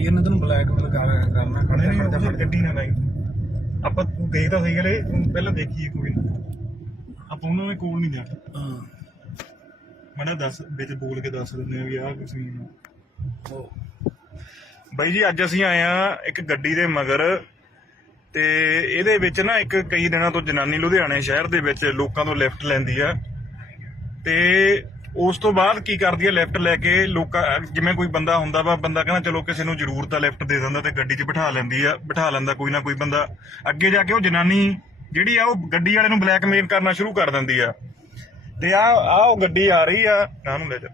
ਬਾਈ ਇਹਨੇ ਤੈਨੂੰ ਬਲੈਕਮੇਲ ਕਰਨਾ ਖੜੇ ਗੱਡੀ ਨਾ ਲਾਈ ਆਪਾਂ ਤੂੰ ਗਏ ਤਾਂ ਸਹੀ ਗਲੇ ਪਹਿਲਾਂ ਦੇਖੀਏ ਕੋਈ ਆਪਾਂ ਉਹਨਾਂ ਦੇ ਕੋਲ ਨਹੀਂ ਜਾਣਾ ਮੜਾ ਦੱਸ ਵਿੱਚ ਬੋਲ ਕੇ ਦੱਸ ਦਿੰਦੇ ਆ ਵੀ ਆਹ ਕੁਛ ਨਹੀਂ ਬਾਈ ਜੀ ਅੱਜ ਅਸੀਂ ਆਏ ਆ ਇੱਕ ਗੱਡੀ ਦੇ ਮਗਰ ਤੇ ਇਹਦੇ ਵਿੱਚ ਨਾ ਇੱਕ ਕਈ ਦਿਨਾਂ ਤੋਂ ਜਨਾਨੀ ਲੁਧਿਆਣੇ ਸ਼ਹਿਰ ਦੇ ਵਿੱਚ ਲੋਕਾਂ ਤੋਂ ਲਿਫਟ ਲੈਂਦੀ ਆ ਤੇ ਉਸ ਤੋਂ ਬਾਅਦ ਕੀ ਕਰਦੀ ਆ ਲਿਫਟ ਲੈ ਕੇ ਲੋਕਾਂ ਜਿਵੇਂ ਕੋਈ ਬੰਦਾ ਹੁੰਦਾ ਵਾ ਬੰਦਾ ਕਹਿੰਦਾ ਚਲੋ ਕਿਸੇ ਨੂੰ ਜ਼ਰੂਰਤ ਆ ਲਿਫਟ ਦੇ ਦਿੰਦਾ ਤੇ ਗੱਡੀ 'ਚ ਬਿਠਾ ਲੈਂਦਾ ਕੋਈ ਨਾ ਕੋਈ ਬੰਦਾ ਅੱਗੇ ਜਾ ਕੇ ਉਹ ਜਨਾਨੀ ਜਿਹੜੀ ਆ ਉਹ ਗੱਡੀ ਵਾਲੇ ਨੂੰ ਬਲੈਕਮੇਲ ਕਰਨਾ ਸ਼ੁਰੂ ਕਰ ਦਿੰਦੀ ਆ ਤੇ ਆ ਉਹ ਗੱਡੀ ਆ ਰਹੀ ਆ ਗਾਂ ਨੂੰ ਲੈ ਜਾ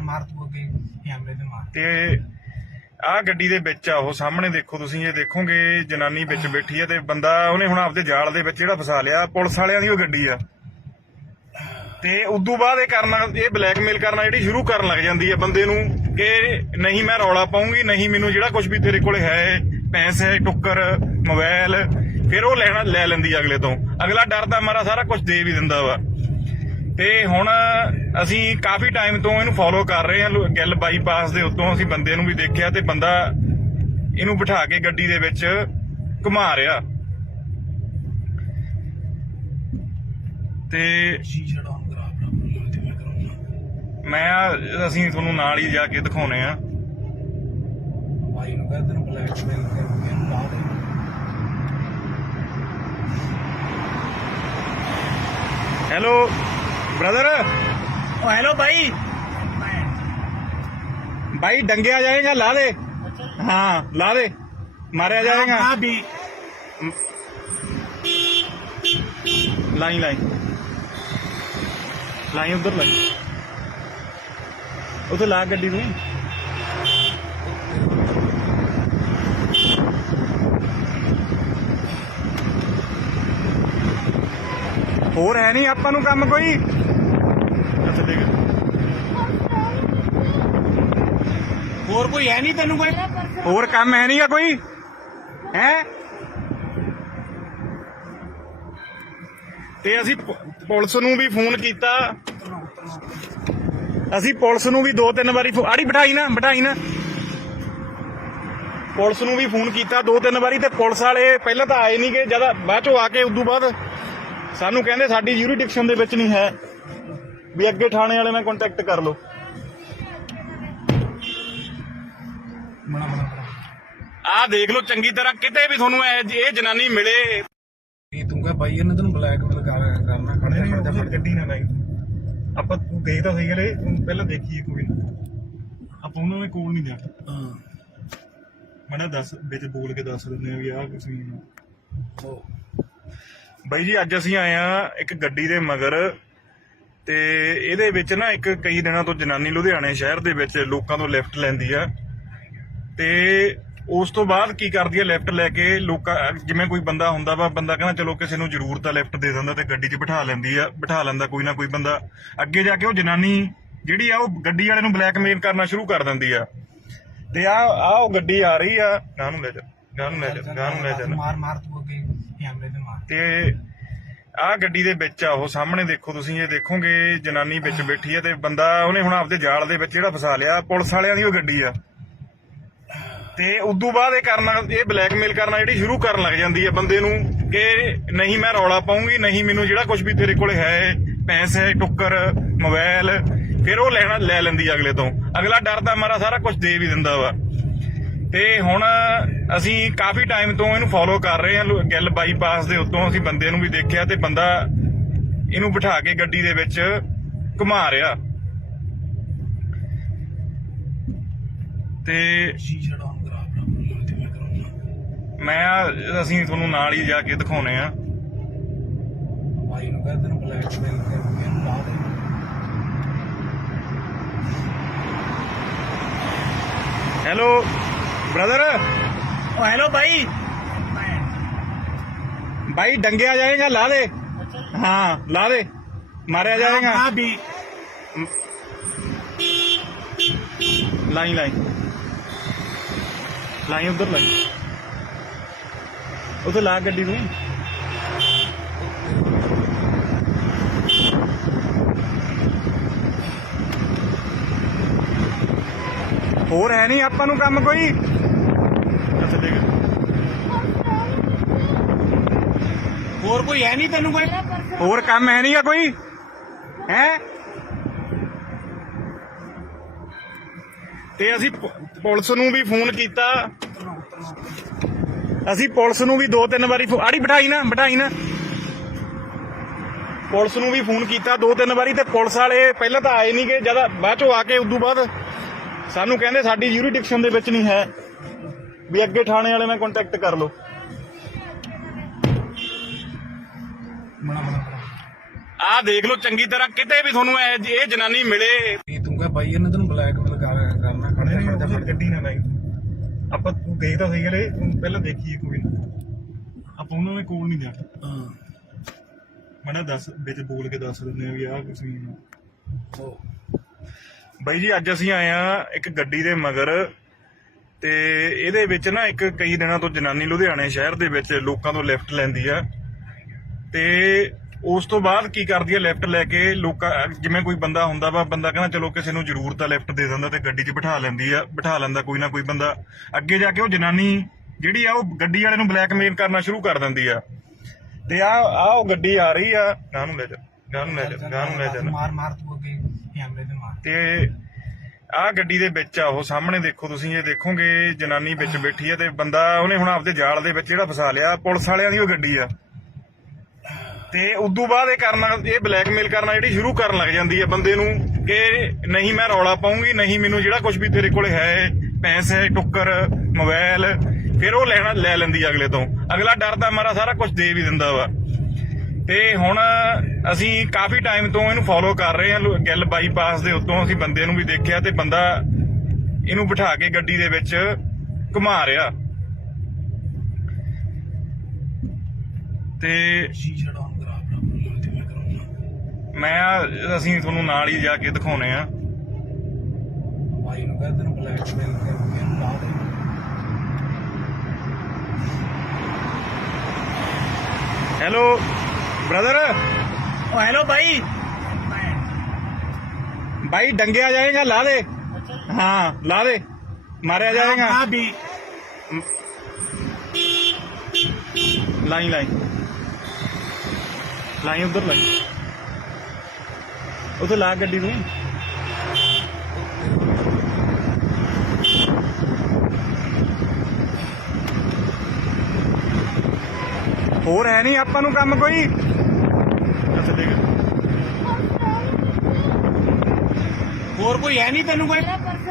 ਮਾਰ ਤੂੰ ਅੱਗੇ ਕੈਮਰੇ ਤੇ ਮਾਰ ਤੇ ਆਹ ਗੱਡੀ ਦੇ ਵਿੱਚ ਆ ਉਹ ਸਾਹਮਣੇ ਦੇਖੋ ਤੁਸੀਂ ਇਹ ਦੇਖੋਗੇ ਜਨਾਨੀ ਵਿੱਚ ਬੈਠੀ ਆ ਤੇ ਬੰਦਾ ਉਹਨੇ ਹੁਣ ਆਪਦੇ ਜਾਲ ਦੇ ਵਿੱਚ ਜਿਹੜਾ ਫਸਾ ਲਿਆ ਪੁਲਿਸ ਵਾਲਿਆਂ ਦੀ ਉਹ ਗੱਡੀ ਆ ਤੇ ਉਦੋਂ ਬਾਅਦ ਇਹ ਬਲੈਕਮੇਲ ਕਰਨਾ ਜਿਹੜੀ ਸ਼ੁਰੂ ਕਰਨ ਲੱਗ ਜਾਂਦੀ ਹੈ ਬੰਦੇ ਨੂੰ ਕਿ ਨਹੀਂ ਮੈਂ ਰੌਲਾ ਪਾਉਂਗੀ ਨਹੀਂ ਮੈਨੂੰ ਜਿਹੜਾ ਕੁਝ ਵੀ ਤੇਰੇ ਕੋਲ ਹੈ ਪੈਸੇ ਟੁੱਕਰ ਮੋਬਾਈਲ ਫਿਰ ਉਹ ਲੈ ਲੈਂਦੀ ਅਗਲੇ ਤੋਂ ਅਗਲਾ ਡਰਦਾ ਮਾਰਾ ਸਾਰਾ ਕੁਝ ਦੇ ਵੀ ਦਿੰਦਾ ਵਾ ਤੇ ਹੁਣ ਅਸੀਂ ਕਾਫੀ ਟਾਈਮ ਤੋਂ ਇਹਨੂੰ ਫੋਲੋ ਕਰ ਰਹੇ ਹਾਂ ਗਿੱਲ ਬਾਈਪਾਸ ਦੇ ਉੱਤੋਂ ਅਸੀਂ ਬੰਦੇ ਨੂੰ ਵੀ ਦੇਖਿਆ ਤੇ ਬੰਦਾ ਇਹਨੂੰ ਬਿਠਾ ਕੇ ਗੱਡੀ ਦੇ ਵਿੱਚ ਘੁਮਾ ਰਿਹਾ ਤੇ ਅਸੀਂ ਤੁਹਾਨੂੰ ਨਾਲ ਹੀ ਜਾ ਕੇ ਦਿਖਾਉਣੇ ਆ ਬਾਈ ਨੂੰ ਕਹਿੰਦੇ ਤੈਨੂੰ ਬਲੈਕਮੇਲ ਕਰਕੇ ਲਾ ਦੇ हेलो ब्रदर हेलो भाई भाई डंगे आ जाएगा ला दे हाँ ला दे मारे आ जाएगा भी लाई उधर लाई उधर ला गड्डी में ਹੋਰ ਹੈ ਨਹੀਂ ਆਪਾਂ ਨੂੰ ਕੰਮ ਕੋਈ ਹੋਰ ਕੋਈ ਹੈ ਨਹੀਂ ਤੈਨੂੰ ਕੋਈ ਹੋਰ ਕੰਮ ਹੈ ਨਹੀਂ ਆ ਕੋਈ ਹੈ ਤੇ ਅਸੀਂ ਪੁਲਿਸ ਨੂੰ ਵੀ ਫੋਨ ਕੀਤਾ ਅਸੀਂ ਪੁਲਿਸ ਨੂੰ ਵੀ 2-3 ਵਾਰੀ ਆੜੀ ਬਿਠਾਈ ਨਾ ਪੁਲਿਸ ਨੂੰ ਵੀ ਫੋਨ ਕੀਤਾ 2-3 ਵਾਰੀ ਤੇ ਪੁਲਿਸ ਵਾਲੇ ਪਹਿਲਾਂ ਤਾਂ ਆਏ ਨਹੀਂ ਗਏ ਜਦ ਬਾਅਦ ਚੋਂ ਆ ਕੇ ਉਦੋਂ ਬਾਅਦ ਸਾਨੂੰ ਕਹਿੰਦੇ ਸਾਡੀ ਯੂਰੀਡਿਕਸ਼ਨ ਦੇ ਵਿੱਚ ਨਹੀਂ ਹੈ ਵੀ ਅੱਗੇ ਥਾਣੇ ਵਾਲੇ ਨਾਲ ਕੰਟੈਕਟ ਕਰ ਲਓ ਆਹ ਦੇਖ ਲਓ ਚੰਗੀ ਤਰ੍ਹਾਂ ਕਿਤੇ ਵੀ ਤੁਹਾਨੂੰ ਇਹ ਜਨਾਨੀ ਮਿਲੇ ਤੂੰ ਕਹ ਬਾਈ ਇਹਨੇ ਤੈਨੂੰ ਬਲੈਕਮੇਲ ਕਰਨਾ ਖੜੇ ਗੱਡੀ ਨਾ ਲਾਈ ਆਪਾਂ ਤੂੰ ਗਏ ਤਾਂ ਸਹੀ ਗਲੇ ਪਹਿਲਾਂ ਦੇਖੀਏ ਕੋਈ ਆਪਾਂ ਉਹਨਾਂ ਦੇ ਕੋਲ ਨਹੀਂ ਜਾਣਾ ਮੜਾ ਦੱਸ ਵਿੱਚ ਬੋਲ ਕੇ ਦੱਸ ਦਿੰਦੇ ਆ ਵੀ ਆਹ ਕੁਛ ਨਹੀਂ ਬਾਈ ਜੀ ਅੱਜ ਅਸੀਂ ਆਏ ਆ ਇੱਕ ਗੱਡੀ ਦੇ ਮਗਰ ਤੇ ਇਹਦੇ ਵਿੱਚ ਨਾ ਇੱਕ ਕਈ ਦਿਨਾਂ ਤੋਂ ਜਨਾਨੀ ਲੁਧਿਆਣੇ ਸ਼ਹਿਰ ਦੇ ਵਿੱਚ ਲੋਕਾਂ ਤੋਂ ਲਿਫਟ ਲੈਂਦੀ ਆ ਤੇ ਉਸ ਤੋਂ ਬਾਅਦ ਕੀ ਕਰਦੀ ਆ ਲਿਫਟ ਲੈ ਕੇ ਲੋਕਾਂ ਜਿਵੇਂ ਕੋਈ ਬੰਦਾ ਹੁੰਦਾ ਵਾ ਬੰਦਾ ਕਹਿੰਦਾ ਚਲੋ ਕਿਸੇ ਨੂੰ ਜ਼ਰੂਰਤ ਆ ਲਿਫਟ ਦੇ ਦਿੰਦਾ ਤੇ ਗੱਡੀ 'ਚ ਬਿਠਾ ਲੈਂਦਾ ਕੋਈ ਨਾ ਕੋਈ ਬੰਦਾ ਅੱਗੇ ਜਾ ਕੇ ਉਹ ਜਨਾਨੀ ਜਿਹੜੀ ਆ ਉਹ ਗੱਡੀ ਵਾਲੇ ਨੂੰ ਬਲੈਕਮੇਲ ਕਰਨਾ ਸ਼ੁਰੂ ਕਰ ਦਿੰਦੀ ਆ ਤੇ ਆ ਉਹ ਗੱਡੀ ਆ ਰਹੀ ਆ ਗਾਂ ਨੂੰ ਲੈ ਜਾ ਮਾਰ ਤੂੰ ਅੱਗੇ ਕੈਮਰੇ ਤੇ ਮਾਰ ਤੇ ਆਹ ਗੱਡੀ ਦੇ ਵਿੱਚ ਆ ਉਹ ਸਾਹਮਣੇ ਦੇਖੋ ਤੁਸੀਂ ਇਹ ਦੇਖੋਗੇ ਜਨਾਨੀ ਵਿੱਚ ਬੈਠੀ ਆ ਤੇ ਬੰਦਾ ਉਹਨੇ ਹੁਣ ਆਪਦੇ ਜਾਲ ਦੇ ਵਿੱਚ ਜਿਹੜਾ ਫਸਾ ਲਿਆ ਪੁਲਿਸ ਵਾਲਿਆਂ ਦੀ ਉਹ ਗੱਡੀ ਆ ਤੇ ਉਦੋਂ ਬਾਅਦ ਇਹ ਬਲੈਕਮੇਲ ਕਰਨਾ ਜਿਹੜੀ ਸ਼ੁਰੂ ਕਰਨ ਲੱਗ ਜਾਂਦੀ ਹੈ ਬੰਦੇ ਨੂੰ ਕਿ ਨਹੀਂ ਮੈਂ ਰੌਲਾ ਪਾਉਂਗੀ ਨਹੀਂ ਮੈਨੂੰ ਜਿਹੜਾ ਕੁਝ ਵੀ ਤੇਰੇ ਕੋਲ ਹੈ ਪੈਸੇ ਟੁੱਕਰ ਮੋਬਾਈਲ ਫਿਰ ਉਹ ਲੈ ਲੈਂਦੀ ਅਗਲੇ ਤੋਂ ਅਗਲਾ ਡਰਦਾ ਮਾਰਾ ਸਾਰਾ ਕੁਝ ਦੇ ਵੀ ਦਿੰਦਾ ਵਾ ਤੇ ਹੁਣ ਅਸੀਂ ਕਾਫੀ ਟਾਈਮ ਤੋਂ ਇਹਨੂੰ ਫੋਲੋ ਕਰ ਰਹੇ ਹਾਂ ਗਿੱਲ ਬਾਈਪਾਸ ਦੇ ਉੱਤੋਂ ਅਸੀਂ ਬੰਦੇ ਨੂੰ ਵੀ ਦੇਖਿਆ ਤੇ ਬੰਦਾ ਇਹਨੂੰ ਬਿਠਾ ਕੇ ਗੱਡੀ ਦੇ ਵਿੱਚ ਘੁਮਾ ਰਿਹਾ ਤੇ ਅਸੀਂ ਤੁਹਾਨੂੰ ਨਾਲ ਹੀ ਜਾ ਕੇ ਦਿਖਾਉਣੇ ਆ ਬਾਈ ਨੂੰ ਕਹਿੰਦੇ ਤੈਨੂੰ ਬਲੈਕਮੇਲ ਕਰਕੇ ਲਾ ਦੇ हेलो ब्रदर हेलो भाई डंगे आ जाएगा ला दे हाँ ला दे मारे आ जाएगा भी लाई उधर ला गड्डी में ਹੋਰ ਹੈ ਨਹੀਂ ਆਪਾਂ ਨੂੰ ਕੰਮ ਕੋਈ। ਅੱਛਾ ਦੇਖ ਹੋਰ ਕੋਈ ਹੈ ਨਹੀਂ ਤੈਨੂੰ ਕੋਈ? ਹੋਰ ਕੰਮ ਹੈ ਨਹੀਂਗਾ ਕੋਈ ਹੈ। ਤੇ ਅਸੀਂ ਪੁਲਿਸ ਨੂੰ ਵੀ ਫੋਨ ਕੀਤਾ, ਅਸੀਂ ਪੁਲਿਸ ਨੂੰ ਵੀ 2-3 ਵਾਰੀ ਆੜੀ ਬਿਠਾਈ ਨਾ ਪੁਲਿਸ ਨੂੰ ਵੀ ਫੋਨ ਕੀਤਾ 2-3 ਵਾਰੀ, ਤੇ ਪੁਲਿਸ ਵਾਲੇ ਪਹਿਲਾਂ ਤਾਂ ਆਏ ਨਹੀਂ ਗਏ, ਜਦ ਬਾਅਦ ਚੋਂ ਆ ਕੇ ਉਦੋਂ ਬਾਅਦ ਸਾਨੂੰ ਕਹਿੰਦੇ ਸਾਡੀ ਜੂਰੀਡਿਕਸ਼ਨ ਦੇ ਵਿੱਚ ਨਹੀਂ ਹੈ, ਵੀ ਅੱਗੇ ਥਾਣੇ ਵਾਲੇ ਨਾਲ ਕੰਟੈਕਟ ਕਰ ਲਓ। ਆਹ ਦੇਖ ਲਓ ਚੰਗੀ ਤਰ੍ਹਾਂ, ਕਿਤੇ ਵੀ ਤੁਹਾਨੂੰ ਇਹ ਜਨਾਨੀ ਮਿਲੇ। ਤੂੰ ਕਹ ਬਾਈ ਇਹਨੇ ਤੈਨੂੰ ਬਲੈਕਮੇਲ ਕਰਨਾ, ਖੜਦਾ ਗੱਡੀ ਨਾ ਲਾਈ। ਆਪਾਂ ਤੂੰ ਗਏ ਤਾਂ ਸਹੀ ਗਏ, ਪਹਿਲਾਂ ਦੇਖੀਏ ਕੋਈ ਨਾ, ਆਪਾਂ ਉਹਨਾਂ ਦੇ ਕੋਲ ਨਹੀਂ ਜਾਣਾ। ਮੈਂ ਦੱਸ ਵਿੱਚ ਬੋਲ ਕੇ ਦੱਸ ਦਿੰਦੇ ਆ ਵੀ ਆਹ ਕੁਛ ਨਹੀਂ। ਬਾਈ ਜੀ ਅੱਜ ਅਸੀਂ ਆਏ ਆ ਇੱਕ ਗੱਡੀ ਦੇ ਮਗਰ, ਤੇ ਇਹਦੇ ਵਿੱਚ ਨਾ ਇੱਕ ਕਈ ਦਿਨਾਂ ਤੋਂ ਜਨਾਨੀ ਲੁਧਿਆਣੇ ਸ਼ਹਿਰ ਦੇ ਵਿੱਚ ਲੋਕਾਂ ਤੋਂ ਲਿਫਟ ਲੈਂਦੀ ਆ, ਤੇ ਉਸ ਤੋਂ ਬਾਅਦ ਕੀ ਕਰਦੀ ਆ, ਲਿਫਟ ਲੈ ਕੇ ਲੋਕਾਂ, ਜਿਵੇਂ ਕੋਈ ਬੰਦਾ ਹੁੰਦਾ ਵਾ, ਬੰਦਾ ਕਹਿੰਦਾ ਚਲੋ ਕਿਸੇ ਨੂੰ ਜ਼ਰੂਰਤ ਆ ਲਿਫਟ ਦੇ ਦਿੰਦਾ, ਤੇ ਗੱਡੀ 'ਚ ਬਿਠਾ ਲੈਂਦਾ ਕੋਈ ਨਾ ਕੋਈ ਬੰਦਾ। ਅੱਗੇ ਜਾ ਕੇ ਉਹ ਜਨਾਨੀ ਜਿਹੜੀ ਆ ਉਹ ਗੱਡੀ ਵਾਲੇ ਨੂੰ ਬਲੈਕਮੇਲ ਕਰਨਾ ਸ਼ੁਰੂ ਕਰ ਦਿੰਦੀ ਆ। ਤੇ ਆ ਉਹ ਗੱਡੀ ਆ ਰਹੀ ਆ, ਗਾਂ ਨੂੰ ਲੈ ਜਾ ਮਾਰ ਤੂੰ ਅੱਗੇ ਕੈਮਰੇ ਤੇ ਮਾਰ। ਤੇ ਆਹ ਗੱਡੀ ਦੇ ਵਿੱਚ ਆ ਉਹ ਸਾਹਮਣੇ ਦੇਖੋ ਤੁਸੀਂ, ਇਹ ਦੇਖੋਗੇ ਜਨਾਨੀ ਵਿੱਚ ਬੈਠੀ ਆ, ਤੇ ਬੰਦਾ ਉਹਨੇ ਹੁਣ ਆਪਦੇ ਜਾਲ ਦੇ ਵਿੱਚ ਜਿਹੜਾ ਫਸਾ ਲਿਆ, ਪੁਲਿਸ ਵਾਲਿਆਂ ਦੀ ਉਹ ਗੱਡੀ ਆ। ਤੇ ਉਦੋਂ ਬਾਅਦ ਇਹ ਬਲੈਕਮੇਲ ਕਰਨਾ ਜਿਹੜੀ ਸ਼ੁਰੂ ਕਰਨ ਲੱਗ ਜਾਂਦੀ ਹੈ ਬੰਦੇ ਨੂੰ, ਕਿ ਨਹੀਂ ਮੈਂ ਰੌਲਾ ਪਾਉਂਗੀ, ਨਹੀਂ ਮੈਨੂੰ ਜਿਹੜਾ ਕੁਝ ਵੀ ਤੇਰੇ ਕੋਲ ਹੈ, ਪੈਸੇ ਟੁੱਕਰ ਮੋਬਾਈਲ, ਫਿਰ ਉਹ ਲੈ ਲੈਂਦੀ ਅਗਲੇ ਤੋਂ। ਅਗਲਾ ਡਰਦਾ ਮਾਰਾ ਸਾਰਾ ਕੁਝ ਦੇ ਵੀ ਦਿੰਦਾ ਵਾ। ਤੇ ਹੁਣ ਅਸੀਂ ਕਾਫੀ ਟਾਈਮ ਤੋਂ ਇਹਨੂੰ ਫੋਲੋ ਕਰ ਰਹੇ ਹਾਂ, ਗਿੱਲ ਬਾਈਪਾਸ ਦੇ ਉੱਤੋਂ ਅਸੀਂ ਬੰਦੇ ਨੂੰ ਵੀ ਦੇਖਿਆ, ਤੇ ਬੰਦਾ ਇਹਨੂੰ ਬਿਠਾ ਕੇ ਗੱਡੀ ਦੇ ਵਿੱਚ ਘੁਮਾ ਰਿਹਾ। ਤੇ ਅਸੀਂ ਤੁਹਾਨੂੰ ਨਾਲ ਹੀ ਜਾ ਕੇ ਦਿਖਾਉਣੇ ਆ। ਬਾਈ ਨੂੰ ਕਹਿ ਤੈਨੂੰ ਬਲੈਕਮੇਲ ਕਰਕੇ ਇਹਨੂੰ ਲਾ ਦੇ। Hello brother. ओ हेलो भाई, भाई डंगिया जाएगा, ला दे। हाँ ला दे, मारा जाएगा। भी लाई उधर लाई, उधर ला गड्डी में। ਹੋਰ ਹੈ ਨਹੀਂ ਆਪਾਂ ਨੂੰ ਕੰਮ ਕੋਈ। ਅੱਛਾ ਦੇਖ ਹੋਰ ਕੋਈ ਹੈ ਨਹੀਂ ਤੈਨੂੰ ਕੋਈ?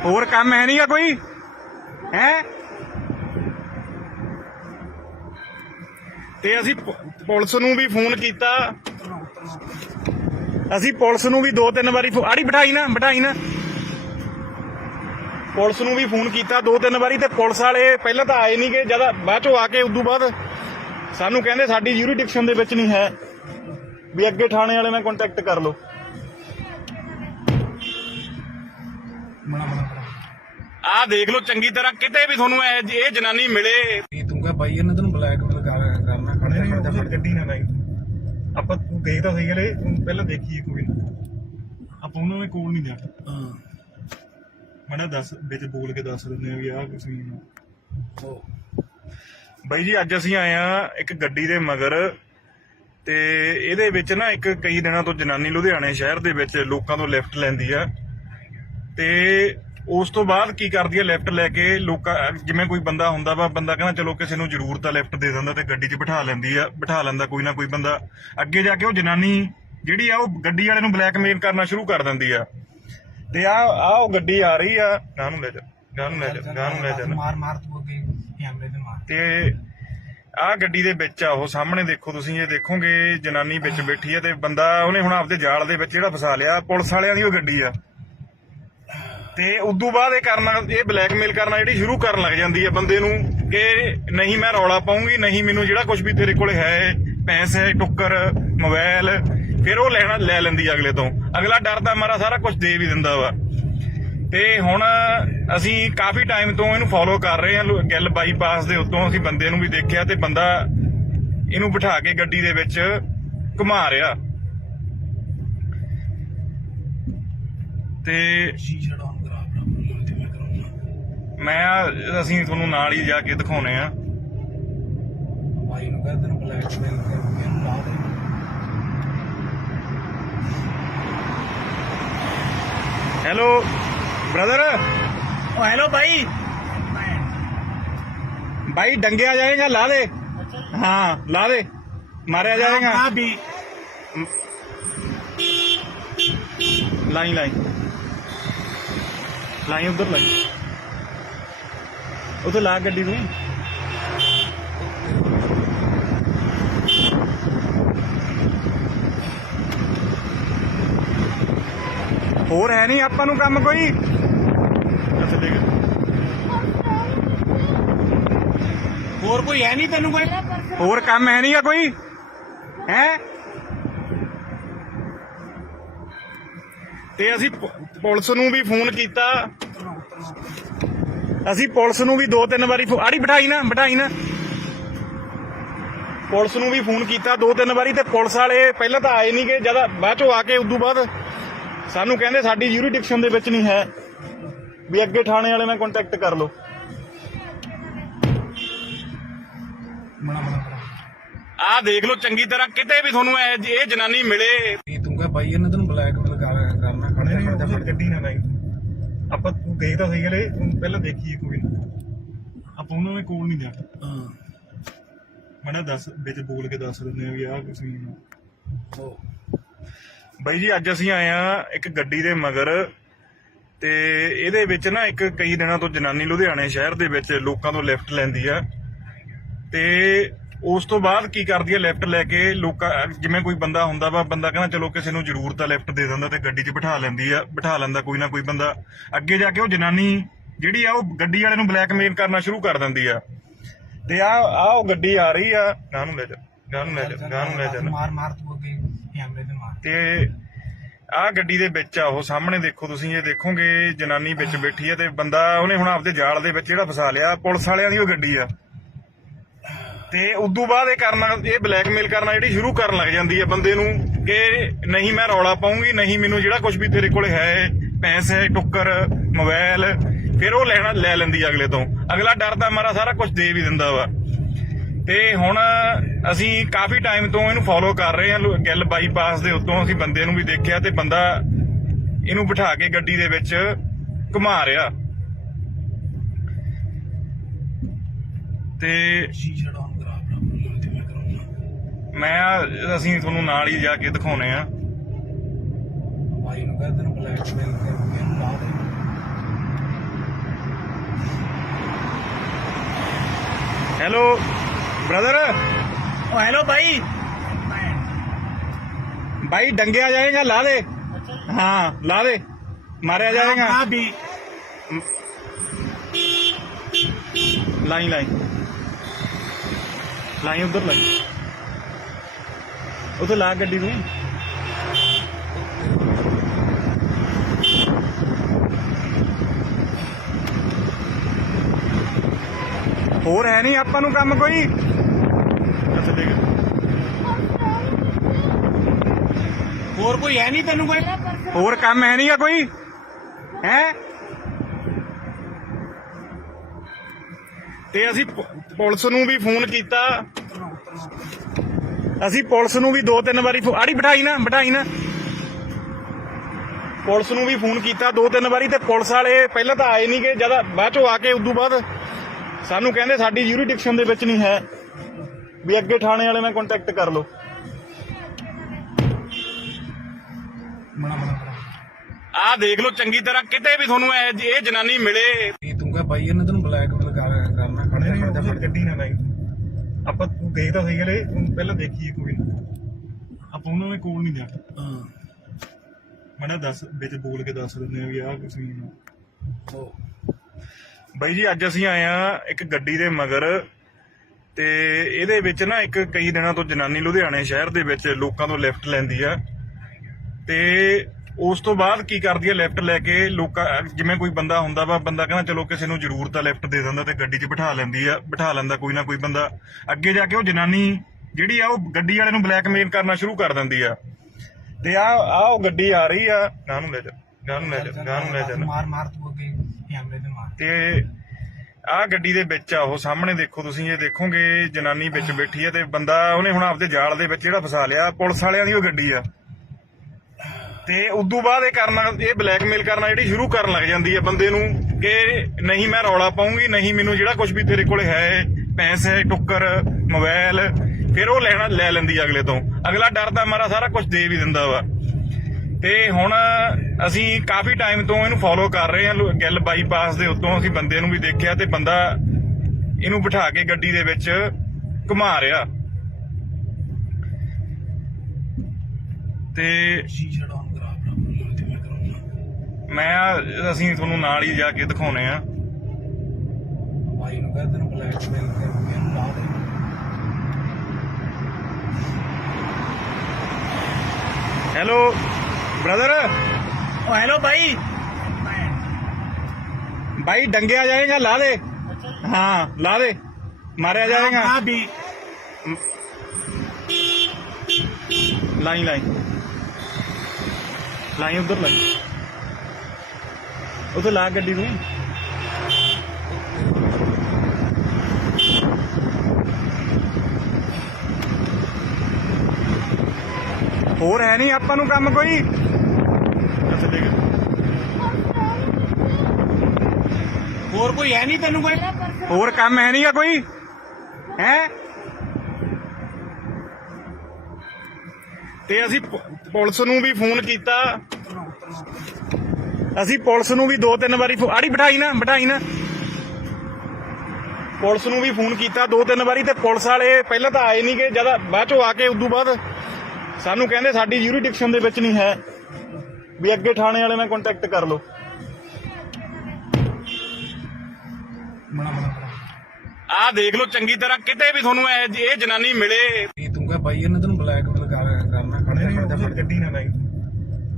ਹੋਰ ਕੰਮ ਹੈ ਨਹੀਂਗਾ ਕੋਈ ਹੈ। ਤੇ ਅਸੀਂ ਪੁਲਿਸ ਨੂੰ ਵੀ ਫੋਨ ਕੀਤਾ, ਅਸੀਂ ਪੁਲਿਸ ਨੂੰ ਵੀ 2-3 ਵਾਰੀ ਆੜੀ ਬਿਠਾਈ ਨਾ ਪੁਲਿਸ ਨੂੰ ਵੀ ਫੋਨ ਕੀਤਾ 2-3 ਵਾਰੀ, ਤੇ ਪੁਲਿਸ ਵਾਲੇ ਪਹਿਲਾਂ ਤਾਂ ਆਏ ਨਹੀਂ ਗਏ, ਜਦ ਬਾਅਦ ਚੋਂ ਆ ਕੇ ਉਦੋਂ ਬਾਅਦ ਸਾਨੂੰ ਕਹਿੰਦੇ ਸਾਡੀ ਜੂਰੀਡਿਕਸ਼ਨ ਦੇ ਵਿੱਚ ਨਹੀਂ ਹੈ, ਵੀ ਅੱਗੇ ਥਾਣੇ ਵਾਲੇ ਨਾਲ ਕੰਟੈਕਟ ਕਰ ਲਓ। ਆਹ ਦੇਖ ਲਓ ਚੰਗੀ ਤਰ੍ਹਾਂ, ਕਿਤੇ ਵੀ ਤੁਹਾਨੂੰ ਇਹ ਜਨਾਨੀ ਮਿਲੇ। ਤੂੰ ਕਹ ਬਾਈ ਇਹਨੇ ਤੈਨੂੰ ਬਲੈਕਮੇਲ ਕਰਨਾ, ਖੜਦਾ ਗੱਡੀ ਨਾ ਲਾਈ। ਆਪਾਂ ਤੂੰ ਗਏ ਤਾਂ ਸਹੀ ਗਏ, ਪਹਿਲਾਂ ਦੇਖੀਏ ਕੋਈ ਨਾ, ਆਪਾਂ ਉਹਨਾਂ ਦੇ ਕੋਲ ਨਹੀਂ ਜਾਣਾ। ਮੈਂ ਦੱਸ ਵਿੱਚ ਬੋਲ ਕੇ ਦੱਸ ਦਿੰਦੇ ਆ ਵੀ ਆਹ ਕੁਛ ਨਹੀਂ। ਬਾਈ ਜੀ ਅੱਜ ਅਸੀਂ ਆਏ ਆ ਇੱਕ ਗੱਡੀ ਦੇ ਮਗਰ, ਤੇ ਇਹਦੇ ਵਿੱਚ ਨਾ ਇੱਕ ਕਈ ਦਿਨਾਂ ਤੋਂ ਜਨਾਨੀ ਲੁਧਿਆਣੇ ਸ਼ਹਿਰ ਦੇ ਵਿੱਚ ਲੋਕਾਂ ਤੋਂ ਲਿਫਟ ਲੈਂਦੀ ਆ, ਤੇ ਉਸ ਤੋਂ ਬਾਅਦ ਕੀ ਕਰਦੀ ਆ, ਲਿਫਟ ਲੈ ਕੇ ਲੋਕਾਂ, ਜਿਵੇਂ ਕੋਈ ਬੰਦਾ ਹੁੰਦਾ ਵਾ, ਬੰਦਾ ਕਹਿੰਦਾ ਚਲੋ ਕਿਸੇ ਨੂੰ ਜ਼ਰੂਰਤ ਆ ਲਿਫਟ ਦੇ ਦਿੰਦਾ, ਤੇ ਗੱਡੀ 'ਚ ਬਿਠਾ ਲੈਂਦਾ ਕੋਈ ਨਾ ਕੋਈ ਬੰਦਾ। ਅੱਗੇ ਜਾ ਕੇ ਉਹ ਜਨਾਨੀ ਜਿਹੜੀ ਆ ਉਹ ਗੱਡੀ ਵਾਲੇ ਨੂੰ ਬਲੈਕਮੇਲ ਕਰਨਾ ਸ਼ੁਰੂ ਕਰ ਦਿੰਦੀ ਆ। ਤੇ ਆ ਉਹ ਗੱਡੀ ਆ ਰਹੀ ਆ, ਗਾਂ ਨੂੰ ਲੈ ਜਾ ਮਾਰ ਤੂੰ ਅੱਗੇ ਕੈਮਰੇ ਤੇ ਮਾਰ। ਤੇ ਆਹ ਗੱਡੀ ਦੇ ਵਿੱਚ ਆ ਉਹ ਸਾਹਮਣੇ ਦੇਖੋ ਤੁਸੀਂ, ਇਹ ਦੇਖੋਗੇ ਜਨਾਨੀ ਵਿੱਚ ਬੈਠੀ ਆ, ਤੇ ਬੰਦਾ ਉਹਨੇ ਹੁਣ ਆਪਦੇ ਜਾਲ ਦੇ ਵਿੱਚ ਜਿਹੜਾ ਫਸਾ ਲਿਆ, ਪੁਲਿਸ ਵਾਲਿਆਂ ਦੀ ਉਹ ਗੱਡੀ ਆ। ਤੇ ਉਦੋਂ ਬਾਅਦ ਇਹ ਬਲੈਕਮੇਲ ਕਰਨਾ ਜਿਹੜੀ ਸ਼ੁਰੂ ਕਰਨ ਲੱਗ ਜਾਂਦੀ ਹੈ ਬੰਦੇ ਨੂੰ, ਕਿ ਨਹੀਂ ਮੈਂ ਰੌਲਾ ਪਾਉਂਗੀ, ਨਹੀਂ ਮੈਨੂੰ ਜਿਹੜਾ ਕੁਝ ਵੀ ਤੇਰੇ ਕੋਲ ਹੈ, ਪੈਸੇ ਟੁੱਕਰ ਮੋਬਾਈਲ, ਫਿਰ ਉਹ ਲੈ ਲੈਂਦੀ ਅਗਲੇ ਤੋਂ। ਅਗਲਾ ਡਰਦਾ ਮਾਰਾ ਸਾਰਾ ਕੁਝ ਦੇ ਵੀ ਦਿੰਦਾ ਵਾ। ਤੇ ਹੁਣ ਅਸੀਂ ਕਾਫੀ ਟਾਈਮ ਤੋਂ ਇਹਨੂੰ ਫੋਲੋ ਕਰ ਰਹੇ ਹਾਂ, ਗਿੱਲ ਬਾਈਪਾਸ ਦੇ ਉੱਤੋਂ ਅਸੀਂ ਬੰਦੇ ਨੂੰ ਵੀ ਦੇਖਿਆ, ਤੇ ਬੰਦਾ ਇਹਨੂੰ ਬਿਠਾ ਕੇ ਗੱਡੀ ਦੇ ਵਿੱਚ ਘੁਮਾ ਰਿਹਾ। ਤੇ ਅਸੀਂ ਤੁਹਾਨੂੰ ਨਾਲ ਹੀ ਜਾ ਕੇ ਦਿਖਾਉਣੇ ਆ। ਭਾਈ ਨੂੰ ਕਹਿੰਦੇ ਤੈਨੂੰ ਬਲੈਕ ਮੇਲ ਕਰਕੇ ਇਹਨੂੰ ਲਾ ਦੇ। Hello brother. ਓ ਹੈਲੋ ਭਾਈ। भाई डंगे आ जाएगा, ला दे। हाँ ला दे, मारे आ जाएगा। हाँ भी लाई लाई लाई उधर लाई, उधर ला गड्डी तू। ਹੋਰ ਹੈ ਨਹੀਂ ਆਪਾਂ ਨੂੰ ਕੰਮ ਕੋਈ। ਅੱਛਾ ਦੇਖ, ਹੋਰ ਕੋਈ ਹੈ ਨਹੀਂ ਤੈਨੂੰ ਕੋਈ? ਹੋਰ ਕੰਮ ਹੈ ਨਹੀਂਗਾ ਕੋਈ ਹੈ। ਤੇ ਅਸੀਂ ਪੁਲਿਸ ਨੂੰ ਵੀ ਫੋਨ ਕੀਤਾ, ਅਸੀਂ ਪੁਲਿਸ ਨੂੰ ਵੀ 2-3 ਵਾਰੀ ਆੜੀ ਬਿਠਾਈ ਨਾ ਪੁਲਿਸ ਨੂੰ ਵੀ ਫੋਨ ਕੀਤਾ 2-3 ਵਾਰੀ, ਤੇ ਪੁਲਿਸ ਵਾਲੇ ਪਹਿਲਾਂ ਤਾਂ ਆਏ ਨਹੀਂ ਗਏ, ਜਦ ਬਾਅਦ ਚੋਂ ਆ ਕੇ ਉਦੋਂ ਬਾਅਦ ਸਾਨੂੰ ਕਹਿੰਦੇ ਸਾਡੀ ਜੂਰੀਡਿਕਸ਼ਨ ਦੇ ਵਿੱਚ ਨਹੀਂ ਹੈ, ਵੀ ਅੱਗੇ ਥਾਣੇ ਵਾਲੇ ਨਾਲ ਕੰਟੈਕਟ ਕਰ ਲਓ। ਆਹ ਦੇਖ ਲਓ ਚੰਗੀ ਤਰ੍ਹਾਂ, ਕਿਤੇ ਵੀ ਤੁਹਾਨੂੰ ਇਹ ਜਨਾਨੀ ਮਿਲੇ। ਤੂੰ ਕਹ ਭਾਈ ਇਹਨੇ ਤੈਨੂੰ ਬਲੈਕ ਮੇਲ ਕਰਨਾ। ਖੜੇ ਗੱਡੀ ਨਾ ਲਾਈ, ਆਪਾਂ ਤੂੰ ਗਏ ਤਾਂ ਸਹੀ ਗਏ, ਪਹਿਲਾਂ ਦੇਖੀਏ ਕੋਈ ਨਾ, ਆਪਾਂ ਉਹਨਾਂ ਦੇ ਕੋਲ ਨਹੀਂ ਜਾਣਾ। ਮੈਂ ਦੱਸ ਵਿੱਚ ਬੋਲ ਕੇ ਦੱਸ ਦਿੰਦੇ ਆ ਵੀ ਆਹ ਕੁਛ ਨਹੀਂ। ਬਾਈ ਜੀ ਅੱਜ ਅਸੀਂ ਆਏ ਆ ਇੱਕ ਗੱਡੀ ਦੇ ਮਗਰ, ਤੇ ਇਹਦੇ ਵਿੱਚ ਨਾ ਇੱਕ ਕਈ ਦਿਨਾਂ ਤੋਂ ਜਨਾਨੀ ਲੁਧਿਆਣੇ ਸ਼ਹਿਰ ਦੇ ਵਿੱਚ ਲੋਕਾਂ ਤੋਂ ਲਿਫਟ ਲੈਂਦੀ ਆ, ਤੇ ਉਸ ਤੋਂ ਬਾਅਦ ਕੀ ਕਰਦੀ ਹੈ, ਲਿਫਟ ਲੈ ਕੇ ਲੋਕਾਂ, ਜਿਵੇਂ ਕੋਈ ਬੰਦਾ ਹੁੰਦਾ ਵਾ, ਬੰਦਾ ਕਹਿੰਦਾ ਚਲੋ ਕਿਸੇ ਨੂੰ ਜ਼ਰੂਰਤ ਆ, ਲਿਫਟ ਦੇ ਦਿੰਦਾ ਤੇ ਗੱਡੀ 'ਚ ਬਿਠਾ ਲੈਂਦਾ ਕੋਈ ਨਾ ਕੋਈ ਬੰਦਾ। ਅੱਗੇ ਜਾ ਕੇ ਉਹ ਜਨਾਨੀ ਜਿਹੜੀ ਆ ਉਹ ਗੱਡੀ ਵਾਲੇ ਨੂੰ ਬਲੈਕਮੇਲ ਕਰਨਾ ਸ਼ੁਰੂ ਕਰ ਦਿੰਦੀ ਆ। ਤੇ ਆ ਉਹ ਗੱਡੀ ਆ ਰਹੀ ਆ, ਗਾਂ ਨੂੰ ਲੈ ਜਾ ਮਾਰ ਤੂੰ ਅੱਗੇ ਕੈਮਰੇ ਤੇ ਮਾਰ। ਤੇ ਆਹ ਗੱਡੀ ਦੇ ਵਿੱਚ ਆ ਉਹ ਸਾਹਮਣੇ ਦੇਖੋ ਤੁਸੀਂ, ਇਹ ਦੇਖੋਗੇ ਜਨਾਨੀ ਵਿੱਚ ਬੈਠੀ ਆ, ਤੇ ਬੰਦਾ ਉਹਨੇ ਹੁਣ ਆਪਦੇ ਜਾਲ ਦੇ ਵਿੱਚ ਜਿਹੜਾ ਫਸਾ ਲਿਆ, ਪੁਲਿਸ ਵਾਲਿਆਂ ਦੀ ਉਹ ਗੱਡੀ ਆ। ਤੇ ਉਦੋਂ ਬਾਅਦ ਇਹ ਬਲੈਕਮੇਲ ਕਰਨਾ ਜਿਹੜੀ ਸ਼ੁਰੂ ਕਰਨ ਲੱਗ ਜਾਂਦੀ ਹੈ ਬੰਦੇ ਨੂੰ, ਕਿ ਨਹੀਂ ਮੈਂ ਰੌਲਾ ਪਾਉਂਗੀ, ਨਹੀਂ ਮੈਨੂੰ ਜਿਹੜਾ ਕੁਝ ਵੀ ਤੇਰੇ ਕੋਲ ਹੈ, ਪੈਸੇ ਟੁੱਕਰ ਮੋਬਾਈਲ, ਫਿਰ ਉਹ ਲੈ ਲੈਂਦੀ ਅਗਲੇ ਤੋਂ। ਅਗਲਾ ਡਰਦਾ ਮਾਰਾ ਸਾਰਾ ਕੁਝ ਦੇ ਵੀ ਦਿੰਦਾ ਵਾ। ਤੇ ਹੁਣ ਅਸੀਂ ਕਾਫੀ ਟਾਈਮ ਤੋਂ ਇਹਨੂੰ ਫੋਲੋ ਕਰ ਰਹੇ ਹਾਂ, ਗਿੱਲ ਬਾਈਪਾਸ ਦੇ ਉੱਤੋਂ ਅਸੀਂ ਬੰਦੇ ਨੂੰ ਵੀ ਦੇਖਿਆ, ਤੇ ਬੰਦਾ ਇਹਨੂੰ ਬਿਠਾ ਕੇ ਗੱਡੀ ਦੇ ਵਿੱਚ ਘੁਮਾ ਰਿਹਾ। ਤੇ ਅਸੀਂ ਤੁਹਾਨੂੰ ਨਾਲ ਹੀ ਜਾ ਕੇ ਦਿਖਾਉਣੇ ਆ। ਭਾਈ ਨੂੰ ਕਹਿੰਦੇ ਤੈਨੂੰ ਬਲੈਕ ਮੇਲ ਕਰਕੇ ਇਹਨੂੰ ਲਾ ਦੇ। Hello brother. ओ हेलो भाई। भाई डंगे आ जाएगा, ला दे। हाँ ला दे, मारे आ जाएगा। हाँ भी लाई उधर लाई, उधर ला गड्डी तू। ਹੋਰ ਹੈ ਨਹੀਂ ਆਪਾਂ ਨੂੰ ਕੰਮ ਕੋਈ। ਅੱਛਾ ਦੇਖ, ਹੋਰ ਕੋਈ ਹੈ ਨਹੀਂ ਤੈਨੂੰ ਕੋਈ? ਹੋਰ ਕੰਮ ਹੈ ਨਹੀਂਗਾ ਕੋਈ ਹੈ। ਤੇ ਅਸੀਂ ਪੁਲਿਸ ਨੂੰ ਵੀ ਫੋਨ ਕੀਤਾ, ਅਸੀਂ ਪੁਲਿਸ ਨੂੰ ਵੀ 2-3 ਵਾਰੀ ਆੜੀ ਬਿਠਾਈ ਨਾ ਪੁਲਿਸ ਨੂੰ ਵੀ ਫੋਨ ਕੀਤਾ 2-3 ਵਾਰੀ, ਤੇ ਪੁਲਿਸ ਵਾਲੇ ਪਹਿਲਾਂ ਤਾਂ ਆਏ ਨਹੀਂ ਗਏ, ਜਦ ਬਾਅਦ ਚੋਂ ਆ ਕੇ ਉਦੋਂ ਬਾਅਦ ਸਾਨੂੰ ਕਹਿੰਦੇ ਸਾਡੀ ਜੂਰੀਡਿਕਸ਼ਨ ਦੇ ਵਿੱਚ ਨਹੀਂ ਹੈ, ਵੀ ਅੱਗੇ ਥਾਣੇ ਵਾਲੇ ਨਾਲ ਕੰਟੈਕਟ ਕਰ ਲਓ। ਆਹ ਦੇਖ ਲਓ ਚੰਗੀ ਤਰ੍ਹਾਂ, ਕਿਤੇ ਵੀ ਤੁਹਾਨੂੰ ਇਹ ਜਨਾਨੀ ਮਿਲੇ। ਤੂੰ ਕਹ ਭਾਈ ਇਹਨੇ ਤੈਨੂੰ ਬਲੈਕ ਮੇਲ ਕਰਨਾ। ਖੜੇ ਗੱਡੀ ਨਾ ਲਾਈ, ਆਪਾਂ ਤੂੰ ਗਏ ਤਾਂ ਸਹੀ ਗਏ, ਪਹਿਲਾਂ ਦੇਖੀਏ ਕੋਈ ਨਾ, ਆਪਾਂ ਉਹਨਾਂ ਦੇ ਕੋਲ ਨਹੀਂ ਜਾਣਾ। ਮੈਂ ਦੱਸ ਵਿੱਚ ਬੋਲ ਕੇ ਦੱਸ ਦਿੰਦੇ ਆ ਵੀ ਆਹ ਕੁਛ ਨਹੀਂ। ਬਾਈ ਜੀ ਅੱਜ ਅਸੀਂ ਆਏ ਆ ਇੱਕ ਗੱਡੀ ਦੇ ਮਗਰ, ਤੇ ਇਹਦੇ ਵਿੱਚ ਨਾ ਇੱਕ ਕਈ ਦਿਨਾਂ ਤੋਂ ਜਨਾਨੀ ਲੁਧਿਆਣੇ ਸ਼ਹਿਰ ਦੇ ਵਿੱਚ ਲੋਕਾਂ ਤੋਂ ਲਿਫਟ ਲੈਂਦੀ ਆ, ਤੇ ਉਸ ਤੋਂ ਬਾਅਦ ਕੀ ਕਰਦੀ ਹੈ, ਲਿਫਟ ਲੈ ਕੇ ਲੋਕਾਂ, ਜਿਵੇਂ ਕੋਈ ਬੰਦਾ ਹੁੰਦਾ ਵਾ, ਬੰਦਾ ਕਹਿੰਦਾ ਚਲੋ ਕਿਸੇ ਨੂੰ ਜ਼ਰੂਰਤ ਆ, ਲਿਫਟ ਦੇ ਦਿੰਦਾ ਤੇ ਗੱਡੀ 'ਚ ਬਿਠਾ ਲੈਂਦਾ ਕੋਈ ਨਾ ਕੋਈ ਬੰਦਾ। ਅੱਗੇ ਜਾ ਕੇ ਉਹ ਜਨਾਨੀ ਜਿਹੜੀ ਆ ਉਹ ਗੱਡੀ ਵਾਲੇ ਨੂੰ ਬਲੈਕਮੇਲ ਕਰਨਾ ਸ਼ੁਰੂ ਕਰ ਦਿੰਦੀ ਆ। ਤੇ ਆ ਉਹ ਗੱਡੀ ਆ ਰਹੀ ਆ, ਗਾਂ ਨੂੰ ਲੈ ਜਾ ਮਾਰ ਤੂੰ ਅੱਗੇ ਕੈਮਰੇ ਤੇ ਮਾਰ। ਤੇ ਆਹ ਗੱਡੀ ਦੇ ਵਿੱਚ ਆ ਉਹ ਸਾਹਮਣੇ ਦੇਖੋ ਤੁਸੀਂ ਇਹ ਦੇਖੋਗੇ ਜਨਾਨੀ ਵਿੱਚ ਬੈਠੀ ਹੈ ਤੇ ਬੰਦਾ ਉਹਨੇ ਹੁਣ ਆਪਦੇ ਜਾਲ ਦੇ ਵਿੱਚ ਜਿਹੜਾ ਫਸਾ ਲਿਆ ਪੁਲਿਸ ਵਾਲਿਆਂ ਦੀ ਉਹ ਗੱਡੀ ਆ ਤੇ ਉਦੋਂ ਬਾਅਦ ਇਹ ਬਲੈਕਮੇਲ ਕਰਨਾ ਜਿਹੜੀ ਸ਼ੁਰੂ ਕਰਨ ਲੱਗ ਜਾਂਦੀ ਹੈ ਬੰਦੇ ਨੂੰ ਕਿ ਨਹੀਂ ਮੈਂ ਰੌਲਾ ਪਾਉਂਗੀ ਨਹੀਂ ਮੈਨੂੰ ਜਿਹੜਾ ਕੁਝ ਵੀ ਤੇਰੇ ਕੋਲ ਹੈ ਪੈਸੇ ਟੁੱਕਰ ਮੋਬਾਈਲ ਫਿਰ ਉਹ ਲੈ ਲੈਂਦੀ ਅਗਲੇ ਤੋਂ ਅਗਲਾ ਡਰਦਾ ਮਾਰਾ ਸਾਰਾ ਕੁਝ ਦੇ ਵੀ ਦਿੰਦਾ ਵਾ ਤੇ ਹੁਣ ਅਸੀਂ ਕਾਫੀ ਟਾਈਮ ਤੋਂ ਇਹਨੂੰ ਫੋਲੋ ਕਰ ਰਹੇ ਹਾਂ ਗਿੱਲ ਬਾਈਪਾਸ ਦੇ ਉੱਤੋਂ ਅਸੀਂ ਬੰਦੇ ਨੂੰ ਵੀ ਦੇਖਿਆ ਤੇ ਬੰਦਾ ਇਹਨੂੰ ਬਿਠਾ ਕੇ ਗੱਡੀ ਦੇ ਵਿੱਚ ਘੁਮਾ ਰਿਹਾ ਤੇ ਸ਼ੀਸ਼ਾ ਡਾਊਨ ਕਰਾ ਆਪਣਾ ਤੇ ਮੈਂ ਕਰਾਂਗਾ ਅਸੀਂ ਤੁਹਾਨੂੰ ਨਾਲ ਹੀ ਜਾ ਕੇ ਦਿਖਾਉਣੇ ਆ ਭਾਈ ਨੂੰ ਕਹਿੰਦੇ ਨੇ ਬਲੈਕਮੇਲ ਕਰਕੇ ਇਹਨੂੰ ਲਾ ਦੇ ਹੈਲੋ ब्रदर ओ हेलो भाई भाई डंगे आ जाएगा ला दे हाँ ला दे मारे आ जाएगा हाँ भी लाई लाई लाई उधर लाई उधर ला गड्डी तू ਹੋਰ ਹੈ ਨਹੀਂ ਆਪਾਂ ਨੂੰ ਕੰਮ ਕੋਈ ਅੱਛਾ ਠੀਕ और कोई है नहीं तेन कोई ਹੋਰ ਕੰਮ ਹੈ ਨਹੀਂਗਾ ਕੋਈ ਹੈ ਤੇ ਅਸੀਂ ਪੁਲਿਸ ਨੂੰ ਵੀ ਫੋਨ ਕੀਤਾ ਅਸੀਂ ਪੁਲਿਸ ਨੂੰ ਵੀ 2-3 ਵਾਰੀ ਆੜੀ ਬਿਠਾਈ ਨਾ ਪੁਲਿਸ ਨੂੰ ਵੀ ਫੋਨ ਕੀਤਾ 2-3 ਵਾਰੀ ਤੇ ਪੁਲਿਸ ਵਾਲੇ ਪਹਿਲਾਂ ਤਾਂ ਆਏ ਨਹੀਂ ਕਿ ਜਦ ਬਾਅਦ ਚੋਂ ਆ ਕੇ ਉਦੋਂ ਬਾਅਦ ਸਾਨੂੰ ਕਹਿੰਦੇ ਸਾਡੀ ਯੂਰੀਡਿਕਸ਼ਨ ਦੇ ਵਿੱਚ ਨਹੀਂ ਹੈ ਵੀ ਅੱਗੇ ਥਾਣੇ ਵਾਲੇ ਨਾਲ ਕੰਟੈਕਟ ਕਰ ਲਓ ਆਹ ਦੇਖ ਲਓ ਚੰਗੀ ਤਰ੍ਹਾਂ ਕਿਤੇ ਵੀ ਤੁਹਾਨੂੰ ਇਹ ਜਨਾਨੀ ਮਿਲੇ ਤੂੰ ਕਹ ਭਾਈ ਇਹਨੇ ਤੈਨੂੰ ਬਲੈਕਮੇਲ ਕਰਨਾ ਖੜੇ ਗੱਡੀ ਨਾ ਲਾਈ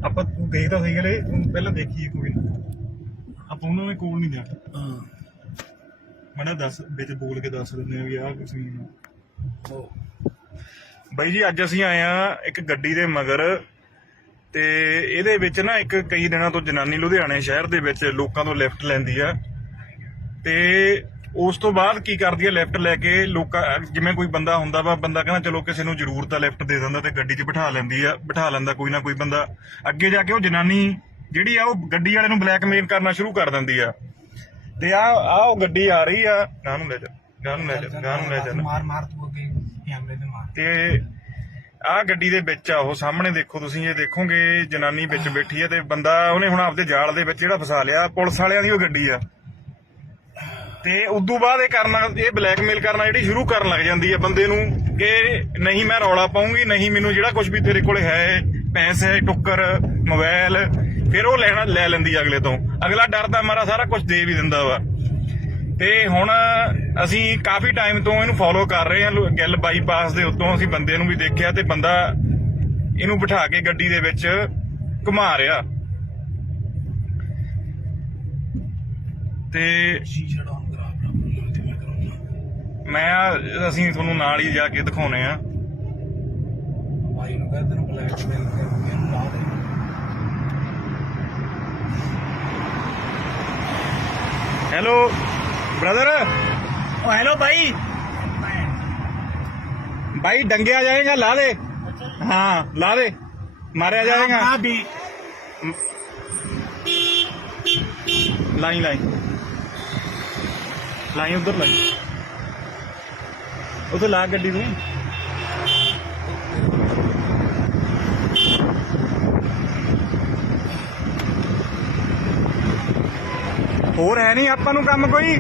ਆਪਾਂ ਤੂੰ ਗਈ ਤਾਂ ਸਹੀ ਗਲੇ ਪਹਿਲਾਂ ਦੇਖੀਏ ਕੋਈ ਆਪਾਂ ਉਹਨਾਂ ਦੇ ਕੋਲ ਨਹੀਂ ਜਾਣਾ ਮੜਾ ਦੱਸ ਵਿੱਚ ਬੋਲ ਕੇ ਦੱਸ ਦਿੰਦੇ ਆ ਵੀ ਆਹ ਕੁਛ ਨਹੀਂ ਬਾਈ ਜੀ ਅੱਜ ਅਸੀਂ ਆਏ ਆ ਇੱਕ ਗੱਡੀ ਦੇ ਮਗਰ ਤੇ ਇਹਦੇ ਵਿੱਚ ਨਾ ਇੱਕ ਕਈ ਦਿਨਾਂ ਤੋਂ ਜਨਾਨੀ ਲੁਧਿਆਣੇ ਸ਼ਹਿਰ ਦੇ ਵਿੱਚ ਲੋਕਾਂ ਤੋਂ ਲਿਫਟ ਲੈਂਦੀ ਆ ਤੇ ਉਸ ਤੋਂ ਬਾਅਦ ਕੀ ਕਰਦੀ ਆ ਲਿਫਟ ਲੈ ਕੇ ਲੋਕਾਂ ਜਿਵੇਂ ਕੋਈ ਬੰਦਾ ਹੁੰਦਾ ਵਾ ਬੰਦਾ ਕਹਿੰਦਾ ਚਲੋ ਕਿਸੇ ਨੂੰ ਜ਼ਰੂਰਤ ਆ ਲਿਫਟ ਦੇ ਦਿੰਦਾ ਤੇ ਗੱਡੀ 'ਚ ਬਿਠਾ ਲੈਂਦਾ ਕੋਈ ਨਾ ਕੋਈ ਬੰਦਾ ਅੱਗੇ ਜਾ ਕੇ ਉਹ ਜਨਾਨੀ ਜਿਹੜੀ ਆ ਉਹ ਗੱਡੀ ਵਾਲੇ ਨੂੰ ਬਲੈਕਮੇਲ ਕਰਨਾ ਸ਼ੁਰੂ ਕਰ ਦਿੰਦੀ ਆ ਤੇ ਆ ਉਹ ਗੱਡੀ ਆ ਰਹੀ ਆ ਗਾਂ ਨੂੰ ਲੈ ਜਾ ਮਾਰ ਤੂੰ ਅੱਗੇ ਕੈਮਰੇ ਤੇ ਮਾਰ ਤੇ ਆਹ ਗੱਡੀ ਦੇ ਵਿੱਚ ਆ ਉਹ ਸਾਹਮਣੇ ਦੇਖੋ ਤੁਸੀਂ ਇਹ ਦੇਖੋਗੇ ਜਨਾਨੀ ਵਿੱਚ ਬੈਠੀ ਹੈ ਤੇ ਬੰਦਾ ਉਹਨੇ ਹੁਣ ਆਪਦੇ ਜਾਲ ਦੇ ਵਿੱਚ ਜਿਹੜਾ ਫਸਾ ਲਿਆ ਪੁਲਿਸ ਵਾਲਿਆਂ ਦੀ ਉਹ ਗੱਡੀ ਆ ਤੇ ਉਦੋਂ ਬਾਅਦ ਇਹ ਬਲੈਕਮੇਲ ਕਰਨਾ ਜਿਹੜੀ ਸ਼ੁਰੂ ਕਰਨ ਲੱਗ ਜਾਂਦੀ ਹੈ ਬੰਦੇ ਨੂੰ ਕਿ ਨਹੀਂ ਮੈਂ ਰੌਲਾ ਪਾਉਂਗੀ ਨਹੀਂ ਮੈਨੂੰ ਜਿਹੜਾ ਕੁਝ ਵੀ ਤੇਰੇ ਕੋਲ ਹੈ ਪੈਸੇ ਟੁੱਕਰ ਮੋਬਾਈਲ ਫਿਰ ਉਹ ਲੈ ਲੈਂਦੀ ਅਗਲੇ ਤੋਂ ਅਗਲਾ ਡਰਦਾ ਮਾਰਾ ਸਾਰਾ ਕੁਝ ਦੇ ਵੀ ਦਿੰਦਾ ਵਾ ਤੇ ਹੁਣ ਅਸੀਂ ਕਾਫੀ ਟਾਈਮ ਤੋਂ ਇਹਨੂੰ ਫੋਲੋ ਕਰ ਰਹੇ ਹਾਂ ਗਿੱਲ ਬਾਈਪਾਸ ਦੇ ਉੱਤੋਂ ਅਸੀਂ ਬੰਦੇ ਨੂੰ ਵੀ ਦੇਖਿਆ ਤੇ ਬੰਦਾ ਇਹਨੂੰ ਬਿਠਾ ਕੇ ਗੱਡੀ ਦੇ ਵਿੱਚ ਘੁਮਾ ਰਿਹਾ ਤੇ ਸ਼ੀਸ਼ਾ ਡਾਊਨ ਕਰਾ ਆਪਣਾ ਤੇ ਮੈਂ ਕਰਾਂਗਾ ਅਸੀਂ ਤੁਹਾਨੂੰ ਨਾਲ ਹੀ ਜਾ ਕੇ ਦਿਖਾਉਣੇ ਆ ਭਾਈ ਨੂੰ ਕਹਿੰਦੇ ਨੇ ਬਲੈਕਮੇਲ ਕਰਕੇ ਇਹਨੂੰ ਲਾ ਦੇ ਹੈਲੋ ब्रदर ओ हेलो भाई भाई डंगे आ जाएगा ला दे हाँ ला दे मारे आ जाएगा हाँ भी लाई उधर लाई उधर ला गड्डी तू ਹੋਰ ਹੈ ਨਹੀਂ ਆਪਾਂ ਨੂੰ ਕੰਮ ਕੋਈ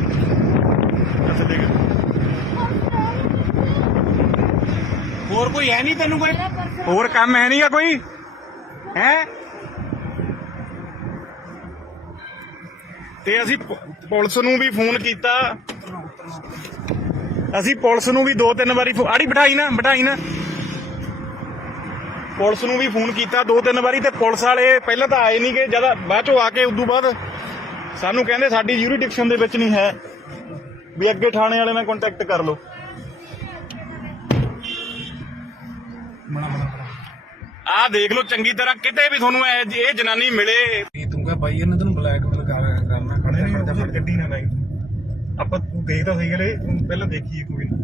ਅੱਛਾ ਠੀਕ और कोई है नहीं तेन कोई ਹੋਰ ਕੰਮ ਹੈ ਨਹੀਂਗਾ ਕੋਈ ਹੈ ਤੇ ਅਸੀਂ ਪੁਲਿਸ ਨੂੰ ਵੀ ਫੋਨ ਕੀਤਾ ਅਸੀਂ ਪੁਲਿਸ ਨੂੰ ਵੀ 2-3 ਵਾਰੀ ਆੜੀ ਬਿਠਾਈ ਨਾ ਪੁਲਿਸ ਨੂੰ ਵੀ ਫੋਨ ਕੀਤਾ 2-3 ਵਾਰੀ ਤੇ ਪੁਲਿਸ ਵਾਲੇ ਪਹਿਲਾਂ ਤਾਂ ਆਏ ਨਹੀਂ ਕਿ ਜਦ ਬਾਅਦ ਚੋਂ ਆ ਕੇ ਉਦੋਂ ਬਾਅਦ ਸਾਨੂੰ ਕਹਿੰਦੇ ਸਾਡੀ ਯੂਰੀਡਿਕਸ਼ਨ ਦੇ ਵਿੱਚ ਨਹੀਂ ਹੈ ਵੀ ਅੱਗੇ ਥਾਣੇ ਵਾਲੇ ਨਾਲ ਕੰਟੈਕਟ ਕਰ ਲਓ ਆਹ ਦੇਖ ਲਓ ਚੰਗੀ ਤਰ੍ਹਾਂ ਕਿਤੇ ਵੀ ਤੁਹਾਨੂੰ ਇਹ ਜਨਾਨੀ ਮਿਲੇ ਤੂੰ ਕਹ ਭਾਈ ਇਹਨੇ ਤੈਨੂੰ ਬਲੈਕਮੇਲ ਕਰਨਾ ਖੜੇ ਗੱਡੀ ਨਾ ਲਾਈ ਆਪਾਂ ਤੂੰ ਗਈ ਤਾਂ ਸਹੀ ਗਏ ਪਹਿਲਾਂ ਦੇਖੀਏ ਕੋਈ ਨਾ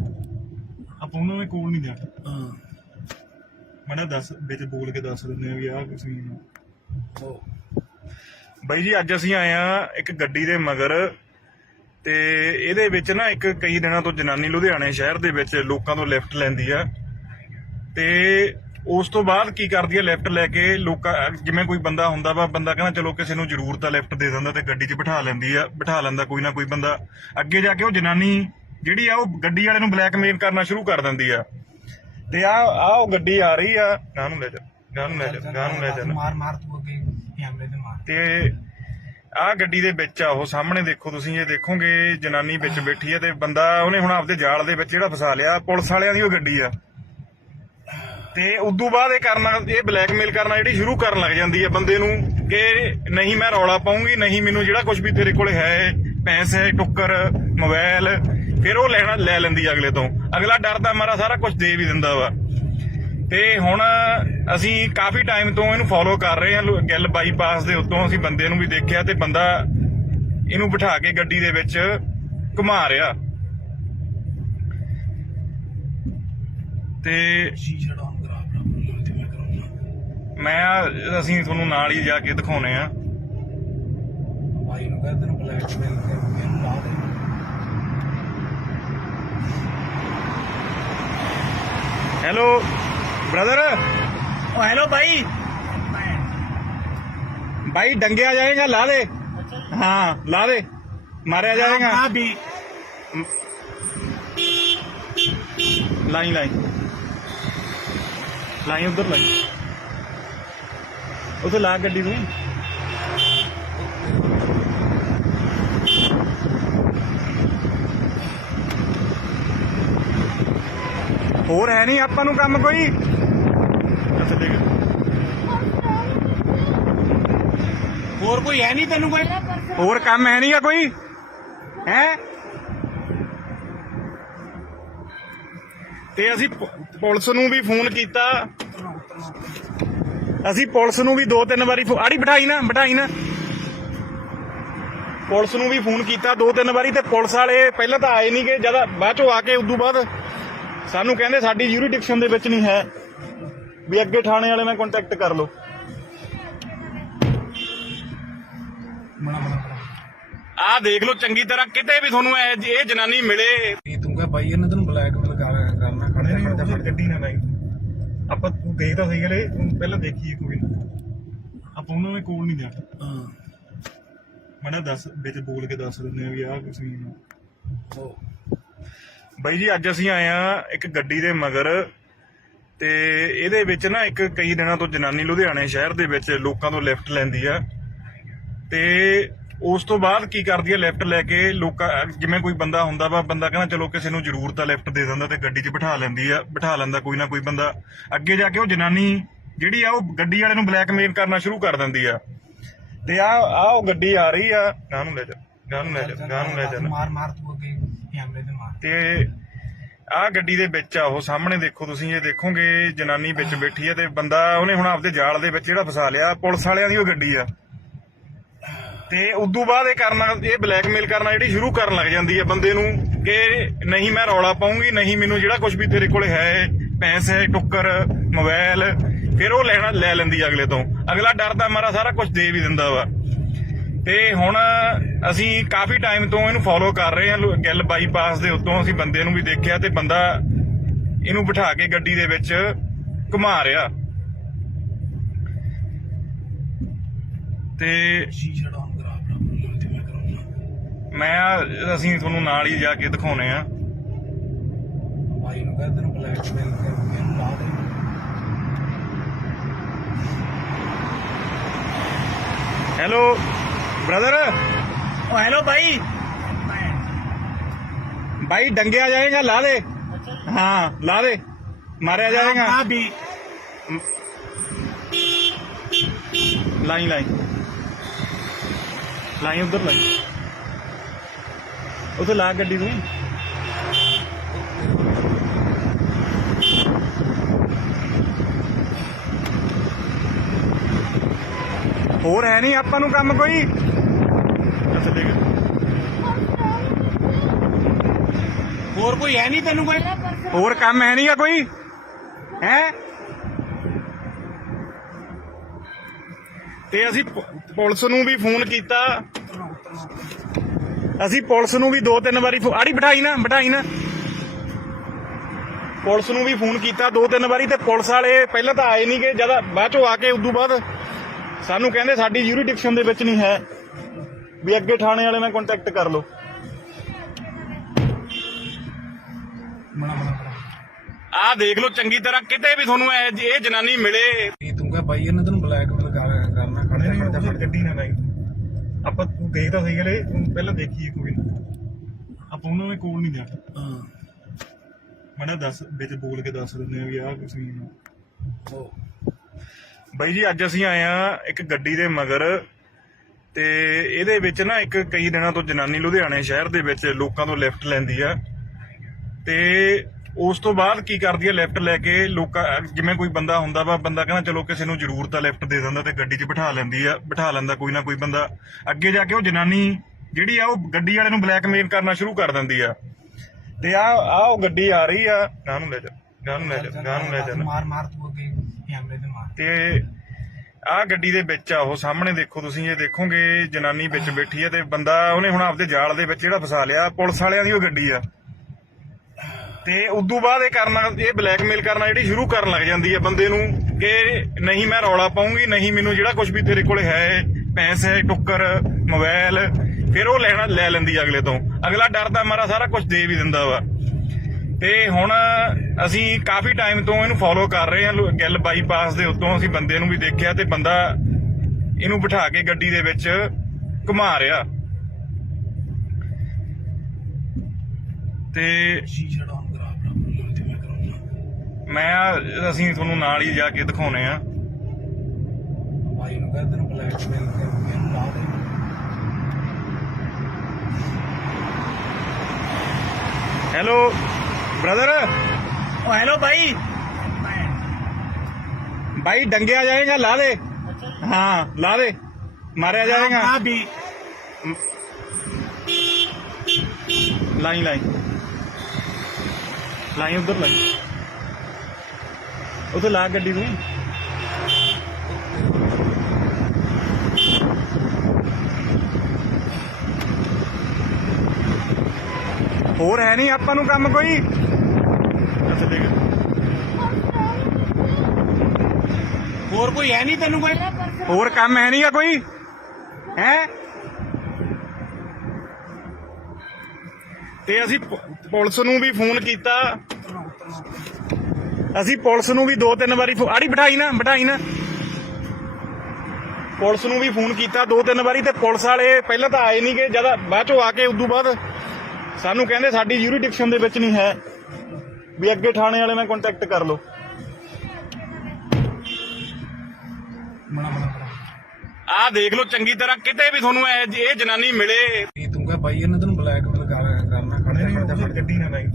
ਆਪਾਂ ਉਹਨਾਂ ਦੇ ਕੋਲ ਨਹੀਂ ਜਾਣਾ ਹਾਂ ਮੈਂ ਨਾ ਦੱਸ ਵਿੱਚ ਬੋਲ ਕੇ ਦੱਸ ਦਿੰਦੇ ਆ ਵੀ ਆਹ ਕੁਛ ਨਹੀਂ ਉਹ ਬਾਈ ਜੀ ਅੱਜ ਅਸੀਂ ਆਏ ਆ ਇੱਕ ਗੱਡੀ ਦੇ ਮਗਰ ਤੇ ਇਹਦੇ ਵਿੱਚ ਨਾ ਇੱਕ ਕਈ ਦਿਨਾਂ ਤੋਂ ਜਨਾਨੀ ਲੁਧਿਆਣੇ ਸ਼ਹਿਰ ਦੇ ਵਿੱਚ ਲੋਕਾਂ ਤੋਂ ਲਿਫਟ ਲੈਂਦੀ ਆ ਤੇ ਉਸ ਤੋਂ ਬਾਅਦ ਕੀ ਕਰਦੀ ਆ ਲਿਫਟ ਲੈ ਕੇ ਲੋਕਾਂ ਜਿਵੇਂ ਕੋਈ ਬੰਦਾ ਹੁੰਦਾ ਵਾ ਬੰਦਾ ਕਹਿੰਦਾ ਚਲੋ ਕਿਸੇ ਨੂੰ ਜ਼ਰੂਰਤ ਆ ਲਿਫਟ ਦੇ ਦਿੰਦਾ ਤੇ ਗੱਡੀ 'ਚ ਬਿਠਾ ਲੈਂਦਾ ਕੋਈ ਨਾ ਕੋਈ ਬੰਦਾ ਅੱਗੇ ਜਾ ਕੇ ਉਹ ਜਨਾਨੀ ਜਿਹੜੀ ਆ ਉਹ ਗੱਡੀ ਵਾਲੇ ਨੂੰ ਬਲੈਕਮੇਲ ਕਰਨਾ ਸ਼ੁਰੂ ਕਰ ਦਿੰਦੀ ਆ ਤੇ ਆ ਉਹ ਗੱਡੀ ਆ ਰਹੀ ਆ ਗਾਂ ਨੂੰ ਲੈ ਜਾ ਮਾਰ ਤੂੰ ਅੱਗੇ ਕੈਮਰੇ ਤੇ ਮਾਰ ਤੇ ਆ ਗੱਡੀ ਦੇ ਵਿੱਚ ਆ ਉਹ ਸਾਹਮਣੇ ਦੇਖੋ ਤੁਸੀਂ ਇਹ ਦੇਖੋਗੇ ਜਨਾਨੀ ਵਿੱਚ ਬੈਠੀ ਆ ਤੇ ਬੰਦਾ ਉਹਨੇ ਹੁਣ ਆਪਦੇ ਜਾਲ ਦੇ ਵਿੱਚ ਜਿਹੜਾ ਫਸਾ ਲਿਆ ਪੁਲਿਸ ਵਾਲਿਆਂ ਦੀ ਉਹ ਗੱਡੀ ਆ ਤੇ ਉਦੋਂ ਬਾਅਦ ਇਹ ਬਲੈਕਮੇਲ ਕਰਨਾ ਜਿਹੜੀ ਸ਼ੁਰੂ ਕਰਨ ਲੱਗ ਜਾਂਦੀ ਹੈ ਬੰਦੇ ਨੂੰ ਕਿ ਨਹੀਂ ਮੈਂ ਰੌਲਾ ਪਾਉਂਗੀ ਨਹੀਂ ਮੈਨੂੰ ਜਿਹੜਾ ਕੁਝ ਵੀ ਤੇਰੇ ਕੋਲ ਹੈ ਪੈਸੇ ਟੁੱਕਰ ਮੋਬਾਈਲ ਫਿਰ ਉਹ ਲੈ ਲੈਂਦੀ ਅਗਲੇ ਤੋਂ ਅਗਲਾ ਡਰਦਾ ਮਾਰਾ ਸਾਰਾ ਕੁਝ ਦੇ ਵੀ ਦਿੰਦਾ ਵਾ ਤੇ ਹੁਣ ਅਸੀਂ ਕਾਫੀ ਟਾਈਮ ਤੋਂ ਇਹਨੂੰ ਫੋਲੋ ਕਰ ਰਹੇ ਹਾਂ ਗਿੱਲ ਬਾਈਪਾਸ ਦੇ ਉੱਤੋਂ ਅਸੀਂ ਬੰਦੇ ਨੂੰ ਵੀ ਦੇਖਿਆ ਤੇ ਬੰਦਾ ਇਹਨੂੰ ਬਿਠਾ ਕੇ ਗੱਡੀ ਦੇ ਵਿੱਚ ਘੁਮਾ ਰਿਹਾ ਤੇ ਸ਼ੀਸ਼ਾ ਡਾਊਨ ਕਰਾ ਆਪਣਾ ਤੇ ਮੈਂ ਕਰਾਉਣਾ ਅਸੀਂ ਤੁਹਾਨੂੰ ਨਾਲ ਹੀ ਜਾ ਕੇ ਦਿਖਾਉਣੇ ਆ ਭਾਈ ਨੂੰ ਕਹਿੰਦੇ ਨੇ ਬਲੈਕਮੇਲ ਕਰਕੇ ਇਹਨੂੰ ਲਾ ਦੇ हेलो ब्रदर ओ हेलो भाई भाई डंगे आ जाएगा ला दे हाँ ला दे मारे आ जाएगा भी लाई उधर लाई उसे ला गड्डी में ਹੋਰ ਹੈ ਨਹੀਂ ਆਪਾਂ ਨੂੰ ਕੰਮ ਕੋਈ ਅੱਛਾ ਦੇਖ ਹੋਰ ਕੋਈ ਹੈ ਨਹੀਂ ਤੈਨੂੰ ਕੋਈ ਹੋਰ ਕੰਮ ਹੈ ਨਹੀਂਗਾ ਕੋਈ ਹੈ ਤੇ ਅਸੀਂ ਪੁਲਿਸ ਨੂੰ ਵੀ ਫੋਨ ਕੀਤਾ ਅਸੀਂ ਪੁਲਿਸ ਨੂੰ ਵੀ 2-3 ਵਾਰੀ ਆੜੀ ਬਿਠਾਈ ਨਾ ਪੁਲਿਸ ਨੂੰ ਵੀ ਫੋਨ ਕੀਤਾ 2-3 ਵਾਰੀ ਤੇ ਪੁਲਿਸ ਵਾਲੇ ਪਹਿਲਾਂ ਤਾਂ ਆਏ ਨਹੀਂ ਗਏ ਜਦ ਬਾਅਦ ਚੋਂ ਆ ਕੇ ਉਦੋਂ ਬਾਅਦ ਸਾਨੂੰ ਕਹਿੰਦੇ ਸਾਡੀ ਯੂਰੀਡਿਕਸ਼ਨ ਦੇ ਵਿੱਚ ਨਹੀਂ ਹੈ ਵੀ ਅੱਗੇ ਥਾਣੇ ਵਾਲੇ ਨਾਲ ਕੰਟੈਕਟ ਕਰ ਲਓ ਆਹ ਦੇਖ ਲਓ ਚੰਗੀ ਤਰ੍ਹਾਂ ਕਿਤੇ ਵੀ ਤੁਹਾਨੂੰ ਇਹ ਜਨਾਨੀ ਮਿਲੇ ਤੂੰ ਕਹ ਭਾਈ ਇਹਨੇ ਤੈਨੂੰ ਬਲੈਕਮੇਲ ਕਰਨਾ ਖੜਦੇ ਗੱਡੀ ਨਾ ਲਾਈ ਆਪਾਂ ਤੂੰ ਗਈ ਤਾਂ ਸਹੀ ਗਏ ਪਹਿਲਾਂ ਦੇਖੀਏ ਕੋਈ ਨਾ ਆਪਾਂ ਉਹਨਾਂ ਦੇ ਕੋਲ ਨਹੀਂ ਜਾਣਾ ਹਾਂ ਮੈਂ ਨਾ ਦੱਸ ਵਿੱਚ ਬੋਲ ਕੇ ਦੱਸ ਦਿੰਦੇ ਆ ਵੀ ਆਹ ਕੁਛ ਨਹੀਂ ਉਹ ਬਾਈ ਜੀ ਅੱਜ ਅਸੀਂ ਆਏ ਆ ਇੱਕ ਗੱਡੀ ਦੇ ਮਗਰ ਤੇ ਇਹਦੇ ਵਿੱਚ ਨਾ ਇੱਕ ਕਈ ਦਿਨਾਂ ਤੋਂ ਜਨਾਨੀ ਲੁਧਿਆਣੇ ਸ਼ਹਿਰ ਦੇ ਵਿੱਚ ਲੋਕਾਂ ਤੋਂ ਲਿਫਟ ਲੈਂਦੀ ਆ ਤੇ ਉਸ ਤੋਂ ਬਾਅਦ ਕੀ ਕਰਦੀ ਆ ਲਿਫਟ ਲੈ ਕੇ ਲੋਕਾਂ ਜਿਵੇਂ ਕੋਈ ਬੰਦਾ ਹੁੰਦਾ ਵਾ ਬੰਦਾ ਕਹਿੰਦਾ ਚਲੋ ਕਿਸੇ ਨੂੰ ਜ਼ਰੂਰਤ ਆ ਲਿਫਟ ਦੇ ਦਿੰਦਾ ਤੇ ਗੱਡੀ 'ਚ ਬਿਠਾ ਲੈਂਦਾ ਕੋਈ ਨਾ ਕੋਈ ਬੰਦਾ ਅੱਗੇ ਜਾ ਕੇ ਉਹ ਜਨਾਨੀ ਜਿਹੜੀ ਆ ਉਹ ਗੱਡੀ ਵਾਲੇ ਨੂੰ ਬਲੈਕਮੇਲ ਕਰਨਾ ਸ਼ੁਰੂ ਕਰ ਦਿੰਦੀ ਆ ਤੇ ਆ ਉਹ ਗੱਡੀ ਆ ਰਹੀ ਆ ਗਾਂ ਨੂੰ ਲੈ ਜਾ ਮਾਰ ਤੂੰ ਅੱਗੇ ਕੈਮਰੇ ਤੇ ਮਾਰ ਤੇ ਆਹ ਗੱਡੀ ਦੇ ਵਿੱਚ ਆ ਉਹ ਸਾਹਮਣੇ ਦੇਖੋ ਤੁਸੀਂ ਇਹ ਦੇਖੋਗੇ ਜਨਾਨੀ ਵਿੱਚ ਬੈਠੀ ਆ ਤੇ ਬੰਦਾ ਉਹਨੇ ਹੁਣ ਆਪਦੇ ਜਾਲ ਦੇ ਵਿੱਚ ਜਿਹੜਾ ਫਸਾ ਲਿਆ ਪੁਲਿਸ ਵਾਲਿਆਂ ਦੀ ਉਹ ਗੱਡੀ ਆ ਤੇ ਉਦੋਂ ਬਾਅਦ ਇਹ ਬਲੈਕਮੇਲ ਕਰਨਾ ਜਿਹੜੀ ਸ਼ੁਰੂ ਕਰਨ ਲੱਗ ਜਾਂਦੀ ਹੈ ਬੰਦੇ ਨੂੰ ਕਿ ਨਹੀਂ ਮੈਂ ਰੌਲਾ ਪਾਉਂਗੀ ਨਹੀਂ ਮੈਨੂੰ ਜਿਹੜਾ ਕੁਝ ਵੀ ਤੇਰੇ ਕੋਲ ਹੈ ਪੈਸੇ ਟੁੱਕਰ ਮੋਬਾਈਲ ਫਿਰ ਉਹ ਲੈ ਲੈਂਦੀ ਅਗਲੇ ਤੋਂ ਅਗਲਾ ਡਰਦਾ ਮਾਰਾ ਸਾਰਾ ਕੁਝ ਦੇ ਵੀ ਦਿੰਦਾ ਵਾ ਤੇ ਹੁਣ ਅਸੀਂ ਕਾਫੀ ਟਾਈਮ ਤੋਂ ਇਹਨੂੰ ਫੋਲੋ ਕਰ ਰਹੇ ਹਾਂ ਗਿੱਲ ਬਾਈਪਾਸ ਦੇ ਉੱਤੋਂ ਅਸੀਂ ਬੰਦੇ ਨੂੰ ਵੀ ਦੇਖਿਆ ਤੇ ਬੰਦਾ ਇਹਨੂੰ ਬਿਠਾ ਕੇ ਗੱਡੀ ਦੇ ਵਿੱਚ ਘੁਮਾ ਰਿਹਾ ਤੇ ਸ਼ੀਸ਼ਾ ਡਾਊਨ ਕਰਾ ਆਪਣਾ ਤੇ ਮੈਂ ਕਰਾਉਣਾ ਅਸੀਂ ਤੁਹਾਨੂੰ ਨਾਲ ਹੀ ਜਾ ਕੇ ਦਿਖਾਉਣੇ ਆ ਭਾਈ ਨੂੰ ਕਹਿੰਦੇ ਨੇ ਬਲੈਕਮੇਲ ਕਰਕੇ ਇਹਨੂੰ ਲਾ ਦੇ हेलो ब्रदर ओ हेलो भाई भाई डंगे आ जाएगा ला दे हाँ ला दे मारे आ जाएगा भी लाई उधर लाई उसे ला गड्डी में ਹੋਰ ਹੈ ਨਹੀਂ ਆਪਾਂ ਨੂੰ ਕੰਮ ਕੋਈ ਅੱਛਾ ਦੇਖ ਹੋਰ ਕੋਈ ਹੈ ਨਹੀਂ ਤੈਨੂੰ ਕੋਈ ਹੋਰ ਕੰਮ ਹੈ ਨਹੀਂਗਾ ਕੋਈ ਹੈ। ਤੇ ਅਸੀਂ ਪੁਲਿਸ ਨੂੰ ਵੀ ਫੋਨ ਕੀਤਾ, ਅਸੀਂ ਪੁਲਿਸ ਨੂੰ ਵੀ 2-3 ਵਾਰੀ ਆੜੀ ਬਿਠਾਈ ਨਾ ਪੁਲਿਸ ਨੂੰ ਵੀ ਫੋਨ ਕੀਤਾ 2-3 ਵਾਰੀ, ਤੇ ਪੁਲਿਸ ਵਾਲੇ ਪਹਿਲਾਂ ਤਾਂ ਆਏ ਨਹੀਂ ਗਏ, ਜਦ ਬਾਅਦ ਚੋਂ ਆ ਕੇ ਉਦੋਂ ਬਾਅਦ ਸਾਨੂੰ ਕਹਿੰਦੇ ਸਾਡੀ ਜੂਰੀਡਿਕਸ਼ਨ ਦੇ ਵਿੱਚ ਨਹੀਂ ਹੈ, ਵੀ ਅੱਗੇ ਥਾਣੇ ਵਾਲੇ ਨਾਲ ਕੰਟੈਕਟ ਕਰ ਲਓ। ਆਹ ਦੇਖ ਲਓ ਚੰਗੀ ਤਰ੍ਹਾਂ, ਕਿਤੇ ਵੀ ਤੁਹਾਨੂੰ ਇਹ ਜਨਾਨੀ ਮਿਲੇ। ਤੂੰ ਕਹ ਬਾਈ ਇਹਨਾਂ ਤੈਨੂੰ ਬਲੈਕਮੇਲ ਕਰਨਾ ਖੜਦਾ ਗੱਡੀ ਨਾ ਲਾਈ ਆਪਾਂ, ਤੂੰ ਦੇਖ ਤਾਂ ਸਹੀ ਗਲੇ ਪਹਿਲਾਂ ਦੇਖੀਏ ਕੋਈ ਆਪਾਂ ਉਹਨਾਂ ਦੇ ਕੋਲ ਨਹੀਂ ਜਾਣਾ। ਮੈਂ ਦੱਸ ਵਿੱਚ ਬੋਲ ਕੇ ਦੱਸ ਦਿੰਦੇ ਆ ਵੀ ਆਹ ਕੁਛ ਨਹੀਂ। ਬਾਈ ਜੀ ਅੱਜ ਅਸੀਂ ਆਏ ਆ ਇੱਕ ਗੱਡੀ ਦੇ ਮਗਰ, ਤੇ ਇਹਦੇ ਵਿੱਚ ਨਾ ਇੱਕ ਕਈ ਦਿਨਾਂ ਤੋਂ ਜਨਾਨੀ ਲੁਧਿਆਣੇ ਸ਼ਹਿਰ ਦੇ ਵਿੱਚ ਲੋਕਾਂ ਤੋਂ ਲਿਫਟ ਲੈਂਦੀ ਆ, ਤੇ ਉਸ ਤੋਂ ਬਾਅਦ ਕੀ ਕਰਦੀ ਆ, ਲਿਫਟ ਲੈ ਕੇ ਲੋਕਾਂ, ਜਿਵੇਂ ਕੋਈ ਬੰਦਾ ਹੁੰਦਾ ਵਾ, ਬੰਦਾ ਕਹਿੰਦਾ ਚਲੋ ਕਿਸੇ ਨੂੰ ਜ਼ਰੂਰਤ ਆ ਲਿਫਟ ਦੇ ਦਿੰਦਾ, ਤੇ ਗੱਡੀ 'ਚ ਬਿਠਾ ਲੈਂਦਾ ਕੋਈ ਨਾ ਕੋਈ ਬੰਦਾ। ਅੱਗੇ ਜਾ ਕੇ ਉਹ ਜਨਾਨੀ ਜਿਹੜੀ ਆ ਉਹ ਗੱਡੀ ਵਾਲੇ ਨੂੰ ਬਲੈਕਮੇਲ ਕਰਨਾ ਸ਼ੁਰੂ ਕਰ ਦਿੰਦੀ ਆ। ਤੇ ਆ ਉਹ ਗੱਡੀ ਆ ਰਹੀ ਆ, ਗਾਂ ਨੂੰ ਲੈ ਜਾ ਮਾਰ ਤੂੰ ਅੱਗੇ ਕੈਮਰੇ ਤੇ ਮਾਰ। ਤੇ ਆ ਗੱਡੀ ਦੇ ਵਿੱਚ ਆ ਉਹ ਸਾਹਮਣੇ ਦੇਖੋ ਤੁਸੀਂ, ਇਹ ਦੇਖੋਗੇ ਜਨਾਨੀ ਵਿੱਚ ਬੈਠੀ ਆ, ਤੇ ਬੰਦਾ ਉਹਨੇ ਹੁਣ ਆਪਦੇ ਜਾਲ ਦੇ ਵਿੱਚ ਜਿਹੜਾ ਫਸਾ ਲਿਆ, ਪੁਲਿਸ ਵਾਲਿਆਂ ਦੀ ਉਹ ਗੱਡੀ ਆ। ਤੇ ਉਦੋਂ ਬਾਅਦ ਇਹ ਬਲੈਕਮੇਲ ਕਰਨਾ ਜਿਹੜੀ ਸ਼ੁਰੂ ਕਰਨ ਲੱਗ ਜਾਂਦੀ ਹੈ ਬੰਦੇ ਨੂੰ, ਕਿ ਨਹੀਂ ਮੈਂ ਰੌਲਾ ਪਾਉਂਗੀ, ਨਹੀਂ ਮੈਨੂੰ ਜਿਹੜਾ ਕੁਝ ਵੀ ਤੇਰੇ ਕੋਲੇ ਹੈ, ਪੈਸੇ, ਟੁੱਕਰ, ਮੋਬਾਈਲ, ਫਿਰ ਉਹ ਲੈ ਲੈਂਦੀ ਅਗਲੇ ਤੋਂ। ਅਗਲਾ ਡਰਦਾ ਮਾਰਾ ਸਾਰਾ ਕੁਝ ਦੇ ਵੀ ਦਿੰਦਾ ਵਾ। ਤੇ ਹੁਣ ਅਸੀਂ ਕਾਫੀ ਟਾਈਮ ਤੋਂ ਇਹਨੂੰ ਫੋਲੋ ਕਰ ਰਹੇ ਹਾਂ, ਗਿੱਲ ਬਾਈਪਾਸ ਦੇ ਉੱਤੋਂ ਅਸੀਂ ਬੰਦੇ ਨੂੰ ਵੀ ਦੇਖਿਆ, ਤੇ ਬੰਦਾ ਇਹਨੂੰ ਬਿਠਾ ਕੇ ਗੱਡੀ ਦੇ ਵਿੱਚ ਘੁਮਾ ਰਿਹਾ। ਤੇ ਅਸੀਂ ਤੁਹਾਨੂੰ ਨਾਲ ਹੀ ਜਾ ਕੇ ਦਿਖਾਉਣੇ ਆ। ਬਾਈ ਨੂੰ ਕਹਿੰਦੇ ਤੈਨੂੰ ਬਲੈਕਮੇਲ ਕਰਨਾ। हेलो ब्रदर, हेलो भाई डंगे आ जाएगा, ला दे। हाँ ला दे, मारे आ जाएगा। भी लाई उधर उधर ला गड्डी में। ਹੋਰ ਹੈ ਨਹੀਂ ਆਪਾਂ ਨੂੰ ਕੰਮ ਕੋਈ। ਅੱਛਾ ਦੇਖ, ਹੋਰ ਕੋਈ ਹੈ ਨਹੀਂ ਤੈਨੂੰ ਕੋਈ ਹੋਰ ਕੰਮ ਹੈ ਨਹੀਂਗਾ ਕੋਈ ਹੈ। ਤੇ ਅਸੀਂ ਪੁਲਿਸ ਨੂੰ ਵੀ ਫੋਨ ਕੀਤਾ, ਅਸੀਂ ਪੁਲਿਸ ਨੂੰ ਵੀ 2-3 ਵਾਰੀ ਆੜੀ ਬਿਠਾਈ ਨਾ ਪੁਲਿਸ ਨੂੰ ਵੀ ਫੋਨ ਕੀਤਾ 2-3 ਵਾਰੀ, ਤੇ ਪੁਲਿਸ ਵਾਲੇ ਪਹਿਲਾਂ ਤਾਂ ਆਏ ਨਹੀਂ ਗਏ, ਜਦ ਬਾਅਦ ਚੋਂ ਆ ਕੇ ਉਦੋਂ ਬਾਅਦ ਸਾਨੂੰ ਕਹਿੰਦੇ ਸਾਡੀ ਜੂਰੀਡਿਕਸ਼ਨ ਦੇ ਵਿੱਚ ਨਹੀਂ ਹੈ, ਵੀ ਅੱਗੇ ਥਾਣੇ ਵਾਲੇ ਨਾਲ ਕੰਟੈਕਟ ਕਰ ਲਓ। ਆਹ ਦੇਖ ਲਓ ਚੰਗੀ ਤਰ੍ਹਾਂ, ਕਿਤੇ ਵੀ ਤੁਹਾਨੂੰ ਇਹ ਜਨਾਨੀ ਮਿਲੇ। ਤੂੰ ਕਹ ਬਾਈ ਇਹਨਾਂ ਤੈਨੂੰ ਬਲੈਕਮੇਲ ਕਰਨਾ ਖੜਦਾ ਗੱਡੀ ਨਾ ਲਾਈ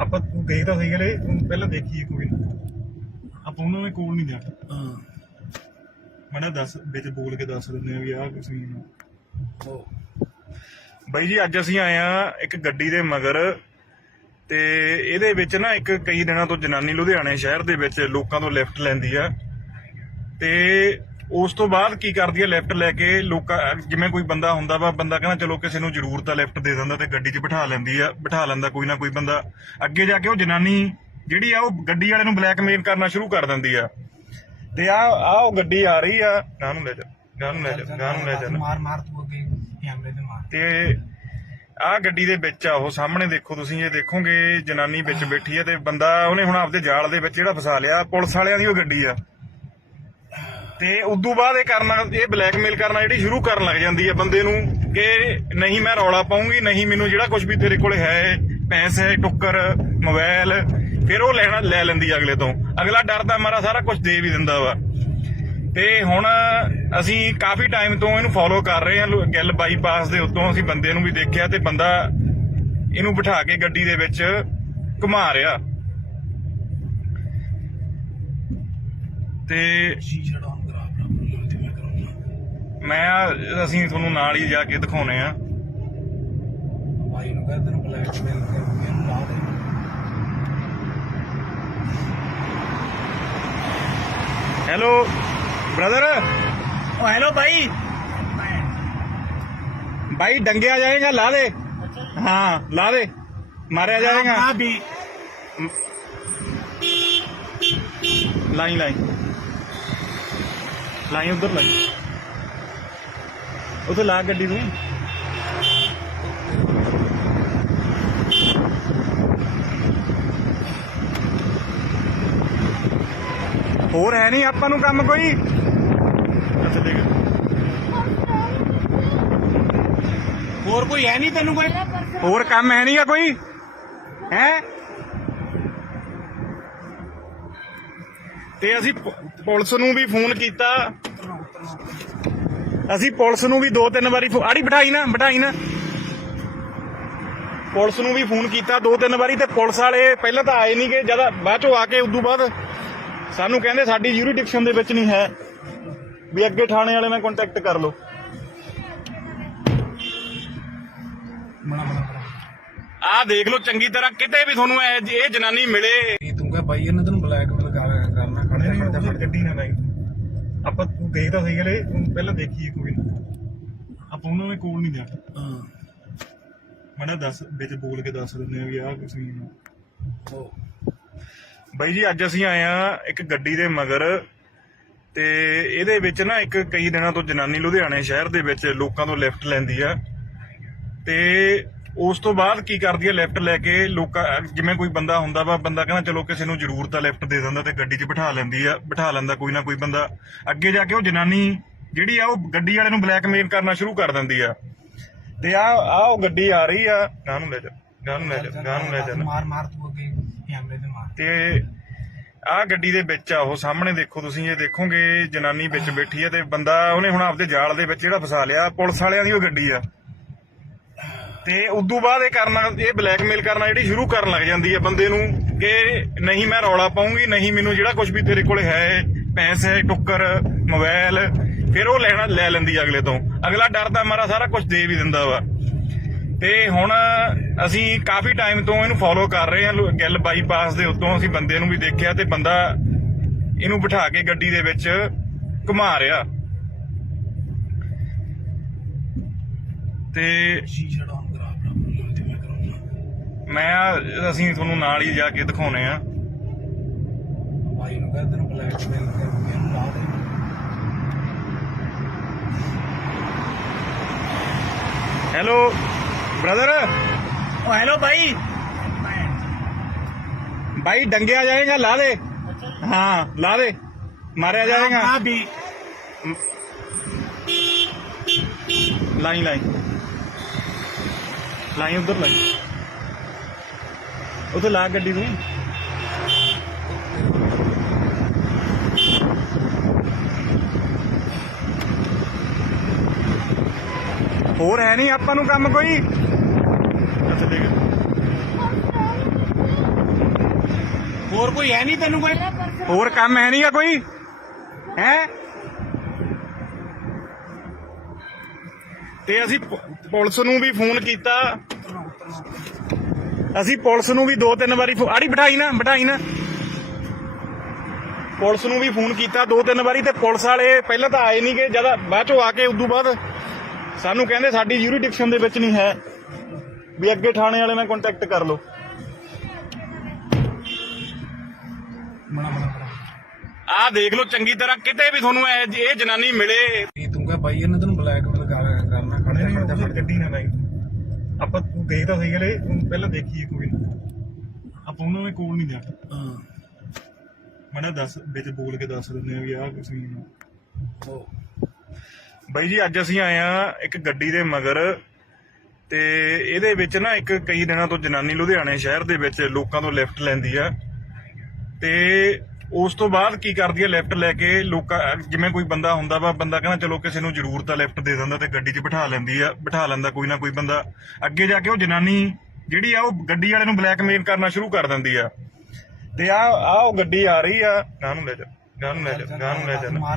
ਆਪਾਂ, ਤੂੰ ਗਈ ਤਾਂ ਸਹੀ ਗਲੇ ਪਹਿਲਾਂ ਦੇਖੀਏ ਕੋਈ ਆਪਾਂ ਉਹਨਾਂ ਦੇ ਕੋਲ ਨਹੀਂ ਜਾਣਾ। ਮੈਂ ਦੱਸ ਵਿੱਚ ਬੋਲ ਕੇ ਦੱਸ ਦਿੰਦੇ ਆ ਵੀ ਆਹ ਕੁਛ ਨਹੀਂ। ਬਾਈ ਜੀ ਅੱਜ ਅਸੀਂ ਆਏ ਆ ਇੱਕ ਗੱਡੀ ਦੇ ਮਗਰ, ਤੇ ਇਹਦੇ ਵਿੱਚ ਨਾ ਇੱਕ ਕਈ ਦਿਨਾਂ ਤੋਂ ਜਨਾਨੀ ਲੁਧਿਆਣੇ ਸ਼ਹਿਰ ਦੇ ਵਿੱਚ ਲੋਕਾਂ ਤੋਂ ਲਿਫਟ ਲੈਂਦੀ ਆ, ਤੇ ਉਸ ਤੋਂ ਬਾਅਦ ਕੀ ਕਰਦੀ ਆ, ਲਿਫਟ ਲੈ ਕੇ ਲੋਕਾਂ, ਜਿਵੇਂ ਕੋਈ ਬੰਦਾ ਹੁੰਦਾ ਵਾ, ਬੰਦਾ ਕਹਿੰਦਾ ਚਲੋ ਕਿਸੇ ਨੂੰ ਜ਼ਰੂਰਤ ਆ ਲਿਫਟ ਦੇ ਦਿੰਦਾ, ਤੇ ਗੱਡੀ 'ਚ ਬਿਠਾ ਲੈਂਦਾ ਕੋਈ ਨਾ ਕੋਈ ਬੰਦਾ। ਅੱਗੇ ਜਾ ਕੇ ਉਹ ਜਨਾਨੀ ਜਿਹੜੀ ਆ ਉਹ ਗੱਡੀ ਵਾਲੇ ਨੂੰ ਬਲੈਕਮੇਲ ਕਰਨਾ ਸ਼ੁਰੂ ਕਰ ਦਿੰਦੀ ਆ। ਤੇ ਆ ਉਹ ਗੱਡੀ ਆ ਰਹੀ ਆ, ਗਾਂ ਨੂੰ ਲੈ ਜਾ ਮਾਰ ਤੂੰ ਅੱਗੇ ਕੈਮਰੇ ਤੇ ਮਾਰ। ਤੇ ਆ ਗੱਡੀ ਦੇ ਵਿੱਚ ਆ ਉਹ ਸਾਹਮਣੇ ਦੇਖੋ ਤੁਸੀਂ, ਇਹ ਦੇਖੋਗੇ ਜਨਾਨੀ ਵਿੱਚ ਬੈਠੀ ਆ, ਤੇ ਬੰਦਾ ਉਹਨੇ ਹੁਣ ਆਪਦੇ ਜਾਲ ਦੇ ਵਿੱਚ ਜਿਹੜਾ ਫਸਾ ਲਿਆ, ਪੁਲਿਸ ਵਾਲਿਆਂ ਦੀ ਉਹ ਗੱਡੀ ਆ। ਤੇ ਉਦੋਂ ਬਾਅਦ ਇਹ ਬਲੈਕਮੇਲ ਕਰਨਾ ਜਿਹੜੀ ਸ਼ੁਰੂ ਕਰਨ ਲੱਗ ਜਾਂਦੀ ਹੈ ਬੰਦੇ ਨੂੰ, ਕਿ ਨਹੀਂ ਮੈਂ ਰੌਲਾ ਪਾਉਂਗੀ, ਨਹੀਂ ਮੈਨੂੰ ਜਿਹੜਾ ਕੁਝ ਵੀ ਤੇਰੇ ਕੋਲੇ ਹੈ, ਪੈਸੇ, ਟੁੱਕਰ, ਮੋਬਾਈਲ, ਫਿਰ ਉਹ ਲੈ ਲੈਂਦੀ ਅਗਲੇ ਤੋਂ। ਅਗਲਾ ਡਰਦਾ ਮਾਰਾ ਸਾਰਾ ਕੁਝ ਦੇ ਵੀ ਦਿੰਦਾ ਵਾ। ਤੇ ਹੁਣ ਅਸੀਂ ਕਾਫੀ ਟਾਈਮ ਤੋਂ ਇਹਨੂੰ ਫੋਲੋ ਕਰ ਰਹੇ ਹਾਂ, ਗਿੱਲ ਬਾਈਪਾਸ ਦੇ ਉੱਤੋਂ ਅਸੀਂ ਬੰਦੇ ਨੂੰ ਵੀ ਦੇਖਿਆ, ਤੇ ਬੰਦਾ ਇਹਨੂੰ ਬਿਠਾ ਕੇ ਗੱਡੀ ਦੇ ਵਿੱਚ ਘੁਮਾ ਰਿਹਾ। ਤੇ ਅਸੀਂ ਤੁਹਾਨੂੰ ਨਾਲ ਹੀ ਜਾ ਕੇ ਦਿਖਾਉਣੇ ਆ। ਭਾਈ ਨੂੰ ਕਹਿੰਦੇ ਨੇ ਬਲੈਕਮੇਲ ਕਰਕੇ ਇਹਨੂੰ ਲਾ ਦੇ। Hello brother. ओ हेलो भाई। भाई डंगे आ जाएगा, ला दे। हाँ ला दे, मारे आ जाएगा। हाँ भी लाई लाई लाई उधर लाई, उधर ला गड्डी तू। ਹੋਰ ਹੈ ਨਹੀਂ ਆਪਾਂ ਨੂੰ ਕੰਮ ਕੋਈ। ਅੱਛਾ ਦੇਖ, और कोई है नहीं तेन कोई। ਹੋਰ ਕੰਮ ਹੈ ਨਹੀਂਗਾ ਕੋਈ ਹੈ। ਤੇ ਅਸੀਂ ਪੁਲਿਸ ਨੂੰ ਵੀ ਫੋਨ ਕੀਤਾ, ਅਸੀਂ ਪੁਲਿਸ ਨੂੰ ਵੀ 2-3 ਵਾਰੀ ਆੜੀ ਬਿਠਾਈ ਨਾ ਪੁਲਿਸ ਨੂੰ ਵੀ ਫੋਨ ਕੀਤਾ 2-3 ਵਾਰੀ, ਤੇ ਪੁਲਿਸ ਵਾਲੇ ਪਹਿਲਾਂ ਤਾਂ ਆਏ ਨਹੀਂ ਗੇ, ਜਦ ਬਾਅਦ ਚੋਂ ਆ ਕੇ ਉਦੋਂ ਬਾਅਦ ਸਾਨੂੰ ਕਹਿੰਦੇ ਸਾਡੀ ਯੂਰੀਡਿਕਸ਼ਨ ਦੇ ਵਿੱਚ ਨਹੀਂ ਹੈ, ਵੀ ਅੱਗੇ ਥਾਣੇ ਵਾਲੇ ਨਾਲ ਕੰਟੈਕਟ ਕਰ ਲਓ। ਆਹ ਦੇਖ ਲਓ ਚੰਗੀ ਤਰ੍ਹਾਂ, ਕਿਤੇ ਵੀ ਤੁਹਾਨੂੰ ਇਹ ਜਨਾਨੀ ਮਿਲੇ। ਤੂੰ ਕਹ ਭਾਈ ਇਹਨੇ ਤੈਨੂੰ ਬਲੈਕਮੇਲ ਕਰਨਾ ਖੜੇ ਗੱਡੀ ਨਾ ਲਾਈ, ਆਪਾਂ ਤੂੰ ਗਈ ਤਾਂ ਸਹੀ ਗਲੇ ਪਹਿਲਾਂ ਦੇਖੀਏ, ਕੋਈ ਨਾ ਆਪਾਂ ਉਹਨਾਂ ਦੇ ਕੋਲ ਨਹੀਂ ਜਾਣਾ। ਮੈਂ ਦੱਸ ਵਿੱਚ ਬੋਲ ਕੇ ਦੱਸ ਦਿੰਦੇ ਆ ਵੀ ਆਹ ਕੁਛ ਨਹੀਂ। ਬਾਈ ਜੀ ਅੱਜ ਅਸੀਂ ਆਏ ਆ ਇੱਕ ਗੱਡੀ ਦੇ ਮਗਰ, ਤੇ ਇਹਦੇ ਵਿੱਚ ਨਾ ਇੱਕ ਕਈ ਦਿਨਾਂ ਤੋਂ ਜਨਾਨੀ ਲੁਧਿਆਣੇ ਸ਼ਹਿਰ ਦੇ ਵਿੱਚ ਲੋਕਾਂ ਤੋਂ ਲਿਫਟ ਲੈਂਦੀ ਆ, ਤੇ ਉਸ ਤੋਂ ਬਾਅਦ ਕੀ ਕਰਦੀ ਆ, ਲਿਫਟ ਲੈ ਕੇ ਲੋਕਾਂ, ਜਿਵੇਂ ਕੋਈ ਬੰਦਾ ਹੁੰਦਾ ਵਾ, ਬੰਦਾ ਕਹਿੰਦਾ ਚਲੋ ਕਿਸੇ ਨੂੰ ਜ਼ਰੂਰਤ ਆ ਲਿਫਟ ਦੇ ਦਿੰਦਾ, ਤੇ ਗੱਡੀ 'ਚ ਬਿਠਾ ਲੈਂਦਾ ਕੋਈ ਨਾ ਕੋਈ ਬੰਦਾ। ਅੱਗੇ ਜਾ ਕੇ ਉਹ ਜਨਾਨੀ ਜਿਹੜੀ ਆ ਉਹ ਗੱਡੀ ਵਾਲੇ ਨੂੰ ਬਲੈਕਮੇਲ ਕਰਨਾ ਸ਼ੁਰੂ ਕਰ ਦਿੰਦੀ ਆ। ਤੇ ਆ ਉਹ ਗੱਡੀ ਆ ਰਹੀ ਆ, ਗਾਂ ਨੂੰ ਲੈ ਜਾ ਮਾਰ ਤੂੰ ਅੱਗੇ ਕੈਮਰੇ ਤੇ ਮਾਰ। ਤੇ ਆਹ ਗੱਡੀ ਦੇ ਵਿੱਚ ਆ ਉਹ ਸਾਹਮਣੇ ਦੇਖੋ ਤੁਸੀਂ, ਇਹ ਦੇਖੋਗੇ ਜਨਾਨੀ ਵਿੱਚ ਬੈਠੀ ਆ, ਤੇ ਬੰਦਾ ਉਹਨੇ ਹੁਣ ਆਪਦੇ ਜਾਲ ਦੇ ਵਿੱਚ ਜਿਹੜਾ ਫਸਾ ਲਿਆ, ਪੁਲਿਸ ਵਾਲਿਆਂ ਦੀ ਉਹ ਗੱਡੀ ਆ। ਤੇ ਉਦੋਂ ਬਾਅਦ ਇਹ ਬਲੈਕਮੇਲ ਕਰਨਾ ਜਿਹੜੀ ਸ਼ੁਰੂ ਕਰਨ ਲੱਗ ਜਾਂਦੀ ਹੈ ਬੰਦੇ ਨੂੰ, ਕਿ ਨਹੀਂ ਮੈਂ ਰੌਲਾ ਪਾਉਂਗੀ, ਨਹੀਂ ਮੈਨੂੰ ਜਿਹੜਾ ਕੁਝ ਵੀ ਤੇਰੇ ਕੋਲੇ ਹੈ, ਪੈਸੇ, ਟੁੱਕਰ, ਮੋਬਾਈਲ, ਫਿਰ ਉਹ ਲੈ ਲੈਂਦੀ ਅਗਲੇ ਤੋਂ। ਅਗਲਾ ਡਰਦਾ ਮਾਰਾ ਸਾਰਾ ਕੁਝ ਦੇ ਵੀ ਦਿੰਦਾ ਵਾ। ਤੇ ਹੁਣ ਅਸੀਂ ਕਾਫੀ ਟਾਈਮ ਤੋਂ ਇਹਨੂੰ ਫੋਲੋ ਕਰ ਰਹੇ ਹਾਂ, ਗਿੱਲ ਬਾਈਪਾਸ ਦੇ ਉੱਤੋਂ ਅਸੀਂ ਬੰਦੇ ਨੂੰ ਵੀ ਦੇਖਿਆ, ਤੇ ਬੰਦਾ ਇਹਨੂੰ ਬਿਠਾ ਕੇ ਗੱਡੀ ਦੇ ਵਿੱਚ ਘੁਮਾ ਰਿਹਾ। ਤੇ ਅਸੀਂ ਤੁਹਾਨੂੰ ਨਾਲ ਹੀ ਜਾ ਕੇ ਦਿਖਾਉਣੇ ਆ। ਭਾਈ ਨੂੰ ਕਹਿੰਦੇ ਨੇ ਬਲੈਕਮੇਲ ਕਰਕੇ ਇਹਨੂੰ ਲਾ ਦੇ। Hello brother. ओ हेलो भाई। भाई डंगे आ जाएगा, ला दे। हाँ ला दे, मारे आ जाएगा। हाँ भी लाई उधर लाई, उधर ला गड्डी तू। ਹੋਰ ਹੈ ਨਹੀਂ ਆਪਾਂ ਨੂੰ ਕੰਮ ਕੋਈ। ਅੱਛਾ ਦੇਖ, और कोई है नहीं तेन कोई। ਹੋਰ ਕੰਮ ਹੈ ਨਹੀਂਗਾ ਕੋਈ ਹੈ। ਤੇ ਅਸੀਂ ਪੁਲਿਸ ਨੂੰ ਵੀ ਫੋਨ ਕੀਤਾ, ਅਸੀਂ ਪੁਲਿਸ ਨੂੰ ਵੀ 2-3 ਵਾਰੀ ਆੜੀ ਬਿਠਾਈ ਨਾ ਪੁਲਿਸ ਨੂੰ ਵੀ ਫੋਨ ਕੀਤਾ 2-3 ਵਾਰੀ, ਤੇ ਪੁਲਿਸ ਵਾਲੇ ਪਹਿਲਾਂ ਤਾਂ ਆਏ ਨਹੀਂ ਗੇ, ਜਦ ਬਾਅਦ ਚੋਂ ਆ ਕੇ ਉਦੋਂ ਬਾਅਦ ਸਾਨੂੰ ਕਹਿੰਦੇ ਸਾਡੀ ਯੂਰੀਡਿਕਸ਼ਨ ਦੇ ਵਿੱਚ ਨਹੀਂ ਹੈ, ਵੀ ਅੱਗੇ ਥਾਣੇ ਵਾਲੇ ਨਾਲ ਕੰਟੈਕਟ ਕਰ ਲਓ। ਆਹ ਦੇਖ ਲਓ ਚੰਗੀ ਤਰ੍ਹਾਂ, ਕਿਤੇ ਵੀ ਤੁਹਾਨੂੰ ਇਹ ਜਨਾਨੀ ਮਿਲੇ। ਤੂੰ ਕਹ ਭਾਈ ਇਹਨੇ ਤੈਨੂੰ ਬਲੈਕਮੇਲ ਕਰਨਾ ਖੜੇ ਗੱਡੀ ਨਾ ਲਾਈ, ਆਪਾਂ ਤੂੰ ਗਈ ਤਾਂ ਸਹੀ ਗਲੇ ਪਹਿਲਾਂ ਦੇਖੀਏ, ਕੋਈ ਨਾ ਆਪਾਂ ਉਹਨਾਂ ਦੇ ਕੋਲ ਨਹੀਂ ਜਾਣਾ। ਮੈਂ ਦੱਸ ਵਿੱਚ ਬੋਲ ਕੇ ਦੱਸ ਦਿੰਦੇ ਆ ਵੀ ਆਹ ਕੁਛ ਨਹੀਂ। ਬਾਈ ਜੀ ਅੱਜ ਅਸੀਂ ਆਏ ਆ ਇੱਕ ਗੱਡੀ ਦੇ ਮਗਰ, ਤੇ ਇਹਦੇ ਵਿੱਚ ਨਾ ਇੱਕ ਕਈ ਦਿਨਾਂ ਤੋਂ ਜਨਾਨੀ ਲੁਧਿਆਣੇ ਸ਼ਹਿਰ ਦੇ ਵਿੱਚ ਲੋਕਾਂ ਤੋਂ ਲਿਫਟ ਲੈਂਦੀ ਆ, ਤੇ ਉਸ ਤੋਂ ਬਾਅਦ ਕੀ ਕਰਦੀ ਆ, ਲਿਫਟ ਲੈ ਕੇ ਲੋਕਾਂ, ਜਿਵੇਂ ਕੋਈ ਬੰਦਾ ਹੁੰਦਾ ਵਾ, ਬੰਦਾ ਕਹਿੰਦਾ ਚਲੋ ਕਿਸੇ ਨੂੰ ਜ਼ਰੂਰਤ ਆ ਲਿਫਟ ਦੇ ਦਿੰਦਾ, ਤੇ ਗੱਡੀ 'ਚ ਬਿਠਾ ਲੈਂਦਾ ਕੋਈ ਨਾ ਕੋਈ ਬੰਦਾ। ਅੱਗੇ ਜਾ ਕੇ ਉਹ ਜਨਾਨੀ ਜਿਹੜੀ ਆ ਉਹ ਗੱਡੀ ਵਾਲੇ ਨੂੰ ਬਲੈਕਮੇਲ ਕਰਨਾ ਸ਼ੁਰੂ ਕਰ ਦਿੰਦੀ ਆ। ਤੇ ਆ ਉਹ ਗੱਡੀ ਆ ਰਹੀ ਆ, ਗਾਂ ਨੂੰ ਲੈ ਜਾ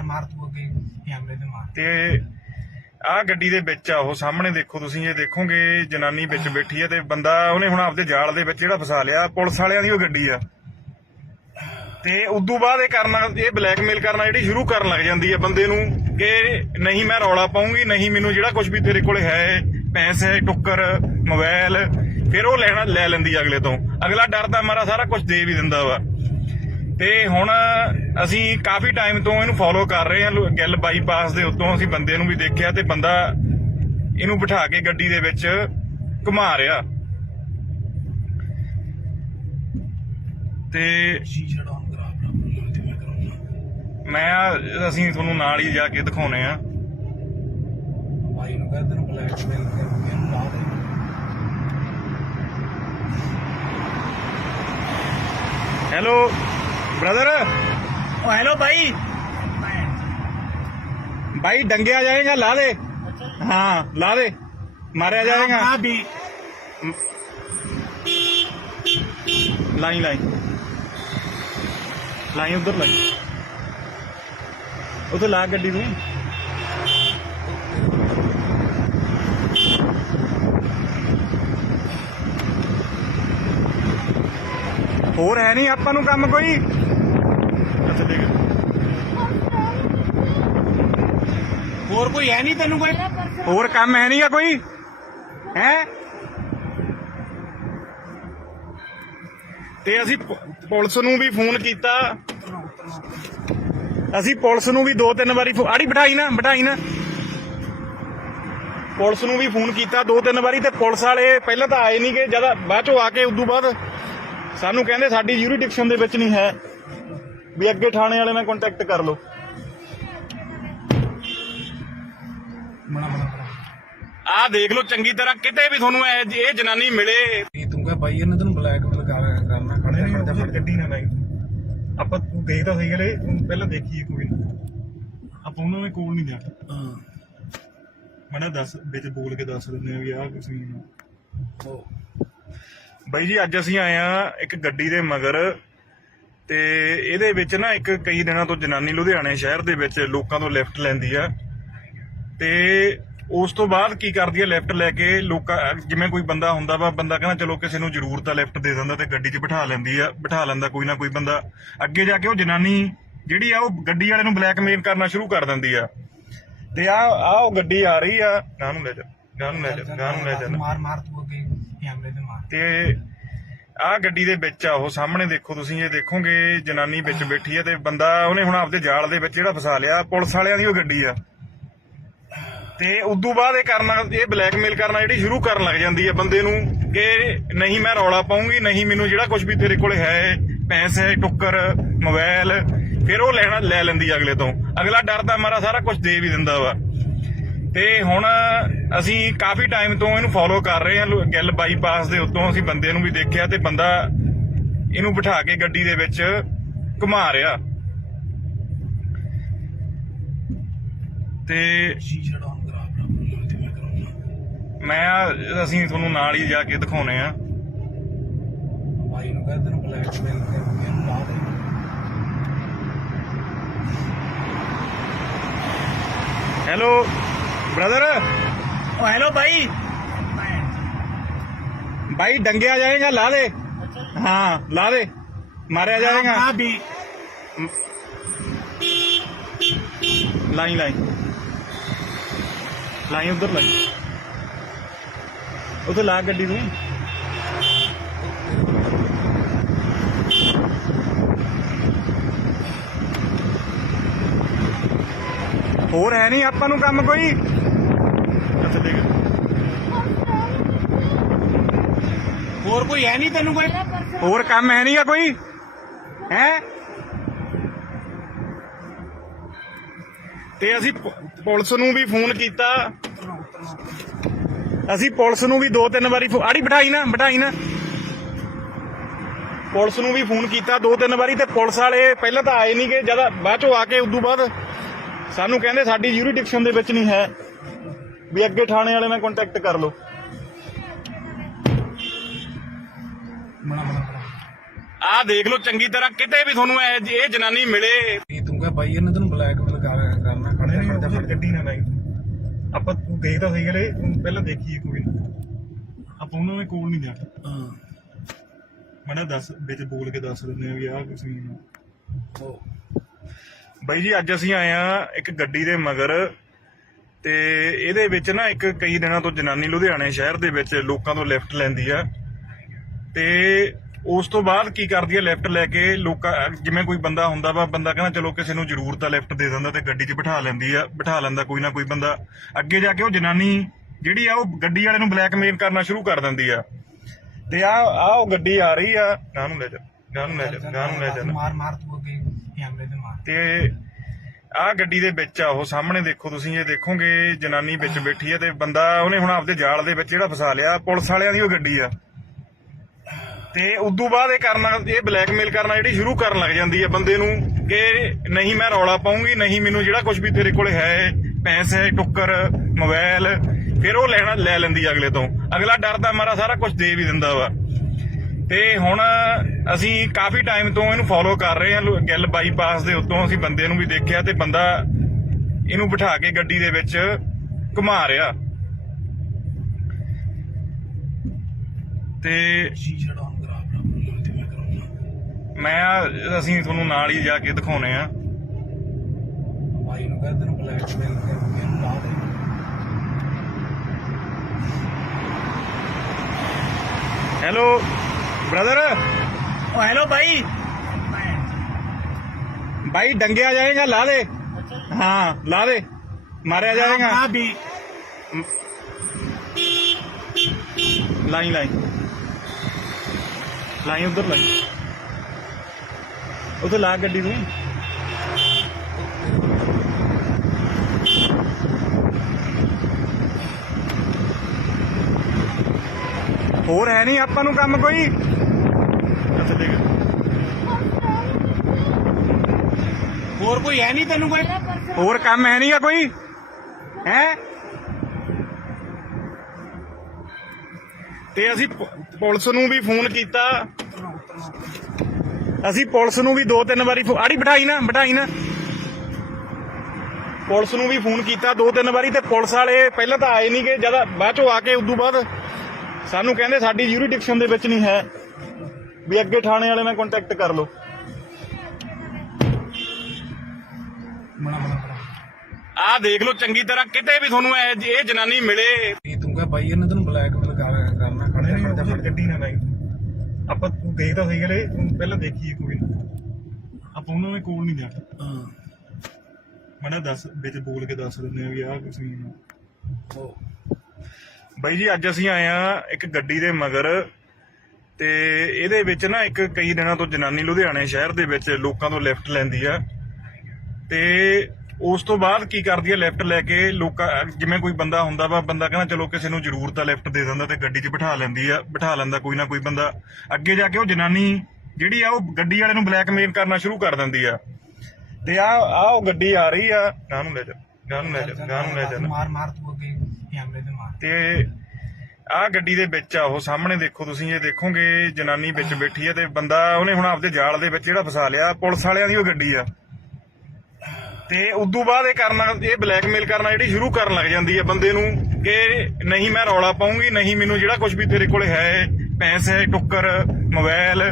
ਮਾਰ ਤੂੰ ਅੱਗੇ ਕੈਮਰੇ ਤੇ ਮਾਰ। ਤੇ ਆਹ ਗੱਡੀ ਦੇ ਵਿੱਚ ਆ ਉਹ ਸਾਹਮਣੇ ਦੇਖੋ ਤੁਸੀਂ ਇਹ ਦੇਖੋਗੇ ਜਨਾਨੀ ਵਿੱਚ ਬੈਠੀ ਹੈ ਤੇ ਬੰਦਾ ਉਹਨੇ ਹੁਣ ਆਪਦੇ ਜਾਲ ਦੇ ਵਿੱਚ ਜਿਹੜਾ ਫਸਾ ਲਿਆ ਪੁਲਿਸ ਵਾਲਿਆਂ ਦੀ ਉਹ ਗੱਡੀ ਆ ਤੇ ਉਦੋਂ ਬਾਅਦ ਇਹ ਬਲੈਕਮੇਲ ਕਰਨਾ ਜਿਹੜੀ ਸ਼ੁਰੂ ਕਰਨ ਲੱਗ ਜਾਂਦੀ ਹੈ ਬੰਦੇ ਨੂੰ ਕਿ ਨਹੀਂ ਮੈਂ ਰੌਲਾ ਪਾਉਂਗੀ ਨਹੀਂ ਮੈਨੂੰ ਜਿਹੜਾ ਕੁਝ ਵੀ ਤੇਰੇ ਕੋਲੇ ਹੈ ਪੈਸੇ ਟੁੱਕਰ ਮੋਬਾਈਲ ਫਿਰ ਉਹ ਲੈ ਲੈਂਦੀ ਅਗਲੇ ਤੋਂ ਅਗਲਾ ਡਰਦਾ ਮਾਰਾ ਸਾਰਾ ਕੁਝ ਦੇ ਵੀ ਦਿੰਦਾ ਵਾ ਤੇ ਹੁਣ ਅਸੀਂ ਕਾਫੀ ਟਾਈਮ ਤੋਂ ਇਹਨੂੰ ਫੋਲੋ ਕਰ ਰਹੇ ਹਾਂ ਗਿੱਲ ਬਾਈਪਾਸ ਦੇ ਉੱਤੋਂ ਅਸੀਂ ਬੰਦੇ ਨੂੰ ਵੀ ਦੇਖਿਆ ਤੇ ਬੰਦਾ ਇਹਨੂੰ ਬਿਠਾ ਕੇ ਗੱਡੀ ਦੇ ਵਿੱਚ ਘੁਮਾ ਰਿਹਾ ਤੇ ਸ਼ੀਸ਼ਾ ਡਾਊਨ ਕਰਾ ਬਰਾਬਰ ਤੇ ਮੈਂ ਕਰਾਉਂਗਾ ਅਸੀਂ ਤੁਹਾਨੂੰ ਨਾਲ ਹੀ ਜਾ ਕੇ ਦਿਖਾਉਣੇ ਆ ਭਾਈ ਨੂੰ ਕਹਿੰਦੇ ਨੇ ਬਲੈਕਮੇਲ ਕਰਕੇ ਇਹਨੂੰ ਲਾ ਦੇ ਹੈਲੋ ब्रदर ओ हेलो भाई भाई डंगे आ जाएगा ला दे हाँ ला दे मारे आ जाएगा हाँ भी लाई लाई लाई उधर लाई उधर ला गड्डी तू ਹੋਰ ਹੈ ਨਹੀਂ ਆਪਾਂ ਨੂੰ ਕੰਮ ਕੋਈ ਅੱਛਾ ਦੇਖ और कोई है नहीं तेन कोई ਹੋਰ ਕੰਮ ਹੈ ਨਹੀਂਗਾ ਕੋਈ ਹੈ ਤੇ ਅਸੀਂ ਪੁਲਿਸ ਨੂੰ ਵੀ ਫੋਨ ਕੀਤਾ ਅਸੀਂ ਪੁਲਿਸ ਨੂੰ ਵੀ 2-3 ਵਾਰੀ ਆੜੀ ਬਿਠਾਈ ਨਾ ਪੁਲਿਸ ਨੂੰ ਵੀ ਫੋਨ ਕੀਤਾ 2-3 ਵਾਰੀ ਤੇ ਪੁਲਿਸ ਵਾਲੇ ਪਹਿਲਾਂ ਤਾਂ ਆਏ ਨਹੀਂ ਕਿ ਜਦ ਬਾਅਦ ਚੋਂ ਆ ਕੇ ਉਦੋਂ ਬਾਅਦ ਸਾਨੂੰ ਕਹਿੰਦੇ ਸਾਡੀ ਯੂਰੀਡਿਕਸ਼ਨ ਦੇ ਵਿੱਚ ਨਹੀਂ ਹੈ ਵੀ ਅੱਗੇ ਥਾਣੇ ਵਾਲੇ ਨਾਲ ਕੰਟੈਕਟ ਕਰ ਲਓ ਆਹ ਦੇਖ ਲਓ ਚੰਗੀ ਤਰ੍ਹਾਂ ਕਿਤੇ ਵੀ ਤੁਹਾਨੂੰ ਇਹ ਜਨਾਨੀ ਮਿਲੇ ਤੂੰ ਕਹ ਭਾਈ ਇਹਨੇ ਤੈਨੂੰ ਬਲੈਕਮੇਲ ਕਰਨਾ ਖੜੇ ਗੱਡੀ ਨਾ ਲਾਈ ਆਪਾਂ ਤੂੰ ਦੇਖ ਤਾਂ ਸਹੀ ਗਲੇ ਪਹਿਲਾਂ ਦੇਖੀਏ ਕੋਈ ਆਪਾਂ ਉਹਨਾਂ ਦੇ ਕੋਲ ਨਹੀਂ ਜਾਣਾ ਮੈਂ ਦੱਸ ਵਿੱਚ ਬੋਲ ਕੇ ਦੱਸ ਦਿੰਦੇ ਆ ਵੀ ਆਹ ਕੁਛ ਨਹੀਂ ਬਾਈ ਜੀ ਅੱਜ ਅਸੀਂ ਆਏ ਆ ਇੱਕ ਗੱਡੀ ਦੇ ਮਗਰ ਤੇ ਇਹਦੇ ਵਿੱਚ ਨਾ ਇੱਕ ਕਈ ਦਿਨਾਂ ਤੋਂ ਜਨਾਨੀ ਲੁਧਿਆਣੇ ਸ਼ਹਿਰ ਦੇ ਵਿੱਚ ਲੋਕਾਂ ਤੋਂ ਲਿਫਟ ਲੈਂਦੀ ਆ ਤੇ ਉਸ ਤੋਂ ਬਾਅਦ ਕੀ ਕਰਦੀ ਆ ਲਿਫਟ ਲੈ ਕੇ ਲੋਕਾਂ ਜਿਵੇਂ ਕੋਈ ਬੰਦਾ ਹੁੰਦਾ ਵਾ ਬੰਦਾ ਕਹਿੰਦਾ ਚਲੋ ਕਿਸੇ ਨੂੰ ਜ਼ਰੂਰਤ ਆ ਲਿਫਟ ਦੇ ਦਿੰਦਾ ਤੇ ਗੱਡੀ 'ਚ ਬਿਠਾ ਲੈਂਦਾ ਕੋਈ ਨਾ ਕੋਈ ਬੰਦਾ ਅੱਗੇ ਜਾ ਕੇ ਉਹ ਜਨਾਨੀ ਜਿਹੜੀ ਆ ਉਹ ਗੱਡੀ ਵਾਲੇ ਨੂੰ ਬਲੈਕਮੇਲ ਕਰਨਾ ਸ਼ੁਰੂ ਕਰ ਦਿੰਦੀ ਆ ਤੇ ਆ ਉਹ ਗੱਡੀ ਆ ਰਹੀ ਆ ਗਾਂ ਨੂੰ ਲੈ ਜਾ ਮਾਰ ਤੂੰ ਅੱਗੇ ਕੈਮਰੇ ਤੇ ਮਾਰ ਤੇ ਆਹ ਗੱਡੀ ਦੇ ਵਿੱਚ ਆ ਉਹ ਸਾਹਮਣੇ ਦੇਖੋ ਤੁਸੀਂ ਇਹ ਦੇਖੋਗੇ ਜਨਾਨੀ ਵਿੱਚ ਬੈਠੀ ਹੈ ਤੇ ਬੰਦਾ ਉਹਨੇ ਹੁਣ ਆਪਦੇ ਜਾਲ ਦੇ ਵਿੱਚ ਜਿਹੜਾ ਫਸਾ ਲਿਆ ਪੁਲਿਸ ਵਾਲਿਆਂ ਦੀ ਉਹ ਗੱਡੀ ਆ ਤੇ ਉਦੋਂ ਬਾਅਦ ਇਹ ਬਲੈਕਮੇਲ ਕਰਨਾ ਜਿਹੜੀ ਸ਼ੁਰੂ ਕਰਨ ਲੱਗ ਜਾਂਦੀ ਹੈ ਬੰਦੇ ਨੂੰ ਕਿ ਨਹੀਂ ਮੈਂ ਰੌਲਾ ਪਾਉਂਗੀ ਨਹੀਂ ਮੈਨੂੰ ਜਿਹੜਾ ਕੁਝ ਵੀ ਤੇਰੇ ਕੋਲੇ ਹੈ ਪੈਸੇ ਟੁੱਕਰ ਮੋਬਾਈਲ ਫਿਰ ਉਹ ਲੈ ਲੈਂਦੀ ਅਗਲੇ ਤੋਂ ਅਗਲਾ ਡਰਦਾ ਮਾਰਾ ਸਾਰਾ ਕੁਝ ਦੇ ਵੀ ਦਿੰਦਾ ਵਾ ਤੇ ਹੁਣ ਅਸੀਂ ਕਾਫੀ ਟਾਈਮ ਤੋਂ ਇਹਨੂੰ ਫੋਲੋ ਕਰ ਰਹੇ ਹਾਂ ਗਿੱਲ ਬਾਈਪਾਸ ਦੇ ਉੱਤੋਂ ਅਸੀਂ ਬੰਦੇ ਨੂੰ ਵੀ ਦੇਖਿਆ ਤੇ ਬੰਦਾ ਇਹਨੂੰ ਬਿਠਾ ਕੇ ਗੱਡੀ ਦੇ ਵਿੱਚ ਘੁਮਾ ਰਿਹਾ ਤੇ ਸ਼ੀਸ਼ਾ ਡਾਊਨ ਕਰਾ ਬਰਾਬਰ ਤੇ ਮੈਂ ਕਰਾਉਂਗਾ ਅਸੀਂ ਤੁਹਾਨੂੰ ਨਾਲ ਹੀ ਜਾ ਕੇ ਦਿਖਾਉਣੇ ਆ ਭਾਈ ਨੂੰ ਕਹਿੰਦੇ ਨੇ ਬਲੈਕਮੇਲ ਕਰਕੇ ਇਹਨੂੰ ਲਾ ਦੇ ਹੈਲੋ ब्रदर ओ हेलो भाई भाई डंगे आ जाएगा ला दे हाँ ला दे मारे आ जाएगा हाँ भी लाई उधर लाई उधर ला गड्डी तू ਹੋਰ ਹੈ ਨਹੀਂ ਆਪਾਂ ਨੂੰ ਕੰਮ ਕੋਈ ਅੱਛਾ ਦੇਖ और कोई है नहीं तेन कोई ਹੋਰ ਕੰਮ ਹੈ ਨਹੀਂਗਾ ਕੋਈ ਹੈ ਤੇ ਅਸੀਂ ਪੁਲਿਸ ਨੂੰ ਵੀ ਫੋਨ ਕੀਤਾ ਅਸੀਂ ਪੁਲਿਸ ਨੂੰ ਵੀ 2-3 ਵਾਰੀ ਆੜੀ ਬਿਠਾਈ ਨਾ ਪੁਲਿਸ ਨੂੰ ਵੀ ਫੋਨ ਕੀਤਾ 2-3 ਵਾਰੀ ਤੇ ਪੁਲਿਸ ਵਾਲੇ ਪਹਿਲਾਂ ਤਾਂ ਆਏ ਨਹੀਂ ਕਿ ਜਦ ਬਾਅਦ ਚੋਂ ਆ ਕੇ ਉਦੋਂ ਬਾਅਦ ਸਾਨੂੰ ਕਹਿੰਦੇ ਸਾਡੀ ਯੂਰੀਡਿਕਸ਼ਨ ਦੇ ਵਿੱਚ ਨਹੀਂ ਹੈ ਵੀ ਅੱਗੇ ਥਾਣੇ ਵਾਲੇ ਨਾਲ ਕੰਟੈਕਟ ਕਰ ਲਓ ਆਹ ਦੇਖ ਲਓ ਚੰਗੀ ਤਰ੍ਹਾਂ ਕਿਤੇ ਵੀ ਤੁਹਾਨੂੰ ਇਹ ਜਨਾਨੀ ਮਿਲੇ ਤੂੰ ਕਹ ਭਾਈ ਇਹਨੇ ਤੈਨੂੰ ਬਲੈਕਮੇਲ ਕਰਨਾ ਖੜੇ ਗੱਡੀ ਨਾ ਲਾਈ ਆਪਾਂ ਤੂੰ ਗਏ ਤਾਂ ਸਹੀ ਗਏ ਪਹਿਲਾਂ ਦੇਖੀਏ ਕੋਈ ਨਾ ਆਪਾਂ ਉਹਨਾਂ ਦੇ ਕੋਲ ਨਹੀਂ ਜਾਣਾ ਹਾਂ ਮੈਂ ਦੱਸ ਵਿੱਚ ਬੋਲ ਕੇ ਦੱਸ ਦਿੰਦੇ ਆ ਵੀ ਆਹ ਕੁਛ ਨਹੀਂ ਉਹ ਬਾਈ ਜੀ ਅੱਜ ਅਸੀਂ ਆਏ ਆ ਇੱਕ ਗੱਡੀ ਦੇ ਮਗਰ ਤੇ ਇਹਦੇ ਵਿੱਚ ਨਾ ਇੱਕ ਕਈ ਦਿਨਾਂ ਤੋਂ ਜਨਾਨੀ ਲੁਧਿਆਣੇ ਸ਼ਹਿਰ ਦੇ ਵਿੱਚ ਲੋਕਾਂ ਤੋਂ ਲਿਫਟ ਲੈਂਦੀ ਆ ਤੇ ਉਸ ਤੋਂ ਬਾਅਦ ਕੀ ਕਰਦੀ ਆ ਲਿਫਟ ਲੈ ਕੇ ਲੋਕਾਂ ਜਿਵੇਂ ਕੋਈ ਬੰਦਾ ਹੁੰਦਾ ਵਾ ਬੰਦਾ ਕਹਿੰਦਾ ਚਲੋ ਕਿਸੇ ਨੂੰ ਜ਼ਰੂਰਤ ਆ ਲਿਫਟ ਦੇ ਦਿੰਦਾ ਤੇ ਗੱਡੀ 'ਚ ਬਿਠਾ ਲੈਂਦਾ ਕੋਈ ਨਾ ਕੋਈ ਬੰਦਾ ਅੱਗੇ ਜਾ ਕੇ ਉਹ ਜਨਾਨੀ ਜਿਹੜੀ ਆ ਉਹ ਗੱਡੀ ਵਾਲੇ ਨੂੰ ਬਲੈਕਮੇਲ ਕਰਨਾ ਸ਼ੁਰੂ ਕਰ ਦਿੰਦੀ ਆ ਤੇ ਆ ਉਹ ਗੱਡੀ ਆ ਰਹੀ ਆ ਗਾਂ ਨੂੰ ਲੈ ਜਾ ਮਾਰ ਤੂੰ ਅੱਗੇ ਕੈਮਰੇ ਤੇ ਮਾਰ ਤੇ ਆਹ ਗੱਡੀ ਦੇ ਵਿੱਚ ਆ ਉਹ ਸਾਹਮਣੇ ਦੇਖੋ ਤੁਸੀਂ ਇਹ ਦੇਖੋਗੇ ਜਨਾਨੀ ਵਿੱਚ ਬੈਠੀ ਆ ਤੇ ਬੰਦਾ ਉਹਨੇ ਹੁਣ ਆਪਦੇ ਜਾਲ ਦੇ ਵਿੱਚ ਜਿਹੜਾ ਫਸਾ ਲਿਆ ਪੁਲਿਸ ਵਾਲਿਆਂ ਦੀ ਉਹ ਗੱਡੀ ਆ ਤੇ ਉਦੋਂ ਬਾਅਦ ਇਹ ਬਲੈਕਮੇਲ ਕਰਨਾ ਜਿਹੜੀ ਸ਼ੁਰੂ ਕਰਨ ਲੱਗ ਜਾਂਦੀ ਹੈ ਬੰਦੇ ਨੂੰ ਕਿ ਨਹੀਂ ਮੈਂ ਰੌਲਾ ਪਾਉਂਗੀ ਨਹੀਂ ਮੈਨੂੰ ਜਿਹੜਾ ਕੁਝ ਵੀ ਤੇਰੇ ਕੋਲ ਹੈ ਪੈਸੇ ਟੁੱਕਰ ਮੋਬਾਈਲ ਫਿਰ ਉਹ ਲੈ ਲੈਂਦੀ ਅਗਲੇ ਤੋਂ ਅਗਲਾ ਡਰਦਾ ਮਾਰਾ ਸਾਰਾ ਕੁਝ ਦੇ ਵੀ ਦਿੰਦਾ ਵਾ ਤੇ ਹੁਣ ਅਸੀਂ ਕਾਫੀ ਟਾਈਮ ਤੋਂ ਇਹਨੂੰ ਫੋਲੋ ਕਰ ਰਹੇ ਹਾਂ ਗਿੱਲ ਬਾਈਪਾਸ ਦੇ ਉੱਤੋਂ ਅਸੀਂ ਬੰਦੇ ਨੂੰ ਵੀ ਦੇਖਿਆ ਤੇ ਬੰਦਾ ਇਹਨੂੰ ਬਿਠਾ ਕੇ ਗੱਡੀ ਦੇ ਵਿੱਚ ਘੁਮਾ ਰਿਹਾ ਤੇ ਸ਼ੀਸ਼ਾ ਡਾਊਨ ਕਰਾ ਤੇ ਮੈਂ ਕਰਾਉਣਾ ਅਸੀਂ ਤੁਹਾਨੂੰ ਨਾਲ ਹੀ ਜਾ ਕੇ ਦਿਖਾਉਣੇ ਆ ਭਾਈ ਨੂੰ ਕਹਿੰਦੇ ਨੂੰ ਬਲੈਕਮੇਲ ਕਰਕੇ ਇਹਨੂੰ ਲਾ ਦੇ ਹੈਲੋ ब्रदर ओ हेलो भाई भाई डंगे आ जाएगा ला दे हाँ ला दे मारे आ जाएगा हाँ भी लाइन उधर लाई उधर ला गड्डी तू ਹੋਰ ਹੈ ਨਹੀਂ ਆਪਾਂ ਨੂੰ ਕੰਮ ਕੋਈ ਹੋਰ ਕੋਈ ਹੈ ਨਹੀਂ ਤੈਨੂੰ ਕੋਈ ਹੋਰ ਕੰਮ ਹੈ ਨਹੀਂਗਾ ਕੋਈ ਹੈ ਤੇ ਅਸੀਂ ਪੁਲਿਸ ਨੂੰ ਵੀ ਫੋਨ ਕੀਤਾ ਅਸੀਂ ਪੁਲਿਸ ਨੂੰ ਵੀ 2-3 ਵਾਰੀ ਆੜੀ ਬਿਠਾਈ ਨਾ ਪੁਲਿਸ ਨੂੰ ਵੀ ਫੋਨ ਕੀਤਾ 2-3 ਵਾਰੀ ਤੇ ਪੁਲਿਸ ਵਾਲੇ ਪਹਿਲਾਂ ਤਾਂ ਆਏ ਨਹੀਂ ਕਿ ਜਦ ਬਾਅਦ ਚੋਂ ਆ ਕੇ ਉਦੋਂ ਬਾਅਦ ਸਾਨੂੰ ਕਹਿੰਦੇ ਸਾਡੀ ਯੂਰੀਡਿਕਸ਼ਨ ਦੇ ਵਿੱਚ ਨਹੀਂ ਹੈ ਵੀ ਅੱਗੇ ਥਾਣੇ ਵਾਲੇ ਨਾਲ ਕੰਟੈਕਟ ਕਰ ਲਓ ਆਹ ਦੇਖ ਲਓ ਚੰਗੀ ਤਰ੍ਹਾਂ ਕਿਤੇ ਵੀ ਤੁਹਾਨੂੰ ਇਹ ਜਨਾਨੀ ਮਿਲੇ ਤੂੰ ਕਹ ਭਾਈ ਇਹਨੇ ਤੈਨੂੰ ਬਲੈਕਮੇਲ ਕਰਨਾ ਖੜੇ ਗੱਡੀ ਨਾ ਲਾਈ ਆਪਾਂ ਤੂੰ ਗਏ ਤਾਂ ਸਹੀ ਗਏ ਪਹਿਲਾਂ ਦੇਖੀਏ ਕੋਈ ਨਾ ਆਪਾਂ ਉਹਨਾਂ ਦੇ ਕੋਲ ਨਹੀਂ ਜਾਣਾ ਹਾਂ ਮੈਂ ਦੱਸ ਵਿੱਚ ਬੋਲ ਕੇ ਦੱਸ ਦਿੰਦੇ ਆ ਵੀ ਆਹ ਕੁਛ ਨਹੀਂ ਉਹ ਬਾਈ ਜੀ ਅੱਜ ਅਸੀਂ ਆਏ ਆ ਇੱਕ ਗੱਡੀ ਦੇ ਮਗਰ ਤੇ ਇਹਦੇ ਵਿੱਚ ਨਾ ਇੱਕ ਕਈ ਦਿਨਾਂ ਤੋਂ ਜਨਾਨੀ ਲੁਧਿਆਣੇ ਸ਼ਹਿਰ ਦੇ ਵਿੱਚ ਲੋਕਾਂ ਤੋਂ ਲਿਫਟ ਲੈਂਦੀ ਆ ਤੇ ਉਸ ਤੋਂ ਬਾਅਦ ਕੀ ਕਰਦੀ ਆ ਲਿਫਟ ਲੈ ਕੇ ਲੋਕਾਂ ਜਿਵੇਂ ਕੋਈ ਬੰਦਾ ਹੁੰਦਾ ਵਾ ਬੰਦਾ ਕਹਿੰਦਾ ਚਲੋ ਕਿਸੇ ਨੂੰ ਜ਼ਰੂਰਤ ਆ ਲਿਫਟ ਦੇ ਦਿੰਦਾ ਤੇ ਗੱਡੀ 'ਚ ਬਿਠਾ ਲੈਂਦਾ ਕੋਈ ਨਾ ਕੋਈ ਬੰਦਾ ਅੱਗੇ ਜਾ ਕੇ ਉਹ ਜਨਾਨੀ ਜਿਹੜੀ ਆ ਉਹ ਗੱਡੀ ਵਾਲੇ ਨੂੰ ਬਲੈਕਮੇਲ ਕਰਨਾ ਸ਼ੁਰੂ ਕਰ ਦਿੰਦੀ ਆ ਤੇ ਆ ਉਹ ਗੱਡੀ ਆ ਰਹੀ ਆ ਗਾਂ ਨੂੰ ਲੈ ਜਾ ਮਾਰ ਤੂੰ ਅੱਗੇ ਕੈਮਰੇ ਤੇ ਮਾਰ ਤੇ ਆਹ ਗੱਡੀ ਦੇ ਵਿੱਚ ਆ ਉਹ ਸਾਹਮਣੇ ਦੇਖੋ ਤੁਸੀਂ ਇਹ ਦੇਖੋਗੇ ਜਨਾਨੀ ਵਿੱਚ ਬੈਠੀ ਆ ਤੇ ਬੰਦਾ ਉਹਨੇ ਹੁਣ ਆਪਦੇ ਜਾਲ ਦੇ ਵਿੱਚ ਜਿਹੜਾ ਫਸਾ ਲਿਆ ਪੁਲਿਸ ਵਾਲਿਆਂ ਦੀ ਉਹ ਗੱਡੀ ਆ ਤੇ ਉਦੋਂ ਬਾਅਦ ਇਹ ਬਲੈਕਮੇਲ ਕਰਨਾ ਜਿਹੜੀ ਸ਼ੁਰੂ ਕਰਨ ਲੱਗ ਜਾਂਦੀ ਹੈ ਬੰਦੇ ਨੂੰ ਕਿ ਨਹੀਂ ਮੈਂ ਰੌਲਾ ਪਾਉਂਗੀ ਨਹੀਂ ਮੈਨੂੰ ਜਿਹੜਾ ਕੁਝ ਵੀ ਤੇਰੇ ਕੋਲ ਹੈ ਪੈਸੇ ਟੁੱਕਰ ਮੋਬਾਈਲ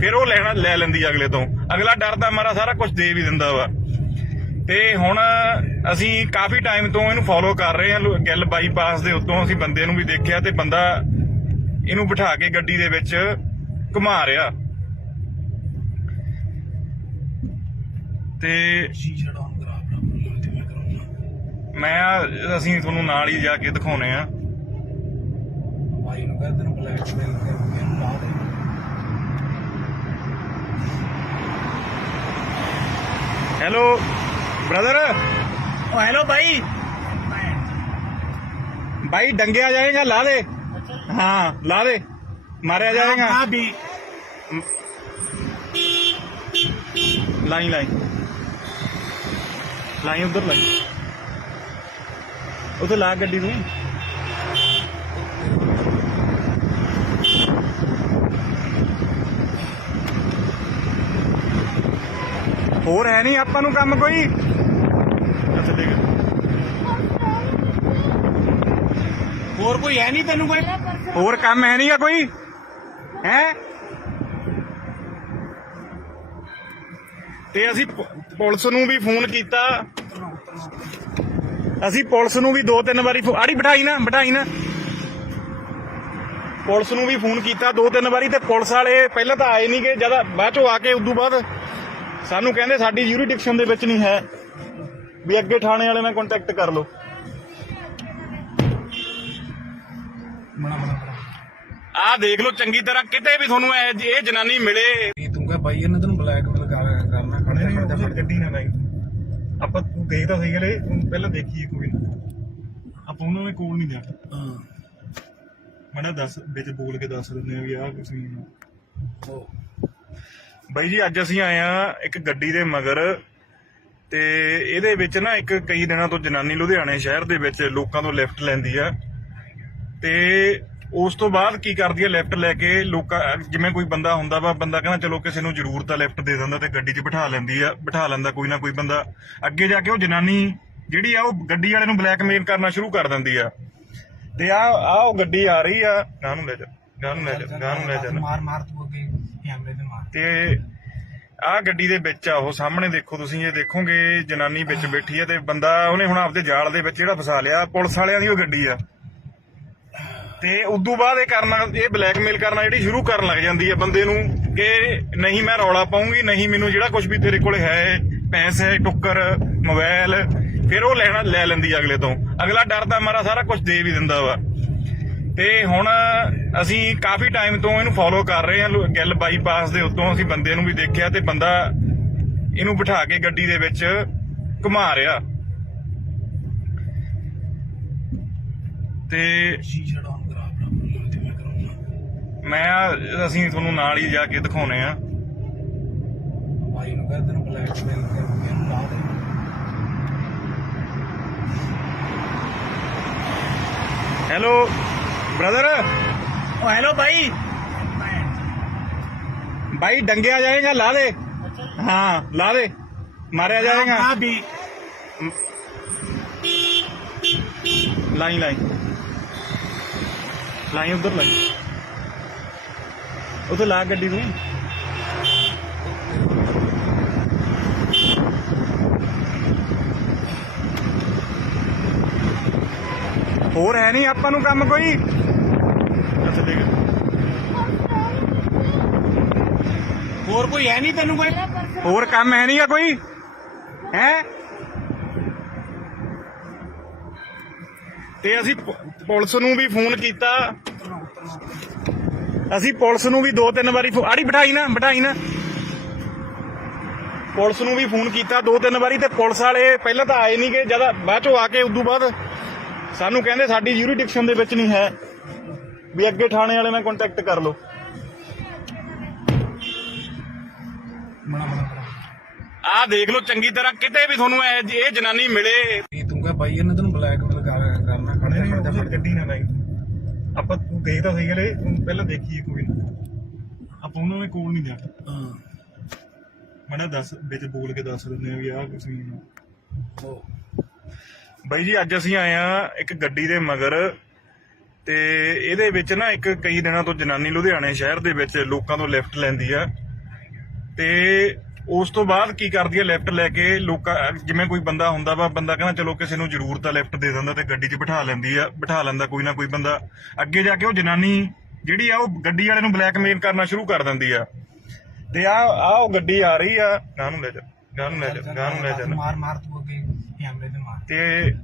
ਫਿਰ ਉਹ ਲੈ ਲੈਂਦੀ ਅਗਲੇ ਤੋਂ ਅਗਲਾ ਡਰਦਾ ਮਾਰਾ ਸਾਰਾ ਕੁਝ ਦੇ ਵੀ ਦਿੰਦਾ ਵਾ ਤੇ ਹੁਣ ਅਸੀਂ ਕਾਫੀ ਟਾਈਮ ਤੋਂ ਇਹਨੂੰ ਫੋਲੋ ਕਰ ਰਹੇ ਹਾਂ ਗਿੱਲ ਬਾਈਪਾਸ ਦੇ ਉੱਤੋਂ ਅਸੀਂ ਬੰਦੇ ਨੂੰ ਵੀ ਦੇਖਿਆ ਤੇ ਬੰਦਾ ਇਹਨੂੰ ਬਿਠਾ ਕੇ ਗੱਡੀ ਦੇ ਵਿੱਚ ਘੁਮਾ ਰਿਹਾ ਤੇ ਸ਼ੀਸ਼ਾ ਡਾਊਨ ਕਰਾ ਤੇ ਮੈਂ ਕਰਾਉਣਾ ਅਸੀਂ ਤੁਹਾਨੂੰ ਨਾਲ ਹੀ ਜਾ ਕੇ ਦਿਖਾਉਣੇ ਆ ਭਾਈ ਨੂੰ ਕਹਿੰਦੇ ਨੂੰ ਬਲੈਕਮੇਲ ਕਰਕੇ ਇਹਨੂੰ ਲਾ ਦੇ ਹੈਲੋ ब्रदर ओ हेलो भाई डंगे आ जाएगा ला दे हाँ ला दे मारे आ जाएगा हाँ भी लाइन उधर ला गड्डी तू ਹੋਰ ਹੈ ਨਹੀਂ ਆਪਾਂ ਨੂੰ ਕੰਮ ਕੋਈ ਹੋਰ ਕੋਈ ਹੈ ਨਹੀਂ ਤੈਨੂੰ ਕੋਈ ਹੋਰ ਕੰਮ ਹੈ ਨਹੀਂਗਾ ਕੋਈ ਹੈ। ਤੇ ਅਸੀਂ ਪੁਲਿਸ ਨੂੰ ਵੀ ਫੋਨ ਕੀਤਾ, ਅਸੀਂ ਪੁਲਿਸ ਨੂੰ ਵੀ 2-3 ਵਾਰੀ ਆੜੀ ਬਿਠਾਈ ਨਾ ਪੁਲਿਸ ਨੂੰ ਵੀ ਫੋਨ ਕੀਤਾ 2-3 ਵਾਰੀ, ਤੇ ਪੁਲਿਸ ਵਾਲੇ ਪਹਿਲਾਂ ਤਾਂ ਆਏ ਨਹੀਂ, ਕਿ ਜਦ ਬਾਅਦ ਚੋਂ ਆ ਕੇ ਉਦੋਂ ਬਾਅਦ ਸਾਨੂੰ ਕਹਿੰਦੇ ਸਾਡੀ ਯੂਰੀਡਿਕਸ਼ਨ ਦੇ ਵਿੱਚ ਨਹੀਂ ਹੈ, ਵੀ ਅੱਗੇ ਥਾਣੇ ਵਾਲੇ ਨਾਲ ਕੰਟੈਕਟ ਕਰ ਲਓ। ਆਹ ਦੇਖ ਲਓ ਚੰਗੀ ਤਰ੍ਹਾਂ, ਕਿਤੇ ਵੀ ਤੁਹਾਨੂੰ ਇਹ ਜਨਾਨੀ ਮਿਲੇ। ਤੂੰ ਕਹ ਬਾਈ ਇਹਨੇ ਤੈਨੂੰ ਬਲੈਕਮੇਲ ਕਰਨਾ ਖੜੇ ਗੱਡੀ ਨਾ ਲਾਈ, ਆਪਾਂ ਤੂੰ ਗਈ ਤਾਂ ਸਹੀ ਗਲੇ ਪਹਿਲਾਂ ਦੇਖੀਏ, ਕੋਈ ਨਾ ਆਪਾਂ ਉਹਨਾਂ ਦੇ ਕੋਲ ਨਹੀਂ ਜਾਣਾ। ਮੈਂ ਦੱਸ ਵਿੱਚ ਬੋਲ ਕੇ ਦੱਸ ਦਿੰਦੇ ਆ ਵੀ ਆਹ ਕੁਛ ਨਹੀਂ। ਬਾਈ ਜੀ ਅੱਜ ਅਸੀਂ ਆਏ ਆ ਇੱਕ ਗੱਡੀ ਦੇ ਮਗਰ, ਤੇ ਇਹਦੇ ਵਿੱਚ ਨਾ ਇੱਕ ਕਈ ਦਿਨਾਂ ਤੋਂ ਜਨਾਨੀ ਲੁਧਿਆਣੇ ਸ਼ਹਿਰ ਦੇ ਵਿੱਚ ਲੋਕਾਂ ਤੋਂ ਲਿਫਟ ਲੈਂਦੀ ਆ, ਤੇ ਉਸ ਤੋਂ ਬਾਅਦ ਕੀ ਕਰਦੀ ਆ, ਲਿਫਟ ਲੈ ਕੇ ਲੋਕਾਂ, ਜਿਵੇਂ ਕੋਈ ਬੰਦਾ ਹੁੰਦਾ ਵਾ, ਬੰਦਾ ਕਹਿੰਦਾ ਚਲੋ ਕਿਸੇ ਨੂੰ ਜ਼ਰੂਰਤ ਆ ਲਿਫਟ ਦੇ ਦਿੰਦਾ, ਤੇ ਗੱਡੀ 'ਚ ਬਿਠਾ ਲੈਂਦਾ ਕੋਈ ਨਾ ਕੋਈ ਬੰਦਾ। ਅੱਗੇ ਜਾ ਕੇ ਉਹ ਜਨਾਨੀ ਜਿਹੜੀ ਆ ਉਹ ਗੱਡੀ ਵਾਲੇ ਨੂੰ ਬਲੈਕਮੇਲ ਕਰਨਾ ਸ਼ੁਰੂ ਕਰ ਦਿੰਦੀ ਆ। ਤੇ ਆ ਉਹ ਗੱਡੀ ਆ ਰਹੀ ਆ, ਗਾਂ ਨੂੰ ਲੈ ਜਾ ਮਾਰ ਤੂੰ ਅੱਗੇ ਕੈਮਰੇ ਤੇ ਮਾਰ। ਤੇ ਆਹ ਗੱਡੀ ਦੇ ਵਿੱਚ ਆ ਉਹ ਸਾਹਮਣੇ ਦੇਖੋ ਤੁਸੀਂ, ਇਹ ਦੇਖੋਗੇ ਜਨਾਨੀ ਵਿੱਚ ਬੈਠੀ ਆ, ਤੇ ਬੰਦਾ ਉਹਨੇ ਹੁਣ ਆਪਦੇ ਜਾਲ ਦੇ ਵਿੱਚ ਜਿਹੜਾ ਫਸਾ ਲਿਆ, ਪੁਲਿਸ ਵਾਲਿਆਂ ਦੀ ਉਹ ਗੱਡੀ ਆ। ਤੇ ਉਦੋਂ ਬਾਅਦ ਇਹ ਬਲੈਕਮੇਲ ਕਰਨਾ ਜਿਹੜੀ ਸ਼ੁਰੂ ਕਰਨ ਲੱਗ ਜਾਂਦੀ ਹੈ ਬੰਦੇ ਨੂੰ, ਕਿ ਨਹੀਂ ਮੈਂ ਰੌਲਾ ਪਾਉਂਗੀ, ਨਹੀਂ ਮੈਨੂੰ ਜਿਹੜਾ ਕੁਝ ਵੀ ਤੇਰੇ ਕੋਲ ਹੈ, ਪੈਸੇ, ਟੁੱਕਰ, ਮੋਬਾਈਲ, ਫਿਰ ਉਹ ਲੈ ਲੈਂਦੀ ਅਗਲੇ ਤੋਂ। ਅਗਲਾ ਡਰਦਾ ਮਾਰਾ ਸਾਰਾ ਕੁਝ ਦੇ ਵੀ ਦਿੰਦਾ ਵਾ। ਤੇ ਹੁਣ ਅਸੀਂ ਕਾਫੀ ਟਾਈਮ ਤੋਂ ਇਹਨੂੰ ਫੋਲੋ ਕਰ ਰਹੇ ਹਾਂ, ਗਿੱਲ ਬਾਈਪਾਸ ਦੇ ਉੱਤੋਂ ਅਸੀਂ ਬੰਦੇ ਨੂੰ ਵੀ ਦੇਖਿਆ, ਤੇ ਬੰਦਾ ਇਹਨੂੰ ਬਿਠਾ ਕੇ ਗੱਡੀ ਦੇ ਵਿੱਚ ਘੁਮਾ ਰਿਹਾ। ਤੇ ਅਸੀਂ ਤੁਹਾਨੂੰ ਨਾਲ ਹੀ ਜਾ ਕੇ ਦਿਖਾਉਣੇ ਆ। ਬਾਈ ਨੂੰ ਕਹਿੰਦੇ ਤੈਨੂੰ ਬਲੈਕਮੇਲ ਕਰਨਾ। ਹੈਲੋ ब्रदर, हेलो भाई डंगेया जाएगा, ला दे। हाँ ला दे, मारा जाएगा। भी लाई उधर लाई, उधर ला गड्डी तू। ਹੋਰ ਹੈ ਨਹੀਂ ਆਪਾਂ ਨੂੰ ਕੰਮ ਕੋਈ। ਅੱਛਾ ਠੀਕ ਹੈ, ਹੋਰ ਕੋਈ ਹੈ ਨਹੀਂ ਤੈਨੂੰ ਕੋਈ ਹੋਰ ਕੰਮ ਹੈ ਨਹੀਂਗਾ ਕੋਈ ਹੈ। ਤੇ ਅਸੀਂ ਪੁਲਿਸ ਨੂੰ ਵੀ ਫੋਨ ਕੀਤਾ, ਅਸੀਂ ਪੁਲਿਸ ਨੂੰ ਵੀ 2-3 ਵਾਰੀ ਆੜੀ ਬਿਠਾਈ ਨਾ ਪੁਲਿਸ ਨੂੰ ਵੀ ਫੋਨ ਕੀਤਾ 2-3 ਵਾਰੀ, ਤੇ ਪੁਲਿਸ ਵਾਲੇ ਪਹਿਲਾਂ ਤਾਂ ਆਏ ਨਹੀਂ, ਕਿ ਜਦ ਬਾਅਦ ਚੋਂ ਆ ਕੇ ਉਦੋਂ ਬਾਅਦ ਸਾਨੂੰ ਕਹਿੰਦੇ ਸਾਡੀ ਯੂਰੀਡਿਕਸ਼ਨ ਦੇ ਵਿੱਚ ਨਹੀਂ ਹੈ, ਵੀ ਅੱਗੇ ਥਾਣੇ ਵਾਲੇ ਨਾਲ ਕੰਟੈਕਟ ਕਰ ਲਓ। ਆਹ ਦੇਖ ਲਓ ਚੰਗੀ ਤਰ੍ਹਾਂ, ਕਿਤੇ ਵੀ ਤੁਹਾਨੂੰ ਇਹ ਜਨਾਨੀ ਮਿਲੇ। ਤੂੰ ਕਹ ਬਾਈ ਇਹਨੇ ਤੈਨੂੰ ਬਲੈਕਮੇਲ ਕਰਨਾ ਖੜੇ ਗੱਡੀ ਨਾ ਲਾਈ, ਆਪਾਂ ਤੂੰ ਗਈ ਤਾਂ ਸਹੀ ਗਲੇ ਪਹਿਲਾਂ ਦੇਖੀਏ, ਕੋਈ ਨਾ ਆਪਾਂ ਉਹਨਾਂ ਦੇ ਕੋਲ ਨਹੀਂ ਜਾਣਾ। ਮੈਂ ਦੱਸ ਵਿੱਚ ਬੋਲ ਕੇ ਦੱਸ ਦਿੰਦੇ ਆ ਵੀ ਆਹ ਕੁਛ ਨਹੀਂ। ਬਾਈ ਜੀ ਅੱਜ ਅਸੀਂ ਆਏ ਆ ਇੱਕ ਗੱਡੀ ਦੇ ਮਗਰ, ਤੇ ਇਹਦੇ ਵਿੱਚ ਨਾ ਇੱਕ ਕਈ ਦਿਨਾਂ ਤੋਂ ਜਨਾਨੀ ਲੁਧਿਆਣੇ ਸ਼ਹਿਰ ਦੇ ਵਿੱਚ ਲੋਕਾਂ ਤੋਂ ਲਿਫਟ ਲੈਂਦੀ ਆ, ਤੇ ਉਸ ਤੋਂ ਬਾਅਦ ਕੀ ਕਰਦੀ ਆ, ਲਿਫਟ ਲੈ ਕੇ ਲੋਕਾਂ, ਜਿਵੇਂ ਕੋਈ ਬੰਦਾ ਹੁੰਦਾ ਵਾ, ਬੰਦਾ ਕਹਿੰਦਾ ਚਲੋ ਕਿਸੇ ਨੂੰ ਜ਼ਰੂਰਤ ਆ ਲਿਫਟ ਦੇ ਦਿੰਦਾ, ਤੇ ਗੱਡੀ 'ਚ ਬਿਠਾ ਲੈਂਦਾ ਕੋਈ ਨਾ ਕੋਈ ਬੰਦਾ। ਅੱਗੇ ਜਾ ਕੇ ਉਹ ਜਨਾਨੀ ਜਿਹੜੀ ਆ ਉਹ ਗੱਡੀ ਵਾਲੇ ਨੂੰ ਬਲੈਕਮੇਲ ਕਰਨਾ ਸ਼ੁਰੂ ਕਰ ਦਿੰਦੀ ਆ। ਤੇ ਆ ਉਹ ਗੱਡੀ ਆ ਰਹੀ ਆ, ਗਾਂ ਨੂੰ ਲੈ ਜਾ ਮਾਰ ਤੂੰ ਅੱਗੇ ਕੈਮਰੇ ਤੇ ਮਾਰ। ਤੇ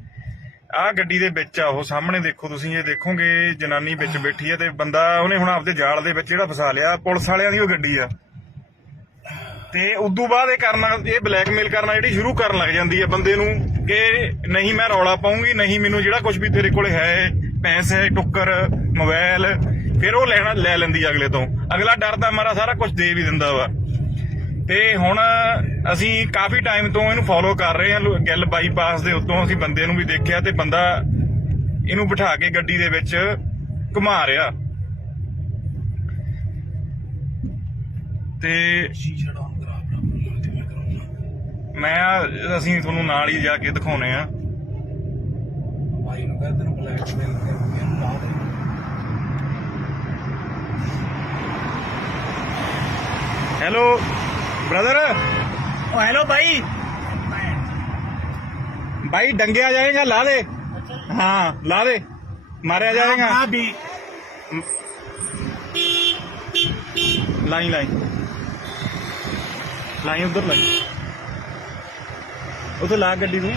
ਆਹ ਗੱਡੀ ਦੇ ਵਿੱਚ ਆ ਉਹ ਸਾਹਮਣੇ ਦੇਖੋ ਤੁਸੀਂ, ਇਹ ਦੇਖੋਗੇ ਜਨਾਨੀ ਵਿੱਚ ਬੈਠੀ ਆ, ਤੇ ਬੰਦਾ ਉਹਨੇ ਹੁਣ ਆਪਦੇ ਜਾਲ ਦੇ ਵਿੱਚ ਜਿਹੜਾ ਫਸਾ ਲਿਆ, ਪੁਲਿਸ ਵਾਲਿਆਂ ਦੀ ਉਹ ਗੱਡੀ ਆ। ਤੇ ਉਦੋਂ ਬਾਅਦ ਇਹ ਬਲੈਕਮੇਲ ਕਰਨਾ ਜਿਹੜੀ ਸ਼ੁਰੂ ਕਰਨ ਲੱਗ ਜਾਂਦੀ ਹੈ ਬੰਦੇ ਨੂੰ, ਕਿ ਨਹੀਂ ਮੈਂ ਰੌਲਾ ਪਾਉਂਗੀ, ਨਹੀਂ ਮੈਨੂੰ ਜਿਹੜਾ ਕੁਝ ਵੀ ਤੇਰੇ ਕੋਲ ਹੈ, ਪੈਸੇ, ਟੁੱਕਰ, ਮੋਬਾਈਲ, ਫਿਰ ਉਹ ਲੈ ਲੈਂਦੀ ਅਗਲੇ ਤੋਂ। ਅਗਲਾ ਡਰਦਾ ਮਾਰਾ ਸਾਰਾ ਕੁਝ ਦੇ ਵੀ ਦਿੰਦਾ ਵਾ। ਤੇ ਹੁਣ ਅਸੀਂ ਕਾਫੀ ਟਾਈਮ ਤੋਂ ਇਹਨੂੰ ਫੋਲੋ ਕਰ ਰਹੇ ਹਾਂ, ਗਿੱਲ ਬਾਈਪਾਸ ਦੇ ਉੱਤੋਂ ਅਸੀਂ ਬੰਦੇ ਨੂੰ ਵੀ ਦੇਖਿਆ, ਤੇ ਬੰਦਾ ਇਹਨੂੰ ਬਿਠਾ ਕੇ ਗੱਡੀ ਦੇ ਵਿੱਚ ਘੁਮਾ ਰਿਹਾ। ਤੇ ਅਸੀਂ ਤੁਹਾਨੂੰ ਨਾਲ ਹੀ ਜਾ ਕੇ ਦਿਖਾਉਣੇ ਆ। ਬਾਈ ਨੂੰ ਕਹਿੰਦੇ ਤੈਨੂੰ ਬਲੈਕਮੇਲ ਕਰਨਾ। Hello brother. ओ हेलो भाई। भाई डंगे आ जाएगा, ला दे। हाँ ला दे, मारे आ जाएगा। हाँ भी लाई लाई लाई उधर लाई, उधर ला गड्डी तू।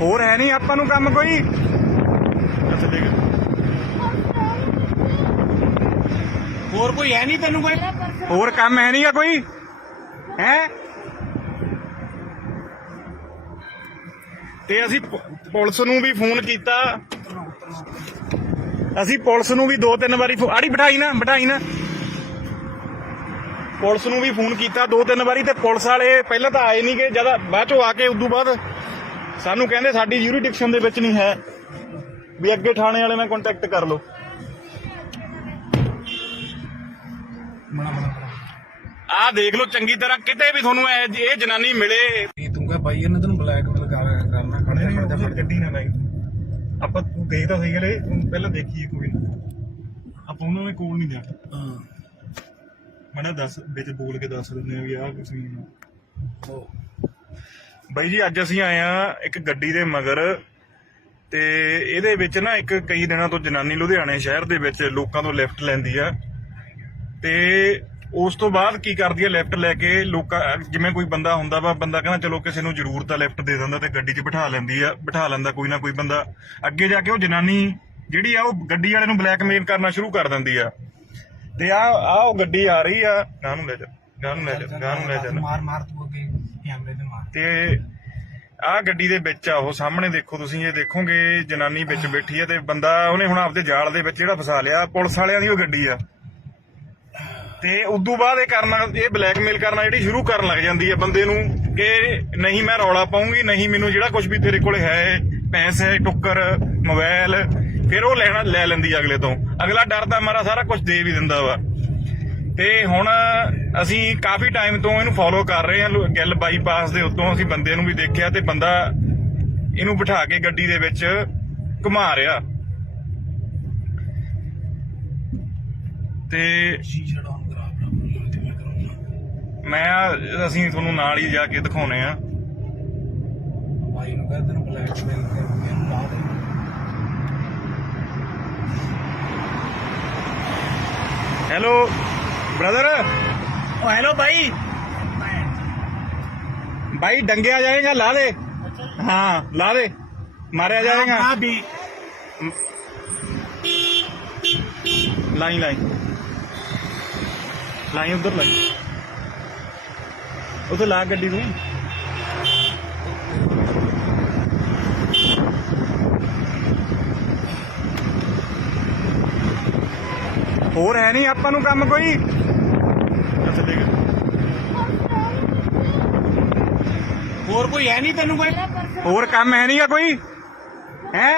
ਹੋਰ ਹੈ ਨਹੀਂ ਆਪਾਂ ਨੂੰ ਕੰਮ ਕੋਈ। ਅੱਛਾ ਦੇਖ, और कोई है नहीं तेन कोई। ਹੋਰ ਕੰਮ ਹੈ ਨਹੀਂਗਾ ਕੋਈ ਹੈ। ਤੇ ਅਸੀਂ ਪੁਲਿਸ ਨੂੰ ਵੀ ਫੋਨ ਕੀਤਾ, ਅਸੀਂ ਪੁਲਿਸ ਨੂੰ ਵੀ 2-3 ਵਾਰੀ ਆੜੀ ਬਿਠਾਈ ਨਾ ਪੁਲਿਸ ਨੂੰ ਵੀ ਫੋਨ ਕੀਤਾ 2-3 ਵਾਰੀ, ਤੇ ਪੁਲਿਸ ਵਾਲੇ ਪਹਿਲਾਂ ਤਾਂ ਆਏ ਨਹੀਂ ਗੇ, ਜਦ ਬਾਅਦ ਚੋਂ ਆ ਕੇ ਉਦੋਂ ਬਾਅਦ ਸਾਨੂੰ ਕਹਿੰਦੇ ਸਾਡੀ ਯੂਰੀਡਿਕਸ਼ਨ ਦੇ ਵਿੱਚ ਨਹੀਂ ਹੈ, ਵੀ ਅੱਗੇ ਥਾਣੇ ਵਾਲੇ ਨਾਲ ਕੰਟੈਕਟ ਕਰ ਲਓ। ਆਹ ਦੇਖ ਲਓ ਚੰਗੀ ਤਰ੍ਹਾਂ, ਕਿਤੇ ਵੀ ਤੁਹਾਨੂੰ ਇਹ ਜਨਾਨੀ ਮਿਲੇ। ਤੂੰ ਕਹ ਭਾਈ ਇਹਨੇ ਤੈਨੂੰ ਬਲੈਕਮੇਲ ਕਰਨਾ ਖੜੇ ਗੱਡੀ ਨਾ ਲਾਈ, ਆਪਾਂ ਤੂੰ ਗਈ ਤਾਂ ਸਹੀ ਗਲੇ, ਪਹਿਲਾਂ ਦੇਖੀਏ ਕੋਈ ਨਾ, ਆਪਾਂ ਉਹਨਾਂ ਦੇ ਕੋਲ ਨਹੀਂ ਜਾਣਾ। ਮੈਂ ਦੱਸ ਵਿੱਚ ਬੋਲ ਕੇ ਦੱਸ ਦਿੰਦੇ ਆ ਵੀ ਆਹ ਕੁਛ ਨਹੀਂ। ਬਾਈ ਜੀ ਅੱਜ ਅਸੀਂ ਆਏ ਆ ਇੱਕ ਗੱਡੀ ਦੇ ਮਗਰ, ਤੇ ਇਹਦੇ ਵਿੱਚ ਨਾ ਇੱਕ ਕਈ ਦਿਨਾਂ ਤੋਂ ਜਨਾਨੀ ਲੁਧਿਆਣੇ ਸ਼ਹਿਰ ਦੇ ਵਿੱਚ ਲੋਕਾਂ ਤੋਂ ਲਿਫਟ ਲੈਂਦੀ ਆ, ਤੇ ਉਸ ਤੋਂ ਬਾਅਦ ਕੀ ਕਰਦੀ ਆ, ਲਿਫਟ ਲੈ ਕੇ ਲੋਕਾਂ, ਜਿਵੇਂ ਕੋਈ ਬੰਦਾ ਹੁੰਦਾ ਵਾ, ਬੰਦਾ ਕਹਿੰਦਾ ਚਲੋ ਕਿਸੇ ਨੂੰ ਜ਼ਰੂਰਤ ਆ ਲਿਫਟ ਦੇ ਦਿੰਦਾ, ਤੇ ਗੱਡੀ 'ਚ ਬਿਠਾ ਲੈਂਦਾ ਕੋਈ ਨਾ ਕੋਈ ਬੰਦਾ। ਅੱਗੇ ਜਾ ਕੇ ਉਹ ਜਨਾਨੀ ਜਿਹੜੀ ਆ ਉਹ ਗੱਡੀ ਵਾਲੇ ਨੂੰ ਬਲੈਕਮੇਲ ਕਰਨਾ ਸ਼ੁਰੂ ਕਰ ਦਿੰਦੀ ਆ। ਤੇ ਆ ਉਹ ਗੱਡੀ ਆ ਰਹੀ ਆ, ਗਾਂ ਨੂੰ ਲੈ ਜਾ ਮਾਰ ਤੂੰ ਅੱਗੇ ਕੈਮਰੇ ਤੇ ਮਾਰ। ਤੇ ਆਹ ਗੱਡੀ ਦੇ ਵਿੱਚ ਆ ਉਹ ਸਾਹਮਣੇ ਦੇਖੋ ਤੁਸੀਂ, ਇਹ ਦੇਖੋਗੇ ਜਨਾਨੀ ਵਿੱਚ ਬੈਠੀ ਆ, ਤੇ ਬੰਦਾ ਉਹਨੇ ਹੁਣ ਆਪਦੇ ਜਾਲ ਦੇ ਵਿੱਚ ਜਿਹੜਾ ਫਸਾ ਲਿਆ, ਪੁਲਿਸ ਵਾਲਿਆਂ ਦੀ ਉਹ ਗੱਡੀ ਆ। ਤੇ ਉਦੋਂ ਬਾਅਦ ਇਹ ਬਲੈਕਮੇਲ ਕਰਨਾ ਜਿਹੜੀ ਸ਼ੁਰੂ ਕਰਨ ਲੱਗ ਜਾਂਦੀ ਹੈ ਬੰਦੇ ਨੂੰ, ਕਿ ਨਹੀਂ ਮੈਂ ਰੌਲਾ ਪਾਉਂਗੀ, ਨਹੀਂ ਮੈਨੂੰ ਜਿਹੜਾ ਕੁਝ ਵੀ ਤੇਰੇ ਕੋਲੇ ਹੈ, ਪੈਸੇ ਟੁੱਕਰ ਮੋਬਾਈਲ, ਫਿਰ ਉਹ ਲੈ ਲੈਂਦੀ ਅਗਲੇ ਤੋਂ। ਅਗਲਾ ਡਰਦਾ ਮਾਰਾ ਸਾਰਾ ਕੁਝ ਦੇ ਵੀ ਦਿੰਦਾ ਵਾ। ਤੇ ਹੁਣ ਅਸੀਂ ਕਾਫੀ ਟਾਈਮ ਤੋਂ ਇਹਨੂੰ ਫੋਲੋ ਕਰ ਰਹੇ ਹਾਂ, ਗਿੱਲ ਬਾਈਪਾਸ ਦੇ ਉੱਤੋਂ ਅਸੀਂ ਬੰਦੇ ਨੂੰ ਵੀ ਦੇਖਿਆ, ਤੇ ਬੰਦਾ ਇਹਨੂੰ ਬਿਠਾ ਕੇ ਗੱਡੀ ਦੇ ਵਿੱਚ ਘੁਮਾ ਰਿਹਾ। ਤੇ ਅਸੀਂ ਤੁਹਾਨੂੰ ਨਾਲ ਹੀ ਜਾ ਕੇ ਦਿਖਾਉਣੇ ਆ। ਭਾਈ ਨੂੰ ਕਹਿੰਦੇ ਤੈਨੂੰ ਬਲੈਕਮੇਲ ਕਰਕੇ ਲਾ ਦੇ। Hello brother. ओ हेलो भाई। भाई डंगे आ जाएगा, ला दे। हाँ ला दे, मारे आ जाएगा। हाँ भी लाई उधर लाई, उधर ला गड्डी तू। ਹੋਰ ਹੈ ਨਹੀਂ ਆਪਾਂ ਨੂੰ ਕੰਮ ਕੋਈ। ਅੱਛਾ ਦੇਖ, और कोई है नहीं तेन कोई। ਹੋਰ ਕੰਮ ਹੈ ਨਹੀਂਗਾ ਕੋਈ ਹੈ।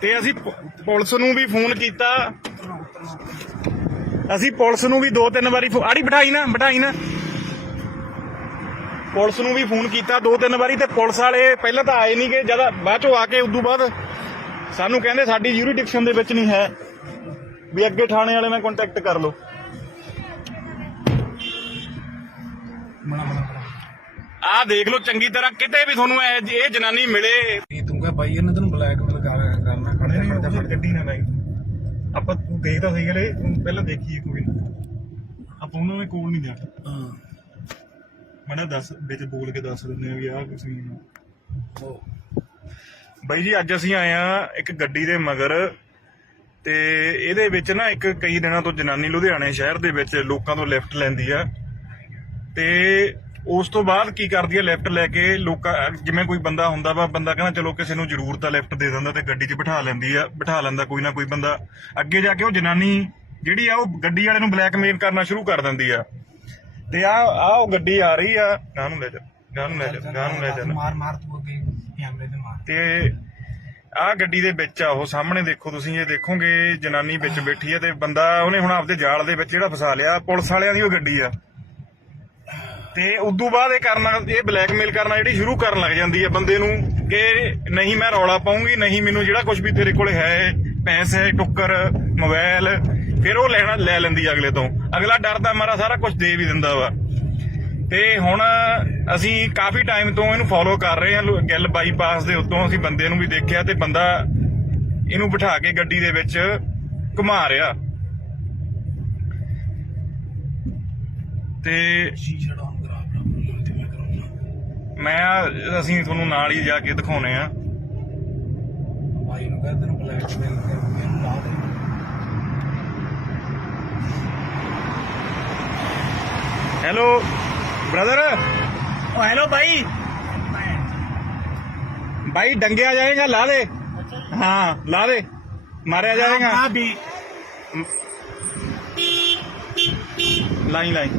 ਤੇ ਅਸੀਂ ਪੁਲਿਸ ਨੂੰ ਵੀ ਫੋਨ ਕੀਤਾ, ਅਸੀਂ ਪੁਲਿਸ ਨੂੰ ਵੀ 2-3 ਵਾਰੀ ਆੜੀ ਬਿਠਾਈ ਨਾ ਪੁਲਿਸ ਨੂੰ ਵੀ ਫੋਨ ਕੀਤਾ 2-3 ਵਾਰੀ, ਤੇ ਪੁਲਿਸ ਵਾਲੇ ਪਹਿਲਾਂ ਤਾਂ ਆਏ ਨਹੀਂ ਗੇ, ਜਦ ਬਾਅਦ ਚੋਂ ਆ ਕੇ ਉਦੋਂ ਬਾਅਦ ਸਾਨੂੰ ਕਹਿੰਦੇ ਸਾਡੀ ਯੂਰੀਡਿਕਸ਼ਨ ਦੇ ਵਿੱਚ ਨਹੀਂ ਹੈ, ਵੀ ਅੱਗੇ ਥਾਣੇ ਵਾਲੇ ਨਾਲ ਕੰਟੈਕਟ ਕਰ ਲਓ। ਆਹ ਦੇਖ ਲਓ ਚੰਗੀ ਤਰ੍ਹਾਂ, ਕਿਤੇ ਵੀ ਤੁਹਾਨੂੰ ਇਹ ਜਨਾਨੀ ਮਿਲੇ। ਤੂੰ ਕਹ ਭਾਈ ਇਹਨੇ ਤੈਨੂੰ ਬਲੈਕਮੇਲ ਕਰਨਾ ਖੜੇ ਗੱਡੀ ਨਾ ਲਾਈ, ਆਪਾਂ ਤੂੰ ਗਈ ਤਾਂ ਸਹੀ ਗਲੇ, ਪਹਿਲਾਂ ਦੇਖੀਏ ਕੋਈ ਨਾ, ਆਪਾਂ ਉਹਨਾਂ ਦੇ ਕੋਲ ਨਹੀਂ ਜਾਣਾ। ਮੈਂ ਦੱਸ ਵਿੱਚ ਬੋਲ ਕੇ ਦੱਸ ਦਿੰਦੇ ਆ ਵੀ ਆਹ ਕੁਛ ਨਹੀਂ। ਬਾਈ ਜੀ ਅੱਜ ਅਸੀਂ ਆਏ ਆ ਇੱਕ ਗੱਡੀ ਦੇ ਮਗਰ, ਤੇ ਇਹਦੇ ਵਿੱਚ ਨਾ ਇੱਕ ਕਈ ਦਿਨਾਂ ਤੋਂ ਜਨਾਨੀ ਲੁਧਿਆਣੇ ਸ਼ਹਿਰ ਦੇ ਵਿੱਚ ਲੋਕਾਂ ਤੋਂ ਲਿਫਟ ਲੈਂਦੀ ਆ, ਤੇ ਉਸ ਤੋਂ ਬਾਅਦ ਕੀ ਕਰਦੀ ਆ, ਲਿਫਟ ਲੈ ਕੇ ਲੋਕਾਂ, ਜਿਵੇਂ ਕੋਈ ਬੰਦਾ ਹੁੰਦਾ ਵਾ, ਬੰਦਾ ਕਹਿੰਦਾ ਚਲੋ ਕਿਸੇ ਨੂੰ ਜ਼ਰੂਰਤ ਆ ਲਿਫਟ ਦੇ ਦਿੰਦਾ, ਤੇ ਗੱਡੀ 'ਚ ਬਿਠਾ ਲੈਂਦਾ ਕੋਈ ਨਾ ਕੋਈ ਬੰਦਾ। ਅੱਗੇ ਜਾ ਕੇ ਉਹ ਜਨਾਨੀ ਜਿਹੜੀ ਆ ਉਹ ਗੱਡੀ ਵਾਲੇ ਨੂੰ ਬਲੈਕਮੇਲ ਕਰਨਾ ਸ਼ੁਰੂ ਕਰ ਦਿੰਦੀ ਆ। ਤੇ ਆ ਉਹ ਗੱਡੀ ਆ ਰਹੀ ਆ, ਗਾਂ ਨੂੰ ਲੈ ਜਾ ਮਾਰ ਤੂੰ ਅੱਗੇ ਕੈਮਰੇ ਤੇ ਮਾਰ। ਤੇ ਆਹ ਗੱਡੀ ਦੇ ਵਿੱਚ ਆ ਉਹ ਸਾਹਮਣੇ ਦੇਖੋ ਤੁਸੀਂ, ਇਹ ਦੇਖੋਗੇ ਜਨਾਨੀ ਵਿੱਚ ਬੈਠੀ ਆ, ਤੇ ਬੰਦਾ ਉਹਨੇ ਹੁਣ ਆਪਦੇ ਜਾਲ ਦੇ ਵਿੱਚ ਜਿਹੜਾ ਫਸਾ ਲਿਆ, ਪੁਲਿਸ ਵਾਲਿਆਂ ਦੀ ਉਹ ਗੱਡੀ ਆ। ਤੇ ਉਦੋਂ ਬਾਅਦ ਇਹ ਬਲੈਕਮੇਲ ਕਰਨਾ ਜਿਹੜੀ ਸ਼ੁਰੂ ਕਰਨ ਲੱਗ ਜਾਂਦੀ ਹੈ ਬੰਦੇ ਨੂੰ ਕਿ ਨਹੀਂ ਮੈਂ ਰੌਲਾ ਪਾਉਂਗੀ, ਨਹੀਂ ਮੈਨੂੰ ਜਿਹੜਾ ਕੁਝ ਵੀ ਤੇਰੇ ਕੋਲ ਹੈ ਪੈਸੇ ਟੁੱਕਰ ਮੋਬਾਈਲ, ਫਿਰ ਉਹ ਲੈ ਲੈਂਦੀ ਹੈ ਅਗਲੇ ਤੋਂ। ਅਗਲਾ ਡਰਦਾ ਮਾਰਾ ਸਾਰਾ ਕੁਝ ਦੇ ਵੀ ਦਿੰਦਾ ਵਾ। ਤੇ ਹੁਣ ਅਸੀਂ ਕਾਫੀ ਟਾਈਮ ਤੋਂ ਇਹਨੂੰ ਫੋਲੋ ਕਰ ਰਹੇ ਹਾਂ। ਗਿੱਲ ਬਾਈਪਾਸ ਦੇ ਉੱਤੋਂ ਅਸੀਂ ਬੰਦੇ ਨੂੰ ਵੀ ਦੇਖਿਆ ਤੇ ਬੰਦਾ ਇਹਨੂੰ ਬਿਠਾ ਕੇ ਗੱਡੀ ਦੇ ਵਿੱਚ ਘੁਮਾ ਰਿਹਾ ਤੇ ਸ਼ੀਸ਼ਾ ਡਾਊਨ ਕਰਾ ਬਰਾ ਤੇ ਮੈਂ ਕਰਾਉਣਾ। ਅਸੀਂ ਤੁਹਾਨੂੰ ਨਾਲ ਹੀ ਜਾ ਕੇ ਦਿਖਾਉਣੇ ਆ। ਭਾਈ ਨੂੰ ਕਹਿੰਦੇ ਨੂੰ ਬਲੈਕਮੇਲ ਕਰਕੇ ਇਹਨੂੰ ਲਾ ਦੇ। Hello brother. ओ हेलो भाई। भाई डंगिया जाएगा, ला दे। हाँ ला दे, मारा जाएगा। हाँ भी लाइन लाइन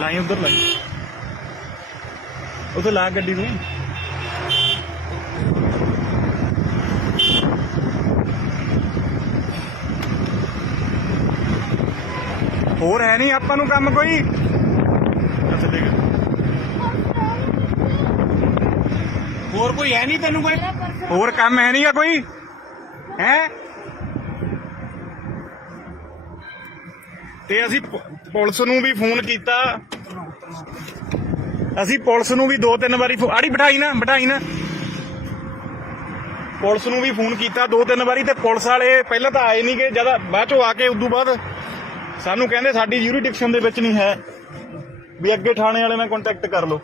लाइन उधर लाई, उधर ला गड्डी तू। ਹੋਰ ਹੈ ਨਹੀਂ ਆਪਾਂ ਨੂੰ ਕੰਮ ਕੋਈ। ਅੱਛਾ ਠੀਕ ਹੈ। और कोई है नहीं तेन कोई। ਹੋਰ ਕੰਮ ਹੈ ਨਹੀਂਗਾ ਕੋਈ ਹੈ। ਤੇ ਅਸੀਂ ਪੁਲਿਸ ਨੂੰ ਵੀ ਫੋਨ ਕੀਤਾ, ਅਸੀਂ ਪੁਲਿਸ ਨੂੰ ਵੀ 2-3 ਵਾਰੀ ਆੜੀ ਬਿਠਾਈ ਨਾ ਪੁਲਿਸ ਨੂੰ ਵੀ ਫੋਨ ਕੀਤਾ 2-3 ਵਾਰੀ ਤੇ ਪੁਲਿਸ ਵਾਲੇ ਪਹਿਲਾਂ ਤਾਂ ਆਏ ਨਹੀਂ ਗਏ, ਜਦ ਬਾਅਦ ਚੋਂ ਆ ਕੇ ਉਦੋਂ ਬਾਅਦ ਸਾਨੂੰ ਕਹਿੰਦੇ ਸਾਡੀ ਯੂਰੀਡਿਕਸ਼ਨ ਦੇ ਵਿੱਚ ਨਹੀਂ ਹੈ, ਵੀ ਅੱਗੇ ਥਾਣੇ ਵਾਲੇ ਨਾਲ ਕੰਟੈਕਟ ਕਰ ਲਓ।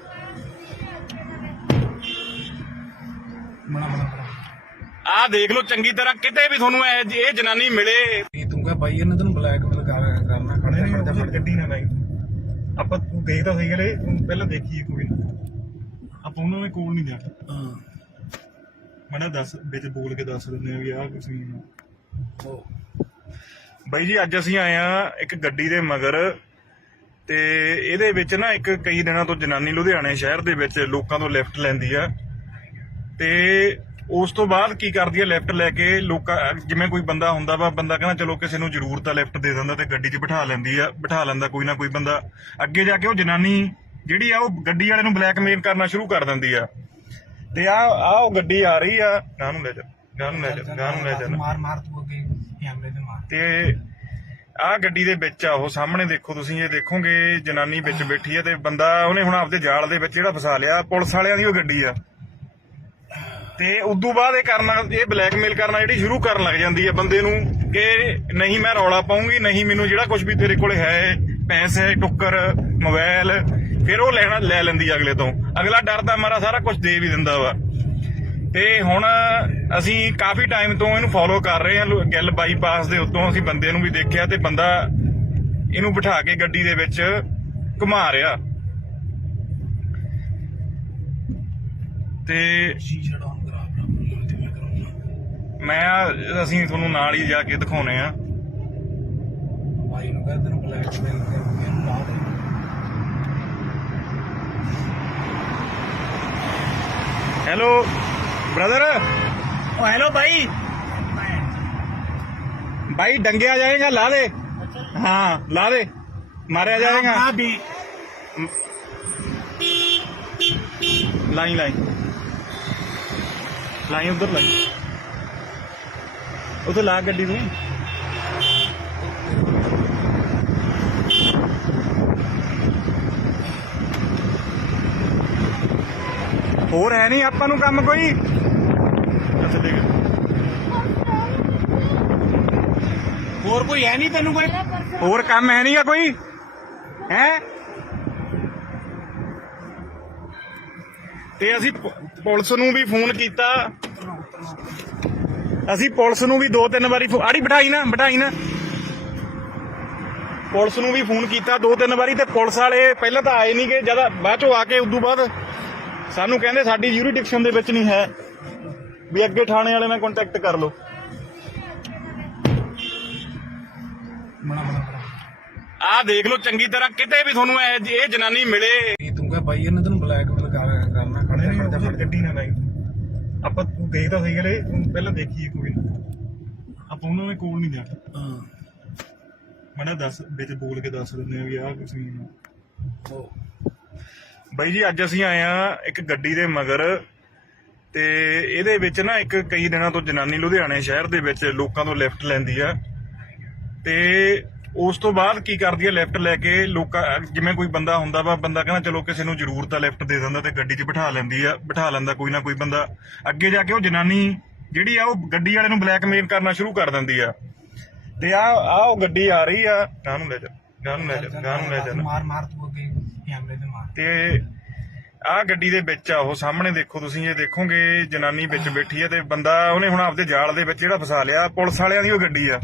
ਆਹ ਦੇਖ ਲਓ ਚੰਗੀ ਤਰ੍ਹਾਂ, ਕਿਤੇ ਵੀ ਤੁਹਾਨੂੰ ਇਹ ਜਨਾਨੀ ਮਿਲੇ। ਤੂੰ ਕਹ ਭਾਈ ਇਹਨੇ ਤੈਨੂੰ ਬਲੈਕਮੇਲ ਕਰਨਾ। ਖੜੇ ਗੱਡੀ ਨਾ ਲਾਈ, ਆਪਾਂ ਤੂੰ ਗਈ ਤਾਂ ਸਹੀ ਗਲੇ ਪਹਿਲਾਂ ਦੇਖੀਏ ਕੋਈ ਨਾ, ਆਪਾਂ ਉਹਨਾਂ ਦੇ ਕੋਲ ਨਹੀਂ ਜਾਣਾ। ਮੈਂ ਦੱਸ ਵਿੱਚ ਬੋਲ ਕੇ ਦੱਸ ਦਿੰਦੇ ਆ ਵੀ ਆਹ ਕੁਛ ਨਹੀਂ। ਬਾਈ ਜੀ ਅੱਜ ਅਸੀਂ ਆਏ ਆ ਇੱਕ ਗੱਡੀ ਦੇ ਮਗਰ, ਤੇ ਇਹਦੇ ਵਿੱਚ ਨਾ ਇੱਕ ਕਈ ਦਿਨਾਂ ਤੋਂ ਜਨਾਨੀ ਲੁਧਿਆਣੇ ਸ਼ਹਿਰ ਦੇ ਵਿੱਚ ਲੋਕਾਂ ਤੋਂ ਲਿਫਟ ਲੈਂਦੀ ਆ, ਤੇ ਉਸ ਤੋਂ ਬਾਅਦ ਕੀ ਕਰਦੀ ਆ, ਲਿਫਟ ਲੈ ਕੇ ਲੋਕਾਂ, ਜਿਵੇਂ ਕੋਈ ਬੰਦਾ ਹੁੰਦਾ ਵਾ, ਬੰਦਾ ਕਹਿੰਦਾ ਚਲੋ ਕਿਸੇ ਨੂੰ ਜ਼ਰੂਰਤ ਆ ਲਿਫਟ ਦੇ ਦਿੰਦਾ, ਤੇ ਗੱਡੀ 'ਚ ਬਿਠਾ ਲੈਂਦਾ ਕੋਈ ਨਾ ਕੋਈ ਬੰਦਾ। ਅੱਗੇ ਜਾ ਕੇ ਉਹ ਜਨਾਨੀ ਜਿਹੜੀ ਆ ਉਹ ਗੱਡੀ ਵਾਲੇ ਨੂੰ ਬਲੈਕਮੇਲ ਕਰਨਾ ਸ਼ੁਰੂ ਕਰ ਦਿੰਦੀ ਆ। ਤੇ ਆ ਉਹ ਗੱਡੀ ਆ ਰਹੀ ਆ, ਗਾਂ ਨੂੰ ਲੈ ਜਾ ਮਾਰ ਤੂੰ ਅੱਗੇ ਕੈਮਰੇ ਤੇ ਮਾਰ। ਤੇ ਆਹ ਗੱਡੀ ਦੇ ਵਿੱਚ ਆ ਉਹ ਸਾਹਮਣੇ ਦੇਖੋ ਤੁਸੀਂ, ਇਹ ਦੇਖੋਗੇ ਜਨਾਨੀ ਵਿੱਚ ਬੈਠੀ ਆ ਤੇ ਬੰਦਾ ਉਹਨੇ ਹੁਣ ਆਪਦੇ ਜਾਲ ਦੇ ਵਿੱਚ ਜਿਹੜਾ ਫਸਾ ਲਿਆ। ਪੁਲਿਸ ਵਾਲਿਆਂ ਦੀ ਉਹ ਗੱਡੀ ਆ, ਤੇ ਉਦੋਂ ਬਾਅਦ ਇਹ ਬਲੈਕਮੇਲ ਕਰਨਾ ਜਿਹੜੀ ਸ਼ੁਰੂ ਕਰਨ ਲੱਗ ਜਾਂਦੀ ਹੈ ਬੰਦੇ ਨੂੰ ਕਿ ਨਹੀਂ ਮੈਂ ਰੌਲਾ ਪਾਉਂਗੀ, ਨਹੀਂ ਮੈਨੂੰ ਜਿਹੜਾ ਕੁਝ ਵੀ ਤੇਰੇ ਕੋਲ ਹੈ ਪੈਸੇ ਟੁੱਕਰ ਮੋਬਾਈਲ, ਫਿਰ ਉਹ ਲੈ ਲੈਂਦੀ ਅਗਲੇ ਤੋਂ। ਅਗਲਾ ਡਰਦਾ ਮਾਰਾ ਸਾਰਾ ਕੁਝ ਦੇ ਵੀ ਦਿੰਦਾ ਵਾ। ਤੇ ਹੁਣ ਅਸੀਂ ਕਾਫੀ ਟਾਈਮ ਤੋਂ ਇਹਨੂੰ ਫੋਲੋ ਕਰ ਰਹੇ ਹਾਂ। ਗਿੱਲ ਬਾਈਪਾਸ ਦੇ ਉੱਤੋਂ ਅਸੀਂ ਬੰਦੇ ਨੂੰ ਵੀ ਦੇਖਿਆ ਤੇ ਬੰਦਾ ਇਹਨੂੰ ਬਿਠਾ ਕੇ ਗੱਡੀ ਦੇ ਵਿੱਚ ਘੁਮਾ ਰਿਹਾ ਤੇ ਸ਼ੀਸ਼ਾ ਡਾਊਨ ਕਰਾ ਬਰਾ ਤੇ ਮੈਂ ਕਰਾਉਣਾ। ਅਸੀਂ ਤੁਹਾਨੂੰ ਨਾਲ ਹੀ ਜਾ ਕੇ ਦਿਖਾਉਣੇ ਆ। ਭਾਈ ਨੂੰ ਕਹਿੰਦੇ ਨੂੰ ਬਲੈਕਮੇਲ ਕਰਕੇ ਇਹਨੂੰ ਲਾ ਦੇ। Hello brother. ओ हेलो भाई। भाई डंगिया जाएगा, ला दे। हाँ ला दे, मारा जाएगा। हाँ भी लाइन उधर लाई, उधर ला गड्डी तू। ਹੋਰ ਹੈ ਨਹੀਂ ਆਪਾਂ ਨੂੰ ਕੰਮ ਕੋਈ। ਅੱਛਾ ਠੀਕ ਹੈ। और कोई है नहीं तेन कोई। ਹੋਰ ਕੰਮ ਹੈ ਨਹੀਂਗਾ ਕੋਈ ਹੈ। ਤੇ ਅਸੀਂ ਪੁਲਿਸ ਨੂੰ ਵੀ ਫੋਨ ਕੀਤਾ, ਅਸੀਂ ਪੁਲਿਸ ਨੂੰ ਵੀ 2-3 ਵਾਰੀ ਆੜੀ ਬਿਠਾਈ ਨਾ ਪੁਲਿਸ ਨੂੰ ਵੀ ਫੋਨ ਕੀਤਾ 2-3 ਵਾਰੀ ਤੇ ਪੁਲਿਸ ਵਾਲੇ ਪਹਿਲਾਂ ਤਾਂ ਆਏ ਨਹੀਂ ਗਏ, ਜਦ ਬਾਅਦ ਚੋਂ ਆ ਕੇ ਉਦੋਂ ਬਾਅਦ ਸਾਨੂੰ ਕਹਿੰਦੇ ਸਾਡੀ ਯੂਰੀਡਿਕਸ਼ਨ ਦੇ ਵਿੱਚ ਨਹੀਂ ਹੈ, ਵੀ ਅੱਗੇ ਥਾਣੇ ਵਾਲੇ ਨਾਲ ਕੰਟੈਕਟ ਕਰ ਲਓ। ਆਹ ਦੇਖ ਲਓ ਚੰਗੀ ਤਰ੍ਹਾਂ, ਕਿਤੇ ਵੀ ਤੁਹਾਨੂੰ ਇਹ ਜਨਾਨੀ ਮਿਲੇ। ਤੂੰ ਕਹ ਭਾਈ ਇਹਨੇ ਤੈਨੂੰ ਬਲੈਕਮੇਲ ਕਰਨਾ। ਖੜੇ ਗੱਡੀ ਨਾ ਲਾਈ, ਆਪਾਂ ਤੂੰ ਗਈ ਤਾਂ ਸਹੀ ਗਲੇ ਪਹਿਲਾਂ ਦੇਖੀਏ ਕੋਈ ਨਾ, ਆਪਾਂ ਉਹਨਾਂ ਦੇ ਕੋਲ ਨਹੀਂ ਜਾਣਾ। ਮੈਂ ਦੱਸ ਵਿੱਚ ਬੋਲ ਕੇ ਦੱਸ ਦਿੰਦੇ ਆ ਵੀ ਆਹ ਕੁਛ ਨਹੀਂ। ਉਹ ਬਾਈ ਜੀ ਅੱਜ ਅਸੀਂ ਆਏ ਆ ਇੱਕ ਗੱਡੀ ਦੇ ਮਗਰ ਤੇ ਇਹਦੇ ਵਿੱਚ ਨਾ ਇੱਕ ਕਈ ਦਿਨਾਂ ਤੋਂ ਜਨਾਨੀ ਲੁਧਿਆਣੇ ਸ਼ਹਿਰ ਦੇ ਵਿੱਚ ਲੋਕਾਂ ਤੋਂ ਲਿਫਟ ਲੈਂਦੀ ਆ ਤੇ ਉਸ ਤੋਂ ਬਾਅਦ ਕੀ ਕਰਦੀ ਆ, ਲਿਫਟ ਲੈ ਕੇ ਲੋਕਾਂ ਜਿਵੇਂ ਕੋਈ ਬੰਦਾ ਹੁੰਦਾ ਵਾ, ਬੰਦਾ ਕਹਿੰਦਾ ਚਲੋ ਕਿਸੇ ਨੂੰ ਜ਼ਰੂਰਤ ਆ ਲਿਫਟ ਦੇ ਦਿੰਦਾ ਤੇ ਗੱਡੀ 'ਚ ਬਿਠਾ ਲੈਂਦਾ ਕੋਈ ਨਾ ਕੋਈ ਬੰਦਾ। ਅੱਗੇ ਜਾ ਕੇ ਉਹ ਜਨਾਨੀ ਜਿਹੜੀ ਆ ਉਹ ਗੱਡੀ ਵਾਲੇ ਨੂੰ ਬਲੈਕਮੇਲ ਕਰਨਾ ਸ਼ੁਰੂ ਕਰ ਦਿੰਦੀ ਆ ਤੇ ਆ ਉਹ ਗੱਡੀ ਆ ਰਹੀ ਆ, ਗਾਂ ਨੂੰ ਲੈ ਜਾ ਮਾਰ ਤੂੰ ਅੱਗੇ ਕੈਮਰੇ ਤੇ ਮਾਰ। ਤੇ ਆਹ ਗੱਡੀ ਦੇ ਵਿੱਚ ਆ ਉਹ ਸਾਹਮਣੇ ਦੇਖੋ ਤੁਸੀਂ, ਇਹ ਦੇਖੋਗੇ ਜਨਾਨੀ ਵਿੱਚ ਬੈਠੀ ਹੈ ਤੇ ਬੰਦਾ ਉਹਨੇ ਹੁਣ ਆਪਦੇ ਜਾਲ ਦੇ ਵਿੱਚ ਜਿਹੜਾ ਫਸਾ ਲਿਆ, ਪੁਲਿਸ ਵਾਲਿਆਂ ਦੀ ਉਹ ਗੱਡੀ ਆ।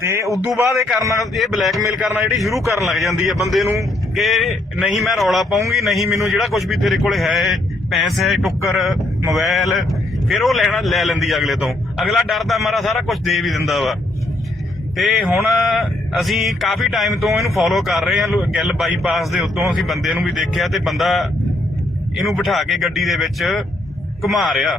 ਤੇ ਉਦੋਂ ਬਾਅਦ ਇਹ ਬਲੈਕਮੇਲ ਕਰਨਾ ਜਿਹੜੀ ਸ਼ੁਰੂ ਕਰਨ ਲੱਗ ਜਾਂਦੀ ਹੈ ਬੰਦੇ ਨੂੰ ਕਿ ਨਹੀਂ ਮੈਂ ਰੌਲਾ ਪਾਉਂਗੀ, ਨਹੀਂ ਮੈਨੂੰ ਜਿਹੜਾ ਕੁਝ ਵੀ ਤੇਰੇ ਕੋਲ ਹੈ ਪੈਸੇ ਟੁੱਕਰ ਮੋਬਾਈਲ, ਫਿਰ ਉਹ ਲੈ ਲੈਂਦੀ ਆ ਅਗਲੇ ਤੋਂ। ਅਗਲਾ ਡਰਦਾ ਮਾਰਾ ਸਾਰਾ ਕੁਝ ਦੇ ਵੀ ਦਿੰਦਾ ਵਾ। ਤੇ ਹੁਣ ਅਸੀਂ ਕਾਫੀ ਟਾਈਮ ਤੋਂ ਇਹਨੂੰ ਫੋਲੋ ਕਰ ਰਹੇ ਹਾਂ, ਗਿੱਲ ਬਾਈਪਾਸ ਦੇ ਉੱਤੋਂ ਅਸੀਂ ਬੰਦੇ ਨੂੰ ਵੀ ਦੇਖਿਆ ਤੇ ਬੰਦਾ ਇਹਨੂੰ ਬਿਠਾ ਕੇ ਗੱਡੀ ਦੇ ਵਿੱਚ ਘੁਮਾ ਰਿਹਾ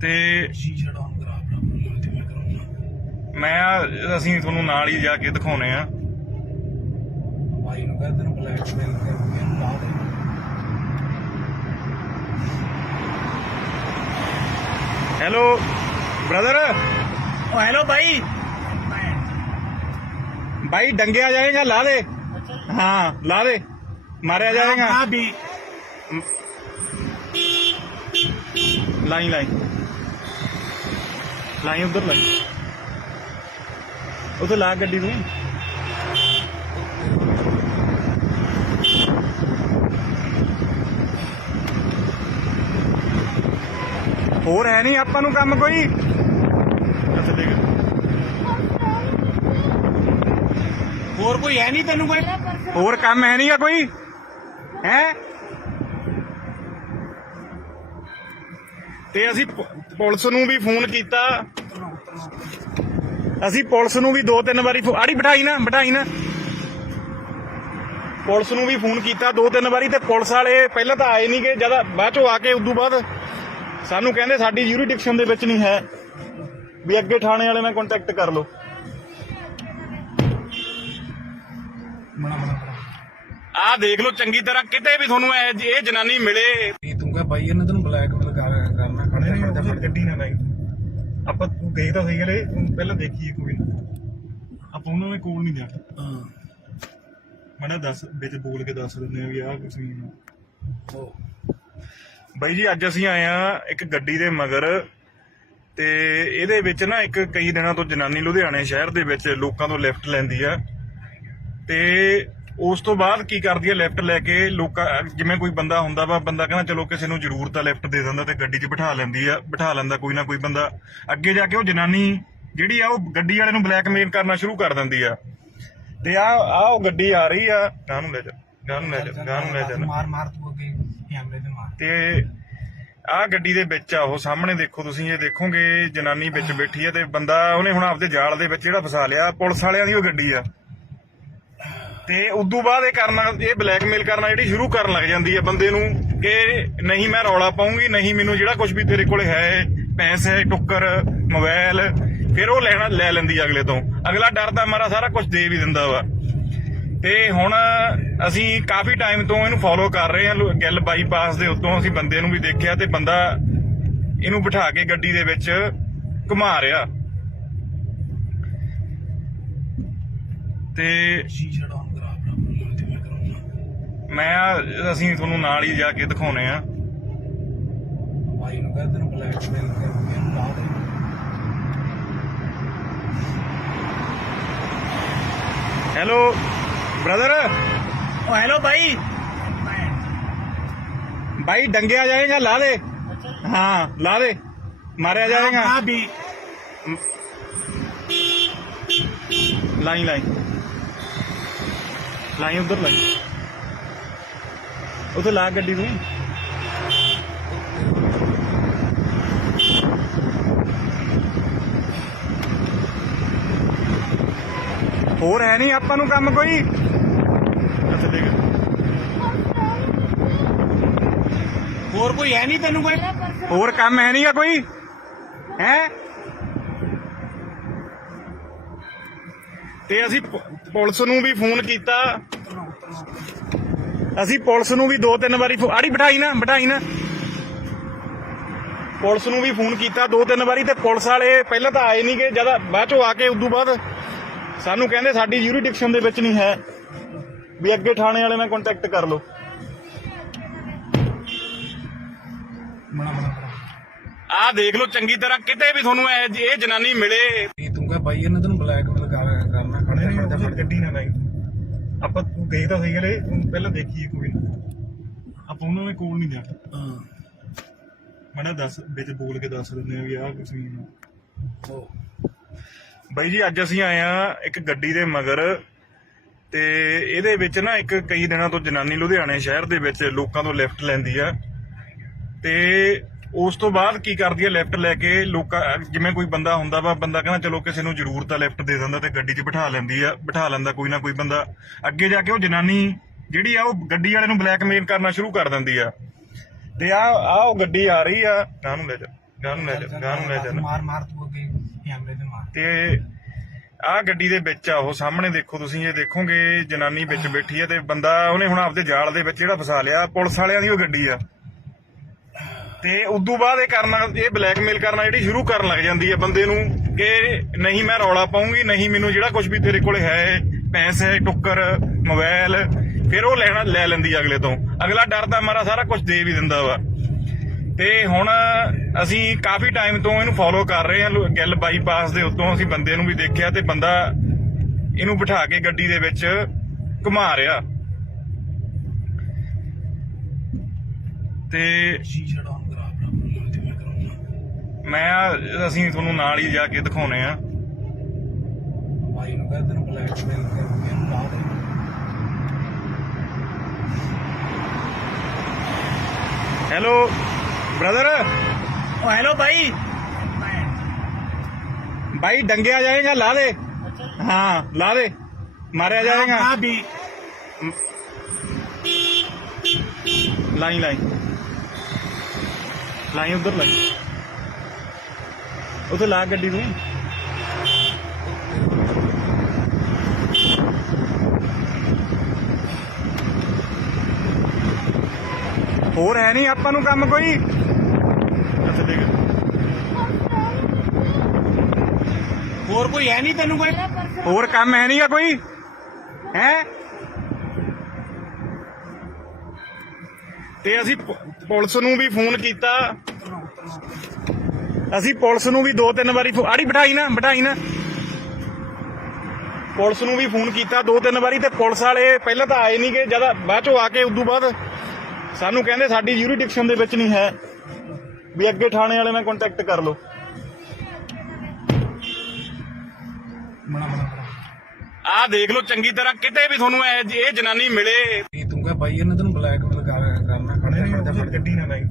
ਤੇ ਸ਼ੀਸ਼ਾ ਡਾਊਨ ਕਰਾ ਬਰਾ ਤੇ ਮੈਂ ਕਰਾਉਣਾ। ਅਸੀਂ ਤੁਹਾਨੂੰ ਨਾਲ ਹੀ ਜਾ ਕੇ ਦਿਖਾਉਣੇ ਆ। ਭਾਈ ਨੂੰ ਕਹਿੰਦੇ ਨੇ ਬਲੈਕਮੇਲ ਕਰਕੇ ਇਹਨੂੰ ਲਾ ਦੇ। ਹੈਲੋ ब्रदर, ओ हेलो भाई। भाई डंगे आ जाएगा, ला दे। हाँ ला दे, मारे आ जाएगा। हाँ भी लाइन उधर लाई उधर ला गड्डी तू। ਹੋਰ ਹੈ ਨਹੀਂ ਆਪਾਂ ਨੂੰ ਕੰਮ ਕੋਈ। ਅੱਛਾ ਦੇਖ और कोई है नहीं तेन कोई। ਹੋਰ ਕੰਮ ਹੈ ਨਹੀਂਗਾ ਕੋਈ ਹੈ। ਤੇ ਅਸੀਂ ਪੁਲਿਸ ਨੂੰ ਵੀ ਫੋਨ ਕੀਤਾ, ਅਸੀਂ ਪੁਲਿਸ ਨੂੰ ਵੀ 2-3 ਵਾਰੀ ਆੜੀ ਬਿਠਾਈ ਨਾ ਪੁਲਿਸ ਨੂੰ ਵੀ ਫੋਨ ਕੀਤਾ 2-3 ਵਾਰੀ ਤੇ ਪੁਲਿਸ ਵਾਲੇ ਪਹਿਲਾਂ ਤਾਂ ਆਏ ਨਹੀਂ ਗਏ, ਜਦ ਬਾਅਦ ਚੋਂ ਆ ਕੇ ਉਦੋਂ ਬਾਅਦ ਸਾਨੂੰ ਕਹਿੰਦੇ ਸਾਡੀ ਯੂਰੀਡਿਕਸ਼ਨ ਦੇ ਵਿੱਚ ਨਹੀਂ ਹੈ, ਵੀ ਅੱਗੇ ਥਾਣੇ ਵਾਲੇ ਨਾਲ ਕੰਟੈਕਟ ਕਰ ਲਓ। ਆਹ ਦੇਖ ਲਓ ਚੰਗੀ ਤਰ੍ਹਾਂ, ਕਿਤੇ ਵੀ ਤੁਹਾਨੂੰ ਇਹ ਜਨਾਨੀ ਮਿਲੇ। ਤੂੰ ਕਹ ਭਾਈ ਇਹਨੇ ਤੈਨੂੰ ਬਲੈਕਮੇਲ ਕਰਨਾ ਖੜਦਾ ਗੱਡੀ ਨਾ ਲਾਈ ਆਪਾਂ, ਤੂੰ ਗਈ ਤਾਂ ਸਹੀ ਗਲੇ ਪਹਿਲਾਂ ਦੇਖੀਏ ਕੋਈ ਨਾ, ਆਪਾਂ ਉਹਨਾਂ ਦੇ ਕੋਲ ਨਹੀਂ ਜਾਣਾ। ਹਾਂ ਮੈਂ ਦੱਸ ਵਿੱਚ ਬੋਲ ਕੇ ਦੱਸ ਦਿੰਦੇ ਆ ਵੀ ਆਹ ਕੁਛ ਨਹੀਂ। ਉਹ ਬਾਈ ਜੀ ਅੱਜ ਅਸੀਂ ਆਏ ਆ ਇੱਕ ਗੱਡੀ ਦੇ ਮਗਰ ਤੇ ਇਹਦੇ ਵਿੱਚ ਨਾ ਇੱਕ ਕਈ ਦਿਨਾਂ ਤੋਂ ਜਨਾਨੀ ਲੁਧਿਆਣੇ ਸ਼ਹਿਰ ਦੇ ਵਿੱਚ ਲੋਕਾਂ ਤੋਂ ਲਿਫਟ ਲੈਂਦੀ ਆ ਤੇ ਉਸ ਤੋਂ ਬਾਅਦ ਕੀ ਕਰਦੀ ਆ, ਲਿਫਟ ਲੈ ਕੇ ਲੋਕਾਂ ਜਿਵੇਂ ਕੋਈ ਬੰਦਾ ਹੁੰਦਾ ਵਾ, ਬੰਦਾ ਕਹਿੰਦਾ ਚਲੋ ਕਿਸੇ ਨੂੰ ਜ਼ਰੂਰਤ ਆ ਲਿਫਟ ਦੇ ਦਿੰਦਾ ਤੇ ਗੱਡੀ 'ਚ ਬਿਠਾ ਲੈਂਦਾ ਕੋਈ ਨਾ ਕੋਈ ਬੰਦਾ। ਅੱਗੇ ਜਾ ਕੇ ਉਹ ਜਨਾਨੀ ਜਿਹੜੀ ਆ ਉਹ ਗੱਡੀ ਵਾਲੇ ਨੂੰ ਬਲੈਕਮੇਲ ਕਰਨਾ ਸ਼ੁਰੂ ਕਰ ਦਿੰਦੀ ਆ ਤੇ ਆ ਉਹ ਗੱਡੀ ਆ ਰਹੀ ਆ, ਗਾਂ ਨੂੰ ਲੈ ਜਾ ਮਾਰ ਤੂੰ ਅੱਗੇ ਕੈਮਰੇ ਤੇ ਮਾਰ। ਤੇ ਆਹ ਗੱਡੀ ਦੇ ਵਿੱਚ ਆ ਉਹ ਸਾਹਮਣੇ ਦੇਖੋ ਤੁਸੀਂ, ਇਹ ਦੇਖੋਗੇ ਜਨਾਨੀ ਵਿੱਚ ਬੈਠੀ ਹੈ ਤੇ ਬੰਦਾ ਉਹਨੇ ਹੁਣ ਆਪਦੇ ਜਾਲ ਦੇ ਵਿੱਚ ਜਿਹੜਾ ਫਸਾ ਲਿਆ, ਪੁਲਿਸ ਵਾਲਿਆਂ ਦੀ ਉਹ ਗੱਡੀ ਆ। ਤੇ ਉਦੋਂ ਬਾਅਦ ਇਹ ਬਲੈਕਮੇਲ ਕਰਨਾ ਜਿਹੜੀ ਸ਼ੁਰੂ ਕਰਨ ਲੱਗ ਜਾਂਦੀ ਹੈ ਬੰਦੇ ਨੂੰ ਕਿ ਨਹੀਂ ਮੈਂ ਰੌਲਾ ਪਾਉਂਗੀ, ਨਹੀਂ ਮੈਨੂੰ ਜਿਹੜਾ ਕੁਝ ਵੀ ਤੇਰੇ ਕੋਲ ਹੈ ਪੈਸੇ ਟੁੱਕਰ ਮੋਬਾਈਲ, ਫਿਰ ਉਹ ਲੈ ਲੈਂਦੀ ਆ ਅਗਲੇ ਤੋਂ। ਅਗਲਾ ਡਰਦਾ ਮਾਰਾ ਸਾਰਾ ਕੁਝ ਦੇ ਵੀ ਦਿੰਦਾ ਵਾ। ਤੇ ਹੁਣ ਅਸੀਂ ਕਾਫੀ ਟਾਈਮ ਤੋਂ ਇਹਨੂੰ ਫੋਲੋ ਕਰ ਰਹੇ ਹਾਂ, ਗਿੱਲ ਬਾਈਪਾਸ ਦੇ ਉੱਤੋਂ ਅਸੀਂ ਬੰਦੇ ਨੂੰ ਵੀ ਦੇਖਿਆ ਤੇ ਬੰਦਾ ਇਹਨੂੰ ਬਿਠਾ ਕੇ ਗੱਡੀ ਦੇ ਵਿੱਚ ਘੁਮਾ ਰਿਹਾ ਤੇ ਸ਼ੀਸ਼ਾ ਡਾਊਨ ਕਰਾ ਬਰਾ ਤੇ ਮੈਂ ਕਰਾਉਣਾ। ਅਸੀਂ ਤੁਹਾਨੂੰ ਨਾਲ ਹੀ ਜਾ ਕੇ ਦਿਖਾਉਣੇ ਆ। ਭਾਈ ਨੂੰ ਕਹਿੰਦੇ ਨੇ ਬਲੈਕਮੇਲ ਕਰਕੇ ਇਹਨੂੰ ਲਾ ਦੇ। ਹੈਲੋ ब्रदर, ओ हेलो भाई। भाई डंगे आ जाएगा, ला दे। हाँ ला दे, मारे आ जाएगा। हाँ भी लाइन उधर लाई उधर ला गड्डी तू। ਹੋਰ ਹੈ ਨਹੀਂ ਆਪਾਂ ਨੂੰ ਕੰਮ ਕੋਈ। ਅੱਛਾ ਦੇਖ और कोई है नहीं तेन कोई। ਹੋਰ ਕੰਮ ਹੈ ਨਹੀਂਗਾ ਕੋਈ ਹੈ। ਤੇ ਅਸੀਂ ਪੁਲਿਸ ਨੂੰ ਵੀ ਫੋਨ ਕੀਤਾ। ਅਸੀਂ ਪੁਲਿਸ ਨੂੰ ਵੀ 2-3 ਵਾਰੀ ਆੜੀ ਬਿਠਾਈ ਨਾ ਪੁਲਿਸ ਨੂੰ ਵੀ ਫੋਨ ਕੀਤਾ 2-3 ਵਾਰੀ, ਤੇ ਪੁਲਿਸ ਵਾਲੇ ਪਹਿਲਾਂ ਤਾਂ ਆਏ ਨਹੀਂ ਗਏ, ਜਦ ਬਾਅਦ ਚੋਂ ਆ ਕੇ ਉਦੋਂ ਬਾਅਦ ਸਾਨੂੰ ਕਹਿੰਦੇ ਸਾਡੀ ਯੂਰੀਡਿਕਸ਼ਨ ਦੇ ਵਿੱਚ ਨਹੀਂ ਹੈ, ਵੀ ਅੱਗੇ ਥਾਣੇ ਵਾਲੇ ਨਾਲ ਕੰਟੈਕਟ ਕਰ ਲਓ। ਆਹ ਦੇਖ ਲਓ ਚੰਗੀ ਤਰ੍ਹਾਂ, ਕਿਤੇ ਵੀ ਤੁਹਾਨੂੰ ਇਹ ਜਨਾਨੀ ਮਿਲੇ। ਤੂੰ ਕਹ ਬਾਈ ਇਹਨੇ ਤੈਨੂੰ ਬਲੈਕਮੇਲ ਕਰਨਾ ਖੜੇ ਗੱਡੀ ਨਾ ਲਾਈ, ਆਪਾਂ ਤੂੰ ਗਏ ਤਾਂ ਸਹੀ ਗਏ, ਪਹਿਲਾਂ ਦੇਖੀਏ ਕੋਈ ਨਾ, ਆਪਾਂ ਉਹਨਾਂ ਦੇ ਕੋਲ ਨਹੀਂ ਜਾਣਾ। ਮੈਂ ਦੱਸ ਵਿੱਚ ਬੋਲ ਕੇ ਦੱਸ ਦਿੰਦੇ ਆ ਵੀ ਆਹ ਕੁਛ ਨਹੀਂ। ਬਾਈ ਜੀ ਅੱਜ ਅਸੀਂ ਆਏ ਆ ਇੱਕ ਗੱਡੀ ਦੇ ਮਗਰ, ਤੇ ਇਹਦੇ ਵਿੱਚ ਨਾ ਇੱਕ ਕਈ ਦਿਨਾਂ ਤੋਂ ਜਨਾਨੀ ਲੁਧਿਆਣੇ ਸ਼ਹਿਰ ਦੇ ਵਿੱਚ ਲੋਕਾਂ ਤੋਂ ਲਿਫਟ ਲੈਂਦੀ ਆ, ਤੇ ਉਸ ਤੋਂ ਬਾਅਦ ਕੀ ਕਰਦੀ ਆ, ਲਿਫਟ ਲੈ ਕੇ ਲੋਕਾਂ, ਜਿਵੇਂ ਕੋਈ ਬੰਦਾ ਹੁੰਦਾ ਵਾ, ਬੰਦਾ ਕਹਿੰਦਾ ਚਲੋ ਕਿਸੇ ਨੂੰ ਜ਼ਰੂਰਤ ਆ ਲਿਫਟ ਦੇ ਦਿੰਦਾ, ਤੇ ਗੱਡੀ 'ਚ ਬਿਠਾ ਲੈਂਦਾ ਕੋਈ ਨਾ ਕੋਈ ਬੰਦਾ। ਅੱਗੇ ਜਾ ਕੇ ਉਹ ਜਨਾਨੀ ਜਿਹੜੀ ਆ ਉਹ ਗੱਡੀ ਵਾਲੇ ਨੂੰ ਬਲੈਕਮੇਲ ਕਰਨਾ ਸ਼ੁਰੂ ਕਰ ਦਿੰਦੀ ਆ। ਤੇ ਆ ਉਹ ਗੱਡੀ ਆ ਰਹੀ ਆ, ਗਾਂ ਨੂੰ ਲੈ ਜਾ ਮਾਰ ਤੂੰ ਅੱਗੇ ਕੈਮਰੇ ਤੇ ਮਾਰ। ਤੇ ਆਹ ਗੱਡੀ ਦੇ ਵਿੱਚ ਆ ਉਹ ਸਾਹਮਣੇ ਦੇਖੋ, ਤੁਸੀਂ ਇਹ ਦੇਖੋਗੇ ਜਨਾਨੀ ਵਿੱਚ ਬੈਠੀ ਆ, ਤੇ ਬੰਦਾ ਉਹਨੇ ਹੁਣ ਆਪਦੇ ਜਾਲ ਦੇ ਵਿੱਚ ਜਿਹੜਾ ਫਸਾ ਲਿਆ, ਪੁਲਿਸ ਵਾਲਿਆਂ ਦੀ ਉਹ ਗੱਡੀ ਆ। ਤੇ ਉਦੋਂ ਬਾਅਦ ਇਹ ਬਲੈਕਮੇਲ ਕਰਨਾ ਜਿਹੜੀ ਸ਼ੁਰੂ ਕਰਨ ਲੱਗ ਜਾਂਦੀ ਹੈ ਬੰਦੇ ਨੂੰ, ਕਿ ਨਹੀਂ ਮੈਂ ਰੌਲਾ ਪਾਉਂਗੀ, ਨਹੀਂ ਮੈਨੂੰ ਜਿਹੜਾ ਕੁਝ ਵੀ ਤੇਰੇ ਕੋਲ ਹੈ, ਪੈਸੇ, ਟੁੱਕਰ, ਮੋਬਾਈਲ, ਫਿਰ ਉਹ ਲੈ ਲੈਂਦੀ ਆ ਅਗਲੇ ਤੋਂ। ਅਗਲਾ ਡਰਦਾ ਮਾਰਾ ਸਾਰਾ ਕੁਝ ਦੇ ਵੀ ਦਿੰਦਾ ਵਾ। ਤੇ ਹੁਣ ਅਸੀਂ ਕਾਫੀ ਟਾਈਮ ਤੋਂ ਇਹਨੂੰ ਫੋਲੋ ਕਰ ਰਹੇ ਹਾਂ, ਗਿੱਲ ਬਾਈਪਾਸ ਦੇ ਉੱਤੋਂ ਅਸੀਂ ਬੰਦੇ ਨੂੰ ਵੀ ਦੇਖਿਆ, ਤੇ ਬੰਦਾ ਇਹਨੂੰ ਬਿਠਾ ਕੇ ਗੱਡੀ ਦੇ ਵਿੱਚ ਘੁਮਾ ਰਿਹਾ। ਤੇ ਅਸੀਂ ਤੁਹਾਨੂੰ ਨਾਲ ਹੀ ਜਾ ਕੇ ਦਿਖਾਉਣੇ ਆ। ਬਾਈ ਨੂੰ ਕਹਿੰਦੇ ਤੈਨੂੰ ਬਲੈਕਮੇਲ ਕਰਨਾ। Hello brother. हेलो भाई। भाई डंगे आ जाएगा, ला दे। हाँ ला दे, मारे आ जाएगा। भी लाई उधर लाई, उधर ला गड्डी तू। ਹੋਰ ਹੈ ਨਹੀਂ ਆਪਾਂ ਨੂੰ ਕੰਮ ਕੋਈ। ਅੱਛਾ ਦੇਖ, और कोई है नहीं तेन कोई। ਹੋਰ ਕੰਮ ਹੈ ਨਹੀਂਗਾ ਕੋਈ ਹੈ। ਤੇ ਅਸੀਂ ਪੁਲਿਸ ਨੂੰ ਵੀ ਫੋਨ ਕੀਤਾ। ਅਸੀਂ ਪੁਲਿਸ ਨੂੰ ਵੀ 2-3 ਵਾਰੀ ਆੜੀ ਬਿਠਾਈ ਨਾ ਪੁਲਿਸ ਨੂੰ ਵੀ ਫੋਨ ਕੀਤਾ 2-3 ਵਾਰੀ, ਤੇ ਪੁਲਿਸ ਵਾਲੇ ਪਹਿਲਾਂ ਤਾਂ ਆਏ ਨਹੀਂ ਗਏ, ਜਦ ਬਾਅਦ ਚੋਂ ਆ ਕੇ ਉਦੋਂ ਬਾਅਦ ਸਾਨੂੰ ਕਹਿੰਦੇ ਸਾਡੀ ਯੂਰੀਡਿਕਸ਼ਨ ਦੇ ਵਿੱਚ ਨਹੀਂ ਹੈ, ਵੀ ਅੱਗੇ ਥਾਣੇ ਵਾਲੇ ਨਾਲ ਕੰਟੈਕਟ ਕਰ ਲਓ। ਆਹ ਦੇਖ ਲਓ ਚੰਗੀ ਤਰ੍ਹਾਂ, ਕਿਤੇ ਵੀ ਤੁਹਾਨੂੰ ਇਹ ਜਨਾਨੀ ਮਿਲੇ। ਤੂੰ ਕਹ ਬਾਈ ਇਹਨੇ ਤੈਨੂੰ ਬਲੈਕਮੇਲ ਕਰਨਾ। ਖੜੇ ਗੱਡੀ ਨਾ ਲਾਈ,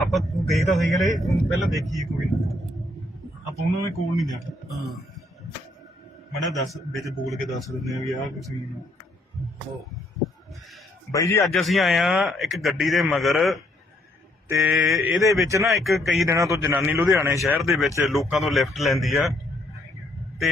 ਆਪਾਂ ਤੂੰ ਗਏ ਤਾਂ ਸਹੀ ਗਏ, ਪਹਿਲਾਂ ਦੇਖੀਏ ਕੋਈ ਨਾ, ਆਪਾਂ ਉਹਨਾਂ ਦੇ ਕੋਲ ਨਹੀਂ ਜਾਣਾ। ਮੈਂ ਦੱਸ ਵਿੱਚ ਬੋਲ ਕੇ ਦੱਸ ਦਿੰਦੇ ਆ ਵੀ ਆਹ ਕੁਛ ਨਹੀਂ। ਬਾਈ ਜੀ ਅੱਜ ਅਸੀਂ ਆਏ ਆ ਇੱਕ ਗੱਡੀ ਦੇ ਮਗਰ, ਤੇ ਇਹਦੇ ਵਿੱਚ ਨਾ ਇੱਕ ਕਈ ਦਿਨਾਂ ਤੋਂ ਜਨਾਨੀ ਲੁਧਿਆਣੇ ਸ਼ਹਿਰ ਦੇ ਵਿੱਚ ਲੋਕਾਂ ਤੋਂ ਲਿਫਟ ਲੈਂਦੀ ਆ, ਤੇ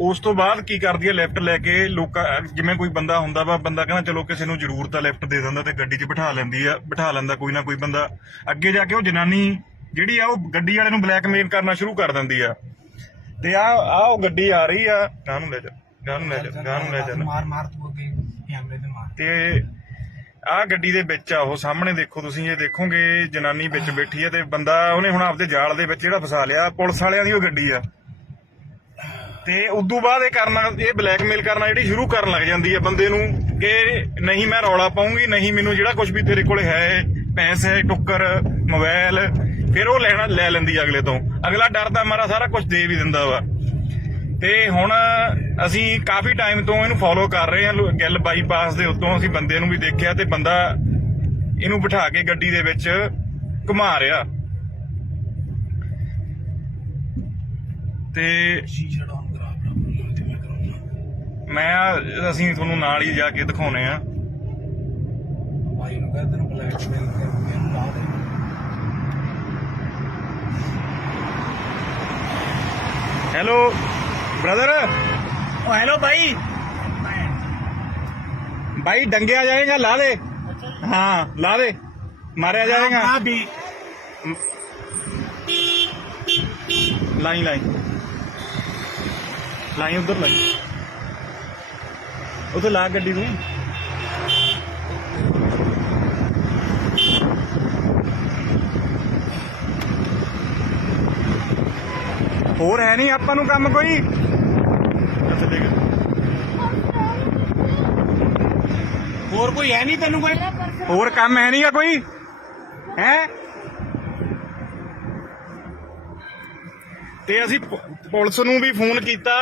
ਉਸ ਤੋਂ ਬਾਅਦ ਕੀ ਕਰਦੀ ਆ, ਲਿਫਟ ਲੈ ਕੇ ਲੋਕਾਂ, ਜਿਵੇਂ ਕੋਈ ਬੰਦਾ ਹੁੰਦਾ ਵਾ, ਬੰਦਾ ਕਹਿੰਦਾ ਚਲੋ ਕਿਸੇ ਨੂੰ ਜ਼ਰੂਰਤ ਆ ਲਿਫਟ ਦੇ ਦਿੰਦਾ, ਤੇ ਗੱਡੀ 'ਚ ਬਿਠਾ ਲੈਂਦਾ ਕੋਈ ਨਾ ਕੋਈ ਬੰਦਾ। ਅੱਗੇ ਜਾ ਕੇ ਉਹ ਜਨਾਨੀ ਜਿਹੜੀ ਆ ਉਹ ਗੱਡੀ ਵਾਲੇ ਨੂੰ ਬਲੈਕਮੇਲ ਕਰਨਾ ਸ਼ੁਰੂ ਕਰ ਦਿੰਦੀ ਆ। ਤੇ ਆ ਉਹ ਗੱਡੀ ਆ ਰਹੀ ਆ, ਗਾਂ ਨੂੰ ਲੈ ਜਾ ਮਾਰ ਤੂੰ ਅੱਗੇ ਕੈਮਰੇ ਤੇ ਮਾਰ। ਤੇ ਆਹ ਗੱਡੀ ਦੇ ਵਿੱਚ ਆ ਉਹ ਸਾਹਮਣੇ ਦੇਖੋ, ਤੁਸੀਂ ਇਹ ਦੇਖੋਗੇ ਜਨਾਨੀ ਵਿੱਚ ਬੈਠੀ ਆ, ਤੇ ਬੰਦਾ ਉਹਨੇ ਹੁਣ ਆਪਦੇ ਜਾਲ ਦੇ ਵਿੱਚ ਜਿਹੜਾ ਫਸਾ ਲਿਆ, ਪੁਲਿਸ ਵਾਲਿਆਂ ਦੀ ਉਹ ਗੱਡੀ ਆ। ਤੇ ਉਦੋਂ ਬਾਅਦ ਇਹ ਬਲੈਕਮੇਲ ਕਰਨਾ ਜਿਹੜੀ ਸ਼ੁਰੂ ਕਰਨ ਲੱਗ ਜਾਂਦੀ ਹੈ ਬੰਦੇ ਨੂੰ, ਕਿ ਨਹੀਂ ਮੈਂ ਰੌਲਾ ਪਾਉਂਗੀ, ਨਹੀਂ ਮੈਨੂੰ ਜਿਹੜਾ ਕੁਝ ਵੀ ਤੇਰੇ ਕੋਲ ਹੈ, ਪੈਸੇ, ਟੁੱਕਰ, ਮੋਬਾਈਲ, ਫਿਰ ਉਹ ਲੈ ਲੈਂਦੀ ਆ ਅਗਲੇ ਤੋਂ। ਅਗਲਾ ਡਰਦਾ ਮਾਰਾ ਸਾਰਾ ਕੁਝ ਦੇ ਵੀ ਦਿੰਦਾ ਵਾ। ਤੇ ਹੁਣ ਅਸੀਂ ਕਾਫੀ ਟਾਈਮ ਤੋਂ ਇਹਨੂੰ ਫੋਲੋ ਕਰ ਰਹੇ ਹਾਂ, ਗਿੱਲ ਬਾਈਪਾਸ ਦੇ ਉੱਤੋਂ ਅਸੀਂ ਬੰਦੇ ਨੂੰ ਵੀ ਦੇਖਿਆ, ਤੇ ਬੰਦਾ ਇਹਨੂੰ ਬਿਠਾ ਕੇ ਗੱਡੀ ਦੇ ਵਿੱਚ ਘੁਮਾ ਰਿਹਾ। ਤੇ ਅਸੀਂ ਤੁਹਾਨੂੰ ਨਾਲ ਹੀ ਜਾ ਕੇ ਦਿਖਾਉਣੇ ਆ। ਬਾਈ ਨੂੰ ਕਹਿੰਦੇ ਤੈਨੂੰ ਬਲੈਕਮੇਲ ਕਰਨਾ। Hello brother. ओ हेलो भाई भाई डंगिया जाएगा ला दे हाँ ला दे मारा जाएगा भी लाई लाई लाई उधर लाई उधर ला गड्डी तू ਹੋਰ ਹੈ ਨਹੀਂ ਆਪਾਂ ਨੂੰ ਕੰਮ ਕੋਈ ਅੱਛਾ ਦੇਖ और कोई है नहीं तेन कोई ਹੋਰ ਕੰਮ ਹੈ ਨਹੀਂਗਾ ਕੋਈ ਹੈ ਤੇ ਅਸੀਂ ਪੁਲਿਸ ਨੂੰ ਵੀ ਫੋਨ ਕੀਤਾ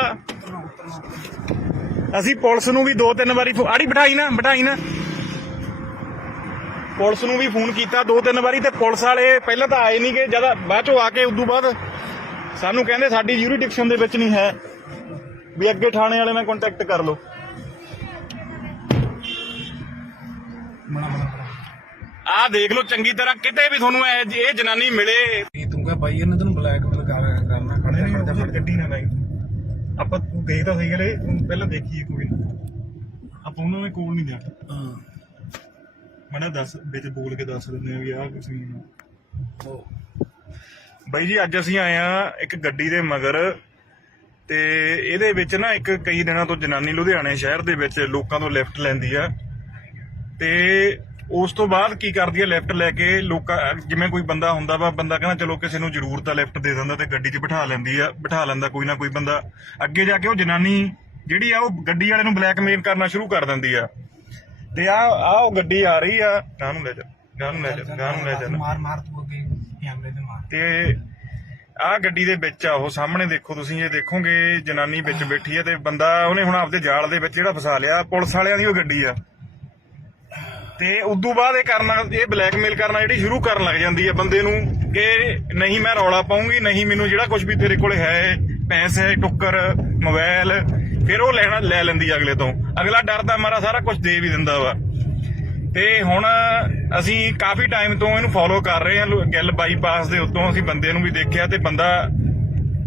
ਅਸੀਂ ਪੁਲਿਸ ਨੂੰ ਵੀ 2-3 ਵਾਰੀ ਆੜੀ ਬਿਠਾਈ ਨਾ ਪੁਲਿਸ ਨੂੰ ਵੀ ਫੋਨ ਕੀਤਾ 2-3 ਵਾਰੀ ਤੇ ਪੁਲਿਸ ਵਾਲੇ ਪਹਿਲਾਂ ਤਾਂ ਆਏ ਨਹੀਂ ਗਏ ਜਦ ਬਾਅਦ ਚੋਂ ਆ ਕੇ ਉਦੋਂ ਬਾਅਦ ਸਾਨੂੰ ਕਹਿੰਦੇ ਸਾਡੀ ਯੂਰੀਡਿਕਸ਼ਨ ਦੇ ਵਿੱਚ ਨਹੀਂ ਹੈ ਵੀ ਅੱਗੇ ਥਾਣੇ ਵਾਲੇ ਨਾਲ ਕੰਟੈਕਟ ਕਰ ਲਓ ਆਹ ਦੇਖ ਲਓ ਚੰਗੀ ਤਰ੍ਹਾਂ ਕਿਤੇ ਵੀ ਤੁਹਾਨੂੰ ਇਹ ਜਨਾਨੀ ਮਿਲੇ ਤੂੰ ਕਹ ਭਾਈ ਇਹਨੇ ਤੈਨੂੰ ਬਲੈਕਮੇਲ ਕਰਨਾ ਖੜਦੇ ਗੱਡੀ ਨਾ ਲਾਈ ਆਪਾਂ ਤੂੰ ਗਏ ਤਾਂ ਸਹੀ ਗਏ ਪਹਿਲਾਂ ਦੇਖੀਏ ਕੋਈ ਆਪਾਂ ਉਹਨਾਂ ਨੇ ਕੋਲ ਨਹੀਂ ਜਾਣਾ ਮੈਂ ਦੱਸ ਵਿੱਚ ਬੋਲ ਕੇ ਦੱਸ ਦਿੰਦੇ ਆ ਵੀ ਆਹ ਕੁਛ ਨਹੀਂ ਬਾਈ ਜੀ ਅੱਜ ਅਸੀਂ ਆਏ ਆ ਇੱਕ ਗੱਡੀ ਦੇ ਮਗਰ ਤੇ ਇਹਦੇ ਵਿੱਚ ਨਾ ਇੱਕ ਕਈ ਦਿਨਾਂ ਤੋਂ ਜਨਾਨੀ ਲੁਧਿਆਣੇ ਸ਼ਹਿਰ ਦੇ ਵਿੱਚ ਲੋਕਾਂ ਤੋਂ ਲਿਫਟ ਲੈਂਦੀ ਆ ਤੇ ਉਸ ਤੋਂ ਬਾਅਦ ਕੀ ਕਰਦੀ ਆ ਲਿਫਟ ਲੈ ਕੇ ਲੋਕਾਂ ਜਿਵੇਂ ਕੋਈ ਬੰਦਾ ਹੁੰਦਾ ਵਾ ਬੰਦਾ ਕਹਿੰਦਾ ਚਲੋ ਕਿਸੇ ਨੂੰ ਜ਼ਰੂਰਤ ਆ ਲਿਫਟ ਦੇ ਦਿੰਦਾ ਤੇ ਗੱਡੀ 'ਚ ਬਿਠਾ ਲੈਂਦਾ ਕੋਈ ਨਾ ਕੋਈ ਬੰਦਾ ਅੱਗੇ ਜਾ ਕੇ ਉਹ ਜਨਾਨੀ ਜਿਹੜੀ ਆ ਉਹ ਗੱਡੀ ਵਾਲੇ ਨੂੰ ਬਲੈਕਮੇਲ ਕਰਨਾ ਸ਼ੁਰੂ ਕਰ ਦਿੰਦੀ ਆ ਤੇ ਆ ਉਹ ਗੱਡੀ ਆ ਰਹੀ ਆ ਗਾਂ ਨੂੰ ਲੈ ਜਾ ਮਾਰ ਤੂੰ ਅੱਗੇ ਕੈਮਰੇ ਤੇ ਮਾਰ ਤੇ ਆਹ ਗੱਡੀ ਦੇ ਵਿੱਚ ਆ ਉਹ ਸਾਹਮਣੇ ਦੇਖੋ ਤੁਸੀਂ ਇਹ ਦੇਖੋਗੇ ਜਨਾਨੀ ਵਿੱਚ ਬੈਠੀ ਆ ਤੇ ਬੰਦਾ ਉਹਨੇ ਹੁਣ ਆਪਦੇ ਜਾਲ ਦੇ ਵਿੱਚ ਜਿਹੜਾ ਫਸਾ ਲਿਆ ਪੁਲਿਸ ਵਾਲਿਆਂ ਦੀ ਉਹ ਗੱਡੀ ਆ ਤੇ ਉਦੋਂ ਬਾਅਦ ਇਹ ਬਲੈਕਮੇਲ ਕਰਨਾ ਜਿਹੜੀ ਸ਼ੁਰੂ ਕਰਨ ਲੱਗ ਜਾਂਦੀ ਹੈ ਬੰਦੇ ਨੂੰ ਕਿ ਨਹੀਂ ਮੈਂ ਰੌਲਾ ਪਾਉਂਗੀ ਨਹੀਂ ਮੈਨੂੰ ਜਿਹੜਾ ਕੁਝ ਵੀ ਤੇਰੇ ਕੋਲ ਹੈ ਪੈਸੇ ਟੁੱਕਰ ਮੋਬਾਈਲ ਫਿਰ ਉਹ ਲੈ ਲੈਂਦੀ ਅਗਲੇ ਤੋਂ ਅਗਲਾ ਡਰਦਾ ਮਾਰਾ ਸਾਰਾ ਕੁਝ ਦੇ ਵੀ ਦਿੰਦਾ ਵਾ ਤੇ ਹੁਣ ਅਸੀਂ ਕਾਫੀ ਟਾਈਮ ਤੋਂ ਇਹਨੂੰ ਫੋਲੋ ਕਰ ਰਹੇ ਹਾਂ ਗਿੱਲ ਬਾਈਪਾਸ ਦੇ ਉੱਤੋਂ ਅਸੀਂ ਬੰਦੇ ਨੂੰ ਵੀ ਦੇਖਿਆ ਤੇ ਬੰਦਾ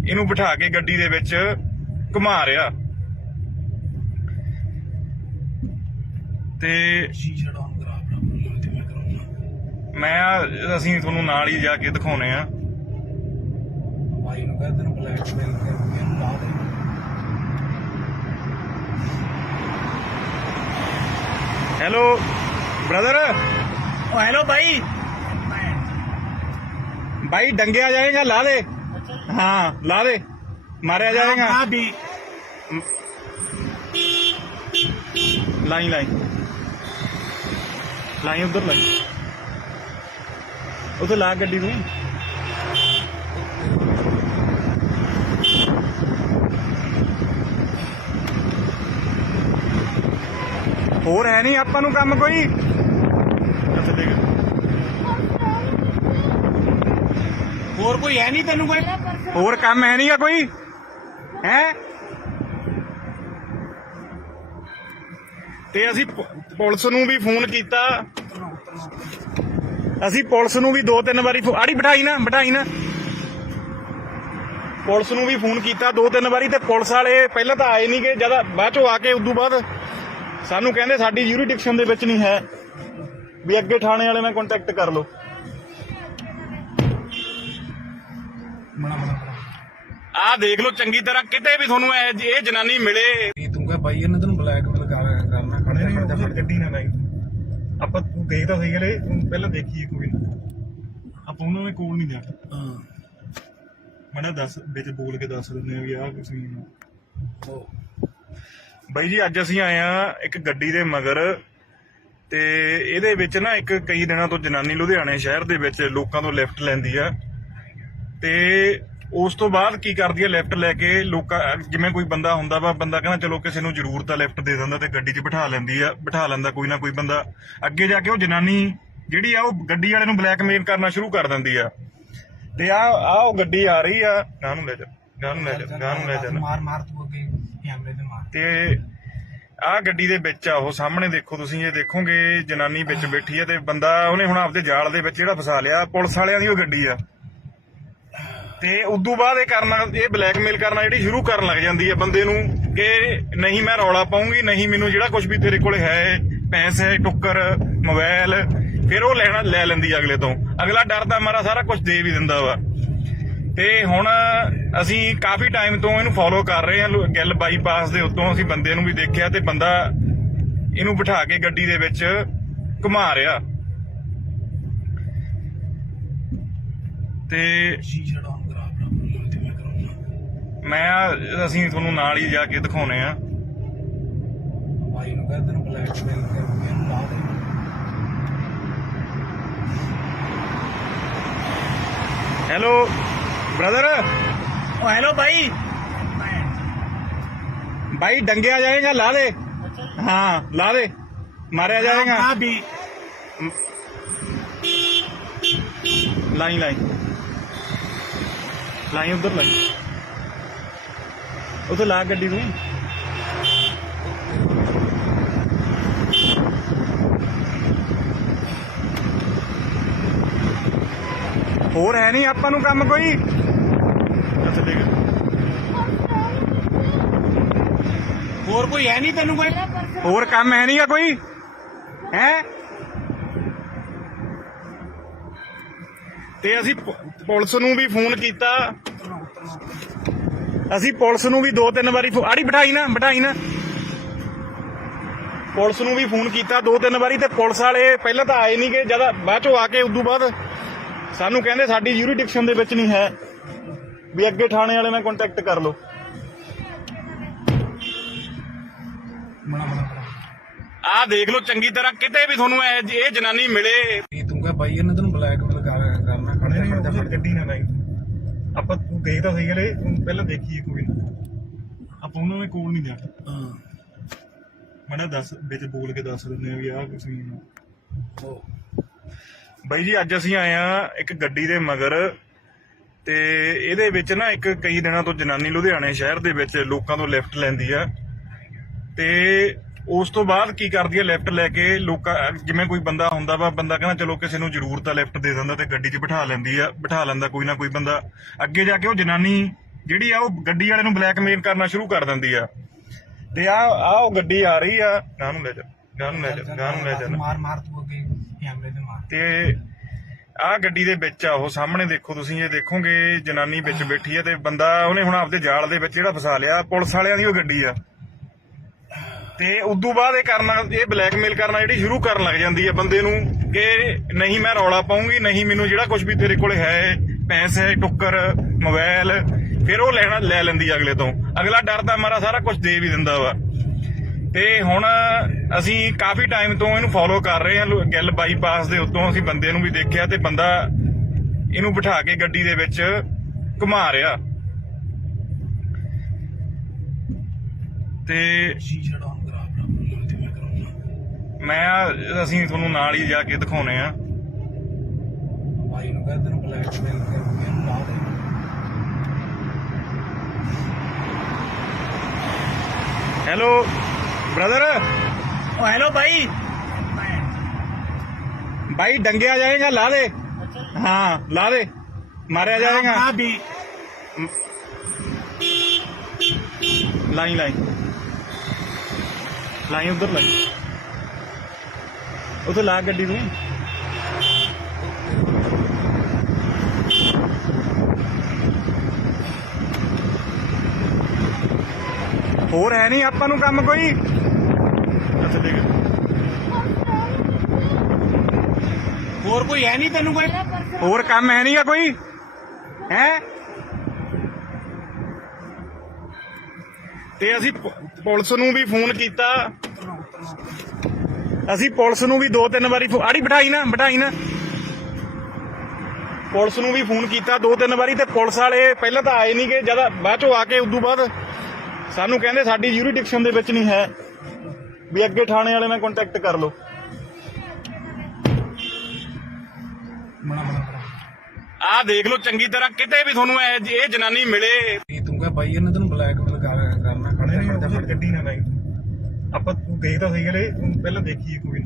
ਇਹਨੂੰ ਬਿਠਾ ਕੇ ਗੱਡੀ ਦੇ ਵਿੱਚ ਘੁਮਾ ਰਿਹਾ ਤੇ ਸ਼ੀਸ਼ਾ ਡਾਊਨ ਕਰਾ ਤੇ ਮੈਂ ਕਰਾਉਣਾ ਅਸੀਂ ਤੁਹਾਨੂੰ ਨਾਲ ਹੀ ਜਾ ਕੇ ਦਿਖਾਉਣੇ ਆ ਭਾਈ ਨੂੰ ਕਹ ਤੈਨੂੰ ਬਲੈਕਮੇਲ ਕਰਨਾ ਲਾ ਦੇ ਹੈਲੋ ब्रदर ओ हेलो भाई भाई डंगिया जाएगा ला दे हाँ ला दे मारा जाएगा भी लाई उधर लाई उधर ला गड्डी तू ਹੋਰ ਹੈ ਨਹੀਂ ਆਪਾਂ ਨੂੰ ਕੰਮ ਕੋਈ ਅੱਛਾ ਦੇਖ और कोई है नहीं तेन कोई ਹੋਰ ਕੰਮ ਹੈ ਨਹੀਂਗਾ ਕੋਈ ਹੈ ਤੇ ਅਸੀਂ ਪੁਲਿਸ ਨੂੰ ਵੀ ਫੋਨ ਕੀਤਾ ਅਸੀਂ ਪੁਲਿਸ ਨੂੰ ਵੀ 2-3 ਵਾਰੀ ਆੜੀ ਬਿਠਾਈ ਨਾ ਪੁਲਿਸ ਨੂੰ ਵੀ ਫੋਨ ਕੀਤਾ 2-3 ਵਾਰੀ ਤੇ ਪੁਲਿਸ ਵਾਲੇ ਪਹਿਲਾਂ ਤਾਂ ਆਏ ਨਹੀਂ ਗਏ ਜਦ ਬਾਅਦ ਚੋਂ ਆ ਕੇ ਉਦੋਂ ਬਾਅਦ ਸਾਨੂੰ ਕਹਿੰਦੇ ਸਾਡੀ ਯੂਰੀਡਿਕਸ਼ਨ ਦੇ ਵਿੱਚ ਨਹੀਂ ਹੈ ਵੀ ਅੱਗੇ ਥਾਣੇ ਵਾਲੇ ਨਾਲ ਕੰਟੈਕਟ ਕਰ ਲਓ ਆਹ ਦੇਖ ਲਓ ਚੰਗੀ ਤਰ੍ਹਾਂ ਕਿਤੇ ਵੀ ਤੁਹਾਨੂੰ ਇਹ ਜਨਾਨੀ ਮਿਲੇ ਤੂੰ ਕਹ ਭਾਈ ਇਹਨੇ ਤੈਨੂੰ ਬਲੈਕਮੇਲ ਕਰਨਾ ਖੜਦੇ ਗੱਡੀ ਨਾ ਲਾਈ ਆਪਾਂ ਤੂੰ ਗਏ ਤਾਂ ਸਹੀ ਗਏ ਪਹਿਲਾਂ ਦੇਖੀਏ ਕੋਈ ਆਪਾਂ ਉਹਨਾਂ ਨੇ ਕੋਲ ਨਹੀਂ ਜਾਣਾ ਮੈਂ ਦੱਸ ਵਿੱਚ ਬੋਲ ਕੇ ਦੱਸ ਦਿੰਦੇ ਆ ਵੀ ਆਹ ਕੁਛ ਨਹੀਂ ਬਾਈ ਜੀ ਅੱਜ ਅਸੀਂ ਆਏ ਆ ਇੱਕ ਗੱਡੀ ਦੇ ਮਗਰ ਤੇ ਇਹਦੇ ਵਿੱਚ ਨਾ ਇੱਕ ਕਈ ਦਿਨਾਂ ਤੋਂ ਜਨਾਨੀ ਲੁਧਿਆਣੇ ਸ਼ਹਿਰ ਦੇ ਵਿੱਚ ਲੋਕਾਂ ਤੋਂ ਲਿਫਟ ਲੈਂਦੀ ਆ ਤੇ ਉਸ ਤੋਂ ਬਾਅਦ ਕੀ ਕਰਦੀ ਆ ਲਿਫਟ ਲੈ ਕੇ ਲੋਕਾਂ ਜਿਵੇਂ ਕੋਈ ਬੰਦਾ ਹੁੰਦਾ ਵਾ ਬੰਦਾ ਕਹਿੰਦਾ ਚਲੋ ਕਿਸੇ ਨੂੰ ਜ਼ਰੂਰਤ ਆ ਲਿਫਟ ਦੇ ਦਿੰਦਾ ਤੇ ਗੱਡੀ 'ਚ ਬਿਠਾ ਲੈਂਦਾ ਕੋਈ ਨਾ ਕੋਈ ਬੰਦਾ ਅੱਗੇ ਜਾ ਕੇ ਉਹ ਜਨਾਨੀ ਜਿਹੜੀ ਆ ਉਹ ਗੱਡੀ ਵਾਲੇ ਨੂੰ ਬਲੈਕਮੇਲ ਕਰਨਾ ਸ਼ੁਰੂ ਕਰ ਦਿੰਦੀ ਆ ਤੇ ਆ ਉਹ ਗੱਡੀ ਆ ਰਹੀ ਆ ਗਾਂ ਨੂੰ ਲੈ ਜਾ ਮਾਰ ਤੂੰ ਅੱਗੇ ਕੈਮਰੇ ਤੇ ਮਾਰ ਤੇ ਆਹ ਗੱਡੀ ਦੇ ਵਿੱਚ ਆ ਉਹ ਸਾਹਮਣੇ ਦੇਖੋ ਤੁਸੀਂ ਇਹ ਦੇਖੋਗੇ ਜਨਾਨੀ ਵਿੱਚ ਬੈਠੀ ਆ ਤੇ ਬੰਦਾ ਉਹਨੇ ਹੁਣ ਆਪਦੇ ਜਾਲ ਦੇ ਵਿੱਚ ਜਿਹੜਾ ਫਸਾ ਲਿਆ ਪੁਲਿਸ ਵਾਲਿਆਂ ਦੀ ਉਹ ਗੱਡੀ ਆ ਤੇ ਉਦੋਂ ਬਾਅਦ ਇਹ ਬਲੈਕਮੇਲ ਕਰਨਾ ਜਿਹੜੀ ਸ਼ੁਰੂ ਕਰਨ ਲੱਗ ਜਾਂਦੀ ਹੈ ਬੰਦੇ ਨੂੰ ਕਿ ਨਹੀਂ ਮੈਂ ਰੌਲਾ ਪਾਉਂਗੀ, ਨਹੀਂ ਮੈਨੂੰ ਜਿਹੜਾ ਕੁਝ ਵੀ ਤੇਰੇ ਕੋਲ ਹੈ ਪੈਸੇ ਟੁੱਕਰ ਮੋਬਾਈਲ ਫਿਰ ਉਹ ਲੈ ਲੈਂਦੀ ਆ ਅਗਲੇ ਤੋਂ। ਅਗਲਾ ਡਰਦਾ ਮਾਰਾ ਸਾਰਾ ਕੁਝ ਦੇ ਵੀ ਦਿੰਦਾ ਵਾ। ਤੇ ਹੁਣ ਅਸੀਂ ਕਾਫੀ ਟਾਈਮ ਤੋਂ ਇਹਨੂੰ ਫੋਲੋ ਕਰ ਰਹੇ ਹਾਂ। ਗਿੱਲ ਬਾਈਪਾਸ ਦੇ ਉੱਤੋਂ ਅਸੀਂ ਬੰਦੇ ਨੂੰ ਵੀ ਦੇਖਿਆ ਤੇ ਬੰਦਾ ਇਹਨੂੰ ਬਿਠਾ ਕੇ ਗੱਡੀ ਦੇ ਵਿੱਚ ਘੁਮਾ ਰਿਹਾ ਤੇ ਸ਼ੀਸ਼ਾ ਡਾਊਨ ਕਰਾ ਬਰਾਬਰ ਤੇ ਮੈਂ ਕਰਾਉਣਾ। ਅਸੀਂ ਤੁਹਾਨੂੰ ਨਾਲ ਹੀ ਜਾ ਕੇ ਦਿਖਾਉਣੇ ਆ। ਭਾਈ ਨੂੰ ਕਹਿੰਦੇ ਨੇ ਬਲੈਕਮੇਲ ਕਰਕੇ ਇਹਨੂੰ ਲਾ ਦੇ। Hello brother. ਓ ਹੈਲੋ ਭਾਈ। भाई डंगेया जाएगा ला दे। हाँ ला दे मारा जाएगा। हाँ भी लाई लाई लाई उधर लाई उधर ला गड्डी तू। होर है नहीं आपां नूं काम कोई। अच्छा ठीक है। ਹੋਰ ਕੋਈ ਹੈ ਨਹੀਂ ਤੈਨੂੰ ਕੋਈ? ਹੋਰ ਕੰਮ ਹੈ ਨਹੀਂਗਾ ਕੋਈ ਹੈ? ਤੇ ਅਸੀਂ ਪੁਲਿਸ ਨੂੰ ਵੀ ਫੋਨ ਕੀਤਾ। ਅਸੀਂ ਪੁਲਿਸ ਨੂੰ ਵੀ 2-3 ਵਾਰੀ ਆੜੀ ਬਿਠਾਈ ਨਾ ਪੁਲਿਸ ਨੂੰ ਵੀ ਫੋਨ ਕੀਤਾ 2-3 ਵਾਰੀ ਤੇ ਪੁਲਿਸ ਵਾਲੇ ਪਹਿਲਾਂ ਤਾਂ ਆਏ ਨਹੀਂ ਕਿ ਜਦ ਬਾਅਦ ਚੋਂ ਆ ਕੇ ਉਦੋਂ ਬਾਅਦ ਸਾਨੂੰ ਕਹਿੰਦੇ ਸਾਡੀ ਜੂਰੀਡਿਕਸ਼ਨ ਦੇ ਵਿੱਚ ਨਹੀਂ ਹੈ ਵੀ ਅੱਗੇ ਥਾਣੇ ਵਾਲੇ ਨਾਲ ਕੰਟੈਕਟ ਕਰ ਲਓ। ਆ ਦੇਖ ਲਓ ਚੰਗੀ ਤਰ੍ਹਾਂ ਕਿਤੇ ਵੀ ਤੁਹਾਨੂੰ ਇਹ ਜਨਾਨੀ ਮਿਲੇ। ਤੂੰ ਕਹ ਭਾਈ ਇਹਨੇ ਤੈਨੂੰ ਬਲੈਕਮੇਲ ਕਰਨਾ ਖੜੇ ਗੱਡੀ ਨਾ ਲਾਈ ਆਪਾਂ ਤੂੰ ਗਈ ਤਾਂ ਸਹੀ ਗਲੇ ਪਹਿਲਾਂ ਦੇਖੀਏ ਕੋਈ ਆਪਾਂ ਉਹਨਾਂ ਦੇ ਕੋਲ ਨਹੀਂ ਜਾਣਾ। ਹਾਂ ਮੜਾ ਦੱਸ ਵਿੱਚ ਬੋਲ ਕੇ ਦੱਸ ਦਿੰਦੇ ਆ ਵੀ ਆਹ ਕੁਛ ਨਹੀਂ। ਬਾਈ ਜੀ ਅੱਜ ਅਸੀਂ ਆਏ ਆ ਇੱਕ ਗੱਡੀ ਦੇ ਮਗਰ ਤੇ ਇਹਦੇ ਵਿੱਚ ਨਾ ਇੱਕ ਕਈ ਦਿਨਾਂ ਤੋਂ ਜਨਾਨੀ ਲੁਧਿਆਣੇ ਸ਼ਹਿਰ ਦੇ ਵਿੱਚ ਲੋਕਾਂ ਤੋਂ ਲਿਫਟ ਲੈਂਦੀ ਆ ਤੇ ਉਸ ਤੋਂ ਬਾਅਦ ਕੀ ਕਰਦੀ ਹੈ ਲਿਫਟ ਲੈ ਕੇ ਲੋਕਾਂ ਜਿਵੇਂ ਕੋਈ ਬੰਦਾ ਹੁੰਦਾ ਵਾ ਬੰਦਾ ਕਹਿੰਦਾ ਚਲੋ ਕਿਸੇ ਨੂੰ ਜ਼ਰੂਰਤ ਆ ਲਿਫਟ ਦੇ ਦਿੰਦਾ ਤੇ ਗੱਡੀ 'ਚ ਬਿਠਾ ਲੈਂਦਾ ਕੋਈ ਨਾ ਕੋਈ ਬੰਦਾ। ਅੱਗੇ ਜਾ ਕੇ ਉਹ ਜਨਾਨੀ ਜਿਹੜੀ ਆ ਉਹ ਗੱਡੀ ਵਾਲੇ ਨੂੰ ਬਲੈਕਮੇਲ ਕਰਨਾ ਸ਼ੁਰੂ ਕਰ ਦਿੰਦੀ ਆ ਤੇ ਆ ਉਹ ਗੱਡੀ ਆ ਰਹੀ ਆ ਗਾਂ ਨੂੰ ਲੈ ਜਾ ਮਾਰ ਤੂੰ ਅੱਗੇ ਕੈਮਰੇ ਤੇ ਮਾਰ। ਤੇ ਆਹ ਗੱਡੀ ਦੇ ਵਿੱਚ ਆ ਉਹ ਸਾਹਮਣੇ ਦੇਖੋ ਤੁਸੀਂ ਇਹ ਦੇਖੋਗੇ ਜਨਾਨੀ ਵਿੱਚ ਬੈਠੀ ਆ ਤੇ ਬੰਦਾ ਉਹਨੇ ਹੁਣ ਆਪਦੇ ਜਾਲ ਦੇ ਵਿੱਚ ਜਿਹੜਾ ਫਸਾ ਲਿਆ ਪੁਲਿਸ ਵਾਲਿਆਂ ਦੀ ਉਹ ਗੱਡੀ ਆ ਤੇ ਉਦੋਂ ਬਾਅਦ ਇਹ ਬਲੈਕਮੇਲ ਕਰਨਾ ਜਿਹੜੀ ਸ਼ੁਰੂ ਕਰਨ ਲੱਗ ਜਾਂਦੀ ਹੈ ਬੰਦੇ ਨੂੰ ਕਿ ਨਹੀਂ ਮੈਂ ਰੌਲਾ ਪਾਉਂਗੀ, ਨਹੀਂ ਮੈਨੂੰ ਜਿਹੜਾ ਕੁਝ ਵੀ ਤੇਰੇ ਕੋਲ ਹੈ ਪੈਸੇ ਟੁੱਕਰ ਮੋਬਾਈਲ ਫਿਰ ਉਹ ਲੈ ਲੈਂਦੀ ਆ ਅਗਲੇ ਤੋਂ। ਅਗਲਾ ਡਰਦਾ ਮਾਰਾ ਸਾਰਾ ਕੁਝ ਦੇ ਵੀ ਦਿੰਦਾ ਵਾ। ਤੇ ਹੁਣ ਅਸੀਂ ਕਾਫੀ ਟਾਈਮ ਤੋਂ ਇਹਨੂੰ ਫੋਲੋ ਕਰ ਰਹੇ ਹਾਂ। ਗਿੱਲ ਬਾਈਪਾਸ ਦੇ ਉੱਤੋਂ ਅਸੀਂ ਬੰਦੇ ਨੂੰ ਵੀ ਦੇਖਿਆ ਤੇ ਬੰਦਾ ਇਹਨੂੰ ਬਿਠਾ ਕੇ ਗੱਡੀ ਦੇ ਵਿੱਚ ਘੁਮਾ ਰਿਹਾ ਤੇ ਸ਼ੀਸ਼ਾ ਡਾਊਨ ਕਰਾ ਬਰਾਬਰ ਤੇ ਮੈਂ ਕਰਾਉਣਾ। ਅਸੀਂ ਤੁਹਾਨੂੰ ਨਾਲ ਹੀ ਜਾ ਕੇ ਦਿਖਾਉਣੇ ਆ। ਭਾਈ ਨੂੰ ਕਹਿੰਦੇ ਨੇ ਬਲੈਕਮੇਲ ਕਰਕੇ ਇਹਨੂੰ ਲਾ ਦੇ। Hello brother. ਓ ਹੈਲੋ ਭਾਈ। भाई डंगेया जाएगा ला दे। हाँ ला दे मारा जाएगा। हाँ भी लाई उधर लाई उधर ला गड्डी तू। होर है नहीं आपां नूं काम कोई। अच्छा ठीक है। ਹੋਰ ਕੋਈ ਹੈ ਨਹੀਂ ਤੈਨੂੰ ਕੋਈ? ਹੋਰ ਕੰਮ ਹੈ ਨਹੀਂਗਾ ਕੋਈ ਹੈ? ਤੇ ਅਸੀਂ ਪੁਲਿਸ ਨੂੰ ਵੀ ਫੋਨ ਕੀਤਾ। ਅਸੀਂ ਪੁਲਿਸ ਨੂੰ ਵੀ 2-3 ਵਾਰੀ ਆੜੀ ਬਿਠਾਈ ਨਾ ਪੁਲਿਸ ਨੂੰ ਵੀ ਫੋਨ ਕੀਤਾ 2-3 ਵਾਰੀ ਤੇ ਪੁਲਿਸ ਵਾਲੇ ਪਹਿਲਾਂ ਤਾਂ ਆਏ ਨਹੀਂ ਕਿ ਜਦ ਬਾਅਦ ਚੋਂ ਆ ਕੇ ਉਦੋਂ ਬਾਅਦ ਸਾਨੂੰ ਕਹਿੰਦੇ ਸਾਡੀ ਜੂਰੀਡਿਕਸ਼ਨ ਦੇ ਵਿੱਚ ਨਹੀਂ ਹੈ ਵੀ ਅੱਗੇ ਥਾਣੇ ਵਾਲੇ ਨਾਲ ਕੰਟੈਕਟ ਕਰ ਲਓ। ਆ ਦੇਖ ਲਓ ਚੰਗੀ ਤਰ੍ਹਾਂ ਕਿਤੇ ਵੀ ਤੁਹਾਨੂੰ ਇਹ ਜਨਾਨੀ ਮਿਲੇ। ਤੂੰ ਕਹ ਭਾਈ ਇਹਨੇ ਤੈਨੂੰ ਬਲੈਕਮੇਲ ਕਰਨਾ ਖੜੇ ਗੱਡੀ ਨਾ ਲਾਈ ਆਪਾਂ ਤੂੰ ਗਈ ਤਾਂ ਸਹੀ ਗਲੇ ਪਹਿਲਾਂ ਦੇਖੀਏ ਕੋਈ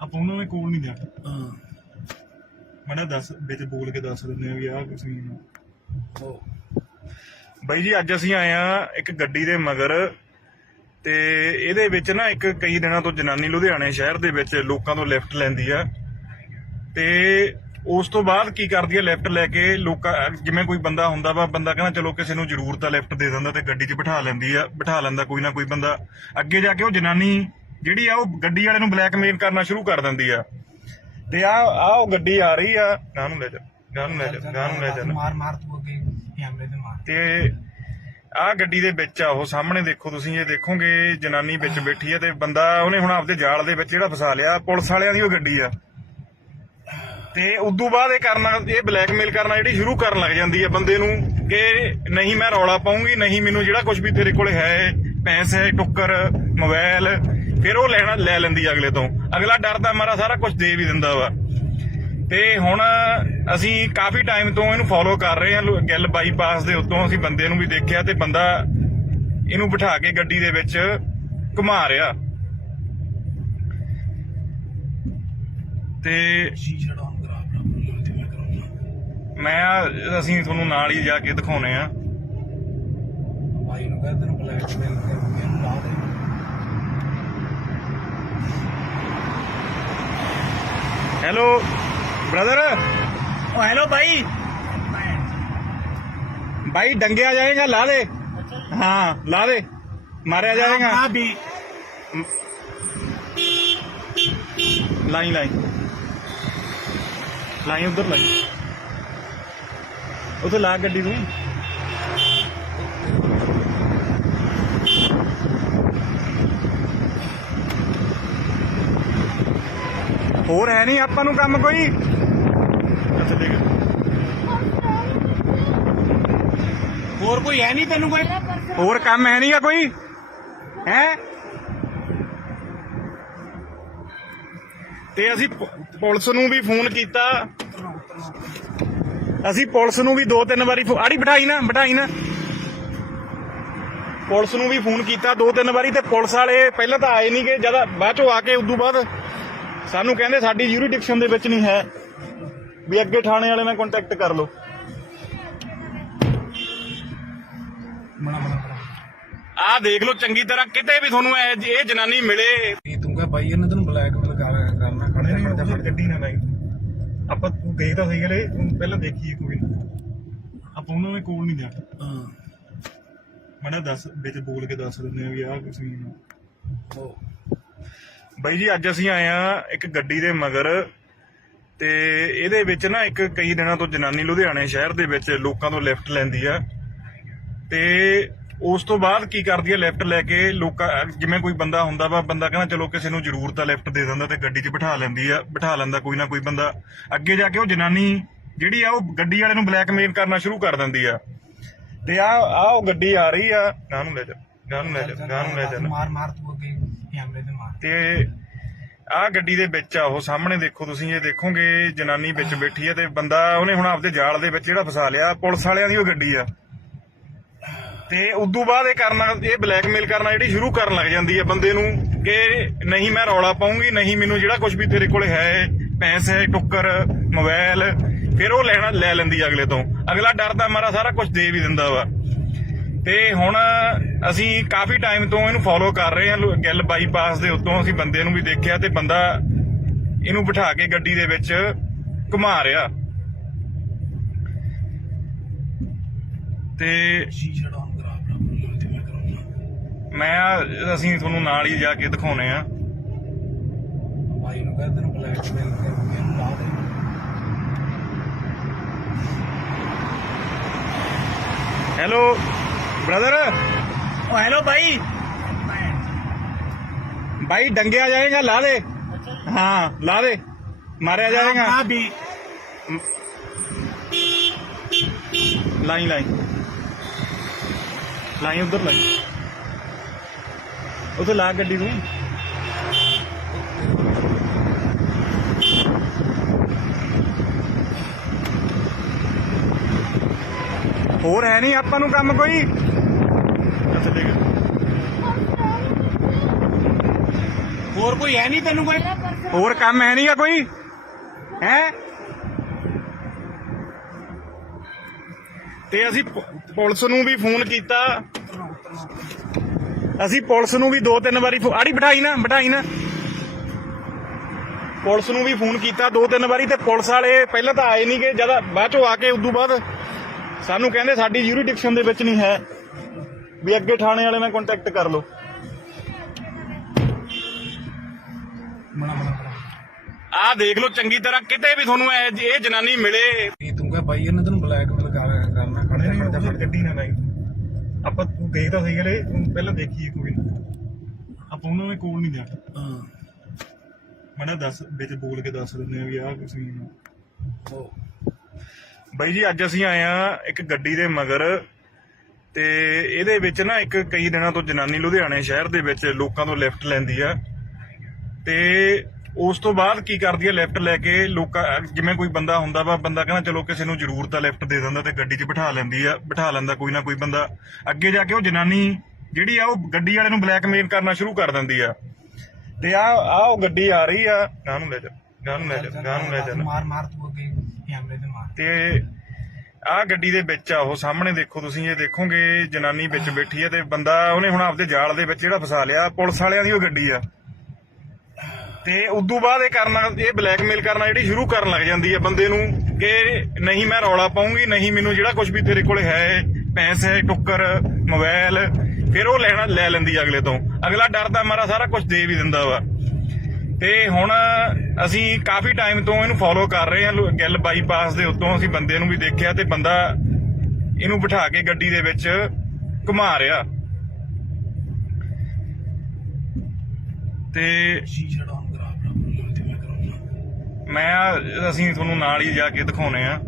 ਆਪਾਂ ਉਹਨਾਂ ਦੇ ਕੋਲ ਨਹੀਂ ਜਾਣਾ। ਹਾਂ ਮੜਾ ਦੱਸ ਵਿੱਚ ਬੋਲ ਕੇ ਦੱਸ ਦਿੰਦੇ ਆ ਵੀ ਆਹ ਕੁਛ ਨਹੀਂ। ਬਾਈ ਜੀ ਅੱਜ ਅਸੀਂ ਆਏ ਆ ਇੱਕ ਗੱਡੀ ਦੇ ਮਗਰ ਤੇ ਇਹਦੇ ਵਿੱਚ ਨਾ ਇੱਕ ਕਈ ਦਿਨਾਂ ਤੋਂ ਜਨਾਨੀ ਲੁਧਿਆਣੇ ਸ਼ਹਿਰ ਦੇ ਵਿੱਚ ਲੋਕਾਂ ਤੋਂ ਲਿਫਟ ਲੈਂਦੀ ਆ ਤੇ ਉਸ ਤੋਂ ਬਾਅਦ ਕੀ ਕਰਦੀ ਆ, ਲਿਫਟ ਲੈ ਕੇ ਲੋਕਾਂ ਜਿਵੇਂ ਕੋਈ ਬੰਦਾ ਹੁੰਦਾ ਵਾ, ਬੰਦਾ ਕਹਿੰਦਾ ਚਲੋ ਕਿਸੇ ਨੂੰ ਜ਼ਰੂਰਤ ਆ ਲਿਫਟ ਦੇ ਦਿੰਦਾ ਤੇ ਗੱਡੀ 'ਚ ਬਿਠਾ ਲੈਂਦਾ ਕੋਈ ਨਾ ਕੋਈ ਬੰਦਾ। ਅੱਗੇ ਜਾ ਕੇ ਉਹ ਜਨਾਨੀ ਜਿਹੜੀ ਆ ਉਹ ਗੱਡੀ ਵਾਲੇ ਨੂੰ ਬਲੈਕਮੇਲ ਕਰਨਾ ਸ਼ੁਰੂ ਕਰ ਦਿੰਦੀ ਆ ਤੇ ਆ ਉਹ ਗੱਡੀ ਆ ਰਹੀ ਆ, ਗਾਂ ਨੂੰ ਲੈ ਜਾ ਮਾਰ ਤੂੰ ਅੱਗੇ ਕੈਮਰੇ ਤੇ ਮਾਰ। ਤੇ ਆ ਗੱਡੀ ਦੇ ਵਿੱਚ ਆ ਉਹ ਸਾਹਮਣੇ ਦੇਖੋ ਤੁਸੀਂ, ਇਹ ਦੇਖੋਗੇ ਜਨਾਨੀ ਵਿੱਚ ਬੈਠੀ ਆ ਤੇ ਬੰਦਾ ਉਹਨੇ ਹੁਣ ਆਪਦੇ ਜਾਲ ਦੇ ਵਿੱਚ ਜਿਹੜਾ ਫਸਾ ਲਿਆ, ਪੁਲਿਸ ਵਾਲਿਆਂ ਦੀ ਉਹ ਗੱਡੀ ਆ ਤੇ ਉਦੋਂ ਬਾਅਦ ਇਹ ਬਲੈਕਮੇਲ ਕਰਨਾ ਜਿਹੜੀ ਸ਼ੁਰੂ ਕਰਨ ਲੱਗ ਜਾਂਦੀ ਹੈ ਬੰਦੇ ਨੂੰ ਕਿ ਨਹੀਂ ਮੈਂ ਰੌਲਾ ਪਾਉਂਗੀ, ਨਹੀਂ ਮੈਨੂੰ ਜਿਹੜਾ ਕੁਝ ਵੀ ਤੇਰੇ ਕੋਲੇ ਹੈ ਪੈਸੇ ਟੁੱਕਰ ਮੋਬਾਈਲ, ਫਿਰ ਉਹ ਲੈ ਲੈਂਦੀ ਅਗਲੇ ਤੋਂ। ਅਗਲਾ ਡਰਦਾ ਮਾਰਾ ਸਾਰਾ ਕੁਝ ਦੇ ਵੀ ਦਿੰਦਾ ਵਾ। ਤੇ ਹੁਣ ਅਸੀਂ ਕਾਫੀ ਟਾਈਮ ਤੋਂ ਇਹਨੂੰ ਫੋਲੋ ਕਰ ਰਹੇ ਹਾਂ, ਗਿੱਲ ਬਾਈਪਾਸ ਦੇ ਉੱਤੋਂ ਅਸੀਂ ਬੰਦੇ ਨੂੰ ਵੀ ਦੇਖਿਆ ਤੇ ਬੰਦਾ ਇਹਨੂੰ ਬਿਠਾ ਕੇ ਗੱਡੀ ਦੇ ਵਿੱਚ ਘੁਮਾ ਰਿਹਾ ਤੇ ਸ਼ੀਸ਼ਾ ਡਾਊਨ ਕਰਾ ਬਰਾ ਤੇ ਮੈਂ ਕਰਾਉਂਗਾ। ਅਸੀਂ ਤੁਹਾਨੂੰ ਨਾਲ ਹੀ ਜਾ ਕੇ ਦਿਖਾਉਨੇ ਆ। ਭਾਈ ਨੂੰ ਕਹਿੰਦੇ ਨੇ ਬਲੈਕਮੇਲ ਕਰਕੇ ਇਹਨੂੰ ਲਾ ਦੇ। Hello brother. ओ हेलो भाई। भाई डंगे आ जाएगा, ला दे। हाँ ला दे, मारे आ जाएगा। हाँ भी लाई उधर लाई उसे ला गड्डी तू। ਹੋਰ ਹੈ ਨਹੀਂ ਆਪਾਂ ਨੂੰ ਕੰਮ ਕੋਈ। ਅੱਛਾ ਠੀਕ ਹੈ, ਹੋਰ ਕੋਈ ਹੈ ਨਹੀਂ ਤੈਨੂੰ ਕੋਈ ਹੋਰ ਕੰਮ ਹੈ ਨਹੀਂਗਾ ਕੋਈ ਹੈ। ਤੇ ਅਸੀਂ ਪੁਲਿਸ ਨੂੰ ਵੀ ਫੋਨ ਕੀਤਾ, ਅਸੀਂ ਪੁਲਿਸ ਨੂੰ ਵੀ 2-3 ਵਾਰੀ ਆੜੀ ਬਿਠਾਈ ਨਾ ਪੁਲਿਸ ਨੂੰ ਵੀ ਫੋਨ ਕੀਤਾ 2-3 ਵਾਰੀ ਤੇ ਪੁਲਿਸ ਵਾਲੇ ਪਹਿਲਾਂ ਤਾਂ ਆਏ ਨਹੀਂ ਗਏ, ਜਦ ਬਾਅਦ ਚੋਂ ਆ ਕੇ ਉਦੋਂ ਬਾਅਦ ਸਾਨੂੰ ਕਹਿੰਦੇ ਸਾਡੀ ਯੂਰੀਡਿਕਸ਼ਨ ਦੇ ਵਿੱਚ ਨਹੀਂ ਹੈ, ਵੀ ਅੱਗੇ ਥਾਣੇ ਵਾਲੇ ਨਾਲ ਕੰਟੈਕਟ ਕਰ ਲਓ। ਆਹ ਦੇਖ ਲਓ ਚੰਗੀ ਤਰ੍ਹਾਂ, ਕਿਤੇ ਵੀ ਤੁਹਾਨੂੰ ਇਹ ਜਨਾਨੀ ਮਿਲੇ। ਤੂੰ ਕਹ ਭਾਈ ਇਹਨੇ ਤੈਨੂੰ ਬਲੈਕਮੇਲ ਕਰਨਾ ਖੜਦਾ ਗੱਡੀ ਨਾ ਲਾਈ। ਆਪਾਂ ਤੂੰ ਗਏ ਤਾਂ ਸਹੀ ਗਏ, ਪਹਿਲਾਂ ਦੇਖੀਏ ਕੋਈ ਨਾ, ਆਪਾਂ ਉਹਨਾਂ ਦੇ ਕੋਲ ਨਹੀਂ ਜਾਣਾ। ਹਾਂ ਮੈਂ ਦੱਸ ਵਿੱਚ ਬੋਲ ਕੇ ਦੱਸ ਦਿੰਦੇ ਆ ਵੀ ਆਹ ਕੁਛ ਨਹੀਂ। ਬਾਈ ਜੀ ਅੱਜ ਅਸੀਂ ਆਏ ਆ ਇੱਕ ਗੱਡੀ ਦੇ ਮਗਰ ਤੇ ਇਹਦੇ ਵਿੱਚ ਨਾ ਇੱਕ ਕਈ ਦਿਨਾਂ ਤੋਂ ਜਨਾਨੀ ਲੁਧਿਆਣੇ ਸ਼ਹਿਰ ਦੇ ਵਿੱਚ ਲੋਕਾਂ ਤੋਂ ਲਿਫਟ ਲੈਂਦੀ ਆ ਤੇ ਉਸ ਤੋਂ ਬਾਅਦ ਕੀ ਕਰਦੀ ਆ, ਲਿਫਟ ਲੈ ਕੇ ਲੋਕਾਂ ਜਿਵੇਂ ਕੋਈ ਬੰਦਾ ਹੁੰਦਾ ਵਾ, ਬੰਦਾ ਕਹਿੰਦਾ ਚਲੋ ਕਿਸੇ ਨੂੰ ਜ਼ਰੂਰਤ ਆ ਲਿਫਟ ਦੇ ਦਿੰਦਾ ਤੇ ਗੱਡੀ 'ਚ ਬਿਠਾ ਲੈਂਦਾ ਕੋਈ ਨਾ ਕੋਈ ਬੰਦਾ। ਅੱਗੇ ਜਾ ਕੇ ਉਹ ਜਨਾਨੀ ਜਿਹੜੀ ਆ ਉਹ ਗੱਡੀ ਵਾਲੇ ਨੂੰ ਬਲੈਕਮੇਲ ਕਰਨਾ ਸ਼ੁਰੂ ਕਰ ਦਿੰਦੀ ਆ ਤੇ ਆ ਉਹ ਗੱਡੀ ਆ ਰਹੀ ਆ, ਗਾਂ ਨੂੰ ਲੈ ਜਾ ਮਾਰ ਤੂੰ ਅੱਗੇ ਕੈਮਰੇ ਤੇ ਮਾਰ। ਤੇ ਆ ਗੱਡੀ ਦੇ ਵਿੱਚ ਆ ਉਹ ਸਾਹਮਣੇ ਦੇਖੋ ਤੁਸੀਂ, ਇਹ ਦੇਖੋਗੇ ਜਨਾਨੀ ਵਿੱਚ ਬੈਠੀ ਆ ਤੇ ਬੰਦਾ ਉਹਨੇ ਹੁਣ ਆਪਦੇ ਜਾਲ ਦੇ ਵਿੱਚ ਜਿਹੜਾ ਫਸਾ ਲਿਆ, ਪੁਲਿਸ ਵਾਲਿਆਂ ਦੀ ਉਹ ਗੱਡੀ ਆ ਤੇ ਉਦੋਂ ਬਾਅਦ ਇਹ ਬਲੈਕਮੇਲ ਕਰਨਾ ਜਿਹੜੀ ਸ਼ੁਰੂ ਕਰਨ ਲੱਗ ਜਾਂਦੀ ਹੈ ਬੰਦੇ ਨੂੰ ਕਿ ਨਹੀਂ ਮੈਂ ਰੌਲਾ ਪਾਉਂਗੀ, ਨਹੀਂ ਮੈਨੂੰ ਜਿਹੜਾ ਕੁਝ ਵੀ ਤੇਰੇ ਕੋਲੇ ਹੈ ਪੈਸੇ ਟੁੱਕਰ ਮੋਬਾਈਲ, ਫਿਰ ਉਹ ਲੈ ਲੈਂਦੀ ਅਗਲੇ ਤੋਂ। ਅਗਲਾ ਡਰਦਾ ਮਾਰਾ ਸਾਰਾ ਕੁਝ ਦੇ ਵੀ ਦਿੰਦਾ ਵਾ। ਤੇ ਹੁਣ ਅਸੀਂ ਕਾਫੀ ਟਾਈਮ ਤੋਂ ਇਹਨੂੰ ਫੋਲੋ ਕਰ ਰਹੇ ਹਾਂ, ਗਿੱਲ ਬਾਈਪਾਸ ਦੇ ਉੱਤੋਂ ਅਸੀਂ ਬੰਦੇ ਨੂੰ ਵੀ ਦੇਖਿਆ ਤੇ ਬੰਦਾ ਇਹਨੂੰ ਬਿਠਾ ਕੇ ਗੱਡੀ ਦੇ ਵਿੱਚ ਘੁਮਾ ਰਿਹਾ ਤੇ ਸ਼ੀਸ਼ਾ ਡਾਊਨ ਕਰਾ ਬਰਾ ਤੇ ਮੈਂ ਕਰਾਉਂਗਾ। ਅਸੀਂ ਤੁਹਾਨੂੰ ਨਾਲ ਹੀ ਜਾ ਕੇ ਦਿਖਾਉਨੇ ਆ। ਭਾਈ ਨੂੰ ਕਹਿੰਦੇ ਨੇ ਬਲੈਕਮੇਲ ਕਰਕੇ ਇਹਨੂੰ ਲਾ ਦੇ। Hello brother. ओ हेलो भाई। भाई डंगे आ जाएगा, ला दे। हाँ ला दे, मारे आ जाएगा। हाँ भी लाई उधर लाई उसे ला गड्डी तू। ਹੋਰ ਹੈ ਨਹੀਂ ਆਪਾਂ ਨੂੰ ਕੰਮ ਕੋਈ। ਅੱਛਾ ਠੀਕ ਹੈ, ਹੋਰ ਕੋਈ ਹੈ ਨਹੀਂ ਤੈਨੂੰ ਕੋਈ ਹੋਰ ਕੰਮ ਹੈ ਨਹੀਂਗਾ ਕੋਈ ਹੈ। ਤੇ ਅਸੀਂ ਪੁਲਿਸ ਨੂੰ ਵੀ ਫੋਨ ਕੀਤਾ, ਅਸੀਂ ਪੁਲਿਸ ਨੂੰ ਵੀ 2-3 ਵਾਰੀ ਆੜੀ ਬਿਠਾਈ ਨਾ ਪੁਲਿਸ ਨੂੰ ਵੀ ਫੋਨ ਕੀਤਾ 2-3 ਵਾਰੀ, ਤੇ ਪੁਲਿਸ ਵਾਲੇ ਪਹਿਲਾਂ ਤਾਂ ਆਏ ਨਹੀਂ ਕਿ ਜਦ ਬਾਅਦ ਚੋਂ ਆ ਕੇ ਉਦੋਂ ਬਾਅਦ ਸਾਨੂੰ ਕਹਿੰਦੇ ਸਾਡੀ ਯੂਰੀਡਿਕਸ਼ਨ ਦੇ ਵਿੱਚ ਨਹੀਂ ਹੈ, ਵੀ ਅੱਗੇ ਥਾਣੇ ਵਾਲੇ ਨਾਲ ਕੰਟੈਕਟ ਕਰ ਲਓ। ਆਹ ਦੇਖ ਲਓ ਚੰਗੀ ਤਰ੍ਹਾਂ, ਕਿਤੇ ਵੀ ਤੁਹਾਨੂੰ ਇਹ ਜਨਾਨੀ ਮਿਲੇ। ਇਹ ਤੂੰ ਕਹ ਬਾਈ ਇਹਨੇ ਤੈਨੂੰ ਬਲੈਕਮੇਲ ਕਰਨਾ, ਖੜਦਾ ਗੱਡੀ ਨਾ ਲਾਈ ਆਪਾਂ, ਤੂੰ ਦੇਖ ਤਾਂ ਸਹੀ ਗਏ ਪਹਿਲਾਂ ਦੇਖੀਏ ਕੋਈ ਨਾ, ਆਪਾਂ ਉਹਨਾਂ ਦੇ ਕੋਲ ਨਹੀਂ ਜਾਣਾ। ਹਾਂ ਮੜਾ ਦੱਸ ਵਿੱਚ ਬੋਲ ਕੇ ਦੱਸ ਦਿੰਦੇ ਆ ਵੀ ਆਹ ਕੁਛ ਨਹੀਂ। ਬਾਈ ਜੀ ਅੱਜ ਅਸੀਂ ਆਏ ਆ ਇੱਕ ਗੱਡੀ ਦੇ ਮਗਰ, ਤੇ ਇਹਦੇ ਵਿੱਚ ਨਾ ਇੱਕ ਕਈ ਦਿਨਾਂ ਤੋਂ ਜਨਾਨੀ ਲੁਧਿਆਣੇ ਸ਼ਹਿਰ ਦੇ ਵਿੱਚ ਲੋਕਾਂ ਤੋਂ ਲਿਫਟ ਲੈਂਦੀ ਆ, ਤੇ ਉਸ ਤੋਂ ਬਾਅਦ ਕੀ ਕਰਦੀ ਆ, ਲਿਫਟ ਲੈ ਕੇ ਲੋਕਾਂ, ਜਿਵੇਂ ਕੋਈ ਬੰਦਾ ਹੁੰਦਾ ਵਾ, ਬੰਦਾ ਕਹਿੰਦਾ ਚਲੋ ਕਿਸੇ ਨੂੰ ਜ਼ਰੂਰਤ ਆ ਲਿਫਟ ਦੇ ਦਿੰਦਾ, ਤੇ ਗੱਡੀ 'ਚ ਬਿਠਾ ਲੈਂਦਾ ਕੋਈ ਨਾ ਕੋਈ ਬੰਦਾ। ਅੱਗੇ ਜਾ ਕੇ ਉਹ ਜਨਾਨੀ ਜਿਹੜੀ ਆ ਉਹ ਗੱਡੀ ਵਾਲੇ ਨੂੰ ਬਲੈਕਮੇਲ ਕਰਨਾ ਸ਼ੁਰੂ ਕਰ ਦਿੰਦੀ ਆ, ਤੇ ਆ ਉਹ ਗੱਡੀ ਆ ਰਹੀ ਆ, ਗਾਂ ਨੂੰ ਲੈ ਜਾ ਮਾਰ ਤੂੰ ਅੱਗੇ ਕੈਮਰੇ ਤੇ ਮਾਰ। ਤੇ ਆਹ ਗੱਡੀ ਦੇ ਵਿੱਚ ਆ ਉਹ ਸਾਹਮਣੇ ਦੇਖੋ ਤੁਸੀਂ, ਇਹ ਦੇਖੋਗੇ ਜਨਾਨੀ ਵਿੱਚ ਬੈਠੀ ਆ, ਤੇ ਬੰਦਾ ਉਹਨੇ ਹੁਣ ਆਪਦੇ ਜਾਲ ਦੇ ਵਿੱਚ ਜਿਹੜਾ ਫਸਾ ਲਿਆ, ਪੁਲਿਸ ਵਾਲਿਆਂ ਦੀ ਉਹ ਗੱਡੀ ਆ। ਤੇ ਉਦੋਂ ਬਾਅਦ ਇਹ ਬਲੈਕਮੇਲ ਕਰਨਾ ਜਿਹੜੀ ਸ਼ੁਰੂ ਕਰਨ ਲੱਗ ਜਾਂਦੀ ਹੈ ਬੰਦੇ ਨੂੰ, ਕਿ ਨਹੀਂ ਮੈਂ ਰੌਲਾ ਪਾਉਂਗੀ, ਨਹੀਂ ਮੈਨੂੰ ਜਿਹੜਾ ਕੁਝ ਵੀ ਤੇਰੇ ਕੋਲੇ ਹੈ, ਪੈਸੇ, ਟੁੱਕਰ, ਮੋਬਾਈਲ, ਫਿਰ ਉਹ ਲੈ ਲੈਂਦੀ ਅਗਲੇ ਤੋਂ। ਅਗਲਾ ਡਰਦਾ ਮਾਰਾ ਸਾਰਾ ਕੁਝ ਦੇ ਵੀ ਦਿੰਦਾ ਵਾ। ਤੇ ਹੁਣ ਅਸੀਂ ਕਾਫੀ ਟਾਈਮ ਤੋਂ ਇਹਨੂੰ ਫੋਲੋ ਕਰ ਰਹੇ ਹਾਂ, ਗਿੱਲ ਬਾਈਪਾਸ ਦੇ ਉੱਤੋਂ ਅਸੀਂ ਬੰਦੇ ਨੂੰ ਵੀ ਦੇਖਿਆ, ਤੇ ਬੰਦਾ ਇਹਨੂੰ ਬਿਠਾ ਕੇ ਗੱਡੀ ਦੇ ਵਿੱਚ ਘੁਮਾ ਰਿਹਾ, ਤੇ ਅਸੀਂ ਤੁਹਾਨੂੰ ਨਾਲ ਹੀ ਜਾ ਕੇ ਦਿਖਾਉਣੇ ਆ।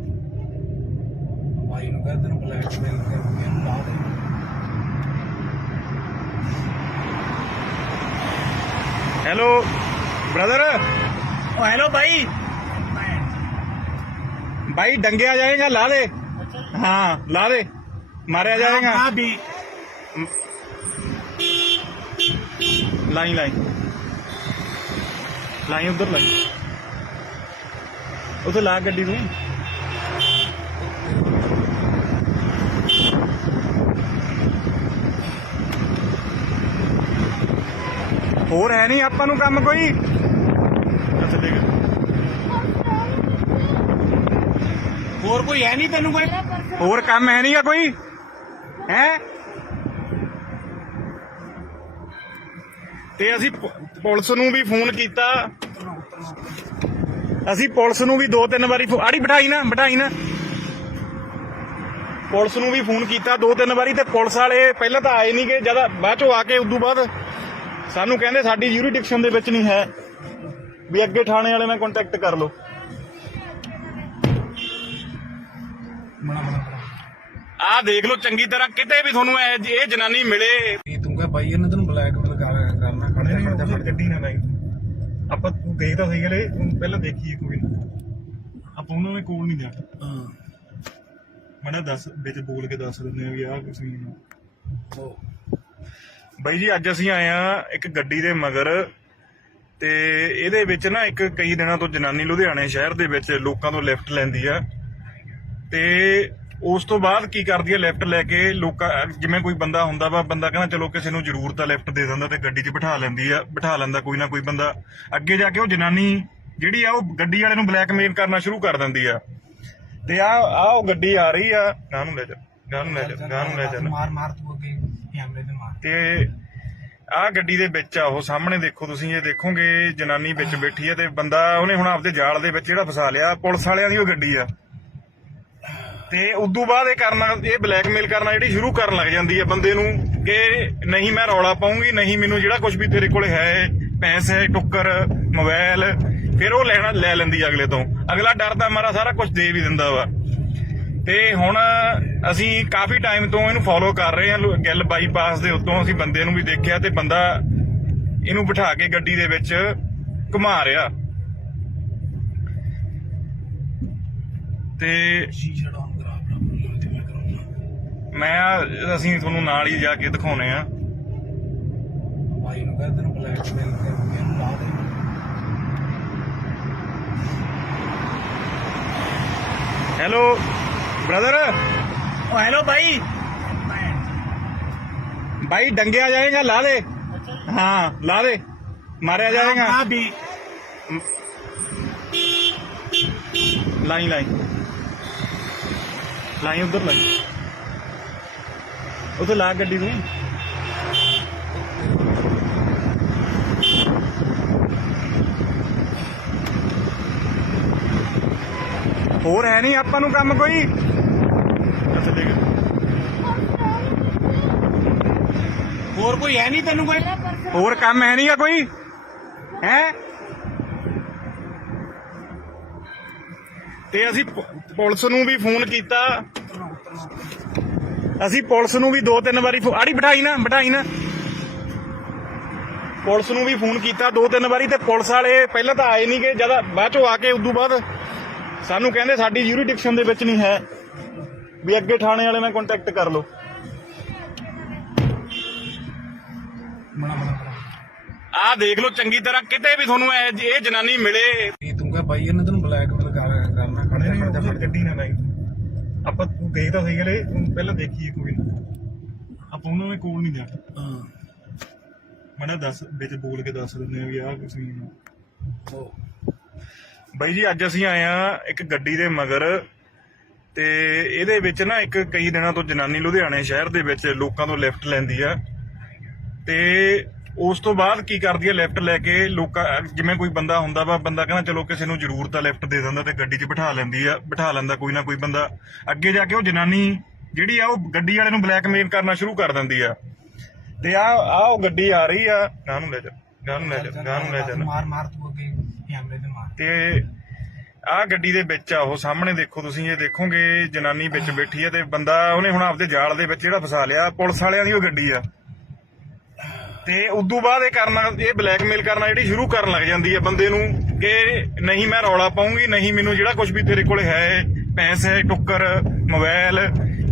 ਬਾਈ ਨੂੰ ਕਹ ਤੈਨੂੰ ਬਲੈਕਮੇਲ ਕਰਨਾ। Hello brother. हेलो भाई, भाई डंगेया जाएगा, ला दे। हाँ ला दे, मारा जाएगा। भी लाई उधर लाई, उसे ला गड्डी तू। ਹੋਰ ਹੈ ਨਹੀਂ ਆਪਾਂ ਨੂੰ ਕੰਮ ਕੋਈ। ਅੱਛਾ ਦੇਖ, ਹੋਰ ਕੋਈ ਹੈ ਨਹੀਂ ਤੈਨੂੰ ਕੋਈ ਹੋਰ ਕੰਮ ਹੈ ਨਹੀਂਗਾ ਕੋਈ ਹੈ। ਤੇ ਅਸੀਂ ਪੁਲਿਸ ਨੂੰ ਵੀ ਫੋਨ ਕੀਤਾ, ਅਸੀਂ ਪੁਲਿਸ ਨੂੰ ਵੀ 2-3 ਵਾਰੀ ਆੜੀ ਬਿਠਾਈ ਨਾ ਪੁਲਿਸ ਨੂੰ ਵੀ ਫੋਨ ਕੀਤਾ 2-3 ਵਾਰੀ, ਤੇ ਪੁਲਿਸ ਵਾਲੇ ਪਹਿਲਾਂ ਤਾਂ ਆਏ ਨਹੀਂ ਕਿ ਜਦ ਬਾਅਦ ਚੋਂ ਆ ਕੇ ਉਦੋਂ ਬਾਅਦ ਸਾਨੂੰ ਕਹਿੰਦੇ ਸਾਡੀ ਯੂਰੀਡਿਕਸ਼ਨ ਦੇ ਵਿੱਚ ਨਹੀਂ ਹੈ, ਵੀ ਅੱਗੇ ਥਾਣੇ ਵਾਲੇ ਨਾਲ ਕੰਟੈਕਟ ਕਰ ਲਓ। ਆਹ ਦੇਖ ਲਓ ਚੰਗੀ ਤਰ੍ਹਾਂ, ਕਿਤੇ ਵੀ ਤੁਹਾਨੂੰ ਇਹ ਜਨਾਨੀ ਮਿਲੇ। ਇਹ ਤੂੰ ਕਹ ਬਾਈ ਇਹਨੇ ਤੈਨੂੰ ਬਲੈਕਮੇਲ ਕਰਨਾ, ਖੜਦਾ ਗੱਡੀ ਨਾ ਲਾਈ ਆਪਾਂ, ਤੂੰ ਦੇਖ ਤਾਂ ਸਹੀ ਗਏ ਪਹਿਲਾਂ ਦੇਖੀਏ ਕੋਈ ਨਾ, ਆਪਾਂ ਉਹਨਾਂ ਦੇ ਕੋਲ ਨਹੀਂ ਜਾਣਾ। ਹਾਂ ਮੜਾ ਦੱਸ ਵਿੱਚ ਬੋਲ ਕੇ ਦੱਸ ਦਿੰਦੇ ਆ ਵੀ ਆਹ ਕੁਛ ਨਹੀਂ। ਬਾਈ ਜੀ ਅੱਜ ਅਸੀਂ ਆਏ ਆ ਇੱਕ ਗੱਡੀ ਦੇ ਮਗਰ, ਤੇ ਇਹਦੇ ਵਿੱਚ ਨਾ ਇੱਕ ਕਈ ਦਿਨਾਂ ਤੋਂ ਜਨਾਨੀ ਲੁਧਿਆਣੇ ਸ਼ਹਿਰ ਦੇ ਵਿੱਚ ਲੋਕਾਂ ਤੋਂ ਲਿਫਟ ਲੈਂਦੀ ਆ, ਤੇ ਉਸ ਤੋਂ ਬਾਅਦ ਕੀ ਕਰਦੀ ਆ, ਲਿਫਟ ਲੈ ਕੇ ਲੋਕਾਂ, ਜਿਵੇਂ ਕੋਈ ਬੰਦਾ ਹੁੰਦਾ ਵਾ, ਬੰਦਾ ਕਹਿੰਦਾ ਚਲੋ ਕਿਸੇ ਨੂੰ ਜ਼ਰੂਰਤ ਆ ਲਿਫਟ ਦੇ ਦਿੰਦਾ, ਤੇ ਗੱਡੀ 'ਚ ਬਿਠਾ ਲੈਂਦਾ ਕੋਈ ਨਾ ਕੋਈ ਬੰਦਾ। ਅੱਗੇ ਜਾ ਕੇ ਉਹ ਜਨਾਨੀ ਜਿਹੜੀ ਆ ਉਹ ਗੱਡੀ ਵਾਲੇ ਨੂੰ ਬਲੈਕਮੇਲ ਕਰਨਾ ਸ਼ੁਰੂ ਕਰ ਦਿੰਦੀ ਆ, ਤੇ ਆ ਉਹ ਗੱਡੀ ਆ ਰਹੀ ਆ, ਗਾਂ ਨੂੰ ਲੈ ਜਾ ਮਾਰ ਤੂੰ ਅੱਗੇ ਕੈਮਰੇ ਤੇ ਮਾਰ। ਤੇ ਆਹ ਗੱਡੀ ਦੇ ਵਿੱਚ ਆ ਉਹ ਸਾਹਮਣੇ ਦੇਖੋ ਤੁਸੀਂ, ਇਹ ਦੇਖੋਗੇ ਜਨਾਨੀ ਵਿੱਚ ਬੈਠੀ ਆ, ਤੇ ਬੰਦਾ ਉਹਨੇ ਹੁਣ ਆਪਦੇ ਜਾਲ ਦੇ ਵਿੱਚ ਜਿਹੜਾ ਫਸਾ ਲਿਆ, ਪੁਲਿਸ ਵਾਲਿਆਂ ਦੀ ਉਹ ਗੱਡੀ ਆ। ਤੇ ਉਦੋਂ ਬਾਅਦ ਇਹ ਬਲੈਕਮੇਲ ਕਰਨਾ ਜਿਹੜੀ ਸ਼ੁਰੂ ਕਰਨ ਲੱਗ ਜਾਂਦੀ ਹੈ ਬੰਦੇ ਨੂੰ, ਕਿ ਨਹੀਂ ਮੈਂ ਰੌਲਾ ਪਾਉਂਗੀ, ਨਹੀਂ ਮੈਨੂੰ ਜਿਹੜਾ ਕੁਝ ਵੀ ਤੇਰੇ ਕੋਲੇ ਹੈ, ਪੈਸੇ, ਟੁੱਕਰ, ਮੋਬਾਈਲ, ਫਿਰ ਉਹ ਲੈ ਲੈਂਦੀ ਅਗਲੇ ਤੋਂ। ਅਗਲਾ ਡਰਦਾ ਮਾਰਾ ਸਾਰਾ ਕੁਝ ਦੇ ਵੀ ਦਿੰਦਾ ਵਾ। ਤੇ ਹੁਣ ਅਸੀਂ ਕਾਫੀ ਟਾਈਮ ਤੋਂ ਇਹਨੂੰ ਫੋਲੋ ਕਰ ਰਹੇ ਹਾਂ, ਗਿੱਲ ਬਾਈਪਾਸ ਦੇ ਉੱਤੋਂ ਅਸੀਂ ਬੰਦੇ ਨੂੰ ਵੀ ਦੇਖਿਆ, ਤੇ ਬੰਦਾ ਇਹਨੂੰ ਬਿਠਾ ਕੇ ਗੱਡੀ ਦੇ ਵਿੱਚ ਘੁਮਾ ਰਿਹਾ, ਤੇ ਅਸੀਂ ਤੁਹਾਨੂੰ ਨਾਲ ਹੀ ਜਾ ਕੇ ਦਿਖਾਉਣੇ ਆ। ਬਾਈ ਨੂੰ ਕਹ ਤੈਨੂੰ ਬਲੈਕਮੇਲ ਕਰਨਾ। Hello brother. हेलो भाई भाई डंगिया जाएगा ला दे हाँ ला दे मारा जाएगा हाँ भी लाई लाई लाई उधर लाई उधर ला गड्डी तू ਹੋਰ ਹੈ ਨਹੀਂ ਆਪਾਂ ਨੂੰ ਕੰਮ ਕੋਈ ਅੱਛਾ ਦੇਖ और कोई है नहीं तेन कोई ਹੋਰ ਕੰਮ ਹੈ ਨਹੀਂਗਾ ਕੋਈ ਹੈ ਤੇ ਅਸੀਂ ਪੁਲਿਸ ਨੂੰ ਵੀ ਫੋਨ ਕੀਤਾ ਅਸੀਂ ਪੁਲਿਸ ਨੂੰ ਵੀ 2-3 ਵਾਰੀ ਆੜੀ ਬਿਠਾਈ ਨਾ ਪੁਲਿਸ ਨੂੰ ਵੀ ਫੋਨ ਕੀਤਾ 2-3 ਵਾਰੀ ਤੇ ਪੁਲਿਸ ਵਾਲੇ ਪਹਿਲਾਂ ਤਾਂ ਆਏ ਨਹੀਂ ਗਏ ਜਦ ਬਾਅਦ ਚੋਂ ਆ ਕੇ ਉਦੋਂ ਬਾਅਦ ਸਾਨੂੰ ਕਹਿੰਦੇ ਸਾਡੀ ਯੂਰੀਡਿਕਸ਼ਨ ਦੇ ਵਿੱਚ ਨਹੀਂ ਹੈ ਵੀ ਅੱਗੇ ਥਾਣੇ ਵਾਲੇ ਨਾਲ ਕੰਟੈਕਟ ਕਰ ਲਓ ਆ ਦੇਖ ਲਓ ਚੰਗੀ ਤਰ੍ਹਾਂ ਕਿਤੇ ਵੀ ਤੁਹਾਨੂੰ ਇਹ ਜਨਾਨੀ ਮਿਲੇ ਤੂੰ ਕਹ ਭਾਈ ਇਹਨੇ ਤੈਨੂੰ ਬਲੈਕਮੇਲ ਕਰਨਾ ਖੜਦਾ ਗੱਡੀ ਨਾ ਲਾਈ ਆਪਾਂ ਤੂੰ ਗਈ ਤਾਂ ਸਹੀ ਗਲੇ ਪਹਿਲਾਂ ਦੇਖੀਏ ਕੋਈ ਆਪਾਂ ਉਹਨਾਂ ਦੇ ਕੋਲ ਨਹੀਂ ਜਾਣਾ ਮੈਂ ਦੱਸ ਵਿੱਚ ਬੋਲ ਕੇ ਦੱਸ ਦਿੰਦੇ ਆ ਵੀ ਆਹ ਕੁਛ ਨਹੀਂ ਬਾਈ ਜੀ ਅੱਜ ਅਸੀਂ ਆਏ ਆ ਇੱਕ ਗੱਡੀ ਦੇ ਮਗਰ ਤੇ ਇਹਦੇ ਵਿੱਚ ਨਾ ਇੱਕ ਕਈ ਦਿਨਾਂ ਤੋਂ ਜਨਾਨੀ ਲੁਧਿਆਣੇ ਸ਼ਹਿਰ ਦੇ ਵਿੱਚ ਲੋਕਾਂ ਤੋਂ ਲਿਫਟ ਲੈਂਦੀ ਆ ਤੇ ਉਸ ਤੋਂ ਬਾਅਦ ਕੀ ਕਰਦੀ ਆ ਲਿਫਟ ਲੈ ਕੇ ਲੋਕਾਂ ਜਿਵੇਂ ਕੋਈ ਬੰਦਾ ਹੁੰਦਾ ਵਾ ਬੰਦਾ ਕਹਿੰਦਾ ਚਲੋ ਕਿਸੇ ਨੂੰ ਜ਼ਰੂਰਤ ਆ ਲਿਫਟ ਦੇ ਦਿੰਦਾ ਤੇ ਗੱਡੀ 'ਚ ਬਿਠਾ ਲੈਂਦਾ ਕੋਈ ਨਾ ਕੋਈ ਬੰਦਾ ਅੱਗੇ ਜਾ ਕੇ ਉਹ ਜਨਾਨੀ ਜਿਹੜੀ ਆ ਉਹ ਗੱਡੀ ਵਾਲੇ ਨੂੰ ਬਲੈਕਮੇਲ ਕਰਨਾ ਸ਼ੁਰੂ ਕਰ ਦਿੰਦੀ ਆ ਤੇ ਆ ਉਹ ਗੱਡੀ ਆ ਰਹੀ ਆ ਗਾਂ ਨੂੰ ਲੈ ਜਾ ਮਾਰ ਤੂੰ ਅੱਗੇ ਕੈਮਰੇ ਤੇ ਮਾਰ ਤੇ ਆ ਗੱਡੀ ਦੇ ਵਿੱਚ ਆ ਉਹ ਸਾਹਮਣੇ ਦੇਖੋ ਤੁਸੀਂ ਇਹ ਦੇਖੋਗੇ ਜਨਾਨੀ ਵਿੱਚ ਬੈਠੀ ਆ ਤੇ ਬੰਦਾ ਉਹਨੇ ਹੁਣ ਆਪਦੇ ਜਾਲ ਦੇ ਵਿੱਚ ਜਿਹੜਾ ਫਸਾ ਲਿਆ ਪੁਲਿਸ ਵਾਲਿਆਂ ਦੀ ਉਹ ਗੱਡੀ ਆ ਤੇ ਉਦੋਂ ਬਾਅਦ ਇਹ ਬਲੈਕਮੇਲ ਕਰਨਾ ਜਿਹੜੀ ਸ਼ੁਰੂ ਕਰਨ ਲੱਗ ਜਾਂਦੀ ਹੈ ਬੰਦੇ ਨੂੰ ਕਿ ਨਹੀਂ ਮੈਂ ਰੌਲਾ ਪਾਉਂਗੀ ਨਹੀਂ ਮੈਨੂੰ ਜਿਹੜਾ ਕੁਝ ਵੀ ਤੇਰੇ ਕੋਲ ਹੈ ਪੈਸੇ ਟੁੱਕਰ ਮੋਬਾਈਲ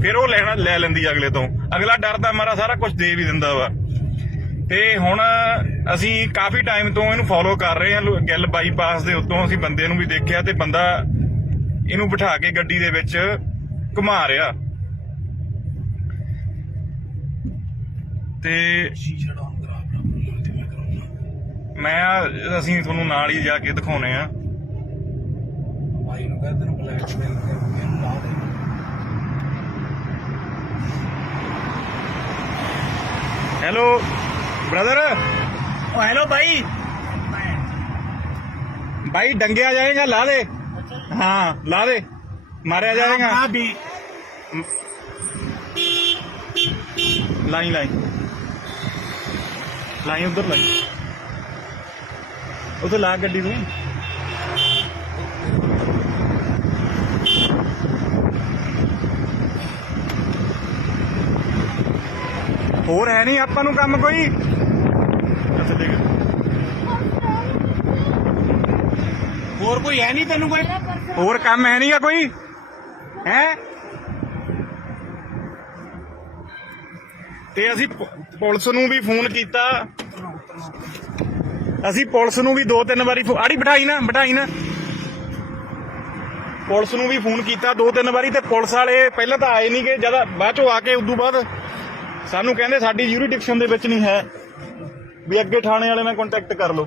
ਫਿਰ ਉਹ ਲੈ ਲੈਂਦੀ ਅਗਲੇ ਤੋਂ ਅਗਲਾ ਡਰਦਾ ਮਾਰਾ ਸਾਰਾ ਕੁਝ ਦੇ ਵੀ ਦਿੰਦਾ ਵਾ ਤੇ ਹੁਣ ਅਸੀਂ ਕਾਫੀ ਟਾਈਮ ਤੋਂ ਇਹਨੂੰ ਫੋਲੋ ਕਰ ਰਹੇ ਹਾਂ ਗਿੱਲ ਬਾਈਪਾਸ ਦੇ ਉੱਤੋਂ ਅਸੀਂ ਬੰਦੇ ਨੂੰ ਵੀ ਦੇਖਿਆ ਤੇ ਬੰਦਾ ਇਹਨੂੰ ਬਿਠਾ ਕੇ ਗੱਡੀ ਦੇ ਵਿੱਚ ਘੁਮਾ ਰਿਹਾ ਤੇ ਸ਼ੀਸ਼ਾ ਡਾਊਨ ਕਰਾ ਆਪਣਾ ਤੇ ਮੈਂ ਕਰਾਉਣਾ ਅਸੀਂ ਤੁਹਾਨੂੰ ਨਾਲ ਹੀ ਜਾ ਕੇ ਦਿਖਾਉਣੇ ਆ ਭਾਈ ਨੂੰ ਕਹਿੰਦੇ ਤੈਨੂੰ ਬਲੈਕਮੇਲ ਕਰਕੇ ਲਾ ਦੇ ਹੈਲੋ ब्रदर हेलो भाई भाई डंगिया जाएगा ला दे हाँ ला दे मारा जाएगा हाँ भी लाई उधर लाई उधर ला गड्डी तू ਹੋਰ ਹੈ ਨਹੀਂ ਆਪਾਂ ਨੂੰ ਕੰਮ ਕੋਈ ਅੱਛਾ ਦੇਖ और कोई है नहीं तेन कोई ਹੋਰ ਕੰਮ ਹੈ ਨਹੀਂਗਾ ਕੋਈ ਹੈ ਤੇ ਅਸੀਂ ਪੁਲਿਸ ਨੂੰ ਵੀ ਫੋਨ ਕੀਤਾ ਅਸੀਂ ਪੁਲਿਸ ਨੂੰ ਵੀ 2-3 ਵਾਰੀ ਆੜੀ ਬਿਠਾਈ ਨਾ ਪੁਲਿਸ ਨੂੰ ਵੀ ਫੋਨ ਕੀਤਾ 2-3 ਵਾਰੀ ਤੇ ਪੁਲਿਸ ਵਾਲੇ ਪਹਿਲਾਂ ਤਾਂ ਆਏ ਨਹੀਂ ਗਏ ਜਦ ਬਾਅਦ ਚੋਂ ਆ ਕੇ ਉਦੋਂ ਬਾਅਦ ਸਾਨੂੰ ਕਹਿੰਦੇ ਸਾਡੀ ਯੂਰੀਡਿਕਸ਼ਨ ਦੇ ਵਿੱਚ ਨਹੀਂ ਹੈ ਵੀ ਅੱਗੇ ਥਾਣੇ ਵਾਲੇ ਨਾਲ ਕੰਟੈਕਟ ਕਰ ਲਓ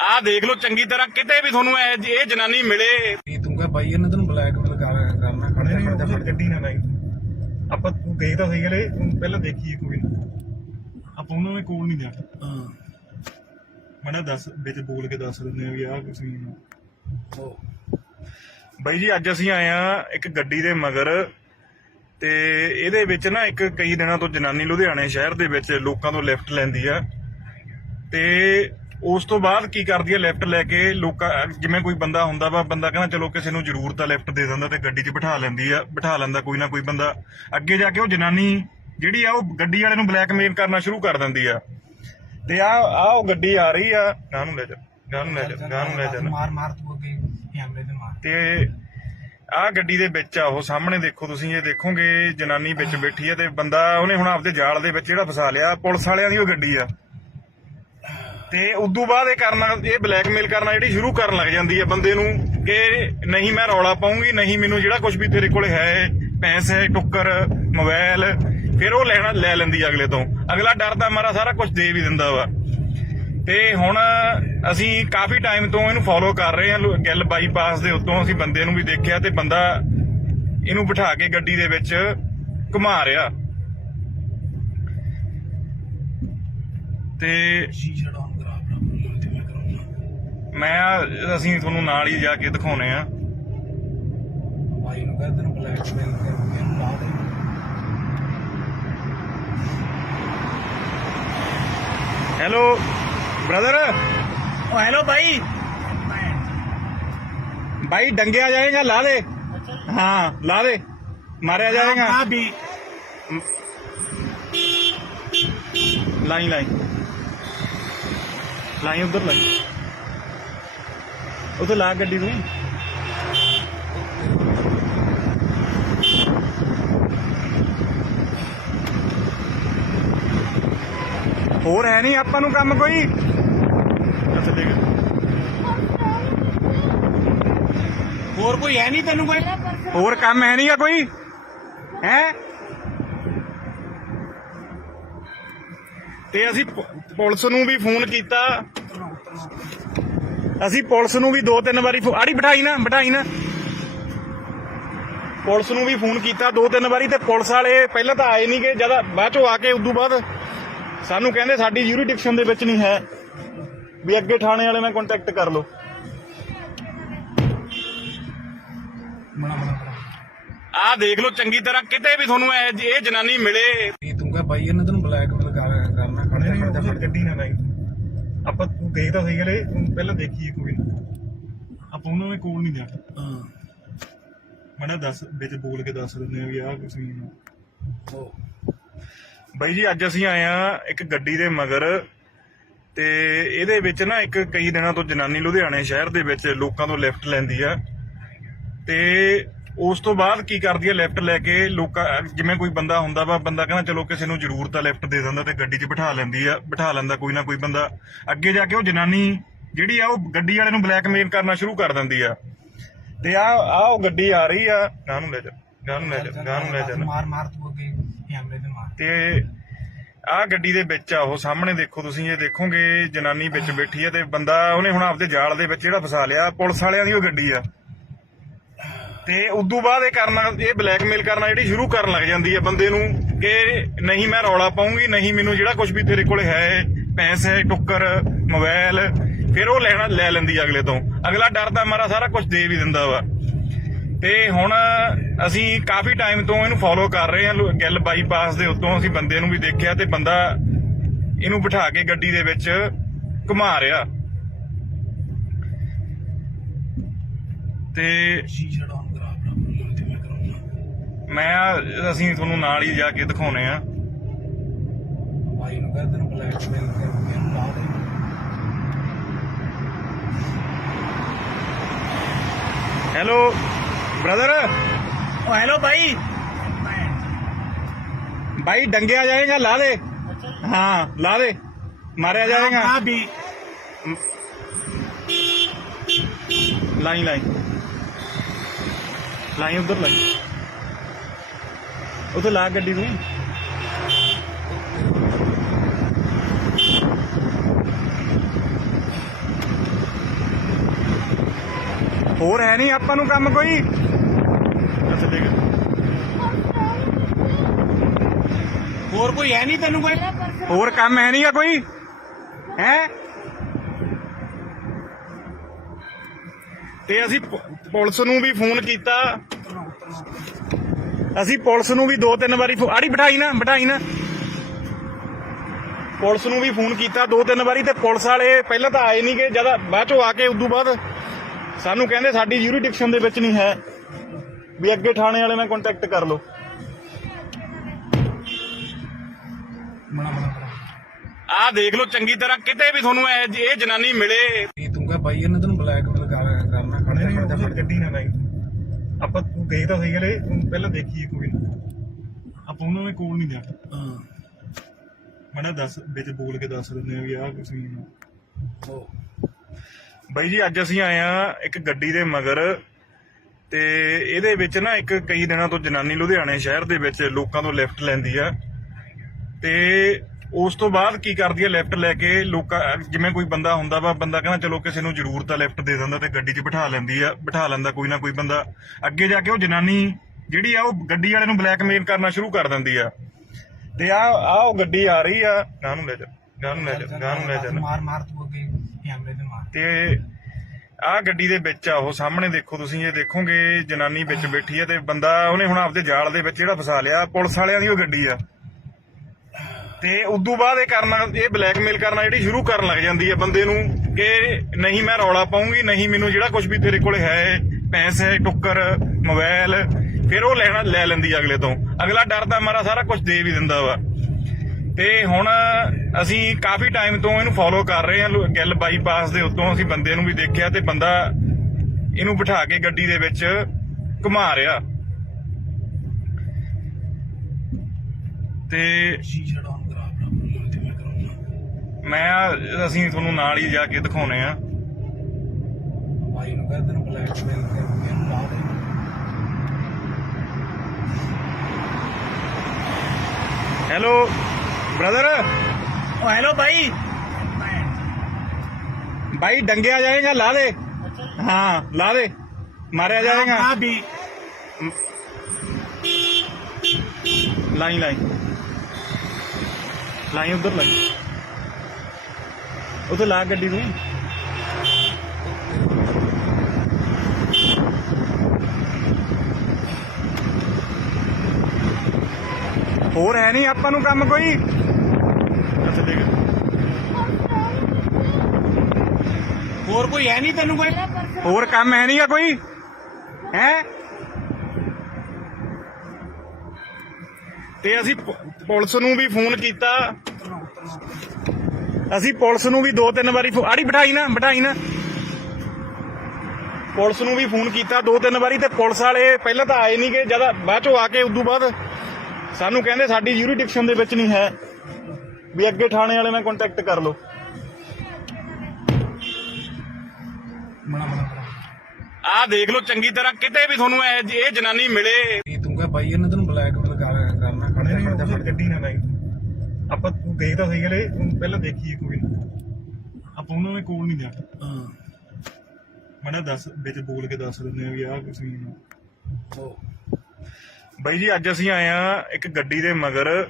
ਆ ਦੇਖ ਲਓ ਚੰਗੀ ਤਰ੍ਹਾਂ ਕਿਤੇ ਵੀ ਤੁਹਾਨੂੰ ਇਹ ਜਨਾਨੀ ਮਿਲੇ ਤੂੰ ਕਹ ਭਾਈ ਇਹਨੇ ਤੈਨੂੰ ਬਲੈਕਮੇਲ ਕਰਨਾ ਖੜਦਾ ਗੱਡੀ ਨਾ ਲਾਈ ਆਪਾਂ ਤੂੰ ਗਈ ਤਾਂ ਸਹੀ ਗਲੇ ਪਹਿਲਾਂ ਦੇਖੀਏ ਕੋਈ ਆਪਾਂ ਉਹਨਾਂ ਦੇ ਕੋਲ ਨਹੀਂ ਜਾਣਾ ਮੈਂ ਦੱਸ ਵਿੱਚ ਬੋਲ ਕੇ ਦੱਸ ਦਿੰਦੇ ਆ ਵੀ ਆਹ ਕੁਛ ਨਹੀਂ ਬਾਈ ਜੀ ਅੱਜ ਅਸੀਂ ਆਏ ਆ ਇੱਕ ਗੱਡੀ ਦੇ ਮਗਰ ਤੇ ਇਹਦੇ ਵਿੱਚ ਨਾ ਇੱਕ ਕਈ ਦਿਨਾਂ ਤੋਂ ਜਨਾਨੀ ਲੁਧਿਆਣੇ ਸ਼ਹਿਰ ਦੇ ਵਿੱਚ ਲੋਕਾਂ ਤੋਂ ਲਿਫਟ ਲੈਂਦੀ ਆ ਤੇ ਉਸ ਤੋਂ ਬਾਅਦ ਕੀ ਕਰਦੀ ਆ ਲਿਫਟ ਲੈ ਕੇ ਲੋਕਾਂ ਜਿਵੇਂ ਕੋਈ ਬੰਦਾ ਹੁੰਦਾ ਵਾ ਬੰਦਾ ਕਹਿੰਦਾ ਚਲੋ ਕਿਸੇ ਨੂੰ ਜ਼ਰੂਰਤ ਆ ਲਿਫਟ ਦੇ ਦਿੰਦਾ ਤੇ ਗੱਡੀ 'ਚ ਬਿਠਾ ਲੈਂਦਾ ਕੋਈ ਨਾ ਕੋਈ ਬੰਦਾ ਅੱਗੇ ਜਾ ਕੇ ਉਹ ਜਨਾਨੀ ਜਿਹੜੀ ਆ ਉਹ ਗੱਡੀ ਵਾਲੇ ਨੂੰ ਬਲੈਕਮੇਲ ਕਰਨਾ ਸ਼ੁਰੂ ਕਰ ਦਿੰਦੀ ਆ ਤੇ ਆ ਉਹ ਗੱਡੀ ਆ ਰਹੀ ਆ ਗਾਂ ਨੂੰ ਲੈ ਜਾ ਮਾਰ ਤੂੰ ਅੱਗੇ ਕੈਮਰੇ ਤੇ ਮਾਰ ਤੇ ਆ ਗੱਡੀ ਦੇ ਵਿੱਚ ਆ ਉਹ ਸਾਹਮਣੇ ਦੇਖੋ ਤੁਸੀਂ ਇਹ ਦੇਖੋਗੇ ਜਨਾਨੀ ਵਿੱਚ ਬੈਠੀ ਆ ਤੇ ਬੰਦਾ ਉਹਨੇ ਹੁਣ ਆਪਦੇ ਜਾਲ ਦੇ ਵਿੱਚ ਜਿਹੜਾ ਫਸਾ ਲਿਆ ਪੁਲਿਸ ਵਾਲਿਆਂ ਦੀ ਉਹ ਗੱਡੀ ਆ ਤੇ ਉਦੋਂ ਬਾਅਦ ਇਹ ਬਲੈਕਮੇਲ ਕਰਨਾ ਜਿਹੜੀ ਸ਼ੁਰੂ ਕਰਨ ਲੱਗ ਜਾਂਦੀ ਹੈ ਬੰਦੇ ਨੂੰ ਕਿ ਨਹੀਂ ਮੈਂ ਰੌਲਾ ਪਾਉਂਗੀ, ਨਹੀਂ ਮੈਨੂੰ ਜਿਹੜਾ ਕੁਝ ਵੀ ਤੇਰੇ ਕੋਲ ਹੈ ਪੈਸੇ ਟੁੱਕਰ ਮੋਬਾਈਲ, ਫਿਰ ਉਹ ਲੈ ਲੈਂਦੀ ਅਗਲੇ ਤੋਂ। ਅਗਲਾ ਡਰਦਾ ਮਾਰਾ ਸਾਰਾ ਕੁਝ ਦੇ ਵੀ ਦਿੰਦਾ ਵਾ। ਤੇ ਹੁਣ ਅਸੀਂ ਕਾਫੀ ਟਾਈਮ ਤੋਂ ਇਹਨੂੰ ਫੋਲੋ ਕਰ ਰਹੇ ਹਾਂ। ਗਿੱਲ ਬਾਈਪਾਸ ਦੇ ਉੱਤੋਂ ਅਸੀਂ ਬੰਦੇ ਨੂੰ ਵੀ ਦੇਖਿਆ ਤੇ ਬੰਦਾ ਇਹਨੂੰ ਬਿਠਾ ਕੇ ਗੱਡੀ ਦੇ ਵਿੱਚ ਘੁਮਾ ਰਿਹਾ ਤੇ ਸ਼ੀਸ਼ਾ ਡਾਊਨ ਕਰਾ ਬਰਾਬਰ ਤੇ ਮੈਂ ਕਰਾਉਂਗਾ। ਅਸੀਂ ਤੁਹਾਨੂੰ ਨਾਲ ਹੀ ਜਾ ਕੇ ਦਿਖਾਉਣੇ ਆ। ਭਾਈ ਨੂੰ ਕਹਿੰਦੇ ਨੇ ਬਲੈਕਮੇਲ ਕਰਕੇ ਇਹਨੂੰ ਲਾ ਦੇ। Hello brother. ओ हेलो भाई। भाई डंगिया जाएगा, ला दे। हाँ ला दे, मारा जाएगा। भी लाई लाई लाई उधर लाई, उधर ला गड्डी तू। ਹੋਰ ਹੈ ਨਹੀਂ ਆਪਾਂ ਨੂੰ ਕੰਮ ਕੋਈ। ਅੱਛਾ ਦੇਖ, और कोई है नहीं तेन कोई। ਹੋਰ ਕੰਮ ਹੈ ਨਹੀਂਗਾ ਕੋਈ ਹੈ। ਤੇ ਅਸੀਂ ਪੁਲਿਸ ਨੂੰ ਵੀ ਫੋਨ ਕੀਤਾ, ਅਸੀਂ ਪੁਲਿਸ ਨੂੰ ਵੀ 2-3 ਵਾਰੀ ਆੜੀ ਬਿਠਾਈ ਨਾ ਪੁਲਿਸ ਨੂੰ ਵੀ ਫੋਨ ਕੀਤਾ 2-3 ਵਾਰੀ। ਤੇ ਪੁਲਿਸ ਵਾਲੇ ਪਹਿਲਾਂ ਤਾਂ ਆਏ ਨਹੀਂ, ਕਿ ਜਦ ਬਾਅਦ ਚੋਂ ਆ ਕੇ ਉਦੋਂ ਬਾਅਦ ਸਾਨੂੰ ਕਹਿੰਦੇ ਸਾਡੀ ਯੂਰੀਡਿਕਸ਼ਨ ਦੇ ਵਿੱਚ ਨਹੀਂ ਹੈ, ਵੀ ਅੱਗੇ ਥਾਣੇ ਵਾਲੇ ਨਾਲ ਕੰਟੈਕਟ ਕਰ ਲਓ। ਆਹ ਦੇਖ ਲਓ ਚੰਗੀ ਤਰ੍ਹਾਂ, ਕਿਤੇ ਵੀ ਤੁਹਾਨੂੰ ਇਹ ਜਨਾਨੀ ਮਿਲੇ। ਤੂੰ ਕਹ ਭਾਈ ਇਹਨਾਂ ਤੈਨੂੰ ਬਲੈਕਮੇਲ ਕਰਨਾ ਖੜਦਾ ਗੱਡੀ ਨਾ ਲਾਈ। ਆਪਾਂ ਤੂੰ ਗਈ ਤਾਂ ਸਹੀ ਗਲੇ, ਪਹਿਲਾਂ ਦੇਖੀਏ ਕੋਈ ਨਾ, ਆਪਾਂ ਉਹਨਾਂ ਦੇ ਕੋਲ ਨਹੀਂ ਜਾਣਾ। ਮੈਂ ਦੱਸ ਵਿੱਚ ਬੋਲ ਕੇ ਦੱਸ ਦਿੰਦੇ ਆ ਵੀ ਆਹ ਕੁਛ ਨਹੀਂ। ਬਾਈ ਜੀ ਅੱਜ ਅਸੀਂ ਆਏ ਆ ਇੱਕ ਗੱਡੀ ਦੇ ਮਗਰ, ਤੇ ਇਹਦੇ ਵਿੱਚ ਨਾ ਇੱਕ ਕਈ ਦਿਨਾਂ ਤੋਂ ਜਨਾਨੀ ਲੁਧਿਆਣੇ ਸ਼ਹਿਰ ਦੇ ਵਿੱਚ ਲੋਕਾਂ ਤੋਂ ਲਿਫਟ ਲੈਂਦੀ ਆ। ਤੇ ਉਸ ਤੋਂ ਬਾਅਦ ਕੀ ਕਰਦੀ ਆ, ਲਿਫਟ ਲੈ ਕੇ ਲੋਕਾਂ, ਜਿਵੇਂ ਕੋਈ ਬੰਦਾ ਹੁੰਦਾ ਵਾ, ਬੰਦਾ ਕਹਿੰਦਾ ਚਲੋ ਕਿਸੇ ਨੂੰ ਜ਼ਰੂਰਤ ਆ ਲਿਫਟ ਦੇ ਦਿੰਦਾ, ਤੇ ਗੱਡੀ 'ਚ ਬਿਠਾ ਲੈਂਦਾ ਕੋਈ ਨਾ ਕੋਈ ਬੰਦਾ। ਅੱਗੇ ਜਾ ਕੇ ਉਹ ਜਨਾਨੀ ਜਿਹੜੀ ਆ ਉਹ ਗੱਡੀ ਵਾਲੇ ਨੂੰ ਬਲੈਕਮੇਲ ਕਰਨਾ ਸ਼ੁਰੂ ਕਰ ਦਿੰਦੀ ਆ। ਤੇ ਆ ਉਹ ਗੱਡੀ ਆ ਰਹੀ ਆ, ਗਾਂ ਨੂੰ ਲੈ ਜਾ ਮਾਰ ਤੂੰ ਅੱਗੇ ਕੈਮਰੇ ਤੇ ਮਾਰ। ਤੇ ਆਹ ਗੱਡੀ ਦੇ ਵਿੱਚ ਆ ਉਹ ਸਾਹਮਣੇ ਦੇਖੋ ਤੁਸੀਂ, ਇਹ ਦੇਖੋਗੇ ਜਨਾਨੀ ਵਿੱਚ ਬੈਠੀ ਆ ਤੇ ਬੰਦਾ ਉਹਨੇ ਹੁਣ ਆਪਦੇ ਜਾਲ ਦੇ ਵਿੱਚ ਜਿਹੜਾ ਫਸਾ ਲਿਆ। ਪੁਲਿਸ ਵਾਲਿਆਂ ਦੀ ਉਹ ਗੱਡੀ ਆ। ਤੇ ਉਦੋਂ ਬਾਅਦ ਇਹ ਬਲੈਕਮੇਲ ਕਰਨਾ ਜਿਹੜੀ ਸ਼ੁਰੂ ਕਰਨ ਲੱਗ ਜਾਂਦੀ ਹੈ ਬੰਦੇ ਨੂੰ, ਕਿ ਨਹੀਂ ਮੈਂ ਰੌਲਾ ਪਾਉਂਗੀ, ਨਹੀਂ ਮੈਨੂੰ ਜਿਹੜਾ ਕੁਝ ਵੀ ਤੇਰੇ ਕੋਲ ਹੈ ਪੈਸੇ ਟੁੱਕਰ ਮੋਬਾਈਲ, ਫਿਰ ਉਹ ਲੈ ਲੈਂਦੀ ਅਗਲੇ ਤੋਂ। ਅਗਲਾ ਡਰਦਾ ਮਾਰਾ ਸਾਰਾ ਕੁਝ ਦੇ ਵੀ ਦਿੰਦਾ ਵਾ। ਤੇ ਹੁਣ ਅਸੀਂ ਕਾਫੀ ਟਾਈਮ ਤੋਂ ਇਹਨੂੰ ਫੋਲੋ ਕਰ ਰਹੇ ਹਾਂ। ਗਿੱਲ ਬਾਈਪਾਸ ਦੇ ਉੱਤੋਂ ਅਸੀਂ ਬੰਦੇ ਨੂੰ ਵੀ ਦੇਖਿਆ ਤੇ ਬੰਦਾ ਇਹਨੂੰ ਬਿਠਾ ਕੇ ਗੱਡੀ ਦੇ ਵਿੱਚ ਘੁਮਾ ਰਿਹਾ ਤੇ ਸ਼ੀਸ਼ਾ ਡਾਊਨ ਕਰਾ ਬਰਾਬਰ ਤੇ ਮੈਂ ਕਰਾਉਂਗਾ। ਅਸੀਂ ਤੁਹਾਨੂੰ ਨਾਲ ਹੀ ਜਾ ਕੇ ਦਿਖਾਉਣੇ ਆ। ਭਾਈ ਨੂੰ ਕਹਿੰਦੇ ਨੇ ਬਲੈਕਮੇਲ ਕਰਕੇ ਇਹਨੂੰ ਲਾ ਦੇ। Hello brother. ओ हेलो भाई। भाई डंगिया जाएगा, ला दे। हाँ ला दे, मारा जाएगा। भी लाई उधर लाई, उधर ला गड्डी तू। ਹੋਰ ਹੈ ਨਹੀਂ ਆਪਾਂ ਨੂੰ ਕੰਮ ਕੋਈ। ਅੱਛਾ ਦੇਖ, और कोई है नहीं तेन कोई। ਹੋਰ ਕੰਮ ਹੈ ਨਹੀਂਗਾ ਕੋਈ ਹੈ। ਤੇ ਅਸੀਂ ਪੁਲਿਸ ਨੂੰ ਵੀ ਫੋਨ ਕੀਤਾ, ਅਸੀਂ ਪੁਲਿਸ ਨੂੰ ਵੀ 2-3 ਵਾਰੀ ਆੜੀ ਬਿਠਾਈ ਨਾ ਪੁਲਿਸ ਨੂੰ ਵੀ ਫੋਨ ਕੀਤਾ 2-3 ਵਾਰੀ। ਤੇ ਪੁਲਿਸ ਵਾਲੇ ਪਹਿਲਾਂ ਤਾਂ ਆਏ ਨਹੀਂ, ਕਿ ਜਦ ਬਾਅਦ ਚੋਂ ਆ ਕੇ ਉਦੋਂ ਬਾਅਦ ਸਾਨੂੰ ਕਹਿੰਦੇ ਸਾਡੀ ਯੂਰੀਡਿਕਸ਼ਨ ਦੇ ਵਿੱਚ ਨਹੀਂ ਹੈ, ਵੀ ਅੱਗੇ ਥਾਣੇ ਵਾਲੇ ਨਾਲ ਕੰਟੈਕਟ ਕਰ ਲਓ। ਆਹ ਦੇਖ ਲਓ ਚੰਗੀ ਤਰ੍ਹਾਂ, ਕਿਤੇ ਵੀ ਤੁਹਾਨੂੰ ਇਹ ਜਨਾਨੀ ਮਿਲੇ। ਤੂੰ ਕਹ ਭਾਈ ਇਹਨਾਂ ਤੈਨੂੰ ਬਲੈਕਮੇਲ ਕਰਨਾ ਖੜਦਾ ਗੱਡੀ ਨਾ ਲਾਈ। ਆਪਾਂ ਤੂੰ ਗਈ ਤਾਂ ਸਹੀ ਗਲੇ, ਪਹਿਲਾਂ ਦੇਖੀਏ ਕੋਈ ਨਾ, ਆਪਾਂ ਉਹਨਾਂ ਦੇ ਕੋਲ ਨਹੀਂ ਜਾਣਾ। ਮੈਂ ਦੱਸ ਵਿੱਚ ਬੋਲ ਕੇ ਦੱਸ ਦਿੰਦੇ ਆ ਵੀ ਆਹ ਕੁਛ ਨਹੀਂ। ਬਾਈ ਜੀ ਅੱਜ ਅਸੀਂ ਆਏ ਆ ਇੱਕ ਗੱਡੀ ਦੇ ਮਗਰ ਤੇ ਇਹਦੇ ਵਿੱਚ ਨਾ ਇੱਕ ਕਈ ਦਿਨਾਂ ਤੋਂ ਜਨਾਨੀ ਲੁਧਿਆਣੇ ਸ਼ਹਿਰ ਦੇ ਵਿੱਚ ਲੋਕਾਂ ਤੋਂ ਲਿਫਟ ਲੈਂਦੀ ਆ ਤੇ ਉਸ ਤੋਂ ਬਾਅਦ ਕੀ ਕਰਦੀ ਆ, ਲਿਫਟ ਲੈ ਕੇ ਲੋਕਾਂ ਜਿਵੇਂ ਕੋਈ ਬੰਦਾ ਹੁੰਦਾ ਵਾ, ਬੰਦਾ ਕਹਿੰਦਾ ਚਲੋ ਕਿਸੇ ਨੂੰ ਜ਼ਰੂਰਤ ਆ ਲਿਫਟ ਦੇ ਦਿੰਦਾ ਤੇ ਗੱਡੀ 'ਚ ਬਿਠਾ ਲੈਂਦਾ ਕੋਈ ਨਾ ਕੋਈ ਬੰਦਾ। ਅੱਗੇ ਜਾ ਕੇ ਉਹ ਜਨਾਨੀ ਜਿਹੜੀ ਆ ਉਹ ਗੱਡੀ ਵਾਲੇ ਨੂੰ ਬਲੈਕਮੇਲ ਕਰਨਾ ਸ਼ੁਰੂ ਕਰ ਦਿੰਦੀ ਆ ਤੇ ਆ ਉਹ ਗੱਡੀ ਆ ਰਹੀ ਆ, ਗਾਂ ਨੂੰ ਲੈ ਜਾ ਮਾਰ ਤੂੰ ਅੱਗੇ ਕੈਮਰੇ ਤੇ ਮਾਰ। ਤੇ ਆਹ ਗੱਡੀ ਦੇ ਵਿੱਚ ਆ ਉਹ ਸਾਹਮਣੇ ਦੇਖੋ ਤੁਸੀਂ, ਇਹ ਦੇਖੋਗੇ ਜਨਾਨੀ ਵਿੱਚ ਬੈਠੀ ਆ ਤੇ ਬੰਦਾ ਉਹਨੇ ਹੁਣ ਆਪਦੇ ਜਾਲ ਦੇ ਵਿੱਚ ਜਿਹੜਾ ਫਸਾ ਲਿਆ। ਪੁਲਿਸ ਵਾਲਿਆਂ ਦੀ ਉਹ ਗੱਡੀ ਆ ਤੇ ਉਦੋਂ ਬਾਅਦ ਇਹ ਬਲੈਕਮੇਲ ਕਰਨਾ ਜਿਹੜੀ ਸ਼ੁਰੂ ਕਰਨ ਲੱਗ ਜਾਂਦੀ ਹੈ ਬੰਦੇ ਨੂੰ ਕਿ ਨਹੀਂ ਮੈਂ ਰੌਲਾ ਪਾਉਂਗੀ, ਨਹੀਂ ਮੈਨੂੰ ਜਿਹੜਾ ਕੁਝ ਵੀ ਤੇਰੇ ਕੋਲ ਹੈ ਪੈਸੇ ਟੁੱਕਰ ਮੋਬਾਈਲ, ਫਿਰ ਉਹ ਲੈ ਲੈਂਦੀ ਅਗਲੇ ਤੋਂ। ਅਗਲਾ ਡਰਦਾ ਮਾਰਾ ਸਾਰਾ ਕੁਝ ਦੇ ਵੀ ਦਿੰਦਾ ਵਾ। ਤੇ ਹੁਣ ਅਸੀਂ ਕਾਫੀ ਟਾਈਮ ਤੋਂ ਇਹਨੂੰ ਫੋਲੋ ਕਰ ਰਹੇ ਹਾਂ। ਗਿੱਲ ਬਾਈਪਾਸ ਦੇ ਉੱਤੋਂ ਅਸੀਂ ਬੰਦੇ ਨੂੰ ਵੀ ਦੇਖਿਆ ਤੇ ਬੰਦਾ ਇਹਨੂੰ ਬਿਠਾ ਕੇ ਗੱਡੀ ਦੇ ਵਿੱਚ ਘੁਮਾ ਰਿਹਾ ਤੇ ਅਸੀਂ ਤੁਹਾਨੂੰ ਨਾਲ ਹੀ ਜਾ ਕੇ ਦਿਖਾਉਣੇ ਆ। ਭਾਈ ਨੂੰ ਕਹਿੰਦੇ ਨੇ ਬਲੈਕਮੇਲ ਕਰਕੇ ਇਹਨੂੰ ਲਾ ਦੇ। Hello brother. ओ हेलो भाई। भाई डंगे आ जाएगा, ला दे। हाँ ला दे, मारे आ जाएगा। भी लाई उधर लाई, उधर ला गड्डी तू। ਹੋਰ ਹੈ ਨਹੀਂ ਆਪਾਂ ਨੂੰ ਕੰਮ ਕੋਈ। ਅੱਛਾ ਦੇਖ, ਹੋਰ ਕੋਈ ਹੈ ਨਹੀਂ ਤੈਨੂੰ ਕੋਈ ਹੋਰ ਕੰਮ ਹੈ ਨਹੀਂਗਾ ਕੋਈ ਹੈ। ਤੇ ਅਸੀਂ ਪੁਲਿਸ ਨੂੰ ਵੀ ਫੋਨ ਕੀਤਾ, ਅਸੀਂ ਪੁਲਿਸ ਨੂੰ ਵੀ 2-3 ਵਾਰੀ ਆੜੀ ਬਿਠਾਈ ਨਾ ਪੁਲਿਸ ਨੂੰ ਵੀ ਫੋਨ ਕੀਤਾ 2-3 ਵਾਰੀ ਤੇ ਪੁਲਿਸ ਵਾਲੇ ਪਹਿਲਾਂ ਤਾਂ ਆਏ ਨਹੀਂ ਗਏ, ਜਦ ਬਾਅਦ ਚੋਂ ਆ ਕੇ ਉਦੋਂ ਬਾਅਦ ਸਾਨੂੰ ਕਹਿੰਦੇ ਸਾਡੀ ਯੂਰੀਡਿਕਸ਼ਨ ਦੇ ਵਿੱਚ ਨਹੀਂ ਹੈ, ਵੀ ਅੱਗੇ ਥਾਣੇ ਵਾਲੇ ਨਾਲ ਕੰਟੈਕਟ ਕਰ ਲਓ। ਆਹ ਦੇਖ ਲਓ ਚੰਗੀ ਤਰ੍ਹਾਂ, ਕਿਤੇ ਵੀ ਤੁਹਾਨੂੰ ਇਹ ਜਨਾਨੀ ਮਿਲੇ। ਤੂੰ ਕਹ ਭਾਈ ਇਹਨੇ ਤੈਨੂੰ ਬਲੈਕਮੇਲ ਕਰਨਾ ਖੜਦਾ ਗੱਡੀ ਨਾ ਲਾਈ। ਆਪਾਂ ਤੂੰ ਗਈ ਤਾਂ ਸਹੀ ਗਲੇ ਪਹਿਲਾਂ ਦੇਖੀਏ ਕੋਈ ਨਾ, ਆਪਾਂ ਉਹਨਾਂ ਦੇ ਕੋਲ ਨਹੀਂ ਜਾਣਾ। ਮੈਂ ਦੱਸ ਵਿੱਚ ਬੋਲ ਕੇ ਦੱਸ ਦਿੰਦੇ ਆ ਵੀ ਆਹ ਕੁਛ ਨਹੀਂ। ਬਾਈ ਜੀ ਅੱਜ ਅਸੀਂ ਆਏ ਆ ਇੱਕ ਗੱਡੀ ਦੇ ਮਗਰ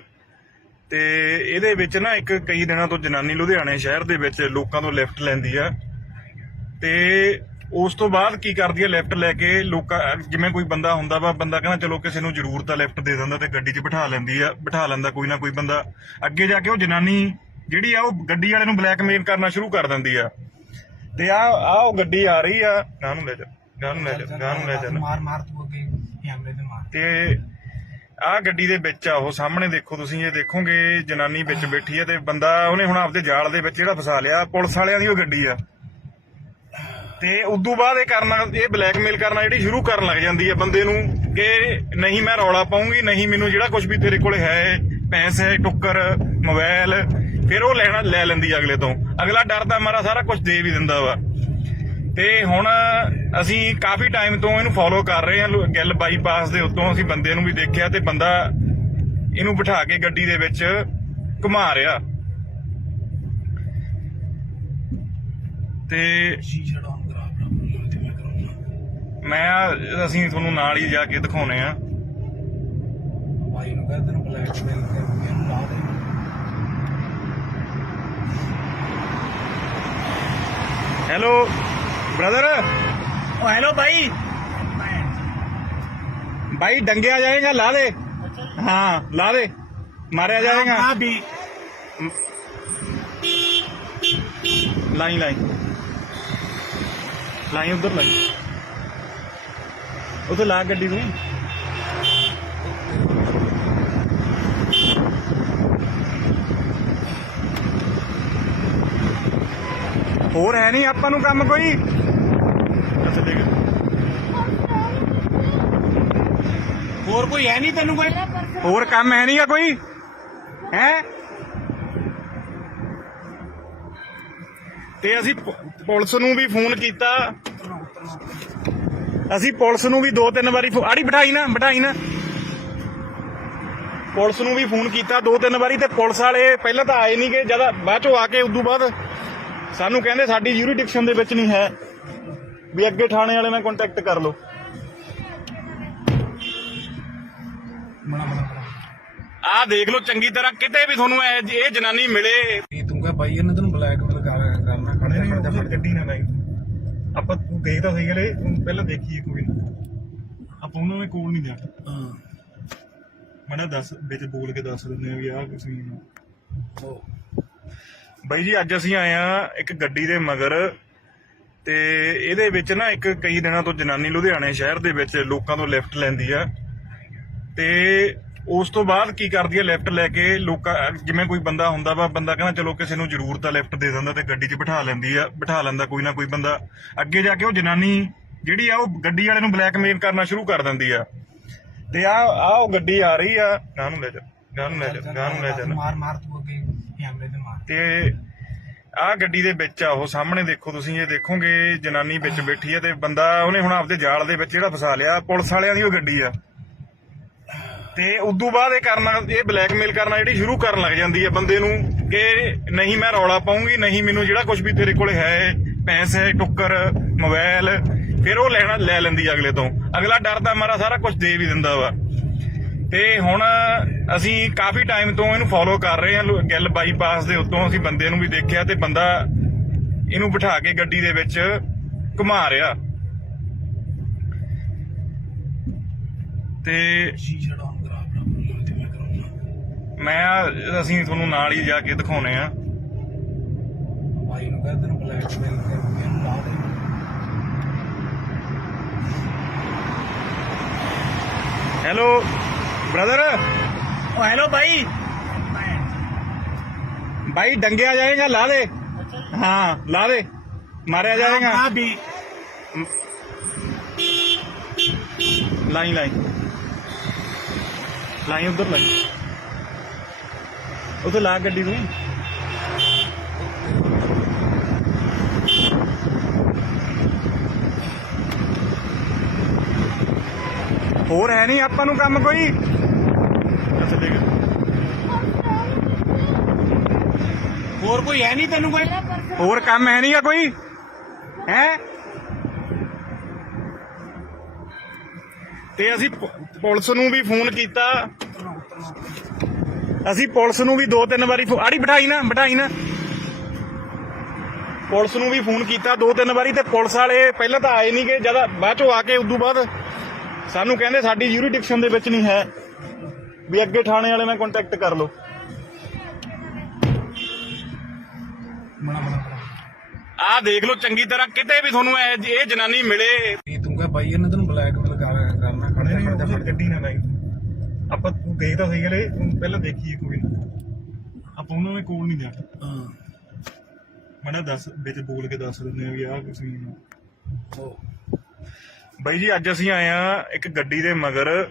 ਤੇ ਇਹਦੇ ਵਿੱਚ ਨਾ ਇੱਕ ਕਈ ਦਿਨਾਂ ਤੋਂ ਜਨਾਨੀ ਲੁਧਿਆਣੇ ਸ਼ਹਿਰ ਦੇ ਵਿੱਚ ਲੋਕਾਂ ਤੋਂ ਲਿਫਟ ਲੈਂਦੀ ਆ ਤੇ ਉਸ ਤੋਂ ਬਾਅਦ ਕੀ ਕਰਦੀ ਆ, ਲਿਫਟ ਲੈ ਕੇ ਲੋਕਾਂ ਜਿਵੇਂ ਕੋਈ ਬੰਦਾ ਹੁੰਦਾ ਵਾ, ਬੰਦਾ ਕਹਿੰਦਾ ਚਲੋ ਕਿਸੇ ਨੂੰ ਜ਼ਰੂਰਤ ਆ ਲਿਫਟ ਦੇ ਦਿੰਦਾ ਤੇ ਗੱਡੀ 'ਚ ਬਿਠਾ ਲੈਂਦਾ ਕੋਈ ਨਾ ਕੋਈ ਬੰਦਾ। ਅੱਗੇ ਜਾ ਕੇ ਉਹ ਜਨਾਨੀ ਜਿਹੜੀ ਆ ਉਹ ਗੱਡੀ ਵਾਲੇ ਨੂੰ ਬਲੈਕਮੇਲ ਕਰਨਾ ਸ਼ੁਰੂ ਕਰ ਦਿੰਦੀ ਆ ਤੇ ਆ ਉਹ ਗੱਡੀ ਆ ਰਹੀ ਆ, ਗਾਂ ਨੂੰ ਲੈ ਜਾ ਮਾਰ ਤੂੰ ਅੱਗੇ ਕੈਮਰੇ ਤੇ ਮਾਰ। ਤੇ ਆਹ ਗੱਡੀ ਦੇ ਵਿੱਚ ਆ ਉਹ ਸਾਹਮਣੇ ਦੇਖੋ ਤੁਸੀਂ, ਇਹ ਦੇਖੋਗੇ ਜਨਾਨੀ ਵਿੱਚ ਬੈਠੀ ਆ ਤੇ ਬੰਦਾ ਉਹਨੇ ਹੁਣ ਆਪਦੇ ਜਾਲ ਦੇ ਵਿੱਚ ਜਿਹੜਾ ਫਸਾ ਲਿਆ। ਪੁਲਿਸ ਵਾਲਿਆਂ ਦੀ ਉਹ ਗੱਡੀ ਆ ਤੇ ਉਦੋਂ ਬਾਅਦ ਇਹ ਬਲੈਕਮੇਲ ਕਰਨਾ ਜਿਹੜੀ ਸ਼ੁਰੂ ਕਰਨ ਲੱਗ ਜਾਂਦੀ ਹੈ ਬੰਦੇ ਨੂੰ ਕਿ ਨਹੀਂ ਮੈਂ ਰੌਲਾ ਪਾਉਂਗੀ, ਨਹੀਂ ਮੈਨੂੰ ਜਿਹੜਾ ਕੁਝ ਵੀ ਤੇਰੇ ਕੋਲ ਹੈ ਪੈਸੇ ਟੁੱਕਰ ਮੋਬਾਈਲ, ਫਿਰ ਉਹ ਲੈ ਲੈਂਦੀ ਅਗਲੇ ਤੋਂ। ਅਗਲਾ ਡਰਦਾ ਮਾਰਾ ਸਾਰਾ ਕੁਝ ਦੇ ਵੀ ਦਿੰਦਾ ਵਾ। ਤੇ ਹੁਣ ਅਸੀਂ ਕਾਫੀ ਟਾਈਮ ਤੋਂ ਇਹਨੂੰ ਫੋਲੋ ਕਰ ਰਹੇ ਹਾਂ। ਗਿੱਲ ਬਾਈਪਾਸ ਦੇ ਉੱਤੋਂ ਅਸੀਂ ਬੰਦੇ ਨੂੰ ਵੀ ਦੇਖਿਆ ਤੇ ਬੰਦਾ ਇਹਨੂੰ ਬਿਠਾ ਕੇ ਗੱਡੀ ਦੇ ਵਿੱਚ ਘੁਮਾ ਰਿਹਾ ਤੇ ਅਸੀਂ ਤੁਹਾਨੂੰ ਨਾਲ ਹੀ ਜਾ ਕੇ ਦਿਖਾਉਣੇ ਆ। ਭਾਈ ਨੂੰ ਕਹਿੰਦੇ ਨੇ ਬਲੈਕਮੇਲ ਕਰਕੇ ਇਹਨੂੰ ਲਾ ਦੇ। Hello brother. ओ हेलो भाई। भाई डंगे आ जाएगा, ला दे। हाँ ला दे, मारे आ जाएगा। भी लाई उधर ला गड्डी तू। ਹੋਰ ਹੈ ਨਹੀਂ ਆਪਾਂ ਨੂੰ ਕੰਮ ਕੋਈ। ਅੱਛਾ ਦੇਖ, ਹੋਰ ਕੋਈ ਹੈ ਨਹੀਂ ਤੈਨੂੰ ਕੋਈ ਹੋਰ ਕੰਮ ਹੈ ਨਹੀਂਗਾ ਕੋਈ ਹੈ। ਤੇ ਅਸੀਂ ਪੁਲਿਸ ਨੂੰ ਵੀ ਫੋਨ ਕੀਤਾ। ਅਸੀਂ ਪੁਲਿਸ ਨੂੰ ਵੀ 2-3 ਵਾਰੀ ਆੜੀ ਬਿਠਾਈ ਨਾ ਪੁਲਿਸ ਨੂੰ ਵੀ ਫੋਨ ਕੀਤਾ 2-3 ਵਾਰੀ ਤੇ ਪੁਲਿਸ ਵਾਲੇ ਪਹਿਲਾਂ ਤਾਂ ਆਏ ਨਹੀਂ ਗਏ, ਜਦ ਬਾਅਦ ਚੋਂ ਆ ਕੇ ਉਦੋਂ ਬਾਅਦ ਸਾਨੂੰ ਕਹਿੰਦੇ ਸਾਡੀ ਯੂਰੀਡਿਕਸ਼ਨ ਦੇ ਵਿੱਚ ਨਹੀਂ ਹੈ, ਵੀ ਅੱਗੇ ਥਾਣੇ ਵਾਲੇ ਨਾਲ ਕੰਟੈਕਟ ਕਰ ਲਓ। ਆਹ ਦੇਖ ਲਓ ਚੰਗੀ ਤਰ੍ਹਾਂ, ਕਿਤੇ ਵੀ ਤੁਹਾਨੂੰ ਇਹ ਜਨਾਨੀ ਮਿਲੇ। ਤੂੰ ਕਹ ਬਾਈ ਇਹਨੇ ਤੈਨੂੰ ਬਲੈਕਮੇਲ ਕਰਨਾ ਖੜਦਾ ਗੱਡੀ ਨਾ ਲਾਈ। ਆਪਾਂ ਤੂੰ ਗਈ ਤਾਂ ਸਹੀ ਗਲੇ ਪਹਿਲਾਂ ਦੇਖੀਏ ਕੋਈ ਨਾ, ਆਪਾਂ ਉਹਨਾਂ ਦੇ ਕੋਲ ਨਹੀਂ ਜਾਣਾ। ਮੈਂ ਦੱਸ ਵਿੱਚ ਬੋਲ ਕੇ ਦੱਸ ਦਿੰਦੇ ਆ ਵੀ ਆਹ ਕੁਛ ਨਹੀਂ। ਬਾਈ ਜੀ ਅੱਜ ਅਸੀਂ ਆਏ ਆ ਇੱਕ ਗੱਡੀ ਦੇ ਮਗਰ, ਤੇ ਇਹਦੇ ਵਿੱਚ ਨਾ ਇੱਕ ਕਈ ਦਿਨਾਂ ਤੋਂ ਜਨਾਨੀ ਲੁਧਿਆਣੇ ਸ਼ਹਿਰ ਦੇ ਵਿੱਚ ਲੋਕਾਂ ਤੋਂ ਲਿਫਟ ਲੈਂਦੀ ਆ, ਤੇ ਉਸ ਤੋਂ ਬਾਅਦ ਕੀ ਕਰਦੀ ਆ, ਲਿਫਟ ਲੈ ਕੇ ਲੋਕਾਂ, ਜਿਵੇਂ ਕੋਈ ਬੰਦਾ ਹੁੰਦਾ ਵਾ, ਬੰਦਾ ਕਹਿੰਦਾ ਚਲੋ ਕਿਸੇ ਨੂੰ ਜ਼ਰੂਰਤ ਆ ਲਿਫਟ ਦੇ ਦਿੰਦਾ, ਤੇ ਗੱਡੀ 'ਚ ਬਿਠਾ ਲੈਂਦਾ ਕੋਈ ਨਾ ਕੋਈ ਬੰਦਾ। ਅੱਗੇ ਜਾ ਕੇ ਉਹ ਜਨਾਨੀ ਜਿਹੜੀ ਆ ਉਹ ਗੱਡੀ ਵਾਲੇ ਨੂੰ ਬਲੈਕਮੇਲ ਕਰਨਾ ਸ਼ੁਰੂ ਕਰ ਦਿੰਦੀ ਆ। ਤੇ ਆ ਉਹ ਗੱਡੀ ਆ ਰਹੀ ਆ, ਗਾਂ ਨੂੰ ਲੈ ਜਾ ਮਾਰ ਤੂੰ ਅੱਗੇ ਕੈਮਰੇ ਤੇ ਮਾਰ। ਤੇ ਆ ਗੱਡੀ ਦੇ ਵਿੱਚ ਆ ਉਹ ਸਾਹਮਣੇ ਦੇਖੋ ਤੁਸੀਂ, ਇਹ ਦੇਖੋਗੇ ਜਨਾਨੀ ਵਿੱਚ ਬੈਠੀ ਆ, ਤੇ ਬੰਦਾ ਉਹਨੇ ਹੁਣ ਆਪਦੇ ਜਾਲ ਦੇ ਵਿੱਚ ਜਿਹੜਾ ਫਸਾ ਲਿਆ। ਪੁਲਿਸ ਵਾਲਿਆਂ ਦੀ ਉਹ ਗੱਡੀ ਆ, ਤੇ ਉਦੋਂ ਬਾਅਦ ਇਹ ਬਲੈਕਮੇਲ ਕਰਨਾ ਜਿਹੜੀ ਸ਼ੁਰੂ ਕਰਨ ਲੱਗ ਜਾਂਦੀ ਹੈ ਬੰਦੇ ਨੂੰ, ਕਿ ਨਹੀਂ ਮੈਂ ਰੌਲਾ ਪਾਉਂਗੀ, ਨਹੀਂ ਮੈਨੂੰ ਜਿਹੜਾ ਕੁਝ ਵੀ ਤੇਰੇ ਕੋਲ ਹੈ, ਪੈਸੇ, ਟੁੱਕਰ, ਮੋਬਾਈਲ, ਫਿਰ ਉਹ ਲੈ ਲੈਂਦੀ ਅਗਲੇ ਤੋਂ। ਅਗਲਾ ਡਰਦਾ ਮਾਰਾ ਸਾਰਾ ਕੁਝ ਦੇ ਵੀ ਦਿੰਦਾ ਵਾ। ਤੇ ਹੁਣ ਅਸੀਂ ਕਾਫੀ ਟਾਈਮ ਤੋਂ ਇਹਨੂੰ ਫੋਲੋ ਕਰ ਰਹੇ ਹਾਂ, ਗਿੱਲ ਬਾਈਪਾਸ ਦੇ ਉੱਤੋਂ ਅਸੀਂ ਬੰਦੇ ਨੂੰ ਵੀ ਦੇਖਿਆ, ਤੇ ਬੰਦਾ ਇਹਨੂੰ ਬਿਠਾ ਕੇ ਗੱਡੀ ਦੇ ਵਿੱਚ ਘੁਮਾ ਰਿਹਾ। ਤੇ ਅਸੀਂ ਤੁਹਾਨੂੰ ਨਾਲ ਹੀ ਜਾ ਕੇ ਦਿਖਾਉਣੇ ਆ। ਬਾਈ ਨੂੰ ਕਹਿੰਦੇ ਤੈਨੂੰ ਬਲੈਕਮੇਲ ਕਰਨਾ। Hello brother. हेलो भाई डंगे आ जाएगा, ला दे। हाँ ला दे, मारे आ जाएगा। लाई उधर ला गड्डी तू। ਹੋਰ ਹੈ ਨਹੀਂ ਆਪਾਂ ਨੂੰ ਕੰਮ ਕੋਈ। ਅੱਛਾ ਦੇਖ, ਹੋਰ ਕੋਈ ਹੈ ਨਹੀਂ ਤੈਨੂੰ, ਕੋਈ ਹੋਰ ਕੰਮ ਹੈ ਨਹੀਂਗਾ ਕੋਈ ਹੈ। ਤੇ ਅਸੀਂ ਪੁਲਿਸ ਨੂੰ ਵੀ ਫੋਨ ਕੀਤਾ। ਅਸੀਂ ਪੁਲਿਸ ਨੂੰ ਵੀ 2-3 ਵਾਰੀ ਆੜੀ ਬਿਠਾਈ ਨਾ ਪੁਲਿਸ ਨੂੰ ਵੀ ਫੋਨ ਕੀਤਾ 2-3 ਵਾਰੀ, ਤੇ ਪੁਲਿਸ ਵਾਲੇ ਪਹਿਲਾਂ ਤਾਂ ਆਏ ਨਹੀਂ ਗਏ, ਜਦ ਬਾਅਦ ਚੋਂ ਆ ਕੇ ਉਦੋਂ ਬਾਅਦ ਸਾਨੂੰ ਕਹਿੰਦੇ ਸਾਡੀ ਯੂਰੀਡਿਕਸ਼ਨ ਦੇ ਵਿੱਚ ਨਹੀਂ ਹੈ, ਵੀ ਅੱਗੇ ਥਾਣੇ ਵਾਲੇ ਨਾਲ ਕੰਟੈਕਟ ਕਰ ਲਓ। ਆਹ ਦੇਖ ਲਓ ਚੰਗੀ ਤਰ੍ਹਾਂ, ਕਿਤੇ ਵੀ ਤੁਹਾਨੂੰ ਇਹ ਜਨਾਨੀ ਮਿਲੇ। ਤੂੰ ਕਹ ਬਾਈ ਇਹਨੇ ਤੈਨੂੰ ਬਲੈਕਮੇਲ ਕਰਨਾ। ਖੜਦਾ ਗੱਡੀ ਨਾ ਲਾਈ। ਆਪਾਂ ਤੂੰ ਗਈ ਤਾਂ ਸਹੀ ਗਲੇ ਪਹਿਲਾਂ ਦੇਖੀਏ ਕੋਈ ਨਾ, ਆਪਾਂ ਉਹਨਾਂ ਦੇ ਕੋਲ ਨਹੀਂ ਜਾਣਾ। ਮੈਂ ਦੱਸ ਵਿੱਚ ਬੋਲ ਕੇ ਦੱਸ ਦਿੰਦੇ ਆ ਵੀ ਆਹ ਕੁਛ ਨਹੀਂ। ਬਾਈ ਜੀ ਅੱਜ ਅਸੀਂ ਆਏ ਆ ਇੱਕ ਗੱਡੀ ਦੇ ਮਗਰ,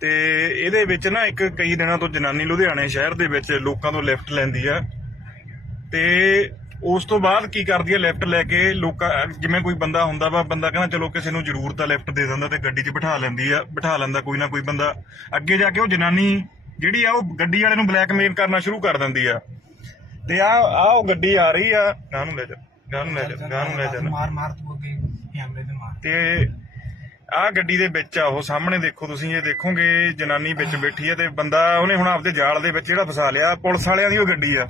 ਤੇ ਇਹਦੇ ਵਿੱਚ ਨਾ ਇੱਕ ਕਈ ਦਿਨਾਂ ਤੋਂ ਜਨਾਨੀ ਲੁਧਿਆਣੇ ਸ਼ਹਿਰ ਦੇ ਵਿੱਚ ਲੋਕਾਂ ਤੋਂ ਲਿਫਟ ਲੈਂਦੀ ਆ, ਤੇ ਉਸ ਤੋਂ ਬਾਅਦ ਕੀ ਕਰਦੀ ਆ, ਲਿਫਟ ਲੈ ਕੇ ਲੋਕਾਂ, ਜਿਵੇਂ ਕੋਈ ਬੰਦਾ ਹੁੰਦਾ ਵਾ, ਬੰਦਾ ਕਹਿੰਦਾ ਚਲੋ ਕਿਸੇ ਨੂੰ ਜ਼ਰੂਰਤ ਆ ਲਿਫਟ ਦੇ ਦਿੰਦਾ, ਤੇ ਗੱਡੀ 'ਚ ਬਿਠਾ ਲੈਂਦਾ ਕੋਈ ਨਾ ਕੋਈ ਬੰਦਾ। ਅੱਗੇ ਜਾ ਕੇ ਉਹ ਜਨਾਨੀ ਜਿਹੜੀ ਆ ਉਹ ਗੱਡੀ ਵਾਲੇ ਨੂੰ ਬਲੈਕਮੇਲ ਕਰਨਾ ਸ਼ੁਰੂ ਕਰ ਦਿੰਦੀ ਆ। ਤੇ ਆ ਉਹ ਗੱਡੀ ਆ ਰਹੀ ਆ, ਗਾਂ ਨੂੰ ਲੈ ਜਾ ਮਾਰ ਤੂੰ ਅੱਗੇ ਕੈਮਰੇ ਤੇ ਮਾਰ। ਤੇ ਆਹ ਗੱਡੀ ਦੇ ਵਿੱਚ ਆ ਉਹ ਸਾਹਮਣੇ ਦੇਖੋ ਤੁਸੀਂ, ਇਹ ਦੇਖੋਗੇ ਜਨਾਨੀ ਵਿੱਚ ਬੈਠੀ ਆ, ਤੇ ਬੰਦਾ ਉਹਨੇ ਹੁਣ ਆਪਦੇ ਜਾਲ ਦੇ ਵਿੱਚ ਜਿਹੜਾ ਫਸਾ ਲਿਆ। ਪੁਲਿਸ ਵਾਲਿਆਂ ਦੀ ਉਹ ਗੱਡੀ ਆ,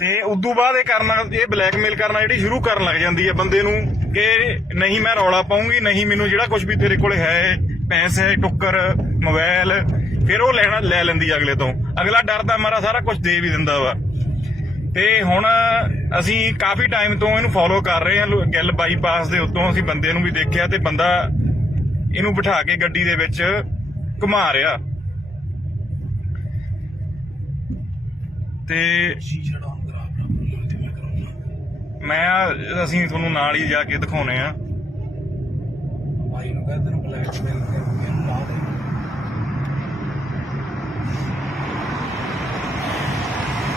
ਤੇ ਉਦੋਂ ਬਾਅਦ ਇਹ ਬਲੈਕਮੇਲ ਕਰਨਾ ਜਿਹੜੀ ਸ਼ੁਰੂ ਕਰਨ ਲੱਗ ਜਾਂਦੀ ਹੈ ਬੰਦੇ ਨੂੰ, ਕਿ ਨਹੀਂ ਮੈਂ ਰੌਲਾ ਪਾਉਂਗੀ, ਨਹੀਂ ਮੈਨੂੰ ਜਿਹੜਾ ਕੁਝ ਵੀ ਤੇਰੇ ਕੋਲ ਹੈ, ਪੈਸੇ, ਟੁੱਕਰ, ਮੋਬਾਈਲ, ਫਿਰ ਉਹ ਲੈ ਲੈਂਦੀ ਅਗਲੇ ਤੋਂ। ਅਗਲਾ ਡਰਦਾ ਮਾਰਾ ਸਾਰਾ ਕੁਝ ਦੇ ਵੀ ਦਿੰਦਾ ਵਾ। ਤੇ ਹੁਣ ਅਸੀਂ ਕਾਫੀ ਟਾਈਮ ਤੋਂ ਇਹਨੂੰ ਫੋਲੋ ਕਰ ਰਹੇ ਹਾਂ, ਗਿੱਲ ਬਾਈਪਾਸ ਦੇ ਉੱਤੋਂ ਅਸੀਂ ਬੰਦੇ ਨੂੰ ਵੀ ਦੇਖਿਆ, ਤੇ ਬੰਦਾ ਇਹਨੂੰ ਬਿਠਾ ਕੇ ਗੱਡੀ ਦੇ ਵਿੱਚ ਘੁਮਾ ਰਿਹਾ। ਤੇ ਅਸੀਂ ਤੁਹਾਨੂੰ ਨਾਲ ਹੀ ਜਾ ਕੇ ਦਿਖਾਉਣੇ ਆ। ਬਾਈ ਨੂੰ ਕਹਿੰਦੇ ਤੈਨੂੰ ਬਲੈਕਮੇਲ ਕਰਨਾ।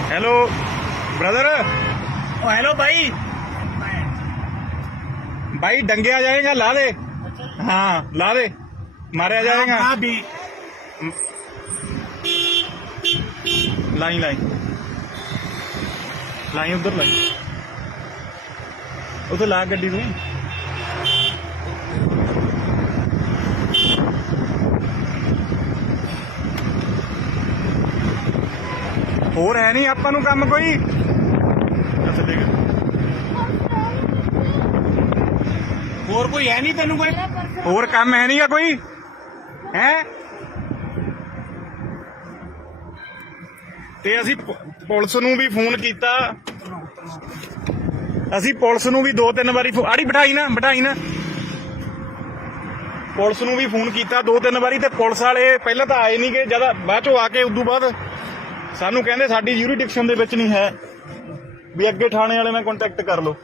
Hello brother. हेलो भाई भाई डंगिया जाएगा ला दे हाँ ला दे मारा जाएगा हाँ भी लाई लाई लाई उधर लाई उधर ला गड्डी तू ਹੋਰ ਹੈ ਨਹੀਂ ਆਪਾਂ ਨੂੰ ਕੰਮ ਕੋਈ ਅੱਛਾ ਦੇਖ और कोई है नहीं तेन कोई ਹੋਰ ਕੰਮ ਹੈ ਨਹੀਂਗਾ ਕੋਈ ਹੈ ਤੇ ਅਸੀਂ ਪੁਲਿਸ ਨੂੰ ਵੀ ਫੋਨ ਕੀਤਾ ਅਸੀਂ ਪੁਲਿਸ ਨੂੰ ਵੀ 2-3 ਵਾਰੀ ਆੜੀ ਬਿਠਾਈ ਨਾ ਪੁਲਿਸ ਨੂੰ ਵੀ ਫੋਨ ਕੀਤਾ 2-3 ਵਾਰੀ ਤੇ ਪੁਲਿਸ ਵਾਲੇ ਪਹਿਲਾਂ ਤਾਂ ਆਏ ਨਹੀਂ ਗਏ ਜਦ ਬਾਅਦ ਚੋਂ ਆ ਕੇ ਉਦੋਂ ਬਾਅਦ ਸਾਨੂੰ ਕਹਿੰਦੇ ਸਾਡੀ ਯੂਰੀਡਿਕਸ਼ਨ ਦੇ ਵਿੱਚ ਨਹੀਂ ਹੈ ਵੀ ਅੱਗੇ ਥਾਣੇ ਵਾਲੇ ਨਾਲ ਕੰਟੈਕਟ ਕਰ ਲਓ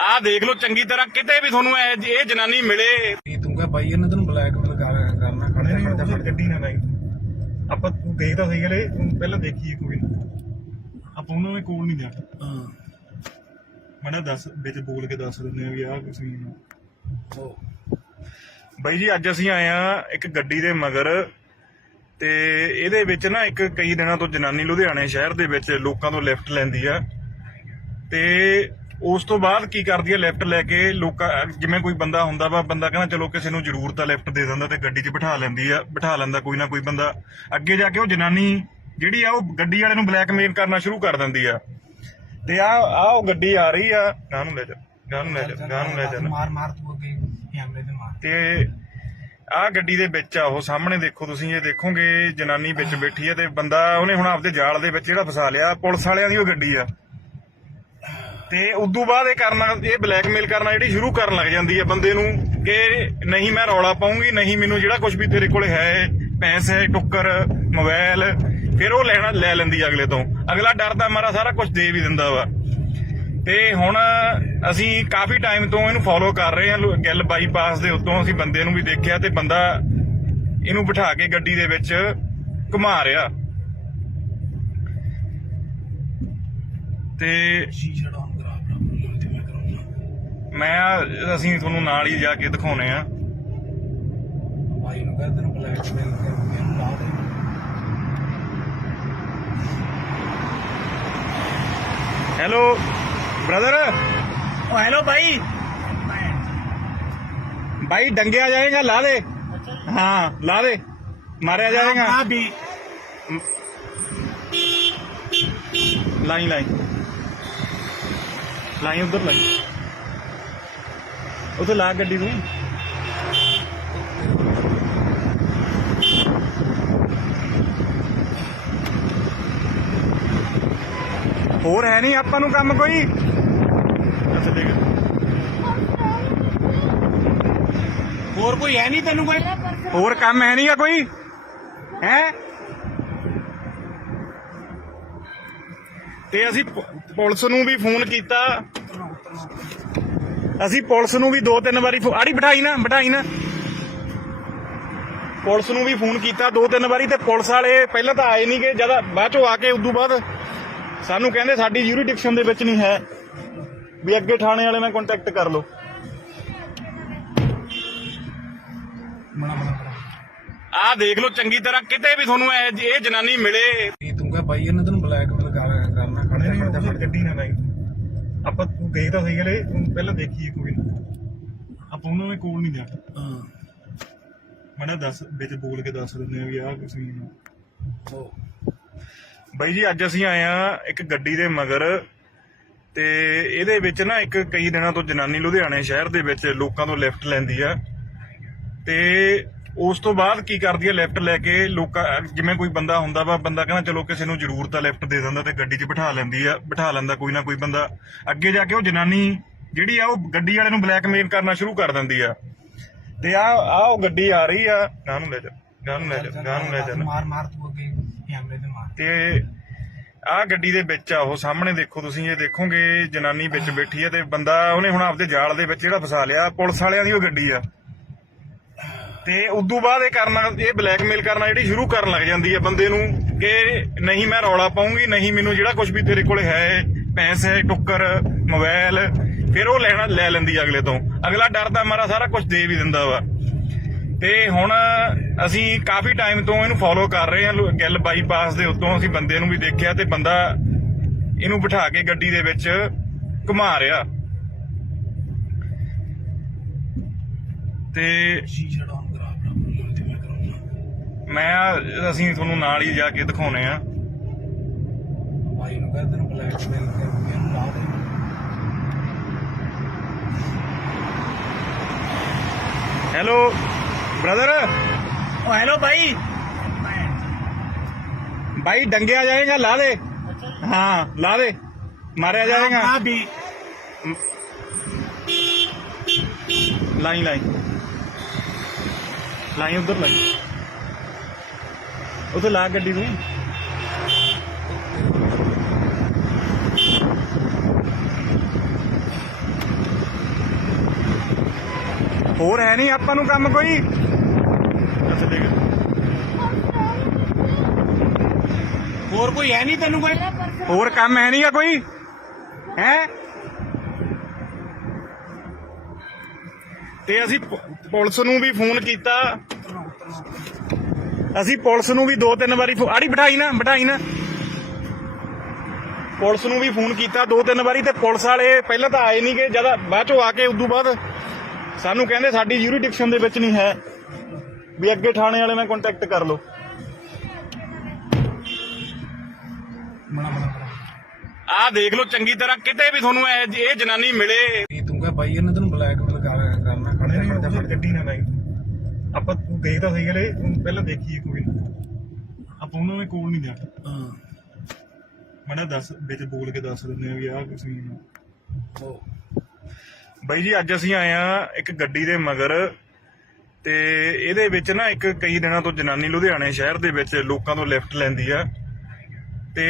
ਆ ਦੇਖ ਲਓ ਚੰਗੀ ਤਰ੍ਹਾਂ ਕਿਤੇ ਵੀ ਤੁਹਾਨੂੰ ਇਹ ਜਨਾਨੀ ਮਿਲੇ ਤੂੰ ਕਹ ਭਾਈ ਇਹਨਾਂ ਤੈਨੂੰ ਬਲੈਕਮੇਲ ਕਰਨਾ ਖੜਦਾ ਗੱਡੀ ਨਾ ਲਾਈ ਆਪਾਂ ਤੂੰ ਗਈ ਤਾਂ ਸਹੀ ਗਲੇ ਪਹਿਲਾਂ ਦੇਖੀਏ ਕੋਈ ਆਪਾਂ ਉਹਨਾਂ ਦੇ ਕੋਲ ਨਹੀਂ ਜਾਣਾ ਮੜਾ ਦੱਸ ਵਿੱਚ ਬੋਲ ਕੇ ਦੱਸ ਦਿੰਦੇ ਆ ਵੀ ਆਹ ਕੁਛ ਨਹੀਂ ਬਾਈ ਜੀ ਅੱਜ ਅਸੀਂ ਆਏ ਆ ਇੱਕ ਗੱਡੀ ਦੇ ਮਗਰ ਤੇ ਇਹਦੇ ਵਿੱਚ ਨਾ ਇੱਕ ਕਈ ਦਿਨਾਂ ਤੋਂ ਜਨਾਨੀ ਲੁਧਿਆਣੇ ਸ਼ਹਿਰ ਦੇ ਵਿੱਚ ਲੋਕਾਂ ਤੋਂ ਲਿਫਟ ਲੈਂਦੀ ਆ ਤੇ ਉਸ ਤੋਂ ਬਾਅਦ ਕੀ ਕਰਦੀ ਆ ਲਿਫਟ ਲੈ ਕੇ ਲੋਕਾਂ ਜਿਵੇਂ ਕੋਈ ਬੰਦਾ ਹੁੰਦਾ ਵਾ ਬੰਦਾ ਕਹਿੰਦਾ ਚਲੋ ਕਿਸੇ ਨੂੰ ਜ਼ਰੂਰਤ ਆ ਲਿਫਟ ਦੇ ਦਿੰਦਾ ਤੇ ਗੱਡੀ 'ਚ ਬਿਠਾ ਲੈਂਦਾ ਕੋਈ ਨਾ ਕੋਈ ਬੰਦਾ ਅੱਗੇ ਜਾ ਕੇ ਉਹ ਜਨਾਨੀ ਜਿਹੜੀ ਆ ਉਹ ਗੱਡੀ ਵਾਲੇ ਨੂੰ ਬਲੈਕਮੇਲ ਕਰਨਾ ਸ਼ੁਰੂ ਕਰ ਦਿੰਦੀ ਆ ਤੇ ਆ ਉਹ ਗੱਡੀ ਆ ਰਹੀ ਆ ਗਾਂ ਨੂੰ ਲੈ ਜਾ ਮਾਰ ਤੂੰ ਅੱਗੇ ਕੈਮਰੇ ਤੇ ਮਾਰ ਤੇ ਆ ਗੱਡੀ ਦੇ ਵਿੱਚ ਆ ਉਹ ਸਾਹਮਣੇ ਦੇਖੋ ਤੁਸੀਂ ਇਹ ਦੇਖੋਗੇ ਜਨਾਨੀ ਵਿੱਚ ਬੈਠੀ ਆ ਤੇ ਬੰਦਾ ਉਹਨੇ ਹੁਣ ਆਪਦੇ ਜਾਲ ਦੇ ਵਿੱਚ ਜਿਹੜਾ ਫਸਾ ਲਿਆ ਪੁਲਿਸ ਵਾਲਿਆਂ ਦੀ ਉਹ ਗੱਡੀ ਆ ਤੇ ਉਦੋਂ ਬਾਅਦ ਇਹ ਬਲੈਕਮੇਲ ਕਰਨਾ ਜਿਹੜੀ ਸ਼ੁਰੂ ਕਰਨ ਲੱਗ ਜਾਂਦੀ ਹੈ ਬੰਦੇ ਨੂੰ ਕਿ ਨਹੀਂ ਮੈਂ ਰੌਲਾ ਪਾਉਂਗੀ ਨਹੀਂ ਮੈਨੂੰ ਜਿਹੜਾ ਕੁਝ ਵੀ ਤੇਰੇ ਕੋਲ ਹੈ ਪੈਸੇ ਟੁੱਕਰ ਮੋਬਾਈਲ ਫਿਰ ਉਹ ਲੈ ਲੈਂਦੀ ਅਗਲੇ ਤੋਂ ਅਗਲਾ ਡਰਦਾ ਮਾਰਾ ਸਾਰਾ ਕੁਝ ਦੇ ਵੀ ਦਿੰਦਾ ਵਾ ਤੇ ਹੁਣ ਅਸੀਂ ਕਾਫੀ ਟਾਈਮ ਤੋਂ ਇਹਨੂੰ ਫੋਲੋ ਕਰ ਰਹੇ ਹਾਂ ਗਿੱਲ ਬਾਈਪਾਸ ਦੇ ਉੱਤੋਂ ਅਸੀਂ ਬੰਦੇ ਨੂੰ ਵੀ ਦੇਖਿਆ ਤੇ ਬੰਦਾ ਇਹਨੂੰ ਬਿਠਾ ਕੇ ਗੱਡੀ ਦੇ ਵਿੱਚ ਘੁਮਾ ਰਿਹਾ ਤੇ ਅਸੀਂ ਤੁਹਾਨੂੰ ਨਾਲ ਹੀ ਜਾ ਕੇ ਦਿਖਾਉਣੇ ਆ ਭਾਈ ਨੂੰ ਕਹਿੰਦੇ ਤੈਨੂੰ ਬਲੈਕਮੇਲ ਕਰਕੇ ਲਾ ਦੇ ਹੈਲੋ ब्रदर हेलो भाई भाई डंगिया जाएगा ला दे हाँ ला दे मारा जाएगा हाँ भी लाई उधर लाई उधर ला गड्डी तू ਹੋਰ ਹੈ ਨਹੀਂ ਆਪਾਂ ਨੂੰ ਕੰਮ ਕੋਈ ਅੱਛਾ ਦੇਖ और कोई है नहीं तेन कोई ਹੋਰ ਕੰਮ ਹੈ ਨਹੀਂਗਾ ਕੋਈ ਹੈ ਤੇ ਅਸੀਂ ਪੁਲਿਸ ਨੂੰ ਵੀ ਫੋਨ ਕੀਤਾ ਅਸੀਂ ਪੁਲਿਸ ਨੂੰ ਵੀ 2-3 ਵਾਰੀ ਆੜੀ ਬਿਠਾਈ ਨਾ ਪੁਲਿਸ ਨੂੰ ਵੀ ਫੋਨ ਕੀਤਾ 2-3 ਵਾਰੀ ਤੇ ਪੁਲਿਸ ਵਾਲੇ ਪਹਿਲਾਂ ਤਾਂ ਆਏ ਨਹੀਂ ਗਏ ਜਦ ਬਾਅਦ ਚੋਂ ਆ ਕੇ ਉਦੋਂ ਬਾਅਦ ਸਾਨੂੰ ਕਹਿੰਦੇ ਸਾਡੀ ਯੂਰੀਡਿਕਸ਼ਨ ਦੇ ਵਿੱਚ ਨਹੀਂ ਹੈ ਵੀ ਅੱਗੇ ਥਾਣੇ ਵਾਲੇ ਨਾਲ ਕੰਟੈਕਟ ਕਰ ਲਓ ਆ ਦੇਖ ਲਓ ਚੰਗੀ ਤਰ੍ਹਾਂ ਕਿਤੇ ਵੀ ਤੁਹਾਨੂੰ ਇਹ ਜਨਾਨੀ ਮਿਲੇ ਤੂੰ ਕਹ ਭਾਈ ਇਹਨਾਂ ਤੈਨੂੰ ਬਲੈਕਮੇਲ ਕਰਨਾ ਖੜਦਾ ਗੱਡੀ ਨਾ ਲਾਈ ਆਪਾਂ ਤੂੰ ਗਈ ਤਾਂ ਸਹੀ ਗਲੇ ਪਹਿਲਾਂ ਦੇਖੀਏ ਕੋਈ ਆਪਾਂ ਉਹਨਾਂ ਦੇ ਕੋਲ ਨਹੀਂ ਜਾਣਾ ਮੜਾ ਦੱਸ ਵਿੱਚ ਬੋਲ ਕੇ ਦੱਸ ਦਿੰਦੇ ਆ ਵੀ ਆਹ ਕੁਛ ਨਹੀਂ ਬਾਈ ਜੀ ਅੱਜ ਅਸੀਂ ਆਏ ਆ ਇੱਕ ਗੱਡੀ ਦੇ ਮਗਰ ਤੇ ਇਹਦੇ ਵਿੱਚ ਨਾ ਇੱਕ ਕਈ ਦਿਨਾਂ ਤੋਂ ਜਨਾਨੀ ਲੁਧਿਆਣੇ ਸ਼ਹਿਰ ਦੇ ਵਿੱਚ ਲੋਕਾਂ ਤੋਂ ਲਿਫਟ ਲੈਂਦੀ ਆ ਤੇ ਉਸ ਤੋਂ ਬਾਅਦ ਕੀ ਕਰਦੀ ਆ ਲਿਫਟ ਲੈ ਕੇ ਲੋਕਾਂ ਜਿਵੇਂ ਕੋਈ ਬੰਦਾ ਹੁੰਦਾ ਵਾ ਬੰਦਾ ਕਹਿੰਦਾ ਚਲੋ ਕਿਸੇ ਨੂੰ ਜ਼ਰੂਰਤ ਆ ਲਿਫਟ ਦੇ ਦਿੰਦਾ ਤੇ ਗੱਡੀ 'ਚ ਬਿਠਾ ਲੈਂਦਾ ਕੋਈ ਨਾ ਕੋਈ ਬੰਦਾ ਅੱਗੇ ਜਾ ਕੇ ਉਹ ਜਨਾਨੀ ਜਿਹੜੀ ਆ ਉਹ ਗੱਡੀ ਵਾਲੇ ਨੂੰ ਬਲੈਕਮੇਲ ਕਰਨਾ ਸ਼ੁਰੂ ਕਰ ਦਿੰਦੀ ਆ ਤੇ ਆ ਉਹ ਗੱਡੀ ਆ ਰਹੀ ਆ ਗਾਂ ਨੂੰ ਲੈ ਜਾ ਮਾਰ ਤੂੰ ਅੱਗੇ ਕੈਮਰੇ ਤੇ ਮਾਰ ਤੇ ਆ ਗੱਡੀ ਦੇ ਵਿੱਚ ਆ ਉਹ ਸਾਹਮਣੇ ਦੇਖੋ ਤੁਸੀਂ ਇਹ ਦੇਖੋਗੇ ਜਨਾਨੀ ਵਿੱਚ ਬੈਠੀ ਆ ਤੇ ਬੰਦਾ ਉਹਨੇ ਹੁਣ ਆਪਦੇ ਜਾਲ ਦੇ ਵਿੱਚ ਜਿਹੜਾ ਫਸਾ ਲਿਆ ਪੁਲਿਸ ਵਾਲਿਆਂ ਦੀ ਉਹ ਗੱਡੀ ਆ ਤੇ ਉਦੋਂ ਬਾਅਦ ਇਹ ਬਲੈਕਮੇਲ ਕਰਨਾ ਜਿਹੜੀ ਸ਼ੁਰੂ ਕਰਨ ਲੱਗ ਜਾਂਦੀ ਹੈ ਬੰਦੇ ਨੂੰ ਕਿ ਨਹੀਂ ਮੈਂ ਰੌਲਾ ਪਾਉਂਗੀ, ਨਹੀਂ ਮੈਨੂੰ ਜਿਹੜਾ ਕੁਝ ਵੀ ਤੇਰੇ ਕੋਲ ਹੈ ਪੈਸੇ ਟੁੱਕਰ ਮੋਬਾਈਲ ਫਿਰ ਉਹ ਲੈ ਲੈਂਦੀ ਅਗਲੇ ਤੋਂ। ਅਗਲਾ ਡਰਦਾ ਮਾਰਾ ਸਾਰਾ ਕੁਝ ਦੇ ਵੀ ਦਿੰਦਾ ਵਾ। ਤੇ ਹੁਣ ਅਸੀਂ ਕਾਫੀ ਟਾਈਮ ਤੋਂ ਇਹਨੂੰ ਫੋਲੋ ਕਰ ਰਹੇ ਹਾਂ। ਗਿੱਲ ਬਾਈਪਾਸ ਦੇ ਉੱਤੋਂ ਅਸੀਂ ਬੰਦੇ ਨੂੰ ਵੀ ਦੇਖਿਆ ਤੇ ਬੰਦਾ ਇਹਨੂੰ ਬਿਠਾ ਕੇ ਗੱਡੀ ਦੇ ਵਿੱਚ ਘੁਮਾ ਰਿਹਾ ਤੇ ਸ਼ੀਸ਼ਾ ਡਾਊਨ ਕਰਾ ਬਰਾਬਰ ਤੇ ਮੈਂ ਕਰਾਉਂਗਾ। ਅਸੀਂ ਤੁਹਾਨੂੰ ਨਾਲ ਹੀ ਜਾ ਕੇ ਦਿਖਾਉਣੇ ਆ। ਭਾਈ ਨੂੰ ਕਹਿੰਦੇ ਨੇ ਬਲੈਕਮੇਲ ਕਰਕੇ ਇਹਨੂੰ ਲਾ ਦੇ। Hello brother. ओ हेलो भाई। भाई डंगिया जाएगा, ला दे। हाँ ला दे, मारा जाएगा। हाँ भी लाई लाई लाई उधर लाई उधर ला गड्डी तू। ਹੋਰ ਹੈ ਨਹੀਂ ਆਪਾਂ ਨੂੰ ਕੰਮ ਕੋਈ। ਅੱਛਾ ਦੇਖ और कोई है नहीं तेन कोई। ਹੋਰ ਕੰਮ ਹੈ ਨਹੀਂਗਾ ਕੋਈ ਹੈ। ਤੇ ਅਸੀਂ ਪੁਲਿਸ ਨੂੰ ਵੀ ਫੋਨ ਕੀਤਾ। ਅਸੀਂ ਪੁਲਿਸ ਨੂੰ ਵੀ 2-3 ਵਾਰੀ ਆੜੀ ਬਿਠਾਈ ਨਾ ਪੁਲਿਸ ਨੂੰ ਵੀ ਫੋਨ ਕੀਤਾ 2-3 ਵਾਰੀ ਤੇ ਪੁਲਿਸ ਵਾਲੇ ਪਹਿਲਾਂ ਤਾਂ ਆਏ ਨਹੀਂ ਕਿ ਜਦ ਬਾਅਦ ਚੋਂ ਆ ਕੇ ਉਦੋਂ ਬਾਅਦ ਸਾਨੂੰ ਕਹਿੰਦੇ ਸਾਡੀ ਯੂਰੀਡਿਕਸ਼ਨ ਦੇ ਵਿੱਚ ਨਹੀਂ ਹੈ ਵੀ ਅੱਗੇ ਥਾਣੇ ਵਾਲੇ ਨਾਲ ਕੰਟੈਕਟ ਕਰ ਲਓ। ਆਹ ਦੇਖ ਲਓ ਚੰਗੀ ਤਰ੍ਹਾਂ ਕਿਤੇ ਵੀ ਤੁਹਾਨੂੰ ਇਹ ਜਨਾਨੀ ਮਿਲੇ। ਤੂੰ ਕਹ ਭਾਈ ਇਹਨੇ ਤੈਨੂੰ ਬਲੈਕਮੇਲ ਕਰਨਾ ਖੜੇ ਗੱਡੀ ਨਾ ਲਾਈ। ਆਪਾਂ ਤੂੰ ਗਏ ਤਾਂ ਸਹੀ ਗਏ ਪਹਿਲਾਂ ਦੇਖੀਏ ਕੋਈ ਨਾ। ਆਪਾਂ ਉਹਨਾਂ ਦੇ ਕੋਲ ਨਹੀਂ ਜਾਣਾ। ਹਾਂ ਮੜਾ ਦੱਸ ਵਿੱਚ ਬੋਲ ਕੇ ਦੱਸ ਦਿੰਦੇ ਆ ਵੀ ਆਹ ਕੁਛ ਨਹੀਂ। ਉਹ ਬਾਈ ਜੀ ਅੱਜ ਅਸੀਂ ਆਏ ਆ ਇੱਕ ਗੱਡੀ ਦੇ ਮਗਰ ਤੇ ਇਹਦੇ ਵਿੱਚ ਨਾ ਇੱਕ ਕਈ ਦਿਨਾਂ ਤੋਂ ਜਨਾਨੀ ਲੁਧਿਆਣੇ ਸ਼ਹਿਰ ਦੇ ਵਿੱਚ ਲੋਕਾਂ ਤੋਂ ਲਿਫਟ ਲੈਂਦੀ ਆ ਤੇ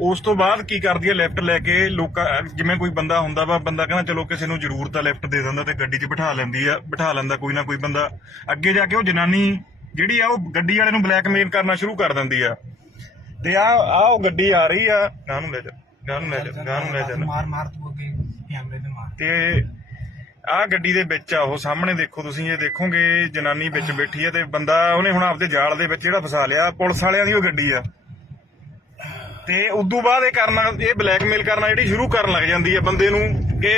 ਉਸ ਤੋਂ ਬਾਅਦ ਕੀ ਕਰਦੀ ਆ ਲਿਫਟ ਲੈ ਕੇ ਲੋਕਾਂ ਜਿਵੇਂ ਕੋਈ ਬੰਦਾ ਹੁੰਦਾ ਵਾ ਬੰਦਾ ਕਹਿੰਦਾ ਚਲੋ ਕਿਸੇ ਨੂੰ ਜ਼ਰੂਰਤ ਆ ਲਿਫਟ ਦੇ ਦਿੰਦਾ ਤੇ ਗੱਡੀ 'ਚ ਬਿਠਾ ਲੈਂਦਾ ਕੋਈ ਨਾ ਕੋਈ ਬੰਦਾ। ਅੱਗੇ ਜਾ ਕੇ ਉਹ ਜਨਾਨੀ ਜਿਹੜੀ ਆ ਉਹ ਗੱਡੀ ਵਾਲੇ ਨੂੰ ਬਲੈਕਮੇਲ ਕਰਨਾ ਸ਼ੁਰੂ ਕਰ ਦਿੰਦੀ ਆ ਤੇ ਆ ਉਹ ਗੱਡੀ ਆ ਰਹੀ ਆ। ਗਾਂ ਨੂੰ ਲੈ ਜਾ ਮਾਰ ਤੂੰ ਅੱਗੇ ਕੈਮਰੇ ਤੇ ਮਾਰ। ਤੇ ਆਹ ਗੱਡੀ ਦੇ ਵਿੱਚ ਆ ਉਹ ਸਾਹਮਣੇ ਦੇਖੋ ਤੁਸੀਂ ਇਹ ਦੇਖੋਗੇ ਜਨਾਨੀ ਵਿੱਚ ਬੈਠੀ ਆ ਤੇ ਬੰਦਾ ਉਹਨੇ ਹੁਣ ਆਪਦੇ ਜਾਲ ਦੇ ਵਿੱਚ ਜਿਹੜਾ ਫਸਾ ਲਿਆ। ਪੁਲਿਸ ਵਾਲਿਆਂ ਦੀ ਉਹ ਗੱਡੀ ਆ ਤੇ ਉਦੋਂ ਬਾਅਦ ਇਹ ਬਲੈਕਮੇਲ ਕਰਨਾ ਜਿਹੜੀ ਸ਼ੁਰੂ ਕਰਨ ਲੱਗ ਜਾਂਦੀ ਹੈ ਬੰਦੇ ਨੂੰ ਕਿ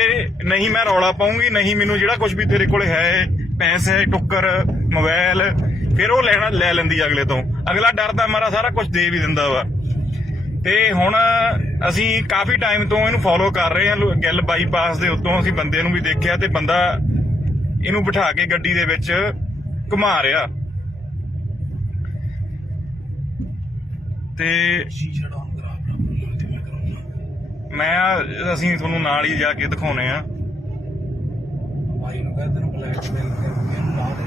ਨਹੀਂ ਮੈਂ ਰੌਲਾ ਪਾਉਂਗੀ, ਨਹੀਂ ਮੈਨੂੰ ਜਿਹੜਾ ਕੁਝ ਵੀ ਤੇਰੇ ਕੋਲ ਹੈ ਪੈਸੇ ਟੁੱਕਰ ਮੋਬਾਈਲ ਫਿਰ ਉਹ ਲੈ ਲੈਂਦੀ ਅਗਲੇ ਤੋਂ। ਅਗਲਾ ਡਰਦਾ ਮਾਰਾ ਸਾਰਾ ਕੁਝ ਦੇ ਵੀ ਦਿੰਦਾ ਵਾ। ਤੇ ਹੁਣ ਅਸੀਂ ਕਾਫੀ ਟਾਈਮ ਤੋਂ ਇਹਨੂੰ ਫੋਲੋ ਕਰ ਰਹੇ ਹਾਂ। ਗਿੱਲ ਬਾਈਪਾਸ ਦੇ ਉੱਤੋਂ ਅਸੀਂ ਬੰਦੇ ਨੂੰ ਵੀ ਦੇਖਿਆ ਤੇ ਬੰਦਾ ਇਹਨੂੰ ਬਿਠਾ ਕੇ ਗੱਡੀ ਦੇ ਵਿੱਚ ਘੁਮਾ ਰਿਹਾ ਤੇ ਸ਼ੀਸ਼ਾ ਡਾਊਨ ਕਰਾ ਬਰਾਬਰ ਤੇ ਮੈਂ ਕਰਾਉਂਗਾ। ਅਸੀਂ ਤੁਹਾਨੂੰ ਨਾਲ ਹੀ ਜਾ ਕੇ ਦਿਖਾਉਣੇ ਆ। ਭਾਈ ਨੂੰ ਕਹਿੰਦੇ ਨੇ ਬਲੈਕਮੇਲ ਕਰਕੇ ਇਹਨੂੰ ਲਾ ਦੇ।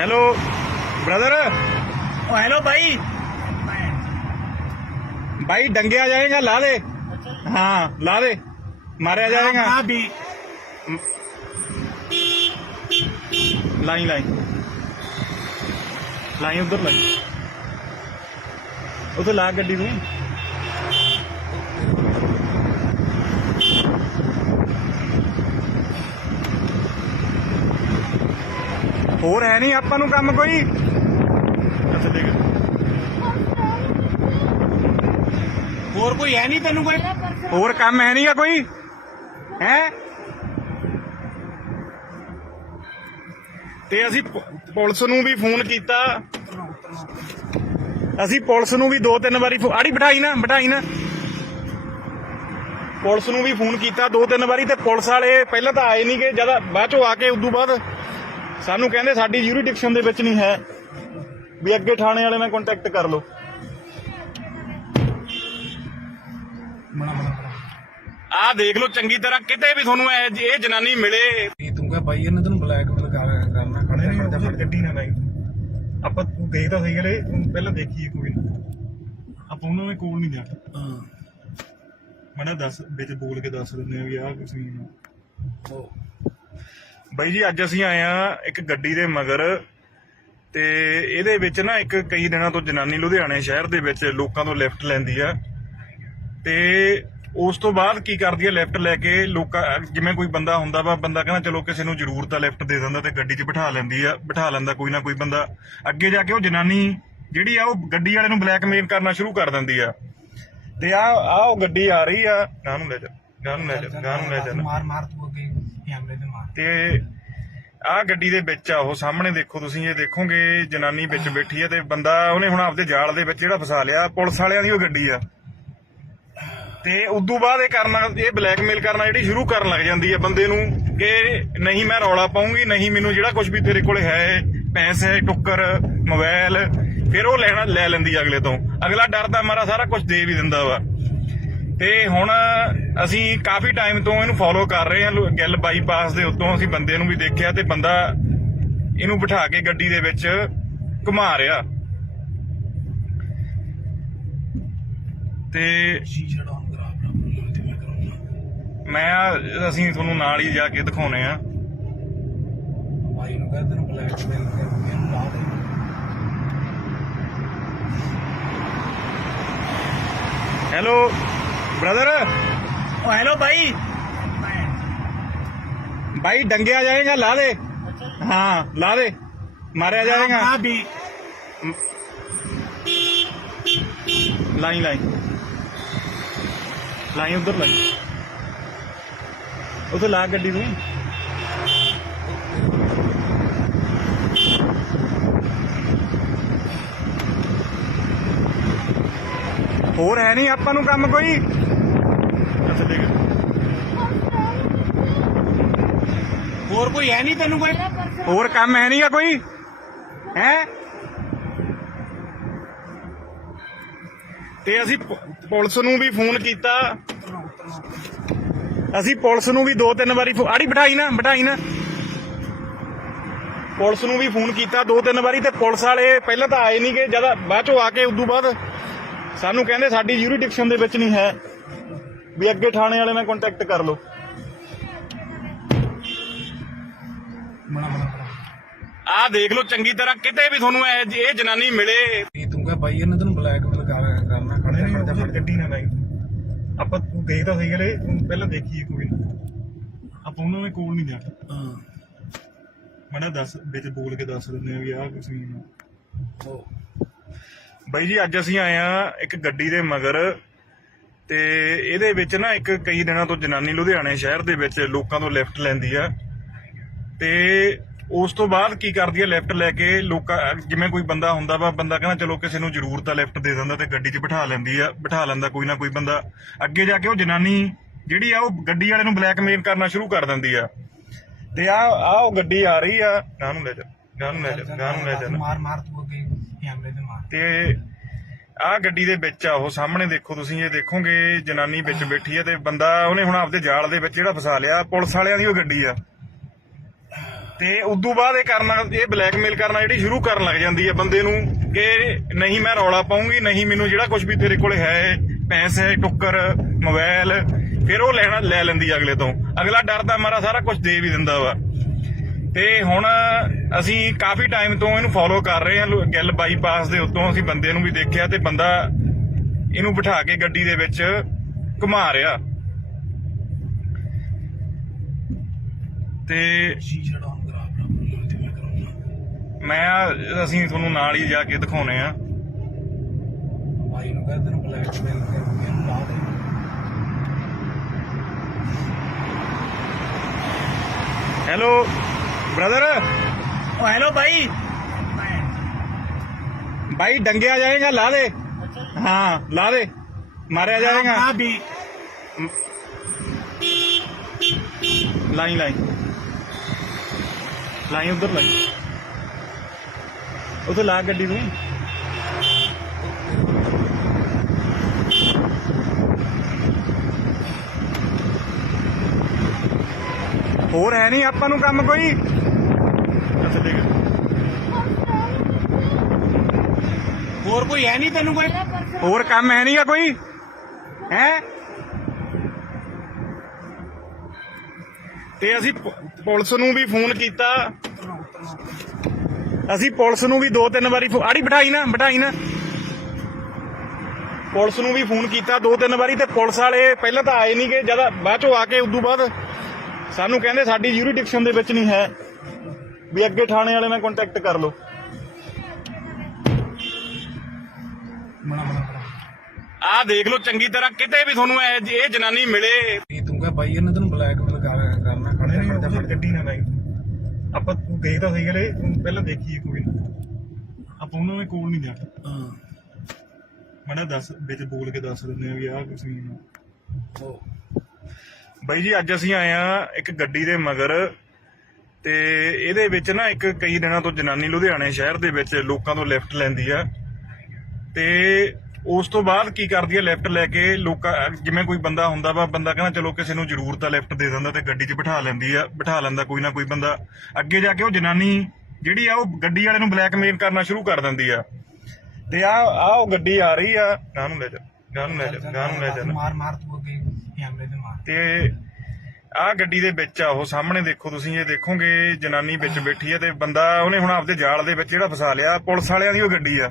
Hello brother. ओ हेलो भाई। भाई डंगिया जाएगा, ला दे। हाँ ला दे, मारा जाएगा। हाँ भी लाई उधर लाई उधर ला गड्डी तू। ਹੋਰ ਹੈ ਨਹੀਂ ਆਪਾਂ ਨੂੰ ਕੰਮ ਕੋਈ। ਅੱਛਾ ਦੇਖ और कोई है नहीं तेन कोई। ਹੋਰ ਕੰਮ ਹੈ ਨਹੀਂਗਾ ਕੋਈ ਹੈ। ਤੇ ਅਸੀਂ ਪੁਲਿਸ ਨੂੰ ਵੀ ਫੋਨ ਕੀਤਾ। ਅਸੀਂ ਪੁਲਿਸ ਨੂੰ ਵੀ 2-3 ਵਾਰੀ ਆੜੀ ਬਿਠਾਈ ਨਾ ਪੁਲਿਸ ਨੂੰ ਵੀ ਫੋਨ ਕੀਤਾ 2-3 ਵਾਰੀ ਤੇ ਪੁਲਿਸ ਵਾਲੇ ਪਹਿਲਾਂ ਤਾਂ ਆਏ ਨਹੀਂ ਕਿ ਜਦ ਬਾਅਦ ਚੋਂ ਆ ਕੇ ਉਦੋਂ ਬਾਅਦ ਸਾਨੂੰ ਕਹਿੰਦੇ ਸਾਡੀ ਯੂਰੀਡਿਕਸ਼ਨ ਦੇ ਵਿੱਚ ਨਹੀਂ ਹੈ ਵੀ ਅੱਗੇ ਥਾਣੇ ਵਾਲੇ ਨਾਲ ਕੰਟੈਕਟ ਕਰ ਲਓ। ਆਹ ਦੇਖ ਲਓ ਚੰਗੀ ਤਰ੍ਹਾਂ ਕਿਤੇ ਵੀ ਤੁਹਾਨੂੰ ਇਹ ਜਨਾਨੀ ਮਿਲੇ। ਤੂੰ ਕਹ ਭਾਈ ਇਹਨੇ ਤੈਨੂੰ ਬਲੈਕਮੇਲ ਕਰਨਾ ਖੜੇ ਗੱਡੀ ਨਾ ਲਾਈ। ਆਪਾਂ ਤੂੰ ਗਏ ਤਾਂ ਸਹੀ ਗਏ ਪਹਿਲਾਂ ਦੇਖੀਏ ਕੋਈ ਨਾ। ਆਪਾਂ ਉਹਨਾਂ ਦੇ ਕੋਲ ਨਹੀਂ ਜਾਣਾ। ਹਾਂ ਮੜਾ ਦੱਸ ਵਿੱਚ ਬੋਲ ਕੇ ਦੱਸ ਦਿੰਦੇ ਆ ਵੀ ਆਹ ਕੁਛ ਨਹੀਂ। ਉਹ ਬਾਈ ਜੀ ਅੱਜ ਅਸੀਂ ਆਏ ਆ ਇੱਕ ਗੱਡੀ ਦੇ ਮਗਰ ਤੇ ਇਹਦੇ ਵਿੱਚ ਨਾ ਇੱਕ ਕਈ ਦਿਨਾਂ ਤੋਂ ਜਨਾਨੀ ਲੁਧਿਆਣੇ ਸ਼ਹਿਰ ਦੇ ਵਿੱਚ ਲੋਕਾਂ ਤੋਂ ਲਿਫਟ ਲੈਂਦੀ ਆ ਤੇ ਉਸ ਤੋਂ ਬਾਅਦ ਕੀ ਕਰਦੀ ਆ, ਲਿਫਟ ਲੈ ਕੇ ਲੋਕਾਂ ਜਿਵੇਂ ਕੋਈ ਬੰਦਾ ਹੁੰਦਾ ਵਾ, ਬੰਦਾ ਕਹਿੰਦਾ ਚਲੋ ਕਿਸੇ ਨੂੰ ਜ਼ਰੂਰਤ ਆ ਲਿਫਟ ਦੇ ਦਿੰਦਾ ਤੇ ਗੱਡੀ 'ਚ ਬਿਠਾ ਲੈਂਦਾ ਕੋਈ ਨਾ ਕੋਈ ਬੰਦਾ। ਅੱਗੇ ਜਾ ਕੇ ਉਹ ਜਨਾਨੀ ਜਿਹੜੀ ਆ ਉਹ ਗੱਡੀ ਵਾਲੇ ਨੂੰ ਬਲੈਕਮੇਲ ਕਰਨਾ ਸ਼ੁਰੂ ਕਰ ਦਿੰਦੀ ਆ ਤੇ ਆ ਉਹ ਗੱਡੀ ਆ ਰਹੀ ਆ, ਗਾਂ ਨੂੰ ਲੈ ਜਾ ਮਾਰ ਤੂੰ ਅੱਗੇ ਕੈਮਰੇ ਤੇ ਮਾਰ। ਤੇ ਆ ਗੱਡੀ ਦੇ ਵਿੱਚ ਆ ਉਹ ਸਾਹਮਣੇ ਦੇਖੋ ਤੁਸੀਂ, ਇਹ ਦੇਖੋਗੇ ਜਨਾਨੀ ਵਿੱਚ ਬੈਠੀ ਆ ਤੇ ਬੰਦਾ ਉਹਨੇ ਹੁਣ ਆਪਦੇ ਜਾਲ ਦੇ ਵਿੱਚ ਜਿਹੜਾ ਫਸਾ ਲਿਆ। ਪੁਲਿਸ ਵਾਲਿਆਂ ਦੀ ਉਹ ਗੱਡੀ ਆ ਤੇ ਉਦੋਂ ਬਾਅਦ ਇਹ ਬਲੈਕਮੇਲ ਕਰਨਾ ਜਿਹੜੀ ਸ਼ੁਰੂ ਕਰਨ ਲੱਗ ਜਾਂਦੀ ਹੈ ਬੰਦੇ ਨੂੰ ਕਿ ਨਹੀਂ ਮੈਂ ਰੌਲਾ ਪਾਉਂਗੀ, ਨਹੀਂ ਮੈਨੂੰ ਜਿਹੜਾ ਕੁਝ ਵੀ ਤੇਰੇ ਕੋਲ ਹੈ ਪੈਸੇ ਟੁੱਕਰ ਮੋਬਾਈਲ, ਫਿਰ ਉਹ ਲੈ ਲੈਂਦੀ ਅਗਲੇ ਤੋਂ। ਅਗਲਾ ਡਰਦਾ ਮਾਰਾ ਸਾਰਾ ਕੁਝ ਦੇ ਵੀ ਦਿੰਦਾ ਵਾ। ਤੇ ਹੁਣ ਅਸੀਂ ਕਾਫੀ ਟਾਈਮ ਤੋਂ ਇਹਨੂੰ ਫੋਲੋ ਕਰ ਰਹੇ ਹਾਂ। ਗਿੱਲ ਬਾਈਪਾਸ ਦੇ ਉੱਤੋਂ ਅਸੀਂ ਬੰਦੇ ਨੂੰ ਵੀ ਦੇਖਿਆ ਤੇ ਬੰਦਾ ਇਹਨੂੰ ਬਿਠਾ ਕੇ ਗੱਡੀ ਦੇ ਵਿੱਚ ਘੁਮਾ ਰਿਹਾ ਤੇ ਸ਼ੀਸ਼ਾ ਡਾਊਨ ਕਰਾ ਆਪਣਾ ਤੇ ਮੈਂ ਕਰਾਉਂਗਾ। ਅਸੀਂ ਤੁਹਾਨੂੰ ਨਾਲ ਹੀ ਜਾ ਕੇ ਦਿਖਾਉਣੇ ਆ। ਭਾਈ ਨੂੰ ਕਹਿੰਦੇ ਨੇ ਬਲੈਕਮੇਲ ਕਰਕੇ ਇਹਨੂੰ ਲਾ ਦੇ। Hello brother. ओ हेलो भाई भाई डंगे आ जाएगा, ला दे। हाँ ला दे, मारे आ जाएगा। भी लाई उधर लाई उधर ला गड्डी में। ਹੋਰ ਹੈ ਨਹੀਂ ਆਪਾਂ ਨੂੰ ਕੰਮ ਕੋਈ। ਅੱਛਾ ਠੀਕ ਹੈ, ਹੋਰ ਕੋਈ ਹੈ ਨਹੀਂ ਤੈਨੂੰ ਕੋਈ ਹੋਰ ਕੰਮ ਹੈ ਨਹੀਂਗਾ ਕੋਈ ਹੈ। ਤੇ ਅਸੀਂ ਪੁਲਿਸ ਨੂੰ ਵੀ ਫੋਨ ਕੀਤਾ, ਅਸੀਂ ਪੁਲਿਸ ਨੂੰ ਵੀ 2-3 ਵਾਰੀ ਆੜੀ ਬਿਠਾਈ ਨਾ ਪੁਲਿਸ ਨੂੰ ਵੀ ਫੋਨ ਕੀਤਾ 2-3 ਵਾਰੀ ਤੇ ਪੁਲਿਸ ਵਾਲੇ ਪਹਿਲਾਂ ਤਾਂ ਆਏ ਨਹੀਂ ਗਏ, ਜਦ ਬਾਅਦ ਚੋਂ ਆ ਕੇ ਉਦੋਂ ਬਾਅਦ ਸਾਨੂੰ ਕਹਿੰਦੇ ਸਾਡੀ ਯੂਰੀਡਿਕਸ਼ਨ ਦੇ ਵਿੱਚ ਨਹੀਂ ਹੈ, ਵੀ ਅੱਗੇ ਥਾਣੇ ਵਾਲੇ ਨਾਲ ਕੰਟੈਕਟ ਕਰ ਲਓ। ਆਹ ਦੇਖ ਲਓ ਚੰਗੀ ਤਰ੍ਹਾਂ, ਕਿਤੇ ਵੀ ਤੁਹਾਨੂੰ ਇਹ ਜਨਾਨੀ ਮਿਲੇ। ਤੂੰ ਕਹ ਭਾਈ ਇਹਨੇ ਤੈਨੂੰ ਬਲੈਕਮੇਲ ਕਰਨਾ ਖੜਦਾ ਗੱਡੀ ਨਾ ਲਾਈ। ਆਪਾਂ ਤੂੰ ਗਈ ਤਾਂ ਸਹੀ ਗਲੇ, ਪਹਿਲਾਂ ਦੇਖੀਏ ਕੋਈ ਨਾ, ਆਪਾਂ ਉਹਨਾਂ ਦੇ ਕੋਲ ਨਹੀਂ ਜਾਣਾ। ਹਾਂ ਮੜਾ ਦੱਸ ਵਿੱਚ ਬੋਲ ਕੇ ਦੱਸ ਦਿੰਦੇ ਆ ਵੀ ਆਹ ਕੁਛ ਨਹੀਂ। ਬਾਈ ਜੀ ਅੱਜ ਅਸੀਂ ਆਏ ਆ ਇੱਕ ਗੱਡੀ ਦੇ ਮਗਰ ਤੇ ਇਹਦੇ ਵਿੱਚ ਨਾ ਇੱਕ ਕਈ ਦਿਨਾਂ ਤੋਂ ਜਨਾਨੀ ਲੁਧਿਆਣੇ ਸ਼ਹਿਰ ਦੇ ਵਿੱਚ ਲੋਕਾਂ ਤੋਂ ਲਿਫਟ ਲੈਂਦੀ ਆ ਤੇ ਉਸ ਤੋਂ ਬਾਅਦ ਕੀ ਕਰਦੀ ਆ, ਲਿਫਟ ਲੈ ਕੇ ਲੋਕਾਂ ਜਿਵੇਂ ਕੋਈ ਬੰਦਾ ਹੁੰਦਾ ਵਾ, ਬੰਦਾ ਕਹਿੰਦਾ ਚਲੋ ਕਿਸੇ ਨੂੰ ਜ਼ਰੂਰਤ ਆ ਲਿਫਟ ਦੇ ਦਿੰਦਾ ਤੇ ਗੱਡੀ 'ਚ ਬਿਠਾ ਲੈਂਦਾ ਕੋਈ ਨਾ ਕੋਈ ਬੰਦਾ। ਅੱਗੇ ਜਾ ਕੇ ਉਹ ਜਨਾਨੀ ਜਿਹੜੀ ਆ ਉਹ ਗੱਡੀ ਵਾਲੇ ਨੂੰ ਬਲੈਕਮੇਲ ਕਰਨਾ ਸ਼ੁਰੂ ਕਰ ਦਿੰਦੀ ਆ ਤੇ ਆ ਉਹ ਗੱਡੀ ਆ ਰਹੀ ਆ, ਗਾਂ ਨੂੰ ਲੈ ਜਾ ਮਾਰ ਤੂੰ ਅੱਗੇ ਕੈਮਰੇ ਤੇ ਮਾਰ। ਤੇ ਆਹ ਗੱਡੀ ਦੇ ਵਿੱਚ ਆ ਉਹ ਸਾਹਮਣੇ ਦੇਖੋ ਤੁਸੀਂ, ਇਹ ਦੇਖੋਗੇ ਜਨਾਨੀ ਵਿੱਚ ਬੈਠੀ ਆ ਤੇ ਬੰਦਾ ਉਹਨੇ ਹੁਣ ਆਪਦੇ ਜਾਲ ਦੇ ਵਿੱਚ ਜਿਹੜਾ ਫਸਾ ਲਿਆ। ਪੁਲਿਸ ਵਾਲਿਆਂ ਦੀ ਉਹ ਗੱਡੀ ਆ ਤੇ ਉਦੋਂ ਬਾਅਦ ਇਹ ਬਲੈਕਮੇਲ ਕਰਨਾ ਜਿਹੜੀ ਸ਼ੁਰੂ ਕਰਨ ਲੱਗ ਜਾਂਦੀ ਹੈ ਬੰਦੇ ਨੂੰ ਕਿ ਨਹੀਂ ਮੈਂ ਰੌਲਾ ਪਾਉਂਗੀ, ਨਹੀਂ ਮੈਨੂੰ ਜਿਹੜਾ ਕੁਝ ਵੀ ਤੇਰੇ ਕੋਲ ਹੈ ਪੈਸੇ ਟੁੱਕਰ ਮੋਬਾਈਲ, ਫਿਰ ਉਹ ਲੈ ਲੈਂਦੀ ਅਗਲੇ ਤੋਂ। ਅਗਲਾ ਡਰਦਾ ਮਾਰਾ ਸਾਰਾ ਕੁਝ ਦੇ ਵੀ ਦਿੰਦਾ ਵਾ। ਤੇ ਹੁਣ ਅਸੀਂ ਕਾਫੀ ਟਾਈਮ ਤੋਂ ਇਹਨੂੰ ਫੋਲੋ ਕਰ ਰਹੇ ਹਾਂ। ਗਿੱਲ ਬਾਈਪਾਸ ਦੇ ਉੱਤੋਂ ਅਸੀਂ ਬੰਦੇ ਨੂੰ ਵੀ ਦੇਖਿਆ ਤੇ ਬੰਦਾ ਇਹਨੂੰ ਬਿਠਾ ਕੇ ਗੱਡੀ ਦੇ ਵਿੱਚ ਘੁਮਾ ਰਿਹਾ ਤੇ ਸ਼ੀਸ਼ਾ ਡਾਊਨ ਕਰਾ ਆਪਣਾ ਤੇ ਮੈਂ ਕਰਾਉਂਗਾ। ਅਸੀਂ ਤੁਹਾਨੂੰ ਨਾਲ ਹੀ ਜਾ ਕੇ ਦਿਖਾਉਣੇ ਆ। ਭਾਈ ਨੂੰ ਕਹਿੰਦੇ ਨੇ ਬਲੈਕਮੇਲ ਕਰਕੇ ਇਹਨੂੰ ਲਾ ਦੇ। Hello brother. ओ हेलो भाई डंगे आ जाएगा, ला दे। हाँ ला दे, मारे आ जाएगा। भी लाई उधर ला गड्डी में। ਹੋਰ ਹੈ ਨਹੀਂ ਆਪਾਂ ਨੂੰ ਕੰਮ ਕੋਈ। ਅੱਛਾ ਠੀਕ ਹੈ, ਹੋਰ ਕੋਈ ਹੈ ਨਹੀਂ ਤੈਨੂੰ ਕੋਈ ਹੋਰ ਕੰਮ ਹੈ ਨਹੀਂਗਾ ਕੋਈ ਹੈ। ਤੇ ਅਸੀਂ ਪੁਲਿਸ ਨੂੰ ਵੀ ਫੋਨ ਕੀਤਾ। ਅਸੀਂ ਪੁਲਿਸ ਨੂੰ ਵੀ 2-3 ਵਾਰੀ ਆੜੀ ਬਿਠਾਈ ਨਾ ਪੁਲਿਸ ਨੂੰ ਵੀ ਫੋਨ ਕੀਤਾ 2-3 ਵਾਰੀ, ਤੇ ਪੁਲਿਸ ਵਾਲੇ ਪਹਿਲਾਂ ਤਾਂ ਆਏ ਨਹੀਂ ਗਏ, ਜਦ ਬਾਅਦ ਚੋਂ ਆ ਕੇ ਉਦੋਂ ਬਾਅਦ ਸਾਨੂੰ ਕਹਿੰਦੇ ਸਾਡੀ ਜੂਰੀਡਿਕਸ਼ਨ ਦੇ ਵਿੱਚ ਨਹੀਂ ਹੈ, ਵੀ ਅੱਗੇ ਥਾਣੇ ਵਾਲੇ ਨਾਲ ਕੰਟੈਕਟ ਕਰ ਲਓ। ਆਹ ਦੇਖ ਲਓ ਚੰਗੀ ਤਰ੍ਹਾਂ, ਕਿਤੇ ਵੀ ਤੁਹਾਨੂੰ ਇਹ ਜਨਾਨੀ ਮਿਲੇ। ਤੂੰ ਕਹ ਬਾਈ ਇਹਨਾਂ ਤੈਨੂੰ ਬਲੈਕਮੇਲ ਕਰਨਾ ਖੜਿਆ ਗੱਡੀ ਨਾ ਲਾਈ। ਆਪਾਂ ਤੂੰ ਗਈ ਤਾਂ ਸਹੀ ਗਲੇ ਪਹਿਲਾਂ ਦੇਖੀਏ ਕੋਈ ਨਾ, ਆਪਾਂ ਉਹਨਾਂ ਦੇ ਕੋਲ ਨਹੀਂ ਜਾਣਾ। ਮੜਾ ਦੱਸ ਵਿੱਚ ਬੋਲ ਕੇ ਦੱਸ ਦਿੰਦੇ ਆ ਵੀ ਆਹ ਕੁਛ ਨਹੀਂ। ਬਾਈ ਜੀ ਅੱਜ ਅਸੀਂ ਆਏ ਆ ਇੱਕ ਗੱਡੀ ਦੇ ਮਗਰ, ਤੇ ਇਹਦੇ ਵਿੱਚ ਨਾ ਇੱਕ ਕਈ ਦਿਨਾਂ ਤੋਂ ਜਨਾਨੀ ਲੁਧਿਆਣੇ ਸ਼ਹਿਰ ਦੇ ਵਿੱਚ ਲੋਕਾਂ ਤੋਂ ਲਿਫਟ ਲੈਂਦੀ ਆ, ਤੇ ਉਸ ਤੋਂ ਬਾਅਦ ਕੀ ਕਰਦੀ ਆ, ਲਿਫਟ ਲੈ ਕੇ ਲੋਕਾਂ, ਜਿਵੇਂ ਕੋਈ ਬੰਦਾ ਹੁੰਦਾ ਵਾ, ਬੰਦਾ ਕਹਿੰਦਾ ਚਲੋ ਕਿਸੇ ਨੂੰ ਜ਼ਰੂਰਤ ਆ ਲਿਫਟ ਦੇ ਦਿੰਦਾ, ਤੇ ਗੱਡੀ 'ਚ ਬਿਠਾ ਲੈਂਦਾ ਕੋਈ ਨਾ ਕੋਈ ਬੰਦਾ। ਅੱਗੇ ਜਾ ਕੇ ਉਹ ਜਨਾਨੀ ਜਿਹੜੀ ਆ ਉਹ ਗੱਡੀ ਵਾਲੇ ਨੂੰ ਬਲੈਕਮੇਲ ਕਰਨਾ ਸ਼ੁਰੂ ਕਰ ਦਿੰਦੀ ਆ। ਤੇ ਆ ਉਹ ਗੱਡੀ ਆ ਰਹੀ ਆ, ਗਾਂ ਨੂੰ ਲੈ ਜਾ ਮਾਰ ਤੂੰ ਅੱਗੇ ਕੈਮਰੇ ਤੇ ਮਾਰ। ਤੇ ਆ ਗੱਡੀ ਦੇ ਵਿੱਚ ਆ ਉਹ ਸਾਹਮਣੇ ਦੇਖੋ ਤੁਸੀਂ, ਇਹ ਦੇਖੋਗੇ ਜਨਾਨੀ ਵਿੱਚ ਬੈਠੀ ਆ, ਤੇ ਬੰਦਾ ਉਹਨੇ ਹੁਣ ਆਪਦੇ ਜਾਲ ਦੇ ਵਿੱਚ ਜਿਹੜਾ ਫਸਾ ਲਿਆ, ਪੁਲਿਸ ਵਾਲਿਆਂ ਦੀ ਉਹ ਗੱਡੀ ਆ।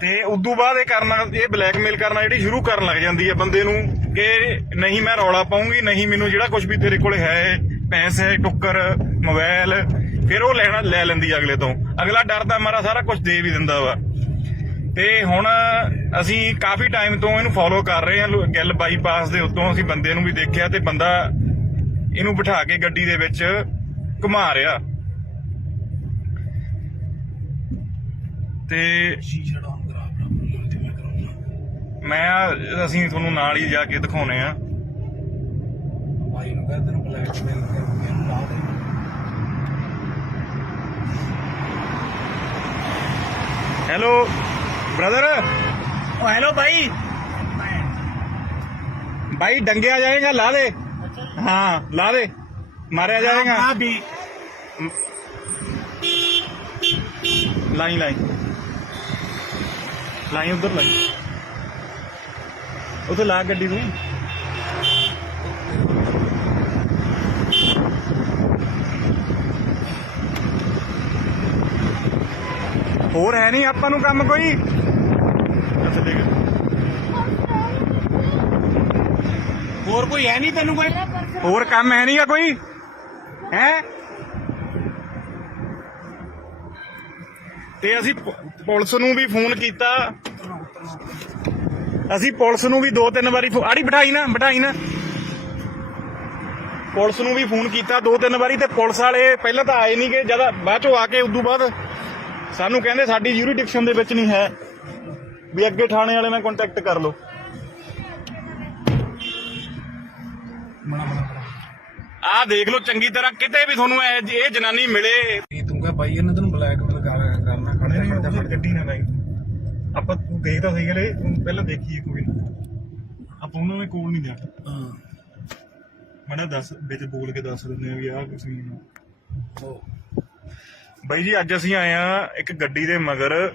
ਤੇ ਉਦੋਂ ਬਾਅਦ ਇਹ ਬਲੈਕਮੇਲ ਕਰਨਾ ਜਿਹੜੀ ਸ਼ੁਰੂ ਕਰਨ ਲੱਗ ਜਾਂਦੀ ਹੈ ਬੰਦੇ ਨੂੰ, ਕਿ ਨਹੀਂ ਮੈਂ ਰੌਲਾ ਪਾਉਂਗੀ, ਨਹੀਂ ਮੈਨੂੰ ਜਿਹੜਾ ਕੁਝ ਵੀ ਤੇਰੇ ਕੋਲ ਹੈ, ਪੈਸੇ, ਟੁੱਕਰ, ਮੋਬਾਈਲ, ਫਿਰ ਉਹ ਲੈ ਲੈਂਦੀ ਅਗਲੇ ਤੋਂ। ਅਗਲਾ ਡਰਦਾ ਮਾਰਾ ਸਾਰਾ ਕੁਝ ਦੇ ਵੀ ਦਿੰਦਾ ਵਾ। ਤੇ ਹੁਣ ਅਸੀਂ ਕਾਫੀ ਟਾਈਮ ਤੋਂ ਇਹਨੂੰ ਫੋਲੋ ਕਰ ਰਹੇ ਹਾਂ, ਗਿੱਲ ਬਾਈਪਾਸ ਦੇ ਉੱਤੋਂ ਅਸੀਂ ਬੰਦੇ ਨੂੰ ਵੀ ਦੇਖਿਆ, ਤੇ ਬੰਦਾ ਇਹਨੂੰ ਬਿਠਾ ਕੇ ਗੱਡੀ ਦੇ ਵਿੱਚ ਘੁਮਾ ਰਿਹਾ। ਤੇ ਅਸੀਂ ਤੁਹਾਨੂੰ ਨਾਲ ਹੀ ਜਾ ਕੇ ਦਿਖਾਉਣੇ ਆ। ਬਾਈ ਨੂੰ ਕਹ ਤੈਨੂੰ ਬਲੈਕਮੇਲ ਕਰਨਾ। Hello brother. हेलो भाई डंगे आ जाएगा, ला दे। हाँ ला दे, मारे आ जाएगा। भी लाई उधर लाई, उधर ला गड्डी में। ਹੋਰ ਹੈ ਨਹੀਂ ਆਪਾਂ ਨੂੰ ਕੰਮ ਕੋਈ। ਅੱਛਾ ਠੀਕ ਹੈ, ਹੋਰ ਕੋਈ ਹੈ ਨਹੀਂ ਤੈਨੂੰ, ਕੋਈ ਹੋਰ ਕੰਮ ਹੈ ਨਹੀਂਗਾ ਕੋਈ ਹੈ। ਤੇ ਅਸੀਂ ਪੁਲਿਸ ਨੂੰ ਵੀ ਫੋਨ ਕੀਤਾ। ਅਸੀਂ ਪੁਲਿਸ ਨੂੰ ਵੀ 2-3 ਵਾਰੀ ਆੜੀ ਬਿਠਾਈ ਨਾ ਪੁਲਿਸ ਨੂੰ ਵੀ ਫੋਨ ਕੀਤਾ 2-3 ਵਾਰੀ, ਤੇ ਪੁਲਿਸ ਵਾਲੇ ਪਹਿਲਾਂ ਤਾਂ ਆਏ ਨਹੀਂ ਗਏ, ਜਦ ਬਾਅਦ ਚੋਂ ਆ ਕੇ ਉਦੋਂ ਬਾਅਦ ਸਾਨੂੰ ਕਹਿੰਦੇ ਸਾਡੀ ਜੂਰੀਡਿਕਸ਼ਨ ਦੇ ਵਿੱਚ ਨਹੀਂ ਹੈ, ਵੀ ਅੱਗੇ ਥਾਣੇ ਵਾਲੇ ਨਾਲ ਕੰਟੈਕਟ ਕਰ ਲਓ। ਆਹ ਦੇਖ ਲਓ ਚੰਗੀ ਤਰ੍ਹਾਂ, ਕਿਤੇ ਵੀ ਤੁਹਾਨੂੰ ਇਹ ਜਨਾਨੀ ਮਿਲੇ। ਤੂੰ ਕਹ ਬਾਈ ਇਹਨਾਂ ਤੈਨੂੰ ਬਲੈਕਮੇਲ ਕਰਨਾ। ਖੜਿਆ ਗੱਡੀ ਨਾ ਲਾਈ। ਆਪਾਂ ਤੂੰ ਗਈ ਤਾਂ ਸਹੀ ਗਲੇ ਪਹਿਲਾਂ ਦੇਖੀਏ ਕੋਈ ਨਾ, ਆਪਾਂ ਉਹਨਾਂ ਦੇ ਕੋਲ ਨਹੀਂ ਜਾਣਾ। ਮੜਾ ਦੱਸ ਵਿੱਚ ਬੋਲ ਕੇ ਦੱਸ ਦਿੰਦੇ ਆ ਵੀ ਆਹ ਕੁਛ ਨਹੀਂ। ਬਾਈ ਜੀ ਅੱਜ ਅਸੀਂ ਆਏ ਆ ਇੱਕ ਗੱਡੀ ਦੇ ਮਗਰ,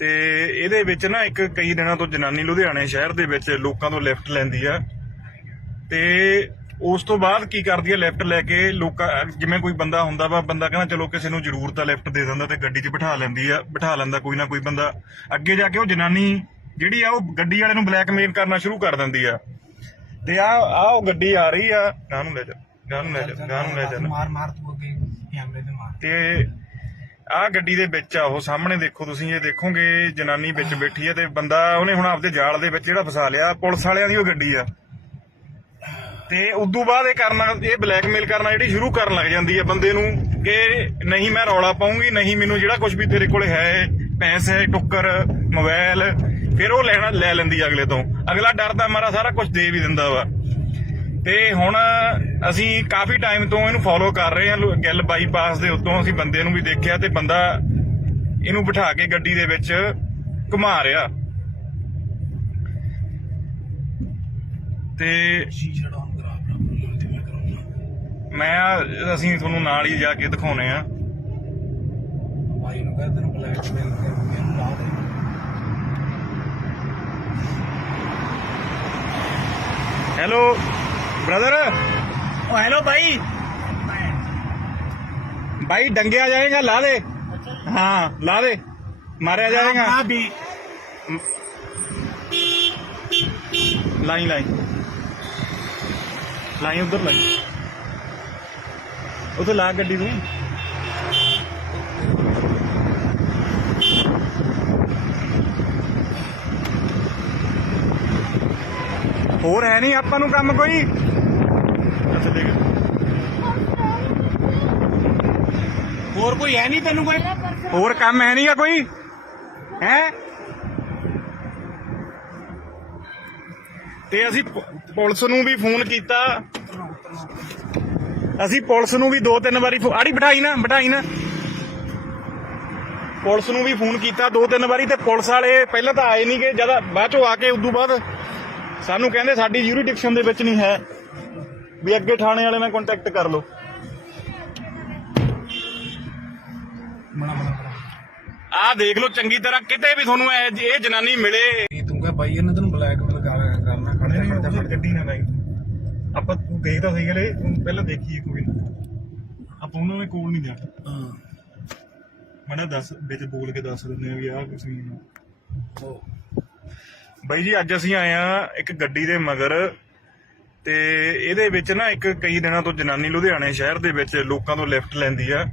ਤੇ ਇਹਦੇ ਵਿੱਚ ਨਾ ਇੱਕ ਕਈ ਦਿਨਾਂ ਤੋਂ ਜਨਾਨੀ ਲੁਧਿਆਣੇ ਸ਼ਹਿਰ ਦੇ ਵਿੱਚ ਲੋਕਾਂ ਤੋਂ ਲਿਫਟ ਲੈਂਦੀ ਆ, ਤੇ ਉਸ ਤੋਂ ਬਾਅਦ ਕੀ ਕਰਦੀ ਆ, ਲਿਫਟ ਲੈ ਕੇ ਲੋਕਾਂ, ਜਿਵੇਂ ਕੋਈ ਬੰਦਾ ਹੁੰਦਾ ਵਾ, ਬੰਦਾ ਕਹਿੰਦਾ ਚਲੋ ਕਿਸੇ ਨੂੰ ਜ਼ਰੂਰਤ ਆ ਲਿਫਟ ਦੇ ਦਿੰਦਾ, ਤੇ ਗੱਡੀ 'ਚ ਬਿਠਾ ਲੈਂਦਾ ਕੋਈ ਨਾ ਕੋਈ ਬੰਦਾ। ਅੱਗੇ ਜਾ ਕੇ ਉਹ ਜਨਾਨੀ ਜਿਹੜੀ ਆ ਉਹ ਗੱਡੀ ਵਾਲੇ ਨੂੰ ਬਲੈਕਮੇਲ ਕਰਨਾ ਸ਼ੁਰੂ ਕਰ ਦਿੰਦੀ ਆ। ਤੇ ਆ ਉਹ ਗੱਡੀ ਆ ਰਹੀ ਆ, ਗਾਂ ਨੂੰ ਲੈ ਜਾ ਮਾਰ ਤੂੰ ਅੱਗੇ ਕੈਮਰੇ ਤੇ ਮਾਰ। ਤੇ ਆ ਗੱਡੀ ਦੇ ਵਿੱਚ ਆ ਉਹ ਸਾਹਮਣੇ ਦੇਖੋ ਤੁਸੀਂ, ਇਹ ਦੇਖੋਗੇ ਜਨਾਨੀ ਵਿੱਚ ਬੈਠੀ ਆ, ਤੇ ਬੰਦਾ ਉਹਨੇ ਹੁਣ ਆਪਦੇ ਜਾਲ ਦੇ ਵਿੱਚ ਜਿਹੜਾ ਫਸਾ ਲਿਆ, ਪੁਲਿਸ ਵਾਲਿਆਂ ਦੀ ਉਹ ਗੱਡੀ ਆ। ਤੇ ਉਦੋਂ ਬਾਅਦ ਇਹ ਬਲੈਕਮੇਲ ਕਰਨਾ ਜਿਹੜੀ ਸ਼ੁਰੂ ਕਰਨ ਲੱਗ ਜਾਂਦੀ ਹੈ ਬੰਦੇ ਨੂੰ, ਕਿ ਨਹੀਂ ਮੈਂ ਰੌਲਾ ਪਾਉਂਗੀ, ਨਹੀਂ ਮੈਨੂੰ ਜਿਹੜਾ ਕੁਝ ਵੀ ਤੇਰੇ ਕੋਲ ਹੈ, ਪੈਸੇ, ਟੁੱਕਰ, ਮੋਬਾਈਲ, ਫਿਰ ਉਹ ਲੈ ਲੈਂਦੀ ਅਗਲੇ ਤੋਂ। ਅਗਲਾ ਡਰਦਾ ਮਾਰਾ ਸਾਰਾ ਕੁਝ ਦੇ ਵੀ ਦਿੰਦਾ ਵਾ। ਤੇ ਹੁਣ ਅਸੀਂ ਕਾਫੀ ਟਾਈਮ ਤੋਂ ਇਹਨੂੰ ਫੋਲੋ ਕਰ ਰਹੇ ਹਾਂ, ਗਿੱਲ ਬਾਈਪਾਸ ਦੇ ਉੱਤੋਂ ਅਸੀਂ ਬੰਦੇ ਨੂੰ ਵੀ ਦੇਖਿਆ, ਤੇ ਬੰਦਾ ਇਹਨੂੰ ਬਿਠਾ ਕੇ ਗੱਡੀ ਦੇ ਵਿੱਚ ਘੁਮਾ ਰਿਹਾ। ਤੇ ਅਸੀਂ ਤੁਹਾਨੂੰ ਨਾਲ ਹੀ ਜਾ ਕੇ ਦਿਖਾਉਣੇ ਆ। ਬਾਈ ਨੂੰ ਕਹ ਤੈਨੂੰ ਬਲੈਕਮੇਲ ਕਰਨਾ। Hello brother. ਓ ਹੈਲੋ ਬਾਈ भाई डंगया जाएगा ला दे हाँ ला दे मारा जाएगा हाँ भी लाई लाई लाई उधर लाई उधर ला गड्डी तू ਹੋਰ ਹੈ ਨਹੀਂ ਆਪਾਂ ਨੂੰ ਕੰਮ ਕੋਈ ਅੱਛਾ ਦੇਖ ਹੋਰ ਕੋਈ ਹੈ ਨਹੀਂ ਤੈਨੂੰ ਕੋਈ ਹੋਰ ਕੰਮ ਹੈ ਨਹੀਂਗਾ ਕੋਈ ਹੈ ਤੇ ਅਸੀਂ ਪੁਲਿਸ ਨੂੰ ਵੀ ਫੋਨ ਕੀਤਾ ਅਸੀਂ ਪੁਲਿਸ ਨੂੰ ਵੀ 2-3 ਵਾਰੀ ਆੜੀ ਬਿਠਾਈ ਨਾ ਪੁਲਿਸ ਨੂੰ ਵੀ ਫੋਨ ਕੀਤਾ 2-3 ਵਾਰੀ ਤੇ ਪੁਲਿਸ ਵਾਲੇ ਪਹਿਲਾਂ ਤਾਂ ਆਏ ਨਹੀਂ ਕਿ ਜਦ ਬਾਅਦ ਚੋਂ ਆ ਕੇ ਉਦੋਂ ਬਾਅਦ ਸਾਨੂੰ ਕਹਿੰਦੇ ਸਾਡੀ ਯੂਰੀਡਿਕਸ਼ਨ ਦੇ ਵਿੱਚ ਨਹੀਂ ਹੈ ਵੀ ਅੱਗੇ ਥਾਣੇ ਵਾਲੇ ਨਾਲ ਕੰਟੈਕਟ ਕਰ ਲਓ ਆਹ ਦੇਖ ਲਓ ਚੰਗੀ ਤਰ੍ਹਾਂ ਕਿਤੇ ਵੀ ਤੁਹਾਨੂੰ ਇਹ ਜਨਾਨੀ ਮਿਲੇ ਤੂੰ ਕਹ ਬਾਈ ਇਹਨੇ ਤੈਨੂੰ ਬਲੈਕਮੇਲ ਕਰਨਾ ਖੜੇ ਗੱਡੀ ਨਾ ਲਾਈ ਆਪਾਂ ਤੂੰ ਗਈ ਤਾਂ ਸਹੀ ਗਲੇ ਪਹਿਲਾਂ ਦੇਖੀਏ ਕੋਈ ਨਾ ਆਪਾਂ ਉਹਨਾਂ ਦੇ ਕੋਲ ਨਹੀਂ ਜਾਣਾ ਮੜਾ ਦੱਸ ਵਿੱਚ ਬੋਲ ਕੇ ਦੱਸ ਦਿੰਦੇ ਆ ਵੀ ਆਹ ਕੁਛ ਨਹੀਂ ਬਾਈ ਜੀ ਅੱਜ ਅਸੀਂ ਆਏ ਆ ਇੱਕ ਗੱਡੀ ਦੇ ਮਗਰ ਤੇ ਇਹਦੇ ਵਿੱਚ ਨਾ ਇੱਕ ਕਈ ਦਿਨਾਂ ਤੋਂ ਜਨਾਨੀ ਲੁਧਿਆਣੇ ਸ਼ਹਿਰ ਦੇ ਵਿੱਚ ਲੋਕਾਂ ਤੋਂ ਲਿਫਟ ਲੈਂਦੀ ਆ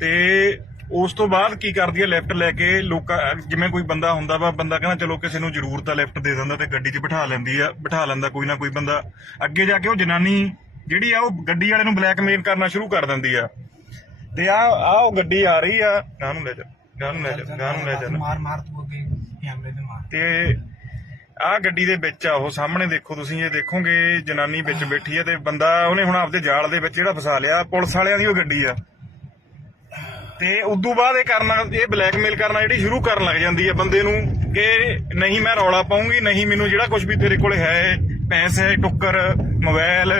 ਤੇ ਉਸ ਤੋਂ ਬਾਅਦ ਕੀ ਕਰਦੀ ਹੈ ਲਿਫਟ ਲੈ ਕੇ ਲੋਕਾਂ ਜਿਵੇਂ ਕੋਈ ਬੰਦਾ ਹੁੰਦਾ ਵਾ ਬੰਦਾ ਕਹਿੰਦਾ ਚਲੋ ਕਿਸੇ ਨੂੰ ਜ਼ਰੂਰਤ ਆ ਲਿਫਟ ਦੇ ਦਿੰਦਾ ਤੇ ਗੱਡੀ 'ਚ ਬਿਠਾ ਲੈਂਦਾ ਕੋਈ ਨਾ ਕੋਈ ਬੰਦਾ ਅੱਗੇ ਜਾ ਕੇ ਉਹ ਜਨਾਨੀ ਜਿਹੜੀ ਆ ਉਹ ਗੱਡੀ ਵਾਲੇ ਨੂੰ ਬਲੈਕਮੇਲ ਕਰਨਾ ਸ਼ੁਰੂ ਕਰ ਦਿੰਦੀ ਆ ਤੇ ਆ ਉਹ ਗੱਡੀ ਆ ਰਹੀ ਆ ਗਾਂ ਨੂੰ ਲੈ ਜਾ ਮਾਰ ਤੂੰ ਅੱਗੇ ਕੈਮਰੇ ਤੇ ਮਾਰ ਤੇ ਆਹ ਗੱਡੀ ਦੇ ਵਿੱਚ ਆ ਉਹ ਸਾਹਮਣੇ ਦੇਖੋ ਤੁਸੀਂ ਇਹ ਦੇਖੋਗੇ ਜਨਾਨੀ ਵਿੱਚ ਬੈਠੀ ਆ ਤੇ ਬੰਦਾ ਉਹਨੇ ਹੁਣ ਆਪਦੇ ਜਾਲ ਦੇ ਵਿੱਚ ਜਿਹੜਾ ਫਸਾ ਲਿਆ ਪੁਲਿਸ ਵਾਲਿਆਂ ਦੀ ਉਹ ਗੱਡੀ ਆ ਤੇ ਉਦੋਂ ਬਾਅਦ ਇਹ ਬਲੈਕਮੇਲ ਕਰਨਾ ਜਿਹੜੀ ਸ਼ੁਰੂ ਕਰਨ ਲੱਗ ਜਾਂਦੀ ਹੈ ਬੰਦੇ ਨੂੰ ਕਿ ਨਹੀਂ ਮੈਂ ਰੌਲਾ ਪਾਉਂਗੀ ਨਹੀਂ ਮੈਨੂੰ ਜਿਹੜਾ ਕੁਝ ਵੀ ਤੇਰੇ ਕੋਲੇ ਹੈ ਪੈਸੇ ਟੁੱਕਰ ਮੋਬਾਈਲ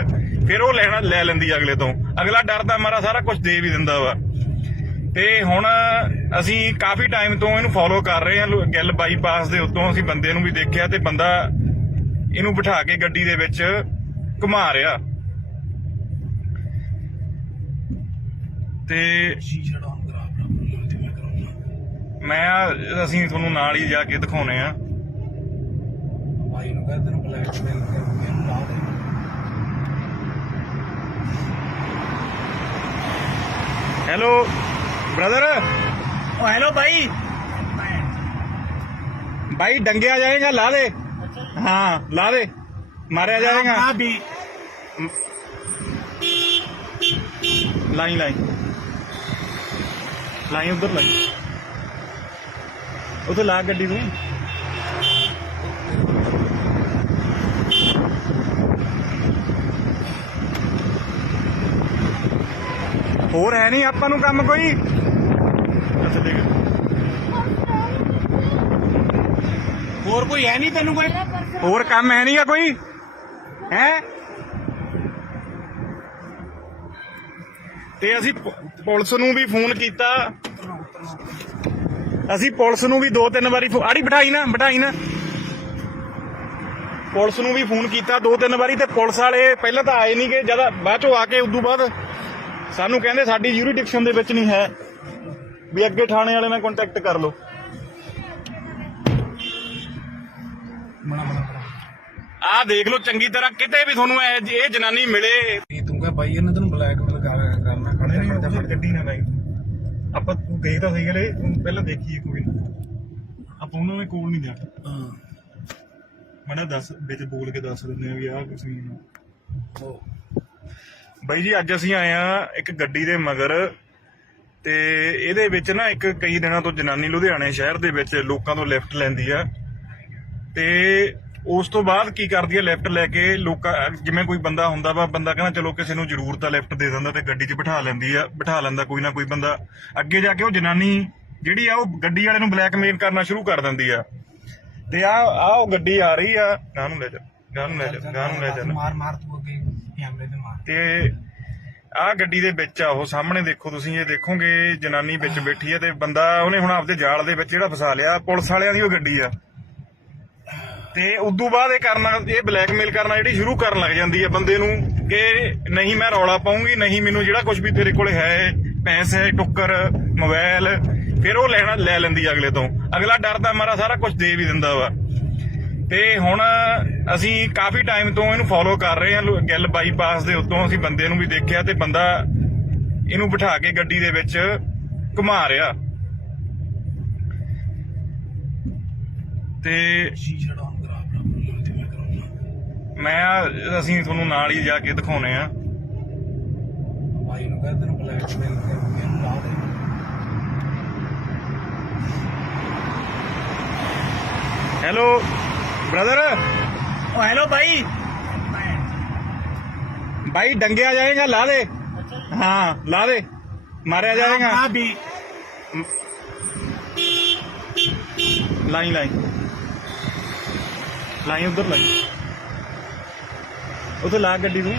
ਫਿਰ ਉਹ ਲੈ ਲੈਂਦੀ ਅਗਲੇ ਤੋਂ ਅਗਲਾ ਡਰਦਾ ਮਾਰਾ ਸਾਰਾ ਕੁਝ ਦੇ ਵੀ ਦਿੰਦਾ ਵਾ ਤੇ ਹੁਣ ਅਸੀਂ ਕਾਫੀ ਟਾਈਮ ਤੋਂ ਇਹਨੂੰ ਫੋਲੋ ਕਰ ਰਹੇ ਹਾਂ ਗਿੱਲ ਬਾਈਪਾਸ ਦੇ ਉੱਤੋਂ ਅਸੀਂ ਬੰਦੇ ਨੂੰ ਵੀ ਦੇਖਿਆ ਤੇ ਬੰਦਾ ਇਹਨੂੰ ਬਿਠਾ ਕੇ ਗੱਡੀ ਦੇ ਵਿੱਚ ਘੁਮਾ ਰਿਹਾ ਤੇ ਅਸੀਂ ਤੁਹਾਨੂੰ ਨਾਲ ਹੀ ਜਾ ਕੇ ਦਿਖਾਉਣੇ ਆ ਬਾਈ ਨੂੰ ਕਹਿੰਦੇ ਤੈਨੂੰ ਬਲੈਕਮੇਲ ਕਰਕੇ ਲਾ ਦੇ ਹੈਲੋ ब्रदर ओ हेलो भाई भाई डंगया जाएगा ला दे हाँ ला दे मारा जाएगा हाँ भी लाई उधर लाई उधर ला गड्डी तू ਹੋਰ ਹੈ ਨਹੀਂ ਆਪਾਂ ਨੂੰ ਕੰਮ ਕੋਈ ਅੱਛਾ ਦੇਖ ਹੋਰ ਕੋਈ ਹੈ ਨਹੀਂ ਤੈਨੂੰ ਕੋਈ ਹੋਰ ਕੰਮ ਹੈ ਨਹੀਂਗਾ ਕੋਈ ਹੈ ਤੇ ਅਸੀਂ ਪੁਲਿਸ ਨੂੰ ਵੀ ਫੋਨ ਕੀਤਾ ਅਸੀਂ ਪੁਲਿਸ ਨੂੰ ਵੀ 2-3 ਵਾਰੀ ਆੜੀ ਬਿਠਾਈ ਨਾ ਪੁਲਿਸ ਨੂੰ ਵੀ ਫੋਨ ਕੀਤਾ 2-3 ਵਾਰੀ ਤੇ ਪੁਲਿਸ ਵਾਲੇ ਪਹਿਲਾਂ ਤਾਂ ਆਏ ਨਹੀਂ ਕਿ ਜਦ ਬਾਅਦ ਚੋਂ ਆ ਕੇ ਉਦੋਂ ਬਾਅਦ ਸਾਨੂੰ ਕਹਿੰਦੇ ਸਾਡੀ ਯੂਰੀਡਿਕਸ਼ਨ ਦੇ ਵਿੱਚ ਨਹੀਂ ਹੈ ਵੀ ਅੱਗੇ ਥਾਣੇ ਵਾਲੇ ਨਾਲ ਕੰਟੈਕਟ ਕਰ ਲਓ ਆਹ ਦੇਖ ਲਓ ਚੰਗੀ ਤਰ੍ਹਾਂ ਕਿਤੇ ਵੀ ਤੁਹਾਨੂੰ ਇਹ ਜਨਾਨੀ ਮਿਲੇ ਤੂੰ ਕਹ ਬਾਈ ਇਹਨੇ ਤੈਨੂੰ ਬਲੈਕਮੇਲ ਕਰਨਾ ਖੜੇ ਗੱਡੀ ਨਾ ਲਾਈ ਆਪਾਂ ਤੂੰ ਗਈ ਤਾਂ ਸਹੀ ਗਲੇ ਪਹਿਲਾਂ ਦੇਖੀਏ ਕੋਈ ਨਾ ਆਪਾਂ ਉਹਨਾਂ ਦੇ ਕੋਲ ਨਹੀਂ ਜਾਣਾ ਮੜਾ ਦੱਸ ਵਿੱਚ ਬੋਲ ਕੇ ਦੱਸ ਦਿੰਦੇ ਆ ਵੀ ਆਹ ਕੁਛ ਨਹੀਂ ਬਾਈ ਜੀ ਅੱਜ ਅਸੀਂ ਆਏ ਆ ਇੱਕ ਗੱਡੀ ਦੇ ਮਗਰ ਤੇ ਇਹਦੇ ਵਿੱਚ ਨਾ ਇੱਕ ਕਈ ਦਿਨਾਂ ਤੋਂ ਜਨਾਨੀ ਲੁਧਿਆਣੇ ਸ਼ਹਿਰ ਦੇ ਵਿੱਚ ਲੋਕਾਂ ਤੋਂ ਲਿਫਟ ਲੈਂਦੀ ਆ ਤੇ ਉਸ ਤੋਂ ਬਾਅਦ ਕੀ ਕਰਦੀ ਹੈ ਲਿਫਟ ਲੈ ਕੇ ਲੋਕਾਂ ਜਿਵੇਂ ਕੋਈ ਬੰਦਾ ਹੁੰਦਾ ਵਾ ਬੰਦਾ ਕਹਿੰਦਾ ਚਲੋ ਕਿਸੇ ਨੂੰ ਜ਼ਰੂਰਤ ਆ ਲਿਫਟ ਦੇ ਦਿੰਦਾ ਤੇ ਗੱਡੀ 'ਚ ਬਿਠਾ ਲੈਂਦਾ ਕੋਈ ਨਾ ਕੋਈ ਬੰਦਾ ਅੱਗੇ ਜਾ ਕੇ ਉਹ ਜਨਾਨੀ ਜਿਹੜੀ ਆ ਉਹ ਗੱਡੀ ਵਾਲੇ ਨੂੰ ਬਲੈਕਮੇਲ ਕਰਨਾ ਸ਼ੁਰੂ ਕਰ ਦਿੰਦੀ ਆ ਤੇ ਆ ਉਹ ਗੱਡੀ ਆ ਰਹੀ ਆ ਗਾਂ ਨੂੰ ਲੈ ਜਾ ਮਾਰ ਤੂੰ ਅੱਗੇ ਕੈਮਰੇ ਤੇ ਮਾਰ ਤੇ ਆਹ ਗੱਡੀ ਦੇ ਵਿੱਚ ਆ ਉਹ ਸਾਹਮਣੇ ਦੇਖੋ ਤੁਸੀਂ ਇਹ ਦੇਖੋਗੇ ਜਨਾਨੀ ਵਿੱਚ ਬੈਠੀ ਆ ਤੇ ਬੰਦਾ ਉਹਨੇ ਹੁਣ ਆਪਦੇ ਜਾਲ ਦੇ ਵਿੱਚ ਜਿਹੜਾ ਫਸਾ ਲਿਆ ਪੁਲਿਸ ਵਾਲਿਆਂ ਦੀ ਉਹ ਗੱਡੀ ਆ ਤੇ ਉਦੋਂ ਬਾਅਦ ਇਹ ਬਲੈਕਮੇਲ ਕਰਨਾ ਜਿਹੜੀ ਸ਼ੁਰੂ ਕਰਨ ਲੱਗ ਜਾਂਦੀ ਹੈ ਬੰਦੇ ਨੂੰ ਕਿ ਨਹੀਂ ਮੈਂ ਰੌਲਾ ਪਾਉਂਗੀ, ਨਹੀਂ ਮੈਨੂੰ ਜਿਹੜਾ ਕੁਝ ਵੀ ਤੇਰੇ ਕੋਲੇ ਹੈ ਪੈਸੇ ਟੁੱਕਰ ਮੋਬਾਈਲ, ਫਿਰ ਉਹ ਲੈ ਲੈਂਦੀ ਹੈ ਅਗਲੇ ਤੋਂ। ਅਗਲਾ ਡਰਦਾ ਮਾਰਾ ਸਾਰਾ ਕੁਝ ਦੇ ਵੀ ਦਿੰਦਾ ਵਾ। ਤੇ ਹੁਣ ਅਸੀਂ ਕਾਫੀ ਟਾਈਮ ਤੋਂ ਇਹਨੂੰ ਫੋਲੋ ਕਰ ਰਹੇ ਹਾਂ। ਗਿੱਲ ਬਾਈਪਾਸ ਦੇ ਉੱਤੋਂ ਅਸੀਂ ਬੰਦੇ ਨੂੰ ਵੀ ਦੇਖਿਆ ਤੇ ਬੰਦਾ ਇਹਨੂੰ ਬਿਠਾ ਕੇ ਗੱਡੀ ਦੇ ਵਿੱਚ ਘੁਮਾ ਰਿਹਾ ਤੇ ਸ਼ੀਸ਼ਾ ਡਾਊਨ ਕਰਾ ਬਰਾਬਰ ਤੇ ਮੈਂ ਕਰਾਉਣਾ। ਅਸੀਂ ਤੁਹਾਨੂੰ ਨਾਲ ਹੀ ਜਾ ਕੇ ਦਿਖਾਉਣੇ ਆ। ਭਾਈ ਨੂੰ ਕਹਿੰਦੇ ਨੂੰ ਬਲੈਕਮੇਲ ਕਰਕੇ ਇਹਨੂੰ ਲਾ ਦੇ। Hello brother. ओ हेलो भाई। भाई डंगेया जाएगा, ला दे। हाँ ला दे, मारा जाएगा। भी लाई लाई लाई उधर लाई, उधर ला गड्डी तू।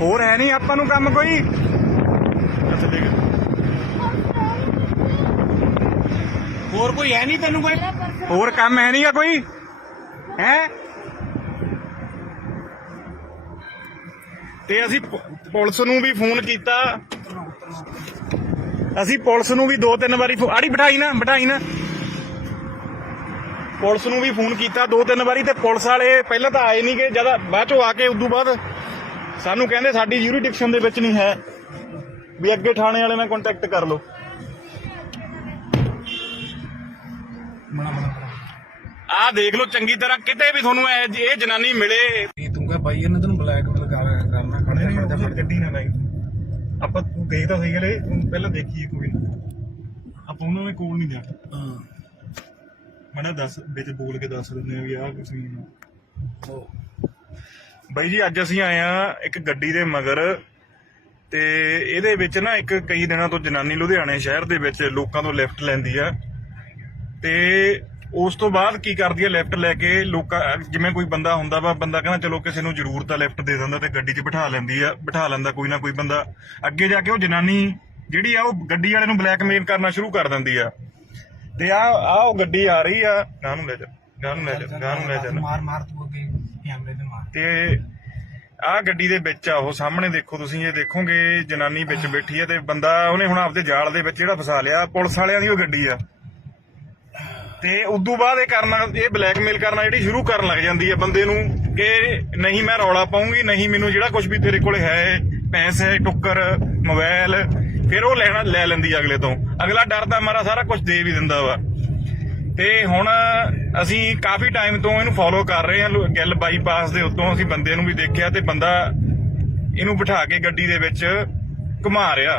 ਹੋਰ ਹੈ ਨਹੀਂ ਆਪਾਂ ਨੂੰ ਕੰਮ ਕੋਈ। ਅੱਛਾ ਦੇਖ, और कोई है नहीं तेन कोई। ਹੋਰ ਕੰਮ ਹੈ ਨਹੀਂਗਾ ਕੋਈ ਹੈ। ਤੇ ਅਸੀਂ ਪੁਲਿਸ ਨੂੰ ਵੀ ਫੋਨ ਕੀਤਾ, ਅਸੀਂ ਪੁਲਿਸ ਨੂੰ ਵੀ 2-3 ਵਾਰੀ ਆੜੀ ਬਿਠਾਈ ਨਾ ਪੁਲਿਸ ਨੂੰ ਵੀ ਫੋਨ ਕੀਤਾ 2-3 ਵਾਰੀ ਤੇ ਪੁਲਿਸ ਵਾਲੇ ਪਹਿਲਾਂ ਤਾਂ ਆਏ ਨਹੀਂ ਕਿ ਜਦ ਬਾਅਦ ਚੋਂ ਆ ਕੇ ਉਦੋਂ ਬਾਅਦ ਸਾਨੂੰ ਕਹਿੰਦੇ ਸਾਡੀ ਯੂਰੀਡਿਕਸ਼ਨ ਦੇ ਵਿੱਚ ਨਹੀਂ ਹੈ, ਵੀ ਅੱਗੇ ਥਾਣੇ ਵਾਲੇ ਨਾਲ ਕੰਟੈਕਟ ਕਰ ਲਓ। ਆਹ ਦੇਖ ਲਓ ਚੰਗੀ ਤਰ੍ਹਾਂ, ਕਿਤੇ ਵੀ ਤੁਹਾਨੂੰ ਇਹ ਜਨਾਨੀ ਮਿਲੇ। ਤੂੰ ਕਹ ਭਾਈ ਇਹਨੇ ਤੈਨੂੰ ਬਲੈਕਮੇਲ ਕਰਨਾ ਖੜੇ ਗੱਡੀ ਨਾ ਲਾਈ। ਆਪਾਂ ਤੂੰ ਗਈ ਤਾਂ ਸਹੀ ਗਲੇ, ਤੂੰ ਪਹਿਲਾਂ ਦੇਖੀਏ ਕੋਈ ਨਾ, ਆਪਾਂ ਉਹਨਾਂ ਦੇ ਕੋਲ ਨਹੀਂ ਜਾਣਾ। ਹਾਂ ਮੈਂ ਦੱਸ ਵਿੱਚ ਬੋਲ ਕੇ ਦੱਸ ਦਿੰਦੇ ਆ ਵੀ ਆਹ ਕੁਛ ਨਹੀਂ। ਬਾਈ ਜੀ ਅੱਜ ਅਸੀਂ ਆਏ ਆ ਇੱਕ ਗੱਡੀ ਦੇ ਮਗਰ, ਤੇ ਇਹਦੇ ਵਿੱਚ ਨਾ ਇੱਕ ਕਈ ਦਿਨਾਂ ਤੋਂ ਜਨਾਨੀ ਲੁਧਿਆਣੇ ਸ਼ਹਿਰ ਦੇ ਵਿੱਚ ਲੋਕਾਂ ਤੋਂ ਲਿਫਟ ਲੈਂਦੀ ਆ, ਤੇ ਉਸ ਤੋਂ ਬਾਅਦ ਕੀ ਕਰਦੀ ਆ, ਲਿਫਟ ਲੈ ਕੇ ਲੋਕਾਂ, ਜਿਵੇਂ ਕੋਈ ਬੰਦਾ ਹੁੰਦਾ ਵਾ, ਬੰਦਾ ਕਹਿੰਦਾ ਚਲੋ ਕਿਸੇ ਨੂੰ ਜ਼ਰੂਰਤ ਆ ਲਿਫਟ ਦੇ ਦਿੰਦਾ, ਤੇ ਗੱਡੀ 'ਚ ਬਿਠਾ ਲੈਂਦਾ ਕੋਈ ਨਾ ਕੋਈ ਬੰਦਾ। ਅੱਗੇ ਜਾ ਕੇ ਉਹ ਜਨਾਨੀ ਜਿਹੜੀ ਆ ਉਹ ਗੱਡੀ ਵਾਲੇ ਨੂੰ ਬਲੈਕਮੇਲ ਕਰਨਾ ਸ਼ੁਰੂ ਕਰ ਦਿੰਦੀ ਆ। ਤੇ ਆ ਉਹ ਗੱਡੀ ਆ ਰਹੀ ਆ, ਗਾਂ ਨੂੰ ਲੈ ਜਾ ਮਾਰ ਤੂੰ ਅੱਗੇ ਕੈਮਰੇ ਤੇ ਮਾਰ। ਤੇ ਆਹ ਗੱਡੀ ਦੇ ਵਿੱਚ ਆ ਉਹ ਸਾਹਮਣੇ ਦੇਖੋ ਤੁਸੀਂ, ਇਹ ਦੇਖੋਗੇ ਜਨਾਨੀ ਵਿੱਚ ਬੈਠੀ ਆ ਤੇ ਬੰਦਾ ਉਹਨੇ ਹੁਣ ਆਪਦੇ ਜਾਲ ਦੇ ਵਿੱਚ ਜਿਹੜਾ ਫਸਾ ਲਿਆ। ਪੁਲਿਸ ਵਾਲਿਆਂ ਦੀ ਉਹ ਗੱਡੀ ਆ। ਤੇ ਉਦੋਂ ਬਾਅਦ ਇਹ ਬਲੈਕਮੇਲ ਕਰਨਾ ਜਿਹੜੀ ਸ਼ੁਰੂ ਕਰਨ ਲੱਗ ਜਾਂਦੀ ਹੈ ਬੰਦੇ ਨੂੰ ਕਿ ਨਹੀਂ ਮੈਂ ਰੌਲਾ ਪਾਉਂਗੀ, ਨਹੀਂ ਮੈਨੂੰ ਜਿਹੜਾ ਕੁਝ ਵੀ ਤੇਰੇ ਕੋਲੇ ਹੈ ਪੈਸੇ ਟੁੱਕਰ ਮੋਬਾਈਲ, ਫਿਰ ਉਹ ਲੈ ਲੈਂਦੀ ਅਗਲੇ ਤੋਂ। ਅਗਲਾ ਡਰਦਾ ਮਾਰਾ ਸਾਰਾ ਕੁਝ ਦੇ ਵੀ ਦਿੰਦਾ ਵਾ। ਤੇ ਹੁਣ ਅਸੀਂ ਕਾਫੀ ਟਾਈਮ ਤੋਂ ਇਹਨੂੰ ਫੋਲੋ ਕਰ ਰਹੇ ਹਾਂ। ਗਿੱਲ ਬਾਈਪਾਸ ਦੇ ਉੱਤੋਂ ਅਸੀਂ ਬੰਦੇ ਨੂੰ ਵੀ ਦੇਖਿਆ ਤੇ ਬੰਦਾ ਇਹਨੂੰ ਬਿਠਾ ਕੇ ਗੱਡੀ ਦੇ ਵਿੱਚ ਘੁਮਾ ਰਿਹਾ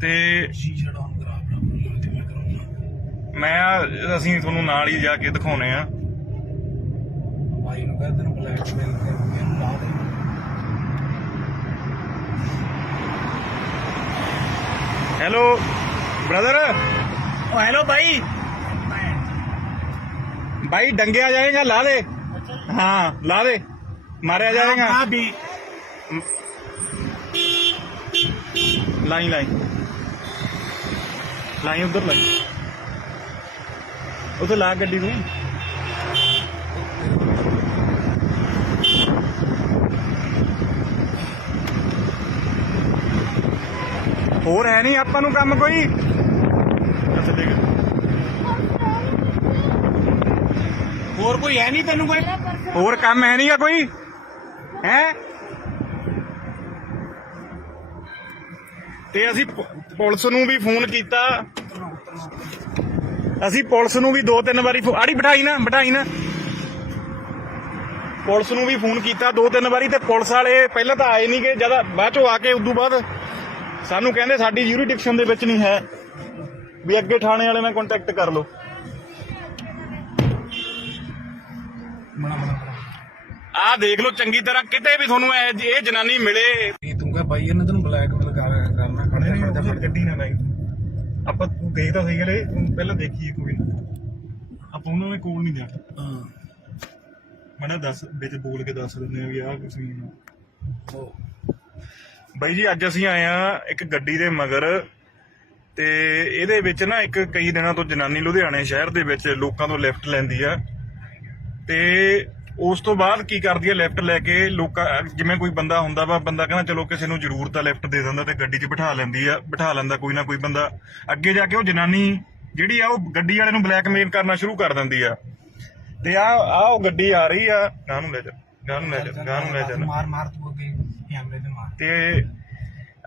ਤੇ ਸ਼ੀਸ਼ਾ ਡਾਊਨ ਕਰਾ ਬਰਾਬਰ ਤੇ ਮੈਂ ਕਰਾਉਣਾ। ਅਸੀਂ ਤੁਹਾਨੂੰ ਨਾਲ ਹੀ ਜਾ ਕੇ ਦਿਖਾਉਣੇ ਆ। ਭਾਈ ਨੂੰ ਕਹਿੰਦੇ ਨੂੰ ਬਲੈਕਮੇਲ ਕਰਕੇ ਇਹਨੂੰ ਲਾ ਦੇ। Hello brother. ओ हेलो भाई। भाई डंगेया जाएगा, ला दे। हाँ ला दे, मारा जाएगा। भी लाई उधर लाई, उधर ला गड्डी तू। ਹੋਰ ਹੈ ਨਹੀਂ ਆਪਾਂ ਨੂੰ ਕੰਮ ਕੋਈ। ਅੱਛਾ ਦੇਖ, और कोई है नहीं तेन कोई। ਹੋਰ ਕੰਮ ਹੈ ਨਹੀਂਗਾ ਕੋਈ ਹੈ। ਤੇ ਅਸੀਂ ਪੁਲਿਸ ਨੂੰ ਵੀ ਫੋਨ ਕੀਤਾ, ਅਸੀਂ ਪੁਲਿਸ ਨੂੰ ਵੀ 2-3 ਵਾਰੀ ਆੜੀ ਬਿਠਾਈ ਨਾ ਪੁਲਿਸ ਨੂੰ ਵੀ ਫੋਨ ਕੀਤਾ 2-3 ਵਾਰੀ ਤੇ ਪੁਲਿਸ ਵਾਲੇ ਪਹਿਲਾਂ ਤਾਂ ਆਏ ਨਹੀਂ ਕਿ ਜਦ ਬਾਅਦ ਚੋਂ ਆ ਕੇ ਉਦੋਂ ਬਾਅਦ ਸਾਨੂੰ ਕਹਿੰਦੇ ਸਾਡੀ ਯੂਰੀਡਿਕਸ਼ਨ ਦੇ ਵਿੱਚ ਨਹੀਂ ਹੈ, ਵੀ ਅੱਗੇ ਥਾਣੇ ਵਾਲੇ ਨਾਲ ਕੰਟੈਕਟ ਕਰ ਲਓ। ਆਹ ਦੇਖ ਲਓ ਚੰਗੀ ਤਰ੍ਹਾਂ, ਕਿਤੇ ਵੀ ਤੁਹਾਨੂੰ ਇਹ ਜਨਾਨੀ ਮਿਲੇ। ਤੂੰ ਕਹ ਭਾਈ ਇਹਨੇ ਤੈਨੂੰ ਬਲੈਕਮੇਲ ਕਰਨਾ ਖੜੇ ਗੱਡੀ ਨਾ ਲਾਈ। ਆਪਾਂ ਤੂੰ ਗਈ ਤਾਂ ਸਹੀ ਗਲੇ, ਤੂੰ ਪਹਿਲਾਂ ਦੇਖੀਏ ਕੋਈ ਨਾ, ਆਪਾਂ ਉਹਨਾਂ ਦੇ ਕੋਲ ਨਹੀਂ ਜਾਣਾ। ਹਾਂ ਮੈਂ ਦੱਸ ਵਿੱਚ ਬੋਲ ਕੇ ਦੱਸ ਦਿੰਦੇ ਆ ਵੀ ਆਹ ਕੁਛ ਨਹੀਂ। ਉਹ ਬਾਈ ਜੀ ਅੱਜ ਅਸੀਂ ਆਏ ਆ ਇੱਕ ਗੱਡੀ ਦੇ ਮਗਰ ਤੇ ਇਹਦੇ ਵਿੱਚ ਨਾ ਇੱਕ ਕਈ ਦਿਨਾਂ ਤੋਂ ਜਨਾਨੀ ਲੁਧਿਆਣੇ ਸ਼ਹਿਰ ਦੇ ਵਿੱਚ ਲੋਕਾਂ ਤੋਂ ਲਿਫਟ ਲੈਂਦੀ ਆ ਤੇ ਉਸ ਤੋਂ ਬਾਅਦ ਕੀ ਕਰਦੀ ਆ, ਲਿਫਟ ਲੈ ਕੇ ਲੋਕਾਂ ਜਿਵੇਂ ਕੋਈ ਬੰਦਾ ਹੁੰਦਾ ਵਾ, ਬੰਦਾ ਕਹਿੰਦਾ ਚਲੋ ਕਿਸੇ ਨੂੰ ਜ਼ਰੂਰਤ ਆ ਲਿਫਟ ਦੇ ਦਿੰਦਾ ਤੇ ਗੱਡੀ 'ਚ ਬਿਠਾ ਲੈਂਦਾ ਕੋਈ ਨਾ ਕੋਈ ਬੰਦਾ। ਅੱਗੇ ਜਾ ਕੇ ਉਹ ਜਨਾਨੀ ਜਿਹੜੀ ਆ ਉਹ ਗੱਡੀ ਵਾਲੇ ਨੂੰ ਬਲੈਕਮੇਲ ਕਰਨਾ ਸ਼ੁਰੂ ਕਰ ਦਿੰਦੀ ਆ ਤੇ ਆ ਉਹ ਗੱਡੀ ਆ ਰਹੀ ਆ, ਗਾਂ ਨੂੰ ਲੈ ਜਾ ਮਾਰ ਤੂੰ ਅੱਗੇ ਕੈਮਰੇ ਤੇ ਮਾਰ। ਤੇ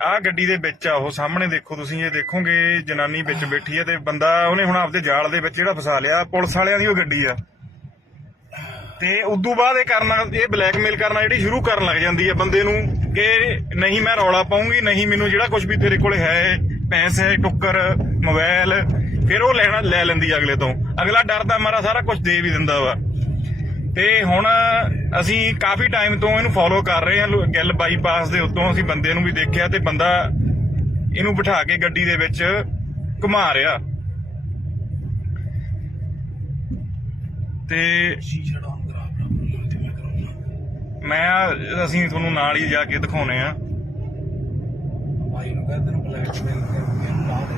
ਆਹ ਗੱਡੀ ਦੇ ਵਿੱਚ ਆ ਉਹ ਸਾਹਮਣੇ ਦੇਖੋ ਤੁਸੀਂ, ਇਹ ਦੇਖੋਗੇ ਜਨਾਨੀ ਵਿੱਚ ਬੈਠੀ ਆ ਤੇ ਬੰਦਾ ਉਹਨੇ ਹੁਣ ਆਪਦੇ ਜਾਲ ਦੇ ਵਿੱਚ ਜਿਹੜਾ ਫਸਾ ਲਿਆ, ਪੁਲਿਸ ਵਾਲਿਆਂ ਦੀ ਉਹ ਗੱਡੀ ਆ। ਤੇ ਉਦੋਂ ਬਾਅਦ ਇਹ ਬਲੈਕਮੇਲ ਕਰਨਾ ਜਿਹੜੀ ਸ਼ੁਰੂ ਕਰਨ ਲੱਗ ਜਾਂਦੀ ਹੈ ਬੰਦੇ ਨੂੰ ਕਿ ਨਹੀਂ ਮੈਂ ਰੌਲਾ ਪਾਉਂਗੀ, ਨਹੀਂ ਮੈਨੂੰ ਜਿਹੜਾ ਕੁਝ ਵੀ ਤੇਰੇ ਕੋਲ ਹੈ ਪੈਸੇ ਟੁੱਕਰ ਮੋਬਾਈਲ, ਫਿਰ ਉਹ ਲੈ ਲੈਂਦੀ ਅਗਲੇ ਤੋਂ। ਅਗਲਾ ਡਰਦਾ ਮਾਰਾ ਸਾਰਾ ਕੁਝ ਦੇ ਵੀ ਦਿੰਦਾ ਵਾ। ਤੇ ਹੁਣ ਅਸੀਂ ਕਾਫੀ ਟਾਈਮ ਤੋਂ ਇਹਨੂੰ ਫੋਲੋ ਕਰ ਰਹੇ ਹਾਂ, ਗਿੱਲ ਬਾਈਪਾਸ ਦੇ ਉੱਤੋਂ ਅਸੀਂ ਬੰਦੇ ਨੂੰ ਵੀ ਦੇਖਿਆ ਤੇ ਬੰਦਾ ਇਹਨੂੰ ਬਿਠਾ ਕੇ ਗੱਡੀ ਦੇ ਵਿੱਚ ਘੁਮਾ ਰਿਹਾ ਤੇ ਸ਼ੀਸ਼ਾ ਡਾਊਨ ਕਰਾ ਬਰਾਬਰ ਤੇ ਮੈਂ ਕਰਾਉਂਗਾ। ਅਸੀਂ ਤੁਹਾਨੂੰ ਨਾਲ ਹੀ ਜਾ ਕੇ ਦਿਖਾਉਣੇ ਆ। ਭਾਈ ਨੂੰ ਕਹਿੰਦੇ ਨੇ ਬਲੈਕਮੇਲ ਕਰਕੇ ਇਹਨੂੰ ਲਾ ਦੇ।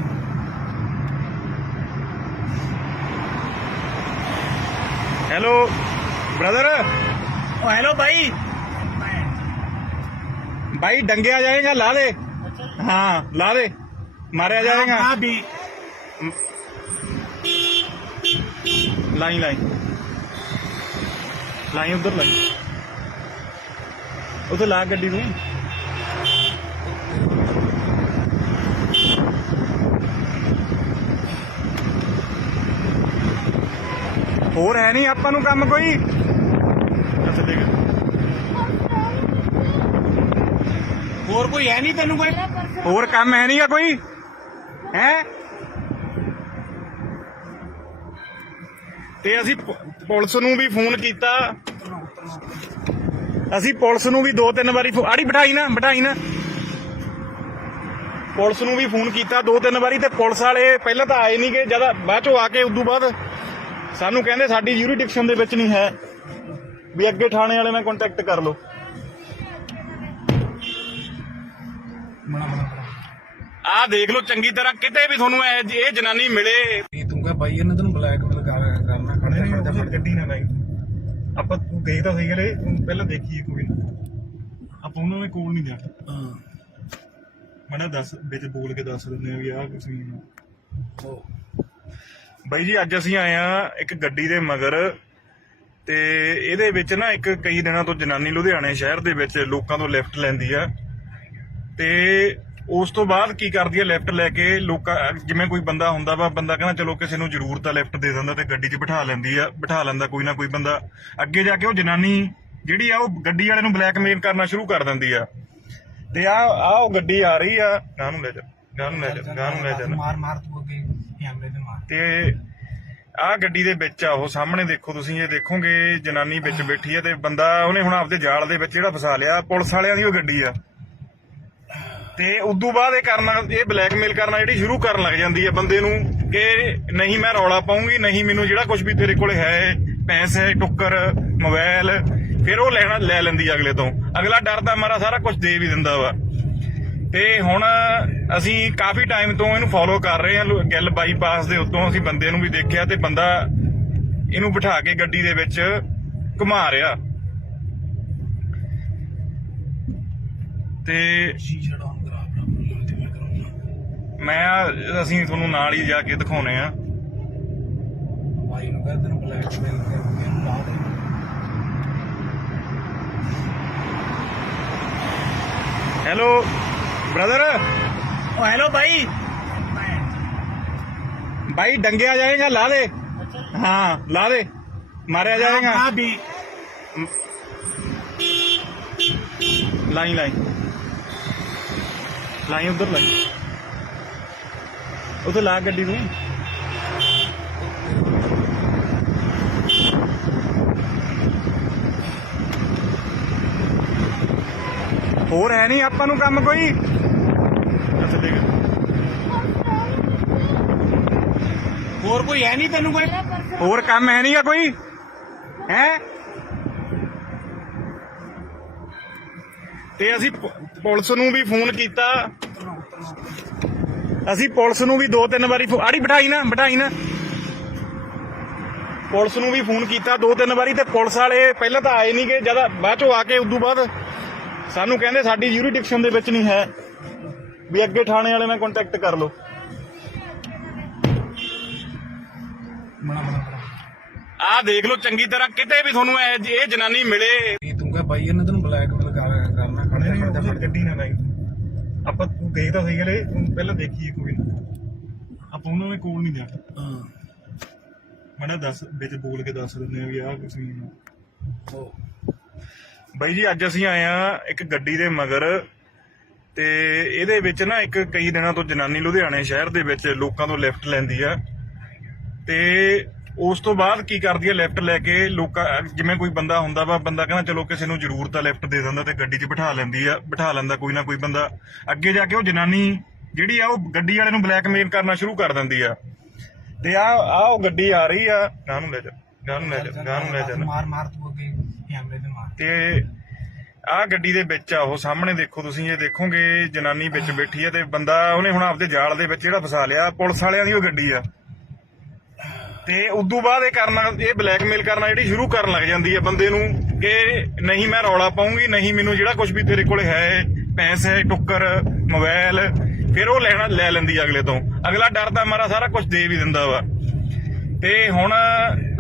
ਹੈਲੋ ब्रदर, ओ हेलो भाई भाई डंगे आ जाएगा, ला दे। हाँ ला दे, मारे आ जाएगा। हाँ भी लाइन उधर लाई, उधर ला गड्डी तू। ਹੋਰ ਹੈ ਨਹੀਂ ਆਪਾਂ ਨੂੰ ਕੰਮ ਕੋਈ। ਹੋਰ ਕੋਈ ਹੈ ਨਹੀਂ ਤੈਨੂੰ ਕੋਈ? ਹੋਰ ਕੰਮ ਹੈ ਨਹੀਂਗਾ ਕੋਈ ਹੈ? ਤੇ ਅਸੀਂ ਪੁਲਿਸ ਨੂੰ ਵੀ ਫੋਨ ਕੀਤਾ, ਅਸੀਂ ਪੁਲਿਸ ਨੂੰ ਵੀ 2-3 ਵਾਰੀ ਆੜੀ ਬਿਠਾਈ ਨਾ ਪੁਲਿਸ ਨੂੰ ਵੀ ਫੋਨ ਕੀਤਾ 2-3 ਵਾਰੀ ਤੇ ਪੁਲਿਸ ਵਾਲੇ ਪਹਿਲਾਂ ਤਾਂ ਆਏ ਨਹੀਂ ਗਏ, ਜਦ ਬਾਅਦ ਚੋਂ ਆ ਕੇ ਉਦੋਂ ਬਾਅਦ ਸਾਨੂੰ ਕਹਿੰਦੇ ਸਾਡੀ ਯੂਰੀਡਿਕਸ਼ਨ ਦੇ ਵਿੱਚ ਨਹੀਂ ਹੈ, ਵੀ ਅੱਗੇ ਥਾਣੇ ਵਾਲੇ ਨਾਲ ਕੰਟੈਕਟ ਕਰ ਲਓ। ਆਹ ਦੇਖ ਲਓ ਚੰਗੀ ਤਰ੍ਹਾਂ, ਕਿਤੇ ਵੀ ਤੁਹਾਨੂੰ ਇਹ ਜਨਾਨੀ ਮਿਲੇ। ਤੂੰ ਕਹ ਭਾਈ ਇਹਨੇ ਤੈਨੂੰ ਬਲੈਕਮੇਲ ਕਰਨਾ ਖੜੇ ਗੱਡੀ ਨਾ ਲਾਈ ਆਪਾਂ, ਤੂੰ ਗਈ ਤਾਂ ਸਹੀ ਗਲੇ ਪਹਿਲਾਂ ਦੇਖੀਏ ਕੋਈ ਨਾ, ਆਪਾਂ ਉਹਨਾਂ ਦੇ ਕੋਲ ਨਹੀਂ ਜਾਣਾ। ਹਾਂ ਮੈਂ ਦੱਸ ਵਿੱਚ ਬੋਲ ਕੇ ਦੱਸ ਦਿੰਦੇ ਆ ਵੀ ਆਹ ਕੁਛ ਨਹੀਂ। ਉਹ ਬਾਈ ਜੀ ਅੱਜ ਅਸੀਂ ਆਏ ਆ ਇੱਕ ਗੱਡੀ ਦੇ ਮਗਰ ਤੇ ਇਹਦੇ ਵਿੱਚ ਨਾ ਇੱਕ ਕਈ ਦਿਨਾਂ ਤੋਂ ਜਨਾਨੀ ਲੁਧਿਆਣੇ ਸ਼ਹਿਰ ਦੇ ਵਿੱਚ ਲੋਕਾਂ ਤੋਂ ਲਿਫਟ ਲੈਂਦੀ ਆ ਤੇ ਉਸ ਤੋਂ ਬਾਅਦ ਕੀ ਕਰਦੀ ਆ, ਲਿਫਟ ਲੈ ਕੇ ਲੋਕਾਂ ਜਿਵੇਂ ਕੋਈ ਬੰਦਾ ਹੁੰਦਾ ਵਾ, ਬੰਦਾ ਕਹਿੰਦਾ ਚਲੋ ਕਿਸੇ ਨੂੰ ਜ਼ਰੂਰਤ ਆ ਲਿਫਟ ਦੇ ਦਿੰਦਾ ਤੇ ਗੱਡੀ 'ਚ ਬਿਠਾ ਲੈਂਦਾ ਕੋਈ ਨਾ ਕੋਈ ਬੰਦਾ। ਅੱਗੇ ਜਾ ਕੇ ਉਹ ਜਨਾਨੀ ਜਿਹੜੀ ਆ ਉਹ ਗੱਡੀ ਵਾਲੇ ਨੂੰ ਬਲੈਕਮੇਲ ਕਰਨਾ ਸ਼ੁਰੂ ਕਰ ਦਿੰਦੀ ਆ ਤੇ ਆ ਉਹ ਗੱਡੀ ਆ ਰਹੀ ਆ, ਗਾਂ ਨੂੰ ਲੈ ਜਾ ਮਾਰ ਤੂੰ ਅੱਗੇ ਕੈਮਰੇ ਤੇ ਮਾਰ। ਤੇ ਆਹ ਗੱਡੀ ਦੇ ਵਿੱਚ ਆ ਉਹ ਸਾਹਮਣੇ ਦੇਖੋ ਤੁਸੀਂ, ਇਹ ਦੇਖੋਗੇ ਜਨਾਨੀ ਵਿੱਚ ਬੈਠੀ ਆ ਤੇ ਬੰਦਾ ਉਹਨੇ ਹੁਣ ਆਪਦੇ ਜਾਲ ਦੇ ਵਿੱਚ ਜਿਹੜਾ ਫਸਾ ਲਿਆ, ਪੁਲਿਸ ਵਾਲਿਆਂ ਦੀ ਉਹ ਗੱਡੀ ਆ। ਤੇ ਉਦੋਂ ਬਾਅਦ ਇਹ ਬਲੈਕਮੇਲ ਕਰਨਾ ਜਿਹੜੀ ਸ਼ੁਰੂ ਕਰਨ ਲੱਗ ਜਾਂਦੀ ਹੈ ਬੰਦੇ ਨੂੰ ਕਿ ਨਹੀਂ ਮੈਂ ਰੌਲਾ ਪਾਉਂਗੀ, ਨਹੀਂ ਮੈਨੂੰ ਜਿਹੜਾ ਕੁਝ ਵੀ ਤੇਰੇ ਕੋਲ ਹੈ ਪੈਸੇ ਟੁੱਕਰ ਮੋਬਾਈਲ, ਫਿਰ ਉਹ ਲੈ ਲੈਂਦੀ ਅਗਲੇ ਤੋਂ। ਅਗਲਾ ਡਰਦਾ ਮਾਰਾ ਸਾਰਾ ਕੁਝ ਦੇ ਵੀ ਦਿੰਦਾ ਵਾ। ਤੇ ਹੁਣ ਅਸੀਂ ਕਾਫੀ ਟਾਈਮ ਤੋਂ ਇਹਨੂੰ ਫੋਲੋ ਕਰ ਰਹੇ ਹਾਂ, ਗਿੱਲ ਬਾਈਪਾਸ ਦੇ ਉੱਤੋਂ ਅਸੀਂ ਬੰਦੇ ਨੂੰ ਵੀ ਦੇਖਿਆ ਤੇ ਬੰਦਾ ਇਹਨੂੰ ਬਿਠਾ ਕੇ ਗੱਡੀ ਦੇ ਵਿੱਚ ਘੁਮਾ ਰਿਹਾ ਤੇ ਸ਼ੀਸ਼ਾ ਡਾਊਨ ਕਰਾ ਬਰਾਬਰ ਤੇ ਮੈਂ ਕਰਾਉਂਗਾ। ਅਸੀਂ ਤੁਹਾਨੂੰ ਨਾਲ ਹੀ ਜਾ ਕੇ ਦਿਖਾਉਣੇ ਆ। ਭਾਈ ਨੂੰ ਕਹਿੰਦੇ ਨੇ ਬਲੈਕਮੇਲ ਕਰਕੇ ਇਹਨੂੰ ਲਾ ਦੇ। ਹੈਲੋ ब्रदर, ओ हेलो भाई डंगे आ जाएगा, ला दे। हाँ ला दे, मारे आ जाएगा। हाँ भी लाइन उधर ला गड्डी तू। ਹੋਰ ਹੈ ਨਹੀਂ ਆਪਾਂ ਨੂੰ ਕੰਮ ਕੋਈ। ਹੋਰ ਕੋਈ ਹੈ ਨਹੀਂ ਤੈਨੂੰ ਕੋਈ? ਹੋਰ ਕੰਮ ਹੈ ਨਹੀਂਗਾ ਕੋਈ ਹੈ? ਤੇ ਅਸੀਂ ਪੁਲਿਸ ਨੂੰ ਵੀ ਫੋਨ ਕੀਤਾ। ਅਸੀਂ ਪੁਲਿਸ ਨੂੰ ਵੀ 2-3 ਵਾਰੀ ਆੜੀ ਬਿਠਾਈ ਨਾ ਪੁਲਿਸ ਨੂੰ ਵੀ ਫੋਨ ਕੀਤਾ 2-3 ਵਾਰੀ, ਤੇ ਪੁਲਿਸ ਵਾਲੇ ਪਹਿਲਾਂ ਤਾਂ ਆਏ ਨਹੀਂ ਗਏ, ਜਦ ਬਾਅਦ ਚੋਂ ਆ ਕੇ ਉਦੋਂ ਬਾਅਦ ਸਾਨੂੰ ਕਹਿੰਦੇ ਸਾਡੀ ਜੂਰੀਡਿਕਸ਼ਨ ਦੇ ਵਿੱਚ ਨਹੀਂ ਹੈ, ਵੀ ਅੱਗੇ ਥਾਣੇ ਵਾਲੇ ਨਾਲ ਕੰਟੈਕਟ ਕਰ ਲਓ। ਆਹ ਦੇਖ ਲਓ ਚੰਗੀ ਤਰ੍ਹਾਂ, ਕਿਤੇ ਵੀ ਤੁਹਾਨੂੰ ਇਹ ਜਨਾਨੀ ਮਿਲੇ। ਤੂੰ ਕਹ ਬਾਈ ਇਹਨਾਂ ਤੈਨੂੰ ਬਲੈਕਮੇਲ ਕਰਨਾ ਖੜਦਾ ਗੱਡੀ ਨਾ ਲਾਈ ਆਪਾਂ, ਤੂੰ ਗਈ ਤਾਂ ਸਹੀ ਗਲੇ ਪਹਿਲਾਂ ਦੇਖੀਏ ਕੋਈ ਨਾ, ਆਪਾਂ ਉਹਨਾਂ ਦੇ ਕੋਲ ਨਹੀਂ ਜਾਣਾ। ਮੈਂ ਦੱਸ ਵਿੱਚ ਬੋਲ ਕੇ ਦੱਸ ਦਿੰਦੇ ਆ ਵੀ ਆਹ ਕੁਛ ਨਹੀਂ। ਬਾਈ ਜੀ ਅੱਜ ਅਸੀਂ ਆਏ ਆ ਇੱਕ ਗੱਡੀ ਦੇ ਮਗਰ, ਤੇ ਇਹਦੇ ਵਿੱਚ ਨਾ ਇੱਕ ਕਈ ਦਿਨਾਂ ਤੋਂ ਜਨਾਨੀ ਲੁਧਿਆਣੇ ਸ਼ਹਿਰ ਦੇ ਵਿੱਚ ਲੋਕਾਂ ਤੋਂ ਲਿਫਟ ਲੈਂਦੀ ਆ, ਤੇ ਉਸ ਤੋਂ ਬਾਅਦ ਕੀ ਕਰਦੀ ਆ, ਲਿਫਟ ਲੈ ਕੇ ਲੋਕਾਂ, ਜਿਵੇਂ ਕੋਈ ਬੰਦਾ ਹੁੰਦਾ ਵਾ, ਬੰਦਾ ਕਹਿੰਦਾ ਚਲੋ ਕਿਸੇ ਨੂੰ ਜ਼ਰੂਰਤ ਆ ਲਿਫਟ ਦੇ ਦਿੰਦਾ, ਤੇ ਗੱਡੀ 'ਚ ਬਿਠਾ ਲੈਂਦਾ ਕੋਈ ਨਾ ਕੋਈ ਬੰਦਾ। ਅੱਗੇ ਜਾ ਕੇ ਉਹ ਜਨਾਨੀ ਜਿਹੜੀ ਆ ਉਹ ਗੱਡੀ ਵਾਲੇ ਨੂੰ ਬਲੈਕਮੇਲ ਕਰਨਾ ਸ਼ੁਰੂ ਕਰ ਦਿੰਦੀ ਆ। ਤੇ ਆ ਉਹ ਗੱਡੀ ਆ ਰਹੀ ਆ, ਗਾਂ ਨੂੰ ਲੈ ਜਾ ਮਾਰ ਤੂੰ ਅੱਗੇ ਕੈਮਰੇ ਤੇ ਮਾਰ। ਤੇ ਆਹ ਗੱਡੀ ਦੇ ਵਿੱਚ ਆ ਉਹ ਸਾਹਮਣੇ ਦੇਖੋ ਤੁਸੀਂ, ਇਹ ਦੇਖੋਗੇ ਜਨਾਨੀ ਵਿੱਚ ਬੈਠੀ ਆ, ਤੇ ਬੰਦਾ ਉਹਨੇ ਹੁਣ ਆਪਦੇ ਜਾਲ ਦੇ ਵਿੱਚ ਜਿਹੜਾ ਫਸਾ ਲਿਆ, ਪੁਲਿਸ ਵਾਲਿਆਂ ਦੀ ਉਹ ਗੱਡੀ ਆ। ਤੇ ਉਦੋਂ ਬਾਅਦ ਇਹ ਬਲੈਕਮੇਲ ਕਰਨਾ ਜਿਹੜੀ ਸ਼ੁਰੂ ਕਰਨ ਲੱਗ ਜਾਂਦੀ ਹੈ ਬੰਦੇ ਨੂੰ, ਕਿ ਨਹੀਂ ਮੈਂ ਰੌਲਾ ਪਾਉਂਗੀ, ਨਹੀਂ ਮੈਨੂੰ ਜਿਹੜਾ ਕੁਝ ਵੀ ਤੇਰੇ ਕੋਲੇ ਹੈ, ਪੈਸੇ, ਟੁੱਕਰ, ਮੋਬਾਈਲ, ਫਿਰ ਉਹ ਲੈ ਲੈਂਦੀ ਅਗਲੇ ਤੋਂ। ਅਗਲਾ ਡਰਦਾ ਮਾਰਾ ਸਾਰਾ ਕੁਝ ਦੇ ਵੀ ਦਿੰਦਾ ਵਾ। ਤੇ ਹੁਣ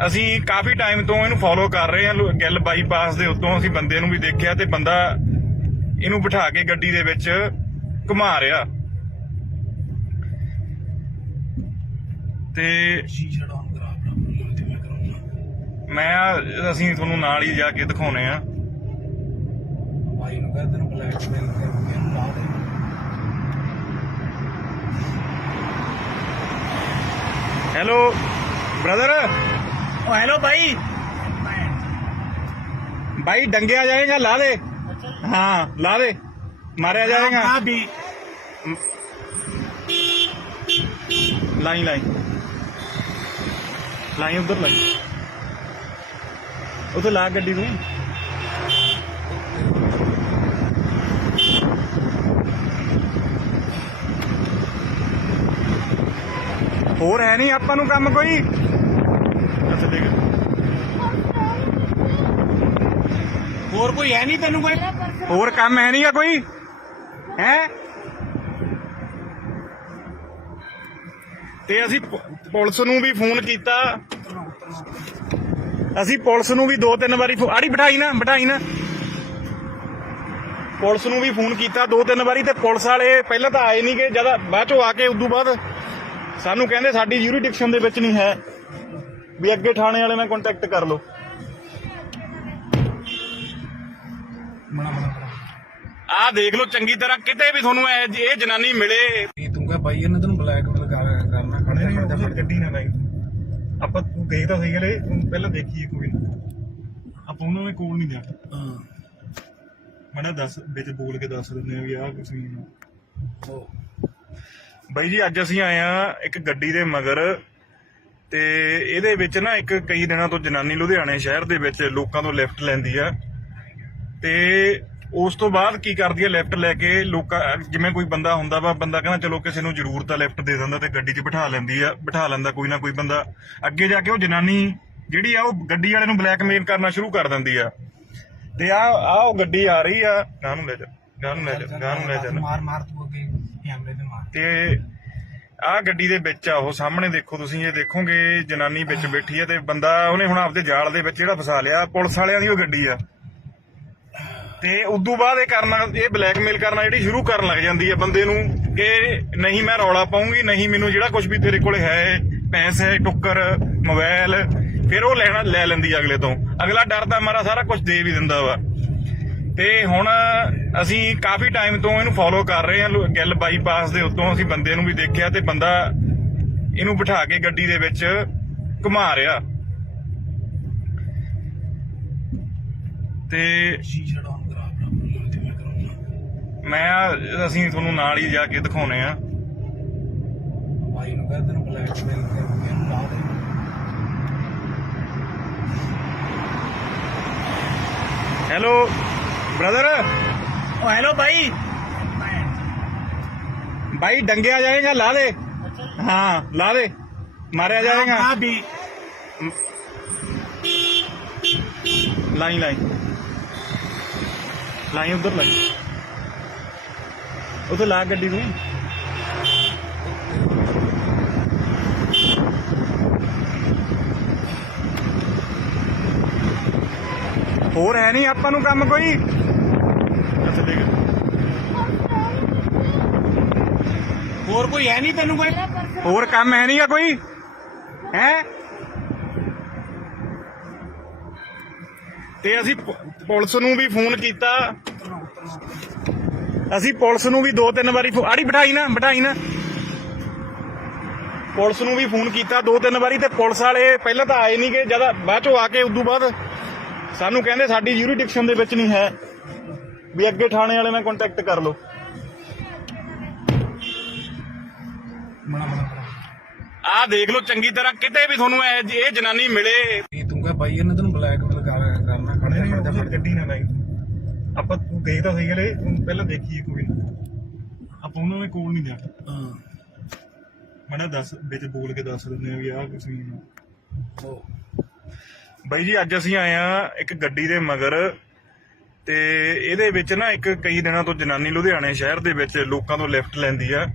ਅਸੀਂ ਕਾਫੀ ਟਾਈਮ ਤੋਂ ਇਹਨੂੰ ਫੋਲੋ ਕਰ ਰਹੇ ਹਾਂ, ਗਿੱਲ ਬਾਈਪਾਸ ਦੇ ਉੱਤੋਂ ਅਸੀਂ ਬੰਦੇ ਨੂੰ ਵੀ ਦੇਖਿਆ, ਤੇ ਬੰਦਾ ਇਹਨੂੰ ਬਿਠਾ ਕੇ ਗੱਡੀ ਦੇ ਵਿੱਚ ਘੁਮਾ ਰਿਹਾ। ਤੇ ਅਸੀਂ ਤੁਹਾਨੂੰ ਨਾਲ ਹੀ ਜਾ ਕੇ ਦਿਖਾਉਣੇ ਆ। ਬਾਈ ਨੂੰ ਕਹ ਤੈਨੂੰ ਬਲੈਕਮੇਲ ਕਰਨਾ ਦੇ। Hello brother. हेलो भाई डंगेया जाएगा, ला दे। हाँ ला दे, मारा जाएगा। लाई उधर ला गड्डी तू। ਹੋਰ ਹੈ ਨਹੀਂ ਆਪਾਂ ਨੂੰ ਕੰਮ ਕੋਈ। ਅੱਛਾ ਠੀਕ ਹੈ, ਹੋਰ ਕੋਈ ਹੈ ਨਹੀਂ ਤੈਨੂੰ ਕੋਈ ਹੋਰ ਕੰਮ ਹੈ ਨਹੀਂਗਾ ਕੋਈ ਹੈ। ਤੇ ਅਸੀਂ ਪੁਲਿਸ ਨੂੰ ਵੀ ਫੋਨ ਕੀਤਾ। ਅਸੀਂ ਪੁਲਿਸ ਨੂੰ ਵੀ 2-3 ਵਾਰੀ ਆੜੀ ਬਿਠਾਈ ਨਾ ਪੁਲਿਸ ਨੂੰ ਵੀ ਫੋਨ ਕੀਤਾ 2-3 ਵਾਰੀ, ਤੇ ਪੁਲਿਸ ਵਾਲੇ ਪਹਿਲਾਂ ਤਾਂ ਆਏ ਨਹੀਂ ਗਏ, ਜਦ ਬਾਅਦ ਚੋਂ ਆ ਕੇ ਉਦੋਂ ਬਾਅਦ ਸਾਨੂੰ ਕਹਿੰਦੇ ਸਾਡੀ ਜੂਰੀਡਿਕਸ਼ਨ ਦੇ ਵਿੱਚ ਨਹੀਂ ਹੈ, ਵੀ ਅੱਗੇ ਥਾਣੇ ਵਾਲੇ ਨਾਲ ਕੰਟੈਕਟ ਕਰ ਲਓ। ਆਹ ਦੇਖ ਲਓ ਚੰਗੀ ਤਰ੍ਹਾਂ, ਕਿਤੇ ਵੀ ਤੁਹਾਨੂੰ ਇਹ ਜਨਾਨੀ ਮਿਲੇ। ਤੂੰ ਕਹ ਬਾਈ ਇਹਨਾਂ ਤੈਨੂੰ ਬਲੈਕਮੇਲ ਕਰਨਾ ਖੜਦਾ ਗੱਡੀ ਨਾ ਲਾਈ ਆਪਾਂ, ਤੂੰ ਗਈ ਤਾਂ ਸਹੀ ਗਲੇ ਪਹਿਲਾਂ ਦੇਖੀਏ ਕੋਈ ਨਾ, ਆਪਾਂ ਉਹਨਾਂ ਦੇ ਕੋਲ ਨਹੀਂ ਜਾਣਾ। ਮੈਂ ਦੱਸ ਵਿੱਚ ਬੋਲ ਕੇ ਦੱਸ ਦਿੰਦੇ ਆ ਵੀ ਆਹ ਕੁਛ ਨਹੀਂ। ਬਾਈ ਜੀ ਅੱਜ ਅਸੀਂ ਆਏ ਆ ਇੱਕ ਗੱਡੀ ਦੇ ਮਗਰ, ਤੇ ਇਹਦੇ ਵਿੱਚ ਨਾ ਇੱਕ ਕਈ ਦਿਨਾਂ ਤੋਂ ਜਨਾਨੀ ਲੁਧਿਆਣੇ ਸ਼ਹਿਰ ਦੇ ਵਿੱਚ ਲੋਕਾਂ ਤੋਂ ਲਿਫਟ ਲੈਂਦੀ ਆ, ਤੇ ਉਸ ਤੋਂ ਬਾਅਦ ਕੀ ਕਰਦੀ ਆ, ਲਿਫਟ ਲੈ ਕੇ ਲੋਕਾਂ, ਜਿਵੇਂ ਕੋਈ ਬੰਦਾ ਹੁੰਦਾ ਵਾ, ਬੰਦਾ ਕਹਿੰਦਾ ਚਲੋ ਕਿਸੇ ਨੂੰ ਜ਼ਰੂਰਤ ਆ ਲਿਫਟ ਦੇ ਦਿੰਦਾ, ਤੇ ਗੱਡੀ 'ਚ ਬਿਠਾ ਲੈਂਦਾ ਕੋਈ ਨਾ ਕੋਈ ਬੰਦਾ। ਅੱਗੇ ਜਾ ਕੇ ਉਹ ਜਨਾਨੀ ਜਿਹੜੀ ਆ ਉਹ ਗੱਡੀ ਵਾਲੇ ਨੂੰ ਬਲੈਕਮੇਲ ਕਰਨਾ ਸ਼ੁਰੂ ਕਰ ਦਿੰਦੀ ਆ। ਤੇ ਉਹ ਗੱਡੀ ਆ ਰਹੀ ਆ, ਗਾਂ ਨੂੰ ਲੈ ਜਾ ਮਾਰ ਤੂੰ ਅੱਗੇ ਕੈਮਰੇ ਤੇ ਮਾਰ। ਤੇ ਆਹ ਗੱਡੀ ਦੇ ਵਿੱਚ ਆ ਉਹ ਸਾਹਮਣੇ ਦੇਖੋ ਤੁਸੀਂ, ਇਹ ਦੇਖੋਗੇ ਜਨਾਨੀ ਵਿੱਚ ਬੈਠੀ ਆ, ਤੇ ਬੰਦਾ ਉਹਨੇ ਹੁਣ ਆਪਦੇ ਜਾਲ ਦੇ ਵਿੱਚ ਜਿਹੜਾ ਫਸਾ ਲਿਆ, ਪੁਲਿਸ ਵਾਲਿਆਂ ਦੀ ਉਹ ਗੱਡੀ ਆ। ਤੇ ਉਦੋਂ ਬਾਅਦ ਇਹ ਬਲੈਕਮੇਲ ਕਰਨਾ ਜਿਹੜੀ ਸ਼ੁਰੂ ਕਰਨ ਲੱਗ ਜਾਂਦੀ ਹੈ ਬੰਦੇ ਨੂੰ, ਕਿ ਨਹੀਂ ਮੈਂ ਰੌਲਾ ਪਾਉਂਗੀ, ਨਹੀਂ ਮੈਨੂੰ ਜਿਹੜਾ ਕੁਝ ਵੀ ਤੇਰੇ ਕੋਲੇ ਹੈ, ਪੈਸੇ, ਟੁੱਕਰ, ਮੋਬਾਈਲ, ਫਿਰ ਉਹ ਲੈ ਲੈਂਦੀ ਅਗਲੇ ਤੋਂ। ਅਗਲਾ ਡਰਦਾ ਮਾਰਾ ਸਾਰਾ ਕੁਝ ਦੇ ਵੀ ਦਿੰਦਾ ਵਾ। ਤੇ ਹੁਣ ਅਸੀਂ ਕਾਫੀ ਟਾਈਮ ਤੋਂ ਇਹਨੂੰ ਫੋਲੋ ਕਰ ਰਹੇ ਹਾਂ, ਗਿੱਲ ਬਾਈਪਾਸ ਦੇ ਉੱਤੋਂ ਅਸੀਂ ਬੰਦੇ ਨੂੰ ਵੀ ਦੇਖਿਆ, ਤੇ ਬੰਦਾ ਇਹਨੂੰ ਬਿਠਾ ਕੇ ਗੱਡੀ ਦੇ ਵਿੱਚ ਘੁਮਾ ਰਿਹਾ। ਤੇ ਅਸੀਂ ਤੁਹਾਨੂੰ ਨਾਲ ਹੀ ਜਾ ਕੇ ਦਿਖਾਉਣੇ ਆ। ਬਾਈ ਨੂੰ ਕਹ ਤੈਨੂੰ ਬਲੈਕਮੇਲ ਕਰਨਾ ਦੇ। Hello brother. ओ हेलो भाई भाई डंगिया जाएगा ला दे हाँ ला दे मारा जाएगा हाँ भी लाई लाई लाई उधर लाई उधर ला गड्डी तू ਹੋਰ ਹੈ ਨਹੀਂ ਆਪਾਂ ਨੂੰ ਕੰਮ ਕੋਈ ਅੱਛਾ ਦੇਖ और कोई है नहीं तेन कोई ਹੋਰ ਕੰਮ ਹੈ ਨਹੀਂਗਾ ਕੋਈ ਹੈ ਤੇ ਅਸੀਂ ਪੁਲਿਸ ਨੂੰ ਵੀ ਫੋਨ ਕੀਤਾ ਅਸੀਂ ਪੁਲਿਸ ਨੂੰ ਵੀ 2-3 ਵਾਰੀ ਆੜੀ ਬਿਠਾਈ ਨਾ ਪੁਲਿਸ ਨੂੰ ਵੀ ਫੋਨ ਕੀਤਾ 2-3 ਵਾਰੀ ਤੇ ਪੁਲਿਸ ਵਾਲੇ ਪਹਿਲਾਂ ਤਾਂ ਆਏ ਨਹੀਂ ਕਿ ਜਦ ਬਾਅਦ ਚੋਂ ਆ ਕੇ ਉਦੋਂ ਬਾਅਦ ਸਾਨੂੰ ਕਹਿੰਦੇ ਸਾਡੀ ਯੂਰੀਡਿਕਸ਼ਨ ਦੇ ਵਿੱਚ ਨਹੀਂ ਹੈ ਵੀ ਅੱਗੇ ਥਾਣੇ ਵਾਲੇ ਨਾਲ ਕੰਟੈਕਟ ਕਰ ਲਓ ਆਹ ਦੇਖ ਲਓ ਚੰਗੀ ਤਰ੍ਹਾਂ ਕਿਤੇ ਵੀ ਤੁਹਾਨੂੰ ਇਹ ਜਨਾਨੀ ਮਿਲੇ ਤੂੰ ਕਹ ਭਾਈ ਇਹਨੇ ਤੈਨੂੰ ਬਲੈਕਮੇਲ ਕਰਨਾ ਖੜੇ ਗੱਡੀ ਨਾ ਲਾਈ ਆਪਾਂ ਤੂੰ ਗਈ ਤਾਂ ਸਹੀ ਗਲੇ ਪਹਿਲਾਂ ਦੇਖੀਏ ਕੋਈ ਆਪਾਂ ਉਹਨਾਂ ਦੇ ਕੋਲ ਨਹੀਂ ਜਾਣਾ ਮੜਾ ਦੱਸ ਵਿੱਚ ਬੋਲ ਕੇ ਦੱਸ ਦਿੰਦੇ ਆ ਵੀ ਆਹ ਕੁਛ ਨਹੀਂ ਬਾਈ ਜੀ ਅੱਜ ਅਸੀਂ ਆਏ ਆ ਇੱਕ ਗੱਡੀ ਦੇ ਮਗਰ ਤੇ ਇਹਦੇ ਵਿੱਚ ਨਾ ਇੱਕ ਕਈ ਦਿਨਾਂ ਤੋਂ ਜਨਾਨੀ ਲੁਧਿਆਣੇ ਸ਼ਹਿਰ ਦੇ ਵਿੱਚ ਲੋਕਾਂ ਤੋਂ ਲਿਫਟ ਲੈਂਦੀ ਆ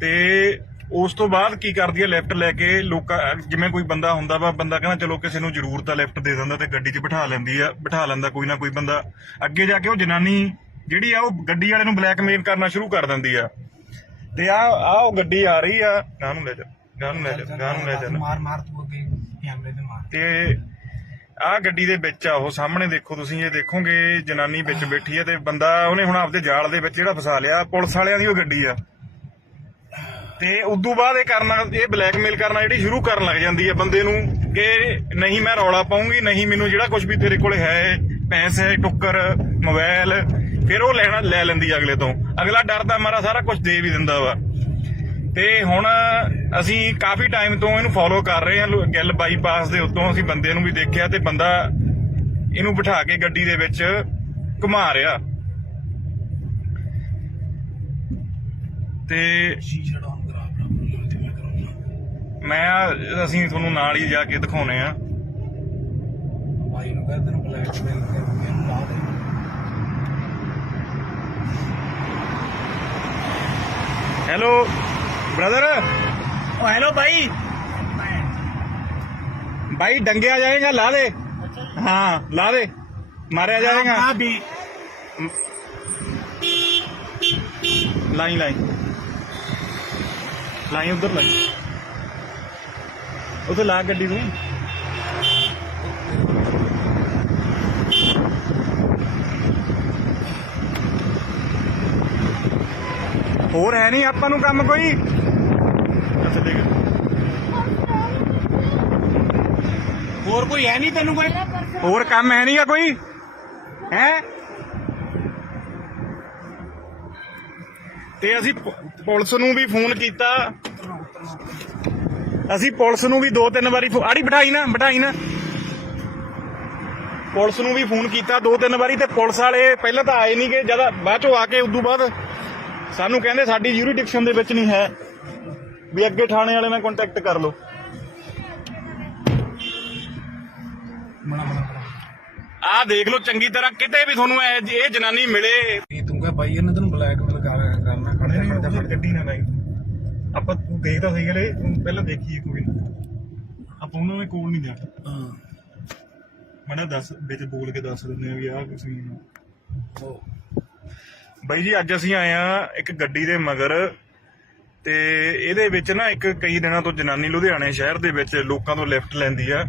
ਤੇ ਉਸ ਤੋਂ ਬਾਅਦ ਕੀ ਕਰਦੀ ਆ ਲਿਫਟ ਲੈ ਕੇ ਲੋਕਾਂ ਜਿਵੇਂ ਕੋਈ ਬੰਦਾ ਹੁੰਦਾ ਵਾ ਬੰਦਾ ਕਹਿੰਦਾ ਚਲੋ ਕਿਸੇ ਨੂੰ ਜ਼ਰੂਰਤ ਆ ਲਿਫਟ ਦੇ ਦਿੰਦਾ ਤੇ ਗੱਡੀ 'ਚ ਬਿਠਾ ਲੈਂਦਾ ਕੋਈ ਨਾ ਕੋਈ ਬੰਦਾ ਅੱਗੇ ਜਾ ਕੇ ਉਹ ਜਨਾਨੀ ਜਿਹੜੀ ਆ ਉਹ ਗੱਡੀ ਵਾਲੇ ਨੂੰ ਬਲੈਕਮੇਲ ਕਰਨਾ ਸ਼ੁਰੂ ਕਰ ਦਿੰਦੀ ਆ ਤੇ ਆ ਉਹ ਗੱਡੀ ਆ ਰਹੀ ਆ ਗਾਂ ਨੂੰ ਲੈ ਜਾ ਮਾਰ ਤੂੰ ਅੱਗੇ ਕੈਮਰੇ ਤੇ ਮਾਰ ਤੇ ਆਹ ਗੱਡੀ ਦੇ ਵਿੱਚ ਆ ਉਹ ਸਾਹਮਣੇ ਦੇਖੋ ਤੁਸੀਂ ਇਹ ਦੇਖੋਗੇ ਜਨਾਨੀ ਵਿੱਚ ਬੈਠੀ ਆ ਤੇ ਬੰਦਾ ਉਹਨੇ ਹੁਣ ਆਪਦੇ ਜਾਲ ਦੇ ਵਿੱਚ ਜਿਹੜਾ ਫਸਾ ਲਿਆ ਪੁਲਿਸ ਵਾਲਿਆਂ ਦੀ ਉਹ ਗੱਡੀ ਆ ਤੇ ਉਦੋਂ ਬਾਅਦ ਇਹ ਬਲੈਕਮੇਲ ਕਰਨਾ ਜਿਹੜੀ ਸ਼ੁਰੂ ਕਰਨ ਲੱਗ ਜਾਂਦੀ ਹੈ ਬੰਦੇ ਨੂੰ ਕਿ ਨਹੀਂ ਮੈਂ ਰੌਲਾ ਪਾਉਂਗੀ ਨਹੀਂ ਮੈਨੂੰ ਜਿਹੜਾ ਕੁਝ ਵੀ ਤੇਰੇ ਕੋਲੇ ਹੈ ਪੈਸੇ ਟੁੱਕਰ ਮੋਬਾਈਲ ਫਿਰ ਉਹ ਲੈ ਲੈਂਦੀ ਅਗਲੇ ਤੋਂ ਅਗਲਾ ਡਰਦਾ ਮਾਰਾ ਸਾਰਾ ਕੁਝ ਦੇ ਵੀ ਦਿੰਦਾ ਵਾ ਤੇ ਹੁਣ ਅਸੀਂ ਕਾਫੀ ਟਾਈਮ ਤੋਂ ਇਹਨੂੰ ਫੋਲੋ ਕਰ ਰਹੇ ਹਾਂ ਗਿੱਲ ਬਾਈਪਾਸ ਦੇ ਉੱਤੋਂ ਅਸੀਂ ਬੰਦੇ ਨੂੰ ਵੀ ਦੇਖਿਆ ਤੇ ਬੰਦਾ ਇਹਨੂੰ ਬਿਠਾ ਕੇ ਗੱਡੀ ਦੇ ਵਿੱਚ ਘੁਮਾ ਰਿਹਾ ਤੇ ਅਸੀਂ ਤੁਹਾਨੂੰ ਨਾਲ ਹੀ ਜਾ ਕੇ ਦਿਖਾਉਣੇ ਆ ਭਾਈ ਨੂੰ ਕਹ ਤੈਨੂੰ ਬਲੈਕਮੇਲ ਕਰਕੇ ਲਾ ਦੇ ਹੈਲੋ ब्रदर ओ हेलो भाई भाई डंगिया जाएगा ला दे हाँ ला दे मारा जाएगा हाँ भी लाई उधर लाई उधर ला गड्डी तू ਹੋਰ ਹੈ ਨਹੀਂ ਆਪਾਂ ਨੂੰ ਕੰਮ ਕੋਈ ਅੱਛਾ ਦੇਖ और कोई है नहीं तेन कोई ਹੋਰ ਕੰਮ ਹੈ ਨਹੀਂਗਾ ਕੋਈ ਹੈ ਤੇ ਅਸੀਂ ਪੁਲਿਸ ਨੂੰ ਵੀ ਫੋਨ ਕੀਤਾ ਅਸੀਂ ਪੁਲਿਸ ਨੂੰ ਵੀ 2-3 ਵਾਰੀ ਆੜੀ ਬਿਠਾਈ ਨਾ ਪੁਲਿਸ ਨੂੰ ਵੀ ਫੋਨ ਕੀਤਾ 2-3 ਵਾਰੀ ਤੇ ਪੁਲਿਸ ਵਾਲੇ ਪਹਿਲਾਂ ਤਾਂ ਆਏ ਨਹੀਂ ਕਿ ਜਦ ਬਾਅਦ ਚੋਂ ਆ ਕੇ ਉਦੋਂ ਬਾਅਦ ਸਾਨੂੰ ਕਹਿੰਦੇ ਸਾਡੀ ਯੂਰੀਡਿਕਸ਼ਨ ਦੇ ਵਿੱਚ ਨਹੀਂ ਹੈ ਵੀ ਅੱਗੇ ਥਾਣੇ ਵਾਲੇ ਨਾਲ ਕੰਟੈਕਟ ਕਰ ਲਓ ਆਹ ਦੇਖ ਲਓ ਚੰਗੀ ਤਰ੍ਹਾਂ ਕਿਤੇ ਵੀ ਤੁਹਾਨੂੰ ਇਹ ਜਨਾਨੀ ਮਿਲੇ ਤੂੰ ਕਹ ਭਾਈ ਇਹਨੇ ਤੈਨੂੰ ਬਲੈਕਮੇਲ ਕਰਨਾ ਖੜੇ ਗੱਡੀ ਨਾ ਲਾਈ ਆਪਾਂ ਤੂੰ ਗਈ ਤਾਂ ਸਹੀ ਗਲੇ ਪਹਿਲਾਂ ਦੇਖੀਏ ਕੋਈ ਆਪਾਂ ਉਹਨਾਂ ਦੇ ਕੋਲ ਨਹੀਂ ਜਾਣਾ ਮੜਾ ਦੱਸ ਵਿੱਚ ਬੋਲ ਕੇ ਦੱਸ ਦਿੰਦੇ ਆ ਵੀ ਆਹ ਕੁਛ ਨਹੀਂ ਬਾਈ ਜੀ ਅੱਜ ਅਸੀਂ ਆਏ ਆ ਇੱਕ ਗੱਡੀ ਦੇ ਮਗਰ ਤੇ ਇਹਦੇ ਵਿੱਚ ਨਾ ਇੱਕ ਕਈ ਦਿਨਾਂ ਤੋਂ ਜਨਾਨੀ ਲੁਧਿਆਣੇ ਸ਼ਹਿਰ ਦੇ ਵਿੱਚ ਲੋਕਾਂ ਤੋਂ ਲਿਫਟ ਲੈਂਦੀ ਆ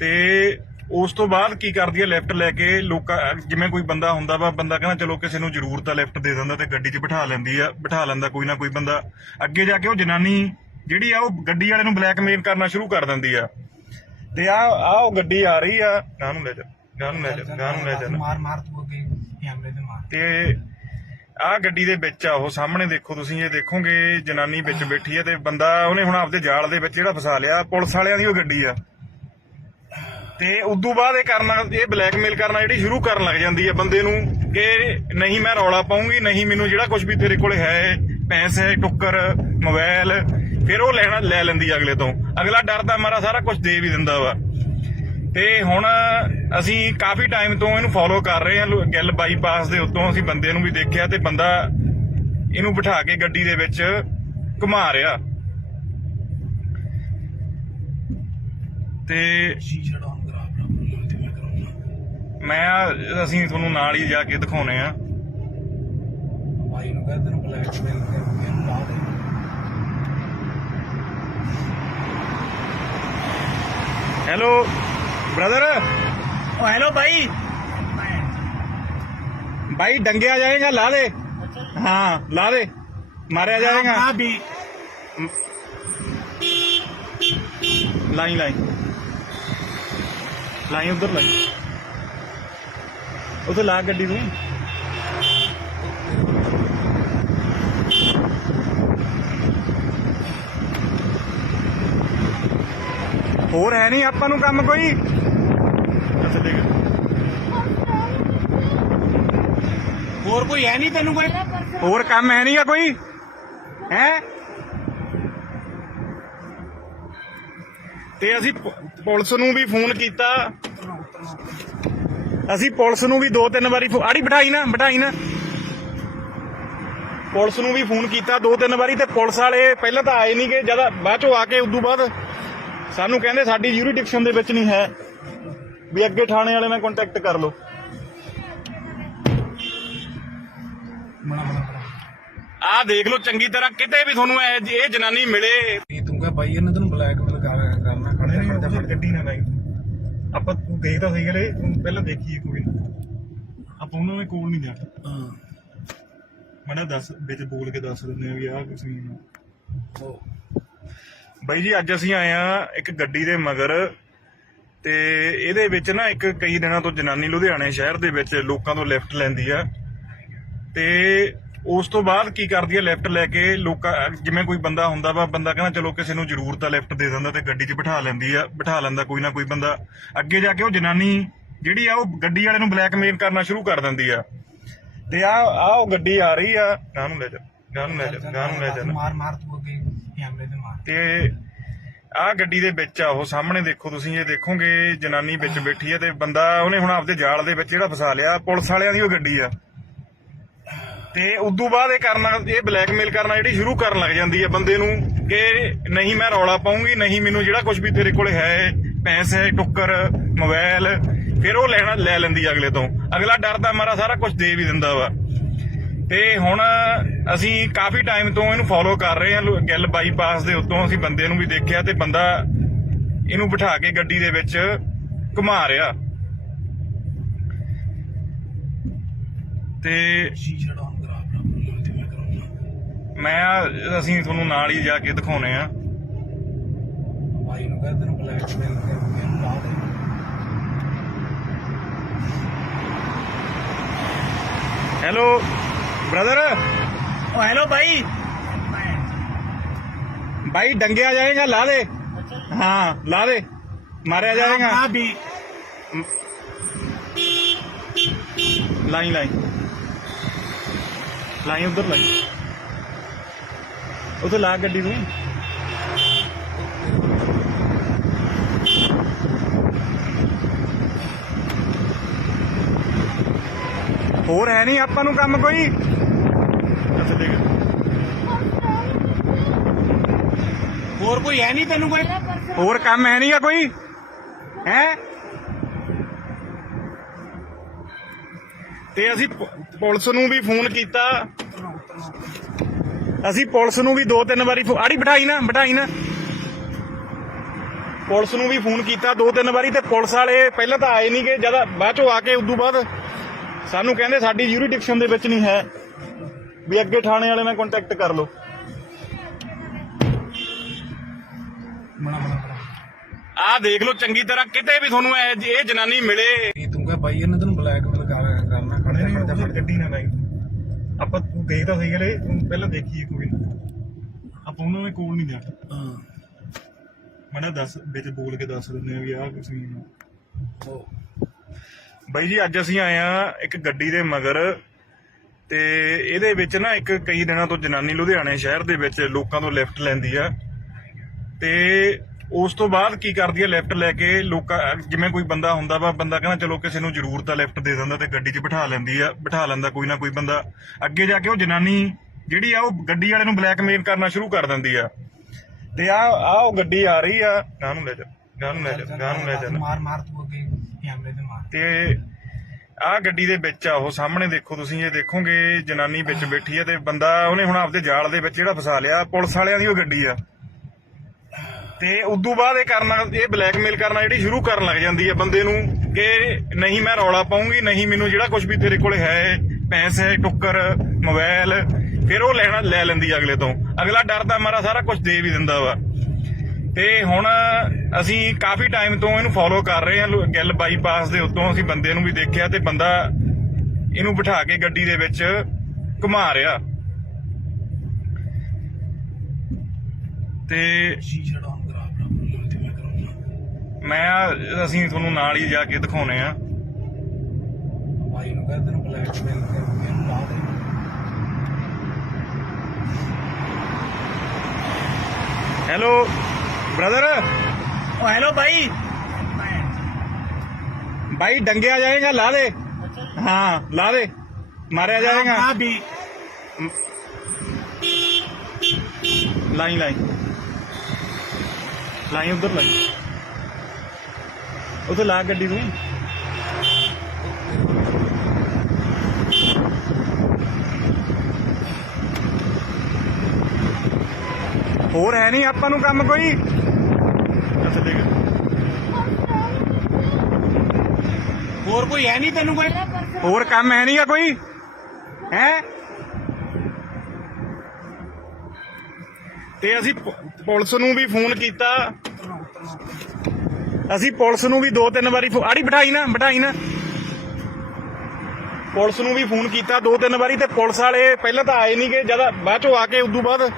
ਤੇ ਉਸ ਤੋਂ ਬਾਅਦ ਕੀ ਕਰਦੀ ਆ ਲਿਫਟ ਲੈ ਕੇ ਲੋਕਾਂ ਜਿਵੇਂ ਕੋਈ ਬੰਦਾ ਹੁੰਦਾ ਵਾ ਬੰਦਾ ਕਹਿੰਦਾ ਚਲੋ ਕਿਸੇ ਨੂੰ ਜ਼ਰੂਰਤ ਆ ਲਿਫਟ ਦੇ ਦਿੰਦਾ ਤੇ ਗੱਡੀ 'ਚ ਬਿਠਾ ਲੈਂਦਾ ਕੋਈ ਨਾ ਕੋਈ ਬੰਦਾ ਅੱਗੇ ਜਾ ਕੇ ਉਹ ਜਨਾਨੀ ਜਿਹੜੀ ਆ ਉਹ ਗੱਡੀ ਵਾਲੇ ਨੂੰ ਬਲੈਕਮੇਲ ਕਰਨਾ ਸ਼ੁਰੂ ਕਰ ਦਿੰਦੀ ਆ ਤੇ ਆ ਉਹ ਗੱਡੀ ਆ ਰਹੀ ਆ ਗਾਂ ਨੂੰ ਲੈ ਜਾ ਮਾਰ ਤੂੰ ਅੱਗੇ ਕੈਮਰੇ ਤੇ ਮਾਰ ਤੇ ਆਹ ਗੱਡੀ ਦੇ ਵਿੱਚ ਆ ਉਹ ਸਾਹਮਣੇ ਦੇਖੋ ਤੁਸੀਂ ਇਹ ਦੇਖੋਗੇ ਜਨਾਨੀ ਵਿੱਚ ਬੈਠੀ ਆ ਤੇ ਬੰਦਾ ਉਹਨੇ ਹੁਣ ਆਪਦੇ ਜਾਲ ਦੇ ਵਿੱਚ ਜਿਹੜਾ ਫਸਾ ਲਿਆ ਪੁਲਿਸ ਵਾਲਿਆਂ ਦੀ ਉਹ ਗੱਡੀ ਆ ਤੇ ਉਦੋਂ ਬਾਅਦ ਇਹ ਬਲੈਕਮੇਲ ਕਰਨਾ ਜਿਹੜੀ ਸ਼ੁਰੂ ਕਰਨ ਲੱਗ ਜਾਂਦੀ ਹੈ ਬੰਦੇ ਨੂੰ ਕਿ ਨਹੀਂ ਮੈਂ ਰੌਲਾ ਪਾਉਂਗੀ, ਨਹੀਂ ਮੈਨੂੰ ਜਿਹੜਾ ਕੁਝ ਵੀ ਤੇਰੇ ਕੋਲੇ ਹੈ ਪੈਸੇ ਟੁੱਕਰ ਮੋਬਾਈਲ, ਫਿਰ ਉਹ ਲੈ ਲੈਂਦੀ ਹੈ ਅਗਲੇ ਤੋਂ। ਅਗਲਾ ਡਰਦਾ ਮਾਰਾ ਸਾਰਾ ਕੁਝ ਦੇ ਵੀ ਦਿੰਦਾ ਵਾ। ਤੇ ਹੁਣ ਅਸੀਂ ਕਾਫੀ ਟਾਈਮ ਤੋਂ ਇਹਨੂੰ ਫੋਲੋ ਕਰ ਰਹੇ ਹਾਂ। ਗਿੱਲ ਬਾਈਪਾਸ ਦੇ ਉੱਤੋਂ ਅਸੀਂ ਬੰਦੇ ਨੂੰ ਵੀ ਦੇਖਿਆ ਤੇ ਬੰਦਾ ਇਹਨੂੰ ਬਿਠਾ ਕੇ ਗੱਡੀ ਦੇ ਵਿੱਚ ਘੁਮਾ ਰਿਹਾ ਤੇ ਸ਼ੀਸ਼ਾ ਡਾਊਨ ਕਰਾ ਬਰਾ ਤੇ ਮੈਂ ਕਰਾਉਣਾ। ਅਸੀਂ ਤੁਹਾਨੂੰ ਨਾਲ ਹੀ ਜਾ ਕੇ ਦਿਖਾਉਣੇ ਆ। ਭਾਈ ਨੂੰ ਕਹਿੰਦੇ ਨੇ ਬਲੈਕਮੇਲ ਕਰਕੇ ਇਹਨੂੰ ਲਾ ਦੇ। Hello brother. ओ हेलो भाई। भाई डंगिया जाएगा, ला दे। हाँ ला दे, मारा जाएगा। हाँ भी लाइन लाइन लाइन उधर लाई, उधर ला गड्डी तू। ਹੋਰ ਹੈ ਨਹੀਂ ਆਪਾਂ ਨੂੰ ਕੰਮ ਕੋਈ। और कोई है नहीं तेन कोई। ਹੋਰ ਕੰਮ ਹੈ ਨਹੀਂ ਆ ਕੋਈ ਹੈ। ਤੇ ਅਸੀਂ ਪੁਲਿਸ ਨੂੰ ਵੀ ਫੋਨ ਕੀਤਾ, ਅਸੀਂ ਪੁਲਿਸ ਨੂੰ ਵੀ 2-3 ਵਾਰੀ ਆੜੀ ਬਿਠਾਈ ਨਾ ਪੁਲਿਸ ਨੂੰ ਵੀ ਫੋਨ ਕੀਤਾ 2-3 ਵਾਰੀ ਤੇ ਪੁਲਿਸ ਵਾਲੇ ਪਹਿਲਾਂ ਤਾਂ ਆਏ ਨਹੀਂ ਕਿ ਜਦ ਬਾਅਦ ਚੋਂ ਆ ਕੇ ਉਦੋਂ ਬਾਅਦ ਸਾਨੂੰ ਕਹਿੰਦੇ ਸਾਡੀ ਯੂਰੀਡਿਕਸ਼ਨ ਦੇ ਵਿੱਚ ਨਹੀਂ ਹੈ, ਵੀ ਅੱਗੇ ਥਾਣੇ ਵਾਲੇ ਨਾਲ ਕੰਟੈਕਟ ਕਰ ਲਓ। ਆਹ ਦੇਖ ਲਓ ਚੰਗੀ ਤਰ੍ਹਾਂ, ਕਿਤੇ ਵੀ ਤੁਹਾਨੂੰ ਇਹ ਜਨਾਨੀ ਮਿਲੇ। ਤੂੰ ਕਹ ਭਾਈ ਇਹਨੇ ਤੈਨੂੰ ਬਲੈਕਮੇਲ ਕਰਨਾ ਖੜੇ ਗੱਡੀ ਨਾ ਲਾਈ। ਆਪਾਂ ਤੂੰ ਗਈ ਤਾਂ ਸਹੀ ਗਲੇ ਪਹਿਲਾਂ ਦੇਖੀਏ ਕੋਈ ਨਾ, ਆਪਾਂ ਉਹਨਾਂ ਦੇ ਕੋਲ ਨਹੀਂ ਜਾਣਾ। ਹਾਂ ਮੈਂ ਦੱਸ ਵਿੱਚ ਬੋਲ ਕੇ ਦੱਸ ਦਿੰਦੇ ਆ ਵੀ ਆਹ ਕੁਛ ਨਹੀਂ। ਬਾਈ ਜੀ ਅੱਜ ਅਸੀਂ ਆਏ ਆ ਇੱਕ ਗੱਡੀ ਦੇ ਮਗਰ, ਤੇ ਇਹਦੇ ਵਿੱਚ ਨਾ ਇੱਕ ਕਈ ਦਿਨਾਂ ਤੋਂ ਜਨਾਨੀ ਲੁਧਿਆਣੇ ਸ਼ਹਿਰ ਦੇ ਵਿੱਚ ਲੋਕਾਂ ਤੋਂ ਲਿਫਟ ਲੈਂਦੀ ਆ, ਤੇ ਉਸ ਤੋਂ ਬਾਅਦ ਕੀ ਕਰਦੀ ਆ, ਲਿਫਟ ਲੈ ਕੇ ਲੋਕਾਂ ਜਿਵੇਂ ਕੋਈ ਬੰਦਾ ਹੁੰਦਾ ਵਾ, ਬੰਦਾ ਕਹਿੰਦਾ ਚਲੋ ਕਿਸੇ ਨੂੰ ਜ਼ਰੂਰਤ ਆ ਲਿਫਟ ਦੇ ਦਿੰਦਾ ਤੇ ਗੱਡੀ 'ਚ ਬਿਠਾ ਲੈਂਦਾ ਕੋਈ ਨਾ ਕੋਈ ਬੰਦਾ। ਅੱਗੇ ਜਾ ਕੇ ਉਹ ਜਨਾਨੀ ਜਿਹੜੀ ਆ ਉਹ ਗੱਡੀ ਵਾਲੇ ਨੂੰ ਬਲੈਕਮੇਲ ਕਰਨਾ ਸ਼ੁਰੂ ਕਰ ਦਿੰਦੀ ਆ। ਤੇ ਆ ਉਹ ਗੱਡੀ ਆ ਰਹੀ ਆ, ਗਾਂ ਨੂੰ ਲੈ ਜਾ ਮਾਰ ਤੂੰ ਅੱਗੇ ਕੈਮਰੇ ਤੇ ਮਾਰ। ਤੇ ਆਹ ਗੱਡੀ ਦੇ ਵਿੱਚ ਆ ਉਹ ਸਾਹਮਣੇ ਦੇਖੋ ਤੁਸੀਂ, ਇਹ ਦੇਖੋਗੇ ਜਨਾਨੀ ਵਿੱਚ ਬੈਠੀ ਆ ਤੇ ਬੰਦਾ ਉਹਨੇ ਹੁਣ ਆਪਦੇ ਜਾਲ ਦੇ ਵਿੱਚ ਜਿਹੜਾ ਫਸਾ ਲਿਆ। ਪੁਲਿਸ ਵਾਲਿਆਂ ਦੀ ਉਹ ਗੱਡੀ ਆ ਤੇ ਉਦੋਂ ਬਾਅਦ ਇਹ ਬਲੈਕਮੇਲ ਕਰਨਾ ਜਿਹੜੀ ਸ਼ੁਰੂ ਕਰਨ ਲੱਗ ਜਾਂਦੀ ਹੈ ਬੰਦੇ ਨੂੰ ਕਿ ਨਹੀਂ ਮੈਂ ਰੌਲਾ ਪਾਉਂਗੀ, ਨਹੀਂ ਮੈਨੂੰ ਜਿਹੜਾ ਕੁਝ ਵੀ ਤੇਰੇ ਕੋਲੇ ਹੈ ਪੈਸੇ ਟੁੱਕਰ ਮੋਬਾਈਲ, ਫਿਰ ਉਹ ਲੈ ਲੈਂਦੀ ਅਗਲੇ ਤੋਂ। ਅਗਲਾ ਡਰਦਾ ਮਾਰਾ ਸਾਰਾ ਕੁਝ ਦੇ ਵੀ ਦਿੰਦਾ ਵਾ। ਤੇ ਹੁਣ ਅਸੀਂ ਕਾਫੀ ਟਾਈਮ ਤੋਂ ਇਹਨੂੰ ਫੋਲੋ ਕਰ ਰਹੇ ਹਾਂ। ਗਿੱਲ ਬਾਈਪਾਸ ਦੇ ਉੱਤੋਂ ਅਸੀਂ ਬੰਦੇ ਨੂੰ ਵੀ ਦੇਖਿਆ ਤੇ ਬੰਦਾ ਇਹਨੂੰ ਬਿਠਾ ਕੇ ਗੱਡੀ ਦੇ ਵਿੱਚ ਘੁਮਾ ਰਿਹਾ ਤੇ ਸ਼ੀਸ਼ਾ ਡਾਊਨ ਕਰਾ ਬਰਾ ਤੇ ਮੈਂ ਕਰਾਉਣਾ। ਅਸੀਂ ਤੁਹਾਨੂੰ ਨਾਲ ਹੀ ਜਾ ਕੇ ਦਿਖਾਉਣੇ ਆ। ਭਾਈ ਨੂੰ ਕਹਿੰਦੇ ਨੇ ਬਲੈਕਮੇਲ ਕਰਕੇ ਇਹਨੂੰ ਲਾ ਦੇ। Hello brother. ओ हेलो भाई। भाई डंगिया जाएगा, ला दे। हाँ ला दे, मारा जाएगा। हाँ भी लाइन उधर लाई, उधर ला गड्डी तू। ਹੋਰ ਹੈ ਨਹੀਂ ਆਪਾਂ ਨੂੰ ਕੰਮ ਕੋਈ। और कोई है नहीं तेन कोई। ਹੋਰ ਕੰਮ ਹੈ ਨਹੀਂ ਆ ਕੋਈ ਹੈ। ਤੇ ਅਸੀਂ ਪੁਲਿਸ ਨੂੰ ਵੀ ਫੋਨ ਕੀਤਾ, ਅਸੀਂ ਪੁਲਿਸ ਨੂੰ ਵੀ 2-3 ਵਾਰੀ ਆੜੀ ਬਿਠਾਈ ਨਾ ਪੁਲਿਸ ਨੂੰ ਵੀ ਫੋਨ ਕੀਤਾ 2-3 ਵਾਰੀ ਤੇ ਪੁਲਿਸ ਵਾਲੇ ਪਹਿਲਾਂ ਤਾਂ ਆਏ ਨਹੀਂ ਕਿ ਜਦ ਬਾਅਦ ਚੋਂ ਆ ਕੇ ਉਦੋਂ ਬਾਅਦ ਸਾਨੂੰ ਕਹਿੰਦੇ ਸਾਡੀ ਯੂਰੀਡਿਕਸ਼ਨ ਦੇ ਵਿੱਚ ਨਹੀਂ ਹੈ, ਵੀ ਅੱਗੇ ਥਾਣੇ ਵਾਲੇ ਨਾਲ ਕੰਟੈਕਟ ਕਰ ਲਓ। ਆਹ ਦੇਖ ਲਓ ਚੰਗੀ ਤਰ੍ਹਾਂ, ਕਿਤੇ ਵੀ ਤੁਹਾਨੂੰ ਇਹ ਜਨਾਨੀ ਮਿਲੇ। ਤੂੰ ਕਹ ਭਾਈ ਇਹਨੇ ਤੈਨੂੰ ਬਲੈਕਮੇਲ ਕਰਨਾ ਖੜੇ ਗੱਡੀ ਨਾ ਲਾਈ। ਆਪਾਂ ਤੂੰ ਗਈ ਤਾਂ ਸਹੀ ਗਲੇ ਪਹਿਲਾਂ ਦੇਖੀਏ ਕੋਈ ਨਾ, ਆਪਾਂ ਉਹਨਾਂ ਦੇ ਕੋਲ ਨਹੀਂ ਜਾਣਾ। ਹਾਂ ਮੈਂ ਦੱਸ ਵਿੱਚ ਬੋਲ ਕੇ ਦੱਸ ਦਿੰਦੇ ਆ ਵੀ ਆਹ ਕੁਛ ਨਹੀਂ। ਉਹ ਬਾਈ ਜੀ ਅੱਜ ਅਸੀਂ ਆਏ ਆ ਇੱਕ ਗੱਡੀ ਦੇ ਮਗਰ ਤੇ ਇਹਦੇ ਵਿੱਚ ਨਾ ਇੱਕ ਕਈ ਦਿਨਾਂ ਤੋਂ ਜਨਾਨੀ ਲੁਧਿਆਣੇ ਸ਼ਹਿਰ ਦੇ ਵਿੱਚ ਲੋਕਾਂ ਤੋਂ ਲਿਫਟ ਲੈਂਦੀ ਆ ਤੇ ਉਸ ਤੋਂ ਬਾਅਦ ਕੀ ਕਰਦੀ ਆ, ਲਿਫਟ ਲੈ ਕੇ ਲੋਕਾਂ ਜਿਵੇਂ ਕੋਈ ਬੰਦਾ ਹੁੰਦਾ ਵਾ, ਬੰਦਾ ਕਹਿੰਦਾ ਚਲੋ ਕਿਸੇ ਨੂੰ ਜ਼ਰੂਰਤ ਆ ਲਿਫਟ ਦੇ ਦਿੰਦਾ ਤੇ ਗੱਡੀ 'ਚ ਬਿਠਾ ਲੈਂਦਾ ਕੋਈ ਨਾ ਕੋਈ ਬੰਦਾ। ਅੱਗੇ ਜਾ ਕੇ ਉਹ ਜਨਾਨੀ ਜਿਹੜੀ ਆ ਉਹ ਗੱਡੀ ਵਾਲੇ ਨੂੰ ਬਲੈਕਮੇਲ ਕਰਨਾ ਸ਼ੁਰੂ ਕਰ ਦਿੰਦੀ ਆ ਤੇ ਆ ਉਹ ਗੱਡੀ ਆ ਰਹੀ ਆ, ਗਾਂ ਨੂੰ ਲੈ ਜਾ ਮਾਰ ਤੂੰ ਅੱਗੇ ਕੈਮਰੇ ਤੇ ਮਾਰ। ਤੇ ਆਹ ਗੱਡੀ ਦੇ ਵਿੱਚ ਆ ਉਹ ਸਾਹਮਣੇ ਦੇਖੋ ਤੁਸੀਂ, ਇਹ ਦੇਖੋਗੇ ਜਨਾਨੀ ਵਿੱਚ ਬੈਠੀ ਆ ਤੇ ਬੰਦਾ ਉਹਨੇ ਹੁਣ ਆਪਦੇ ਜਾਲ ਦੇ ਵਿੱਚ ਜਿਹੜਾ ਫਸਾ ਲਿਆ, ਪੁਲਿਸ ਵਾਲਿਆਂ ਦੀ ਉਹ ਗੱਡੀ ਆ। ਤੇ ਉਦੋਂ ਬਾਅਦ ਇਹ ਬਲੈਕਮੇਲ ਕਰਨਾ ਜਿਹੜੀ ਸ਼ੁਰੂ ਕਰਨ ਲੱਗ ਜਾਂਦੀ ਹੈ ਬੰਦੇ ਨੂੰ ਕਿ ਨਹੀਂ ਮੈਂ ਰੌਲਾ ਪਾਉਂਗੀ, ਨਹੀਂ ਮੈਨੂੰ ਜਿਹੜਾ ਕੁਝ ਵੀ ਤੇਰੇ ਕੋਲ ਹੈ ਪੈਸੇ ਟੁੱਕਰ ਮੋਬਾਈਲ, ਫਿਰ ਉਹ ਲੈ ਲੈਂਦੀ ਆ ਅਗਲੇ ਤੋਂ। ਅਗਲਾ ਡਰਦਾ ਮਾਰਾ ਸਾਰਾ ਕੁਝ ਦੇ ਵੀ ਦਿੰਦਾ ਵਾ। ਤੇ ਹੁਣ ਅਸੀਂ ਕਾਫੀ ਟਾਈਮ ਤੋਂ ਇਹਨੂੰ ਫੋਲੋ ਕਰ ਰਹੇ ਹਾਂ, ਗਿੱਲ ਬਾਈਪਾਸ ਦੇ ਉੱਤੋਂ ਅਸੀਂ ਬੰਦੇ ਨੂੰ ਵੀ ਦੇਖਿਆ ਤੇ ਬੰਦਾ ਇਹਨੂੰ ਬਿਠਾ ਕੇ ਗੱਡੀ ਦੇ ਵਿੱਚ ਘੁਮਾ ਰਿਹਾ ਤੇ ਸ਼ੀਸ਼ਾ ਡਾਊਨ ਕਰਾ ਬਰਾ ਤੇ ਮੈਂ ਕਰਾਉਣਾ। ਅਸੀਂ ਤੁਹਾਨੂੰ ਨਾਲ ਹੀ ਜਾ ਕੇ ਦਿਖਾਉਣੇ ਆ। ਭਾਈ ਨੂੰ ਕਹਿੰਦੇ ਨੇ ਬਲੈਕਮੇਲ ਕਰਕੇ ਇਹਨੂੰ ਲਾ ਦੇ। Hello brother. ओ हेलो भाई भाई डंगे आ जाएगा, ला दे। हाँ ला दे, मारे आ जाएगा। हाँ भी लाइन उधर लाई उधर ला गड्डी तू। ਹੋਰ ਹੈ ਨਹੀਂ ਆਪਾਂ ਨੂੰ ਕੰਮ ਕੋਈ। ਅੱਛਾ ਦੇਖ और कोई है नहीं तेन कोई ਹੋਰ ਕੰਮ ਹੈ ਨਹੀਂਗਾ ਕੋਈ ਹੈ। ਤੇ ਅਸੀਂ ਪੁਲਿਸ ਨੂੰ ਵੀ ਫੋਨ ਕੀਤਾ, ਅਸੀਂ ਪੁਲਿਸ ਨੂੰ ਵੀ 2-3 ਵਾਰੀ ਆੜੀ ਬਿਠਾਈ ਨਾ ਪੁਲਿਸ ਨੂੰ ਵੀ ਫੋਨ ਕੀਤਾ 2-3 ਵਾਰੀ ਤੇ ਪੁਲਿਸ ਵਾਲੇ ਪਹਿਲਾਂ ਤਾਂ ਆਏ ਨਹੀਂ ਗਏ, ਜਦ ਬਾਅਦ ਚੋਂ ਆ ਕੇ ਉਦੋਂ ਬਾਅਦ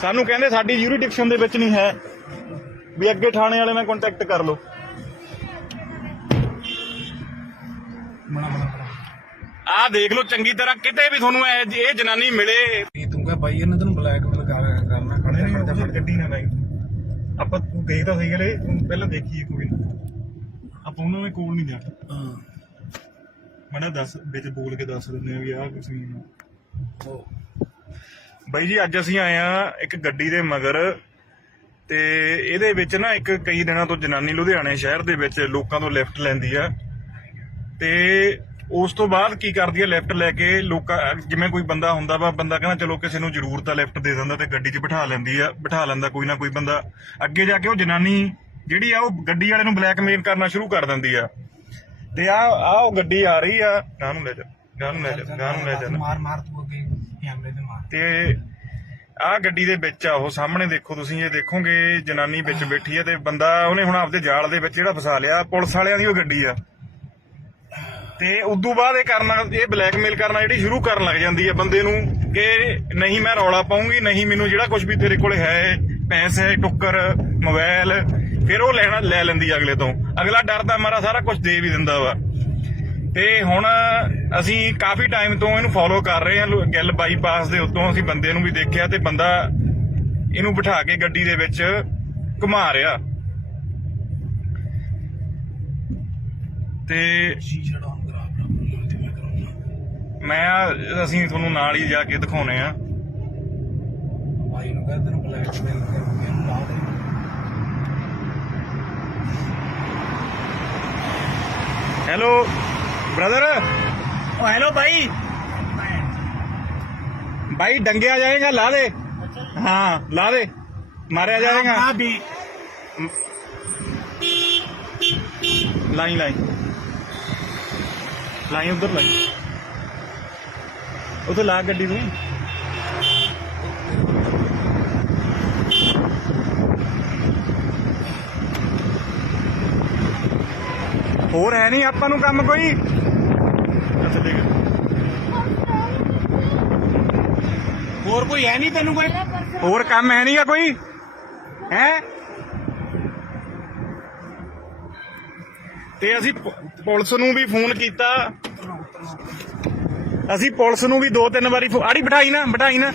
ਸਾਨੂੰ ਕਹਿੰਦੇ ਸਾਡੀ ਯੂਰੀਡਿਕਸ਼ਨ ਦੇ ਵਿੱਚ ਨਹੀਂ ਹੈ, ਵੀ ਅੱਗੇ ਥਾਣੇ ਵਾਲੇ ਨਾਲ ਕੰਟੈਕਟ ਕਰ ਲਓ। ਆਹ ਦੇਖ ਲਓ ਚੰਗੀ ਤਰ੍ਹਾਂ, ਕਿਤੇ ਵੀ ਤੁਹਾਨੂੰ ਇਹ ਜਨਾਨੀ ਮਿਲੇ। ਤੂੰ ਕਹ ਭਾਈ ਇਹਨੇ ਤੈਨੂੰ ਬਲੈਕਮੇਲ ਕਰਨਾ ਖੜੇ ਗੱਡੀ ਨਾ ਲਾਈ ਆਪਾਂ, ਤੂੰ ਗਈ ਤਾਂ ਸਹੀ ਗਲੇ ਪਹਿਲਾਂ ਦੇਖੀਏ ਕੋਈ ਨਾ, ਆਪਾਂ ਉਹਨਾਂ ਦੇ ਕੋਲ ਨਹੀਂ ਜਾਣਾ। ਹਾਂ ਮੈਂ ਦੱਸ ਵਿੱਚ ਬੋਲ ਕੇ ਦੱਸ ਦਿੰਦੇ ਆ ਵੀ ਆਹ ਕੁਛ ਨਹੀਂ। ਉਹ ਬਾਈ ਜੀ ਅੱਜ ਅਸੀਂ ਆਏ ਆ ਇੱਕ ਗੱਡੀ ਦੇ ਮਗਰ ਤੇ ਇਹਦੇ ਵਿੱਚ ਨਾ ਇੱਕ ਕਈ ਦਿਨਾਂ ਤੋਂ ਜਨਾਨੀ ਲੁਧਿਆਣੇ ਸ਼ਹਿਰ ਦੇ ਵਿੱਚ ਲੋਕਾਂ ਤੋਂ ਲਿਫਟ ਲੈਂਦੀ ਆ ਤੇ ਉਸ ਤੋਂ ਬਾਅਦ ਕੀ ਕਰਦੀ ਆ, ਲਿਫਟ ਲੈ ਕੇ ਲੋਕਾਂ ਜਿਵੇਂ ਕੋਈ ਬੰਦਾ ਹੁੰਦਾ ਵਾ, ਬੰਦਾ ਕਹਿੰਦਾ ਚਲੋ ਕਿਸੇ ਨੂੰ ਜ਼ਰੂਰਤ ਆ ਲਿਫਟ ਦੇ ਦਿੰਦਾ ਤੇ ਗੱਡੀ 'ਚ ਬਿਠਾ ਲੈਂਦਾ ਕੋਈ ਨਾ ਕੋਈ ਬੰਦਾ। ਅੱਗੇ ਜਾ ਕੇ ਉਹ ਜਨਾਨੀ ਜਿਹੜੀ ਆ ਉਹ ਗੱਡੀ ਵਾਲੇ ਨੂੰ ਬਲੈਕਮੇਲ ਕਰਨਾ ਸ਼ੁਰੂ ਕਰ ਦਿੰਦੀ ਆ ਤੇ ਆ ਉਹ ਗੱਡੀ ਆ ਰਹੀ ਆ, ਗਾਂ ਨੂੰ ਲੈ ਜਾ ਮਾਰ ਤੂੰ ਅੱਗੇ ਕੈਮਰੇ ਤੇ ਮਾਰ। ਤੇ ਆਹ ਗੱਡੀ ਦੇ ਵਿੱਚ ਆ ਉਹ ਸਾਹਮਣੇ ਦੇਖੋ ਤੁਸੀਂ, ਇਹ ਦੇਖੋਗੇ ਜਨਾਨੀ ਵਿੱਚ ਬੈਠੀ ਆ ਤੇ ਬੰਦਾ ਉਹਨੇ ਹੁਣ ਆਪਦੇ ਜਾਲ ਦੇ ਵਿੱਚ ਜਿਹੜਾ ਫਸਾ ਲਿਆ, ਪੁਲਿਸ ਵਾਲਿਆਂ ਦੀ ਉਹ ਗੱਡੀ ਆ। ਤੇ ਉਦੋਂ ਬਾਅਦ ਇਹ ਬਲੈਕਮੇਲ ਕਰਨਾ ਜਿਹੜੀ ਸ਼ੁਰੂ ਕਰਨ ਲੱਗ ਜਾਂਦੀ ਹੈ ਬੰਦੇ ਨੂੰ ਕਿ ਨਹੀਂ ਮੈਂ ਰੌਲਾ ਪਾਉਂਗੀ, ਨਹੀਂ ਮੈਨੂੰ ਜਿਹੜਾ ਕੁਝ ਵੀ ਤੇਰੇ ਕੋਲ ਹੈ ਪੈਸੇ ਟੁੱਕਰ ਮੋਬਾਈਲ, ਫਿਰ ਉਹ ਲੈ ਲੈਂਦੀ ਆ ਅਗਲੇ ਤੋਂ। ਅਗਲਾ ਡਰਦਾ ਮਾਰਾ ਸਾਰਾ ਕੁਝ ਦੇ ਵੀ ਦਿੰਦਾ ਵਾ। ਤੇ ਹੁਣ ਅਸੀਂ ਕਾਫੀ ਟਾਈਮ ਤੋਂ ਇਹਨੂੰ ਫੋਲੋ ਕਰ ਰਹੇ ਹਾਂ, ਗਿੱਲ ਬਾਈਪਾਸ ਦੇ ਉੱਤੋਂ ਅਸੀਂ ਬੰਦੇ ਨੂੰ ਵੀ ਦੇਖਿਆ ਤੇ ਬੰਦਾ ਇਹਨੂੰ ਬਿਠਾ ਕੇ ਗੱਡੀ ਦੇ ਵਿੱਚ ਘੁਮਾ ਰਿਹਾ ਤੇ ਸ਼ੀਸ਼ਾ ਡਾਊਨ ਕਰਾ ਬਰਾ ਤੇ ਮੈਂ ਕਰਾਉਣਾ। ਅਸੀਂ ਤੁਹਾਨੂੰ ਨਾਲ ਹੀ ਜਾ ਕੇ ਦਿਖਾਉਣੇ ਆ। ਭਾਈ ਨੂੰ ਕਹਿੰਦੇ ਨੇ ਬਲੈਕਮੇਲ ਕਰਕੇ ਇਹਨੂੰ ਲਾ ਦੇ। Hello brother. ओ हेलो भाई डंगे आ जाएगा, ला दे। हाँ ला दे, मारे आ जाएगा। हाँ भी लाइन उधर ला गड्डी तू। ਹੋਰ ਹੈ ਨਹੀਂ ਆਪਾਂ ਨੂੰ ਕੰਮ ਕੋਈ। ਅੱਛਾ ਦੇਖ और कोई है नहीं तेन कोई ਹੋਰ ਕੰਮ ਹੈ ਨਹੀਂਗਾ ਕੋਈ ਹੈ। ਤੇ ਅਸੀਂ ਪੁਲਿਸ ਨੂੰ ਵੀ ਫੋਨ ਕੀਤਾ। ਅਸੀਂ ਪੁਲਿਸ ਨੂੰ ਵੀ 2-3 ਵਾਰੀ ਆੜੀ ਬਿਠਾਈ ਨਾ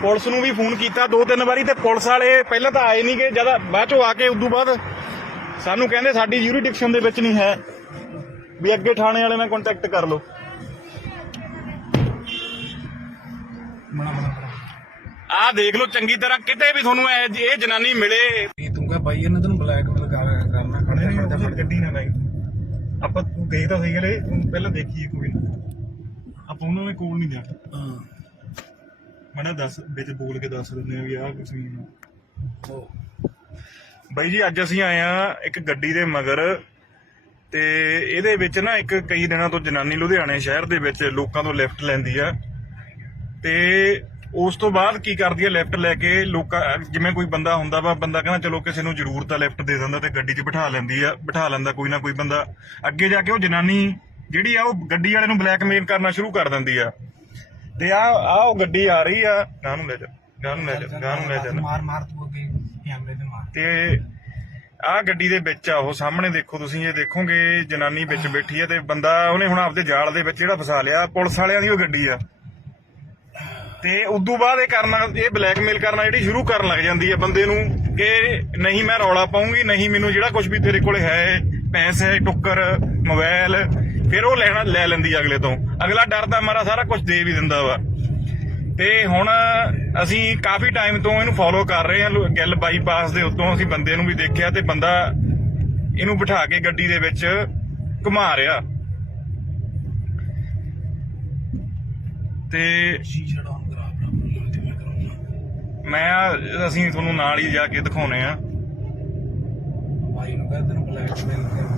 ਪੁਲਿਸ ਨੂੰ ਵੀ ਫੋਨ ਕੀਤਾ 2-3 ਵਾਰੀ, ਤੇ ਪੁਲਿਸ ਵਾਲੇ ਪਹਿਲਾਂ ਤਾਂ ਆਏ ਨਹੀਂ ਗਏ, ਜਦ ਬਾਅਦ ਚੋਂ ਆ ਕੇ ਉਦੋਂ ਬਾਅਦ ਸਾਨੂੰ ਕਹਿੰਦੇ ਸਾਡੀ ਯੂਰੀਡਿਕਸ਼ਨ ਦੇ ਵਿੱਚ ਨਹੀਂ ਹੈ, ਵੀ ਅੱਗੇ ਥਾਣੇ ਵਾਲੇ ਨਾਲ ਕੰਟੈਕਟ ਕਰ ਲਓ। ਆਹ ਦੇਖ ਲਓ ਚੰਗੀ ਤਰ੍ਹਾਂ, ਕਿਤੇ ਵੀ ਤੁਹਾਨੂੰ ਇਹ ਜਨਾਨੀ ਮਿਲੇ। ਤੂੰ ਕਹ ਬਾਈ ਇਹਨਾਂ ਤੈਨੂੰ ਬਲੈਕਮੇਲ ਕਰਨਾ ਖੜੇ ਗੱਡੀ ਨਾ ਲਾਈ। ਆਪਾਂ ਤੂੰ ਗਏ ਤਾਂ ਸਹੀ ਗਏ, ਤੂੰ ਪਹਿਲਾਂ ਦੇਖੀਏ ਕੋਈ ਨਾ, ਆਪਾਂ ਉਹਨਾਂ ਦੇ ਕੋਲ ਨਹੀਂ ਜਾਣਾ। ਮੈਂ ਦੱਸ ਵਿੱਚ ਬੋਲ ਕੇ ਦੱਸ ਦਿੰਦੇ ਆ ਵੀ ਆਹ ਕੁਛ ਨਹੀਂ। ਬਾਈ ਜੀ ਅੱਜ ਅਸੀਂ ਆਏ ਆ ਇੱਕ ਗੱਡੀ ਦੇ ਮਗਰ, ਤੇ ਇਹਦੇ ਵਿੱਚ ਨਾ ਇੱਕ ਕਈ ਦਿਨਾਂ ਤੋਂ ਜਨਾਨੀ ਲੁਧਿਆਣੇ ਸ਼ਹਿਰ ਦੇ ਵਿੱਚ ਲੋਕਾਂ ਤੋਂ ਲਿਫਟ ਲੈਂਦੀ ਆ, ਤੇ ਉਸ ਤੋਂ ਬਾਅਦ ਕੀ ਕਰਦੀ ਆ, ਲਿਫਟ ਲੈ ਕੇ ਲੋਕਾਂ, ਜਿਵੇਂ ਕੋਈ ਬੰਦਾ ਹੁੰਦਾ ਵਾ, ਬੰਦਾ ਕਹਿੰਦਾ ਚਲੋ ਕਿਸੇ ਨੂੰ ਜ਼ਰੂਰਤ ਆ ਲਿਫਟ ਦੇ ਦਿੰਦਾ, ਤੇ ਗੱਡੀ 'ਚ ਬਿਠਾ ਲੈਂਦਾ ਕੋਈ ਨਾ ਕੋਈ ਬੰਦਾ। ਅੱਗੇ ਜਾ ਕੇ ਉਹ ਜਨਾਨੀ ਜਿਹੜੀ ਆ ਉਹ ਗੱਡੀ ਵਾਲੇ ਨੂੰ ਬਲੈਕਮੇਲ ਕਰਨਾ ਸ਼ੁਰੂ ਕਰ ਦਿੰਦੀ ਆ। ਤੇ ਆ ਉਹ ਗੱਡੀ ਆ ਰਹੀ ਆ, ਗਾਂ ਨੂੰ ਲੈ ਜਾ ਮਾਰ ਤੂੰ ਅੱਗੇ ਕੈਮਰੇ ਤੇ ਮਾਰ। ਤੇ ਆਹ ਗੱਡੀ ਦੇ ਵਿੱਚ ਆ ਉਹ ਸਾਹਮਣੇ ਦੇਖੋ ਤੁਸੀਂ, ਇਹ ਦੇਖੋਗੇ ਜਨਾਨੀ ਵਿੱਚ ਬੈਠੀ ਆ, ਤੇ ਬੰਦਾ ਉਹਨੇ ਹੁਣ ਆਪਦੇ ਜਾਲ ਦੇ ਵਿੱਚ ਜਿਹੜਾ ਫਸਾ ਲਿਆ, ਪੁਲਿਸ ਵਾਲਿਆਂ ਦੀ ਉਹ ਗੱਡੀ ਆ। ਤੇ ਉਦੋਂ ਬਾਅਦ ਇਹ ਬਲੈਕਮੇਲ ਕਰਨਾ ਜਿਹੜੀ ਸ਼ੁਰੂ ਕਰਨ ਲੱਗ ਜਾਂਦੀ ਹੈ ਬੰਦੇ ਨੂੰ, ਕਿ ਨਹੀਂ ਮੈਂ ਰੌਲਾ ਪਾਉਂਗੀ, ਨਹੀਂ ਮੈਨੂੰ ਜਿਹੜਾ ਕੁਝ ਵੀ ਤੇਰੇ ਕੋਲ ਹੈ, ਪੈਸੇ, ਟੁੱਕਰ, ਮੋਬਾਈਲ, ਫਿਰ ਉਹ ਲੈ ਲੈਂਦੀ ਅਗਲੇ ਤੋਂ। ਅਗਲਾ ਡਰਦਾ ਮਾਰਾ ਸਾਰਾ ਕੁਝ ਦੇ ਵੀ ਦਿੰਦਾ ਵਾ। ਤੇ ਹੁਣ ਅਸੀਂ ਕਾਫੀ ਟਾਈਮ ਤੋਂ ਇਹਨੂੰ ਫੋਲੋ ਕਰ ਰਹੇ ਹਾਂ, ਗਿੱਲ ਬਾਈਪਾਸ ਦੇ ਉੱਤੋਂ ਅਸੀਂ ਬੰਦੇ ਨੂੰ ਵੀ ਦੇਖਿਆ, ਤੇ ਬੰਦਾ ਇਹਨੂੰ ਬਿਠਾ ਕੇ ਗੱਡੀ ਦੇ ਵਿੱਚ ਘੁਮਾ ਰਿਹਾ। ਤੇ ਅਸੀਂ ਤੁਹਾਨੂੰ ਨਾਲ ਹੀ ਜਾ ਕੇ ਦਿਖਾਉਣੇ ਆ। ਬਾਈ ਨੂੰ ਕਹਿੰਦੇ ਤੈਨੂੰ ਬਲੈਕਮੇਲ ਕਰਨਾ।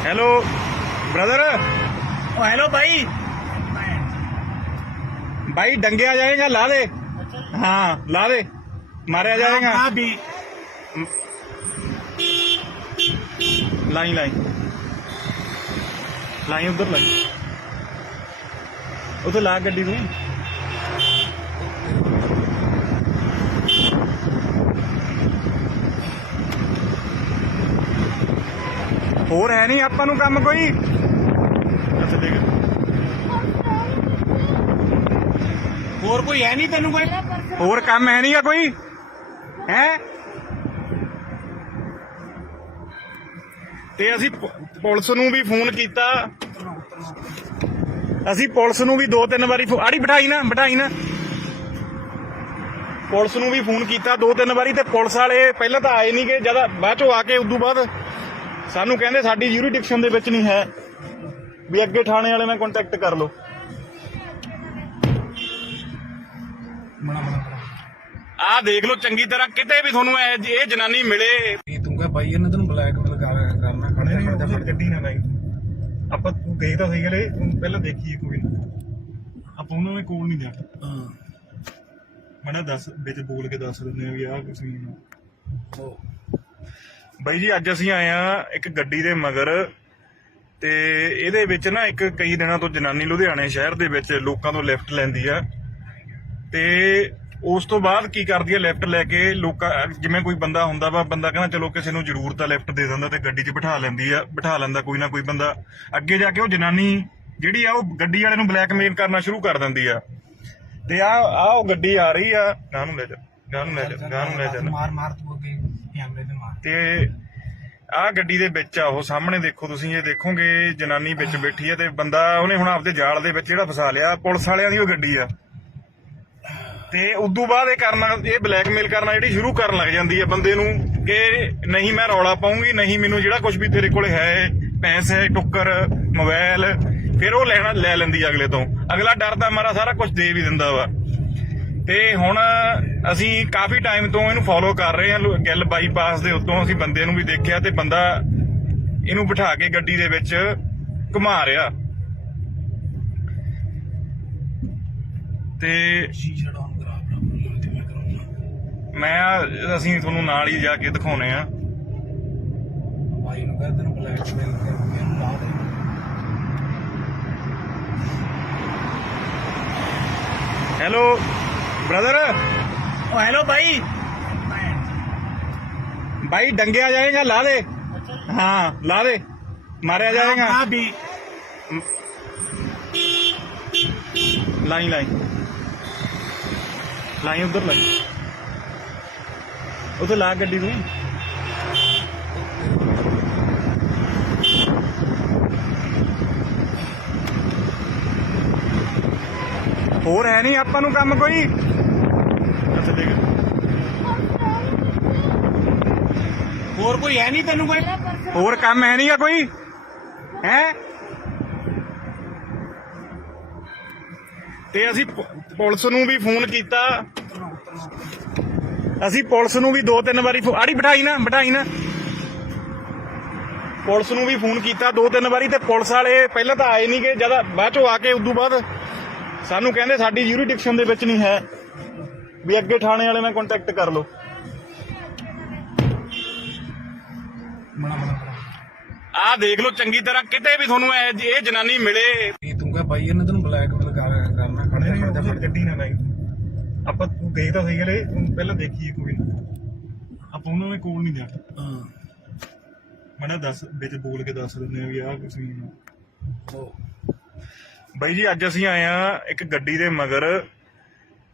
Hello brother. हेलो भाई डंगे आ जाएगा, ला दे। हाँ ला दे, मारे आ जाएगा। लाई उधर ला गड्डी तू। ਹੋਰ ਹੈ ਨਹੀਂ ਆਪਾਂ ਨੂੰ ਕੰਮ ਕੋਈ। ਅੱਛਾ ਦੇਖ, ਹੋਰ ਕੋਈ ਹੈ ਨਹੀਂ ਤੈਨੂੰ ਕੋਈ ਹੋਰ ਕੰਮ ਹੈ ਨਹੀਂਗਾ ਕੋਈ ਹੈ। ਤੇ ਅਸੀਂ ਪੁਲਿਸ ਨੂੰ ਵੀ ਫੋਨ ਕੀਤਾ। ਅਸੀਂ ਪੁਲਿਸ ਨੂੰ ਵੀ 2-3 ਵਾਰੀ ਆੜੀ ਬਿਠਾਈ ਨਾ ਪੁਲਿਸ ਨੂੰ ਵੀ ਫੋਨ ਕੀਤਾ 2-3 ਵਾਰੀ, ਤੇ ਪੁਲਿਸ ਵਾਲੇ ਪਹਿਲਾਂ ਤਾਂ ਆਏ ਨਹੀਂ ਗਏ, ਜਦ ਬਾਅਦ ਚੋਂ ਆ ਕੇ ਉਦੋਂ ਬਾਅਦ ਸਾਨੂੰ ਕਹਿੰਦੇ ਸਾਡੀ ਯੂਰੀਡਿਕਸ਼ਨ ਦੇ ਵਿੱਚ ਨਹੀਂ ਹੈ, ਵੀ ਅੱਗੇ ਥਾਣੇ ਵਾਲੇ ਨਾਲ ਕੰਟੈਕਟ ਕਰ ਲਓ। ਆਹ ਦੇਖ ਲਓ ਚੰਗੀ ਤਰ੍ਹਾਂ, ਕਿਤੇ ਵੀ ਤੁਹਾਨੂੰ ਇਹ ਜਨਾਨੀ ਮਿਲੇ। ਤੂੰ ਕਹ ਬਾਈ ਇਹਨਾਂ ਤੈਨੂੰ ਬਲੈਕਮੇਲ ਕਰਨਾ। ਖੜੇ ਗੱਡੀ ਨਾ ਲਾਈ। ਆਪਾਂ ਤੂੰ ਗਏ ਤਾਂ ਸਹੀ ਗਏ, ਤੂੰ ਪਹਿਲਾਂ ਦੇਖੀਏ ਕੋਈ ਨਾ, ਆਪਾਂ ਉਹਨਾਂ ਦੇ ਕੋਲ ਨਹੀਂ ਜਾਣਾ। ਮੈਂ ਦੱਸ ਵਿੱਚ ਬੋਲ ਕੇ ਦੱਸ ਦਿੰਦੇ ਆ ਵੀ ਆਹ ਕੁਛ ਨਹੀਂ। ਬਾਈ ਜੀ ਅੱਜ ਅਸੀਂ ਆਏ ਆ ਇੱਕ ਗੱਡੀ ਦੇ ਮਗਰ, ਤੇ ਇਹਦੇ ਵਿੱਚ ਨਾ ਇੱਕ ਕਈ ਦਿਨਾਂ ਤੋਂ ਜਨਾਨੀ ਲੁਧਿਆਣੇ ਸ਼ਹਿਰ ਦੇ ਵਿੱਚ ਲੋਕਾਂ ਤੋਂ ਲਿਫਟ ਲੈਂਦੀ ਆ, ਤੇ ਉਸ ਤੋਂ ਬਾਅਦ ਕੀ ਕਰਦੀ ਆ, ਲਿਫਟ ਲੈ ਕੇ ਲੋਕਾਂ, ਜਿਵੇਂ ਕੋਈ ਬੰਦਾ ਹੁੰਦਾ ਵਾ, ਬੰਦਾ ਕਹਿੰਦਾ ਚਲੋ ਕਿਸੇ ਨੂੰ ਜ਼ਰੂਰਤ ਆ ਲਿਫਟ ਦੇ ਦਿੰਦਾ, ਤੇ ਗੱਡੀ 'ਚ ਬਿਠਾ ਲੈਂਦਾ ਕੋਈ ਨਾ ਕੋਈ ਬੰਦਾ। ਅੱਗੇ ਜਾ ਕੇ ਉਹ ਜਨਾਨੀ ਜਿਹੜੀ ਆ ਉਹ ਗੱਡੀ ਵਾਲੇ ਨੂੰ ਬਲੈਕਮੇਲ ਕਰਨਾ ਸ਼ੁਰੂ ਕਰ ਦਿੰਦੀ ਆ। ਤੇ ਆ ਉਹ ਗੱਡੀ ਆ ਰਹੀ ਆ, ਗਾਂ ਨੂੰ ਲੈ ਜਾ ਮਾਰ ਤੂੰ ਅੱਗੇ ਕੈਮਰੇ ਤੇ ਮਾਰ। ਤੇ ਆਹ ਗੱਡੀ ਦੇ ਵਿੱਚ ਆ ਉਹ ਸਾਹਮਣੇ ਦੇਖੋ ਤੁਸੀਂ, ਇਹ ਦੇਖੋਗੇ ਜਨਾਨੀ ਵਿੱਚ ਬੈਠੀ ਆ, ਤੇ ਬੰਦਾ ਉਹਨੇ ਹੁਣ ਆਪਦੇ ਜਾਲ ਦੇ ਵਿੱਚ ਜਿਹੜਾ ਫਸਾ ਲਿਆ, ਪੁਲਿਸ ਵਾਲਿਆਂ ਦੀ ਉਹ ਗੱਡੀ ਆ। ਤੇ ਉਦੋਂ ਬਾਅਦ ਇਹ ਬਲੈਕਮੇਲ ਕਰਨਾ ਜਿਹੜੀ ਸ਼ੁਰੂ ਕਰਨ ਲੱਗ ਜਾਂਦੀ ਹੈ ਬੰਦੇ ਨੂੰ, ਕਿ ਨਹੀਂ ਮੈਂ ਰੌਲਾ ਪਾਉਂਗੀ, ਨਹੀਂ ਮੈਨੂੰ ਜਿਹੜਾ ਕੁਝ ਵੀ ਤੇਰੇ ਕੋਲ ਹੈ, ਪੈਸੇ, ਟੁੱਕਰ, ਮੋਬਾਈਲ, ਫਿਰ ਉਹ ਲੈ ਲੈਂਦੀ ਅਗਲੇ ਤੋਂ। ਅਗਲਾ ਡਰਦਾ ਮਾਰਾ ਸਾਰਾ ਕੁਝ ਦੇ ਵੀ ਦਿੰਦਾ ਵਾ। ਤੇ ਹੁਣ ਅਸੀਂ ਕਾਫੀ ਟਾਈਮ ਤੋਂ ਇਹਨੂੰ ਫੋਲੋ ਕਰ ਰਹੇ ਹਾਂ, ਗਿੱਲ ਬਾਈਪਾਸ ਦੇ ਉੱਤੋਂ ਅਸੀਂ ਬੰਦੇ ਨੂੰ ਵੀ ਦੇਖਿਆ, ਤੇ ਬੰਦਾ ਇਹਨੂੰ ਬਿਠਾ ਕੇ ਗੱਡੀ ਦੇ ਵਿੱਚ ਘੁਮਾ ਰਿਹਾ। ਤੇ ਅਸੀਂ ਤੁਹਾਨੂੰ ਨਾਲ ਹੀ ਜਾ ਕੇ ਦਿਖਾਉਣੇ ਆ। ਬਾਈ ਨੂੰ ਕਹਿੰਦੇ ਤੈਨੂੰ ਬਲੈਕਮੇਲ ਕਰਨਾ। Hello brother. हेलो भाई भाई डंगिया जाएगा ला दे हाँ ला दे मारा जाएगा हाँ भी लाई लाई लाई उधर लाई उधर ला गड्डी तू ਹੋਰ ਹੈ ਨਹੀਂ ਆਪਾਂ ਨੂੰ ਕੰਮ ਕੋਈ ਅੱਛਾ ਦੇਖ और कोई है नहीं तेन कोई ਹੋਰ ਕੰਮ ਹੈ ਨਹੀਂਗਾ ਕੋਈ ਹੈ ਤੇ ਅਸੀਂ ਪੁਲਿਸ ਨੂੰ ਵੀ ਫੋਨ ਕੀਤਾ ਅਸੀਂ ਪੁਲਿਸ ਨੂੰ ਵੀ 2-3 ਵਾਰੀ ਆੜੀ ਬਿਠਾਈ ਨਾ ਪੁਲਿਸ ਨੂੰ ਵੀ ਫੋਨ ਕੀਤਾ 2-3 ਵਾਰੀ ਤੇ ਪੁਲਿਸ ਵਾਲੇ ਪਹਿਲਾਂ ਤਾਂ ਆਏ ਨਹੀਂ ਗਏ ਜਦ ਬਾਅਦ ਚੋਂ ਆ ਕੇ ਉਦੋਂ ਬਾਅਦ ਸਾਨੂੰ ਕਹਿੰਦੇ ਸਾਡੀ ਯੂਰੀਡਿਕਸ਼ਨ ਦੇ ਵਿੱਚ ਨਹੀਂ ਹੈ ਵੀ ਅੱਗੇ ਥਾਣੇ ਵਾਲੇ ਨਾਲ ਕੰਟੈਕਟ ਕਰ ਲਓ ਆਹ ਦੇਖ ਲਓ ਚੰਗੀ ਤਰ੍ਹਾਂ ਕਿਤੇ ਵੀ ਤੁਹਾਨੂੰ ਇਹ ਜਨਾਨੀ ਮਿਲੇ ਤੂੰ ਕਹ ਭਾਈ ਇਹਨੇ ਤੈਨੂੰ ਬਲੈਕਮੇਲ ਕਰਨਾ ਖੜਦੇ ਗੱਡੀ ਨਾ ਲਾਈ ਆਪਾਂ ਤੂੰ ਗਈ ਤਾਂ ਸਹੀ ਗਲੇ ਪਹਿਲਾਂ ਦੇਖੀਏ ਕੋਈ ਆਪਾਂ ਉਹਨਾਂ ਨੇ ਕੋਲ ਨਹੀਂ ਜਾਣਾ ਮੈਂ ਦੱਸ ਵਿੱਚ ਬੋਲ ਕੇ ਦੱਸ ਦਿੰਦੇ ਆ ਵੀ ਆਹ ਕੁਛ ਨਹੀਂ ਬਾਈ ਜੀ ਅੱਜ ਅਸੀਂ ਆਏ ਆ ਇੱਕ ਗੱਡੀ ਦੇ ਮਗਰ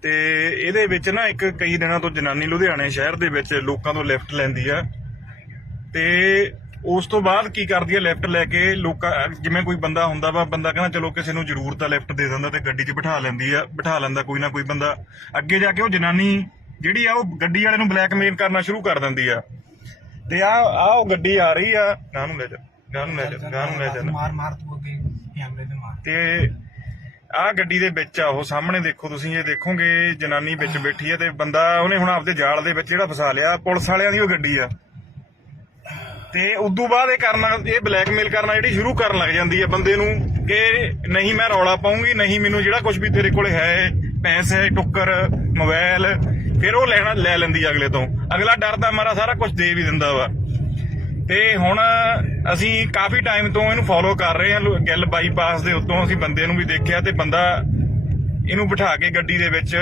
ਤੇ ਇਹਦੇ ਵਿੱਚ ਨਾ ਇੱਕ ਕਈ ਦਿਨਾਂ ਤੋਂ ਜਨਾਨੀ ਲੁਧਿਆਣੇ ਸ਼ਹਿਰ ਦੇ ਵਿੱਚ ਲੋਕਾਂ ਤੋਂ ਲਿਫਟ ਲੈਂਦੀ ਆ ਤੇ ਉਸ ਤੋਂ ਬਾਅਦ ਕੀ ਕਰਦੀ ਆ ਲਿਫਟ ਲੈ ਕੇ ਲੋਕਾਂ ਜਿਵੇਂ ਕੋਈ ਬੰਦਾ ਹੁੰਦਾ ਵਾ ਬੰਦਾ ਕਹਿੰਦਾ ਚਲੋ ਕਿਸੇ ਨੂੰ ਜ਼ਰੂਰਤ ਆ ਲਿਫਟ ਦੇ ਦਿੰਦਾ ਤੇ ਗੱਡੀ 'ਚ ਬਿਠਾ ਲੈਂਦਾ ਕੋਈ ਨਾ ਕੋਈ ਬੰਦਾ ਅੱਗੇ ਜਾ ਕੇ ਉਹ ਜਨਾਨੀ ਜਿਹੜੀ ਆ ਉਹ ਗੱਡੀ ਵਾਲੇ ਨੂੰ ਬਲੈਕਮੇਲ ਕਰਨਾ ਸ਼ੁਰੂ ਕਰ ਦਿੰਦੀ ਆ ਤੇ ਆ ਉਹ ਗੱਡੀ ਆ ਰਹੀ ਆ ਗਾਂ ਨੂੰ ਲੈ ਜਾ ਮਾਰ ਤੂੰ ਅੱਗੇ ਕੈਮਰੇ ਤੇ ਮਾਰ ਤੇ ਆਹ ਗੱਡੀ ਦੇ ਵਿੱਚ ਆ ਉਹ ਸਾਹਮਣੇ ਦੇਖੋ ਤੁਸੀਂ ਇਹ ਦੇਖੋਗੇ ਜਨਾਨੀ ਵਿੱਚ ਬੈਠੀ ਆ ਤੇ ਬੰਦਾ ਉਹਨੇ ਹੁਣ ਆਪਦੇ ਜਾਲ ਦੇ ਵਿੱਚ ਜਿਹੜਾ ਫਸਾ ਲਿਆ ਪੁਲਿਸ ਵਾਲਿਆਂ ਦੀ ਉਹ ਗੱਡੀ ਆ ਤੇ ਉਦੋਂ ਬਾਅਦ ਇਹ ਬਲੈਕਮੇਲ ਕਰਨਾ ਜਿਹੜੀ ਸ਼ੁਰੂ ਕਰਨ ਲੱਗ ਜਾਂਦੀ ਹੈ ਬੰਦੇ ਨੂੰ ਕਿ ਨਹੀਂ ਮੈਂ ਰੌਲਾ ਪਾਉਂਗੀ ਨਹੀਂ ਮੈਨੂੰ ਜਿਹੜਾ ਕੁਝ ਵੀ ਤੇਰੇ ਕੋਲ ਹੈ ਪੈਸੇ ਟੁੱਕਰ ਮੋਬਾਈਲ ਫਿਰ ਉਹ ਲੈ ਲੈਂਦੀ ਅਗਲੇ ਤੋਂ ਅਗਲਾ ਡਰਦਾ ਮਾਰਾ ਸਾਰਾ ਕੁਝ ਦੇ ਵੀ ਦਿੰਦਾ ਵਾ ਤੇ ਹੁਣ ਅਸੀਂ ਕਾਫੀ ਟਾਈਮ ਤੋਂ ਇਹਨੂੰ ਫੋਲੋ ਕਰ ਰਹੇ ਹਾਂ ਗਿੱਲ ਬਾਈਪਾਸ ਦੇ ਉੱਤੋਂ ਅਸੀਂ ਬੰਦੇ ਨੂੰ ਵੀ ਦੇਖਿਆ ਤੇ ਬੰਦਾ ਇਹਨੂੰ ਬਿਠਾ ਕੇ ਗੱਡੀ ਦੇ ਵਿੱਚ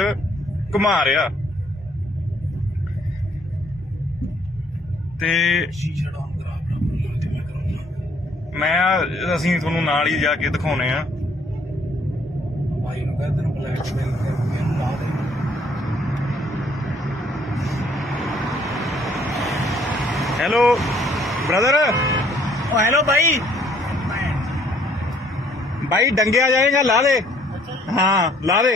ਘੁਮਾ ਰਿਹਾ ਤੇ ਸ਼ੀਸ਼ਾ ਡਾਊਨ ਕਰਾ ਅਸੀਂ ਤੁਹਾਨੂੰ ਨਾਲ ਹੀ ਜਾ ਕੇ ਦਿਖਾਉਣੇ ਆ ਭਾਈ ਨੂੰ ਕਹ ਤੈਨੂੰ ਬਲੈਕਮੇਲ ਕਰਨਾ ਲਾ ਦੇ ਹੈਲੋ ब्रदर हेलो भाई भाई डंगिया जाएगा ला दे हाँ ला दे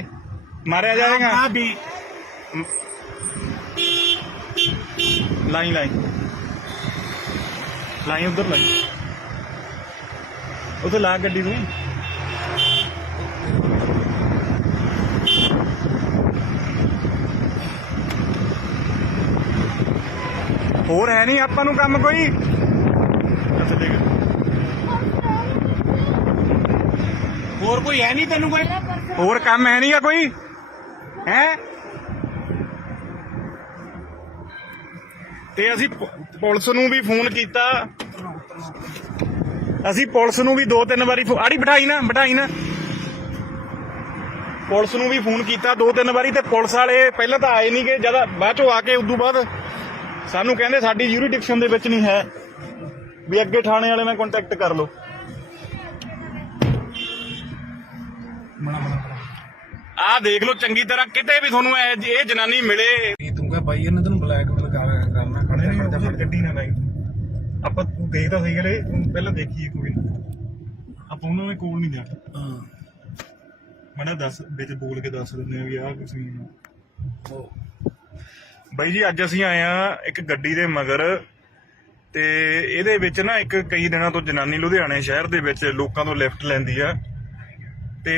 मारा जाएगा हाँ भी लाई उधर लाई उधर ला गड्डी तू ਹੋਰ ਹੈ ਨਹੀਂ ਆਪਾਂ ਨੂੰ ਕੰਮ ਕੋਈ ਅੱਛਾ ਦੇਖ और कोई है नहीं तेन कोई ਹੋਰ ਕੰਮ ਹੈ ਨਹੀਂਗਾ ਕੋਈ ਹੈ ਤੇ ਅਸੀਂ ਪੁਲਿਸ ਨੂੰ ਵੀ ਫੋਨ ਕੀਤਾ ਅਸੀਂ ਪੁਲਿਸ ਨੂੰ ਵੀ 2-3 ਵਾਰੀ ਆੜੀ ਬਿਠਾਈ ਨਾ ਪੁਲਿਸ ਨੂੰ ਵੀ ਫੋਨ ਕੀਤਾ 2-3 ਵਾਰੀ ਤੇ ਪੁਲਿਸ ਵਾਲੇ ਪਹਿਲਾਂ ਤਾਂ ਆਏ ਨਹੀਂ ਗਏ ਜਦ ਬਾਅਦ ਚੋਂ ਆ ਕੇ ਉਦੋਂ ਬਾਅਦ ਸਾਨੂੰ ਕਹਿੰਦੇ ਸਾਡੀ ਯੂਰੀਡਿਕਸ਼ਨ ਦੇ ਵਿੱਚ ਨਹੀਂ ਹੈ ਵੀ ਅੱਗੇ ਥਾਣੇ ਵਾਲੇ ਨਾਲ ਕੰਟੈਕਟ ਕਰ ਲਓ ਆਹ ਦੇਖ ਲਓ ਚੰਗੀ ਤਰ੍ਹਾਂ ਕਿਤੇ ਵੀ ਤੁਹਾਨੂੰ ਇਹ ਜਨਾਨੀ ਮਿਲੇ ਤੂੰ ਕਹ ਭਾਈ ਇਹਨੇ ਤੈਨੂੰ ਬਲੈਕਮੇਲ ਕਰਨਾ ਖੜਦੇ ਗੱਡੀ ਨਾ ਲਾਈ ਆਪਾਂ ਤੂੰ ਗਈ ਤਾਂ ਸਹੀ ਗਲੇ ਪਹਿਲਾਂ ਦੇਖੀਏ ਕੋਈ ਆਪਾਂ ਉਹਨਾਂ ਨੇ ਕੋਲ ਨਹੀਂ ਜਾਣਾ ਮੈਂ ਦੱਸ ਵਿੱਚ ਬੋਲ ਕੇ ਦੱਸ ਦਿੰਦੇ ਆ ਵੀ ਆਹ ਕੁਛ ਨਹੀਂ ਬਾਈ ਜੀ ਅੱਜ ਅਸੀਂ ਆਏ ਆ ਇੱਕ ਗੱਡੀ ਦੇ ਮਗਰ ਤੇ ਇਹਦੇ ਵਿੱਚ ਨਾ ਇੱਕ ਕਈ ਦਿਨਾਂ ਤੋਂ ਜਨਾਨੀ ਲੁਧਿਆਣੇ ਸ਼ਹਿਰ ਦੇ ਵਿੱਚ ਲੋਕਾਂ ਤੋਂ ਲਿਫਟ ਲੈਂਦੀ ਆ ਤੇ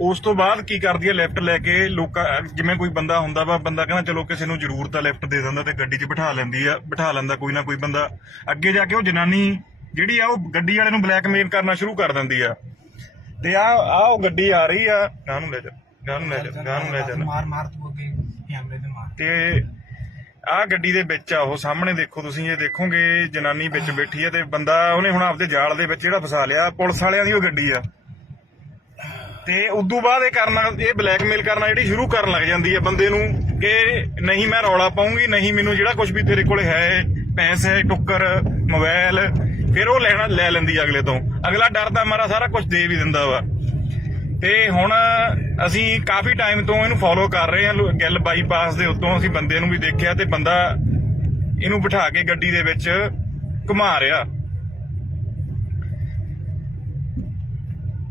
ਉਸ ਤੋਂ ਬਾਅਦ ਕੀ ਕਰਦੀ ਆ ਲਿਫਟ ਲੈ ਕੇ ਲੋਕਾਂ ਜਿਵੇਂ ਕੋਈ ਬੰਦਾ ਹੁੰਦਾ ਵਾ ਬੰਦਾ ਕਹਿੰਦਾ ਚਲੋ ਕਿਸੇ ਨੂੰ ਜ਼ਰੂਰਤ ਆ ਲਿਫਟ ਦੇ ਦਿੰਦਾ ਤੇ ਗੱਡੀ 'ਚ ਬਿਠਾ ਲੈਂਦਾ ਕੋਈ ਨਾ ਕੋਈ ਬੰਦਾ ਅੱਗੇ ਜਾ ਕੇ ਉਹ ਜਨਾਨੀ ਜਿਹੜੀ ਆ ਉਹ ਗੱਡੀ ਵਾਲੇ ਨੂੰ ਬਲੈਕਮੇਲ ਕਰਨਾ ਸ਼ੁਰੂ ਕਰ ਦਿੰਦੀ ਆ ਤੇ ਆ ਉਹ ਗੱਡੀ ਆ ਰਹੀ ਆ ਗਾਂ ਨੂੰ ਲੈ ਜਾ ਮਾਰ ਤੂੰ ਅੱਗੇ ਕੈਮਰੇ ਤੇ ਮਾਰ ਤੇ ਆਹ ਗੱਡੀ ਦੇ ਵਿੱਚ ਆ ਉਹ ਸਾਹਮਣੇ ਦੇਖੋ ਤੁਸੀਂ ਇਹ ਦੇਖੋਗੇ ਜਨਾਨੀ ਵਿੱਚ ਬੈਠੀ ਆ ਤੇ ਬੰਦਾ ਉਹਨੇ ਹੁਣ ਆਪਦੇ ਜਾਲ ਦੇ ਵਿੱਚ ਜਿਹੜਾ ਫਸਾ ਲਿਆ ਪੁਲਿਸ ਵਾਲਿਆਂ ਦੀ ਉਹ ਗੱਡੀ ਆ ਤੇ ਉਦੋਂ ਬਾਅਦ ਇਹ ਬਲੈਕਮੇਲ ਕਰਨਾ ਜਿਹੜੀ ਸ਼ੁਰੂ ਕਰਨ ਲੱਗ ਜਾਂਦੀ ਹੈ ਬੰਦੇ ਨੂੰ ਕਿ ਨਹੀਂ ਮੈਂ ਰੌਲਾ ਪਾਉਂਗੀ, ਨਹੀਂ ਮੈਨੂੰ ਜਿਹੜਾ ਕੁਝ ਵੀ ਤੇਰੇ ਕੋਲ ਹੈ ਪੈਸੇ ਟੁੱਕਰ ਮੋਬਾਈਲ ਫਿਰ ਉਹ ਲੈ ਲੈਂਦੀ ਆ ਅਗਲੇ ਤੋਂ। ਅਗਲਾ ਡਰਦਾ ਮਾਰਾ ਸਾਰਾ ਕੁਝ ਦੇ ਵੀ ਦਿੰਦਾ ਵਾ। ਤੇ ਹੁਣ ਅਸੀਂ ਕਾਫੀ ਟਾਈਮ ਤੋਂ ਇਹਨੂੰ ਫੋਲੋ ਕਰ ਰਹੇ ਹਾਂ। ਗਿੱਲ ਬਾਈਪਾਸ ਦੇ ਉੱਤੋਂ ਅਸੀਂ ਬੰਦੇ ਨੂੰ ਵੀ ਦੇਖਿਆ ਤੇ ਬੰਦਾ ਇਹਨੂੰ ਬਿਠਾ ਕੇ ਗੱਡੀ ਦੇ ਵਿੱਚ ਘੁਮਾ ਰਿਹਾ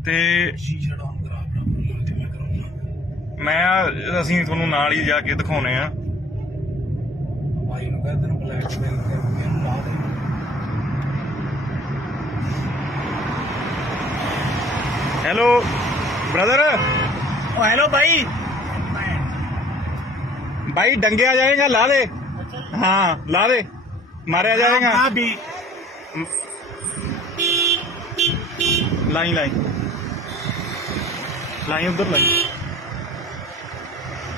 ਤੇ ਸ਼ੀਸ਼ਾ ਡਾਊਨ ਕਰਾ ਬਰਾਬਰ ਤੇ ਮੈਂ ਕਰਾਉਣਾ। ਅਸੀਂ ਤੁਹਾਨੂੰ ਨਾਲ ਹੀ ਜਾ ਕੇ ਦਿਖਾਉਣੇ ਆ। ਭਾਈ ਨੂੰ ਕਹਿੰਦੇ ਨੇ ਬਲੈਕ ਮੇਲ ਕਰਕੇ ਇਹਨੂੰ ਲਾ ਦੇ। Hello brother. ओ हेलो भाई। भाई डंगिया जाएगा ला दे। हाँ ला दे मारा जाएगा। हाँ भी लाइन लाइन लाइन उधर लाइन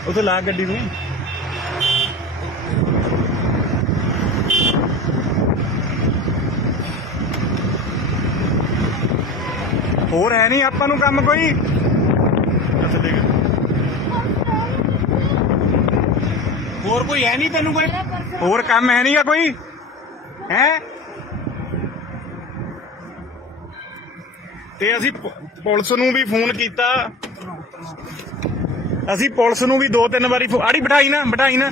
उधर ला गड्डी में। ਹੋਰ ਹੈ ਨਹੀਂ ਆਪਾਂ ਨੂੰ ਕੰਮ ਕੋਈ। ਅੱਛਾ ਦੇਖ और कोई है नहीं तेन कोई। ਹੋਰ ਕੰਮ ਹੈ ਨਹੀਂਗਾ ਕੋਈ ਹੈ। ਤੇ ਅਸੀਂ ਪੁਲਿਸ ਨੂੰ ਵੀ ਫੋਨ ਕੀਤਾ। ਅਸੀਂ ਪੁਲਿਸ ਨੂੰ ਵੀ 2-3 ਵਾਰੀ ਆੜੀ ਬਿਠਾਈ ਨਾ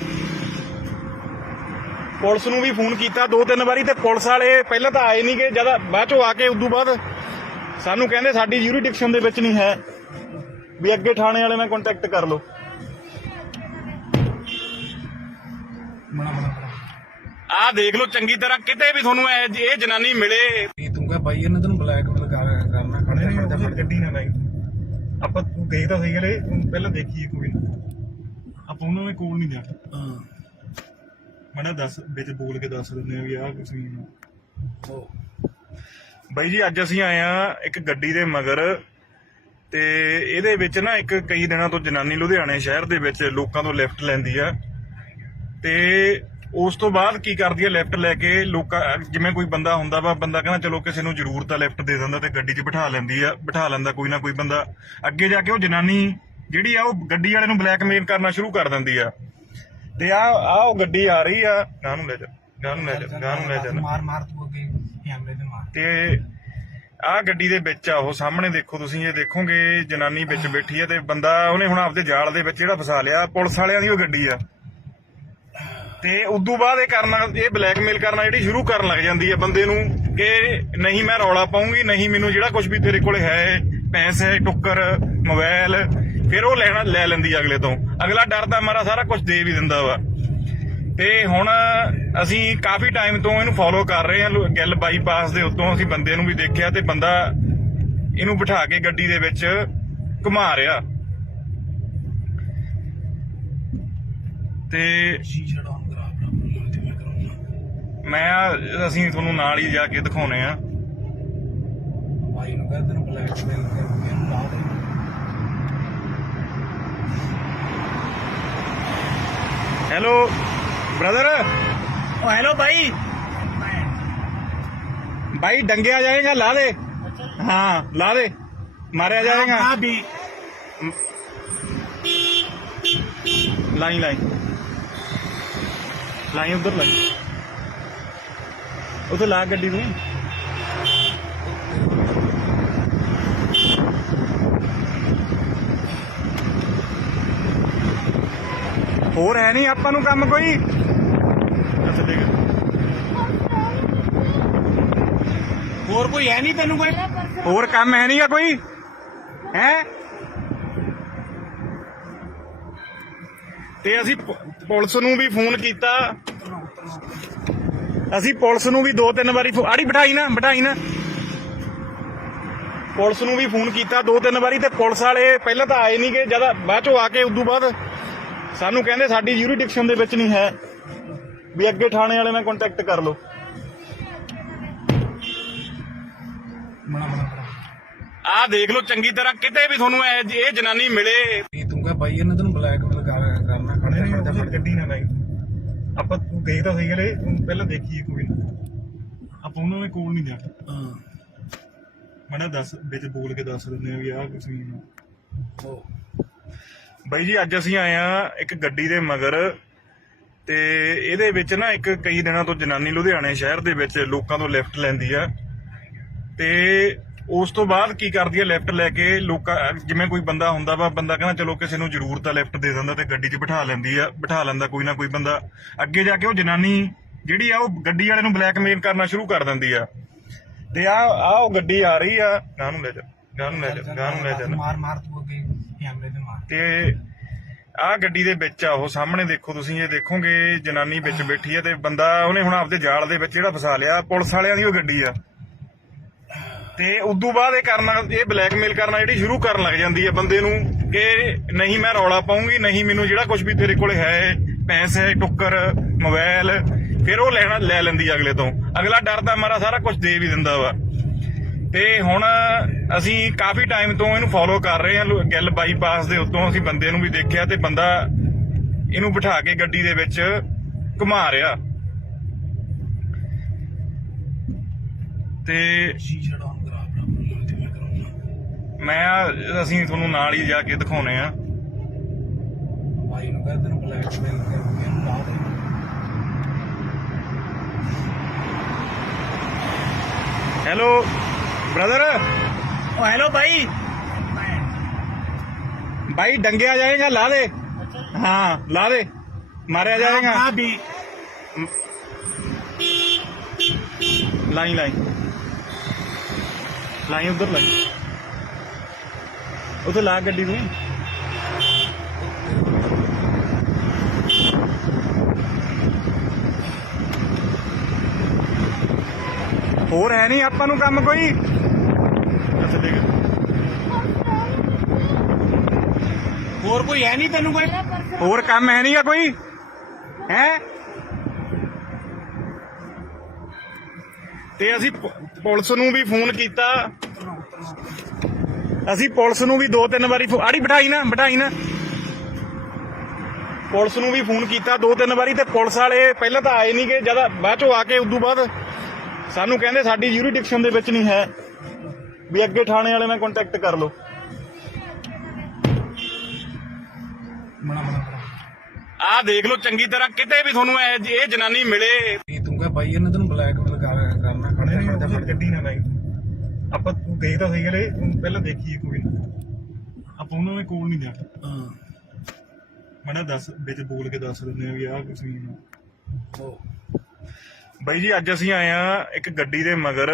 ਪੁਲਿਸ ਨੂੰ ਵੀ ਫੋਨ ਕੀਤਾ 2-3 ਵਾਰੀ ਤੇ ਪੁਲਿਸ ਵਾਲੇ ਪਹਿਲਾਂ ਤਾਂ ਆਏ ਨਹੀਂਗੇ, ਜਦ ਬਾਅਦ ਚੋਂ ਆ ਕੇ ਉਦੋਂ ਬਾਅਦ ਸਾਨੂੰ ਕਹਿੰਦੇ ਸਾਡੀ ਯੂਰੀਡਿਕਸ਼ਨ ਦੇ ਵਿੱਚ ਨਹੀਂ ਹੈ ਵੀ ਅੱਗੇ ਥਾਣੇ ਵਾਲੇ ਨਾਲ ਕੰਟੈਕਟ ਕਰ ਲਓ। ਆਹ ਦੇਖ ਲਓ ਚੰਗੀ ਤਰ੍ਹਾਂ ਕਿਤੇ ਵੀ ਤੁਹਾਨੂੰ ਇਹ ਜਨਾਨੀ ਮਿਲੇ। ਤੂੰ ਕਹ ਭਾਈ ਇਹਨੇ ਤੈਨੂੰ ਬਲੈਕ ਮੇਲ ਕਰਨਾ ਖੜੇ ਗੱਡੀ ਨਾ ਲਾਈ। ਆਪਾਂ ਤੂੰ ਗਈ ਤਾਂ ਸਹੀ ਗਲੇ ਪਹਿਲਾਂ ਦੇਖੀਏ ਕੋਈ ਨਾ। ਆਪਾਂ ਉਹਨਾਂ ਦੇ ਕੋਲ ਨਹੀਂ ਜਾਣਾ। ਹਾਂ ਮੜਾ ਦੱਸ ਵਿੱਚ ਬੋਲ ਕੇ ਦੱਸ ਦਿੰਦੇ ਆ ਵੀ ਆਹ ਕੁਛ ਨਹੀਂ। ਬਾਈ ਜੀ ਅੱਜ ਅਸੀਂ ਆਏ ਆ ਇੱਕ ਗੱਡੀ ਦੇ ਮਗਰ ਤੇ ਇਹਦੇ ਵਿੱਚ ਨਾ ਇੱਕ ਕਈ ਦਿਨਾਂ ਤੋਂ ਜਨਾਨੀ ਲੁਧਿਆਣੇ ਸ਼ਹਿਰ ਦੇ ਵਿੱਚ ਲੋਕਾਂ ਤੋਂ ਲਿਫਟ ਲੈਂਦੀ ਆ ਤੇ ਉਸ ਤੋਂ ਬਾਅਦ ਕੀ ਕਰਦੀ ਆ ਲਿਫਟ ਲੈ ਕੇ ਲੋਕਾਂ ਜਿਵੇਂ ਕੋਈ ਬੰਦਾ ਹੁੰਦਾ ਵਾ, ਬੰਦਾ ਕਹਿੰਦਾ ਚਲੋ ਕਿਸੇ ਨੂੰ ਜ਼ਰੂਰਤ ਆ ਲਿਫਟ ਦੇ ਦਿੰਦਾ ਤੇ ਗੱਡੀ 'ਚ ਬਿਠਾ ਲੈਂਦਾ ਕੋਈ ਨਾ ਕੋਈ ਬੰਦਾ। ਅੱਗੇ ਜਾ ਕੇ ਉਹ ਜਨਾਨੀ ਜਿਹੜੀ ਆ ਉਹ ਗੱਡੀ ਵਾਲੇ ਨੂੰ ਬਲੈਕਮੇਲ ਕਰਨਾ ਸ਼ੁਰੂ ਕਰ ਦਿੰਦੀ ਆ ਤੇ ਆ ਉਹ ਗੱਡੀ ਆ ਰਹੀ ਆ। ਗਾਂ ਨੂੰ ਲੈ ਜਾ ਮਾਰ ਤੂੰ ਅੱਗੇ ਕੈਮਰੇ ਤੇ ਮਾਰ। ਤੇ ਆਹ ਗੱਡੀ ਦੇ ਵਿੱਚ ਆ ਉਹ ਸਾਹਮਣੇ ਦੇਖੋ ਤੁਸੀਂ, ਇਹ ਦੇਖੋਗੇ ਜਨਾਨੀ ਵਿੱਚ ਬੈਠੀ ਆ ਤੇ ਬੰਦਾ ਉਹਨੇ ਹੁਣ ਆਪਦੇ ਜਾਲ ਦੇ ਵਿੱਚ ਜਿਹੜਾ ਫਸਾ ਲਿਆ। ਪੁਲਿਸ ਵਾਲਿਆਂ ਦੀ ਉਹ ਗੱਡੀ ਆ ਤੇ ਉਦੋਂ ਬਾਅਦ ਇਹ ਬਲੈਕਮੇਲ ਕਰਨਾ ਜਿਹੜੀ ਸ਼ੁਰੂ ਕਰਨ ਲੱਗ ਜਾਂਦੀ ਹੈ ਬੰਦੇ ਨੂੰ ਕਿ ਨਹੀਂ ਮੈਂ ਰੌਲਾ ਪਾਉਂਗੀ, ਨਹੀਂ ਮੈਨੂੰ ਜਿਹੜਾ ਕੁਝ ਵੀ ਤੇਰੇ ਕੋਲ ਹੈ ਪੈਸੇ ਟੁੱਕਰ ਮੋਬਾਈਲ ਫਿਰ ਉਹ ਲੈ ਲੈਂਦੀ ਆ ਅਗਲੇ ਤੋਂ। ਅਗਲਾ ਡਰਦਾ ਮਾਰਾ ਸਾਰਾ ਕੁਝ ਦੇ ਵੀ ਦਿੰਦਾ ਵਾ। ਤੇ ਹੁਣ ਅਸੀਂ ਕਾਫੀ ਟਾਈਮ ਤੋਂ ਇਹਨੂੰ ਫੋਲੋ ਕਰ ਰਹੇ ਹਾਂ। ਗਿੱਲ ਬਾਈਪਾਸ ਦੇ ਉੱਤੋਂ ਅਸੀਂ ਬੰਦੇ ਨੂੰ ਵੀ ਦੇਖਿਆ ਤੇ ਬੰਦਾ ਇਹਨੂੰ ਬਿਠਾ ਕੇ ਗੱਡੀ ਦੇ ਵਿੱਚ ਘੁਮਾ ਰਿਹਾ ਤੇ ਸ਼ੀਸ਼ਾ ਡਾਊਨ ਕਰਾ ਬਰਾਬਰ ਤੇ ਮੈਂ ਕਰਾਉਣਾ। ਅਸੀਂ ਤੁਹਾਨੂੰ ਨਾਲ ਹੀ ਜਾ ਕੇ ਦਿਖਾਉਣੇ ਆ। ਭਾਈ ਨੂੰ ਕਹਿੰਦੇ ਨੇ ਬਲੈਕ ਮੇਲ ਕਰਕੇ ਇਹਨੂੰ ਲਾ ਦੇ। Hello brother. ओ हेलो भाई। भाई डंगिया जाएगा ला दे। हाँ ला दे मारा जाएगा। हाँ भी लाइन उधर लाइन उधर ला गड्डी में। ਹੋਰ ਹੈ ਨਹੀਂ ਆਪਾਂ ਨੂੰ ਕੰਮ ਕੋਈ। ਅੱਛਾ ਦੇਖ और कोई है नहीं तेन कोई। ਹੋਰ ਕੰਮ ਹੈ ਨਹੀਂਗਾ ਕੋਈ ਹੈ। ਤੇ ਅਸੀਂ ਪੁਲਿਸ ਨੂੰ ਵੀ ਫੋਨ ਕੀਤਾ। ਅਸੀਂ ਪੁਲਿਸ ਨੂੰ ਵੀ 2-3 ਵਾਰੀ ਆੜੀ ਬਿਠਾਈ ਨਾ ਪੁਲਿਸ ਨੂੰ ਵੀ ਫੋਨ ਕੀਤਾ 2-3 ਵਾਰੀ ਤੇ ਪੁਲਿਸ ਵਾਲੇ ਪਹਿਲਾਂ ਤਾਂ ਆਏ ਨਹੀਂਗੇ, ਜਦ ਬਾਅਦ ਚੋਂ ਆ ਕੇ ਉਦੋਂ ਬਾਅਦ ਸਾਨੂੰ ਕਹਿੰਦੇ ਸਾਡੀ ਯੂਰੀਡਿਕਸ਼ਨ ਦੇ ਵਿੱਚ ਨਹੀਂ ਹੈ ਵੀ ਅੱਗੇ ਥਾਣੇ ਵਾਲੇ ਨਾਲ ਕੰਟੈਕਟ ਕਰ ਲਓ। ਆਹ ਦੇਖ ਲਓ ਚੰਗੀ ਤਰ੍ਹਾਂ ਕਿਤੇ ਵੀ ਤੁਹਾਨੂੰ ਇਹ ਜਨਾਨੀ ਮਿਲੇ। ਤੂੰ ਕਹ ਭਾਈ ਇਹਨੇ ਤੈਨੂੰ ਬਲੈਕ ਮੇਲ ਕਰਨਾ ਖੜੇ ਗੱਡੀ ਨਾ ਲਾਈ। ਆਪਾਂ ਤੂੰ ਗਈ ਤਾਂ ਸਹੀ ਗਲੇ ਪਹਿਲਾਂ ਦੇਖੀਏ ਕੋਈ ਨਾ। ਆਪਾਂ ਉਹਨਾਂ ਦੇ ਕੋਲ ਨਹੀਂ ਜਾਣਾ। ਹਾਂ ਮੜਾ ਦੱਸ ਵਿੱਚ ਬੋਲ ਕੇ ਦੱਸ ਦਿੰਦੇ ਆ ਵੀ ਆਹ ਕੁਛ ਨਹੀਂ। ਬਾਈ ਜੀ ਅੱਜ ਅਸੀਂ ਆਏ ਆ ਇੱਕ ਗੱਡੀ ਦੇ ਮਗਰ ਤੇ ਇਹਦੇ ਵਿੱਚ ਨਾ ਇੱਕ ਕਈ ਦਿਨਾਂ ਤੋਂ ਜਨਾਨੀ ਲੁਧਿਆਣੇ ਸ਼ਹਿਰ ਦੇ ਵਿੱਚ ਲੋਕਾਂ ਤੋਂ ਲਿਫਟ ਲੈਂਦੀ ਆ ਤੇ ਉਸ ਤੋਂ ਬਾਅਦ ਕੀ ਕਰਦੀ ਆ, ਲਿਫਟ ਲੈ ਕੇ ਲੋਕਾਂ ਜਿਵੇਂ ਕੋਈ ਬੰਦਾ ਹੁੰਦਾ ਵਾ, ਬੰਦਾ ਕਹਿੰਦਾ ਚਲੋ ਕਿਸੇ ਨੂੰ ਜ਼ਰੂਰਤ ਆ ਲਿਫਟ ਦੇ ਦਿੰਦਾ ਤੇ ਗੱਡੀ 'ਚ ਬਿਠਾ ਲੈਂਦਾ ਕੋਈ ਨਾ ਕੋਈ ਬੰਦਾ। ਅੱਗੇ ਜਾ ਕੇ ਉਹ ਜਨਾਨੀ ਜਿਹੜੀ ਆ ਉਹ ਗੱਡੀ ਵਾਲੇ ਨੂੰ ਬਲੈਕਮੇਲ ਕਰਨਾ ਸ਼ੁਰੂ ਕਰ ਦਿੰਦੀ ਆ ਤੇ ਆ ਉਹ ਗੱਡੀ ਆ ਰਹੀ ਆ, ਗਾਂ ਨੂੰ ਲੈ ਜਾ ਮਾਰ ਤੂੰ ਅੱਗੇ ਕੈਮਰੇ ਤੇ ਮਾਰ। ਤੇ ਆ ਗੱਡੀ ਦੇ ਵਿੱਚ ਆ ਉਹ ਸਾਹਮਣੇ ਦੇਖੋ ਤੁਸੀਂ, ਇਹ ਦੇਖੋਗੇ ਜਨਾਨੀ ਵਿੱਚ ਬੈਠੀ ਆ ਤੇ ਬੰਦਾ ਉਹਨੇ ਹੁਣ ਆਪਦੇ ਜਾਲ ਦੇ ਵਿੱਚ ਜਿਹੜਾ ਫਸਾ ਲਿਆ, ਪੁਲਿਸ ਵਾਲਿਆਂ ਦੀ ਉਹ ਗੱਡੀ ਆ ਤੇ ਉਦੋਂ ਬਾਅਦ ਇਹ ਬਲੈਕਮੇਲ ਕਰਨਾ ਜਿਹੜੀ ਸ਼ੁਰੂ ਕਰਨ ਲੱਗ ਜਾਂਦੀ ਹੈ ਬੰਦੇ ਨੂੰ ਕਿ ਨਹੀਂ ਮੈਂ ਰੌਲਾ ਪਾਉਂਗੀ, ਨਹੀਂ ਮੈਨੂੰ ਜਿਹੜਾ ਕੁਝ ਵੀ ਤੇਰੇ ਕੋਲ ਹੈ ਪੈਸੇ ਟੁੱਕਰ ਮੋਬਾਈਲ, ਫਿਰ ਉਹ ਲੈ ਲੈਂਦੀ ਅਗਲੇ ਤੋਂ। ਅਗਲਾ ਡਰਦਾ ਮਾਰਾ ਸਾਰਾ ਕੁਝ ਦੇ ਵੀ ਦਿੰਦਾ ਵਾ। ਤੇ ਹੁਣ ਅਸੀਂ ਕਾਫੀ ਟਾਈਮ ਤੋਂ ਇਹਨੂੰ ਫੋਲੋ ਕਰ ਰਹੇ ਹਾਂ, ਗਿੱਲ ਬਾਈਪਾਸ ਦੇ ਉੱਤੋਂ ਅਸੀਂ ਬੰਦੇ ਨੂੰ ਵੀ ਦੇਖਿਆ ਤੇ ਬੰਦਾ ਇਹਨੂੰ ਬਿਠਾ ਕੇ ਗੱਡੀ ਦੇ ਵਿੱਚ ਘੁਮਾ ਰਿਹਾ ਤੇ ਸ਼ੀਸ਼ਾ ਡਾਊਨ ਕਰਾ ਬਰਾਬਰ ਤੇ ਮੈਂ ਕਰਾਉਣਾ। ਅਸੀਂ ਤੁਹਾਨੂੰ ਨਾਲ ਹੀ ਜਾ ਕੇ ਦਿਖਾਉਣੇ ਆ। ਭਾਈ ਨੂੰ ਕਹਿੰਦੇ ਨੇ ਬਲੈਕਮੇਲ ਕਰਕੇ ਇਹਨੂੰ ਲਾ ਦੇ। ਹੈਲੋ ब्रदर, ओ हेलो भाई भाई डंगिया जाएगा, ला दे। हाँ ला दे, मारा जाएगा। भी लाई उधर लाई उधर ला गड्डी तू। ਹੋਰ ਹੈ ਨਹੀਂ ਆਪਾਂ ਨੂੰ ਕੰਮ ਕੋਈ। ਅੱਛਾ ਠੀਕ ਹੋਰ ਕੋਈ ਹੈ ਨਹੀਂ ਤੈਨੂੰ ਕੋਈ ਹੋਰ ਕੰਮ ਹੈ ਨਹੀਂਗਾ ਕੋਈ ਹੈ। ਤੇ ਅਸੀਂ ਪੁਲਿਸ ਨੂੰ ਵੀ ਫੋਨ ਕੀਤਾ, ਅਸੀਂ ਪੁਲਿਸ ਨੂੰ ਵੀ 2-3 ਵਾਰੀ ਆੜੀ ਬਿਠਾਈ ਨਾ ਪੁਲਿਸ ਨੂੰ ਵੀ ਫੋਨ ਕੀਤਾ 2-3 ਵਾਰੀ ਤੇ ਪੁਲਿਸ ਵਾਲੇ ਪਹਿਲਾਂ ਤਾਂ ਆਏ ਨਹੀਂ ਗਏ, ਜਦ ਬਾਅਦ ਚੋਂ ਆ ਕੇ ਉਦੋਂ ਬਾਅਦ ਸਾਨੂੰ ਕਹਿੰਦੇ ਸਾਡੀ ਯੂਰੀਡਿਕਸ਼ਨ ਦੇ ਵਿੱਚ ਨਹੀਂ ਹੈ, ਵੀ ਅੱਗੇ ਥਾਣੇ ਵਾਲੇ ਨਾਲ ਕੰਟੈਕਟ ਕਰ ਲਓ। ਆਹ ਦੇਖ ਲਓ ਚੰਗੀ ਤਰ੍ਹਾਂ, ਕਿਤੇ ਵੀ ਤੁਹਾਨੂੰ ਇਹ ਜਨਾਨੀ ਮਿਲੇ। ਤੂੰ ਕਹ ਭਾਈ ਇਹਨੇ ਤੈਨੂੰ ਬਲੈਕਮੇਲ ਕਰਨਾ ਖੜੇ ਗੱਡੀ ਨਾ ਲਾਈ ਆਪਾਂ, ਤੂੰ ਗਈ ਤਾਂ ਸਹੀ ਗਲੇ ਪਹਿਲਾਂ ਦੇਖੀਏ ਕੋਈ ਨਾ, ਆਪਾਂ ਉਹਨਾਂ ਦੇ ਕੋਲ ਨਹੀਂ ਜਾਣਾ। ਮੈਂ ਦੱਸ ਵਿੱਚ ਬੋਲ ਕੇ ਦੱਸ ਦਿੰਦੇ ਆ ਵੀ ਆਹ ਕੁਛ ਨਹੀਂ। ਬਾਈ ਜੀ ਅੱਜ ਅਸੀਂ ਆਏ ਆ ਇੱਕ ਗੱਡੀ ਦੇ ਮਗਰ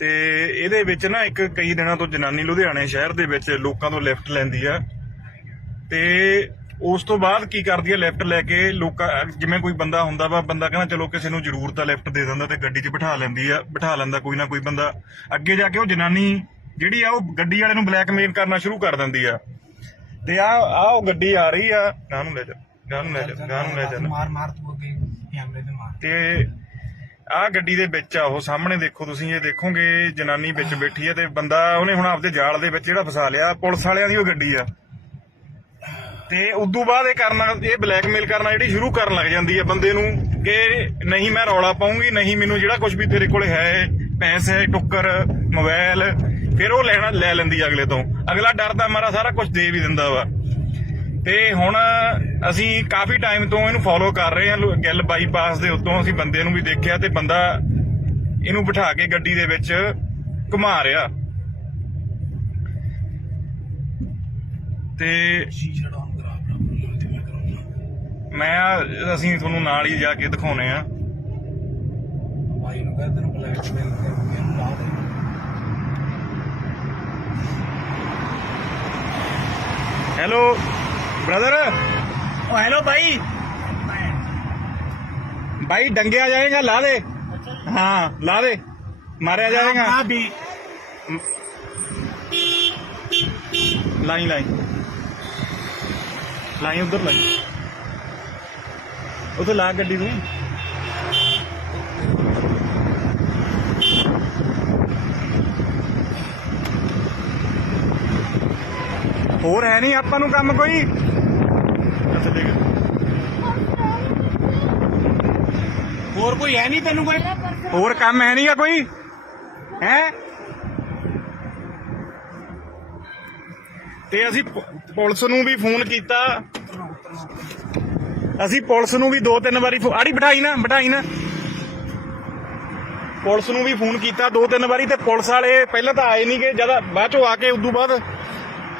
ਤੇ ਇਹਦੇ ਵਿੱਚ ਨਾ ਇੱਕ ਕਈ ਦਿਨਾਂ ਤੋਂ ਜਨਾਨੀ ਲੁਧਿਆਣੇ ਸ਼ਹਿਰ ਦੇ ਵਿੱਚ ਲੋਕਾਂ ਤੋਂ ਲਿਫਟ ਲੈਂਦੀ ਆ ਤੇ ਉਸ ਤੋਂ ਬਾਅਦ ਕੀ ਕਰਦੀ ਆ, ਲਿਫਟ ਲੈ ਕੇ ਲੋਕਾਂ ਜਿਵੇਂ ਕੋਈ ਬੰਦਾ ਹੁੰਦਾ ਵਾ, ਬੰਦਾ ਕਹਿੰਦਾ ਚਲੋ ਕਿਸੇ ਨੂੰ ਜ਼ਰੂਰਤ ਆ ਲਿਫਟ ਦੇ ਦਿੰਦਾ ਤੇ ਗੱਡੀ 'ਚ ਬਿਠਾ ਲੈਂਦਾ ਕੋਈ ਨਾ ਕੋਈ ਬੰਦਾ। ਅੱਗੇ ਜਾ ਕੇ ਉਹ ਜਨਾਨੀ ਜਿਹੜੀ ਆ ਉਹ ਗੱਡੀ ਵਾਲੇ ਨੂੰ ਬਲੈਕਮੇਲ ਕਰਨਾ ਸ਼ੁਰੂ ਕਰ ਦਿੰਦੀ ਆ ਤੇ ਆ ਉਹ ਗੱਡੀ ਆ ਰਹੀ ਆ, ਗਾਂ ਨੂੰ ਲੈ ਜਾ ਮਾਰ ਤੂੰ ਅੱਗੇ ਕੈਮਰੇ ਤੇ ਮਾਰ। ਤੇ ਆ ਗੱਡੀ ਦੇ ਵਿੱਚ ਆ ਉਹ ਸਾਹਮਣੇ ਦੇਖੋ ਤੁਸੀਂ, ਇਹ ਦੇਖੋਗੇ ਜਨਾਨੀ ਵਿੱਚ ਬੈਠੀ ਆ ਤੇ ਬੰਦਾ ਉਹਨੇ ਹੁਣ ਆਪਦੇ ਜਾਲ ਦੇ ਵਿੱਚ ਜਿਹੜਾ ਫਸਾ ਲਿਆ, ਪੁਲਿਸ ਵਾਲਿਆਂ ਦੀ ਉਹ ਗੱਡੀ ਆ ਤੇ ਉਦੋਂ ਬਾਅਦ ਇਹ ਬਲੈਕਮੇਲ ਕਰਨਾ ਜਿਹੜੀ ਸ਼ੁਰੂ ਕਰਨ ਲੱਗ ਜਾਂਦੀ ਹੈ ਬੰਦੇ ਨੂੰ ਕਿ ਨਹੀਂ ਮੈਂ ਰੌਲਾ ਪਾਉਂਗੀ, ਨਹੀਂ ਮੈਨੂੰ ਜਿਹੜਾ ਕੁਝ ਵੀ ਤੇਰੇ ਕੋਲ ਹੈ ਪੈਸੇ ਟੁੱਕਰ ਮੋਬਾਈਲ, ਫਿਰ ਉਹ ਲੈ ਲੈਂਦੀ ਅਗਲੇ ਤੋਂ। ਅਗਲਾ ਡਰਦਾ ਮਾਰਾ ਸਾਰਾ ਕੁਝ ਦੇ ਵੀ ਦਿੰਦਾ ਵਾ। ਤੇ ਹੁਣ ਅਸੀਂ ਕਾਫੀ ਟਾਈਮ ਤੋਂ ਇਹਨੂੰ ਫੋਲੋ ਕਰ ਰਹੇ ਹਾਂ, ਗਿੱਲ ਬਾਈਪਾਸ ਦੇ ਉੱਤੋਂ ਅਸੀਂ ਬੰਦੇ ਨੂੰ ਵੀ ਦੇਖਿਆ ਤੇ ਬੰਦਾ ਇਹਨੂੰ ਬਿਠਾ ਕੇ ਗੱਡੀ ਦੇ ਵਿੱਚ ਘੁਮਾ ਰਿਹਾ ਤੇ ਸ਼ੀਸ਼ਾ ਡਾਊਨ ਕਰਾ ਬਰਾਬਰ ਤੇ ਮੈਂ ਕਰਾਉਣਾ। ਅਸੀਂ ਤੁਹਾਨੂੰ ਨਾਲ ਹੀ ਜਾ ਕੇ ਦਿਖਾਉਣੇ ਆ। ਭਾਈ ਨੂੰ ਕਹਿੰਦੇ ਨੇ ਬਲੈਕਮੇਲ ਕਰਕੇ ਇਹਨੂੰ ਲਾ ਦੇ। ਹੈਲੋ ब्रदर, ओ हेलो भाई डंगिया जाएगा, ला दे। हाँ ला दे, मारा जाएगा। भी लाई उधर ला गड्डी तू। ਹੋਰ ਹੈ ਨਹੀਂ ਆਪਾਂ ਨੂੰ ਕੰਮ ਕੋਈ। ਅੱਛਾ ਠੀਕ ਹੋਰ ਕੋਈ ਹੈ ਨਹੀਂ ਤੈਨੂੰ ਕੋਈ ਹੋਰ ਕੰਮ ਹੈ ਨਹੀਂਗਾ ਕੋਈ ਹੈ। ਤੇ ਅਸੀਂ ਪੁਲਿਸ ਨੂੰ ਵੀ ਫੋਨ ਕੀਤਾ, ਅਸੀਂ ਪੁਲਿਸ ਨੂੰ ਵੀ 2-3 ਵਾਰੀ ਆੜੀ ਬਿਠਾਈ ਨਾ ਪੁਲਿਸ ਨੂੰ ਵੀ ਫੋਨ ਕੀਤਾ 2-3 ਵਾਰੀ, ਤੇ ਪੁਲਿਸ ਵਾਲੇ ਪਹਿਲਾਂ ਤਾਂ ਆਏ ਨਹੀਂ ਗਏ, ਜਦ ਬਾਅਦ ਚੋਂ ਆ ਕੇ ਉਦੋਂ ਬਾਅਦ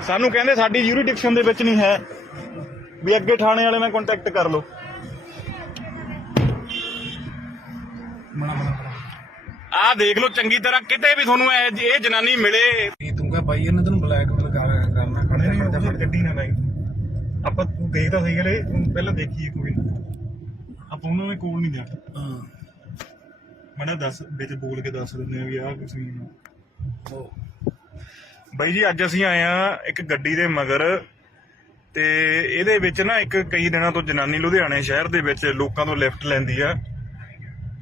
ਸਾਨੂੰ ਕਹਿੰਦੇ ਸਾਡੀ ਜੂਰੀਡਿਕਸ਼ਨ ਦੇ ਵਿੱਚ ਨਹੀਂ ਹੈ, ਵੀ ਅੱਗੇ ਥਾਣੇ ਵਾਲੇ ਨਾਲ ਕੰਟੈਕਟ ਕਰ ਲਓ। ਆਹ ਦੇਖ ਲਓ ਚੰਗੀ ਤਰ੍ਹਾਂ, ਕਿਤੇ ਵੀ ਤੁਹਾਨੂੰ ਇਹ ਜਨਾਨੀ ਮਿਲੇ। ਤੂੰ ਕਹ ਭਾਈ ਇਹਨੇ ਤੈਨੂੰ ਬਲੈਕਮੇਲ ਕਰਨਾ ਖੜਦੇ ਗੱਡੀ ਨਾ ਲਾਈ। ਆਪਾਂ ਤੂੰ ਗਏ ਤਾਂ ਸਹੀ ਗਏ, ਪਹਿਲਾਂ ਦੇਖੀਏ ਕੋਈ ਨਾ, ਆਪਾਂ ਉਹਨਾਂ ਦੇ ਕੋਲ ਨਹੀਂ ਜਾਣਾ। ਮੈਂ ਦੱਸ ਵਿੱਚ ਬੋਲ ਕੇ ਦੱਸ ਦਿੰਦੇ ਆ ਵੀ ਆਹ ਕੁਛ ਨਹੀਂ। ਬਾਈ ਜੀ ਅੱਜ ਅਸੀਂ ਆਏ ਆ ਇੱਕ ਗੱਡੀ ਦੇ ਮਗਰ, ਤੇ ਇਹਦੇ ਵਿੱਚ ਨਾ ਇੱਕ ਕਈ ਦਿਨਾਂ ਤੋਂ ਜਨਾਨੀ ਲੁਧਿਆਣੇ ਸ਼ਹਿਰ ਦੇ ਵਿੱਚ ਲੋਕਾਂ ਤੋਂ ਲਿਫਟ ਲੈਂਦੀ ਆ,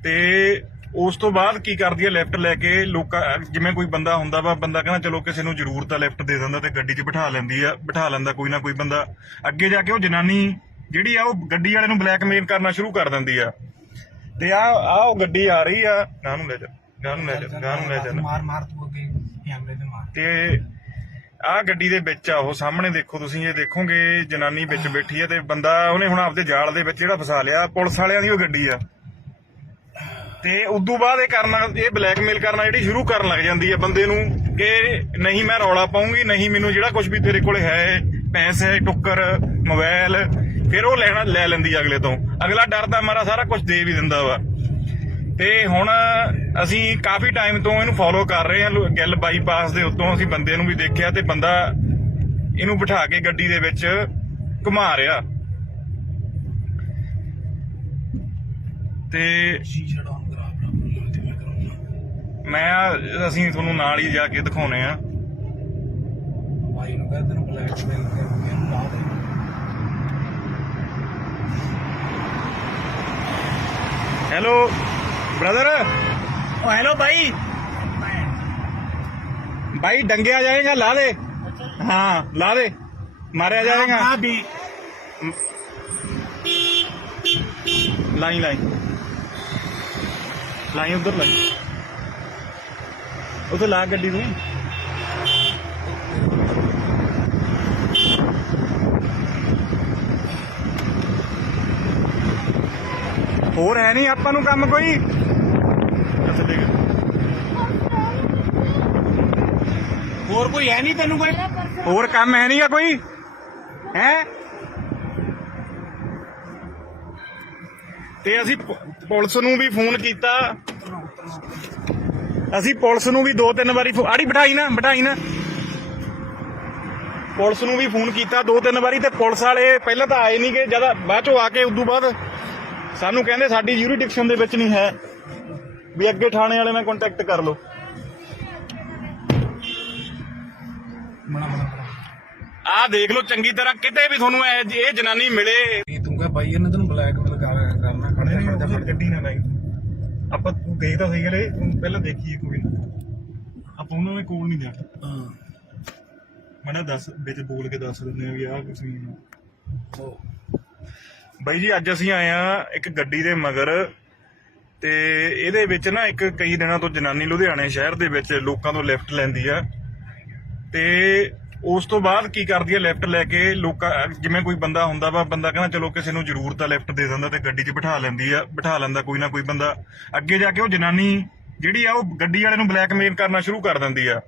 ਤੇ ਉਸ ਤੋਂ ਬਾਅਦ ਕੀ ਕਰਦੀ ਆ, ਲਿਫਟ ਲੈ ਕੇ ਲੋਕਾਂ, ਜਿਵੇਂ ਕੋਈ ਬੰਦਾ ਹੁੰਦਾ ਵਾ, ਬੰਦਾ ਕਹਿੰਦਾ ਚਲੋ ਕਿਸੇ ਨੂੰ ਜ਼ਰੂਰਤ ਆ ਲਿਫਟ ਦੇ ਦਿੰਦਾ, ਤੇ ਗੱਡੀ 'ਚ ਬਿਠਾ ਲੈਂਦਾ ਕੋਈ ਨਾ ਕੋਈ ਬੰਦਾ। ਅੱਗੇ ਜਾ ਕੇ ਉਹ ਜਨਾਨੀ ਜਿਹੜੀ ਆ ਉਹ ਗੱਡੀ ਵਾਲੇ ਨੂੰ ਬਲੈਕਮੇਲ ਕਰਨਾ ਸ਼ੁਰੂ ਕਰ ਦਿੰਦੀ ਆ, ਤੇ ਆ ਉਹ ਗੱਡੀ ਆ ਰਹੀ ਆ, ਗਾਂ ਨੂੰ ਲੈ ਜਾ ਮਾਰ ਤੂੰ ਅੱਗੇ ਕੈਮਰੇ ਤੇ ਮਾਰ। ਤੇ ਆਹ ਗੱਡੀ ਦੇ ਵਿੱਚ ਆ ਉਹ ਸਾਹਮਣੇ ਦੇਖੋ ਤੁਸੀਂ, ਇਹ ਦੇਖੋਗੇ ਜਨਾਨੀ ਵਿੱਚ ਬੈਠੀ ਆ, ਤੇ ਬੰਦਾ ਉਹਨੇ ਹੁਣ ਆਪਦੇ ਜਾਲ ਦੇ ਵਿੱਚ ਜਿਹੜਾ ਫਸਾ ਲਿਆ, ਪੁਲਿਸ ਵਾਲਿਆਂ ਦੀ ਉਹ ਗੱਡੀ ਆ। ਤੇ ਉਦੋਂ ਬਾਅਦ ਇਹ ਬਲੈਕਮੇਲ ਕਰਨਾ ਜਿਹੜੀ ਸ਼ੁਰੂ ਕਰਨ ਲੱਗ ਜਾਂਦੀ ਹੈ ਬੰਦੇ ਨੂੰ, ਕਿ ਨਹੀਂ ਮੈਂ ਰੌਲਾ ਪਾਉਂਗੀ, ਨਹੀਂ ਮੈਨੂੰ ਜਿਹੜਾ ਕੁਝ ਵੀ ਤੇਰੇ ਕੋਲ ਹੈ, ਪੈਸੇ, ਟੁੱਕਰ, ਮੋਬਾਈਲ, ਫਿਰ ਉਹ ਲੈ ਲੈਂਦੀ ਅਗਲੇ ਤੋਂ। ਅਗਲਾ ਡਰਦਾ ਮਾਰਾ ਸਾਰਾ ਕੁਝ ਦੇ ਵੀ ਦਿੰਦਾ ਵਾ। ਤੇ ਹੁਣ ਅਸੀਂ ਕਾਫੀ ਟਾਈਮ ਤੋਂ ਇਹਨੂੰ ਫੋਲੋ ਕਰ ਰਹੇ ਹਾਂ, ਗਿੱਲ ਬਾਈਪਾਸ ਦੇ ਉੱਤੋਂ ਅਸੀਂ ਬੰਦੇ ਨੂੰ ਵੀ ਦੇਖਿਆ, ਤੇ ਬੰਦਾ ਇਹਨੂੰ ਬਿਠਾ ਕੇ ਗੱਡੀ ਦੇ ਵਿੱਚ ਘੁਮਾ ਰਿਹਾ, ਤੇ ਅਸੀਂ ਤੁਹਾਨੂੰ ਨਾਲ ਹੀ ਜਾ ਕੇ ਦਿਖਾਉਣੇ ਆ। ਭਾਈ ਨੂੰ ਕਹਿੰਦੇ ਤੈਨੂੰ ਬਲੈਕਮੇਲ ਕਰਨਾ ਹੈਲੋ ब्रदर। हेलो भाई डंगे आ जाएगा, ला दे। हाँ ला दे, मारे आ जाएगा। भी लाई उधर लाई, उधर ला गड्डी तू। ਹੋਰ ਹੈ ਨਹੀਂ ਆਪਾਂ ਨੂੰ ਕੰਮ ਕੋਈ। ਹੋਰ ਕੋਈ ਹੈ ਨਹੀਂ ਤੈਨੂੰ, ਕੋਈ ਹੋਰ ਕੰਮ ਹੈ ਨਹੀਂਗਾ ਕੋਈ ਹੈ। ਤੇ ਅਸੀਂ ਪੁਲਿਸ ਨੂੰ ਵੀ ਫੋਨ ਕੀਤਾ, ਅਸੀਂ ਪੁਲਿਸ ਨੂੰ ਵੀ 2-3 ਵਾਰੀ ਆੜੀ ਬਿਠਾਈ ਨਾ ਪੁਲਿਸ ਨੂੰ ਵੀ ਫੋਨ ਕੀਤਾ 2-3 ਵਾਰੀ, ਤੇ ਪੁਲਿਸ ਵਾਲੇ ਪਹਿਲਾਂ ਤਾਂ ਆਏ ਨਹੀਂ ਗਏ, ਜਦ ਬਾਅਦ ਚੋਂ ਆ ਕੇ ਉਦੋਂ ਬਾਅਦ ਸਾਨੂੰ ਕਹਿੰਦੇ ਸਾਡੀ ਜੂਰੀਡਿਕਸ਼ਨ ਦੇ ਵਿੱਚ ਨਹੀਂ ਹੈ, ਵੀ ਅੱਗੇ ਥਾਣੇ ਵਾਲੇ ਨਾਲ ਕੰਟੈਕਟ ਕਰ ਲਓ। ਆਹ ਦੇਖ ਲਓ ਚੰਗੀ ਤਰ੍ਹਾਂ, ਕਿਤੇ ਵੀ ਤੁਹਾਨੂੰ ਇਹ ਜਨਾਨੀ ਮਿਲੇ। ਤੂੰ ਕਹ ਭਾਈ ਇਹਨੇ ਤੈਨੂੰ ਬਲੈਕਮੇਲ ਕਰਨਾ ਖੜਦੇ ਗੱਡੀ ਨਾ ਲਾਈ। ਆਪਾਂ ਤੂੰ ਗਏ ਤਾਂ ਸਹੀ ਗਏ, ਪਹਿਲਾਂ ਦੇਖੀਏ ਕੋਈ ਨਾ, ਆਪਾਂ ਉਹਨਾਂ ਦੇ ਕੋਲ ਨਹੀਂ ਜਾਣਾ। ਮੈਂ ਦੱਸ ਵਿੱਚ ਬੋਲ ਕੇ ਦੱਸ ਦਿੰਦੇ ਆ ਵੀ ਆਹ ਕੁਛ ਨਹੀਂ। ਬਾਈ ਜੀ ਅੱਜ ਅਸੀਂ ਆਏ ਆ ਇੱਕ ਗੱਡੀ ਦੇ ਮਗਰ, ਤੇ ਇਹਦੇ ਵਿੱਚ ਨਾ ਇੱਕ ਕਈ ਦਿਨਾਂ ਤੋਂ ਜਨਾਨੀ ਲੁਧਿਆਣੇ ਸ਼ਹਿਰ ਦੇ ਵਿੱਚ ਲੋਕਾਂ ਤੋਂ ਲਿਫਟ ਲੈਂਦੀ ਆ, ਤੇ ਉਸ ਤੋਂ ਬਾਅਦ ਕੀ ਕਰਦੀ ਆ, ਲਿਫਟ ਲੈ ਕੇ ਲੋਕਾਂ, ਜਿਵੇਂ ਕੋਈ ਬੰਦਾ ਹੁੰਦਾ ਵਾ, ਬੰਦਾ ਕਹਿੰਦਾ ਚਲੋ ਕਿਸੇ ਨੂੰ ਜ਼ਰੂਰਤ ਆ ਲਿਫਟ ਦੇ ਦਿੰਦਾ, ਤੇ ਗੱਡੀ 'ਚ ਬਿਠਾ ਲੈਂਦਾ ਕੋਈ ਨਾ ਕੋਈ ਬੰਦਾ। ਅੱਗੇ ਜਾ ਕੇ ਉਹ ਜਨਾਨੀ ਜਿਹੜੀ ਆ ਉਹ ਗੱਡੀ ਵਾਲੇ ਨੂੰ ਬਲੈਕਮੇਲ ਕਰਨਾ ਸ਼ੁਰੂ ਕਰ ਦਿੰਦੀ ਆ,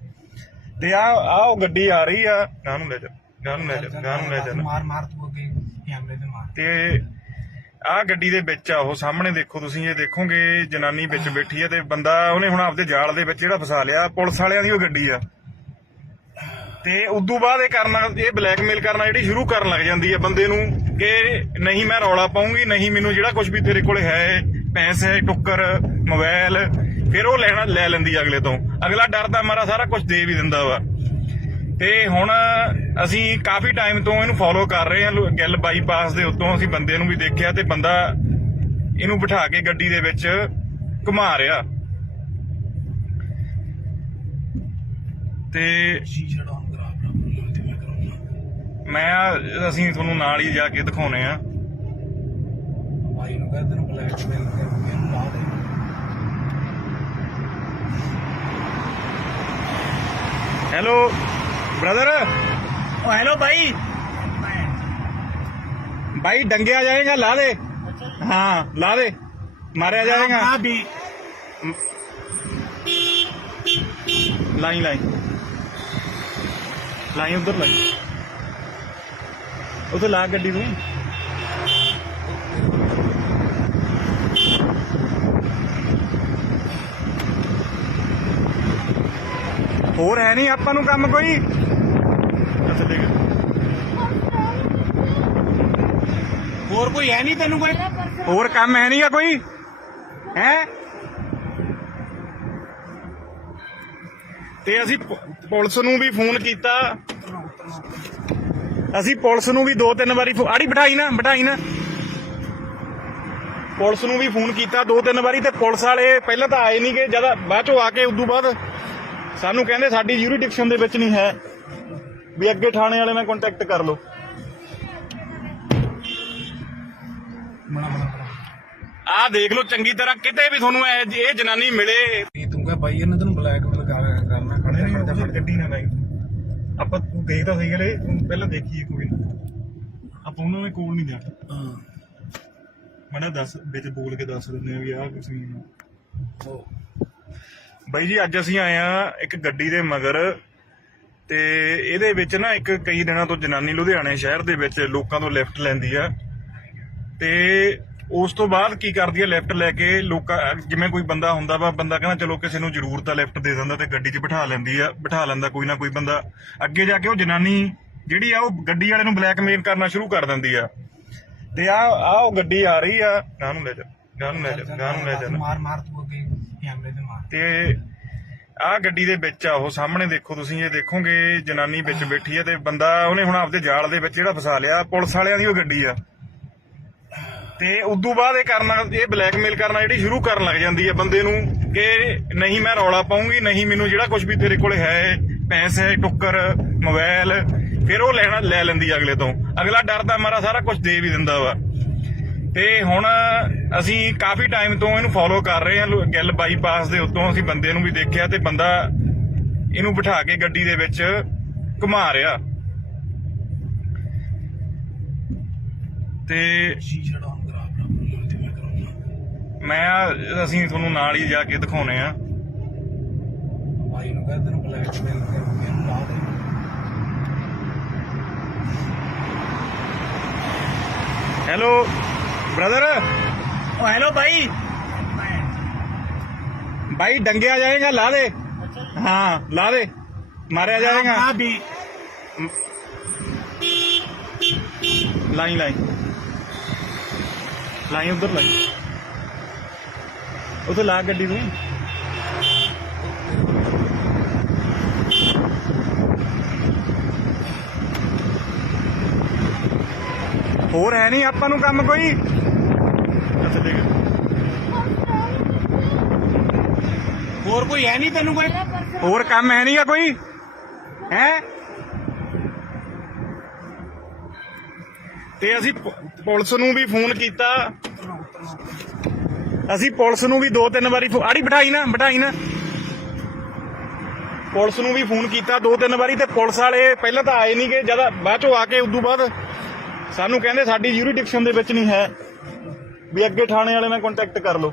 ਤੇ ਆ ਉਹ ਗੱਡੀ ਆ ਰਹੀ ਆ, ਗਾਂ ਨੂੰ ਲੈ ਜਾ ਮਾਰ ਤੂੰ ਅੱਗੇ ਕੈਮਰੇ ਤੇ ਮਾਰ। ਤੇ ਆਹ ਗੱਡੀ ਦੇ ਵਿੱਚ ਆ ਉਹ ਸਾਹਮਣੇ ਦੇਖੋ ਤੁਸੀਂ, ਇਹ ਦੇਖੋਗੇ ਜਨਾਨੀ ਵਿੱਚ ਬੈਠੀ ਆ, ਤੇ ਬੰਦਾ ਉਹਨੇ ਹੁਣ ਆਪਦੇ ਜਾਲ ਦੇ ਵਿੱਚ ਜਿਹੜਾ ਫਸਾ ਲਿਆ, ਪੁਲਿਸ ਵਾਲਿਆਂ ਦੀ ਉਹ ਗੱਡੀ ਆ। ਤੇ ਉਦੋਂ ਬਾਅਦ ਇਹ ਬਲੈਕਮੇਲ ਕਰਨਾ ਜਿਹੜੀ ਸ਼ੁਰੂ ਕਰਨ ਲੱਗ ਜਾਂਦੀ ਹੈ ਬੰਦੇ ਨੂੰ, ਕਿ ਨਹੀਂ ਮੈਂ ਰੌਲਾ ਪਾਉਂਗੀ, ਨਹੀਂ ਮੈਨੂੰ ਜਿਹੜਾ ਕੁਝ ਵੀ ਤੇਰੇ ਕੋਲ ਹੈ, ਪੈਸੇ, ਟੁੱਕਰ, ਮੋਬਾਈਲ, ਫਿਰ ਉਹ ਲੈ ਲੈਂਦੀ ਅਗਲੇ ਤੋਂ। ਅਗਲਾ ਡਰਦਾ ਮਾਰਾ ਸਾਰਾ ਕੁਝ ਦੇ ਵੀ ਦਿੰਦਾ ਵਾ। ਤੇ ਹੁਣ ਅਸੀਂ ਕਾਫੀ ਟਾਈਮ ਤੋਂ ਇਹਨੂੰ ਫੋਲੋ ਕਰ ਰਹੇ ਹਾਂ, ਗਿੱਲ ਬਾਈਪਾਸ ਦੇ ਉੱਤੋਂ ਅਸੀਂ ਬੰਦੇ ਨੂੰ ਵੀ ਦੇਖਿਆ, ਤੇ ਬੰਦਾ ਇਹਨੂੰ ਬਿਠਾ ਕੇ ਗੱਡੀ ਦੇ ਵਿੱਚ ਘੁਮਾ ਰਿਹਾ, ਤੇ ਅਸੀਂ ਤੁਹਾਨੂੰ ਨਾਲ ਹੀ ਜਾ ਕੇ ਦਿਖਾਉਣੇ ਆ। ਭਾਈ ਨੂੰ ਕਹਿੰਦੇ ਤੈਨੂੰ ਬਲੈਕਮੇਲ ਕਰਨਾ ਹੈਲੋ ब्रदर। हेलो भाई भाई डंगिया जाएगा ला दे हाँ ला दे मारा जाएगा हाँ भी लाई लाई लाई उधर लाई उधर ला गड्डी तू ਹੋਰ ਹੈ ਨਹੀਂ ਆਪਾਂ ਨੂੰ ਕੰਮ ਕੋਈ ਅੱਛਾ ਦੇਖ और कोई है नहीं तेन कोई ਹੋਰ ਕੰਮ ਹੈ ਨਹੀਂਗਾ ਕੋਈ ਹੈ ਤੇ ਅਸੀਂ ਪੁਲਿਸ ਨੂੰ ਵੀ ਫੋਨ ਕੀਤਾ ਅਸੀਂ ਪੁਲਿਸ ਨੂੰ ਵੀ 2-3 ਵਾਰੀ ਆੜੀ ਬਿਠਾਈ ਨਾ ਪੁਲਿਸ ਨੂੰ ਵੀ ਫੋਨ ਕੀਤਾ 2-3 ਵਾਰੀ ਤੇ ਪੁਲਿਸ ਵਾਲੇ ਪਹਿਲਾਂ ਤਾਂ ਆਏ ਨਹੀਂਗੇ ਜਦ ਬਾਅਦ ਚੋਂ ਆ ਕੇ ਉਦੋਂ ਬਾਅਦ ਸਾਨੂੰ ਕਹਿੰਦੇ ਸਾਡੀ ਯੂਰੀਡਿਕਸ਼ਨ ਦੇ ਵਿੱਚ ਨਹੀਂ ਹੈ ਵੀ ਅੱਗੇ ਥਾਣੇ ਵਾਲੇ ਨਾਲ ਕੰਟੈਕਟ ਕਰ ਲਓ ਆਹ ਦੇਖ ਲਓ ਚੰਗੀ ਤਰ੍ਹਾਂ ਕਿਤੇ ਵੀ ਤੁਹਾਨੂੰ ਇਹ ਜਨਾਨੀ ਮਿਲੇ तू क्या भाई ने तेन ब्लैकमेल करना खड़े ਗੱਡੀ ਨਾ ਲਾਈ ਆਪਾਂ ਤੂੰ ਗਈ ਤਾਂ ਸਹੀ ਗਲੇ ਪਹਿਲਾਂ ਦੇਖੀਏ ਕੋਈ ਨਾ ਆਪਾਂ ਉਹਨਾਂ ਦੇ ਕੋਲ ਨਹੀਂ ਜਾਣਾ ਮੜਾ ਦੱਸ ਵਿੱਚ ਬੋਲ ਕੇ ਦੱਸ ਦਿੰਦੇ ਆ ਵੀ ਆਹ ਕੁਛ ਨਹੀਂ ਬਾਈ ਜੀ ਅੱਜ ਅਸੀਂ ਆਏ ਆ ਇੱਕ ਗੱਡੀ ਦੇ ਮਗਰ ਤੇ ਇਹਦੇ ਵਿੱਚ ਨਾ ਇੱਕ ਕਈ ਦਿਨਾਂ ਤੋਂ ਜਨਾਨੀ ਲੁਧਿਆਣੇ ਸ਼ਹਿਰ ਦੇ ਵਿੱਚ ਲੋਕਾਂ ਤੋਂ ਲਿਫਟ ਲੈਂਦੀ ਆ ਤੇ ਉਸ ਤੋਂ ਬਾਅਦ ਕੀ ਕਰਦੀ ਆ ਲਿਫਟ ਲੈ ਕੇ ਲੋਕਾਂ ਜਿਵੇਂ ਕੋਈ ਬੰਦਾ ਹੁੰਦਾ ਵਾ ਬੰਦਾ ਕਹਿੰਦਾ ਚਲੋ ਕਿਸੇ ਨੂੰ ਜ਼ਰੂਰਤ ਆ ਲਿਫਟ ਦੇ ਦਿੰਦਾ ਤੇ ਗੱਡੀ 'ਚ ਬਿਠਾ ਲੈਂਦਾ ਕੋਈ ਨਾ ਕੋਈ ਬੰਦਾ ਅੱਗੇ ਜਾ ਕੇ ਉਹ ਜਨਾਨੀ ਜਿਹੜੀ ਆ ਉਹ ਗੱਡੀ ਵਾਲੇ ਨੂੰ ਬਲੈਕਮੇਲ ਕਰਨਾ ਸ਼ੁਰੂ ਕਰ ਦਿੰਦੀ ਆ ਤੇ ਆ ਉਹ ਗੱਡੀ ਆ ਰਹੀ ਆ ਗਾਂ ਨੂੰ ਲੈ ਜਾ मार तू कैमरे से मार ਤੇ ਆਹ ਗੱਡੀ ਦੇ ਵਿੱਚ ਆ ਉਹ ਸਾਹਮਣੇ ਦੇਖੋ ਤੁਸੀਂ ਇਹ ਦੇਖੋਗੇ ਜਨਾਨੀ ਵਿੱਚ ਬੈਠੀ ਆ ਤੇ ਬੰਦਾ ਉਹਨੇ ਹੁਣ ਆਪਦੇ ਜਾਲ ਦੇ ਵਿੱਚ ਜਿਹੜਾ ਫਸਾ ਲਿਆ ਪੁਲਿਸ ਵਾਲਿਆਂ ਦੀ ਉਹ ਗੱਡੀ ਆ ਤੇ ਉਦੋਂ ਬਾਅਦ ਇਹ ਬਲੈਕਮੇਲ ਕਰਨਾ ਜਿਹੜੀ ਸ਼ੁਰੂ ਕਰਨ ਲੱਗ ਜਾਂਦੀ ਹੈ ਬੰਦੇ ਨੂੰ ਕਿ ਨਹੀਂ ਮੈਂ ਰੌਲਾ ਪਾਉਂਗੀ ਨਹੀਂ ਮੈਨੂੰ ਜਿਹੜਾ ਕੁਝ ਵੀ ਤੇਰੇ ਕੋਲੇ ਹੈ ਪੈਸੇ ਟੁੱਕਰ ਮੋਬਾਈਲ ਫਿਰ ਉਹ ਲੈ ਲੈਂਦੀ ਅਗਲੇ ਤੋਂ ਅਗਲਾ ਡਰਦਾ ਮਾਰਾ ਸਾਰਾ ਕੁਝ ਦੇ ਵੀ ਦਿੰਦਾ ਵਾ ਤੇ ਹੁਣ ਅਸੀਂ ਕਾਫੀ ਟਾਈਮ ਤੋਂ ਇਹਨੂੰ ਫੋਲੋ ਕਰ ਰਹੇ ਹਾਂ ਗਿੱਲ ਬਾਈਪਾਸ ਦੇ ਉੱਤੋਂ ਅਸੀਂ ਬੰਦੇ ਨੂੰ ਵੀ ਦੇਖਿਆ ਤੇ ਬੰਦਾ ਇਹਨੂੰ ਬਿਠਾ ਕੇ ਗੱਡੀ ਦੇ ਵਿੱਚ ਘੁਮਾ ਰਿਹਾ ਤੇ शीशा डाउन करा ਅਸੀਂ ਤੁਹਾਨੂੰ ਨਾਲ ਹੀ ਜਾ ਕੇ ਦਿਖਾਉਨੇ ਆ भाई ने कहा तेन ब्लैकमेल करके ला दे ਹੈਲੋ ਬ੍ਰਦਰ हेलो भाई भाई डंगिया जाएगा ला दे हाँ ला दे मारा जाएगा हाँ भी लाई उधर लाई उधर ला गड्डी तू ਹੋਰ ਹੈ ਨਹੀਂ ਆਪਾਂ ਨੂੰ ਕੰਮ ਕੋਈ ਅੱਛਾ ਦੇਖ और कोई है नहीं तेन कोई ਹੋਰ ਕੰਮ ਹੈ ਨਹੀਂਗਾ ਕੋਈ ਹੈ ਤੇ ਅਸੀਂ ਪੁਲਿਸ ਨੂੰ ਵੀ ਫੋਨ ਕੀਤਾ ਅਸੀਂ ਪੁਲਿਸ ਨੂੰ ਵੀ 2-3 ਵਾਰੀ ਆੜੀ ਬਿਠਾਈ ਨਾ ਪੁਲਿਸ ਨੂੰ ਵੀ ਫੋਨ ਕੀਤਾ 2-3 ਵਾਰੀ ਤੇ ਪੁਲਿਸ ਵਾਲੇ ਪਹਿਲਾਂ ਤਾਂ ਆਏ ਨਹੀਂਗੇ ਜਦ ਬਾਅਦ ਚੋਂ ਆ ਕੇ ਉਦੋਂ ਬਾਅਦ ਸਾਨੂੰ ਕਹਿੰਦੇ ਸਾਡੀ ਯੂਰੀਡਿਕਸ਼ਨ ਦੇ ਵਿੱਚ ਨਹੀਂ ਹੈ ਵੀ ਅੱਗੇ ਥਾਣੇ ਵਾਲੇ ਨਾਲ ਕੰਟੈਕਟ ਕਰ ਲਓ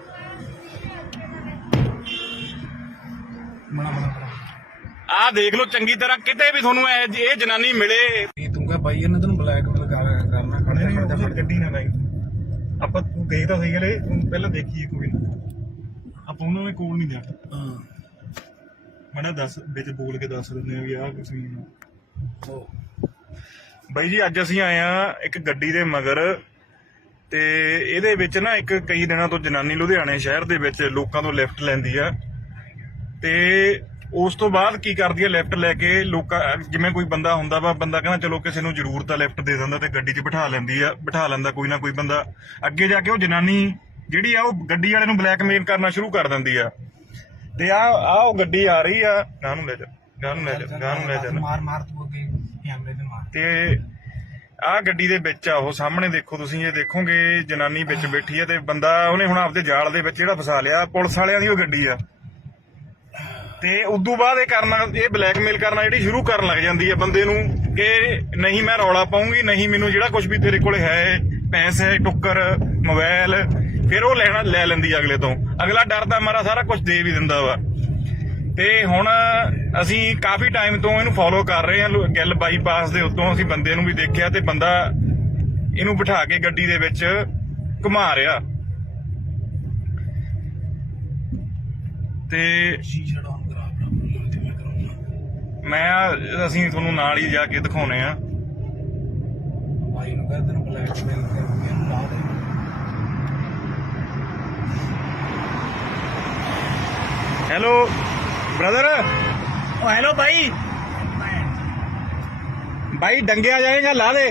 ਆਹ ਦੇਖ ਲਓ ਚੰਗੀ ਤਰ੍ਹਾਂ ਕਿਤੇ ਵੀ ਤੁਹਾਨੂੰ ਇਹ ਜਨਾਨੀ ਮਿਲੇ तू क्या भाई ने तेन ब्लैकमेल करना खड़े ਗੱਡੀ ਨਾ ਲਾਈ ਆਪਾਂ ਤੂੰ ਗਈ ਤਾਂ ਸਹੀ ਗਲੇ ਪਹਿਲਾਂ ਦੇਖੀਏ ਕੋਈ ਨਾ ਆਪਾਂ ਉਹਨਾਂ ਦੇ ਕੋਲ ਨਹੀਂ ਜਾਣਾ ਮੜਾ ਦੱਸ ਵਿੱਚ ਬੋਲ ਕੇ ਦੱਸ ਦਿੰਦੇ ਆ ਵੀ ਆਹ ਕੁਛ ਨਹੀਂ ਬਾਈ ਜੀ ਅੱਜ ਅਸੀਂ ਆਏ ਆ ਇੱਕ ਗੱਡੀ ਦੇ ਮਗਰ ਤੇ ਇਹਦੇ ਵਿੱਚ ਨਾ ਇੱਕ ਕਈ ਦਿਨਾਂ ਤੋਂ ਜਨਾਨੀ ਲੁਧਿਆਣੇ ਸ਼ਹਿਰ ਦੇ ਵਿੱਚ ਲੋਕਾਂ ਤੋਂ ਲਿਫਟ ਲੈਂਦੀ ਆ ਤੇ ਉਸ ਤੋਂ ਬਾਅਦ ਕੀ ਕਰਦੀ ਆ ਲਿਫਟ ਲੈ ਕੇ ਲੋਕਾਂ ਜਿਵੇਂ ਕੋਈ ਬੰਦਾ ਹੁੰਦਾ ਵਾ ਬੰਦਾ ਕਹਿੰਦਾ ਚਲੋ ਕਿਸੇ ਨੂੰ ਜ਼ਰੂਰਤ ਆ ਲਿਫਟ ਦੇ ਦਿੰਦਾ ਤੇ ਗੱਡੀ 'ਚ ਬਿਠਾ ਲੈਂਦਾ ਕੋਈ ਨਾ ਕੋਈ ਬੰਦਾ ਅੱਗੇ ਜਾ ਕੇ ਉਹ ਜਨਾਨੀ ਜਿਹੜੀ ਆ ਉਹ ਗੱਡੀ ਵਾਲੇ ਨੂੰ ਬਲੈਕਮੇਲ ਕਰਨਾ ਸ਼ੁਰੂ ਕਰ ਦਿੰਦੀ ਆ ਤੇ ਆ ਉਹ ਗੱਡੀ ਆ ਰਹੀ ਆ ਗਾਂ ਨੂੰ ਲੈ ਜਾ मार तू कैमरे से मार ਤੇ ਆਹ ਗੱਡੀ ਦੇ ਵਿੱਚ ਆ ਉਹ ਸਾਹਮਣੇ ਦੇਖੋ ਤੁਸੀਂ ਇਹ ਦੇਖੋਗੇ ਜਨਾਨੀ ਵਿੱਚ ਬੈਠੀ ਆ ਤੇ ਬੰਦਾ ਉਹਨੇ ਹੁਣ ਆਪਦੇ ਜਾਲ ਦੇ ਵਿੱਚ ਜਿਹੜਾ ਫਸਾ ਲਿਆ ਪੁਲਿਸ ਵਾਲਿਆਂ ਦੀ ਉਹ ਗੱਡੀ ਆ ਤੇ ਉਦੋਂ ਬਾਅਦ ਇਹ ਬਲੈਕਮੇਲ ਕਰਨਾ ਜਿਹੜੀ ਸ਼ੁਰੂ ਕਰਨ ਲੱਗ ਜਾਂਦੀ ਹੈ ਬੰਦੇ ਨੂੰ ਕਿ ਨਹੀਂ ਮੈਂ ਰੌਲਾ ਪਾਉਂਗੀ, ਨਹੀਂ ਮੈਨੂੰ ਜਿਹੜਾ ਕੁਝ ਵੀ ਤੇਰੇ ਕੋਲ ਹੈ ਪੈਸੇ ਟੁੱਕਰ ਮੋਬਾਈਲ ਫਿਰ ਉਹ ਲੈ ਲੈਂਦੀ ਆ ਅਗਲੇ ਤੋਂ। ਅਗਲਾ ਡਰਦਾ ਮਾਰਾ ਸਾਰਾ ਕੁਝ ਦੇ ਵੀ ਦਿੰਦਾ ਵਾ। ਤੇ ਹੁਣ ਅਸੀਂ ਕਾਫੀ ਟਾਈਮ ਤੋਂ ਇਹਨੂੰ ਫੋਲੋ ਕਰ ਰਹੇ ਹਾਂ। ਗਿੱਲ ਬਾਈਪਾਸ ਦੇ ਉੱਤੋਂ ਅਸੀਂ ਬੰਦੇ ਨੂੰ ਵੀ ਦੇਖਿਆ ਤੇ ਬੰਦਾ ਇਹਨੂੰ ਬਿਠਾ ਕੇ ਗੱਡੀ ਦੇ ਵਿੱਚ ਘੁਮਾ ਰਿਹਾ ਤੇ ਸ਼ੀਸ਼ਾ ਡਾਊਨ ਕਰਾ ਬਰਾਬਰ ਤੇ ਮੈਂ ਕਰਾਉਂਗਾ। ਅਸੀਂ ਤੁਹਾਨੂੰ ਨਾਲ ਹੀ ਜਾ ਕੇ ਦਿਖਾਉਣੇ ਆ। ਭਾਈ ਨੂੰ ਕਹਿੰਦੇ ਨੇ ਬਲੈਕਮੇਲ ਕਰਕੇ ਇਹਨੂੰ ਲਾ ਦੇ। Hello brother. ओ हेलो भाई। भाई डंगे आ जाएगा, ला दे।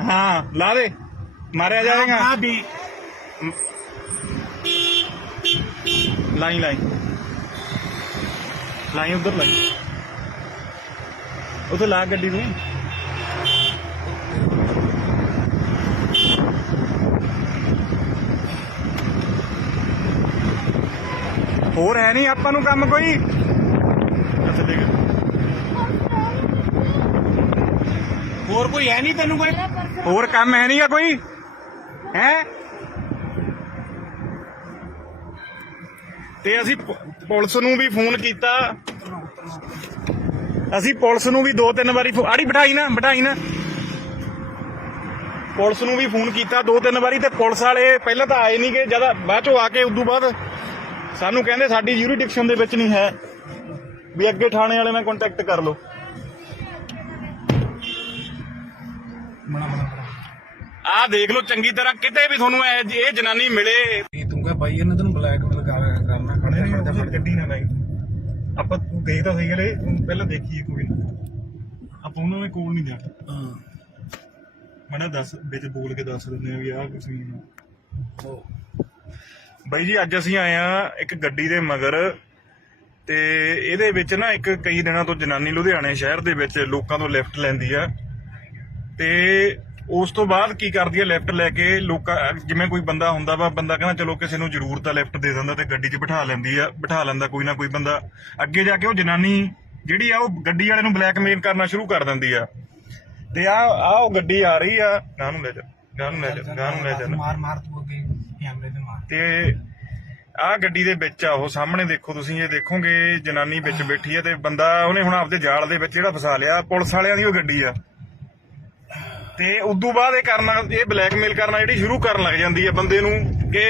हाँ ला दे, मारे आ जाएगा। हाँ भी लाइन लाइन लाइन उधर लाई उधर ला गड्डी तू। ਹੋਰ ਹੈ ਨਹੀਂ ਆਪਾਂ ਨੂੰ ਕੰਮ ਕੋਈ। ਅੱਛਾ ਠੀਕ ਹੈ। और कोई है नहीं तेन कोई। ਹੋਰ ਕੰਮ ਹੈ ਨਹੀਂਗਾ ਕੋਈ ਹੈ। ਤੇ ਅਸੀਂ ਪੁਲਿਸ ਨੂੰ ਵੀ ਫੋਨ ਕੀਤਾ। ਅਸੀਂ ਪੁਲਿਸ ਨੂੰ ਵੀ 2-3 ਵਾਰੀ ਆੜੀ ਬਿਠਾਈ ਨਾ ਪੁਲਿਸ ਨੂੰ ਵੀ ਫੋਨ ਕੀਤਾ 2-3 ਵਾਰੀ ਤੇ ਪੁਲਿਸ ਵਾਲੇ ਪਹਿਲਾਂ ਤਾਂ ਆਏ ਨਹੀਂ ਗਏ, ਜਦ ਬਾਅਦ ਚੋਂ ਆ ਕੇ ਉਦੋਂ ਬਾਅਦ ਸਾਨੂੰ ਕਹਿੰਦੇ ਸਾਡੀ ਯੂਰੀਡਿਕਸ਼ਨ ਦੇ ਵਿੱਚ ਨਹੀਂ ਹੈ, ਵੀ ਅੱਗੇ ਥਾਣੇ ਵਾਲੇ ਨਾਲ ਕੰਟੈਕਟ ਕਰ ਲਓ। ਆਹ ਦੇਖ ਲਓ ਚੰਗੀ ਤਰ੍ਹਾਂ, ਕਿਤੇ ਵੀ ਤੁਹਾਨੂੰ ਇਹ ਜਨਾਨੀ ਮਿਲੇ। ਤੂੰ ਕਹ ਭਾਈ ਇਹਨੇ ਤੈਨੂੰ ਬਲੈਕਮੇਲ ਕਰਨਾ ਖੜਦੇ ਗੱਡੀ ਨਾ ਲਾਈ। ਆਪਾਂ ਤੂੰ ਗਏ ਤਾਂ ਸਹੀ ਗਲੇ ਪਹਿਲਾਂ ਦੇਖੀਏ ਕੋਈ ਨਾ। ਆਪਾਂ ਉਹਨਾਂ ਦੇ ਕੋਲ ਨਹੀਂ ਜਾਣਾ। ਹਾਂ ਮੈਂ ਦੱਸ ਵਿੱਚ ਬੋਲ ਕੇ ਦੱਸ ਦਿੰਦੇ ਆ ਵੀ ਆਹ ਕੁਛ ਨਹੀਂ। ਬਾਈ ਜੀ ਅੱਜ ਅਸੀਂ ਆਏ ਆ ਇੱਕ ਗੱਡੀ ਦੇ ਮਗਰ ਤੇ ਇਹਦੇ ਵਿੱਚ ਨਾ ਇੱਕ ਕਈ ਦਿਨਾਂ ਤੋਂ ਜਨਾਨੀ ਲੁਧਿਆਣੇ ਸ਼ਹਿਰ ਦੇ ਵਿੱਚ ਲੋਕਾਂ ਤੋਂ ਲਿਫਟ ਲੈਂਦੀ ਆ ਤੇ ਉਸ ਤੋਂ ਬਾਅਦ ਕੀ ਕਰਦੀ ਆ, ਲਿਫਟ ਲੈ ਕੇ ਲੋਕਾਂ ਜਿਵੇਂ ਕੋਈ ਬੰਦਾ ਹੁੰਦਾ ਵਾ, ਬੰਦਾ ਕਹਿੰਦਾ ਚਲੋ ਕਿਸੇ ਨੂੰ ਜ਼ਰੂਰਤ ਆ ਲਿਫਟ ਦੇ ਦਿੰਦਾ ਤੇ ਗੱਡੀ 'ਚ ਬਿਠਾ ਲੈਂਦਾ ਕੋਈ ਨਾ ਕੋਈ ਬੰਦਾ। ਅੱਗੇ ਜਾ ਕੇ ਉਹ ਜਨਾਨੀ ਜਿਹੜੀ ਆ ਉਹ ਗੱਡੀ ਵਾਲੇ ਨੂੰ ਬਲੈਕਮੇਲ ਕਰਨਾ ਸ਼ੁਰੂ ਕਰ ਦਿੰਦੀ ਆ। ਤੇ ਆ ਉਹ ਗੱਡੀ ਆ ਰਹੀ ਆ, ਗਾਂ ਨੂੰ ਲੈ ਜਾ ਮਾਰ ਤੂੰ ਅੱਗੇ ਕੈਮਰੇ ਤੇ ਮਾਰ। ਤੇ ਆਹ ਗੱਡੀ ਦੇ ਵਿੱਚ ਆ ਉਹ ਸਾਹਮਣੇ ਦੇਖੋ ਤੁਸੀਂ, ਇਹ ਦੇਖੋਗੇ ਜਨਾਨੀ ਵਿੱਚ ਬੈਠੀ ਆ ਤੇ ਬੰਦਾ ਉਹਨੇ ਹੁਣ ਆਪਦੇ ਜਾਲ ਦੇ ਵਿੱਚ ਜਿਹੜਾ ਫਸਾ ਲਿਆ। ਪੁਲਿਸ ਵਾਲਿਆਂ ਦੀ ਉਹ ਗੱਡੀ ਆ ਤੇ ਉਦੋਂ ਬਾਅਦ ਇਹ ਬਲੈਕਮੇਲ ਕਰਨਾ ਜਿਹੜੀ ਸ਼ੁਰੂ ਕਰਨ ਲੱਗ ਜਾਂਦੀ ਹੈ ਬੰਦੇ ਨੂੰ ਕਿ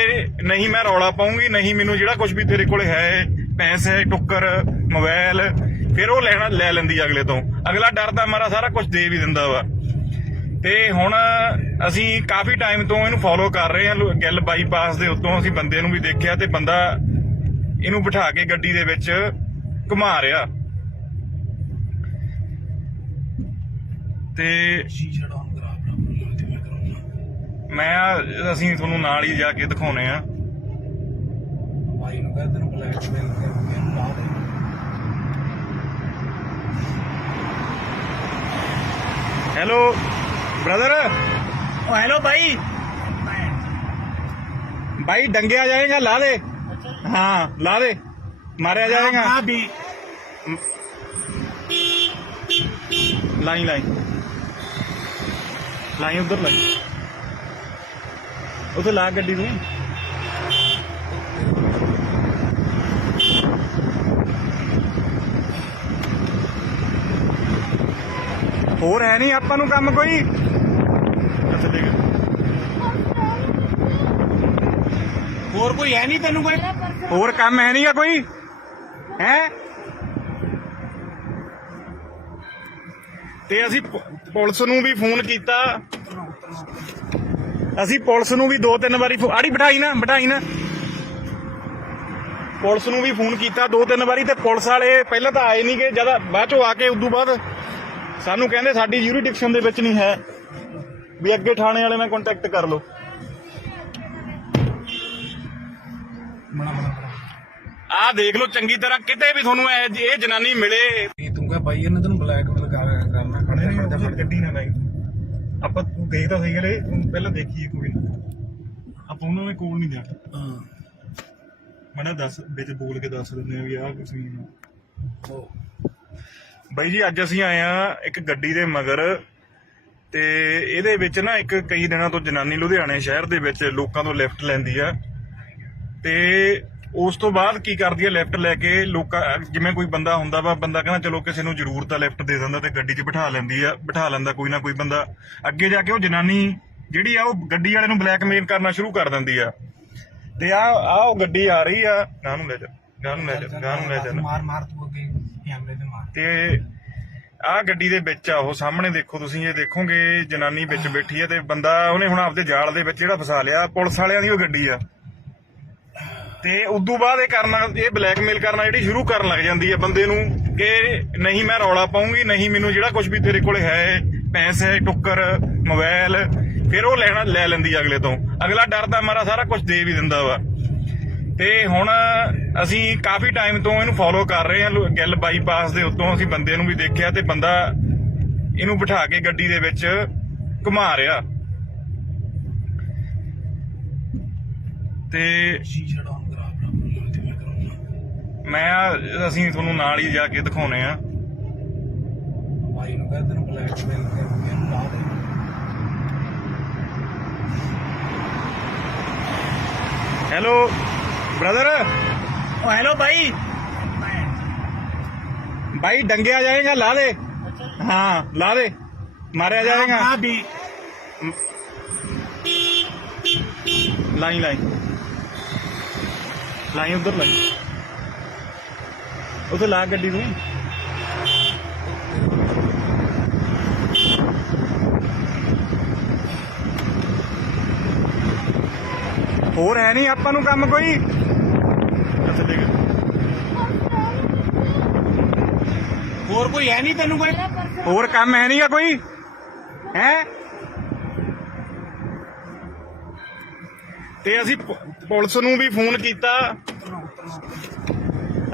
ਨਹੀਂ ਮੈਂ ਰੌਲਾ ਪਾਉਂਗੀ, ਨਹੀਂ ਮੈਨੂੰ ਜਿਹੜਾ ਕੁਝ ਵੀ ਤੇਰੇ ਕੋਲ ਹੈ ਪੈਸੇ ਟੁੱਕਰ ਮੋਬਾਈਲ ਫਿਰ ਉਹ ਲੈ ਲੈਂਦੀ ਆ ਅਗਲੇ ਤੋਂ। ਅਗਲਾ ਡਰਦਾ ਮਾਰਾ ਸਾਰਾ ਕੁਝ ਦੇ ਵੀ ਦਿੰਦਾ ਵਾ। ਤੇ ਹੁਣ ਅਸੀਂ ਕਾਫੀ ਟਾਈਮ ਤੋਂ ਇਹਨੂੰ ਫੋਲੋ ਕਰ ਰਹੇ ਹਾਂ। ਗਿੱਲ ਬਾਈਪਾਸ ਦੇ ਉੱਤੋਂ ਅਸੀਂ ਬੰਦੇ ਨੂੰ ਵੀ ਦੇਖਿਆ ਤੇ ਬੰਦਾ ਇਹਨੂੰ ਬਿਠਾ ਕੇ ਗੱਡੀ ਦੇ ਵਿੱਚ ਘੁਮਾ ਰਿਹਾ ਤੇ ਸ਼ੀਸ਼ਾ ਡਾਊਨ ਕਰਾ ਬਰਾਬਰ ਤੇ ਮੈਂ ਕਰਾਉਂਗਾ। ਅਸੀਂ ਤੁਹਾਨੂੰ ਨਾਲ ਹੀ ਜਾ ਕੇ ਦਿਖਾਉਣੇ ਆ। ਭਾਈ ਨੂੰ ਕਹਿੰਦੇ ਨੇ ਬਲੈਕਮੇਲ ਕਰਕੇ ਇਹਨੂੰ ਲਾ ਦੇ। Hello brother. ओ हेलो भाई। भाई डंगे आ जाएगा, ला दे। हाँ ला दे, मारे आ जाएगा। हाँ भी लाइन उधर लाई उधर ला गड्डी तू। ਹੋਰ ਹੈ ਨਹੀਂ ਆਪਾਂ ਨੂੰ ਕੰਮ ਕੋਈ। ਅੱਛਾ ਠੀਕ ਹੈ। और कोई है नहीं तेन कोई। ਹੋਰ ਕੰਮ ਹੈ ਨਹੀਂਗਾ ਕੋਈ ਹੈ। ਤੇ ਅਸੀਂ ਪੁਲਿਸ ਨੂੰ ਵੀ ਫੋਨ ਕੀਤਾ। ਅਸੀਂ ਪੁਲਿਸ ਨੂੰ ਵੀ 2-3 ਵਾਰੀ ਆੜੀ ਬਿਠਾਈ ਨਾ ਪੁਲਿਸ ਨੂੰ ਵੀ ਫੋਨ ਕੀਤਾ 2-3 ਵਾਰੀ ਤੇ ਪੁਲਿਸ ਵਾਲੇ ਪਹਿਲਾਂ ਤਾਂ ਆਏ ਨਹੀਂ ਗਏ, ਜਦ ਬਾਅਦ ਚੋਂ ਆ ਕੇ ਉਦੋਂ ਬਾਅਦ ਸਾਨੂੰ ਕਹਿੰਦੇ ਸਾਡੀ ਯੂਰੀਡਿਕਸ਼ਨ ਦੇ ਵਿੱਚ ਨਹੀਂ ਹੈ, ਵੀ ਅੱਗੇ ਥਾਣੇ ਵਾਲੇ ਨਾਲ ਕੰਟੈਕਟ ਕਰ ਲਓ। ਆਹ ਦੇਖ ਲਓ ਚੰਗੀ ਤਰ੍ਹਾਂ, ਕਿਤੇ ਵੀ ਤੁਹਾਨੂੰ ਇਹ ਜਨਾਨੀ ਮਿਲੇ। ਤੂੰ ਕਹ ਭਾਈ ਇਹਨੇ ਤੈਨੂੰ ਬਲੈਕਮੇਲ ਕਰਨਾ ਖੜਦੇ ਗੱਡੀ ਨਾ ਲਾਈ। ਆਪਾਂ ਤੂੰ ਗਏ ਤਾਂ ਸਹੀ ਗਲੇ ਪਹਿਲਾਂ ਦੇਖੀਏ ਕੋਈ ਨਾ। ਆਪਾਂ ਉਹਨਾਂ ਦੇ ਕੋਲ ਨਹੀਂ ਜਾਣਾ। ਹਾਂ ਮੈਂ ਦੱਸ ਵਿੱਚ ਬੋਲ ਕੇ ਦੱਸ ਦਿੰਦੇ ਆ ਵੀ ਆਹ ਕੁਛ ਨਹੀਂ। ਬਾਈ ਜੀ ਅੱਜ ਅਸੀਂ ਆਏ ਆ ਇੱਕ ਗੱਡੀ ਦੇ ਮਗਰ ਤੇ ਇਹਦੇ ਵਿੱਚ ਨਾ ਇੱਕ ਕਈ ਦਿਨਾਂ ਤੋਂ ਜਨਾਨੀ ਲੁਧਿਆਣੇ ਸ਼ਹਿਰ ਦੇ ਵਿੱਚ ਲੋਕਾਂ ਤੋਂ ਲਿਫਟ ਲੈਂਦੀ ਆ ਤੇ ਉਸ ਤੋਂ ਬਾਅਦ ਕੀ ਕਰਦੀ ਆ, ਲਿਫਟ ਲੈ ਕੇ ਲੋਕਾਂ ਜਿਵੇਂ ਕੋਈ ਬੰਦਾ ਹੁੰਦਾ ਵਾ, ਬੰਦਾ ਕਹਿੰਦਾ ਚਲੋ ਕਿਸੇ ਨੂੰ ਜ਼ਰੂਰਤ ਆ ਲਿਫਟ ਦੇ ਦਿੰਦਾ ਤੇ ਗੱਡੀ 'ਚ ਬਿਠਾ ਲੈਂਦਾ ਕੋਈ ਨਾ ਕੋਈ ਬੰਦਾ। ਅੱਗੇ ਜਾ ਕੇ ਉਹ ਜਨਾਨੀ ਜਿਹੜੀ ਆ ਉਹ ਗੱਡੀ ਵਾਲੇ ਨੂੰ ਬਲੈਕਮੇਲ ਕਰਨਾ ਸ਼ੁਰੂ ਕਰ ਦਿੰਦੀ ਆ ਤੇ ਆ ਉਹ ਗੱਡੀ ਆ ਰਹੀ ਆ, ਗਾਂ ਨੂੰ ਲੈ ਚੱਲ ਮਾਰ ਤੂੰ ਅੱਗੇ ਕੈਮਰੇ ਤੇ ਮਾਰ। ਤੇ ਆਹ ਗੱਡੀ ਦੇ ਵਿੱਚ ਆ ਉਹ ਸਾਹਮਣੇ ਦੇਖੋ, ਤੁਸੀਂ ਇਹ ਦੇਖੋਗੇ ਜਨਾਨੀ ਵਿੱਚ ਬੈਠੀ ਆ ਤੇ ਬੰਦਾ ਉਹਨੇ ਹੁਣ ਆਪਦੇ ਜਾਲ ਦੇ ਵਿੱਚ ਜਿਹੜਾ ਫਸਾ ਲਿਆ। ਪੁਲਿਸ ਵਾਲਿਆਂ ਦੀ ਉਹ ਗੱਡੀ ਆ ਤੇ ਉਦੋਂ ਬਾਅਦ ਇਹ ਬਲੈਕਮੇਲ ਕਰਨਾ ਜਿਹੜੀ ਸ਼ੁਰੂ ਕਰਨ ਲੱਗ ਜਾਂਦੀ ਹੈ ਬੰਦੇ ਨੂੰ ਕਿ ਨਹੀਂ ਮੈਂ ਰੌਲਾ ਪਾਉਂਗੀ, ਨਹੀਂ ਮੈਨੂੰ ਜਿਹੜਾ ਕੁਝ ਵੀ ਤੇਰੇ ਕੋਲ ਹੈ ਪੈਸੇ ਟੁੱਕਰ ਮੋਬਾਈਲ, ਫਿਰ ਉਹ ਲੈ ਲੈਂਦੀ ਅਗਲੇ ਤੋਂ। ਅਗਲਾ ਡਰਦਾ ਮਾਰਾ ਸਾਰਾ ਕੁਝ ਦੇ ਵੀ ਦਿੰਦਾ ਵਾ। ਤੇ ਹੁਣ ਅਸੀਂ ਕਾਫੀ ਟਾਈਮ ਤੋਂ ਇਹਨੂੰ ਫੋਲੋ ਕਰ ਰਹੇ ਹਾਂ। ਗਿੱਲ ਬਾਈਪਾਸ ਦੇ ਉੱਤੋਂ ਅਸੀਂ ਬੰਦੇ ਨੂੰ ਵੀ ਦੇਖਿਆ ਤੇ ਬੰਦਾ ਇਹਨੂੰ ਬਿਠਾ ਕੇ ਗੱਡੀ ਦੇ ਵਿੱਚ ਘੁਮਾ ਰਿਹਾ ਤੇ ਸ਼ੀਸ਼ਾ ਡਾਊਨ ਕਰਾ ਬਰਾ ਤੇ ਮੈਂ ਕਰਾਉਂਗਾ। ਅਸੀਂ ਤੁਹਾਨੂੰ ਨਾਲ ਹੀ ਜਾ ਕੇ ਦਿਖਾਉਣੇ ਆ। ਭਾਈ ਨੂੰ ਕਹਿੰਦੇ ਨੇ ਬਲੈਕਮੇਲ ਕਰਕੇ ਇਹਨੂੰ ਲਾ ਦੇ। Hello brother. ओ हेलो भाई भाई डंगे आ जाएगा, ला दे। हाँ ला दे, मारे आ जाएगा। हाँ भी लाई उधर लाई उधर ला गड्डी तू। ਹੋਰ ਹੈ ਨਹੀਂ ਆਪਾਂ ਨੂੰ ਕੰਮ ਕੋਈ। और कोई है नहीं तेन कोई ਹੋਰ ਕੰਮ ਹੈ ਨਹੀਂਗਾ ਕੋਈ ਹੈ। ਤੇ ਅਸੀਂ ਪੁਲਿਸ ਨੂੰ ਵੀ ਫੋਨ ਕੀਤਾ,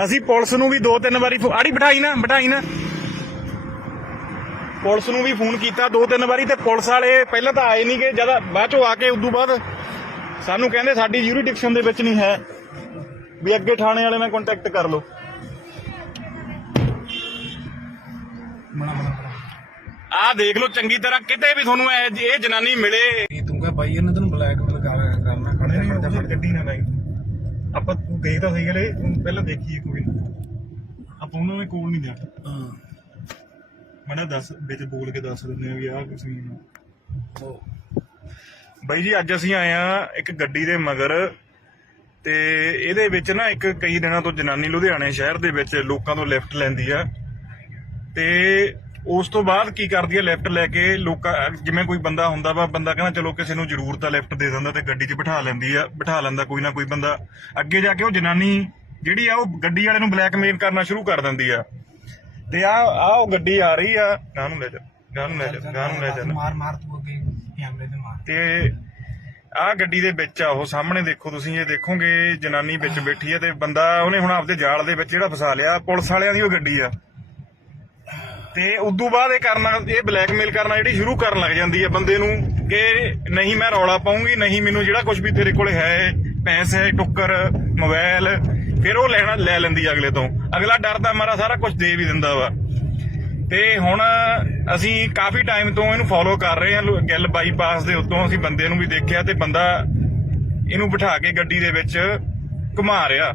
ਅਸੀਂ ਪੁਲਿਸ ਨੂੰ ਵੀ 2-3 ਵਾਰੀ ਆੜੀ ਬਿਠਾਈ ਨਾ ਪੁਲਿਸ ਨੂੰ ਵੀ ਫੋਨ ਕੀਤਾ 2-3 ਵਾਰੀ ਤੇ ਪੁਲਿਸ ਵਾਲੇ ਪਹਿਲਾਂ ਤਾਂ ਆਏ ਨਹੀਂ ਕਿ ਜਦ ਬਾਅਦ ਚੋਂ ਆ ਕੇ ਉਦੋਂ ਬਾਅਦ ਸਾਨੂੰ ਕਹਿੰਦੇ ਸਾਡੀ ਜੂਰੀਡਿਕਸ਼ਨ ਦੇ ਵਿੱਚ ਨਹੀਂ ਹੈ ਵੀ ਅੱਗੇ ਥਾਣੇ ਵਾਲੇ ਨਾਲ ਕੰਟੈਕਟ ਕਰ ਲਓ। ਆਹ ਦੇਖ ਲਓ ਚੰਗੀ ਤਰ੍ਹਾਂ, ਕਿਤੇ ਵੀ ਤੁਹਾਨੂੰ ਇਹ ਜਨਾਨੀ ਮਿਲੇ। ਤੂੰ ਕਹ ਭਾਈ ਇਹਨੇ ਤੈਨੂੰ ਬਲੈਕਮੇਲ ਕਰਨਾ ਖੜਦੇ ਗੱਡੀ ਨਾ ਲਾਈ। ਆਪਾਂ ਤੂੰ ਗਈ ਤਾਂ ਸਹੀ ਗਲੇ ਪਹਿਲਾਂ ਦੇਖੀਏ ਕੋਈ ਨਾ, ਆਪਾਂ ਉਹਨਾਂ ਦੇ ਕੋਲ ਨਹੀਂ ਜਾਣਾ। ਮੈਂ ਦੱਸ ਵਿੱਚ ਬੋਲ ਕੇ ਦੱਸ ਦਿੰਦੇ ਆ ਵੀ ਆਹ ਕੁਛ ਨਹੀਂ। ਬਾਈ ਜੀ ਅੱਜ ਅਸੀਂ ਆਏ ਆ ਇੱਕ ਗੱਡੀ ਦੇ ਮਗਰ ਤੇ ਇਹਦੇ ਵਿੱਚ ਨਾ ਇੱਕ ਕਈ ਦਿਨਾਂ ਤੋਂ ਜਨਾਨੀ ਲੁਧਿਆਣੇ ਸ਼ਹਿਰ ਦੇ ਵਿੱਚ ਲੋਕਾਂ ਤੋਂ ਲਿਫਟ ਲੈਂਦੀ ਆ ਤੇ ਉਸ ਤੋਂ ਬਾਅਦ ਕੀ ਕਰਦੀ ਆ, ਲਿਫਟ ਲੈ ਕੇ ਲੋਕਾਂ ਜਿਵੇਂ ਕੋਈ ਬੰਦਾ ਹੁੰਦਾ ਵਾ, ਬੰਦਾ ਕਹਿੰਦਾ ਚਲੋ ਕਿਸੇ ਨੂੰ ਜ਼ਰੂਰਤ ਆ ਲਿਫਟ ਦੇ ਦਿੰਦਾ ਤੇ ਗੱਡੀ 'ਚ ਬਿਠਾ ਲੈਂਦਾ ਕੋਈ ਨਾ ਕੋਈ ਬੰਦਾ। ਅੱਗੇ ਜਾ ਕੇ ਉਹ ਜਨਾਨੀ ਜਿਹੜੀ ਆ ਉਹ ਗੱਡੀ ਵਾਲੇ ਨੂੰ ਬਲੈਕਮੇਲ ਕਰਨਾ ਸ਼ੁਰੂ ਕਰ ਦਿੰਦੀ ਆ ਤੇ ਆ ਉਹ ਗੱਡੀ ਆ ਰਹੀ ਆ, ਗਾਂ ਨੂੰ ਲੈ ਚੱਲ ਮਾਰ ਤੂੰ ਅੱਗੇ ਕੈਮਰੇ ਤੇ ਮਾਰ। ਤੇ ਆਹ ਗੱਡੀ ਦੇ ਵਿੱਚ ਆ ਉਹ ਸਾਹਮਣੇ ਦੇਖੋ, ਤੁਸੀਂ ਇਹ ਦੇਖੋਗੇ ਜਨਾਨੀ ਵਿੱਚ ਬੈਠੀ ਆ ਤੇ ਬੰਦਾ ਉਹਨੇ ਹੁਣ ਆਪਦੇ ਜਾਲ ਦੇ ਵਿੱਚ ਜਿਹੜਾ ਫਸਾ ਲਿਆ। ਪੁਲਿਸ ਵਾਲਿਆਂ ਦੀ ਉਹ ਗੱਡੀ ਆ ਤੇ ਉਦੋਂ ਬਾਅਦ ਇਹ ਬਲੈਕਮੇਲ ਕਰਨਾ ਜਿਹੜੀ ਸ਼ੁਰੂ ਕਰਨ ਲੱਗ ਜਾਂਦੀ ਹੈ ਬੰਦੇ ਨੂੰ ਕਿ ਨਹੀਂ ਮੈਂ ਰੌਲਾ ਪਾਉਂਗੀ, ਨਹੀਂ ਮੈਨੂੰ ਜਿਹੜਾ ਕੁਝ ਵੀ ਤੇਰੇ ਕੋਲ ਹੈ ਪੈਸੇ ਟੁੱਕਰ ਮੋਬਾਈਲ, ਫਿਰ ਉਹ ਲੈ ਲੈਂਦੀ ਅਗਲੇ ਤੋਂ। ਅਗਲਾ ਡਰਦਾ ਮਾਰਾ ਸਾਰਾ ਕੁਝ ਦੇ ਵੀ ਦਿੰਦਾ ਵਾ। ਤੇ ਹੁਣ ਅਸੀਂ ਕਾਫੀ ਟਾਈਮ ਤੋਂ ਇਹਨੂੰ ਫੋਲੋ ਕਰ ਰਹੇ ਹਾਂ। ਗਿੱਲ ਬਾਈਪਾਸ ਦੇ ਉੱਤੋਂ ਅਸੀਂ ਬੰਦੇ ਨੂੰ ਵੀ ਦੇਖਿਆ ਤੇ ਬੰਦਾ ਇਹਨੂੰ ਬਿਠਾ ਕੇ ਗੱਡੀ ਦੇ ਵਿੱਚ ਘੁਮਾ ਰਿਹਾ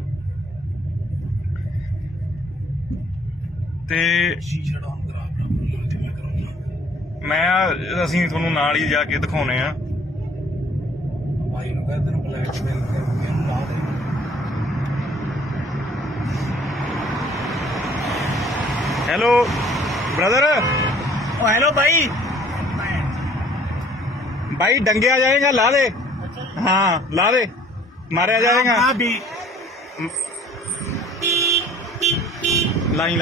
ਤੇ ਸ਼ੀਸ਼ਾ ਡਾਊਨ ਕਰਾ ਬਰਾ ਤੇ ਮੈਂ ਕਰਾਉਂਗਾ। ਅਸੀਂ ਤੁਹਾਨੂੰ ਨਾਲ ਹੀ ਜਾ ਕੇ ਦਿਖਾਉਣੇ ਆ। ਭਾਈ ਨੂੰ ਕਹਿੰਦੇ ਨੇ ਬਲੈਕਮੇਲ ਕਰਕੇ ਇਹਨੂੰ ਲਾ ਦੇ। Hello brother. ओ हेलो भाई डंगे आ जाएगा, ला दे। हाँ ला दे, मारे आ जाएगा। हाँ भी लाई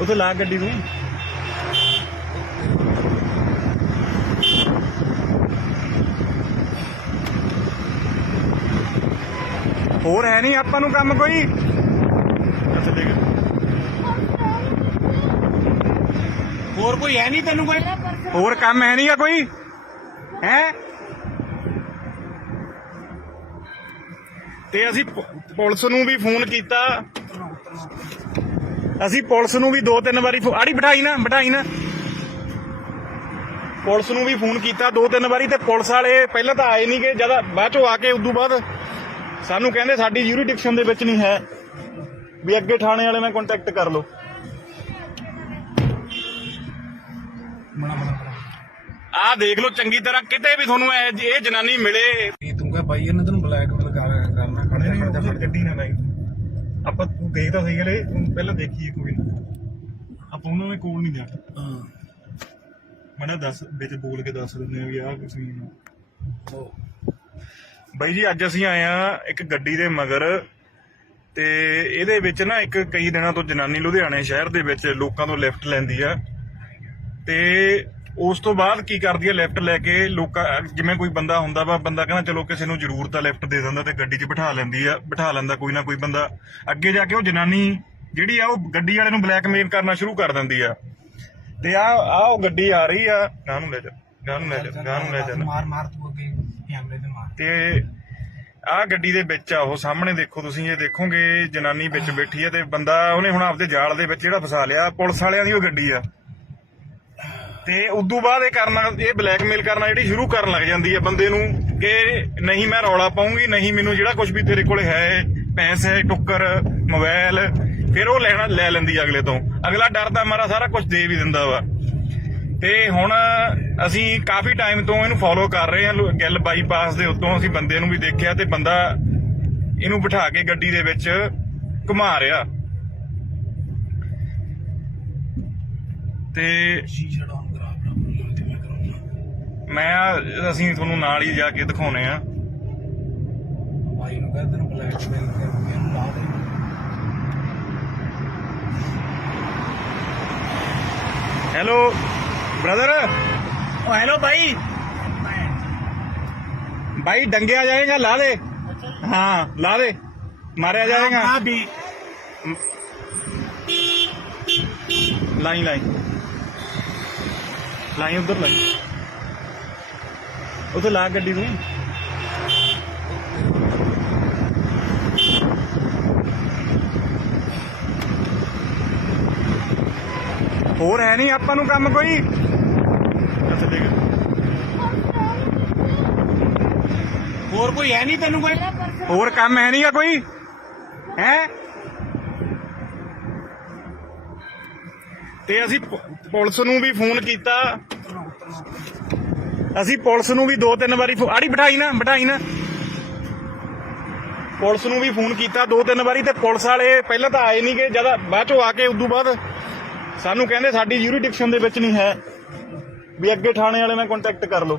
उधर ला गड्डी तू। ਹੋਰ ਹੈ ਨਹੀਂ ਆਪਾਂ ਨੂੰ ਕੰਮ ਕੋਈ। और कोई है नहीं तेन कोई ਹੋਰ ਕੰਮ ਹੈ ਨਹੀਂਗਾ ਕੋਈ ਹੈ। ਤੇ ਅਸੀਂ ਪੁਲਿਸ ਨੂੰ ਵੀ ਫੋਨ ਕੀਤਾ, ਅਸੀਂ ਪੁਲਿਸ ਨੂੰ ਵੀ 2-3 ਵਾਰੀ ਆੜੀ ਬਿਠਾਈ ਨਾ ਪੁਲਿਸ ਨੂੰ ਵੀ ਫੋਨ ਕੀਤਾ 2-3 ਵਾਰੀ, ਤੇ ਪੁਲਿਸ ਵਾਲੇ ਪਹਿਲਾਂ ਤਾਂ ਆਏ ਨਹੀਂ ਗਏ, ਜਦ ਬਾਅਦ ਚੋਂ ਆ ਕੇ ਉਦੋਂ ਬਾਅਦ ਸਾਨੂੰ ਕਹਿੰਦੇ ਸਾਡੀ ਯੂਰੀਡਿਕਸ਼ਨ ਦੇ ਵਿੱਚ ਨਹੀਂ ਹੈ, ਵੀ ਅੱਗੇ ਥਾਣੇ ਵਾਲੇ ਨਾਲ ਕੰਟੈਕਟ ਕਰ ਲਓ। ਆਹ ਦੇਖ ਲਓ ਚੰਗੀ ਤਰ੍ਹਾਂ, ਕਿਤੇ ਵੀ ਤੁਹਾਨੂੰ ਇਹ ਜਨਾਨੀ ਮਿਲੇ। ਤੂੰ ਕਹ ਬਾਈ ਇਹਨੇ ਤੈਨੂੰ ਬਲੈਕਮੇਲ ਕਰਨਾ ਖੜਦਾ ਗੱਡੀ ਨਾ ਲਾਈ ਆਪਾਂ, ਤੂੰ ਗਈ ਤਾਂ ਸਹੀ ਗਲੇ ਪਹਿਲਾਂ ਦੇਖੀਏ ਕੋਈ ਨਾ, ਆਪਾਂ ਉਹਨਾਂ ਦੇ ਕੋਲ ਨਹੀਂ ਜਾਣਾ। ਮੈਂ ਦੱਸ ਵਿੱਚ ਬੋਲ ਕੇ ਦੱਸ ਦਿੰਦੇ ਆ ਵੀ ਆਹ ਕੁਛ ਨਹੀਂ। ਬਾਈ ਜੀ ਅੱਜ ਅਸੀਂ ਆਏ ਆ ਇੱਕ ਗੱਡੀ ਦੇ ਮਗਰ, ਤੇ ਇਹਦੇ ਵਿੱਚ ਨਾ ਇੱਕ ਕਈ ਦਿਨਾਂ ਤੋਂ ਜਨਾਨੀ ਲੁਧਿਆਣੇ ਸ਼ਹਿਰ ਦੇ ਵਿੱਚ ਲੋਕਾਂ ਤੋਂ ਲਿਫਟ ਲੈਂਦੀ ਆ, ਤੇ ਉਸ ਤੋਂ ਬਾਅਦ ਕੀ ਕਰਦੀ ਆ, ਲਿਫਟ ਲੈ ਕੇ ਲੋਕਾਂ, ਜਿਵੇਂ ਕੋਈ ਬੰਦਾ ਹੁੰਦਾ ਵਾ, ਬੰਦਾ ਕਹਿੰਦਾ ਚਲੋ ਕਿਸੇ ਨੂੰ ਜ਼ਰੂਰਤ ਆ ਲਿਫਟ ਦੇ ਦਿੰਦਾ, ਤੇ ਗੱਡੀ 'ਚ ਬਿਠਾ ਲੈਂਦਾ ਕੋਈ ਨਾ ਕੋਈ ਬੰਦਾ। ਅੱਗੇ ਜਾ ਕੇ ਉਹ ਜਨਾਨੀ ਜਿਹੜੀ ਆ ਉਹ ਗੱਡੀ ਵਾਲੇ ਨੂੰ ਬਲੈਕਮੇਲ ਕਰਨਾ ਸ਼ੁਰੂ ਕਰ ਦਿੰਦੀ ਆ, ਤੇ ਆ ਉਹ ਗੱਡੀ ਆ ਰਹੀ ਆ, ਗਾਂ ਨੂੰ ਲੈ ਜਾ ਮਾਰ ਤੂੰ ਅੱਗੇ ਕੈਮਰੇ ਤੇ ਮਾਰ। ਤੇ ਆਹ ਗੱਡੀ ਦੇ ਵਿੱਚ ਆ ਉਹ ਸਾਹਮਣੇ ਦੇਖੋ ਤੁਸੀਂ, ਇਹ ਦੇਖੋਗੇ ਜਨਾਨੀ ਵਿੱਚ ਬੈਠੀ ਆ, ਤੇ ਬੰਦਾ ਉਹਨੇ ਹੁਣ ਆਪਦੇ ਜਾਲ ਦੇ ਵਿੱਚ ਜਿਹੜਾ ਫਸਾ ਲਿਆ, ਪੁਲਿਸ ਵਾਲਿਆਂ ਦੀ ਉਹ ਗੱਡੀ ਆ। ਤੇ ਉਦੋਂ ਬਾਅਦ ਇਹ ਬਲੈਕਮੇਲ ਕਰਨਾ ਜਿਹੜੀ ਸ਼ੁਰੂ ਕਰਨ ਲੱਗ ਜਾਂਦੀ ਹੈ ਬੰਦੇ ਨੂੰ, ਕਿ ਨਹੀਂ ਮੈਂ ਰੌਲਾ ਪਾਉਂਗੀ, ਨਹੀਂ ਮੈਨੂੰ ਜਿਹੜਾ ਕੁਝ ਵੀ ਤੇਰੇ ਕੋਲ ਹੈ, ਪੈਸੇ, ਟੁੱਕਰ, ਮੋਬਾਈਲ, ਫਿਰ ਉਹ ਲੈ ਲੈਂਦੀ ਅਗਲੇ ਤੋਂ। ਅਗਲਾ ਡਰਦਾ ਮਾਰਾ ਸਾਰਾ ਕੁਝ ਦੇ ਵੀ ਦਿੰਦਾ ਵਾ। ਤੇ ਹੁਣ ਅਸੀਂ ਕਾਫੀ ਟਾਈਮ ਤੋਂ ਇਹਨੂੰ ਫੋਲੋ ਕਰ ਰਹੇ ਹਾਂ, ਗਿੱਲ ਬਾਈਪਾਸ ਦੇ ਉੱਤੋਂ ਅਸੀਂ ਬੰਦੇ ਨੂੰ ਵੀ ਦੇਖਿਆ, ਤੇ ਬੰਦਾ ਇਹਨੂੰ ਬਿਠਾ ਕੇ ਗੱਡੀ ਦੇ ਵਿੱਚ ਘੁਮਾ ਰਿਹਾ, ਤੇ ਅਸੀਂ ਤੁਹਾਨੂੰ ਨਾਲ ਹੀ ਜਾ ਕੇ ਦਿਖਾਉਣੇ ਆ। ਬਾਈ ਨੂੰ ਕਹਿੰਦੇ ਤੈਨੂੰ ਬਲੈਕਮੇਲ ਕਰਨਾ ਲਾ ਦੇ। Hello brother. हेलो भाई डंगे आ जाएगा, ला दे। हाँ ला दे, मारे आ जाएगा। भी लाई उधर लाई, उधर ला गड्डी तू। ਹੋਰ ਹੈ ਨਹੀਂ ਆਪਾਂ ਨੂੰ ਕੰਮ ਕੋਈ। ਅੱਛਾ ਠੀਕ ਹੈ, ਹੋਰ ਕੋਈ ਹੈ ਨਹੀਂ ਤੈਨੂੰ ਕੋਈ ਹੋਰ ਕੰਮ ਹੈ ਨਹੀਂਗਾ ਕੋਈ ਹੈ। ਤੇ ਅਸੀਂ ਪੁਲਿਸ ਨੂੰ ਵੀ ਫੋਨ ਕੀਤਾ, ਅਸੀਂ ਪੁਲਿਸ ਨੂੰ ਵੀ 2-3 ਵਾਰੀ ਆੜੀ ਬਿਠਾਈ ਨਾ ਪੁਲਿਸ ਨੂੰ ਵੀ ਫੋਨ ਕੀਤਾ 2-3 ਵਾਰੀ, ਤੇ ਪੁਲਿਸ ਵਾਲੇ ਪਹਿਲਾਂ ਤਾਂ ਆਏ ਨਹੀਂ ਗਏ, ਜਦ ਬਾਅਦ ਚੋਂ ਆ ਕੇ ਉਦੋਂ ਬਾਅਦ ਸਾਨੂੰ ਕਹਿੰਦੇ ਸਾਡੀ ਯੂਰੀਡਿਕਸ਼ਨ ਦੇ ਵਿੱਚ ਨਹੀਂ ਹੈ, ਵੀ ਅੱਗੇ ਥਾਣੇ ਵਾਲੇ ਨਾਲ ਕੰਟੈਕਟ ਕਰ ਲਓ।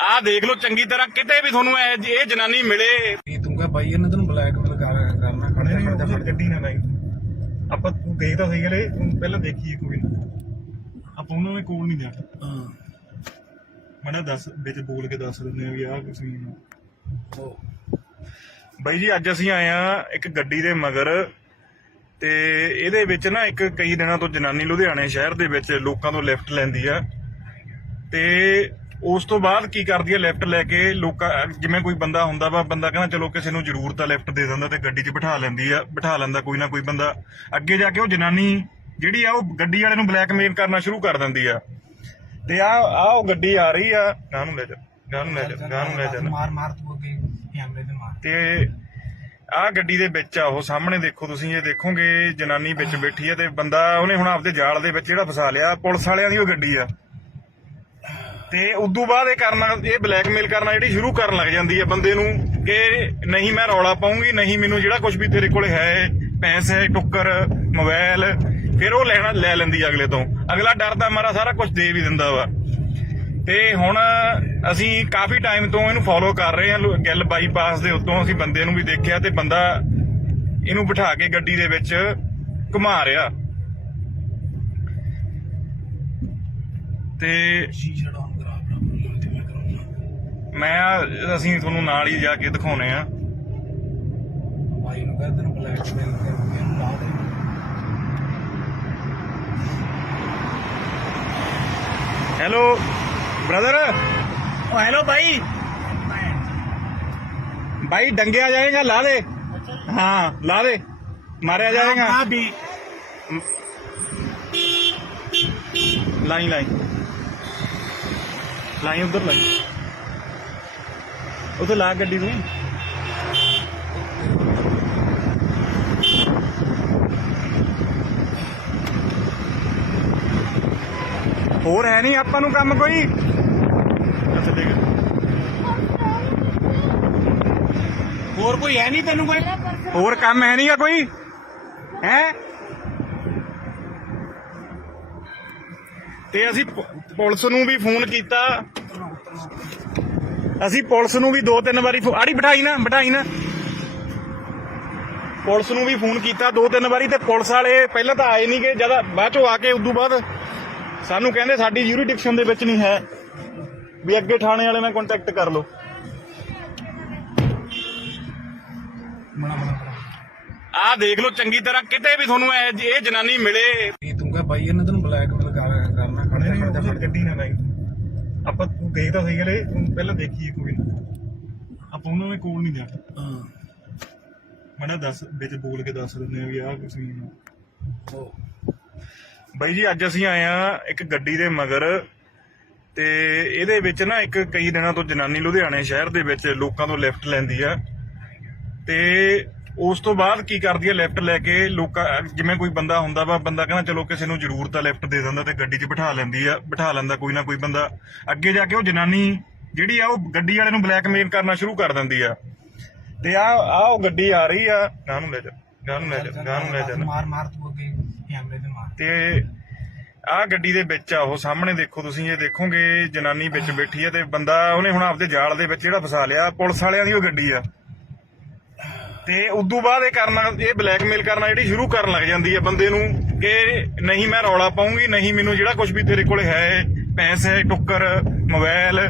ਆਹ ਦੇਖ ਲਓ ਚੰਗੀ ਤਰ੍ਹਾਂ, ਕਿਤੇ ਵੀ ਤੁਹਾਨੂੰ ਇਹ ਜਨਾਨੀ ਮਿਲੇ। ਤੂੰ ਕਹ ਬਾਈ ਇਹਨੇ ਤੈਨੂੰ ਬਲੈਕਮੇਲ ਕਰਨਾ ਖੜਦਾ ਗੱਡੀ ਨਾ ਲਾਈ ਆਪਾਂ, ਤੂੰ ਗਈ ਤਾਂ ਸਹੀ ਗਲੇ ਪਹਿਲਾਂ ਦੇਖੀਏ ਕੋਈ ਨਾ, ਆਪਾਂ ਉਹਨਾਂ ਦੇ ਕੋਲ ਨਹੀਂ ਜਾਣਾ। ਮੈਂ ਦੱਸ ਵਿੱਚ ਬੋਲ ਕੇ ਦੱਸ ਦਿੰਦੇ ਆ ਵੀ ਆਹ ਕੁਛ ਨਹੀਂ। ਬਾਈ ਜੀ ਅੱਜ ਅਸੀਂ ਆਏ ਆ ਇੱਕ ਗੱਡੀ ਦੇ ਮਗਰ, ਤੇ ਇਹਦੇ ਵਿੱਚ ਨਾ ਇੱਕ ਕਈ ਦਿਨਾਂ ਤੋਂ ਜਨਾਨੀ ਲੁਧਿਆਣੇ ਸ਼ਹਿਰ ਦੇ ਵਿੱਚ ਲੋਕਾਂ ਤੋਂ ਲਿਫਟ ਲੈਂਦੀ ਆ, ਤੇ ਉਸ ਤੋਂ ਬਾਅਦ ਕੀ ਕਰਦੀ ਆ, ਲਿਫਟ ਲੈ ਕੇ ਲੋਕਾਂ, ਜਿਵੇਂ ਕੋਈ ਬੰਦਾ ਹੁੰਦਾ ਵਾ, ਬੰਦਾ ਕਹਿੰਦਾ ਚਲੋ ਕਿਸੇ ਨੂੰ ਜ਼ਰੂਰਤ ਆ ਲਿਫਟ ਦੇ ਦਿੰਦਾ, ਤੇ ਗੱਡੀ 'ਚ ਬਿਠਾ ਲੈਂਦਾ ਕੋਈ ਨਾ ਕੋਈ ਬੰਦਾ। ਅੱਗੇ ਜਾ ਕੇ ਉਹ ਜਨਾਨੀ ਜਿਹੜੀ ਆ ਉਹ ਗੱਡੀ ਵਾਲੇ ਨੂੰ ਬਲੈਕਮੇਲ ਕਰਨਾ ਸ਼ੁਰੂ ਕਰ ਦਿੰਦੀ ਆ, ਤੇ ਆ ਉਹ ਗੱਡੀ ਆ ਰਹੀ ਆ, ਗਾਂ ਨੂੰ ਲੈ ਜਾ ਮਾਰ ਤੂੰ ਅੱਗੇ ਕੈਮਰੇ ਤੇ ਮਾਰ। ਤੇ ਆਹ ਗੱਡੀ ਦੇ ਵਿੱਚ ਆ ਉਹ ਸਾਹਮਣੇ ਦੇਖੋ ਤੁਸੀਂ, ਇਹ ਦੇਖੋਗੇ ਜਨਾਨੀ ਵਿੱਚ ਬੈਠੀ ਆ, ਤੇ ਬੰਦਾ ਉਹਨੇ ਹੁਣ ਆਪਦੇ ਜਾਲ ਦੇ ਵਿੱਚ ਜਿਹੜਾ ਫਸਾ ਲਿਆ, ਪੁਲਿਸ ਵਾਲਿਆਂ ਦੀ ਉਹ ਗੱਡੀ ਆ। ਤੇ ਉਦੋਂ ਬਾਅਦ ਇਹ ਬਲੈਕਮੇਲ ਕਰਨਾ ਜਿਹੜੀ ਸ਼ੁਰੂ ਕਰਨ ਲੱਗ ਜਾਂਦੀ ਹੈ ਬੰਦੇ ਨੂੰ, ਕਿ ਨਹੀਂ ਮੈਂ ਰੌਲਾ ਪਾਉਂਗੀ, ਨਹੀਂ ਮੈਨੂੰ ਜਿਹੜਾ ਕੁਝ ਵੀ ਤੇਰੇ ਕੋਲ ਹੈ, ਪੈਸੇ, ਟੁੱਕਰ, ਮੋਬਾਈਲ, ਫਿਰ ਉਹ ਲੈ ਲੈਂਦੀ ਅਗਲੇ ਤੋਂ। ਅਗਲਾ ਡਰਦਾ ਮਾਰਾ ਸਾਰਾ ਕੁਝ ਦੇ ਵੀ ਦਿੰਦਾ ਵਾ। ਤੇ ਹੁਣ ਅਸੀਂ ਕਾਫੀ ਟਾਈਮ ਤੋਂ ਇਹਨੂੰ ਫੋਲੋ ਕਰ ਰਹੇ ਹਾਂ, ਗਿੱਲ ਬਾਈਪਾਸ ਦੇ ਉੱਤੋਂ ਅਸੀਂ ਬੰਦੇ ਨੂੰ ਵੀ ਦੇਖਿਆ, ਤੇ ਬੰਦਾ ਇਹਨੂੰ ਬਿਠਾ ਕੇ ਗੱਡੀ ਦੇ ਵਿੱਚ ਘੁਮਾ ਰਿਹਾ, ਤੇ ਅਸੀਂ ਤੁਹਾਨੂੰ ਨਾਲ ਹੀ ਜਾ ਕੇ ਦਿਖਾਉਣੇ ਆ। ਬਾਈ ਨੂੰ ਕਹਿੰਦੇ ਤੈਨੂੰ ਬਲੈਕਮੇਲ ਕਰਨਾ ਲਾ ਦੇ। Hello brother. ਓ ਹੈਲੋ ਬਾਈ भाई डंगया जाएगा ला दे हाँ ला दे मारा जाएगा हाँ भी लाइन लाइन लाइन उधर लाई उधर ला गड्डी तू ਹੋਰ ਹੈ ਨਹੀਂ ਆਪਾਂ ਨੂੰ ਕੰਮ ਕੋਈ ਅੱਛਾ ਦੇਖ ਹੋਰ ਕੋਈ ਹੈ ਨਹੀਂ ਤੈਨੂੰ ਕੋਈ ਹੋਰ ਕੰਮ ਹੈ ਨਹੀਂਗਾ ਕੋਈ ਹੈ ਤੇ ਅਸੀਂ ਪੁਲਿਸ ਨੂੰ ਵੀ ਫੋਨ ਕੀਤਾ ਅਸੀਂ ਪੁਲਿਸ ਨੂੰ ਵੀ 2-3 ਵਾਰੀ ਆੜੀ ਬਿਠਾਈ ਨਾ ਪੁਲਿਸ ਨੂੰ ਵੀ ਫੋਨ ਕੀਤਾ 2-3 ਵਾਰੀ ਤੇ ਪੁਲਿਸ ਵਾਲੇ ਪਹਿਲਾਂ ਤਾਂ ਆਏ ਨਹੀਂ ਗਏ ਜਦ ਬਾਅਦ ਚੋਂ ਆ ਕੇ ਉਦੋਂ ਬਾਅਦ ਸਾਨੂੰ ਕਹਿੰਦੇ ਸਾਡੀ ਯੂਰੀਡਿਕਸ਼ਨ ਦੇ ਵਿੱਚ ਨਹੀਂ ਹੈ ਵੀ ਅੱਗੇ ਥਾਣੇ ਵਾਲੇ ਨਾਲ ਕੰਟੈਕਟ ਕਰ ਲਓ ਆ ਦੇਖ ਲਓ ਚੰਗੀ ਤਰ੍ਹਾਂ ਕਿਤੇ ਵੀ ਤੁਹਾਨੂੰ ਇਹ ਜਨਾਨੀ ਮਿਲੇ ਤੂੰ ਕਹ ਬਾਈ ਇਹਨਾਂ ਤੈਨੂੰ ਬਲੈਕਮੇਲ ਕਰਨਾ ਖੜਦਾ ਗੱਡੀ ਨਾ ਲਾਈ ਆਪਾਂ ਤੂੰ ਗਈ ਤਾਂ ਸਹੀ ਗਲੇ ਪਹਿਲਾਂ ਦੇਖੀਏ ਕੋਈ ਆਪਾਂ ਉਹਨਾਂ ਦੇ ਕੋਲ ਨਹੀਂ ਜਾਣਾ ਹਾਂ ਮੜਾ ਦੱਸ ਵਿੱਚ ਬੋਲ ਕੇ ਦੱਸ ਦਿੰਦੇ ਆ ਵੀ ਆਹ ਕੁਛ ਨਹੀਂ ਬਾਈ ਜੀ ਅੱਜ ਅਸੀਂ ਆਏ ਆ ਇੱਕ ਗੱਡੀ ਦੇ ਮਗਰ ਤੇ ਇਹਦੇ ਵਿੱਚ ਨਾ ਇੱਕ ਕਈ ਦਿਨਾਂ ਤੋਂ ਜਨਾਨੀ ਲੁਧਿਆਣੇ ਸ਼ਹਿਰ ਦੇ ਵਿੱਚ ਲੋਕਾਂ ਤੋਂ ਲਿਫਟ ਲੈਂਦੀ ਆ ਤੇ ਉਸ ਤੋਂ ਬਾਅਦ ਕੀ ਕਰਦੀ ਆ ਲਿਫਟ ਲੈ ਕੇ ਲੋਕਾਂ ਜਿਵੇਂ ਕੋਈ ਬੰਦਾ ਹੁੰਦਾ ਵਾ ਬੰਦਾ ਕਹਿੰਦਾ ਚਲੋ ਕਿਸੇ ਨੂੰ ਜ਼ਰੂਰਤ ਆ ਲਿਫਟ ਦੇ ਦਿੰਦਾ ਤੇ ਗੱਡੀ 'ਚ ਬਿਠਾ ਲੈਂਦਾ ਕੋਈ ਨਾ ਕੋਈ ਬੰਦਾ ਅੱਗੇ ਜਾ ਕੇ ਉਹ ਜਨਾਨੀ ਜਿਹੜੀ ਆ ਉਹ ਗੱਡੀ ਵਾਲੇ ਨੂੰ ਬਲੈਕਮੇਲ ਕਰਨਾ ਸ਼ੁਰੂ ਕਰ ਦਿੰਦੀ ਆ ਤੇ ਆ ਉਹ ਗੱਡੀ ਆ ਰਹੀ ਆ ਗਾਂ ਨੂੰ ਲੈ ਜਾ ਮਾਰ ਤੂੰ ਅੱਗੇ ਕੈਮਰੇ ਤੇ ਮਾਰ ਤੇ ਆ ਗੱਡੀ ਦੇ ਵਿੱਚ ਆ ਉਹ ਸਾਹਮਣੇ ਦੇਖੋ ਤੁਸੀਂ ਇਹ ਦੇਖੋਗੇ ਜਨਾਨੀ ਵਿੱਚ ਬੈਠੀ ਆ ਤੇ ਬੰਦਾ ਉਹਨੇ ਹੁਣ ਆਪਦੇ ਜਾਲ ਦੇ ਵਿੱਚ ਜਿਹੜਾ ਫਸਾ ਲਿਆ ਪੁਲਿਸ ਵਾਲਿਆਂ ਦੀ ਉਹ ਗੱਡੀ ਆ ਤੇ ਉਦੋਂ ਬਾਅਦ ਇਹ ਬਲੈਕਮੇਲ ਕਰਨਾ ਜਿਹੜੀ ਸ਼ੁਰੂ ਕਰਨ ਲੱਗ ਜਾਂਦੀ ਹੈ ਬੰਦੇ ਨੂੰ ਕਿ ਨਹੀਂ ਮੈਂ ਰੌਲਾ ਪਾਉਂਗੀ ਨਹੀਂ ਮੈਨੂੰ ਜਿਹੜਾ ਕੁਝ ਵੀ ਤੇਰੇ ਕੋਲੇ ਹੈ ਪੈਸੇ ਟੁੱਕਰ ਮੋਬਾਈਲ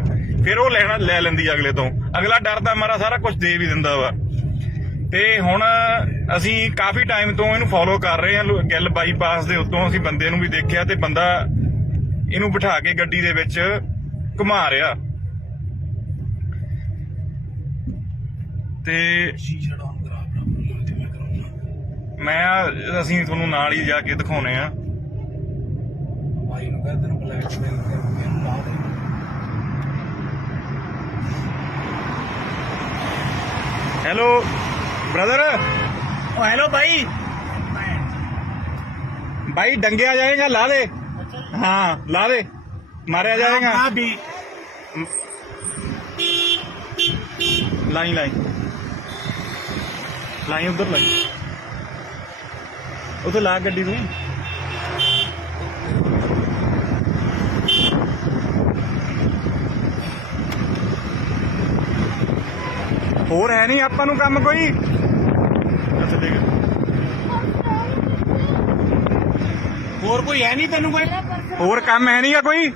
ਫਿਰ ਉਹ ਲੈ ਲੈਂਦੀ ਅਗਲੇ ਤੋਂ ਅਗਲਾ ਡਰਦਾ ਮਾਰਾ ਸਾਰਾ ਕੁਝ ਦੇ ਵੀ ਦਿੰਦਾ ਵਾ ਤੇ ਹੁਣ ਅਸੀਂ ਕਾਫੀ ਟਾਈਮ ਤੋਂ ਇਹਨੂੰ ਫੋਲੋ ਕਰ ਰਹੇ ਹਾਂ ਗਿੱਲ ਬਾਈਪਾਸ ਦੇ ਉੱਤੋਂ ਅਸੀਂ ਬੰਦੇ ਨੂੰ ਵੀ ਦੇਖਿਆ ਤੇ ਬੰਦਾ ਇਹਨੂੰ ਬਿਠਾ ਕੇ ਗੱਡੀ ਦੇ ਵਿੱਚ ਘੁਮਾ ਰਿਹਾ ਤੇ ਸ਼ੀਸ਼ਾ ਡਾਊਨ ਕਰਾ ਤੇ ਮੈਂ ਕਰਾਉਣਾ ਅਸੀਂ ਤੁਹਾਨੂੰ ਨਾਲ ਹੀ ਜਾ ਕੇ ਦਿਖਾਉਨੇ ਆ ਬਾਈ ਨੂੰ ਕਹ ਤੈਨੂੰ ਬਲੈਕਮੇਲ ਕਰਕੇ ਲਾ ਦੇ ਹੈਲੋ ब्रदर ਓ ਹੈਲੋ ਬਾਈ भाई डंगया जाएगा ला दे हाँ ला दे मारा जाएगा हाँ भी लाइन उधर लाई उधर ला गड्डी तू ਹੋਰ ਹੈ ਨਹੀਂ ਆਪਾਂ ਨੂੰ ਕੰਮ ਕੋਈ ਅੱਛਾ ਦੇਖ ਹੋਰ ਕੋਈ ਹੈ ਨਹੀਂ ਤੈਨੂੰ ਕੋਈ ਹੋਰ ਕੰਮ ਹੈ ਨਹੀਂਗਾ ਕੋਈ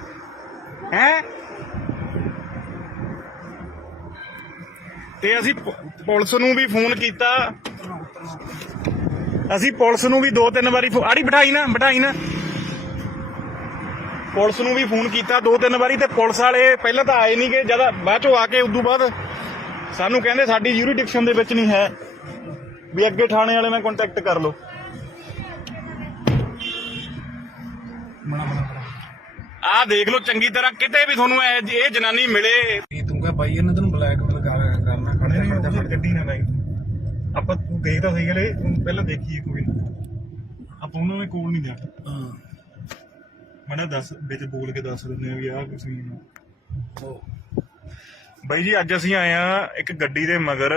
ਹੈ ਤੇ ਅਸੀਂ ਪੁਲਿਸ ਨੂੰ ਵੀ ਫੋਨ ਕੀਤਾ ਅਸੀਂ ਪੁਲਿਸ ਨੂੰ ਵੀ 2-3 ਵਾਰੀ ਆੜੀ ਬਿਠਾਈ ਨਾ ਪੁਲਿਸ ਨੂੰ ਵੀ ਫੋਨ ਕੀਤਾ 2-3 ਵਾਰੀ ਤੇ ਪੁਲਿਸ ਵਾਲੇ ਪਹਿਲਾਂ ਤਾਂ ਆਏ ਨਹੀਂ ਗਏ ਜਦ ਬਾਅਦ ਚੋਂ ਆ ਕੇ ਉਦੋਂ ਬਾਅਦ ਸਾਨੂੰ ਕਹਿੰਦੇ ਸਾਡੀ ਯੂਰੀਡਿਕਸ਼ਨ ਦੇ ਵਿੱਚ ਨਹੀਂ ਹੈ ਵੀ ਅੱਗੇ ਥਾਣੇ ਵਾਲੇ ਨਾਲ ਕੰਟੈਕਟ ਕਰ ਲਓ ਆ ਦੇਖ ਲਓ ਚੰਗੀ ਤਰ੍ਹਾਂ ਕਿਤੇ ਵੀ ਤੁਹਾਨੂੰ ਇਹ ਜਨਾਨੀ ਮਿਲੇ ਤੂੰ ਕਹ ਬਾਈ ਇਹਨਾਂ ਤੈਨੂੰ ਬਲੈਕਮੇਲ ਕਰਨਾ ਖੜਦਾ ਗੱਡੀ ਨਾ ਲਾਈ ਆਪਾਂ ਤੂੰ ਗਈ ਤਾਂ ਸਹੀ ਗਲੇ ਪਹਿਲਾਂ ਦੇਖੀਏ ਕੋਈ ਆਪਾਂ ਉਹਨਾਂ ਦੇ ਕੋਲ ਨਹੀਂ ਜਾਣਾ ਹਾਂ ਮੜਾ ਦੱਸ ਵਿੱਚ ਬੋਲ ਕੇ ਦੱਸ ਦਿੰਦੇ ਆ ਵੀ ਆਹ ਕੁਛ ਨਹੀਂ ਬਾਈ ਜੀ ਅੱਜ ਅਸੀਂ ਆਏ ਆ ਇੱਕ ਗੱਡੀ ਦੇ ਮਗਰ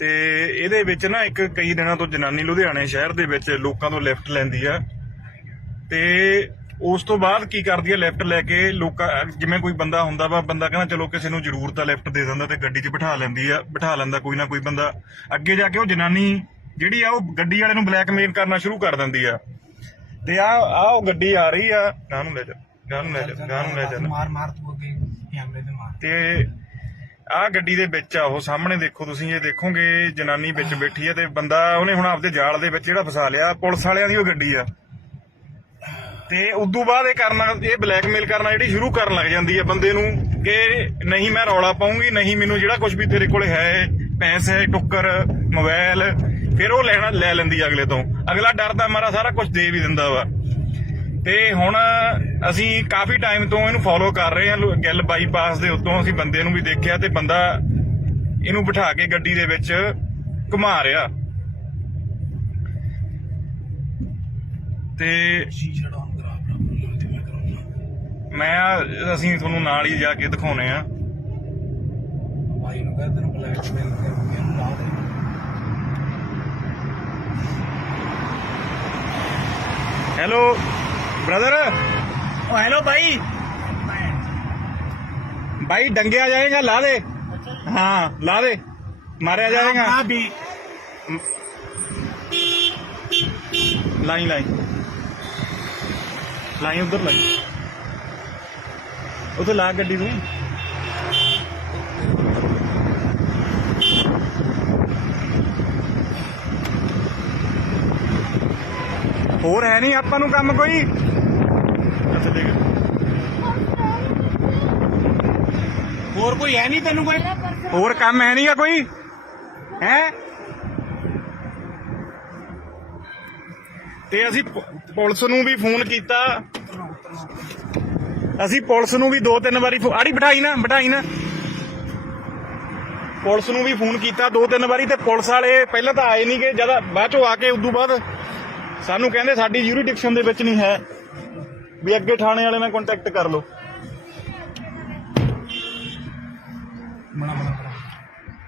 ਤੇ ਇਹਦੇ ਵਿੱਚ ਨਾ ਇੱਕ ਕਈ ਦਿਨਾਂ ਤੋਂ ਜਨਾਨੀ ਲੁਧਿਆਣੇ ਸ਼ਹਿਰ ਦੇ ਵਿੱਚ ਲੋਕਾਂ ਤੋਂ ਲਿਫਟ ਲੈਂਦੀ ਆ ਤੇ ਉਸ ਤੋਂ ਬਾਅਦ ਕੀ ਕਰਦੀ ਆ ਲਿਫਟ ਲੈ ਕੇ ਲੋਕਾਂ ਜਿਵੇਂ ਕੋਈ ਬੰਦਾ ਹੁੰਦਾ ਵਾ ਬੰਦਾ ਕਹਿੰਦਾ ਚਲੋ ਕਿਸੇ ਨੂੰ ਜ਼ਰੂਰਤ ਆ ਲਿਫਟ ਦੇ ਦਿੰਦਾ ਤੇ ਗੱਡੀ 'ਚ ਬਿਠਾ ਲੈਂਦਾ ਕੋਈ ਨਾ ਕੋਈ ਬੰਦਾ ਅੱਗੇ ਜਾ ਕੇ ਉਹ ਜਨਾਨੀ ਜਿਹੜੀ ਆ ਉਹ ਗੱਡੀ ਵਾਲੇ ਨੂੰ ਬਲੈਕਮੇਲ ਕਰਨਾ ਸ਼ੁਰੂ ਕਰ ਦਿੰਦੀ ਆ ਤੇ ਆ ਉਹ ਗੱਡੀ ਆ ਰਹੀ ਆ ਗਾਂ ਨੂੰ ਲੈ ਜਾ ਮਾਰ ਤੂੰ ਅੱਗੇ ਕੈਮਰੇ ਤੇ ਮਾਰ ਤੇ ਆ ਗੱਡੀ ਦੇ ਵਿੱਚ ਆ ਉਹ ਸਾਹਮਣੇ ਦੇਖੋ ਤੁਸੀਂ ਇਹ ਦੇਖੋਗੇ ਜਨਾਨੀ ਵਿੱਚ ਬੈਠੀ ਆ ਤੇ ਬੰਦਾ ਉਹਨੇ ਹੁਣ ਆਪਦੇ ਜਾਲ ਦੇ ਵਿੱਚ ਜਿਹੜਾ ਫਸਾ ਲਿਆ ਪੁਲਿਸ ਵਾਲਿਆਂ ਦੀ ਉਹ ਗੱਡੀ ਆ ਤੇ ਉਦੋਂ ਬਾਅਦ ਇਹ ਬਲੈਕਮੇਲ ਕਰਨਾ ਜਿਹੜੀ ਸ਼ੁਰੂ ਕਰਨ ਲੱਗ ਜਾਂਦੀ ਹੈ ਬੰਦੇ ਨੂੰ ਕਿ ਨਹੀਂ ਮੈਂ ਰੌਲਾ ਪਾਉਂਗੀ, ਨਹੀਂ ਮੈਨੂੰ ਜਿਹੜਾ ਕੁਝ ਵੀ ਤੇਰੇ ਕੋਲ ਹੈ ਪੈਸੇ ਟੁੱਕਰ ਮੋਬਾਈਲ ਫਿਰ ਉਹ ਲੈ ਲੈਂਦੀ ਅਗਲੇ ਤੋਂ। ਅਗਲਾ ਡਰਦਾ ਮਾਰਾ ਸਾਰਾ ਕੁਝ ਦੇ ਵੀ ਦਿੰਦਾ ਵਾ। ਤੇ ਹੁਣ ਅਸੀਂ ਕਾਫੀ ਟਾਈਮ ਤੋਂ ਇਹਨੂੰ ਫੋਲੋ ਕਰ ਰਹੇ ਹਾਂ। ਗਿੱਲ ਬਾਈਪਾਸ ਦੇ ਉੱਤੋਂ ਅਸੀਂ ਬੰਦੇ ਨੂੰ ਵੀ ਦੇਖਿਆ ਤੇ ਬੰਦਾ ਇਹਨੂੰ ਬਿਠਾ ਕੇ ਗੱਡੀ ਦੇ ਵਿੱਚ ਘੁਮਾ ਰਿਹਾ ਤੇ ਸ਼ੀਸ਼ਾ ਡਾਊਨ ਕਰਾ ਬਰਾਬਰ ਤੇ ਮੈਂ ਕਰਾਉਣਾ। ਅਸੀਂ ਤੁਹਾਨੂੰ ਨਾਲ ਹੀ ਜਾ ਕੇ ਦਿਖਾਉਣੇ ਆ। ਭਾਈ ਨੂੰ ਕਹਿੰਦੇ ਨੇ ਬਲੈਕਮੇਲ ਕਰਕੇ ਇਹਨੂੰ ਲਾ ਦੇ। Hello brother. ओ हेलो भाई। भाई डंगिया जाएगा ला दे। हाँ ला दे मारा जाएगा। भी लाई लाई लाई उधर लाई उधर ला गड्डी तू। ਹੋਰ ਹੈ ਨਹੀਂ ਆਪਾਂ ਨੂੰ ਕੰਮ ਕੋਈ। ਅੱਛਾ ਦੇਖ और कोई है नहीं तेन कोई। ਹੋਰ ਕੰਮ ਹੈ ਨਹੀਂਗਾ ਕੋਈ ਹੈ। ਤੇ ਅਸੀਂ ਪੁਲਿਸ ਨੂੰ ਵੀ ਫੋਨ ਕੀਤਾ। ਅਸੀਂ ਪੁਲਿਸ ਨੂੰ ਵੀ 2-3 ਵਾਰੀ ਆੜੀ ਬਿਠਾਈ ਨਾ ਪੁਲਿਸ ਨੂੰ ਵੀ ਫੋਨ ਕੀਤਾ 2-3 ਵਾਰੀ ਤੇ ਪੁਲਿਸ ਵਾਲੇ ਪਹਿਲਾਂ ਤਾਂ ਆਏ ਨਹੀਂ ਗਏ। ਜਦ ਬਾਅਦ ਚੋਂ ਆ ਕੇ ਉਦੋਂ ਬਾਅਦ ਸਾਨੂੰ ਕਹਿੰਦੇ ਸਾਡੀ ਯੂਰੀਡਿਕਸ਼ਨ ਦੇ ਵਿੱਚ ਨਹੀਂ ਹੈ ਵੀ ਅੱਗੇ ਥਾਣੇ ਵਾਲੇ ਨਾਲ ਕੰਟੈਕਟ ਕਰ ਲਓ।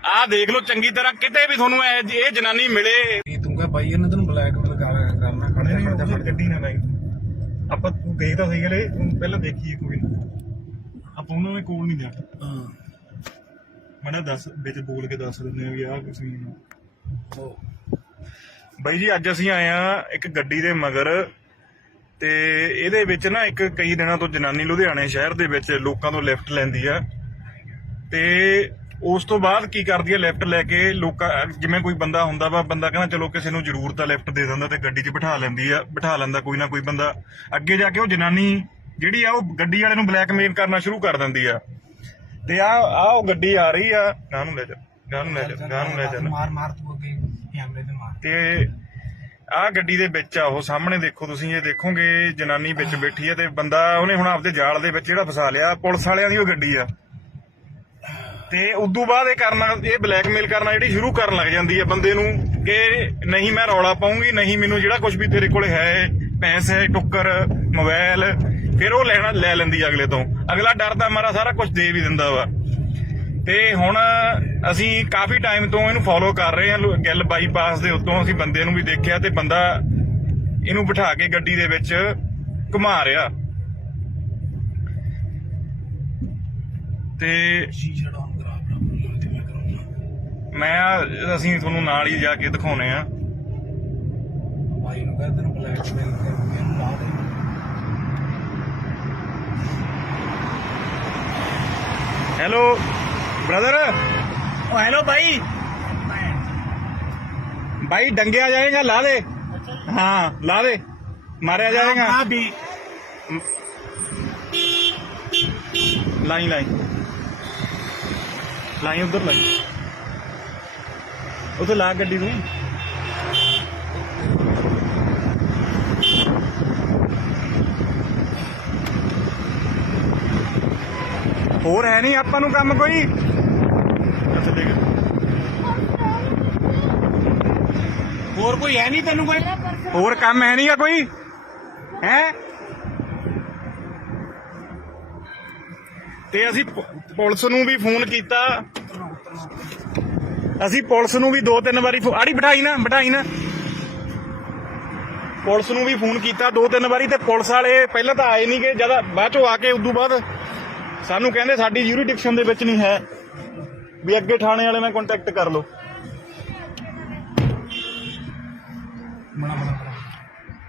ਆਹ ਦੇਖ ਲਓ ਚੰਗੀ ਤਰ੍ਹਾਂ ਕਿਤੇ ਵੀ ਤੁਹਾਨੂੰ ਇਹ ਜਨਾਨੀ ਮਿਲੇ। ਤੂੰ ਕਹ ਭਾਈ ਇਹਨੇ ਤੈਨੂੰ ਬਲੈਕਮੇਲ ਕਰਨਾ ਖੜੇ ਗੱਡੀ ਨਾ ਲਾਈ। ਆਪਾਂ ਤੂੰ ਗਈ ਤਾਂ ਸਹੀ ਗਲੇ ਪਹਿਲਾਂ ਦੇਖੀਏ ਕੋਈ ਨਾ। ਆਪਾਂ ਉਹਨਾਂ ਦੇ ਕੋਲ ਨਹੀਂ ਜਾਣਾ। ਮੈਂ ਦੱਸ ਵਿੱਚ ਬੋਲ ਕੇ ਦੱਸ ਦਿੰਦੇ ਆ ਵੀ ਆਹ ਕੁਛ ਨਹੀਂ। ਬਾਈ ਜੀ ਅੱਜ ਅਸੀਂ ਆਏ ਆ ਇੱਕ ਗੱਡੀ ਦੇ ਮਗਰ ਤੇ ਇਹਦੇ ਵਿੱਚ ਨਾ ਇੱਕ ਕਈ ਦਿਨਾਂ ਤੋਂ ਜਨਾਨੀ ਲੁਧਿਆਣੇ ਸ਼ਹਿਰ ਦੇ ਵਿੱਚ ਲੋਕਾਂ ਤੋਂ ਲਿਫਟ ਲੈਂਦੀ ਆ ਤੇ ਉਸ ਤੋਂ ਬਾਅਦ ਕੀ ਕਰਦੀ ਆ ਲਿਫਟ ਲੈ ਕੇ ਲੋਕਾਂ ਜਿਵੇਂ ਕੋਈ ਬੰਦਾ ਹੁੰਦਾ ਵਾ ਬੰਦਾ ਕਹਿੰਦਾ ਚਲੋ ਕਿਸੇ ਨੂੰ ਜ਼ਰੂਰਤ ਆ ਲਿਫਟ ਦੇ ਦਿੰਦਾ ਤੇ ਗੱਡੀ 'ਚ ਬਿਠਾ ਲੈਂਦਾ ਕੋਈ ਨਾ ਕੋਈ ਬੰਦਾ। ਅੱਗੇ ਜਾ ਕੇ ਉਹ ਜਨਾਨੀ ਜਿਹੜੀ ਆ ਉਹ ਗੱਡੀ ਵਾਲੇ ਨੂੰ ਬਲੈਕਮੇਲ ਕਰਨਾ ਸ਼ੁਰੂ ਕਰ ਦਿੰਦੀ ਆ ਤੇ ਆ ਉਹ ਗੱਡੀ ਆ ਰਹੀ ਆ। ਗਾਂ ਨੂੰ ਲੈ ਜਾ ਮਾਰ ਤੂੰ ਅੱਗੇ ਕੈਮਰੇ ਤੇ ਮਾਰ। ਤੇ ਆਹ ਗੱਡੀ ਦੇ ਵਿੱਚ ਆ ਉਹ ਸਾਹਮਣੇ ਦੇਖੋ ਤੁਸੀਂ ਇਹ ਦੇਖੋਗੇ ਜਨਾਨੀ ਵਿੱਚ ਬੈਠੀ ਆ ਤੇ ਬੰਦਾ ਉਹਨੇ ਹੁਣ ਆਪਦੇ ਜਾਲ ਦੇ ਵਿੱਚ ਜਿਹੜਾ ਫਸਾ ਲਿਆ। ਪੁਲਿਸ ਵਾਲਿਆਂ ਦੀ ਉਹ ਗੱਡੀ ਆ ਤੇ ਉਦੋਂ ਬਾਅਦ ਇਹ ਬਲੈਕਮੇਲ ਕਰਨਾ ਜਿਹੜੀ ਸ਼ੁਰੂ ਕਰਨ ਲੱਗ ਜਾਂਦੀ ਆ ਬੰਦੇ ਨੂੰ ਕਿ ਨਹੀਂ ਮੈਂ ਰੌਲਾ ਪਾਉਂਗੀ, ਨਹੀਂ ਮੈਨੂੰ ਜਿਹੜਾ ਕੁਝ ਵੀ ਤੇਰੇ ਕੋਲ ਹੈ ਪੈਸੇ ਟੁੱਕਰ ਮੋਬਾਈਲ ਫਿਰ ਉਹ ਲੈ ਲੈਂਦੀ ਅਗਲੇ ਤੋਂ। ਅਗਲਾ ਡਰਦਾ ਮਾਰਾ ਸਾਰਾ ਕੁਝ ਦੇ ਵੀ ਦਿੰਦਾ ਵਾ। ਤੇ ਹੁਣ ਅਸੀਂ ਕਾਫੀ ਟਾਈਮ ਤੋਂ ਇਹਨੂੰ ਫੋਲੋ ਕਰ ਰਹੇ ਹਾਂ। ਗਿੱਲ ਬਾਈਪਾਸ ਦੇ ਉੱਤੋਂ ਅਸੀਂ ਬੰਦੇ ਨੂੰ ਵੀ ਦੇਖਿਆ ਤੇ ਬੰਦਾ ਇਹਨੂੰ ਬਿਠਾ ਕੇ ਗੱਡੀ ਦੇ ਵਿੱਚ ਘੁਮਾ ਰਿਹਾ ਤੇ ਸ਼ੀਸ਼ਾ ਡਾਊਨ ਕਰਾ ਬਰਾਬਰ ਤੇ ਮੈਂ ਕਰਾਉਣਾ। ਅਸੀਂ ਤੁਹਾਨੂੰ ਨਾਲ ਹੀ ਜਾ ਕੇ ਦਿਖਾਉਣੇ ਆ। ਭਾਈ ਨੂੰ ਕਹਿੰਦੇ ਨੇ ਬਲੈਕਮੇਲ ਕਰਕੇ ਇਹਨੂੰ ਲਾ ਦੇ। Hello brother. ओ हेलो भाई। भाई डंगिया जाएगा ला दे। हाँ ला दे मारा जाएगा। भी लाई लाई लाई उधर लाई उधर ला गड्डी तू। ਹੋਰ ਹੈ ਨਹੀਂ ਆਪਾਂ ਨੂੰ ਕੰਮ ਕੋਈ। ਅੱਛਾ ਦੇਖ और कोई है नहीं तेन कोई। ਹੋਰ ਕੰਮ ਹੈ ਨਹੀਂਗਾ ਕੋਈ ਹੈ। ਤੇ ਅਸੀਂ ਪੁਲਿਸ ਨੂੰ ਵੀ ਫੋਨ ਕੀਤਾ। ਅਸੀਂ ਪੁਲਿਸ ਨੂੰ ਵੀ 2-3 ਵਾਰੀ ਆੜੀ ਬਿਠਾਈ ਨਾ ਪੁਲਿਸ ਨੂੰ ਵੀ ਫੋਨ ਕੀਤਾ 2-3 ਵਾਰੀ ਤੇ ਪੁਲਿਸ ਵਾਲੇ ਪਹਿਲਾਂ ਤਾਂ ਆਏ ਨਹੀਂ ਗਏ। ਜਦ ਬਾਅਦ ਚੋਂ ਆ ਕੇ ਉਦੋਂ ਬਾਅਦ ਸਾਨੂੰ ਕਹਿੰਦੇ ਸਾਡੀ ਯੂਰੀਡਿਕਸ਼ਨ ਦੇ ਵਿੱਚ ਨਹੀਂ ਹੈ ਵੀ ਅੱਗੇ ਥਾਣੇ ਵਾਲੇ ਨਾਲ ਕੰਟੈਕਟ ਕਰ ਲਓ।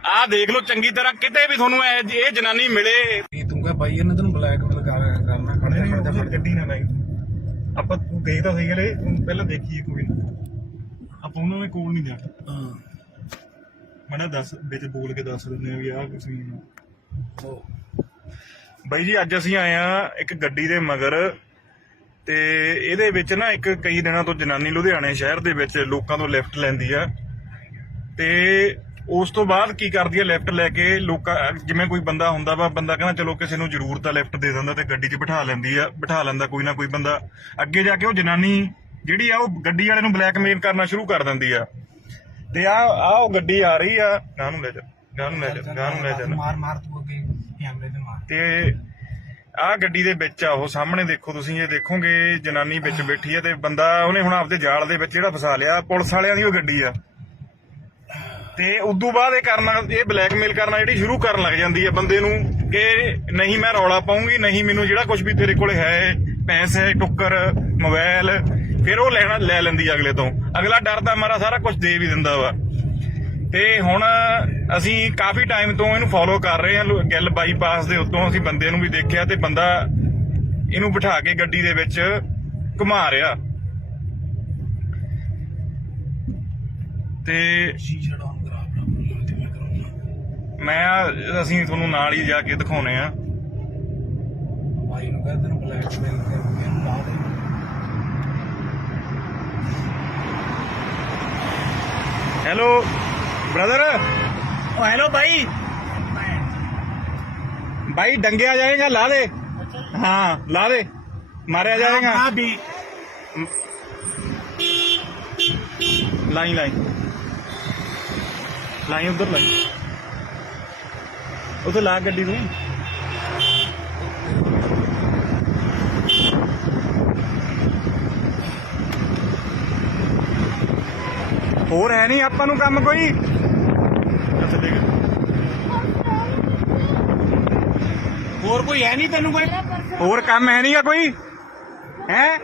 ਆਹ ਦੇਖ ਲਓ ਚੰਗੀ ਤਰ੍ਹਾਂ ਕਿਤੇ ਵੀ ਤੁਹਾਨੂੰ ਇਹ ਜਨਾਨੀ ਮਿਲੇ। ਤੂੰ ਕਹ ਭਾਈ ਇਹਨੇ ਤੈਨੂੰ ਬਲੈਕਮੇਲ ਕਰਨਾ ਖੜੇ ਗੱਡੀ ਨਾ ਲਾਈ। ਆਪਾਂ ਤੂੰ ਗਈ ਤਾਂ ਸਹੀ ਗਲੇ ਪਹਿਲਾਂ ਦੇਖੀਏ ਕੋਈ ਨਾ। ਆਪਾਂ ਉਹਨਾਂ ਦੇ ਕੋਲ ਨਹੀਂ ਜਾਣਾ। ਮੈਂ ਦੱਸ ਵਿੱਚ ਬੋਲ ਕੇ ਦੱਸ ਦਿੰਦੇ ਆ ਵੀ ਆਹ ਕੁਛ ਨਹੀਂ। ਬਾਈ ਜੀ ਅੱਜ ਅਸੀਂ ਆਏ ਆ ਇੱਕ ਗੱਡੀ ਦੇ ਮਗਰ ਤੇ ਇਹਦੇ ਵਿੱਚ ਨਾ ਇੱਕ ਕਈ ਦਿਨਾਂ ਤੋਂ ਜਨਾਨੀ ਲੁਧਿਆਣੇ ਸ਼ਹਿਰ ਦੇ ਵਿੱਚ ਲੋਕਾਂ ਤੋਂ ਲਿਫਟ ਲੈਂਦੀ ਆ ਤੇ ਉਸ ਤੋਂ ਬਾਅਦ ਕੀ ਕਰਦੀ ਆ, ਲਿਫਟ ਲੈ ਕੇ ਲੋਕਾਂ ਜਿਵੇਂ ਕੋਈ ਬੰਦਾ ਹੁੰਦਾ ਵਾ, ਬੰਦਾ ਕਹਿੰਦਾ ਚਲੋ ਕਿਸੇ ਨੂੰ ਜ਼ਰੂਰਤ ਆ ਲਿਫਟ ਦੇ ਦਿੰਦਾ ਤੇ ਗੱਡੀ 'ਚ ਬਿਠਾ ਲੈਂਦਾ ਕੋਈ ਨਾ ਕੋਈ ਬੰਦਾ। ਅੱਗੇ ਜਾ ਕੇ ਉਹ ਜਨਾਨੀ ਜਿਹੜੀ ਆ ਉਹ ਗੱਡੀ ਵਾਲੇ ਨੂੰ ਬਲੈਕਮੇਲ ਕਰਨਾ ਸ਼ੁਰੂ ਕਰ ਦਿੰਦੀ ਆ ਤੇ ਆ ਉਹ ਗੱਡੀ ਆ ਰਹੀ ਆ, ਗਾਂ ਨੂੰ ਲੈ ਜਾ ਮਾਰ ਤੂੰ ਅੱਗੇ ਕੈਮਰੇ ਤੇ ਮਾਰ। ਤੇ ਆ ਗੱਡੀ ਦੇ ਵਿੱਚ ਆ ਉਹ ਸਾਹਮਣੇ ਦੇਖੋ ਤੁਸੀਂ, ਇਹ ਦੇਖੋਗੇ ਜਨਾਨੀ ਵਿੱਚ ਬੈਠੀ ਆ ਤੇ ਬੰਦਾ ਉਹਨੇ ਹੁਣ ਆਪਦੇ ਜਾਲ ਦੇ ਵਿੱਚ ਜਿਹੜਾ ਫਸਾ ਲਿਆ। ਪੁਲਿਸ ਵਾਲਿਆਂ ਦੀ ਉਹ ਗੱਡੀ ਆ ਤੇ ਉਦੋਂ ਬਾਅਦ ਇਹ ਬਲੈਕਮੇਲ ਕਰਨਾ ਜਿਹੜੀ ਸ਼ੁਰੂ ਕਰਨ ਲੱਗ ਜਾਂਦੀ ਹੈ ਬੰਦੇ ਨੂੰ ਕਿ ਨਹੀਂ ਮੈਂ ਰੌਲਾ ਪਾਉਂਗੀ, ਨਹੀਂ ਮੈਨੂੰ ਜਿਹੜਾ ਕੁਝ ਵੀ ਤੇਰੇ ਕੋਲ ਹੈ ਪੈਸੇ ਟੁੱਕਰ ਮੋਬਾਈਲ, ਫਿਰ ਉਹ ਲੈ ਲੈਂਦੀ ਅਗਲੇ ਤੋਂ। ਅਗਲਾ ਡਰਦਾ ਮਾਰਾ ਸਾਰਾ ਕੁਝ ਦੇ ਵੀ ਦਿੰਦਾ ਵਾ। ਤੇ ਹੁਣ ਅਸੀਂ ਕਾਫੀ ਟਾਈਮ ਤੋਂ ਇਹਨੂੰ ਫੋਲੋ ਕਰ ਰਹੇ ਹਾਂ। ਗਿੱਲ ਬਾਈਪਾਸ ਦੇ ਉੱਤੋਂ ਅਸੀਂ ਬੰਦੇ ਨੂੰ ਵੀ ਦੇਖਿਆ ਤੇ ਬੰਦਾ ਇਹਨੂੰ ਬਿਠਾ ਕੇ ਗੱਡੀ ਦੇ ਵਿੱਚ ਘੁਮਾ ਰਿਹਾ ਤੇ ਸ਼ੀਸ਼ਾ ਡਾਊਨ ਕਰਾ ਆਪਣਾ ਤੇ ਮੈਂ ਕਰਾਂਗਾ। ਅਸੀਂ ਤੁਹਾਨੂੰ ਨਾਲ ਹੀ ਜਾ ਕੇ ਦਿਖਾਉਣੇ ਆ। ਭਾਈ ਨੂੰ ਕਹਿੰਦੇ ਤੈਨੂੰ ਬਲੈਕਮੇਲ ਕਰਕੇ ਇਹਨੂੰ ਲਾ ਦੇ। Hello brother. ओ हेलो भाई। भाई डंगे आ जाएगा, ला दे। हाँ ला दे, मारे आ जाएगा। भी लाई उधर लाई उधर ला गड्डी तू। ਹੋਰ ਹੈ ਨਹੀਂ ਆਪਾਂ ਨੂੰ ਕੰਮ ਕੋਈ। ਹੋਰ ਕੋਈ ਹੈ ਨਹੀਂ ਤੈਨੂੰ ਕੋਈ ਹੋਰ ਕੰਮ ਹੈ ਨਹੀਂਗਾ ਕੋਈ ਹੈ।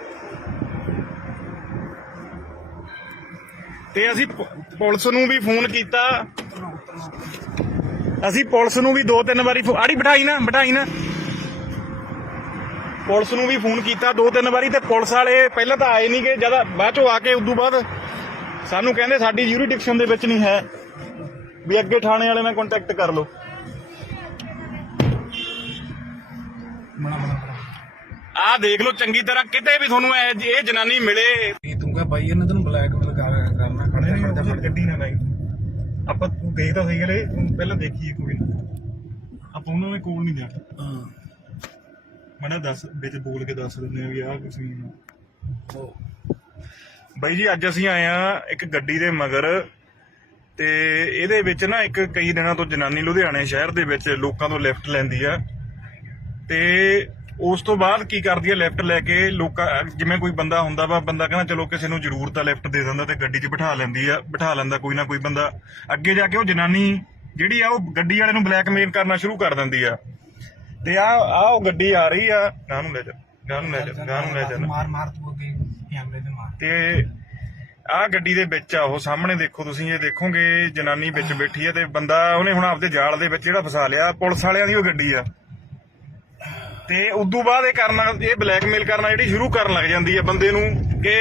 ਤੇ ਅਸੀਂ ਪੁਲਿਸ ਨੂੰ ਵੀ ਫੋਨ ਕੀਤਾ, ਅਸੀਂ ਪੁਲਿਸ ਨੂੰ ਵੀ 2-3 ਵਾਰੀ ਆੜੀ ਬਿਠਾਈ ਨਾ ਪੁਲਿਸ ਨੂੰ ਵੀ ਫੋਨ ਕੀਤਾ 2-3 ਵਾਰੀ ਤੇ ਪੁਲਿਸ ਵਾਲੇ ਪਹਿਲਾਂ ਤਾਂ ਆਏ ਨਹੀਂ ਗਏ, ਜਦ ਬਾਅਦ ਚੋਂ ਆ ਕੇ ਉਦੋਂ ਬਾਅਦ ਸਾਨੂੰ ਕਹਿੰਦੇ ਸਾਡੀ ਯੂਰੀਡਿਕਸ਼ਨ ਦੇ ਵਿੱਚ ਨਹੀਂ ਹੈ, ਵੀ ਅੱਗੇ ਥਾਣੇ ਵਾਲੇ ਨਾਲ ਕੰਟੈਕਟ ਕਰ ਲਓ। ਆਹ ਦੇਖ ਲਓ ਚੰਗੀ ਤਰ੍ਹਾਂ, ਕਿਤੇ ਵੀ ਤੁਹਾਨੂੰ ਇਹ ਜਨਾਨੀ ਮਿਲੇ। ਤੂੰ ਕਹ ਬਾਈ ਇਹਨੇ ਤੈਨੂੰ ਬਲੈਕਮੇਲ ਕਰਨਾ ਖੜਦਾ ਗੱਡੀ ਨਾ ਲਾਈ। ਆਪਾਂ ਤੂੰ ਗਈ ਤਾਂ ਸਹੀ ਗਲੇ ਪਹਿਲਾਂ ਦੇਖੀਏ ਕੋਈ ਨਾ, ਆਪਾਂ ਉਹਨਾਂ ਦੇ ਕੋਲ ਨਹੀਂ ਜਾਣਾ। ਮੜਾ ਦੱਸ ਵਿੱਚ ਬੋਲ ਕੇ ਦੱਸ ਦਿੰਦੇ ਆ ਵੀ ਆਹ ਕੁਛ ਨਹੀਂ। ਬਾਈ ਜੀ ਅੱਜ ਅਸੀਂ ਆਏ ਆ ਇੱਕ ਗੱਡੀ ਦੇ ਮਗਰ ਤੇ ਇਹਦੇ ਵਿੱਚ ਨਾ ਇੱਕ ਕਈ ਦਿਨਾਂ ਤੋਂ ਜਨਾਨੀ ਲੁਧਿਆਣੇ ਸ਼ਹਿਰ ਦੇ ਵਿੱਚ ਲੋਕਾਂ ਤੋਂ ਲਿਫਟ ਲੈਂਦੀ ਆ ਤੇ ਉਸ ਤੋਂ ਬਾਅਦ ਕੀ ਕਰਦੀ ਆ, ਲਿਫਟ ਲੈ ਕੇ ਲੋਕਾਂ ਜਿਵੇਂ ਕੋਈ ਬੰਦਾ ਹੁੰਦਾ ਵਾ, ਬੰਦਾ ਕਹਿੰਦਾ ਚਲੋ ਕਿਸੇ ਨੂੰ ਜ਼ਰੂਰਤ ਆ ਲਿਫਟ ਦੇ ਦਿੰਦਾ ਤੇ ਗੱਡੀ 'ਚ ਬਿਠਾ ਲੈਂਦਾ ਕੋਈ ਨਾ ਕੋਈ ਬੰਦਾ। ਅੱਗੇ ਜਾ ਕੇ ਉਹ ਜਨਾਨੀ ਜਿਹੜੀ ਆ ਉਹ ਗੱਡੀ ਵਾਲੇ ਨੂੰ ਬਲੈਕਮੇਲ ਕਰਨਾ ਸ਼ੁਰੂ ਕਰ ਦਿੰਦੀ ਆ ਤੇ ਆ ਉਹ ਗੱਡੀ ਆ ਰਹੀ ਆ, ਗਾਂ ਨੂੰ ਲੈ ਜਾ ਮਾਰ ਤੂੰ ਅੱਗੇ ਕੈਮਰੇ ਤੇ ਮਾਰ। ਤੇ ਆ ਗੱਡੀ ਦੇ ਵਿੱਚ ਆ ਉਹ ਸਾਹਮਣੇ ਦੇਖੋ ਤੁਸੀਂ, ਇਹ ਦੇਖੋਗੇ ਜਨਾਨੀ ਵਿੱਚ ਬੈਠੀ ਆ ਤੇ ਬੰਦਾ ਉਹਨੇ ਹੁਣ ਆਪਦੇ ਜਾਲ ਦੇ ਵਿੱਚ ਜਿਹੜਾ ਫਸਾ ਲਿਆ। ਪੁਲਿਸ ਵਾਲਿਆਂ ਦੀ ਉਹ ਗੱਡੀ ਆ ਤੇ ਉਦੋਂ ਬਾਅਦ ਇਹ ਬਲੈਕਮੇਲ ਕਰਨਾ ਜਿਹੜੀ ਸ਼ੁਰੂ ਕਰਨ ਲੱਗ ਜਾਂਦੀ ਹੈ ਬੰਦੇ ਨੂੰ ਕਿ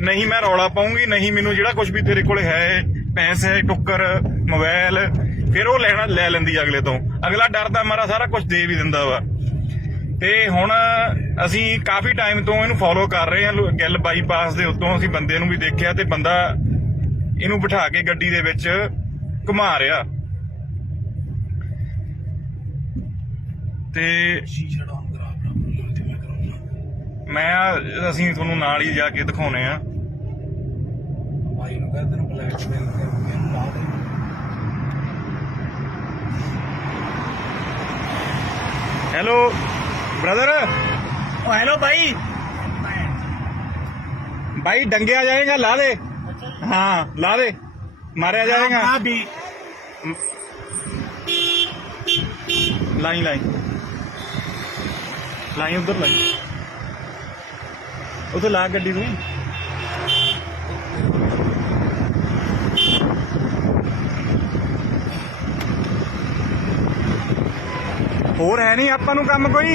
ਨਹੀਂ ਮੈਂ ਰੌਲਾ ਪਾਉਂਗੀ, ਨਹੀਂ ਮੈਨੂੰ ਜਿਹੜਾ ਕੁਝ ਵੀ ਤੇਰੇ ਕੋਲ ਹੈ ਪੈਸੇ ਟੁੱਕਰ ਮੋਬਾਈਲ, ਫਿਰ ਉਹ ਲੈ ਲੈਂਦੀ ਅਗਲੇ ਤੋਂ। ਅਗਲਾ ਡਰਦਾ ਮਾਰਾ ਸਾਰਾ ਕੁਝ ਦੇ ਵੀ ਦਿੰਦਾ ਵਾ। ਤੇ ਹੁਣ ਅਸੀਂ ਕਾਫੀ ਟਾਈਮ ਤੋਂ ਇਹਨੂੰ ਫੋਲੋ ਕਰ ਰਹੇ ਹਾਂ। ਗਿੱਲ ਬਾਈਪਾਸ ਦੇ ਉੱਤੋਂ ਅਸੀਂ ਬੰਦੇ ਨੂੰ ਵੀ ਦੇਖਿਆ ਤੇ ਬੰਦਾ ਇਹਨੂੰ ਬਿਠਾ ਕੇ ਗੱਡੀ ਦੇ ਵਿੱਚ ਘੁਮਾ ਰਿਹਾ ਤੇ ਸ਼ੀਸ਼ਾ ਡਾਊਨ ਕਰਾ ਆਪਣਾ ਤੇ ਮੈਂ ਕਰਾਂਗਾ। ਅਸੀਂ ਤੁਹਾਨੂੰ ਨਾਲ ਹੀ ਜਾ ਕੇ ਦਿਖਾਉਣੇ ਆ। ਭਾਈ ਨੂੰ ਕਹਿੰਦੇ ਤੈਨੂੰ ਬਲੈਕਮੇਲ ਕਰਕੇ ਇਹਨੂੰ ਲਾ ਦੇ। Hello brother. ओ हेलो भाई। भाई डंगे आ जाएगा, ला दे। हाँ ला दे, मारे आ जाएगा। भी लाई उधर ला गड्डी तू। ਹੋਰ ਹੈ ਨਹੀਂ ਆਪਾਂ ਨੂੰ ਕੰਮ ਕੋਈ।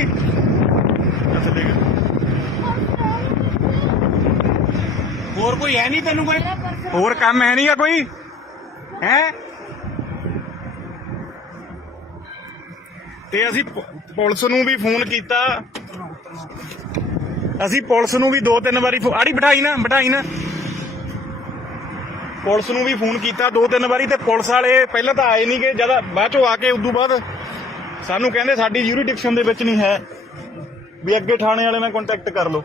ਹੋਰ ਕੋਈ ਹੈ ਨਹੀਂ ਤੈਨੂੰ ਕੋਈ ਹੋਰ ਕੰਮ ਹੈ ਨਹੀਂਗਾ ਕੋਈ ਹੈ। ਤੇ ਅਸੀਂ ਪੁਲਿਸ ਨੂੰ ਵੀ ਫੋਨ ਕੀਤਾ, ਅਸੀਂ ਪੁਲਿਸ ਨੂੰ ਵੀ 2-3 ਵਾਰੀ ਆੜੀ ਬਿਠਾਈ ਨਾ ਪੁਲਿਸ ਨੂੰ ਵੀ ਫੋਨ ਕੀਤਾ 2-3 ਵਾਰੀ, ਤੇ ਪੁਲਿਸ ਵਾਲੇ ਪਹਿਲਾਂ ਤਾਂ ਆਏ ਨਹੀਂ ਗਏ, ਜਦ ਬਾਅਦ ਚੋਂ ਆ ਕੇ ਉਦੋਂ ਬਾਅਦ ਸਾਨੂੰ ਕਹਿੰਦੇ ਸਾਡੀ ਜੂਰੀਡਿਕਸ਼ਨ ਦੇ ਵਿੱਚ ਨਹੀਂ ਹੈ, ਵੀ ਅੱਗੇ ਥਾਣੇ ਵਾਲੇ ਨਾਲ ਕੰਟੈਕਟ ਕਰ ਲਓ।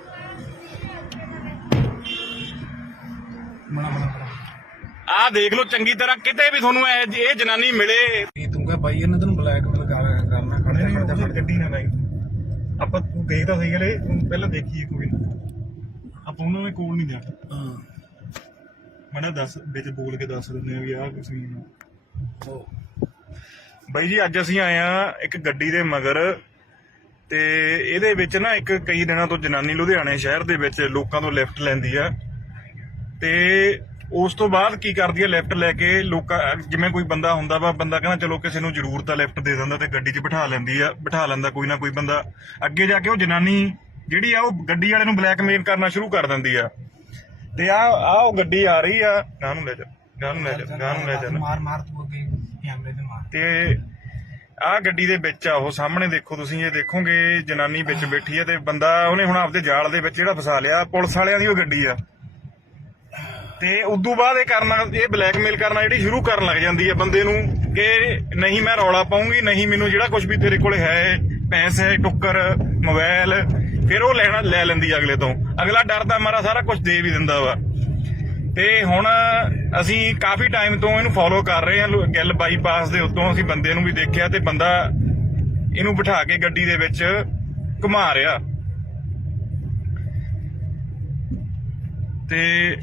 ਆਹ ਦੇਖ ਲਓ ਚੰਗੀ ਤਰ੍ਹਾਂ, ਕਿਤੇ ਵੀ ਤੁਹਾਨੂੰ ਇਹ ਜਨਾਨੀ ਮਿਲੇ। ਤੂੰ ਕਹ ਬਾਈ ਇਹਨਾਂ ਤੈਨੂੰ ਬਲੈਕਮੇਲ ਕਰਨਾ ਖੜਦਾ ਗੱਡੀ ਨਾ ਲਾਈ ਆਪਾਂ, ਤੂੰ ਗਈ ਤਾਂ ਸਹੀ ਗਲੇ ਪਹਿਲਾਂ ਦੇਖੀਏ ਕੋਈ ਨਾ, ਆਪਾਂ ਉਹਨਾਂ ਦੇ ਕੋਲ ਨਹੀਂ ਜਾਣਾ। ਮੈਂ ਦੱਸ ਵਿੱਚ ਬੋਲ ਕੇ ਦੱਸ ਦਿੰਦੇ ਆ ਵੀ ਆਹ ਕੁਛ ਨਹੀਂ। ਬਾਈ ਜੀ ਅੱਜ ਅਸੀਂ ਆਏ ਆ ਇੱਕ ਗੱਡੀ ਦੇ ਮਗਰ, ਤੇ ਇਹਦੇ ਵਿੱਚ ਨਾ ਇੱਕ ਕਈ ਦਿਨਾਂ ਤੋਂ ਜਨਾਨੀ ਲੁਧਿਆਣੇ ਸ਼ਹਿਰ ਦੇ ਵਿੱਚ ਲੋਕਾਂ ਤੋਂ ਲਿਫਟ ਲੈਂਦੀ ਆ, ਤੇ ਉਸ ਤੋਂ ਬਾਅਦ ਕੀ ਕਰਦੀ ਆ, ਲਿਫਟ ਲੈ ਕੇ ਲੋਕਾਂ, ਜਿਵੇਂ ਕੋਈ ਬੰਦਾ ਹੁੰਦਾ ਵਾ, ਬੰਦਾ ਕਹਿੰਦਾ ਚਲੋ ਕਿਸੇ ਨੂੰ ਜ਼ਰੂਰਤ ਆ ਲਿਫਟ ਦੇ ਦਿੰਦਾ, ਤੇ ਗੱਡੀ 'ਚ ਬਿਠਾ ਲੈਂਦਾ ਕੋਈ ਨਾ ਕੋਈ ਬੰਦਾ। ਅੱਗੇ ਜਾ ਕੇ ਉਹ ਜਨਾਨੀ ਜਿਹੜੀ ਆ ਉਹ ਗੱਡੀ ਵਾਲੇ ਨੂੰ ਬਲੈਕਮੇਲ ਕਰਨਾ ਸ਼ੁਰੂ ਕਰ ਦਿੰਦੀ ਆ, ਤੇ ਆ ਉਹ ਗੱਡੀ ਆ ਰਹੀ ਆ, ਗਾਂ ਨੂੰ ਲੈ ਜਾ ਮਾਰ ਤੂੰ ਅੱਗੇ ਕੈਮਰੇ ਤੇ ਮਾਰ। ਤੇ ਆ ਗੱਡੀ ਦੇ ਵਿੱਚ ਆ ਉਹ ਸਾਹਮਣੇ ਦੇਖੋ ਤੁਸੀਂ, ਇਹ ਦੇਖੋਗੇ ਜਨਾਨੀ ਵਿੱਚ ਬੈਠੀ ਆ, ਤੇ ਬੰਦਾ ਉਹਨੇ ਹੁਣ ਆਪਦੇ ਜਾਲ ਦੇ ਵਿੱਚ ਜਿਹੜਾ ਫਸਾ ਲਿਆ, ਪੁਲਿਸ ਵਾਲਿਆਂ ਦੀ ਉਹ ਗੱਡੀ ਆ। ਤੇ ਉਦੋਂ ਬਾਅਦ ਇਹ ਬਲੈਕਮੇਲ ਕਰਨਾ ਜਿਹੜੀ ਸ਼ੁਰੂ ਕਰਨ ਲੱਗ ਜਾਂਦੀ ਹੈ ਬੰਦੇ ਨੂੰ, ਕਿ ਨਹੀਂ ਮੈਂ ਰੌਲਾ ਪਾਉਂਗੀ, ਨਹੀਂ ਮੈਨੂੰ ਜਿਹੜਾ ਕੁਝ ਵੀ ਤੇਰੇ ਕੋਲ ਹੈ, ਪੈਸੇ, ਟੁੱਕਰ, ਮੋਬਾਈਲ, ਫਿਰ ਉਹ ਲੈ ਲੈਂਦੀ ਅਗਲੇ ਤੋਂ। ਅਗਲਾ ਡਰਦਾ ਮਾਰਾ ਸਾਰਾ ਕੁਝ ਦੇ ਵੀ ਦਿੰਦਾ ਵਾ। ਤੇ ਹੁਣ ਅਸੀਂ ਕਾਫੀ ਟਾਈਮ ਤੋਂ ਇਹਨੂੰ ਫੋਲੋ ਕਰ ਰਹੇ ਹਾਂ, ਗਿੱਲ ਬਾਈਪਾਸ ਦੇ ਉੱਤੋਂ ਅਸੀਂ ਬੰਦੇ ਨੂੰ ਵੀ ਦੇਖਿਆ, ਤੇ ਬੰਦਾ ਇਹਨੂੰ ਬਿਠਾ ਕੇ ਗੱਡੀ ਦੇ ਵਿੱਚ ਘੁਮਾ ਰਿਹਾ, ਤੇ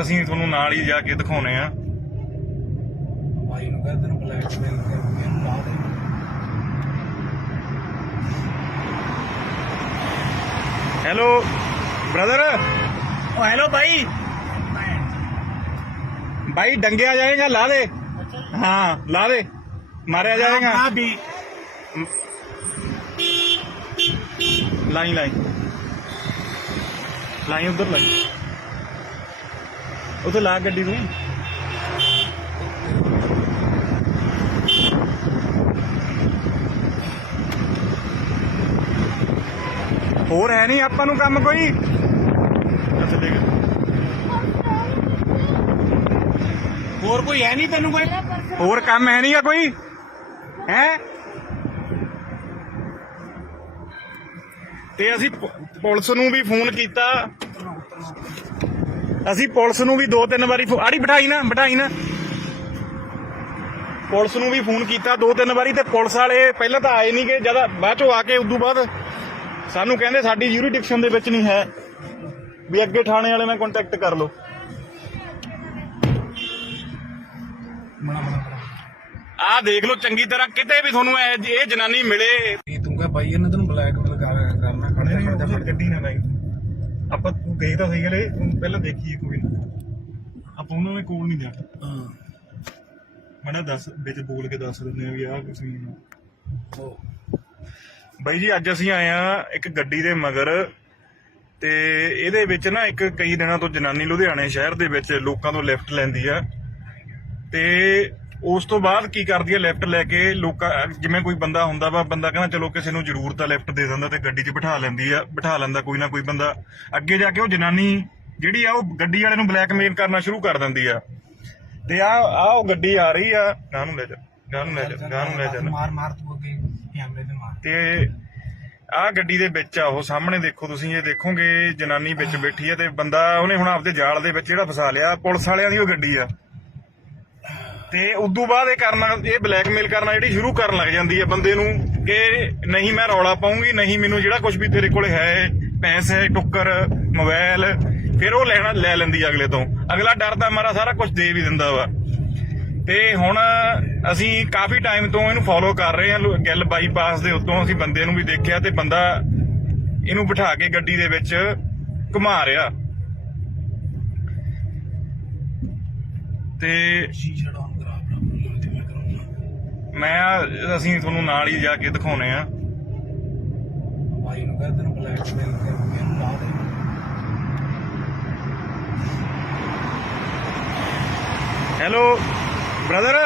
ਅਸੀਂ ਤੁਹਾਨੂੰ ਨਾਲ ਹੀ ਜਾ ਕੇ ਦਿਖਾਉਣੇ ਆ। ਬਾਈ ਨੂੰ ਕਹਿੰਦੇ ਤੈਨੂੰ ਬਲੈਕਮੇਲ ਕਰਨਾ। Hello brother. हेलो भाई डंगे आ जाएगा, ला दे। हाँ ला दे, मारे आ जाएगा। भी लाई उधर लाई, उधर ला गड्डी में। ਹੋਰ ਹੈ ਨਹੀਂ ਆਪਾਂ ਨੂੰ ਕੰਮ ਕੋਈ। ਅੱਛਾ ਦੇਖ, ਹੋਰ ਕੋਈ ਹੈ ਨਹੀਂ ਤੈਨੂੰ, ਕੋਈ ਹੋਰ ਕੰਮ ਹੈ ਨਹੀਂਗਾ ਕੋਈ ਹੈ। ਤੇ ਅਸੀਂ ਪੁਲਿਸ ਨੂੰ ਵੀ ਫੋਨ ਕੀਤਾ, ਅਸੀਂ ਪੁਲਿਸ ਨੂੰ ਵੀ 2-3 ਵਾਰੀ ਆੜੀ ਬਿਠਾਈ ਨਾ ਪੁਲਿਸ ਨੂੰ ਵੀ ਫੋਨ ਕੀਤਾ 2-3 ਵਾਰੀ, ਤੇ ਪੁਲਿਸ ਵਾਲੇ ਪਹਿਲਾਂ ਤਾਂ ਆਏ ਨਹੀਂ ਗਏ, ਜਦ ਬਾਅਦ ਚੋਂ ਆ ਕੇ ਉਦੋਂ ਬਾਅਦ ਸਾਨੂੰ ਕਹਿੰਦੇ ਸਾਡੀ ਜੂਰੀਡਿਕਸ਼ਨ ਦੇ ਵਿੱਚ ਨਹੀਂ ਹੈ, ਵੀ ਅੱਗੇ ਥਾਣੇ ਵਾਲੇ ਨਾਲ ਕੰਟੈਕਟ ਕਰ ਲਓ। ਆਹ ਦੇਖ ਲਓ ਚੰਗੀ ਤਰ੍ਹਾਂ, ਕਿਤੇ ਵੀ ਤੁਹਾਨੂੰ ਇਹ ਜਨਾਨੀ ਮਿਲੇ। ਤੂੰ ਕਹ ਬਾਈ ਇਹਨਾਂ ਤੈਨੂੰ ਬਲੈਕਮੇਲ ਕਰਨਾ। ਖੜਦਾ ਗੱਡੀ ਨਾ ਲਾਈ ਆਪਾਂ, ਤੂੰ ਗਈ ਤਾਂ ਸਹੀ ਗਲੇ ਪਹਿਲਾਂ ਦੇਖੀਏ ਕੋਈ ਨਾ, ਆਪਾਂ ਉਹਨਾਂ ਦੇ ਕੋਲ ਨਹੀਂ ਜਾਣਾ। ਮੈਂ ਦੱਸ ਵਿੱਚ ਬੋਲ ਕੇ ਦੱਸ ਦਿੰਦੇ ਆ ਵੀ ਆਹ ਕੁਛ ਨਹੀਂ। ਬਾਈ ਜੀ ਅੱਜ ਅਸੀਂ ਆਏ ਆ ਇੱਕ ਗੱਡੀ ਦੇ ਮਗਰ, ਤੇ ਇਹਦੇ ਵਿੱਚ ਨਾ ਇੱਕ ਕਈ ਦਿਨਾਂ ਤੋਂ ਜਨਾਨੀ ਲੁਧਿਆਣੇ ਸ਼ਹਿਰ ਦੇ ਵਿੱਚ ਲੋਕਾਂ ਤੋਂ ਲਿਫਟ ਲੈਂਦੀ ਆ, ਤੇ ਉਸ ਤੋਂ ਬਾਅਦ ਕੀ ਕਰਦੀ ਆ, ਲਿਫਟ ਲੈ ਕੇ ਲੋਕਾਂ, ਜਿਵੇਂ ਕੋਈ ਬੰਦਾ ਹੁੰਦਾ ਵਾ, ਬੰਦਾ ਕਹਿੰਦਾ ਚਲੋ ਕਿਸੇ ਨੂੰ ਜ਼ਰੂਰਤ ਆ ਲਿਫਟ ਦੇ ਦਿੰਦਾ, ਤੇ ਗੱਡੀ 'ਚ ਬਿਠਾ ਲੈਂਦਾ ਕੋਈ ਨਾ ਕੋਈ ਬੰਦਾ। ਅੱਗੇ ਜਾ ਕੇ ਉਹ ਜਨਾਨੀ ਜਿਹੜੀ ਆ ਉਹ ਗੱਡੀ ਵਾਲੇ ਨੂੰ ਬਲੈਕਮੇਲ ਕਰਨਾ ਸ਼ੁਰੂ ਕਰ ਦਿੰਦੀ ਆ, ਤੇ ਆ ਉਹ ਗੱਡੀ ਆ ਰਹੀ ਆ, ਗਾਂ ਨੂੰ ਲੈ ਜਾ ਮਾਰ ਤੂੰ ਅੱਗੇ ਕੈਮਰੇ ਤੇ ਮਾਰ। ਤੇ ਆਹ ਗੱਡੀ ਦੇ ਵਿੱਚ ਆ ਉਹ ਸਾਹਮਣੇ ਦੇਖੋ ਤੁਸੀਂ, ਇਹ ਦੇਖੋਗੇ ਜਨਾਨੀ ਵਿੱਚ ਬੈਠੀ ਆ, ਤੇ ਬੰਦਾ ਉਹਨੇ ਹੁਣ ਆਪਦੇ ਜਾਲ ਦੇ ਵਿੱਚ ਜਿਹੜਾ ਫਸਾ ਲਿਆ, ਪੁਲਿਸ ਵਾਲਿਆਂ ਦੀ ਉਹ ਗੱਡੀ ਆ। ਤੇ ਉਦੋਂ ਬਾਅਦ ਇਹ ਬਲੈਕਮੇਲ ਕਰਨਾ ਜਿਹੜੀ ਸ਼ੁਰੂ ਕਰਨ ਲੱਗ ਜਾਂਦੀ ਹੈ ਬੰਦੇ ਨੂੰ, ਕਿ ਨਹੀਂ ਮੈਂ ਰੌਲਾ ਪਾਉਂਗੀ, ਨਹੀਂ ਮੈਨੂੰ ਜਿਹੜਾ ਕੁਝ ਵੀ ਤੇਰੇ ਕੋਲ ਹੈ, ਪੈਸੇ, ਟੁੱਕਰ, ਮੋਬਾਈਲ, ਫਿਰ ਉਹ ਲੈ ਲੈਂਦੀ ਅਗਲੇ ਤੋਂ। ਅਗਲਾ ਡਰਦਾ ਮਾਰਾ ਸਾਰਾ ਕੁਝ ਦੇ ਵੀ ਦਿੰਦਾ ਵਾ। ਤੇ ਹੁਣ ਅਸੀਂ ਕਾਫੀ ਟਾਈਮ ਤੋਂ ਇਹਨੂੰ ਫੋਲੋ ਕਰ ਰਹੇ ਹਾਂ, ਗਿੱਲ ਬਾਈਪਾਸ ਦੇ ਉੱਤੋਂ ਅਸੀਂ ਬੰਦੇ ਨੂੰ ਵੀ ਦੇਖਿਆ, ਤੇ ਬੰਦਾ ਇਹਨੂੰ ਬਿਠਾ ਕੇ ਗੱਡੀ ਦੇ ਵਿੱਚ ਘੁਮਾ ਰਿਹਾ, ਤੇ ਅਸੀਂ ਤੁਹਾਨੂੰ ਨਾਲ ਹੀ ਜਾ ਕੇ ਦਿਖਾਉਣੇ ਆ। ਬਾਈ ਨੂੰ ਕਹਿੰਦੇ ਤੈਨੂੰ ਬਲੈਕਮੇਲ ਕਰਨਾ। Hello brother.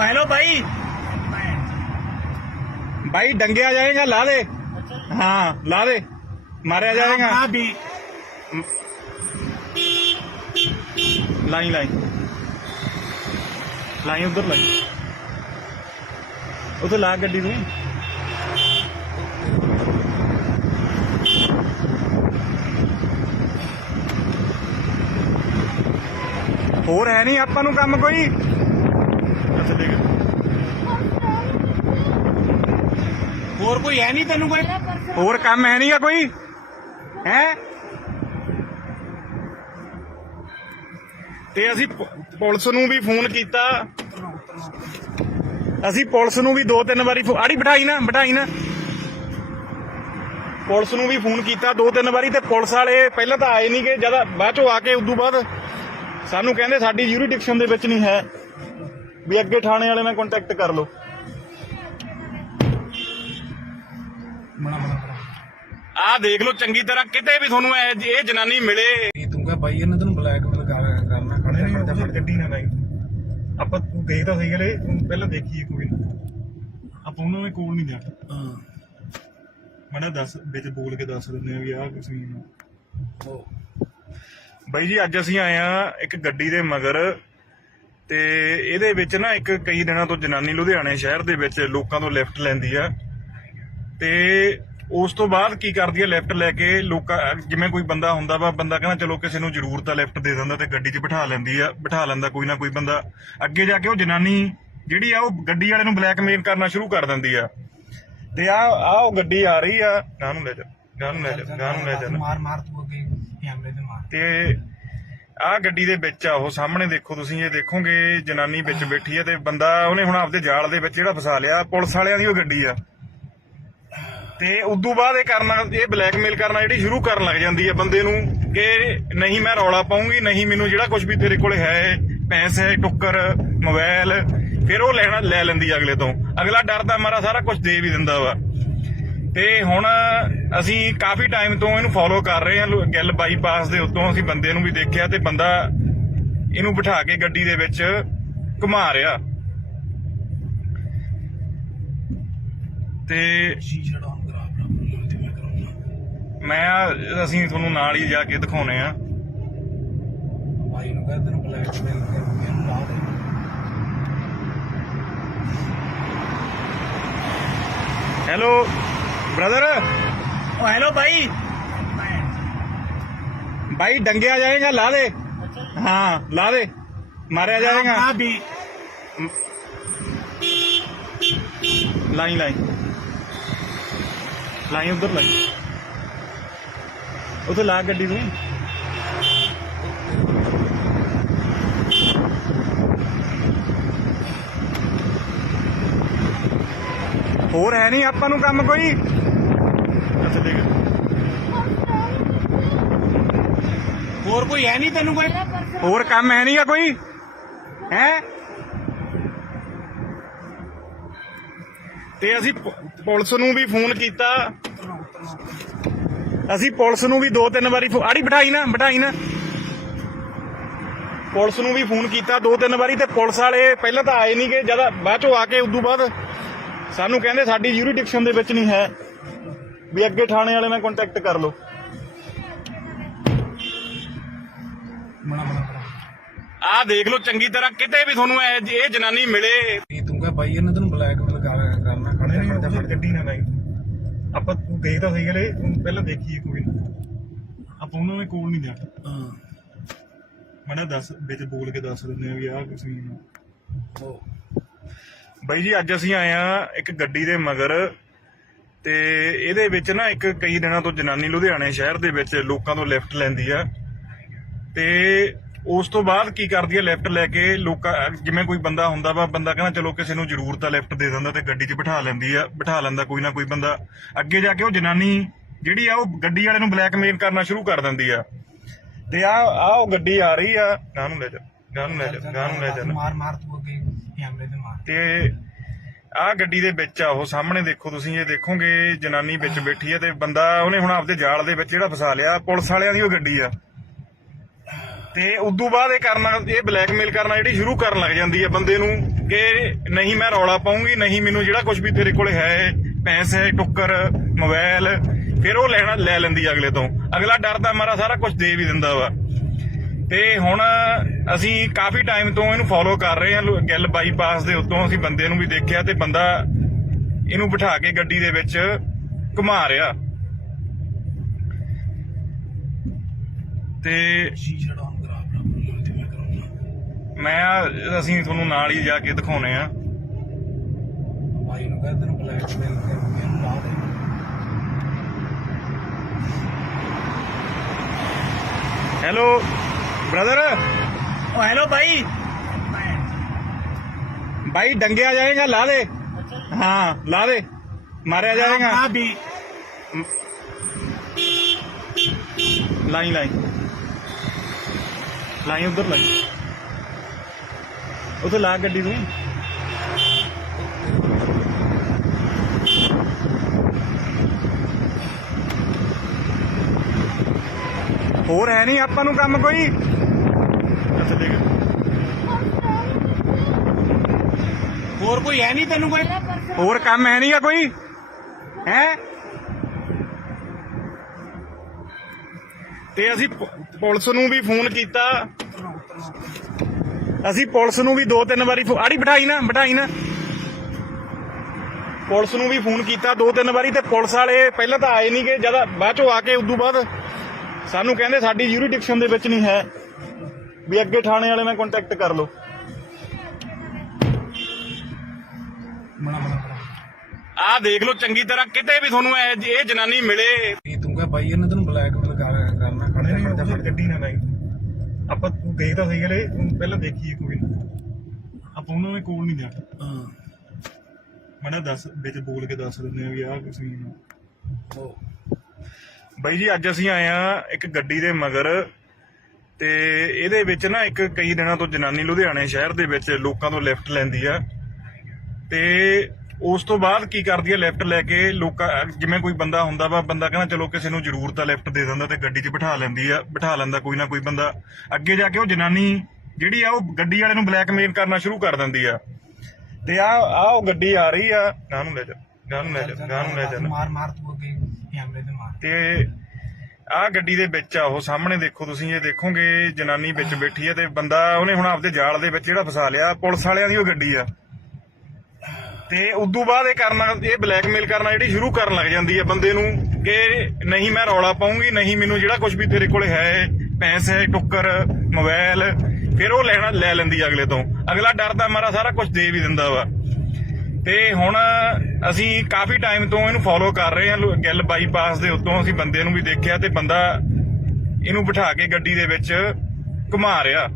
हेलो भाई भाई डंगिया जाएगा ला दे हाँ ला दे मारा जाएगा हाँ भी लाई लाई लाई उधर लाई उधर ला गड्डी तू ਹੋਰ ਹੈ ਨਹੀਂ ਆਪਾਂ ਨੂੰ ਕੰਮ ਕੋਈ ਅੱਛਾ ਦੇਖ और कोई है नहीं तेन कोई ਹੋਰ ਕੰਮ ਹੈ ਨਹੀਂਗਾ ਕੋਈ ਹੈ ਤੇ ਅਸੀਂ ਪੁਲਿਸ ਨੂੰ ਵੀ ਫੋਨ ਕੀਤਾ ਅਸੀਂ ਪੁਲਿਸ ਨੂੰ ਵੀ 2-3 ਵਾਰੀ ਆੜੀ ਬਿਠਾਈ ਨਾ ਪੁਲਿਸ ਨੂੰ ਵੀ ਫੋਨ ਕੀਤਾ 2-3 ਵਾਰੀ ਤੇ ਪੁਲਿਸ ਵਾਲੇ ਪਹਿਲਾਂ ਤਾਂ ਆਏ ਨਹੀਂ ਕਿ ਜਦ ਬਾਅਦ ਚੋਂ ਆ ਕੇ ਉਦੋਂ ਬਾਅਦ ਸਾਨੂੰ ਕਹਿੰਦੇ ਸਾਡੀ ਯੂਰੀਡਿਕਸ਼ਨ ਦੇ ਵਿੱਚ ਨਹੀਂ ਹੈ ਵੀ ਅੱਗੇ ਥਾਣੇ ਵਾਲੇ ਨਾਲ ਕੰਟੈਕਟ ਕਰ ਲਓ ਆਹ ਦੇਖ ਲਓ ਚੰਗੀ ਤਰ੍ਹਾਂ ਕਿਤੇ ਵੀ ਤੁਹਾਨੂੰ ਇਹ ਜਨਾਨੀ ਮਿਲੇ ਤੂੰ ਕਹ ਭਾਈ ਇਹਨਾਂ ਤੈਨੂੰ ਬਲੈਕਮੇਲ ਕਰਨਾ ਖੜੇ ਗੱਡੀ ਨਾ ਲਾਈ ਆਪਾਂ ਤੂੰ ਗਈ ਤਾਂ ਸਹੀ ਗਲੇ ਪਹਿਲਾਂ ਦੇਖੀਏ ਕੋਈ ਨਾ ਆਪਾਂ ਉਹਨਾਂ ਦੇ ਕੋਲ ਨਹੀਂ ਜਾਣਾ ਮੈਂ ਦੱਸ ਵਿੱਚ ਬੋਲ ਕੇ ਦੱਸ ਦਿੰਦੇ ਆ ਵੀ ਆਹ ਕੁਛ ਨਹੀਂ ਬਾਈ ਜੀ ਅੱਜ ਅਸੀਂ ਆਏ ਆ ਇੱਕ ਗੱਡੀ ਦੇ ਮਗਰ ਤੇ ਇਹਦੇ ਵਿੱਚ ਨਾ ਇੱਕ ਕਈ ਦਿਨਾਂ ਤੋਂ ਜਨਾਨੀ ਲੁਧਿਆਣੇ ਸ਼ਹਿਰ ਦੇ ਵਿੱਚ ਲੋਕਾਂ ਤੋਂ ਲਿਫਟ ਲੈਂਦੀ ਆ ਤੇ ਉਸ ਤੋਂ ਬਾਅਦ ਕੀ ਕਰਦੀ ਆ ਲਿਫਟ ਲੈ ਕੇ ਲੋਕਾਂ ਜਿਵੇਂ ਕੋਈ ਬੰਦਾ ਹੁੰਦਾ ਵਾ ਬੰਦਾ ਕਹਿੰਦਾ ਚਲੋ ਕਿਸੇ ਨੂੰ ਜ਼ਰੂਰਤ ਆ ਲਿਫਟ ਦੇ ਦਿੰਦਾ ਤੇ ਗੱਡੀ 'ਚ ਬਿਠਾ ਲੈਂਦਾ ਕੋਈ ਨਾ ਕੋਈ ਬੰਦਾ ਅੱਗੇ ਜਾ ਕੇ ਉਹ ਜਨਾਨੀ ਜਿਹੜੀ ਆ ਉਹ ਗੱਡੀ ਵਾਲੇ ਨੂੰ ਬਲੈਕਮੇਲ ਕਰਨਾ ਸ਼ੁਰੂ ਕਰ ਦਿੰਦੀ ਆ ਤੇ ਆ ਉਹ ਗੱਡੀ ਆ ਰਹੀ ਆ ਗਾਂ ਨੂੰ ਲੈ ਜਾ ਮਾਰ ਤੂੰ ਅੱਗੇ ਕੈਮਰੇ ਤੇ ਮਾਰ ਤੇ ਆਹ ਗੱਡੀ ਦੇ ਵਿੱਚ ਆ ਉਹ ਸਾਹਮਣੇ ਦੇਖੋ ਤੁਸੀਂ ਇਹ ਦੇਖੋਗੇ ਜਨਾਨੀ ਵਿੱਚ ਬੈਠੀ ਆ ਤੇ ਬੰਦਾ ਉਹਨੇ ਹੁਣ ਆਪਦੇ ਜਾਲ ਦੇ ਵਿੱਚ ਜਿਹੜਾ ਫਸਾ ਲਿਆ ਪੁਲਿਸ ਵਾਲਿਆਂ ਦੀ ਉਹ ਗੱਡੀ ਆ ਤੇ ਉਦੋਂ ਬਾਅਦ ਇਹ ਬਲੈਕਮੇਲ ਕਰਨਾ ਜਿਹੜੀ ਸ਼ੁਰੂ ਕਰਨ ਲੱਗ ਜਾਂਦੀ ਹੈ ਬੰਦੇ ਨੂੰ ਕਿ ਨਹੀਂ ਮੈਂ ਰੌਲਾ ਪਾਉਂਗੀ ਨਹੀਂ ਮੈਨੂੰ ਜਿਹੜਾ ਕੁਝ ਵੀ ਤੇਰੇ ਕੋਲੇ ਹੈ ਪੈਸੇ ਟੁੱਕਰ ਮੋਬਾਈਲ ਫਿਰ ਉਹ ਲੈ ਲੈਂਦੀ ਅਗਲੇ ਤੋਂ ਅਗਲਾ ਡਰਦਾ ਮਾਰਾ ਸਾਰਾ ਕੁਝ ਦੇ ਵੀ ਦਿੰਦਾ ਵਾ ਤੇ ਹੁਣ ਅਸੀਂ ਕਾਫੀ ਟਾਈਮ ਤੋਂ ਇਹਨੂੰ ਫੋਲੋ ਕਰ ਰਹੇ ਹਾਂ ਗਿੱਲ ਬਾਈਪਾਸ ਦੇ ਉੱਤੋਂ ਅਸੀਂ ਬੰਦੇ ਨੂੰ ਵੀ ਦੇਖਿਆ ਤੇ ਬੰਦਾ ਇਹਨੂੰ ਬਿਠਾ ਕੇ ਗੱਡੀ ਦੇ ਵਿੱਚ ਘੁਮਾ ਰਿਹਾ ਤੇ ਸ਼ੀਸ਼ਾ ਡਾਊਨ ਕਰਾ ਤੇ ਮੈਂ ਕਰਾਉਂਗਾ ਅਸੀਂ ਤੁਹਾਨੂੰ ਨਾਲ ਹੀ ਜਾ ਕੇ ਦਿਖਾਉਣੇ ਆ ਭਾਈ ਨੂੰ ਕਹ ਤੈਨੂੰ ਬਲੈਕਮੇਲ ਕਰਕੇ ਲਾ ਦੇ ਹੈਲੋ ब्रदर हेलो भाई भाई डंगिया जाएगा ला दे हाँ ला दे मारा जाएगा हाँ भी लाई उधर लाई उधर ला गड्डी तू ਹੋਰ ਹੈ ਨਹੀਂ ਆਪਾਂ ਨੂੰ ਕੰਮ ਕੋਈ ਅੱਛਾ ਦੇਖ और कोई है नहीं तेन कोई ਹੋਰ ਕੰਮ ਹੈ ਨਹੀਂਗਾ ਕੋਈ ਹੈ ਤੇ ਅਸੀਂ ਪੁਲਿਸ ਨੂੰ ਵੀ ਫੋਨ ਕੀਤਾ ਅਸੀਂ ਪੁਲਿਸ ਨੂੰ ਵੀ 2-3 ਵਾਰੀ ਆੜੀ ਬਿਠਾਈ ਨਾ ਪੁਲਿਸ ਨੂੰ ਵੀ ਫੋਨ ਕੀਤਾ 2-3 ਵਾਰੀ ਤੇ ਪੁਲਿਸ ਵਾਲੇ ਪਹਿਲਾਂ ਤਾਂ ਆਏ ਨਹੀਂ ਕਿ ਜਦ ਬਾਅਦ ਚੋਂ ਆ ਕੇ ਉਦੋਂ ਬਾਅਦ ਸਾਨੂੰ ਕਹਿੰਦੇ ਸਾਡੀ ਯੂਰੀਡਿਕਸ਼ਨ ਦੇ ਵਿੱਚ ਨਹੀਂ ਹੈ ਵੀ ਅੱਗੇ ਥਾਣੇ ਵਾਲੇ ਨਾਲ ਕੰਟੈਕਟ ਕਰ ਲਓ ਆਹ ਦੇਖ ਲਓ ਚੰਗੀ ਤਰ੍ਹਾਂ ਕਿਤੇ ਵੀ ਤੁਹਾਨੂੰ ਇਹ ਜਨਾਨੀ ਮਿਲੇ ਤੂੰ ਕਹ ਭਾਈ ਇਹਨਾਂ ਤੈਨੂੰ ਬਲੈਕਮੇਲ ਕਰਨਾ ਖੜੇ ਗੱਡੀ ਨਾ ਲਾਈ ਆਪਾਂ ਤੂੰ ਗਈ ਤਾਂ ਸਹੀ ਗਲੇ ਪਹਿਲਾਂ ਦੇਖੀਏ ਕੋਈ ਨਾ ਆਪਾਂ ਉਹਨਾਂ ਦੇ ਕੋਲ ਨਹੀਂ ਜਾਣਾ ਮੈਂ ਦੱਸ ਵਿੱਚ ਬੋਲ ਕੇ ਦੱਸ ਦਿੰਦੇ ਆ ਵੀ ਆਹ ਕੁਛ ਨਹੀਂ ਬਾਈ ਜੀ ਅੱਜ ਅਸੀਂ ਆਏ ਆ ਇੱਕ ਗੱਡੀ ਦੇ ਮਗਰ ਤੇ ਇਹਦੇ ਵਿੱਚ ਨਾ ਇੱਕ ਕਈ ਦਿਨਾਂ ਤੋਂ ਜਨਾਨੀ ਲੁਧਿਆਣੇ ਸ਼ਹਿਰ ਦੇ ਵਿੱਚ ਲੋਕਾਂ ਤੋਂ ਲਿਫਟ ਲੈਂਦੀ ਆ ਤੇ ਉਸ ਤੋਂ ਬਾਅਦ ਕੀ ਕਰਦੀ ਆ ਲਿਫਟ ਲੈ ਕੇ ਲੋਕਾਂ ਜਿਵੇਂ ਕੋਈ ਬੰਦਾ ਹੁੰਦਾ ਵਾ ਬੰਦਾ ਕਹਿੰਦਾ ਚਲੋ ਕਿਸੇ ਨੂੰ ਜ਼ਰੂਰਤ ਆ ਲਿਫਟ ਦੇ ਦਿੰਦਾ ਤੇ ਗੱਡੀ 'ਚ ਬਿਠਾ ਲੈਂਦਾ ਕੋਈ ਨਾ ਕੋਈ ਬੰਦਾ ਅੱਗੇ ਜਾ ਕੇ ਉਹ ਜਨਾਨੀ ਜਿਹੜੀ ਆ ਉਹ ਗੱਡੀ ਵਾਲੇ ਨੂੰ ਬਲੈਕਮੇਲ ਕਰਨਾ ਸ਼ੁਰੂ ਕਰ ਦਿੰਦੀ ਆ ਤੇ ਆ ਉਹ ਗੱਡੀ ਆ ਰਹੀ ਆ ਗਾਂ ਨੂੰ ਲੈ ਜਾ ਮਾਰ ਤੂੰ ਅੱਗੇ ਕੈਮਰੇ ਤੇ ਮਾਰ ਤੇ ਆਹ ਗੱਡੀ ਦੇ ਵਿੱਚ ਆ ਉਹ ਸਾਹਮਣੇ ਦੇਖੋ ਤੁਸੀਂ ਇਹ ਦੇਖੋਗੇ ਜਨਾਨੀ ਵਿੱਚ ਬੈਠੀ ਆ ਤੇ ਬੰਦਾ ਉਹਨੇ ਹੁਣ ਆਪਦੇ ਜਾਲ ਦੇ ਵਿੱਚ ਜਿਹੜਾ ਫਸਾ ਲਿਆ ਪੁਲਿਸ ਵਾਲਿਆਂ ਦੀ ਉਹ ਗੱਡੀ ਆ ਤੇ ਉਦੋਂ ਬਾਅਦ ਇਹ ਬਲੈਕਮੇਲ ਕਰਨਾ ਜਿਹੜੀ ਸ਼ੁਰੂ ਕਰਨ ਲੱਗ ਜਾਂਦੀ ਹੈ ਬੰਦੇ ਨੂੰ ਕਿ ਨਹੀਂ ਮੈਂ ਰੌਲਾ ਪਾਉਂਗੀ, ਨਹੀਂ ਮੈਨੂੰ ਜਿਹੜਾ ਕੁਝ ਵੀ ਤੇਰੇ ਕੋਲ ਹੈ ਪੈਸੇ ਟੁੱਕਰ ਮੋਬਾਈਲ ਫਿਰ ਉਹ ਲੈ ਲੈਂਦੀ ਆ ਅਗਲੇ ਤੋਂ। ਅਗਲਾ ਡਰਦਾ ਮਾਰਾ ਸਾਰਾ ਕੁਝ ਦੇ ਵੀ ਦਿੰਦਾ ਵਾ। ਤੇ ਹੁਣ ਅਸੀਂ ਕਾਫੀ ਟਾਈਮ ਤੋਂ ਇਹਨੂੰ ਫੋਲੋ ਕਰ ਰਹੇ ਹਾਂ। ਗਿੱਲ ਬਾਈਪਾਸ ਦੇ ਉੱਤੋਂ ਅਸੀਂ ਬੰਦੇ ਨੂੰ ਵੀ ਦੇਖਿਆ ਤੇ ਬੰਦਾ ਇਹਨੂੰ ਬਿਠਾ ਕੇ ਗੱਡੀ ਦੇ ਵਿੱਚ ਘੁਮਾ ਰਿਹਾ ਤੇ ਸ਼ੀਸ਼ਾ ਡਾਊਨ ਕਰਾ ਬਰਾਬਰ ਤੇ ਮੈਂ ਕਰਾਉਣਾ। ਅਸੀਂ ਤੁਹਾਨੂੰ ਨਾਲ ਹੀ ਜਾ ਕੇ ਦਿਖਾਉਣੇ ਆ। ਭਾਈ ਨੂੰ ਕਹਿੰਦੇ ਨੂੰ ਬਲੈਕਮੇਲ ਕਰਕੇ ਇਹਨੂੰ ਲਾ ਦੇ। Hello brother. ओ हेलो भाई। भाई डंगिया जाएगा, ला दे। हाँ ला दे, मारा जाएगा। हाँ भी लाई लाई लाई उधर लाई उधर ला गड्डी तू। ਹੋਰ ਹੈ ਨਹੀਂ ਆਪਾਂ ਨੂੰ ਕੰਮ ਕੋਈ। ਅੱਛਾ ਦੇਖ और कोई है नहीं तेन कोई। ਹੋਰ ਕੰਮ ਹੈ ਨਹੀਂਗਾ ਕੋਈ ਹੈ। ਤੇ ਅਸੀਂ ਪੁਲਿਸ ਨੂੰ ਵੀ ਫੋਨ ਕੀਤਾ। ਅਸੀਂ ਪੁਲਿਸ ਨੂੰ ਵੀ 2-3 ਵਾਰੀ ਆੜੀ ਬਿਠਾਈ ਨਾ ਪੁਲਿਸ ਨੂੰ ਵੀ ਫੋਨ ਕੀਤਾ 2-3 ਵਾਰੀ ਤੇ ਪੁਲਿਸ ਵਾਲੇ ਪਹਿਲਾਂ ਤਾਂ ਆਏ ਨਹੀਂ ਕਿ ਜਦ ਬਾਅਦ ਚੋਂ ਆ ਕੇ ਉਦੋਂ ਬਾਅਦ ਸਾਨੂੰ ਕਹਿੰਦੇ ਸਾਡੀ ਯੂਰੀਡਿਕਸ਼ਨ ਦੇ ਵਿੱਚ ਨਹੀਂ ਹੈ ਵੀ ਅੱਗੇ ਥਾਣੇ ਵਾਲੇ ਨਾਲ ਕੰਟੈਕਟ ਕਰ ਲਓ। ਆਹ ਦੇਖ ਲਓ ਚੰਗੀ ਤਰ੍ਹਾਂ ਕਿਤੇ ਵੀ ਤੁਹਾਨੂੰ ਇਹ ਜਨਾਨੀ ਮਿਲੇ। ਤੂੰ ਕਹ ਭਾਈ ਇਹਨੇ ਤੈਨੂੰ ਬਲੈਕਮੇਲ ਕਰਨਾ ਖੜੇ ਗੱਡੀ ਨਾ ਲਾਈ। ਆਪਾਂ ਤੂੰ ਗਈ ਤਾਂ ਸਹੀ ਗਲੇ ਪਹਿਲਾਂ ਦੇਖੀਏ ਕੋਈ ਨਾ, ਆਪਾਂ ਉਹਨਾਂ ਦੇ ਕੋਲ ਨਹੀਂ ਜਾਣਾ। ਹਾਂ ਮੈਂ ਦੱਸ ਵਿੱਚ ਬੋਲ ਕੇ ਦੱਸ ਦਿੰਦੇ ਆ ਵੀ ਆਹ ਕੁਛ ਨਹੀਂ। ਬਾਈ ਜੀ ਅੱਜ ਅਸੀਂ ਆਏ ਆ ਇੱਕ ਗੱਡੀ ਦੇ ਮਗਰ ਤੇ ਇਹਦੇ ਵਿੱਚ ਨਾ ਇੱਕ ਕਈ ਦਿਨਾਂ ਤੋਂ ਜਨਾਨੀ ਲੁਧਿਆਣੇ ਸ਼ਹਿਰ ਦੇ ਵਿੱਚ ਲੋਕਾਂ ਤੋਂ ਲਿਫਟ ਲੈਂਦੀ ਆ ਤੇ ਉਸ ਤੋਂ ਬਾਅਦ ਕੀ ਕਰਦੀ ਆ, ਲਿਫਟ ਲੈ ਕੇ ਲੋਕਾਂ ਜਿਵੇਂ ਕੋਈ ਬੰਦਾ ਹੁੰਦਾ ਵਾ, ਬੰਦਾ ਕਹਿੰਦਾ ਚਲੋ ਕਿਸੇ ਨੂੰ ਜ਼ਰੂਰਤ ਆ ਲਿਫਟ ਦੇ ਦਿੰਦਾ ਤੇ ਗੱਡੀ 'ਚ ਬਿਠਾ ਲੈਂਦਾ ਕੋਈ ਨਾ ਕੋਈ ਬੰਦਾ। ਅੱਗੇ ਜਾ ਕੇ ਉਹ ਜਨਾਨੀ ਜਿਹੜੀ ਆ ਉਹ ਗੱਡੀ ਵਾਲੇ ਨੂੰ ਬਲੈਕਮੇਲ ਕਰਨਾ ਸ਼ੁਰੂ ਕਰ ਦਿੰਦੀ ਆ। ਤੇ ਆ ਉਹ ਗੱਡੀ ਆ ਰਹੀ ਆ, ਗਾਂ ਨੂੰ ਲੈ ਜਾ ਮਾਰ ਮਾਰ ਤੂੰ ਅੱਗੇ ਕੈਮਰੇ ਤੇ ਮਾਰ। ਤੇ ਆਹ ਗੱਡੀ ਦੇ ਵਿੱਚ ਆ ਉਹ ਸਾਹਮਣੇ ਦੇਖੋ ਤੁਸੀਂ, ਇਹ ਦੇਖੋਗੇ ਜਨਾਨੀ ਵਿੱਚ ਬੈਠੀ ਆ ਤੇ ਬੰਦਾ ਉਹਨੇ ਹੁਣ ਆਪਦੇ ਜਾਲ ਦੇ ਵਿੱਚ ਜਿਹੜਾ ਫਸਾ ਲਿਆ। ਪੁਲਿਸ ਵਾਲਿਆਂ ਦੀ ਉਹ ਗੱਡੀ ਆ ਤੇ ਉਦੋਂ ਬਾਅਦ ਇਹ ਬਲੈਕਮੇਲ ਕਰਨਾ ਜਿਹੜੀ ਸ਼ੁਰੂ ਕਰਨ ਲੱਗ ਜਾਂਦੀ ਆ ਬੰਦੇ ਨੂੰ ਕਿ ਨਹੀਂ ਮੈਂ ਰੌਲਾ ਪਾਉਂਗੀ, ਨਹੀਂ ਮੈਨੂੰ ਜਿਹੜਾ ਕੁਝ ਵੀ ਤੇਰੇ ਕੋਲ ਹੈ ਪੈਸੇ ਟੁੱਕਰ ਮੋਬਾਈਲ ਫਿਰ ਉਹ ਲੈ ਲੈਂਦੀ ਆ ਅਗਲੇ ਤੋਂ। ਅਗਲਾ ਡਰਦਾ ਮਾਰਾ ਸਾਰਾ ਕੁਝ ਦੇ ਵੀ ਦਿੰਦਾ ਵਾ। ਤੇ ਹੁਣ ਅਸੀਂ ਕਾਫੀ ਟਾਈਮ ਤੋਂ ਇਹਨੂੰ ਫੋਲੋ ਕਰ ਰਹੇ ਹਾਂ। ਗਿੱਲ ਬਾਈਪਾਸ ਦੇ ਉੱਤੋਂ ਅਸੀਂ ਬੰਦੇ ਨੂੰ ਵੀ ਦੇਖਿਆ ਤੇ ਬੰਦਾ ਇਹਨੂੰ ਬਿਠਾ ਕੇ ਗੱਡੀ ਦੇ ਵਿੱਚ ਘੁਮਾ ਰਿਹਾ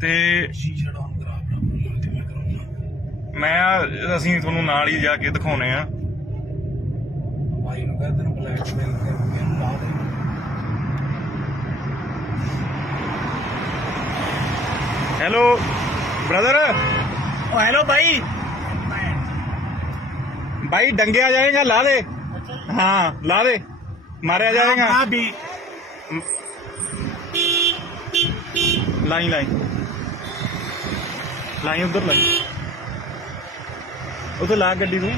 ਤੇ ਸ਼ੀਸ਼ਾ ਡਾਊਨ ਕਰਾ ਬਰਾਬਰ ਤੇ ਮੈਂ ਕਰਾਉਣਾ। ਅਸੀਂ ਤੁਹਾਨੂੰ ਨਾਲ ਹੀ ਜਾ ਕੇ ਦਿਖਾਉਣੇ ਆ। ਭਾਈ ਨੂੰ ਕਹਿੰਦੇ ਨੂੰ ਬਲੈਕਮੇਲ ਕਰਕੇ ਇਹਨੂੰ ਲਾ ਦੇ। Hello brother. ओ हेलो भाई। भाई डंगिया जाएगा, ला दे। हाँ ला दे, मारा जाएगा। हाँ भी लाई उधर लाई उधर ला गड्डी तू।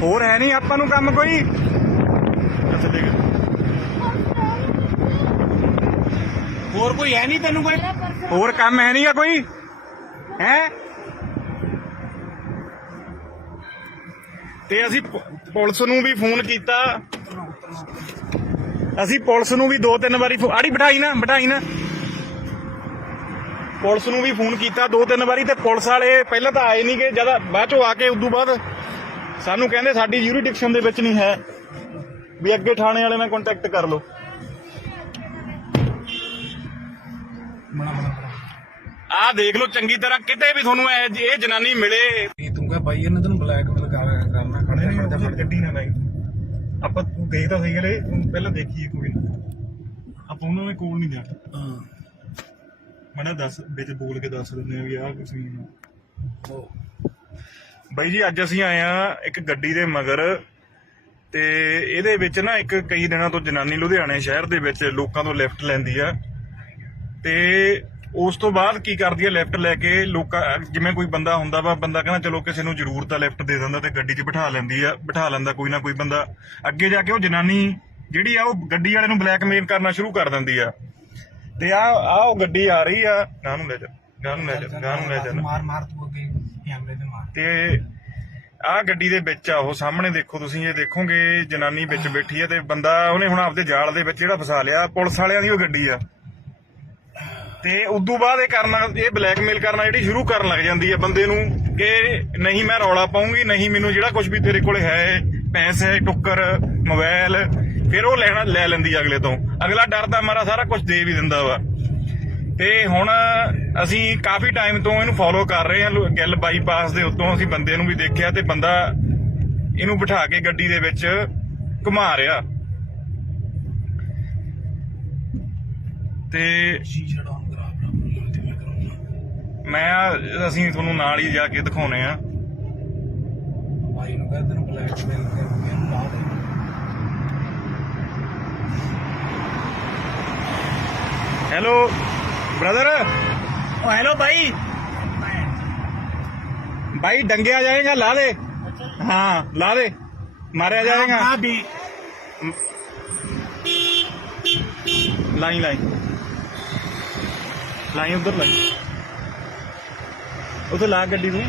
ਹੋਰ ਹੈ ਨਹੀਂ ਆਪਾਂ ਨੂੰ ਕੰਮ ਕੋਈ। ਅੱਛਾ ਦੇਖ और कोई है नहीं तेन कोई। ਹੋਰ ਕੰਮ ਹੈ ਨਹੀਂਗਾ ਕੋਈ ਹੈ। ਤੇ ਅਸੀਂ ਪੁਲਿਸ ਨੂੰ ਵੀ ਫੋਨ ਕੀਤਾ। ਅਸੀਂ ਪੁਲਿਸ ਨੂੰ ਵੀ 2-3 ਵਾਰੀ ਆੜੀ ਬਿਠਾਈ ਨਾ ਪੁਲਿਸ ਨੂੰ ਵੀ ਫੋਨ ਕੀਤਾ 2-3 ਵਾਰੀ ਤੇ ਪੁਲਿਸ ਵਾਲੇ ਪਹਿਲਾਂ ਤਾਂ ਆਏ ਨਹੀਂ ਕਿ ਜਦ ਬਾਅਦ ਚੋਂ ਆ ਕੇ ਉਦੋਂ ਬਾਅਦ ਸਾਨੂੰ ਕਹਿੰਦੇ ਸਾਡੀ ਯੂਰੀਡਿਕਸ਼ਨ ਦੇ ਵਿੱਚ ਨਹੀਂ ਹੈ ਵੀ ਅੱਗੇ ਥਾਣੇ ਵਾਲੇ ਨਾਲ ਕੰਟੈਕਟ ਕਰ ਲਓ। ਆਹ ਦੇਖ ਲਓ ਚੰਗੀ ਤਰ੍ਹਾਂ ਕਿਤੇ ਵੀ ਤੁਹਾਨੂੰ ਇਹ ਜਨਾਨੀ ਮਿਲੇ। ਤੂੰ ਕਹ ਭਾਈ ਇਹਨੇ ਤੈਨੂੰ ਬਲੈਕਮੇਲ ਕਰਨਾ ਖੜੇ ਗੱਡੀ ਨਾ ਲਾਈ। ਆਪਾਂ ਤੂੰ ਗਈ ਤਾਂ ਸਹੀ ਗਲੇ ਪਹਿਲਾਂ ਦੇਖੀਏ ਕੋਈ ਨਾ, ਆਪਾਂ ਉਹਨਾਂ ਦੇ ਕੋਲ ਨਹੀਂ ਜਾਣਾ। ਹਾਂ ਮੈਂ ਦੱਸ ਵਿੱਚ ਬੋਲ ਕੇ ਦੱਸ ਦਿੰਦੇ ਆ ਵੀ ਆਹ ਕੁਛ ਨਹੀਂ। ਬਾਈ ਜੀ ਅੱਜ ਅਸੀਂ ਆਏ ਆ ਇੱਕ ਗੱਡੀ ਦੇ ਮਗਰ ਤੇ ਇਹਦੇ ਵਿੱਚ ਨਾ ਇੱਕ ਕਈ ਦਿਨਾਂ ਤੋਂ ਜਨਾਨੀ ਲੁਧਿਆਣੇ ਸ਼ਹਿਰ ਦੇ ਵਿੱਚ ਲੋਕਾਂ ਤੋਂ ਲਿਫਟ ਲੈਂਦੀ ਆ ਤੇ ਉਸ ਤੋਂ ਬਾਅਦ ਕੀ ਕਰਦੀ ਆ, ਲਿਫਟ ਲੈ ਕੇ ਲੋਕਾਂ ਜਿਵੇਂ ਕੋਈ ਬੰਦਾ ਹੁੰਦਾ ਵਾ, ਬੰਦਾ ਕਹਿੰਦਾ ਚਲੋ ਕਿਸੇ ਨੂੰ ਜ਼ਰੂਰਤ ਆ ਲਿਫਟ ਦੇ ਦਿੰਦਾ ਤੇ ਗੱਡੀ 'ਚ ਬਿਠਾ ਲੈਂਦਾ ਕੋਈ ਨਾ ਕੋਈ ਬੰਦਾ। ਅੱਗੇ ਜਾ ਕੇ ਉਹ ਜਨਾਨੀ ਜਿਹੜੀ ਆ ਉਹ ਗੱਡੀ ਵਾਲੇ ਨੂੰ ਬਲੈਕਮੇਲ ਕਰਨਾ ਸ਼ੁਰੂ ਕਰ ਦਿੰਦੀ ਆ ਤੇ ਆ ਉਹ ਗੱਡੀ ਆ ਰਹੀ ਆ, ਗਾਂ ਨੂੰ ਲੈ ਜਾ ਮਾਰ ਤੂੰ ਅੱਗੇ ਕੈਮਰੇ ਤੇ ਮਾਰ। ਤੇ ਆਹ ਗੱਡੀ ਦੇ ਵਿੱਚ ਆ ਉਹ ਸਾਹਮਣੇ ਦੇਖੋ ਤੁਸੀਂ, ਇਹ ਦੇਖੋਗੇ ਜਨਾਨੀ ਵਿੱਚ ਬੈਠੀ ਆ ਤੇ ਬੰਦਾ ਉਹਨੇ ਹੁਣ ਆਪਦੇ ਜਾਲ ਦੇ ਵਿੱਚ ਜਿਹੜਾ ਫਸਾ ਲਿਆ, ਪੁਲਿਸ ਵਾਲਿਆਂ ਦੀ ਉਹ ਗੱਡੀ ਆ। ਤੇ ਉਦੋਂ ਬਾਅਦ ਇਹ ਬਲੈਕਮੇਲ ਕਰਨਾ ਜਿਹੜੀ ਸ਼ੁਰੂ ਕਰਨ ਲੱਗ ਜਾਂਦੀ ਹੈ ਬੰਦੇ ਨੂੰ ਕਿ ਨਹੀਂ ਮੈਂ ਰੌਲਾ ਪਾਉਂਗੀ, ਨਹੀਂ ਮੈਨੂੰ ਜਿਹੜਾ ਕੁਝ ਵੀ ਤੇਰੇ ਕੋਲ ਹੈ ਪੈਸੇ ਟੁੱਕਰ ਮੋਬਾਈਲ, ਫਿਰ ਉਹ ਲੈ ਲੈਂਦੀ ਅਗਲੇ ਤੋਂ। ਅਗਲਾ ਡਰਦਾ ਮਾਰਾ ਸਾਰਾ ਕੁਝ ਦੇ ਵੀ ਦਿੰਦਾ ਵਾ। ਤੇ ਹੁਣ ਅਸੀਂ ਕਾਫੀ ਟਾਈਮ ਤੋਂ ਇਹਨੂੰ ਫੋਲੋ ਕਰ ਰਹੇ ਹਾਂ, ਗਿੱਲ ਬਾਈਪਾਸ ਦੇ ਉੱਤੋਂ ਅਸੀਂ ਬੰਦੇ ਨੂੰ ਵੀ ਦੇਖਿਆ ਤੇ ਬੰਦਾ ਇਹਨੂੰ ਬਿਠਾ ਕੇ ਗੱਡੀ ਦੇ ਵਿੱਚ ਘੁਮਾ ਰਿਹਾ ਤੇ ਸ਼ੀਸ਼ਾ ਡਾਊਨ ਕਰਾ ਬਰਾ ਤੇ ਮੈਂ ਕਰਾਉਣਾ। ਅਸੀਂ ਤੁਹਾਨੂੰ ਨਾਲ ਹੀ ਜਾ ਕੇ ਦਿਖਾਉਣੇ ਆ। ਭਾਈ ਨੂੰ ਕਹਿੰਦੇ ਨੇ ਬਲੈਕਮੇਲ ਕਰਕੇ ਇਹਨੂੰ ਲਾ ਦੇ। ਹੈਲੋ ब्रदर, ओ हेलो भाई भाई डंगे आ जाएगा, ला दे। हाँ ला दे, मारे आ जाएगा। हाँ भी लाइन उधर उधर ला गड्डी तू।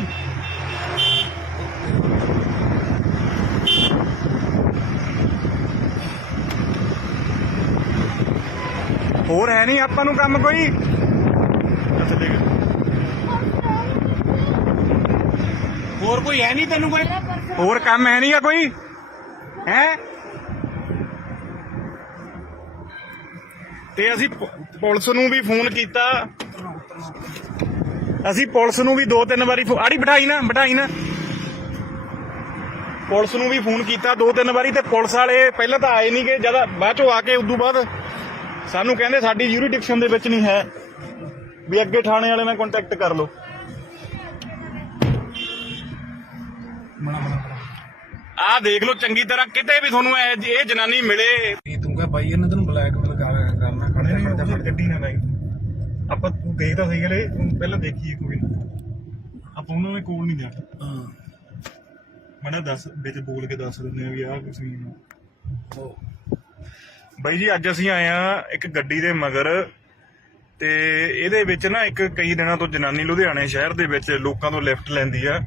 ਹੋਰ ਹੈ ਨਹੀਂ ਆਪਾਂ ਨੂੰ ਕੰਮ ਕੋਈ। ਹੋਰ ਕੋਈ ਹੈ ਨਹੀਂ ਤੈਨੂੰ ਕੋਈ ਹੋਰ ਕੰਮ ਹੈ ਨਹੀਂਗਾ ਕੋਈ ਹੈ। ਤੇ ਅਸੀਂ ਪੁਲਿਸ ਨੂੰ ਵੀ ਫੋਨ ਕੀਤਾ, ਅਸੀਂ ਪੁਲਿਸ ਨੂੰ ਵੀ 2-3 ਵਾਰੀ ਆੜੀ ਬਿਠਾਈ ਨਾ ਪੁਲਿਸ ਨੂੰ ਵੀ ਫੋਨ ਕੀਤਾ 2-3 ਵਾਰੀ ਤੇ ਪੁਲਿਸ ਵਾਲੇ ਪਹਿਲਾਂ ਤਾਂ ਆਏ ਨਹੀਂ ਗਏ, ਜਦ ਬਾਅਦ ਚੋਂ ਆ ਕੇ ਉਦੋਂ ਬਾਅਦ ਸਾਨੂੰ ਕਹਿੰਦੇ ਸਾਡੀ ਯੂਰੀਡਿਕਸ਼ਨ ਦੇ ਵਿੱਚ ਨਹੀਂ ਹੈ, ਵੀ ਅੱਗੇ ਥਾਣੇ ਵਾਲੇ ਨਾਲ ਕੰਟੈਕਟ ਕਰ ਲਓ। ਆਹ ਦੇਖ ਲਓ ਚੰਗੀ ਤਰ੍ਹਾਂ, ਕਿਤੇ ਵੀ ਤੁਹਾਨੂੰ ਇਹ ਜਨਾਨੀ ਮਿਲੇ। ਤੂੰ ਕਹ ਭਾਈ ਇਹਨੇ ਤੈਨੂੰ ਬਲੈਕਮੇਲ ਕਰਨਾ ਖੜੇ ਗੱਡੀ ਨਾ ਲਾਈ ਆਪਾਂ, ਤੂੰ ਗਈ ਤਾਂ ਸਹੀ ਗਲੇ ਪਹਿਲਾਂ ਦੇਖੀਏ ਕੋਈ ਨਾ, ਆਪਾਂ ਉਹਨਾਂ ਦੇ ਕੋਲ ਨਹੀਂ ਜਾਣਾ। ਹਾਂ ਮੈਂ ਦੱਸ ਵਿੱਚ ਬੋਲ ਕੇ ਦੱਸ ਦਿੰਦੇ ਆ ਵੀ ਆਹ ਕੁਛ ਨਹੀਂ। ਬਾਈ ਜੀ ਅੱਜ ਅਸੀਂ ਆਏ ਆ ਇੱਕ ਗੱਡੀ ਦੇ ਮਗਰ ਤੇ ਇਹਦੇ ਵਿੱਚ ਨਾ ਇੱਕ ਕਈ ਦਿਨਾਂ ਤੋਂ ਜਨਾਨੀ ਲੁਧਿਆਣੇ ਸ਼ਹਿਰ ਦੇ ਵਿੱਚ ਲੋਕਾਂ ਤੋਂ ਲਿਫਟ ਲੈਂਦੀ ਆ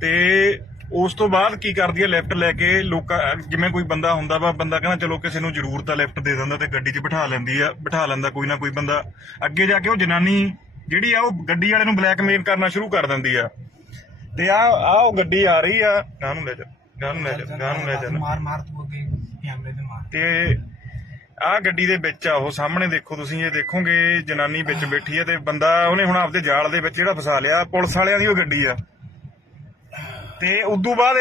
ਤੇ ਉਸ ਤੋਂ ਬਾਅਦ ਕੀ ਕਰਦੀ ਆ, ਲਿਫਟ ਲੈ ਕੇ ਲੋਕਾਂ ਜਿਵੇਂ ਕੋਈ ਬੰਦਾ ਹੁੰਦਾ ਵਾ, ਬੰਦਾ ਕਹਿੰਦਾ ਚਲੋ ਕਿਸੇ ਨੂੰ ਜ਼ਰੂਰਤ ਆ ਲਿਫਟ ਦੇ ਦਿੰਦਾ ਤੇ ਗੱਡੀ 'ਚ ਬਿਠਾ ਲੈਂਦਾ ਕੋਈ ਨਾ ਕੋਈ ਬੰਦਾ। ਅੱਗੇ ਜਾ ਕੇ ਉਹ ਜਨਾਨੀ ਜਿਹੜੀ ਆ ਉਹ ਗੱਡੀ ਵਾਲੇ ਨੂੰ ਬਲੈਕਮੇਲ ਕਰਨਾ ਸ਼ੁਰੂ ਕਰ ਦਿੰਦੀ ਆ ਤੇ ਆ ਉਹ ਗੱਡੀ ਆ ਰਹੀ ਆ, ਗਾਂ ਨੂੰ ਲੈ ਜਾ ਮਾਰ ਤੂੰ ਅੱਗੇ ਕੈਮਰੇ ਤੇ ਮਾਰ। ਤੇ ਆਹ ਗੱਡੀ ਦੇ ਵਿੱਚ ਆ ਉਹ ਸਾਹਮਣੇ ਦੇਖੋ ਤੁਸੀਂ, ਇਹ ਦੇਖੋਗੇ ਜਨਾਨੀ ਵਿੱਚ ਬੈਠੀ ਆ ਤੇ ਬੰਦਾ ਉਹਨੇ ਹੁਣ ਆਪਦੇ ਜਾਲ ਦੇ ਵਿੱਚ ਜਿਹੜਾ ਫਸਾ ਲਿਆ, ਪੁਲਿਸ ਵਾਲਿਆਂ ਦੀ ਉਹ ਗੱਡੀ ਆ। ਤੇ ਉਦੋਂ ਬਾਅਦ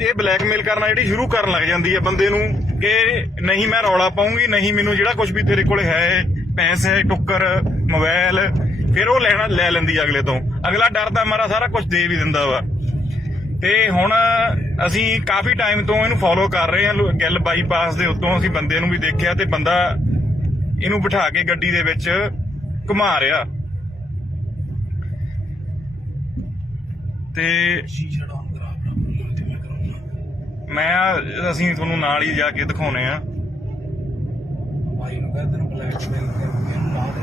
ਇਹ ਬਲੈਕਮੇਲ ਕਰਨਾ ਜਿਹੜੀ ਸ਼ੁਰੂ ਕਰਨ ਲੱਗ ਜਾਂਦੀ ਹੈ ਬੰਦੇ ਨੂੰ ਕਿ ਨਹੀਂ ਮੈਂ ਰੌਲਾ ਪਾਉਂਗੀ, ਨਹੀਂ ਮੈਨੂੰ ਜਿਹੜਾ ਕੁਝ ਵੀ ਤੇਰੇ ਕੋਲ ਹੈ ਪੈਸੇ ਟੁੱਕਰ ਮੋਬਾਈਲ, ਫਿਰ ਉਹ ਲੈ ਲੈਂਦੀ ਅਗਲੇ ਤੋਂ। ਅਗਲਾ ਡਰਦਾ ਮਾਰਾ ਸਾਰਾ ਕੁਝ ਦੇ ਵੀ ਦਿੰਦਾ ਵਾ। ਤੇ ਹੁਣ ਅਸੀਂ ਕਾਫੀ ਟਾਈਮ ਤੋਂ ਇਹਨੂੰ ਫੋਲੋ ਕਰ ਰਹੇ ਹਾਂ, ਗਿੱਲ ਬਾਈਪਾਸ ਦੇ ਉੱਤੋਂ ਅਸੀਂ ਬੰਦੇ ਨੂੰ ਵੀ ਦੇਖਿਆ ਤੇ ਬੰਦਾ ਇਹਨੂੰ ਬਿਠਾ ਕੇ ਗੱਡੀ ਦੇ ਵਿੱਚ ਘੁਮਾ ਰਿਹਾ ਤੇ ਸ਼ੀਸ਼ਾ ਡਾਊਨ ਕਰਾ ਬਰਾ ਤੇ ਮੈਂ ਕਰਾਉਣਾ। ਅਸੀਂ ਤੁਹਾਨੂੰ ਨਾਲ ਹੀ ਜਾ ਕੇ ਦਿਖਾਉਣੇ ਆ। ਭਾਈ ਨੂੰ ਕਹਿੰਦੇ ਨੇ ਬਲੈਕਮੇਲ ਕਰਕੇ ਇਹਨੂੰ ਲਾ ਦੇ।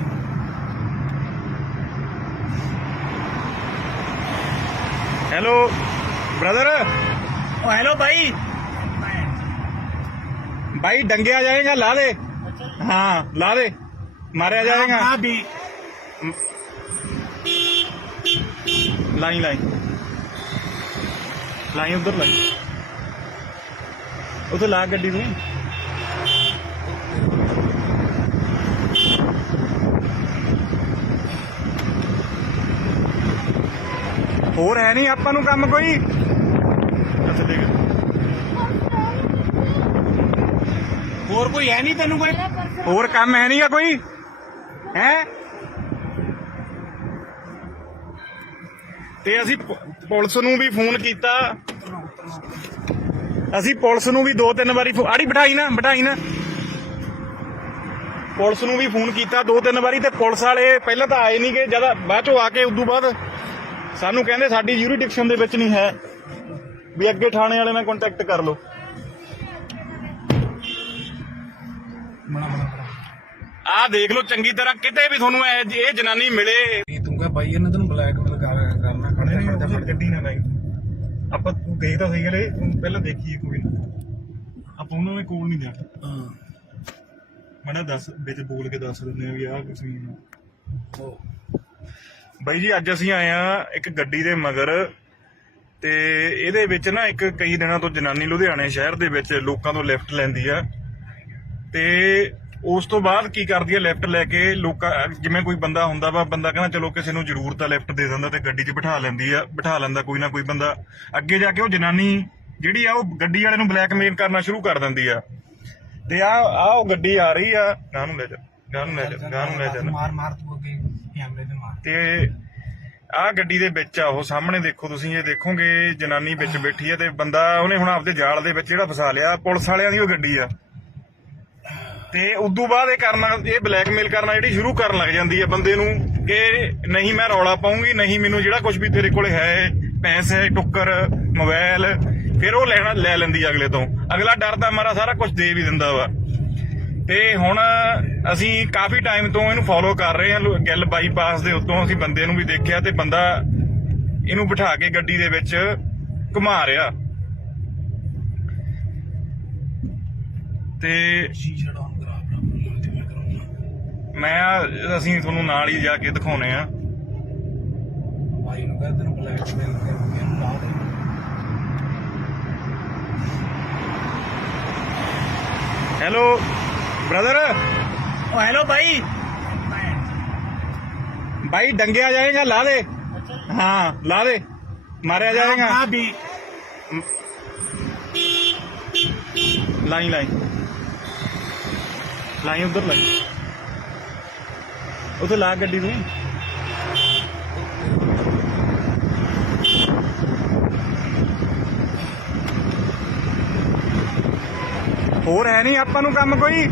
ਹੈਲੋ ब्रदर, ओ हेलो भाई डंगे आ जाएगा, ला दे। हाँ ला दे, मारे आ जाएगा। हाँ भी लाइन उधर ला गड्डी तू। ਹੋਰ ਹੈ ਨਹੀਂ ਆਪਾਂ ਨੂੰ ਕੰਮ ਕੋਈ। ਹੋਰ ਕੋਈ ਹੈ ਨਹੀਂ ਤੈਨੂੰ ਕੋਈ ਹੋਰ ਕੰਮ ਹੈ ਨਹੀਂਗਾ ਕੋਈ ਹੈ। ਤੇ ਅਸੀਂ ਪੁਲਿਸ ਨੂੰ ਵੀ ਫੋਨ ਕੀਤਾ। ਅਸੀਂ ਪੁਲਿਸ ਨੂੰ ਵੀ 2-3 ਵਾਰੀ ਆੜੀ ਬਿਠਾਈ ਨਾ ਪੁਲਿਸ ਨੂੰ ਵੀ ਫੋਨ ਕੀਤਾ 2-3 ਵਾਰੀ, ਤੇ ਪੁਲਿਸ ਵਾਲੇ ਪਹਿਲਾਂ ਤਾਂ ਆਏ ਨਹੀਂ ਗਏ, ਜਦ ਬਾਅਦ ਚੋਂ ਆ ਕੇ ਉਦੋਂ ਬਾਅਦ ਸਾਨੂੰ ਕਹਿੰਦੇ ਸਾਡੀ ਜੂਰੀਡਿਕਸ਼ਨ ਦੇ ਵਿੱਚ ਨਹੀਂ ਹੈ, ਵੀ ਅੱਗੇ ਥਾਣੇ ਵਾਲੇ ਨਾਲ ਕੰਟੈਕਟ ਕਰ ਲਓ। ਆਹ ਦੇਖ ਲਓ ਚੰਗੀ ਤਰ੍ਹਾਂ, ਕਿਤੇ ਵੀ ਤੁਹਾਨੂੰ ਇਹ ਜਨਾਨੀ ਮਿਲੇ। ਤੂੰ ਕਹ ਬਾਈ ਇਹਨਾਂ ਤੈਨੂੰ ਬਲੈਕਮੇਲ ਕਰਨਾ ਖੜੇ ਗੱਡੀ ਨਾ ਲਾਈ ਆਪਾਂ, ਤੂੰ ਗਈ ਤਾਂ ਸਹੀ ਗਲੇ ਪਹਿਲਾਂ ਦੇਖੀਏ ਕੋਈ ਨਾ, ਆਪਾਂ ਉਹਨਾਂ ਦੇ ਕੋਲ ਨਹੀਂ ਜਾਣਾ। ਮੜਾ ਦੱਸ ਵਿੱਚ ਬੋਲ ਕੇ ਦੱਸ ਦਿੰਦੇ ਆ ਵੀ ਆਹ ਕੁਛ ਨਹੀਂ। ਬਾਈ ਜੀ ਅੱਜ ਅਸੀਂ ਆਏ ਆ ਇੱਕ ਗੱਡੀ ਦੇ ਮਗਰ, ਤੇ ਇਹਦੇ ਵਿੱਚ ਨਾ ਇੱਕ ਕਈ ਦਿਨਾਂ ਤੋਂ ਜਨਾਨੀ ਲੁਧਿਆਣੇ ਸ਼ਹਿਰ ਦੇ ਵਿੱਚ ਲੋਕਾਂ ਤੋਂ ਲਿਫਟ ਲੈਂਦੀ ਆ, ਤੇ ਉਸ ਤੋਂ ਬਾਅਦ ਕੀ ਕਰਦੀ ਆ, ਲਿਫਟ ਲੈ ਕੇ ਲੋਕਾਂ, ਜਿਵੇਂ ਕੋਈ ਬੰਦਾ ਹੁੰਦਾ ਵਾ, ਬੰਦਾ ਕਹਿੰਦਾ ਚਲੋ ਕਿਸੇ ਨੂੰ ਜ਼ਰੂਰਤ ਆ ਲਿਫਟ ਦੇ ਦਿੰਦਾ, ਤੇ ਗੱਡੀ 'ਚ ਬਿਠਾ ਲੈਂਦਾ ਕੋਈ ਨਾ ਕੋਈ ਬੰਦਾ। ਅੱਗੇ ਜਾ ਕੇ ਉਹ ਜਨਾਨੀ ਜਿਹੜੀ ਆ ਉਹ ਗੱਡੀ ਵਾਲੇ ਨੂੰ ਬਲੈਕਮੇਲ ਕਰਨਾ ਸ਼ੁਰੂ ਕਰ ਦਿੰਦੀ ਆ। ਤੇ ਆ ਉਹ ਗੱਡੀ ਆ ਰਹੀ ਆ, ਗਾਂ ਨੂੰ ਲੈ ਜਾ ਮਾਰ ਤੂੰ ਅੱਗੇ ਕੈਮਰੇ ਤੇ ਮਾਰ। ਤੇ ਆਹ ਗੱਡੀ ਦੇ ਵਿੱਚ ਆ ਉਹ ਸਾਹਮਣੇ ਦੇਖੋ ਤੁਸੀਂ, ਇਹ ਦੇਖੋਗੇ ਜਨਾਨੀ ਵਿੱਚ ਬੈਠੀ ਆ, ਤੇ ਬੰਦਾ ਉਹਨੇ ਹੁਣ ਆਪਦੇ ਜਾਲ ਦੇ ਵਿੱਚ ਜਿਹੜਾ ਫਸਾ ਲਿਆ, ਪੁਲਿਸ ਵਾਲਿਆਂ ਦੀ ਉਹ ਗੱਡੀ ਆ। ਤੇ ਉਦੋਂ ਬਾਅਦ ਇਹ ਬਲੈਕਮੇਲ ਕਰਨਾ ਜਿਹੜੀ ਸ਼ੁਰੂ ਕਰਨ ਲੱਗ ਜਾਂਦੀ ਹੈ ਬੰਦੇ ਨੂੰ, ਕਿ ਨਹੀਂ ਮੈਂ ਰੌਲਾ ਪਾਉਂਗੀ, ਨਹੀਂ ਮੈਨੂੰ ਜਿਹੜਾ ਕੁਝ ਵੀ ਤੇਰੇ ਕੋਲੇ ਹੈ, ਪੈਸੇ, ਟੁੱਕਰ, ਮੋਬਾਈਲ, ਫਿਰ ਉਹ ਲੈ ਲੈਂਦੀ ਅਗਲੇ ਤੋਂ। ਅਗਲਾ ਡਰਦਾ ਮਾਰਾ ਸਾਰਾ ਕੁਝ ਦੇ ਵੀ ਦਿੰਦਾ ਵਾ। ਤੇ ਹੁਣ ਅਸੀਂ ਕਾਫੀ ਟਾਈਮ ਤੋਂ ਇਹਨੂੰ ਫੋਲੋ ਕਰ ਰਹੇ ਹਾਂ, ਗਿੱਲ ਬਾਈਪਾਸ ਦੇ ਉੱਤੋਂ ਅਸੀਂ ਬੰਦੇ ਨੂੰ ਵੀ ਦੇਖਿਆ, ਤੇ ਬੰਦਾ ਇਹਨੂੰ ਬਿਠਾ ਕੇ ਗੱਡੀ ਦੇ ਵਿੱਚ ਘੁਮਾ ਰਿਹਾ। ਤੇ ਅਸੀਂ ਤੁਹਾਨੂੰ ਨਾਲ ਹੀ ਜਾ ਕੇ ਦਿਖਾਉਣੇ ਆ। ਬਾਈ ਨੂੰ ਕਹ ਤੈਨੂੰ ਬਲੈਕਮੇਲ ਕਰਨਾ। Hello brother. हेलो भाई डंगेया जाएगा, ला दे। हाँ ला दे, मारा जाएगा। भी लाई उधर लाई, उधर ला गड्डी तू। ਹੋਰ ਹੈ ਨਹੀਂ ਆਪਾਂ ਨੂੰ ਕੰਮ ਕੋਈ।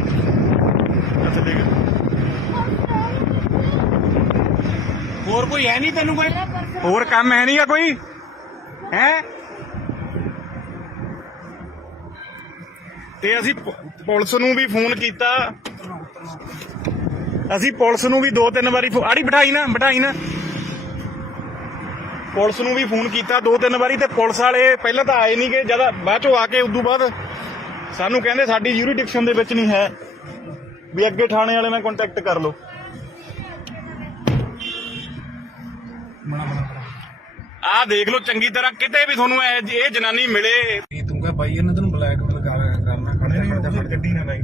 ਅੱਛਾ ਦੇਖ, ਹੋਰ ਕੋਈ ਹੈ ਨਹੀਂ ਤੈਨੂੰ ਕੋਈ ਹੋਰ ਕੰਮ ਹੈ ਨਹੀਂਗਾ ਕੋਈ ਹੈ। ਤੇ ਅਸੀਂ ਪੁਲਿਸ ਨੂੰ ਵੀ ਫੋਨ ਕੀਤਾ। ਅਸੀਂ ਪੁਲਿਸ ਨੂੰ ਵੀ 2-3 ਵਾਰੀ ਆੜੀ ਬਿਠਾਈ ਨਾ ਪੁਲਿਸ ਨੂੰ ਵੀ ਫੋਨ ਕੀਤਾ 2-3 ਵਾਰੀ, ਤੇ ਪੁਲਿਸ ਵਾਲੇ ਪਹਿਲਾਂ ਤਾਂ ਆਏ ਨਹੀਂ ਗਏ, ਜਦ ਬਾਅਦ ਚੋਂ ਆ ਕੇ ਉਦੋਂ ਬਾਅਦ ਸਾਨੂੰ ਕਹਿੰਦੇ ਸਾਡੀ ਜੂਰੀਡਿਕਸ਼ਨ ਦੇ ਵਿੱਚ ਨਹੀਂ ਹੈ, ਵੀ ਅੱਗੇ ਥਾਣੇ ਵਾਲੇ ਨਾਲ ਕੰਟੈਕਟ ਕਰ ਲਓ। ਆਹ ਦੇਖ ਲਓ ਚੰਗੀ ਤਰ੍ਹਾਂ, ਕਿਤੇ ਵੀ ਤੁਹਾਨੂੰ ਇਹ ਜਨਾਨੀ ਮਿਲੇ। ਤੂੰ ਕਹ ਬਾਈ ਇਹਨਾਂ ਤੈਨੂੰ ਬਲੈਕਮੇਲ ਕਰਨਾ। ਖੜੇ ਗੱਡੀ ਨਾ ਲਾਈ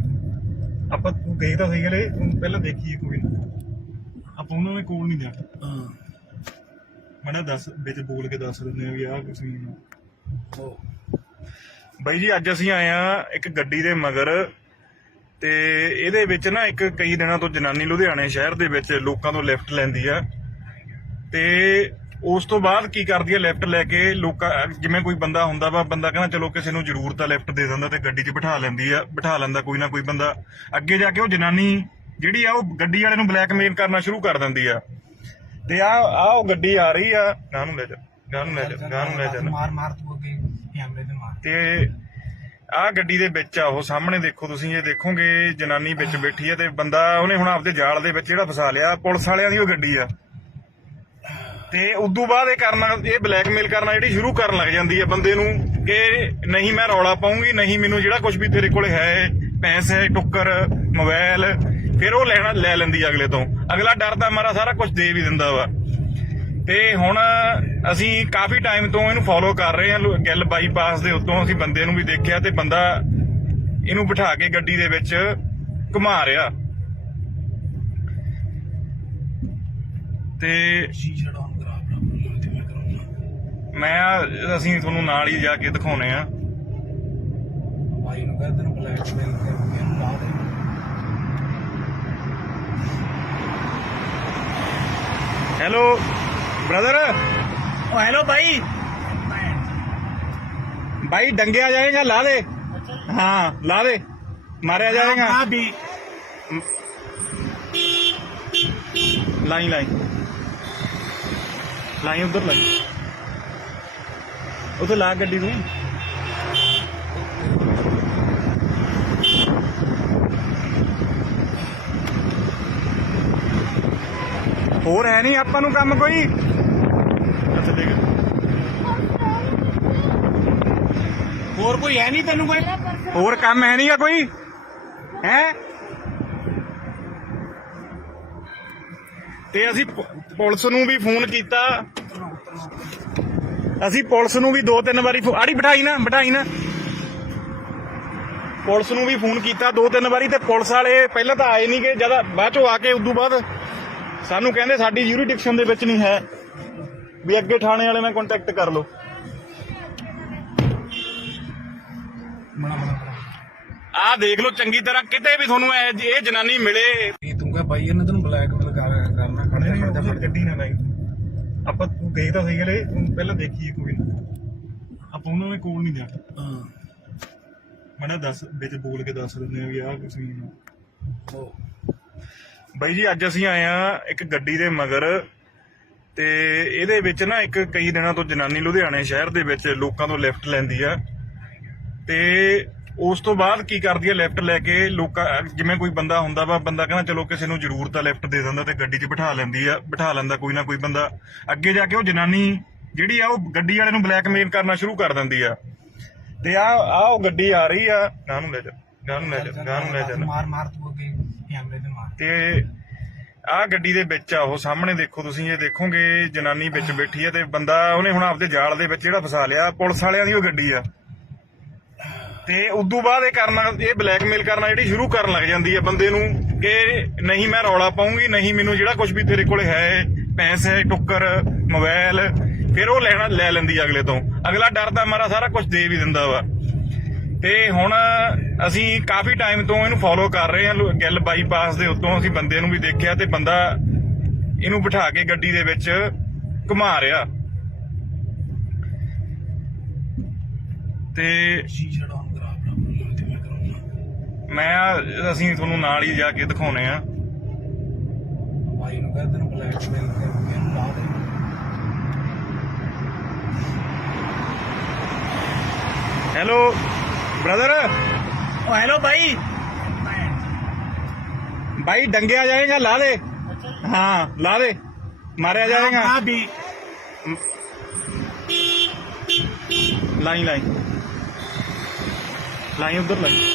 ਆਪਾਂ, ਤੂੰ ਗਈ ਤਾਂ ਸਹੀ ਗਲੇ ਪਹਿਲਾਂ ਦੇਖੀਏ ਕੋਈ ਨਾ, ਆਪਾਂ ਉਹਨਾਂ ਦੇ ਕੋਲ ਨਹੀਂ ਜਾਣਾ। ਮੜਾ ਦੱਸ ਵਿੱਚ ਬੋਲ ਕੇ ਦੱਸ ਦਿੰਦੇ ਆ ਵੀ ਆਹ ਕੁਛ ਨਹੀਂ। ਬਾਈ ਜੀ ਅੱਜ ਅਸੀਂ ਆਏ ਆ ਇੱਕ ਗੱਡੀ ਦੇ ਮਗਰ, ਤੇ ਇਹਦੇ ਵਿੱਚ ਨਾ ਇੱਕ ਕਈ ਦਿਨਾਂ ਤੋਂ ਜਨਾਨੀ ਲੁਧਿਆਣੇ ਸ਼ਹਿਰ ਦੇ ਵਿੱਚ ਲੋਕਾਂ ਤੋਂ ਲਿਫਟ ਲੈਂਦੀ ਆ, ਤੇ ਉਸ ਤੋਂ ਬਾਅਦ ਕੀ ਕਰਦੀ ਆ, ਲਿਫਟ ਲੈ ਕੇ ਲੋਕਾਂ, ਜਿਵੇਂ ਕੋਈ ਬੰਦਾ ਹੁੰਦਾ ਵਾ, ਬੰਦਾ ਕਹਿੰਦਾ ਚਲੋ ਕਿਸੇ ਨੂੰ ਜ਼ਰੂਰਤ ਆ ਲਿਫਟ ਦੇ ਦਿੰਦਾ, ਤੇ ਗੱਡੀ 'ਚ ਬਿਠਾ ਲੈਂਦਾ ਕੋਈ ਨਾ ਕੋਈ ਬੰਦਾ। ਅੱਗੇ ਜਾ ਕੇ ਉਹ ਜਨਾਨੀ ਜਿਹੜੀ ਆ ਉਹ ਗੱਡੀ ਵਾਲੇ ਨੂੰ ਬਲੈਕਮੇਲ ਕਰਨਾ ਸ਼ੁਰੂ ਕਰ ਦਿੰਦੀ ਆ। ਤੇ ਉਹ ਗੱਡੀ ਆ ਰਹੀ ਆ, ਗਾਂ ਨੂੰ ਲੈ ਜਾ ਮਾਰ ਤੂੰ ਅੱਗੇ ਕੈਮਰੇ ਤੇ ਮਾਰ। ਤੇ ਆਹ ਗੱਡੀ ਦੇ ਵਿੱਚ ਆ ਉਹ ਸਾਹਮਣੇ ਦੇਖੋ ਤੁਸੀਂ, ਇਹ ਦੇਖੋਗੇ ਜਨਾਨੀ ਵਿੱਚ ਬੈਠੀ ਆ, ਤੇ ਬੰਦਾ ਉਹਨੇ ਹੁਣ ਆਪਦੇ ਜਾਲ ਦੇ ਵਿੱਚ ਜਿਹੜਾ ਫਸਾ ਲਿਆ, ਪੁਲਿਸ ਵਾਲਿਆਂ ਦੀ ਉਹ ਗੱਡੀ ਆ। ਤੇ ਉਦੋਂ ਬਾਅਦ ਇਹ ਬਲੈਕਮੇਲ ਕਰਨਾ ਜਿਹੜੀ ਸ਼ੁਰੂ ਕਰਨ ਲੱਗ ਜਾਂਦੀ ਹੈ ਬੰਦੇ ਨੂੰ, ਕਿ ਨਹੀਂ ਮੈਂ ਰੌਲਾ ਪਾਉਂਗੀ, ਨਹੀਂ ਮੈਨੂੰ ਜਿਹੜਾ ਕੁਝ ਵੀ ਤੇਰੇ ਕੋਲੇ ਹੈ, ਪੈਸੇ, ਟੁੱਕਰ, ਮੋਬਾਈਲ, ਫਿਰ ਉਹ ਲੈ ਲੈਂਦੀ ਅਗਲੇ ਤੋਂ। ਅਗਲਾ ਡਰਦਾ ਮਾਰਾ ਸਾਰਾ ਕੁਝ ਦੇ ਵੀ ਦਿੰਦਾ ਵਾ। ਤੇ ਹੁਣ ਅਸੀਂ ਕਾਫੀ ਟਾਈਮ ਤੋਂ ਇਹਨੂੰ ਫੋਲੋ ਕਰ ਰਹੇ ਹਾਂ, ਗਿੱਲ ਬਾਈਪਾਸ ਦੇ ਉੱਤੋਂ ਅਸੀਂ ਬੰਦੇ ਨੂੰ ਵੀ ਦੇਖਿਆ, ਤੇ ਬੰਦਾ ਇਹਨੂੰ ਬਿਠਾ ਕੇ ਗੱਡੀ ਦੇ ਵਿੱਚ ਘੁਮਾ ਰਿਹਾ। ਤੇ ਅਸੀਂ ਤੁਹਾਨੂੰ ਨਾਲ ਹੀ ਜਾ ਕੇ ਦਿਖਾਉਣੇ ਆ। ਬਾਈ ਨੂੰ ਕਹ ਤੈਨੂੰ ਬਲੈਕਮੇਲ ਕਰਨਾ। Hello brother. हेलो भाई भाई डंगिया जाएगा ला दे हाँ ला दे मारा जाएगा हाँ भी लाई लाई लाई उधर लाई उधर ला गड्डी तू ਹੋਰ ਹੈ ਨਹੀਂ ਆਪਾਂ ਨੂੰ ਕੰਮ ਕੋਈ ਅੱਛਾ ਦੇਖ और कोई है नहीं तेन कोई ਹੋਰ ਕੰਮ ਹੈ ਨਹੀਂਗਾ ਕੋਈ ਹੈ ਤੇ ਅਸੀਂ ਪੁਲਿਸ ਨੂੰ ਵੀ ਫੋਨ ਕੀਤਾ ਅਸੀਂ ਪੁਲਿਸ ਨੂੰ ਵੀ 2-3 ਵਾਰੀ ਆੜੀ ਬਿਠਾਈ ਨਾ ਪੁਲਿਸ ਨੂੰ ਵੀ ਫੋਨ ਕੀਤਾ 2-3 ਵਾਰੀ ਤੇ ਪੁਲਿਸ ਵਾਲੇ ਪਹਿਲਾਂ ਤਾਂ ਆਏ ਨਹੀਂ ਕਿ ਜਦ ਬਾਅਦ ਚੋਂ ਆ ਕੇ ਉਦੋਂ ਬਾਅਦ ਸਾਨੂੰ ਕਹਿੰਦੇ ਸਾਡੀ ਯੂਰੀਡਿਕਸ਼ਨ ਦੇ ਵਿੱਚ ਨਹੀਂ ਹੈ ਵੀ ਅੱਗੇ ਥਾਣੇ ਵਾਲੇ ਨਾਲ ਕੰਟੈਕਟ ਕਰ ਲਓ ਆਹ ਦੇਖ ਲਓ ਚੰਗੀ ਤਰ੍ਹਾਂ ਕਿਤੇ ਵੀ ਤੁਹਾਨੂੰ ਇਹ ਜਨਾਨੀ ਮਿਲੇ ਤੂੰ ਕਹ ਭਾਈ ਇਹਨੇ ਤੈਨੂੰ ਬਲੈਕਮੇਲ ਕਰਨਾ ਖੜੇ ਗੱਡੀ ਨਾ ਲਾਈ ਆਪਾਂ ਤੂੰ ਗਈ ਤਾਂ ਸਹੀ ਗਲੇ ਪਹਿਲਾਂ ਦੇਖੀਏ ਕੋਈ ਨਾ ਆਪਾਂ ਉਹਨਾਂ ਦੇ ਕੋਲ ਨਹੀਂ ਜਾਣਾ ਮੜਾ ਦੱਸ ਵਿੱਚ ਬੋਲ ਕੇ ਦੱਸ ਦਿੰਦੇ ਆ ਵੀ ਆਹ ਕੁਛ ਨਹੀਂ ਬਾਈ ਜੀ ਅੱਜ ਅਸੀਂ ਆਏ ਆ ਇੱਕ ਗੱਡੀ ਦੇ ਮਗਰ ਤੇ ਇਹਦੇ ਵਿੱਚ ਨਾ ਇੱਕ ਕਈ ਦਿਨਾਂ ਤੋਂ ਜਨਾਨੀ ਲੁਧਿਆਣੇ ਸ਼ਹਿਰ ਦੇ ਵਿੱਚ ਲੋਕਾਂ ਤੋਂ ਲਿਫਟ ਲੈਂਦੀ ਆ ਤੇ ਉਸ ਤੋਂ ਬਾਅਦ ਕੀ ਕਰਦੀ ਆ ਲਿਫਟ ਲੈ ਕੇ ਲੋਕਾਂ ਜਿਵੇਂ ਕੋਈ ਬੰਦਾ ਹੁੰਦਾ ਵਾ ਬੰਦਾ ਕਹਿੰਦਾ ਚਲੋ ਕਿਸੇ ਨੂੰ ਜ਼ਰੂਰਤ ਆ ਲਿਫਟ ਦੇ ਦਿੰਦਾ ਤੇ ਗੱਡੀ 'ਚ ਬਿਠਾ ਲੈਂਦਾ ਕੋਈ ਨਾ ਕੋਈ ਬੰਦਾ ਅੱਗੇ ਜਾ ਕੇ ਉਹ ਜਨਾਨੀ ਜਿਹੜੀ ਆ ਉਹ ਗੱਡੀ ਵਾਲੇ ਨੂੰ ਬਲੈਕਮੇਲ ਕਰਨਾ ਸ਼ੁਰੂ ਕਰ ਦਿੰਦੀ ਆ ਤੇ ਆ ਉਹ ਗੱਡੀ ਆ ਰਹੀ ਆ ਗਾਂ ਨੂੰ ਲੈ ਜਾ ਮਾਰ ਤੂੰ ਅੱਗੇ ਕੈਮਰੇ ਤੇ ਮਾਰ ਤੇ ਆਹ ਗੱਡੀ ਦੇ ਵਿੱਚ ਆ ਉਹ ਸਾਹਮਣੇ ਦੇਖੋ ਤੁਸੀਂ ਇਹ ਦੇਖੋਗੇ ਜਨਾਨੀ ਵਿੱਚ ਬੈਠੀ ਆ ਤੇ ਬੰਦਾ ਉਹਨੇ ਹੁਣ ਆਪਦੇ ਜਾਲ ਦੇ ਵਿੱਚ ਜਿਹੜਾ ਫਸਾ ਲਿਆ ਪੁਲਿਸ ਵਾਲਿਆਂ ਦੀ ਉਹ ਗੱਡੀ ਆ ਤੇ ਉਦੋਂ ਬਾਅਦ ਇਹ ਬਲੈਕਮੇਲ ਕਰਨਾ ਜਿਹੜੀ ਸ਼ੁਰੂ ਕਰਨ ਲੱਗ ਜਾਂਦੀ ਹੈ ਬੰਦੇ ਨੂੰ ਕਿ ਨਹੀਂ ਮੈਂ ਰੌਲਾ ਪਾਉਂਗੀ ਨਹੀਂ ਮੈਨੂੰ ਜਿਹੜਾ ਕੁਝ ਵੀ ਤੇਰੇ ਕੋਲੇ ਹੈ ਪੈਸੇ ਟੁੱਕਰ ਮੋਬਾਈਲ ਫਿਰ ਉਹ ਲੈ ਲੈਂਦੀ ਅਗਲੇ ਤੋਂ ਅਗਲਾ ਡਰਦਾ ਮਾਰਾ ਸਾਰਾ ਕੁਝ ਦੇ ਵੀ ਦਿੰਦਾ ਵਾ ਤੇ ਹੁਣ ਅਸੀਂ ਕਾਫੀ ਟਾਈਮ ਤੋਂ ਇਹਨੂੰ ਫੋਲੋ ਕਰ ਰਹੇ ਹਾਂ ਗਿੱਲ ਬਾਈਪਾਸ ਦੇ ਉੱਤੋਂ ਅਸੀਂ ਬੰਦੇ ਨੂੰ ਵੀ ਦੇਖਿਆ ਤੇ ਬੰਦਾ ਇਹਨੂੰ ਬਿਠਾ ਕੇ ਗੱਡੀ ਦੇ ਵਿੱਚ ਘੁਮਾ ਰਿਹਾ ਤੇ ਸ਼ੀਸ਼ਾ ਡਾਊਨ ਕਰਾ ਤੇ ਮੈਂ ਕਰੂੰਗਾ ਅਸੀਂ ਤੁਹਾਨੂੰ ਨਾਲ ਹੀ ਜਾ ਕੇ ਦਿਖਾਉਨੇ ਆ ਭਾਈ ਨੂੰ ਕਹ ਤੈਨੂੰ ਬਲੈਕਮੇਲ ਕਰਕੇ ਲਾ ਦੇ ਹੈਲੋ ब्रदर हेलो भाई भाई डंगिया जाएगा ला दे हाँ ला दे मारा जाएगा हाँ भी लाई उधर लाई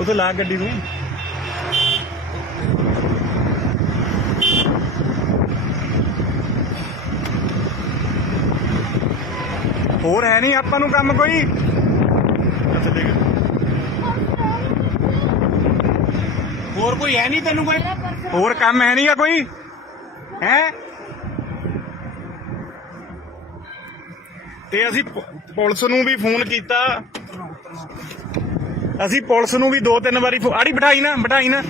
उधर ला गड्डी तू ਹੋਰ ਹੈ ਨਹੀਂ ਆਪਾਂ ਨੂੰ ਕੰਮ ਕੋਈ ਅੱਛਾ ਦੇਖ और कोई है नहीं तेन कोई ਹੋਰ ਕੰਮ ਹੈ ਨਹੀਂਗਾ ਕੋਈ ਹੈ ਤੇ ਅਸੀਂ ਪੁਲਿਸ ਨੂੰ ਵੀ ਫੋਨ ਕੀਤਾ ਅਸੀਂ ਪੁਲਿਸ ਨੂੰ ਵੀ 2-3 ਵਾਰੀ ਆੜੀ ਬਿਠਾਈ ਨਾ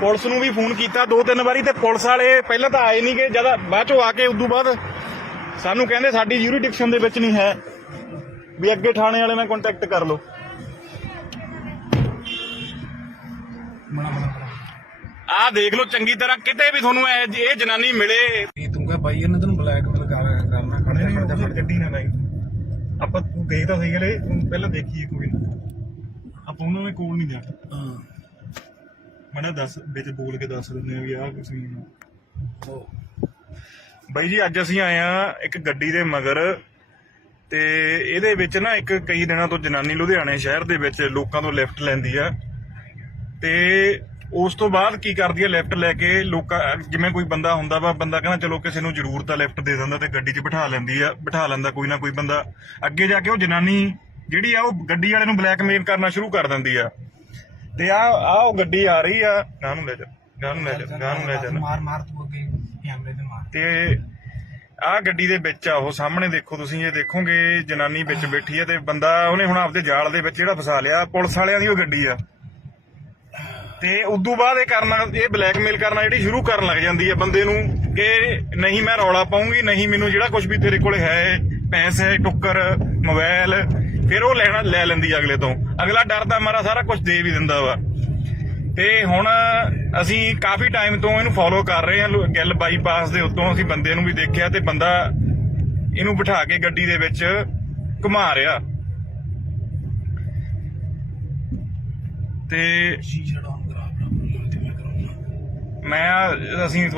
ਪੁਲਿਸ ਨੂੰ ਵੀ ਫੋਨ ਕੀਤਾ 2-3 ਵਾਰੀ ਤੇ ਪੁਲਿਸ ਵਾਲੇ ਪਹਿਲਾਂ ਤਾਂ ਆਏ ਨਹੀਂ ਕਿ ਜਦ ਬਾਅਦ ਚੋਂ ਆ ਕੇ ਉਦੋਂ ਬਾਅਦ ਸਾਨੂੰ ਕਹਿੰਦੇ ਸਾਡੀ ਯੂਰੀਡਿਕਸ਼ਨ ਦੇ ਵਿੱਚ ਨਹੀਂ ਹੈ ਵੀ ਅੱਗੇ ਥਾਣੇ ਵਾਲੇ ਨਾਲ ਕੰਟੈਕਟ ਕਰ ਲਓ ਆਹ ਦੇਖ ਲਓ ਚੰਗੀ ਤਰ੍ਹਾਂ ਕਿਤੇ ਵੀ ਤੁਹਾਨੂੰ ਇਹ ਜਨਾਨੀ ਮਿਲੇ ਤੂੰ ਕਹ ਭਾਈ ਇਹਨੇ ਤੈਨੂੰ ਬਲੈਕਮੇਲ ਕਰਨਾ ਖੜੇ ਗੱਡੀ ਨਾ ਲਾਈ ਆਪਾਂ ਤੂੰ ਗਈ ਤਾਂ ਸਹੀ ਗਲੇ ਪਹਿਲਾਂ ਦੇਖੀਏ ਕੋਈ ਨਾ ਆਪਾਂ ਉਹਨਾਂ ਦੇ ਕੋਲ ਨਹੀਂ ਜਾਣਾ ਮੜਾ ਦੱਸ ਵਿੱਚ ਬੋਲ ਕੇ ਦੱਸ ਦਿੰਦੇ ਆ ਵੀ ਆਹ ਕੁਛ ਨਹੀਂ ਬਾਈ ਜੀ ਅੱਜ ਅਸੀਂ ਆਏ ਆ ਇੱਕ ਗੱਡੀ ਦੇ ਮਗਰ ਤੇ ਇਹਦੇ ਵਿੱਚ ਨਾ ਇੱਕ ਕਈ ਦਿਨਾਂ ਤੋਂ ਜਨਾਨੀ ਲੁਧਿਆਣੇ ਸ਼ਹਿਰ ਦੇ ਵਿੱਚ ਲੋਕਾਂ ਤੋਂ ਲਿਫਟ ਲੈਂਦੀ ਆ ਤੇ ਉਸ ਤੋਂ ਬਾਅਦ ਕੀ ਕਰਦੀ ਆ ਲਿਫਟ ਲੈ ਕੇ ਲੋਕਾਂ ਜਿਵੇਂ ਕੋਈ ਬੰਦਾ ਹੁੰਦਾ ਵਾ ਬੰਦਾ ਕਹਿੰਦਾ ਚਲੋ ਕਿਸੇ ਨੂੰ ਜ਼ਰੂਰਤ ਆ ਲਿਫਟ ਦੇ ਦਿੰਦਾ ਤੇ ਗੱਡੀ 'ਚ ਬਿਠਾ ਲੈਂਦਾ ਕੋਈ ਨਾ ਕੋਈ ਬੰਦਾ ਅੱਗੇ ਜਾ ਕੇ ਉਹ ਜਨਾਨੀ ਜਿਹੜੀ ਆ ਉਹ ਗੱਡੀ ਵਾਲੇ ਨੂੰ ਬਲੈਕਮੇਲ ਕਰਨਾ ਸ਼ੁਰੂ ਕਰ ਦਿੰਦੀ ਆ ਤੇ ਆ ਉਹ ਗੱਡੀ ਆ ਰਹੀ ਆ ਗਾਂ ਨੂੰ ਲੈ ਜਾ ਮਾਰ ਤੂੰ ਅੱਗੇ ਕੈਮਰੇ ਤੇ ਮਾਰ ਤੇ ਆਹ ਗੱਡੀ ਦੇ ਵਿੱਚ ਆ ਉਹ ਸਾਹਮਣੇ ਦੇਖੋ ਤੁਸੀਂ ਇਹ ਦੇਖੋਗੇ ਜਨਾਨੀ ਵਿੱਚ ਬੈਠੀ ਆ ਤੇ ਬੰਦਾ ਉਹਨੇ ਹੁਣ ਆਪਦੇ ਜਾਲ ਦੇ ਵਿੱਚ ਜਿਹੜਾ ਫਸਾ ਲਿਆ ਪੁਲਿਸ ਵਾਲਿਆਂ ਦੀ ਉਹ ਗੱਡੀ ਆ ਤੇ ਉਦੋਂ ਬਾਅਦ ਇਹ ਬਲੈਕਮੇਲ ਕਰਨਾ ਜਿਹੜੀ ਸ਼ੁਰੂ ਕਰਨ ਲੱਗ ਜਾਂਦੀ ਹੈ ਬੰਦੇ ਨੂੰ ਕਿ ਨਹੀਂ ਮੈਂ ਰੌਲਾ ਪਾਉਂਗੀ, ਨਹੀਂ ਮੈਨੂੰ ਜਿਹੜਾ ਕੁਝ ਵੀ ਤੇਰੇ ਕੋਲ ਹੈ, ਪੈਸੇ, ਟੁੱਕਰ, ਮੋਬਾਈਲ, ਫਿਰ ਉਹ ਲੈ ਲੈਂਦੀ ਅਗਲੇ ਤੋਂ। ਅਗਲਾ ਡਰਦਾ ਮਾਰਾ ਸਾਰਾ ਕੁਝ ਦੇ ਵੀ ਦਿੰਦਾ ਵਾ। ਤੇ ਹੁਣ ਅਸੀਂ ਕਾਫੀ ਟਾਈਮ ਤੋਂ ਇਹਨੂੰ ਫੋਲੋ ਕਰ ਰਹੇ ਹਾਂ। ਗਿੱਲ ਬਾਈਪਾਸ ਦੇ ਉੱਤੋਂ ਅਸੀਂ ਬੰਦੇ ਨੂੰ ਵੀ ਦੇਖਿਆ ਤੇ ਬੰਦਾ ਇਹਨੂੰ ਬਿਠਾ ਕੇ ਗੱਡੀ ਦੇ ਵਿੱਚ ਘੁਮਾ ਰਿਹਾ ਤੇ ਸ਼ੀਸ਼ਾ ਡਾਊਨ ਕਰਾ ਬਰਾਬਰ ਤੇ ਮੈਂ ਕਰਾਉਣਾ। ਅਸੀਂ ਤੁਹਾਨੂੰ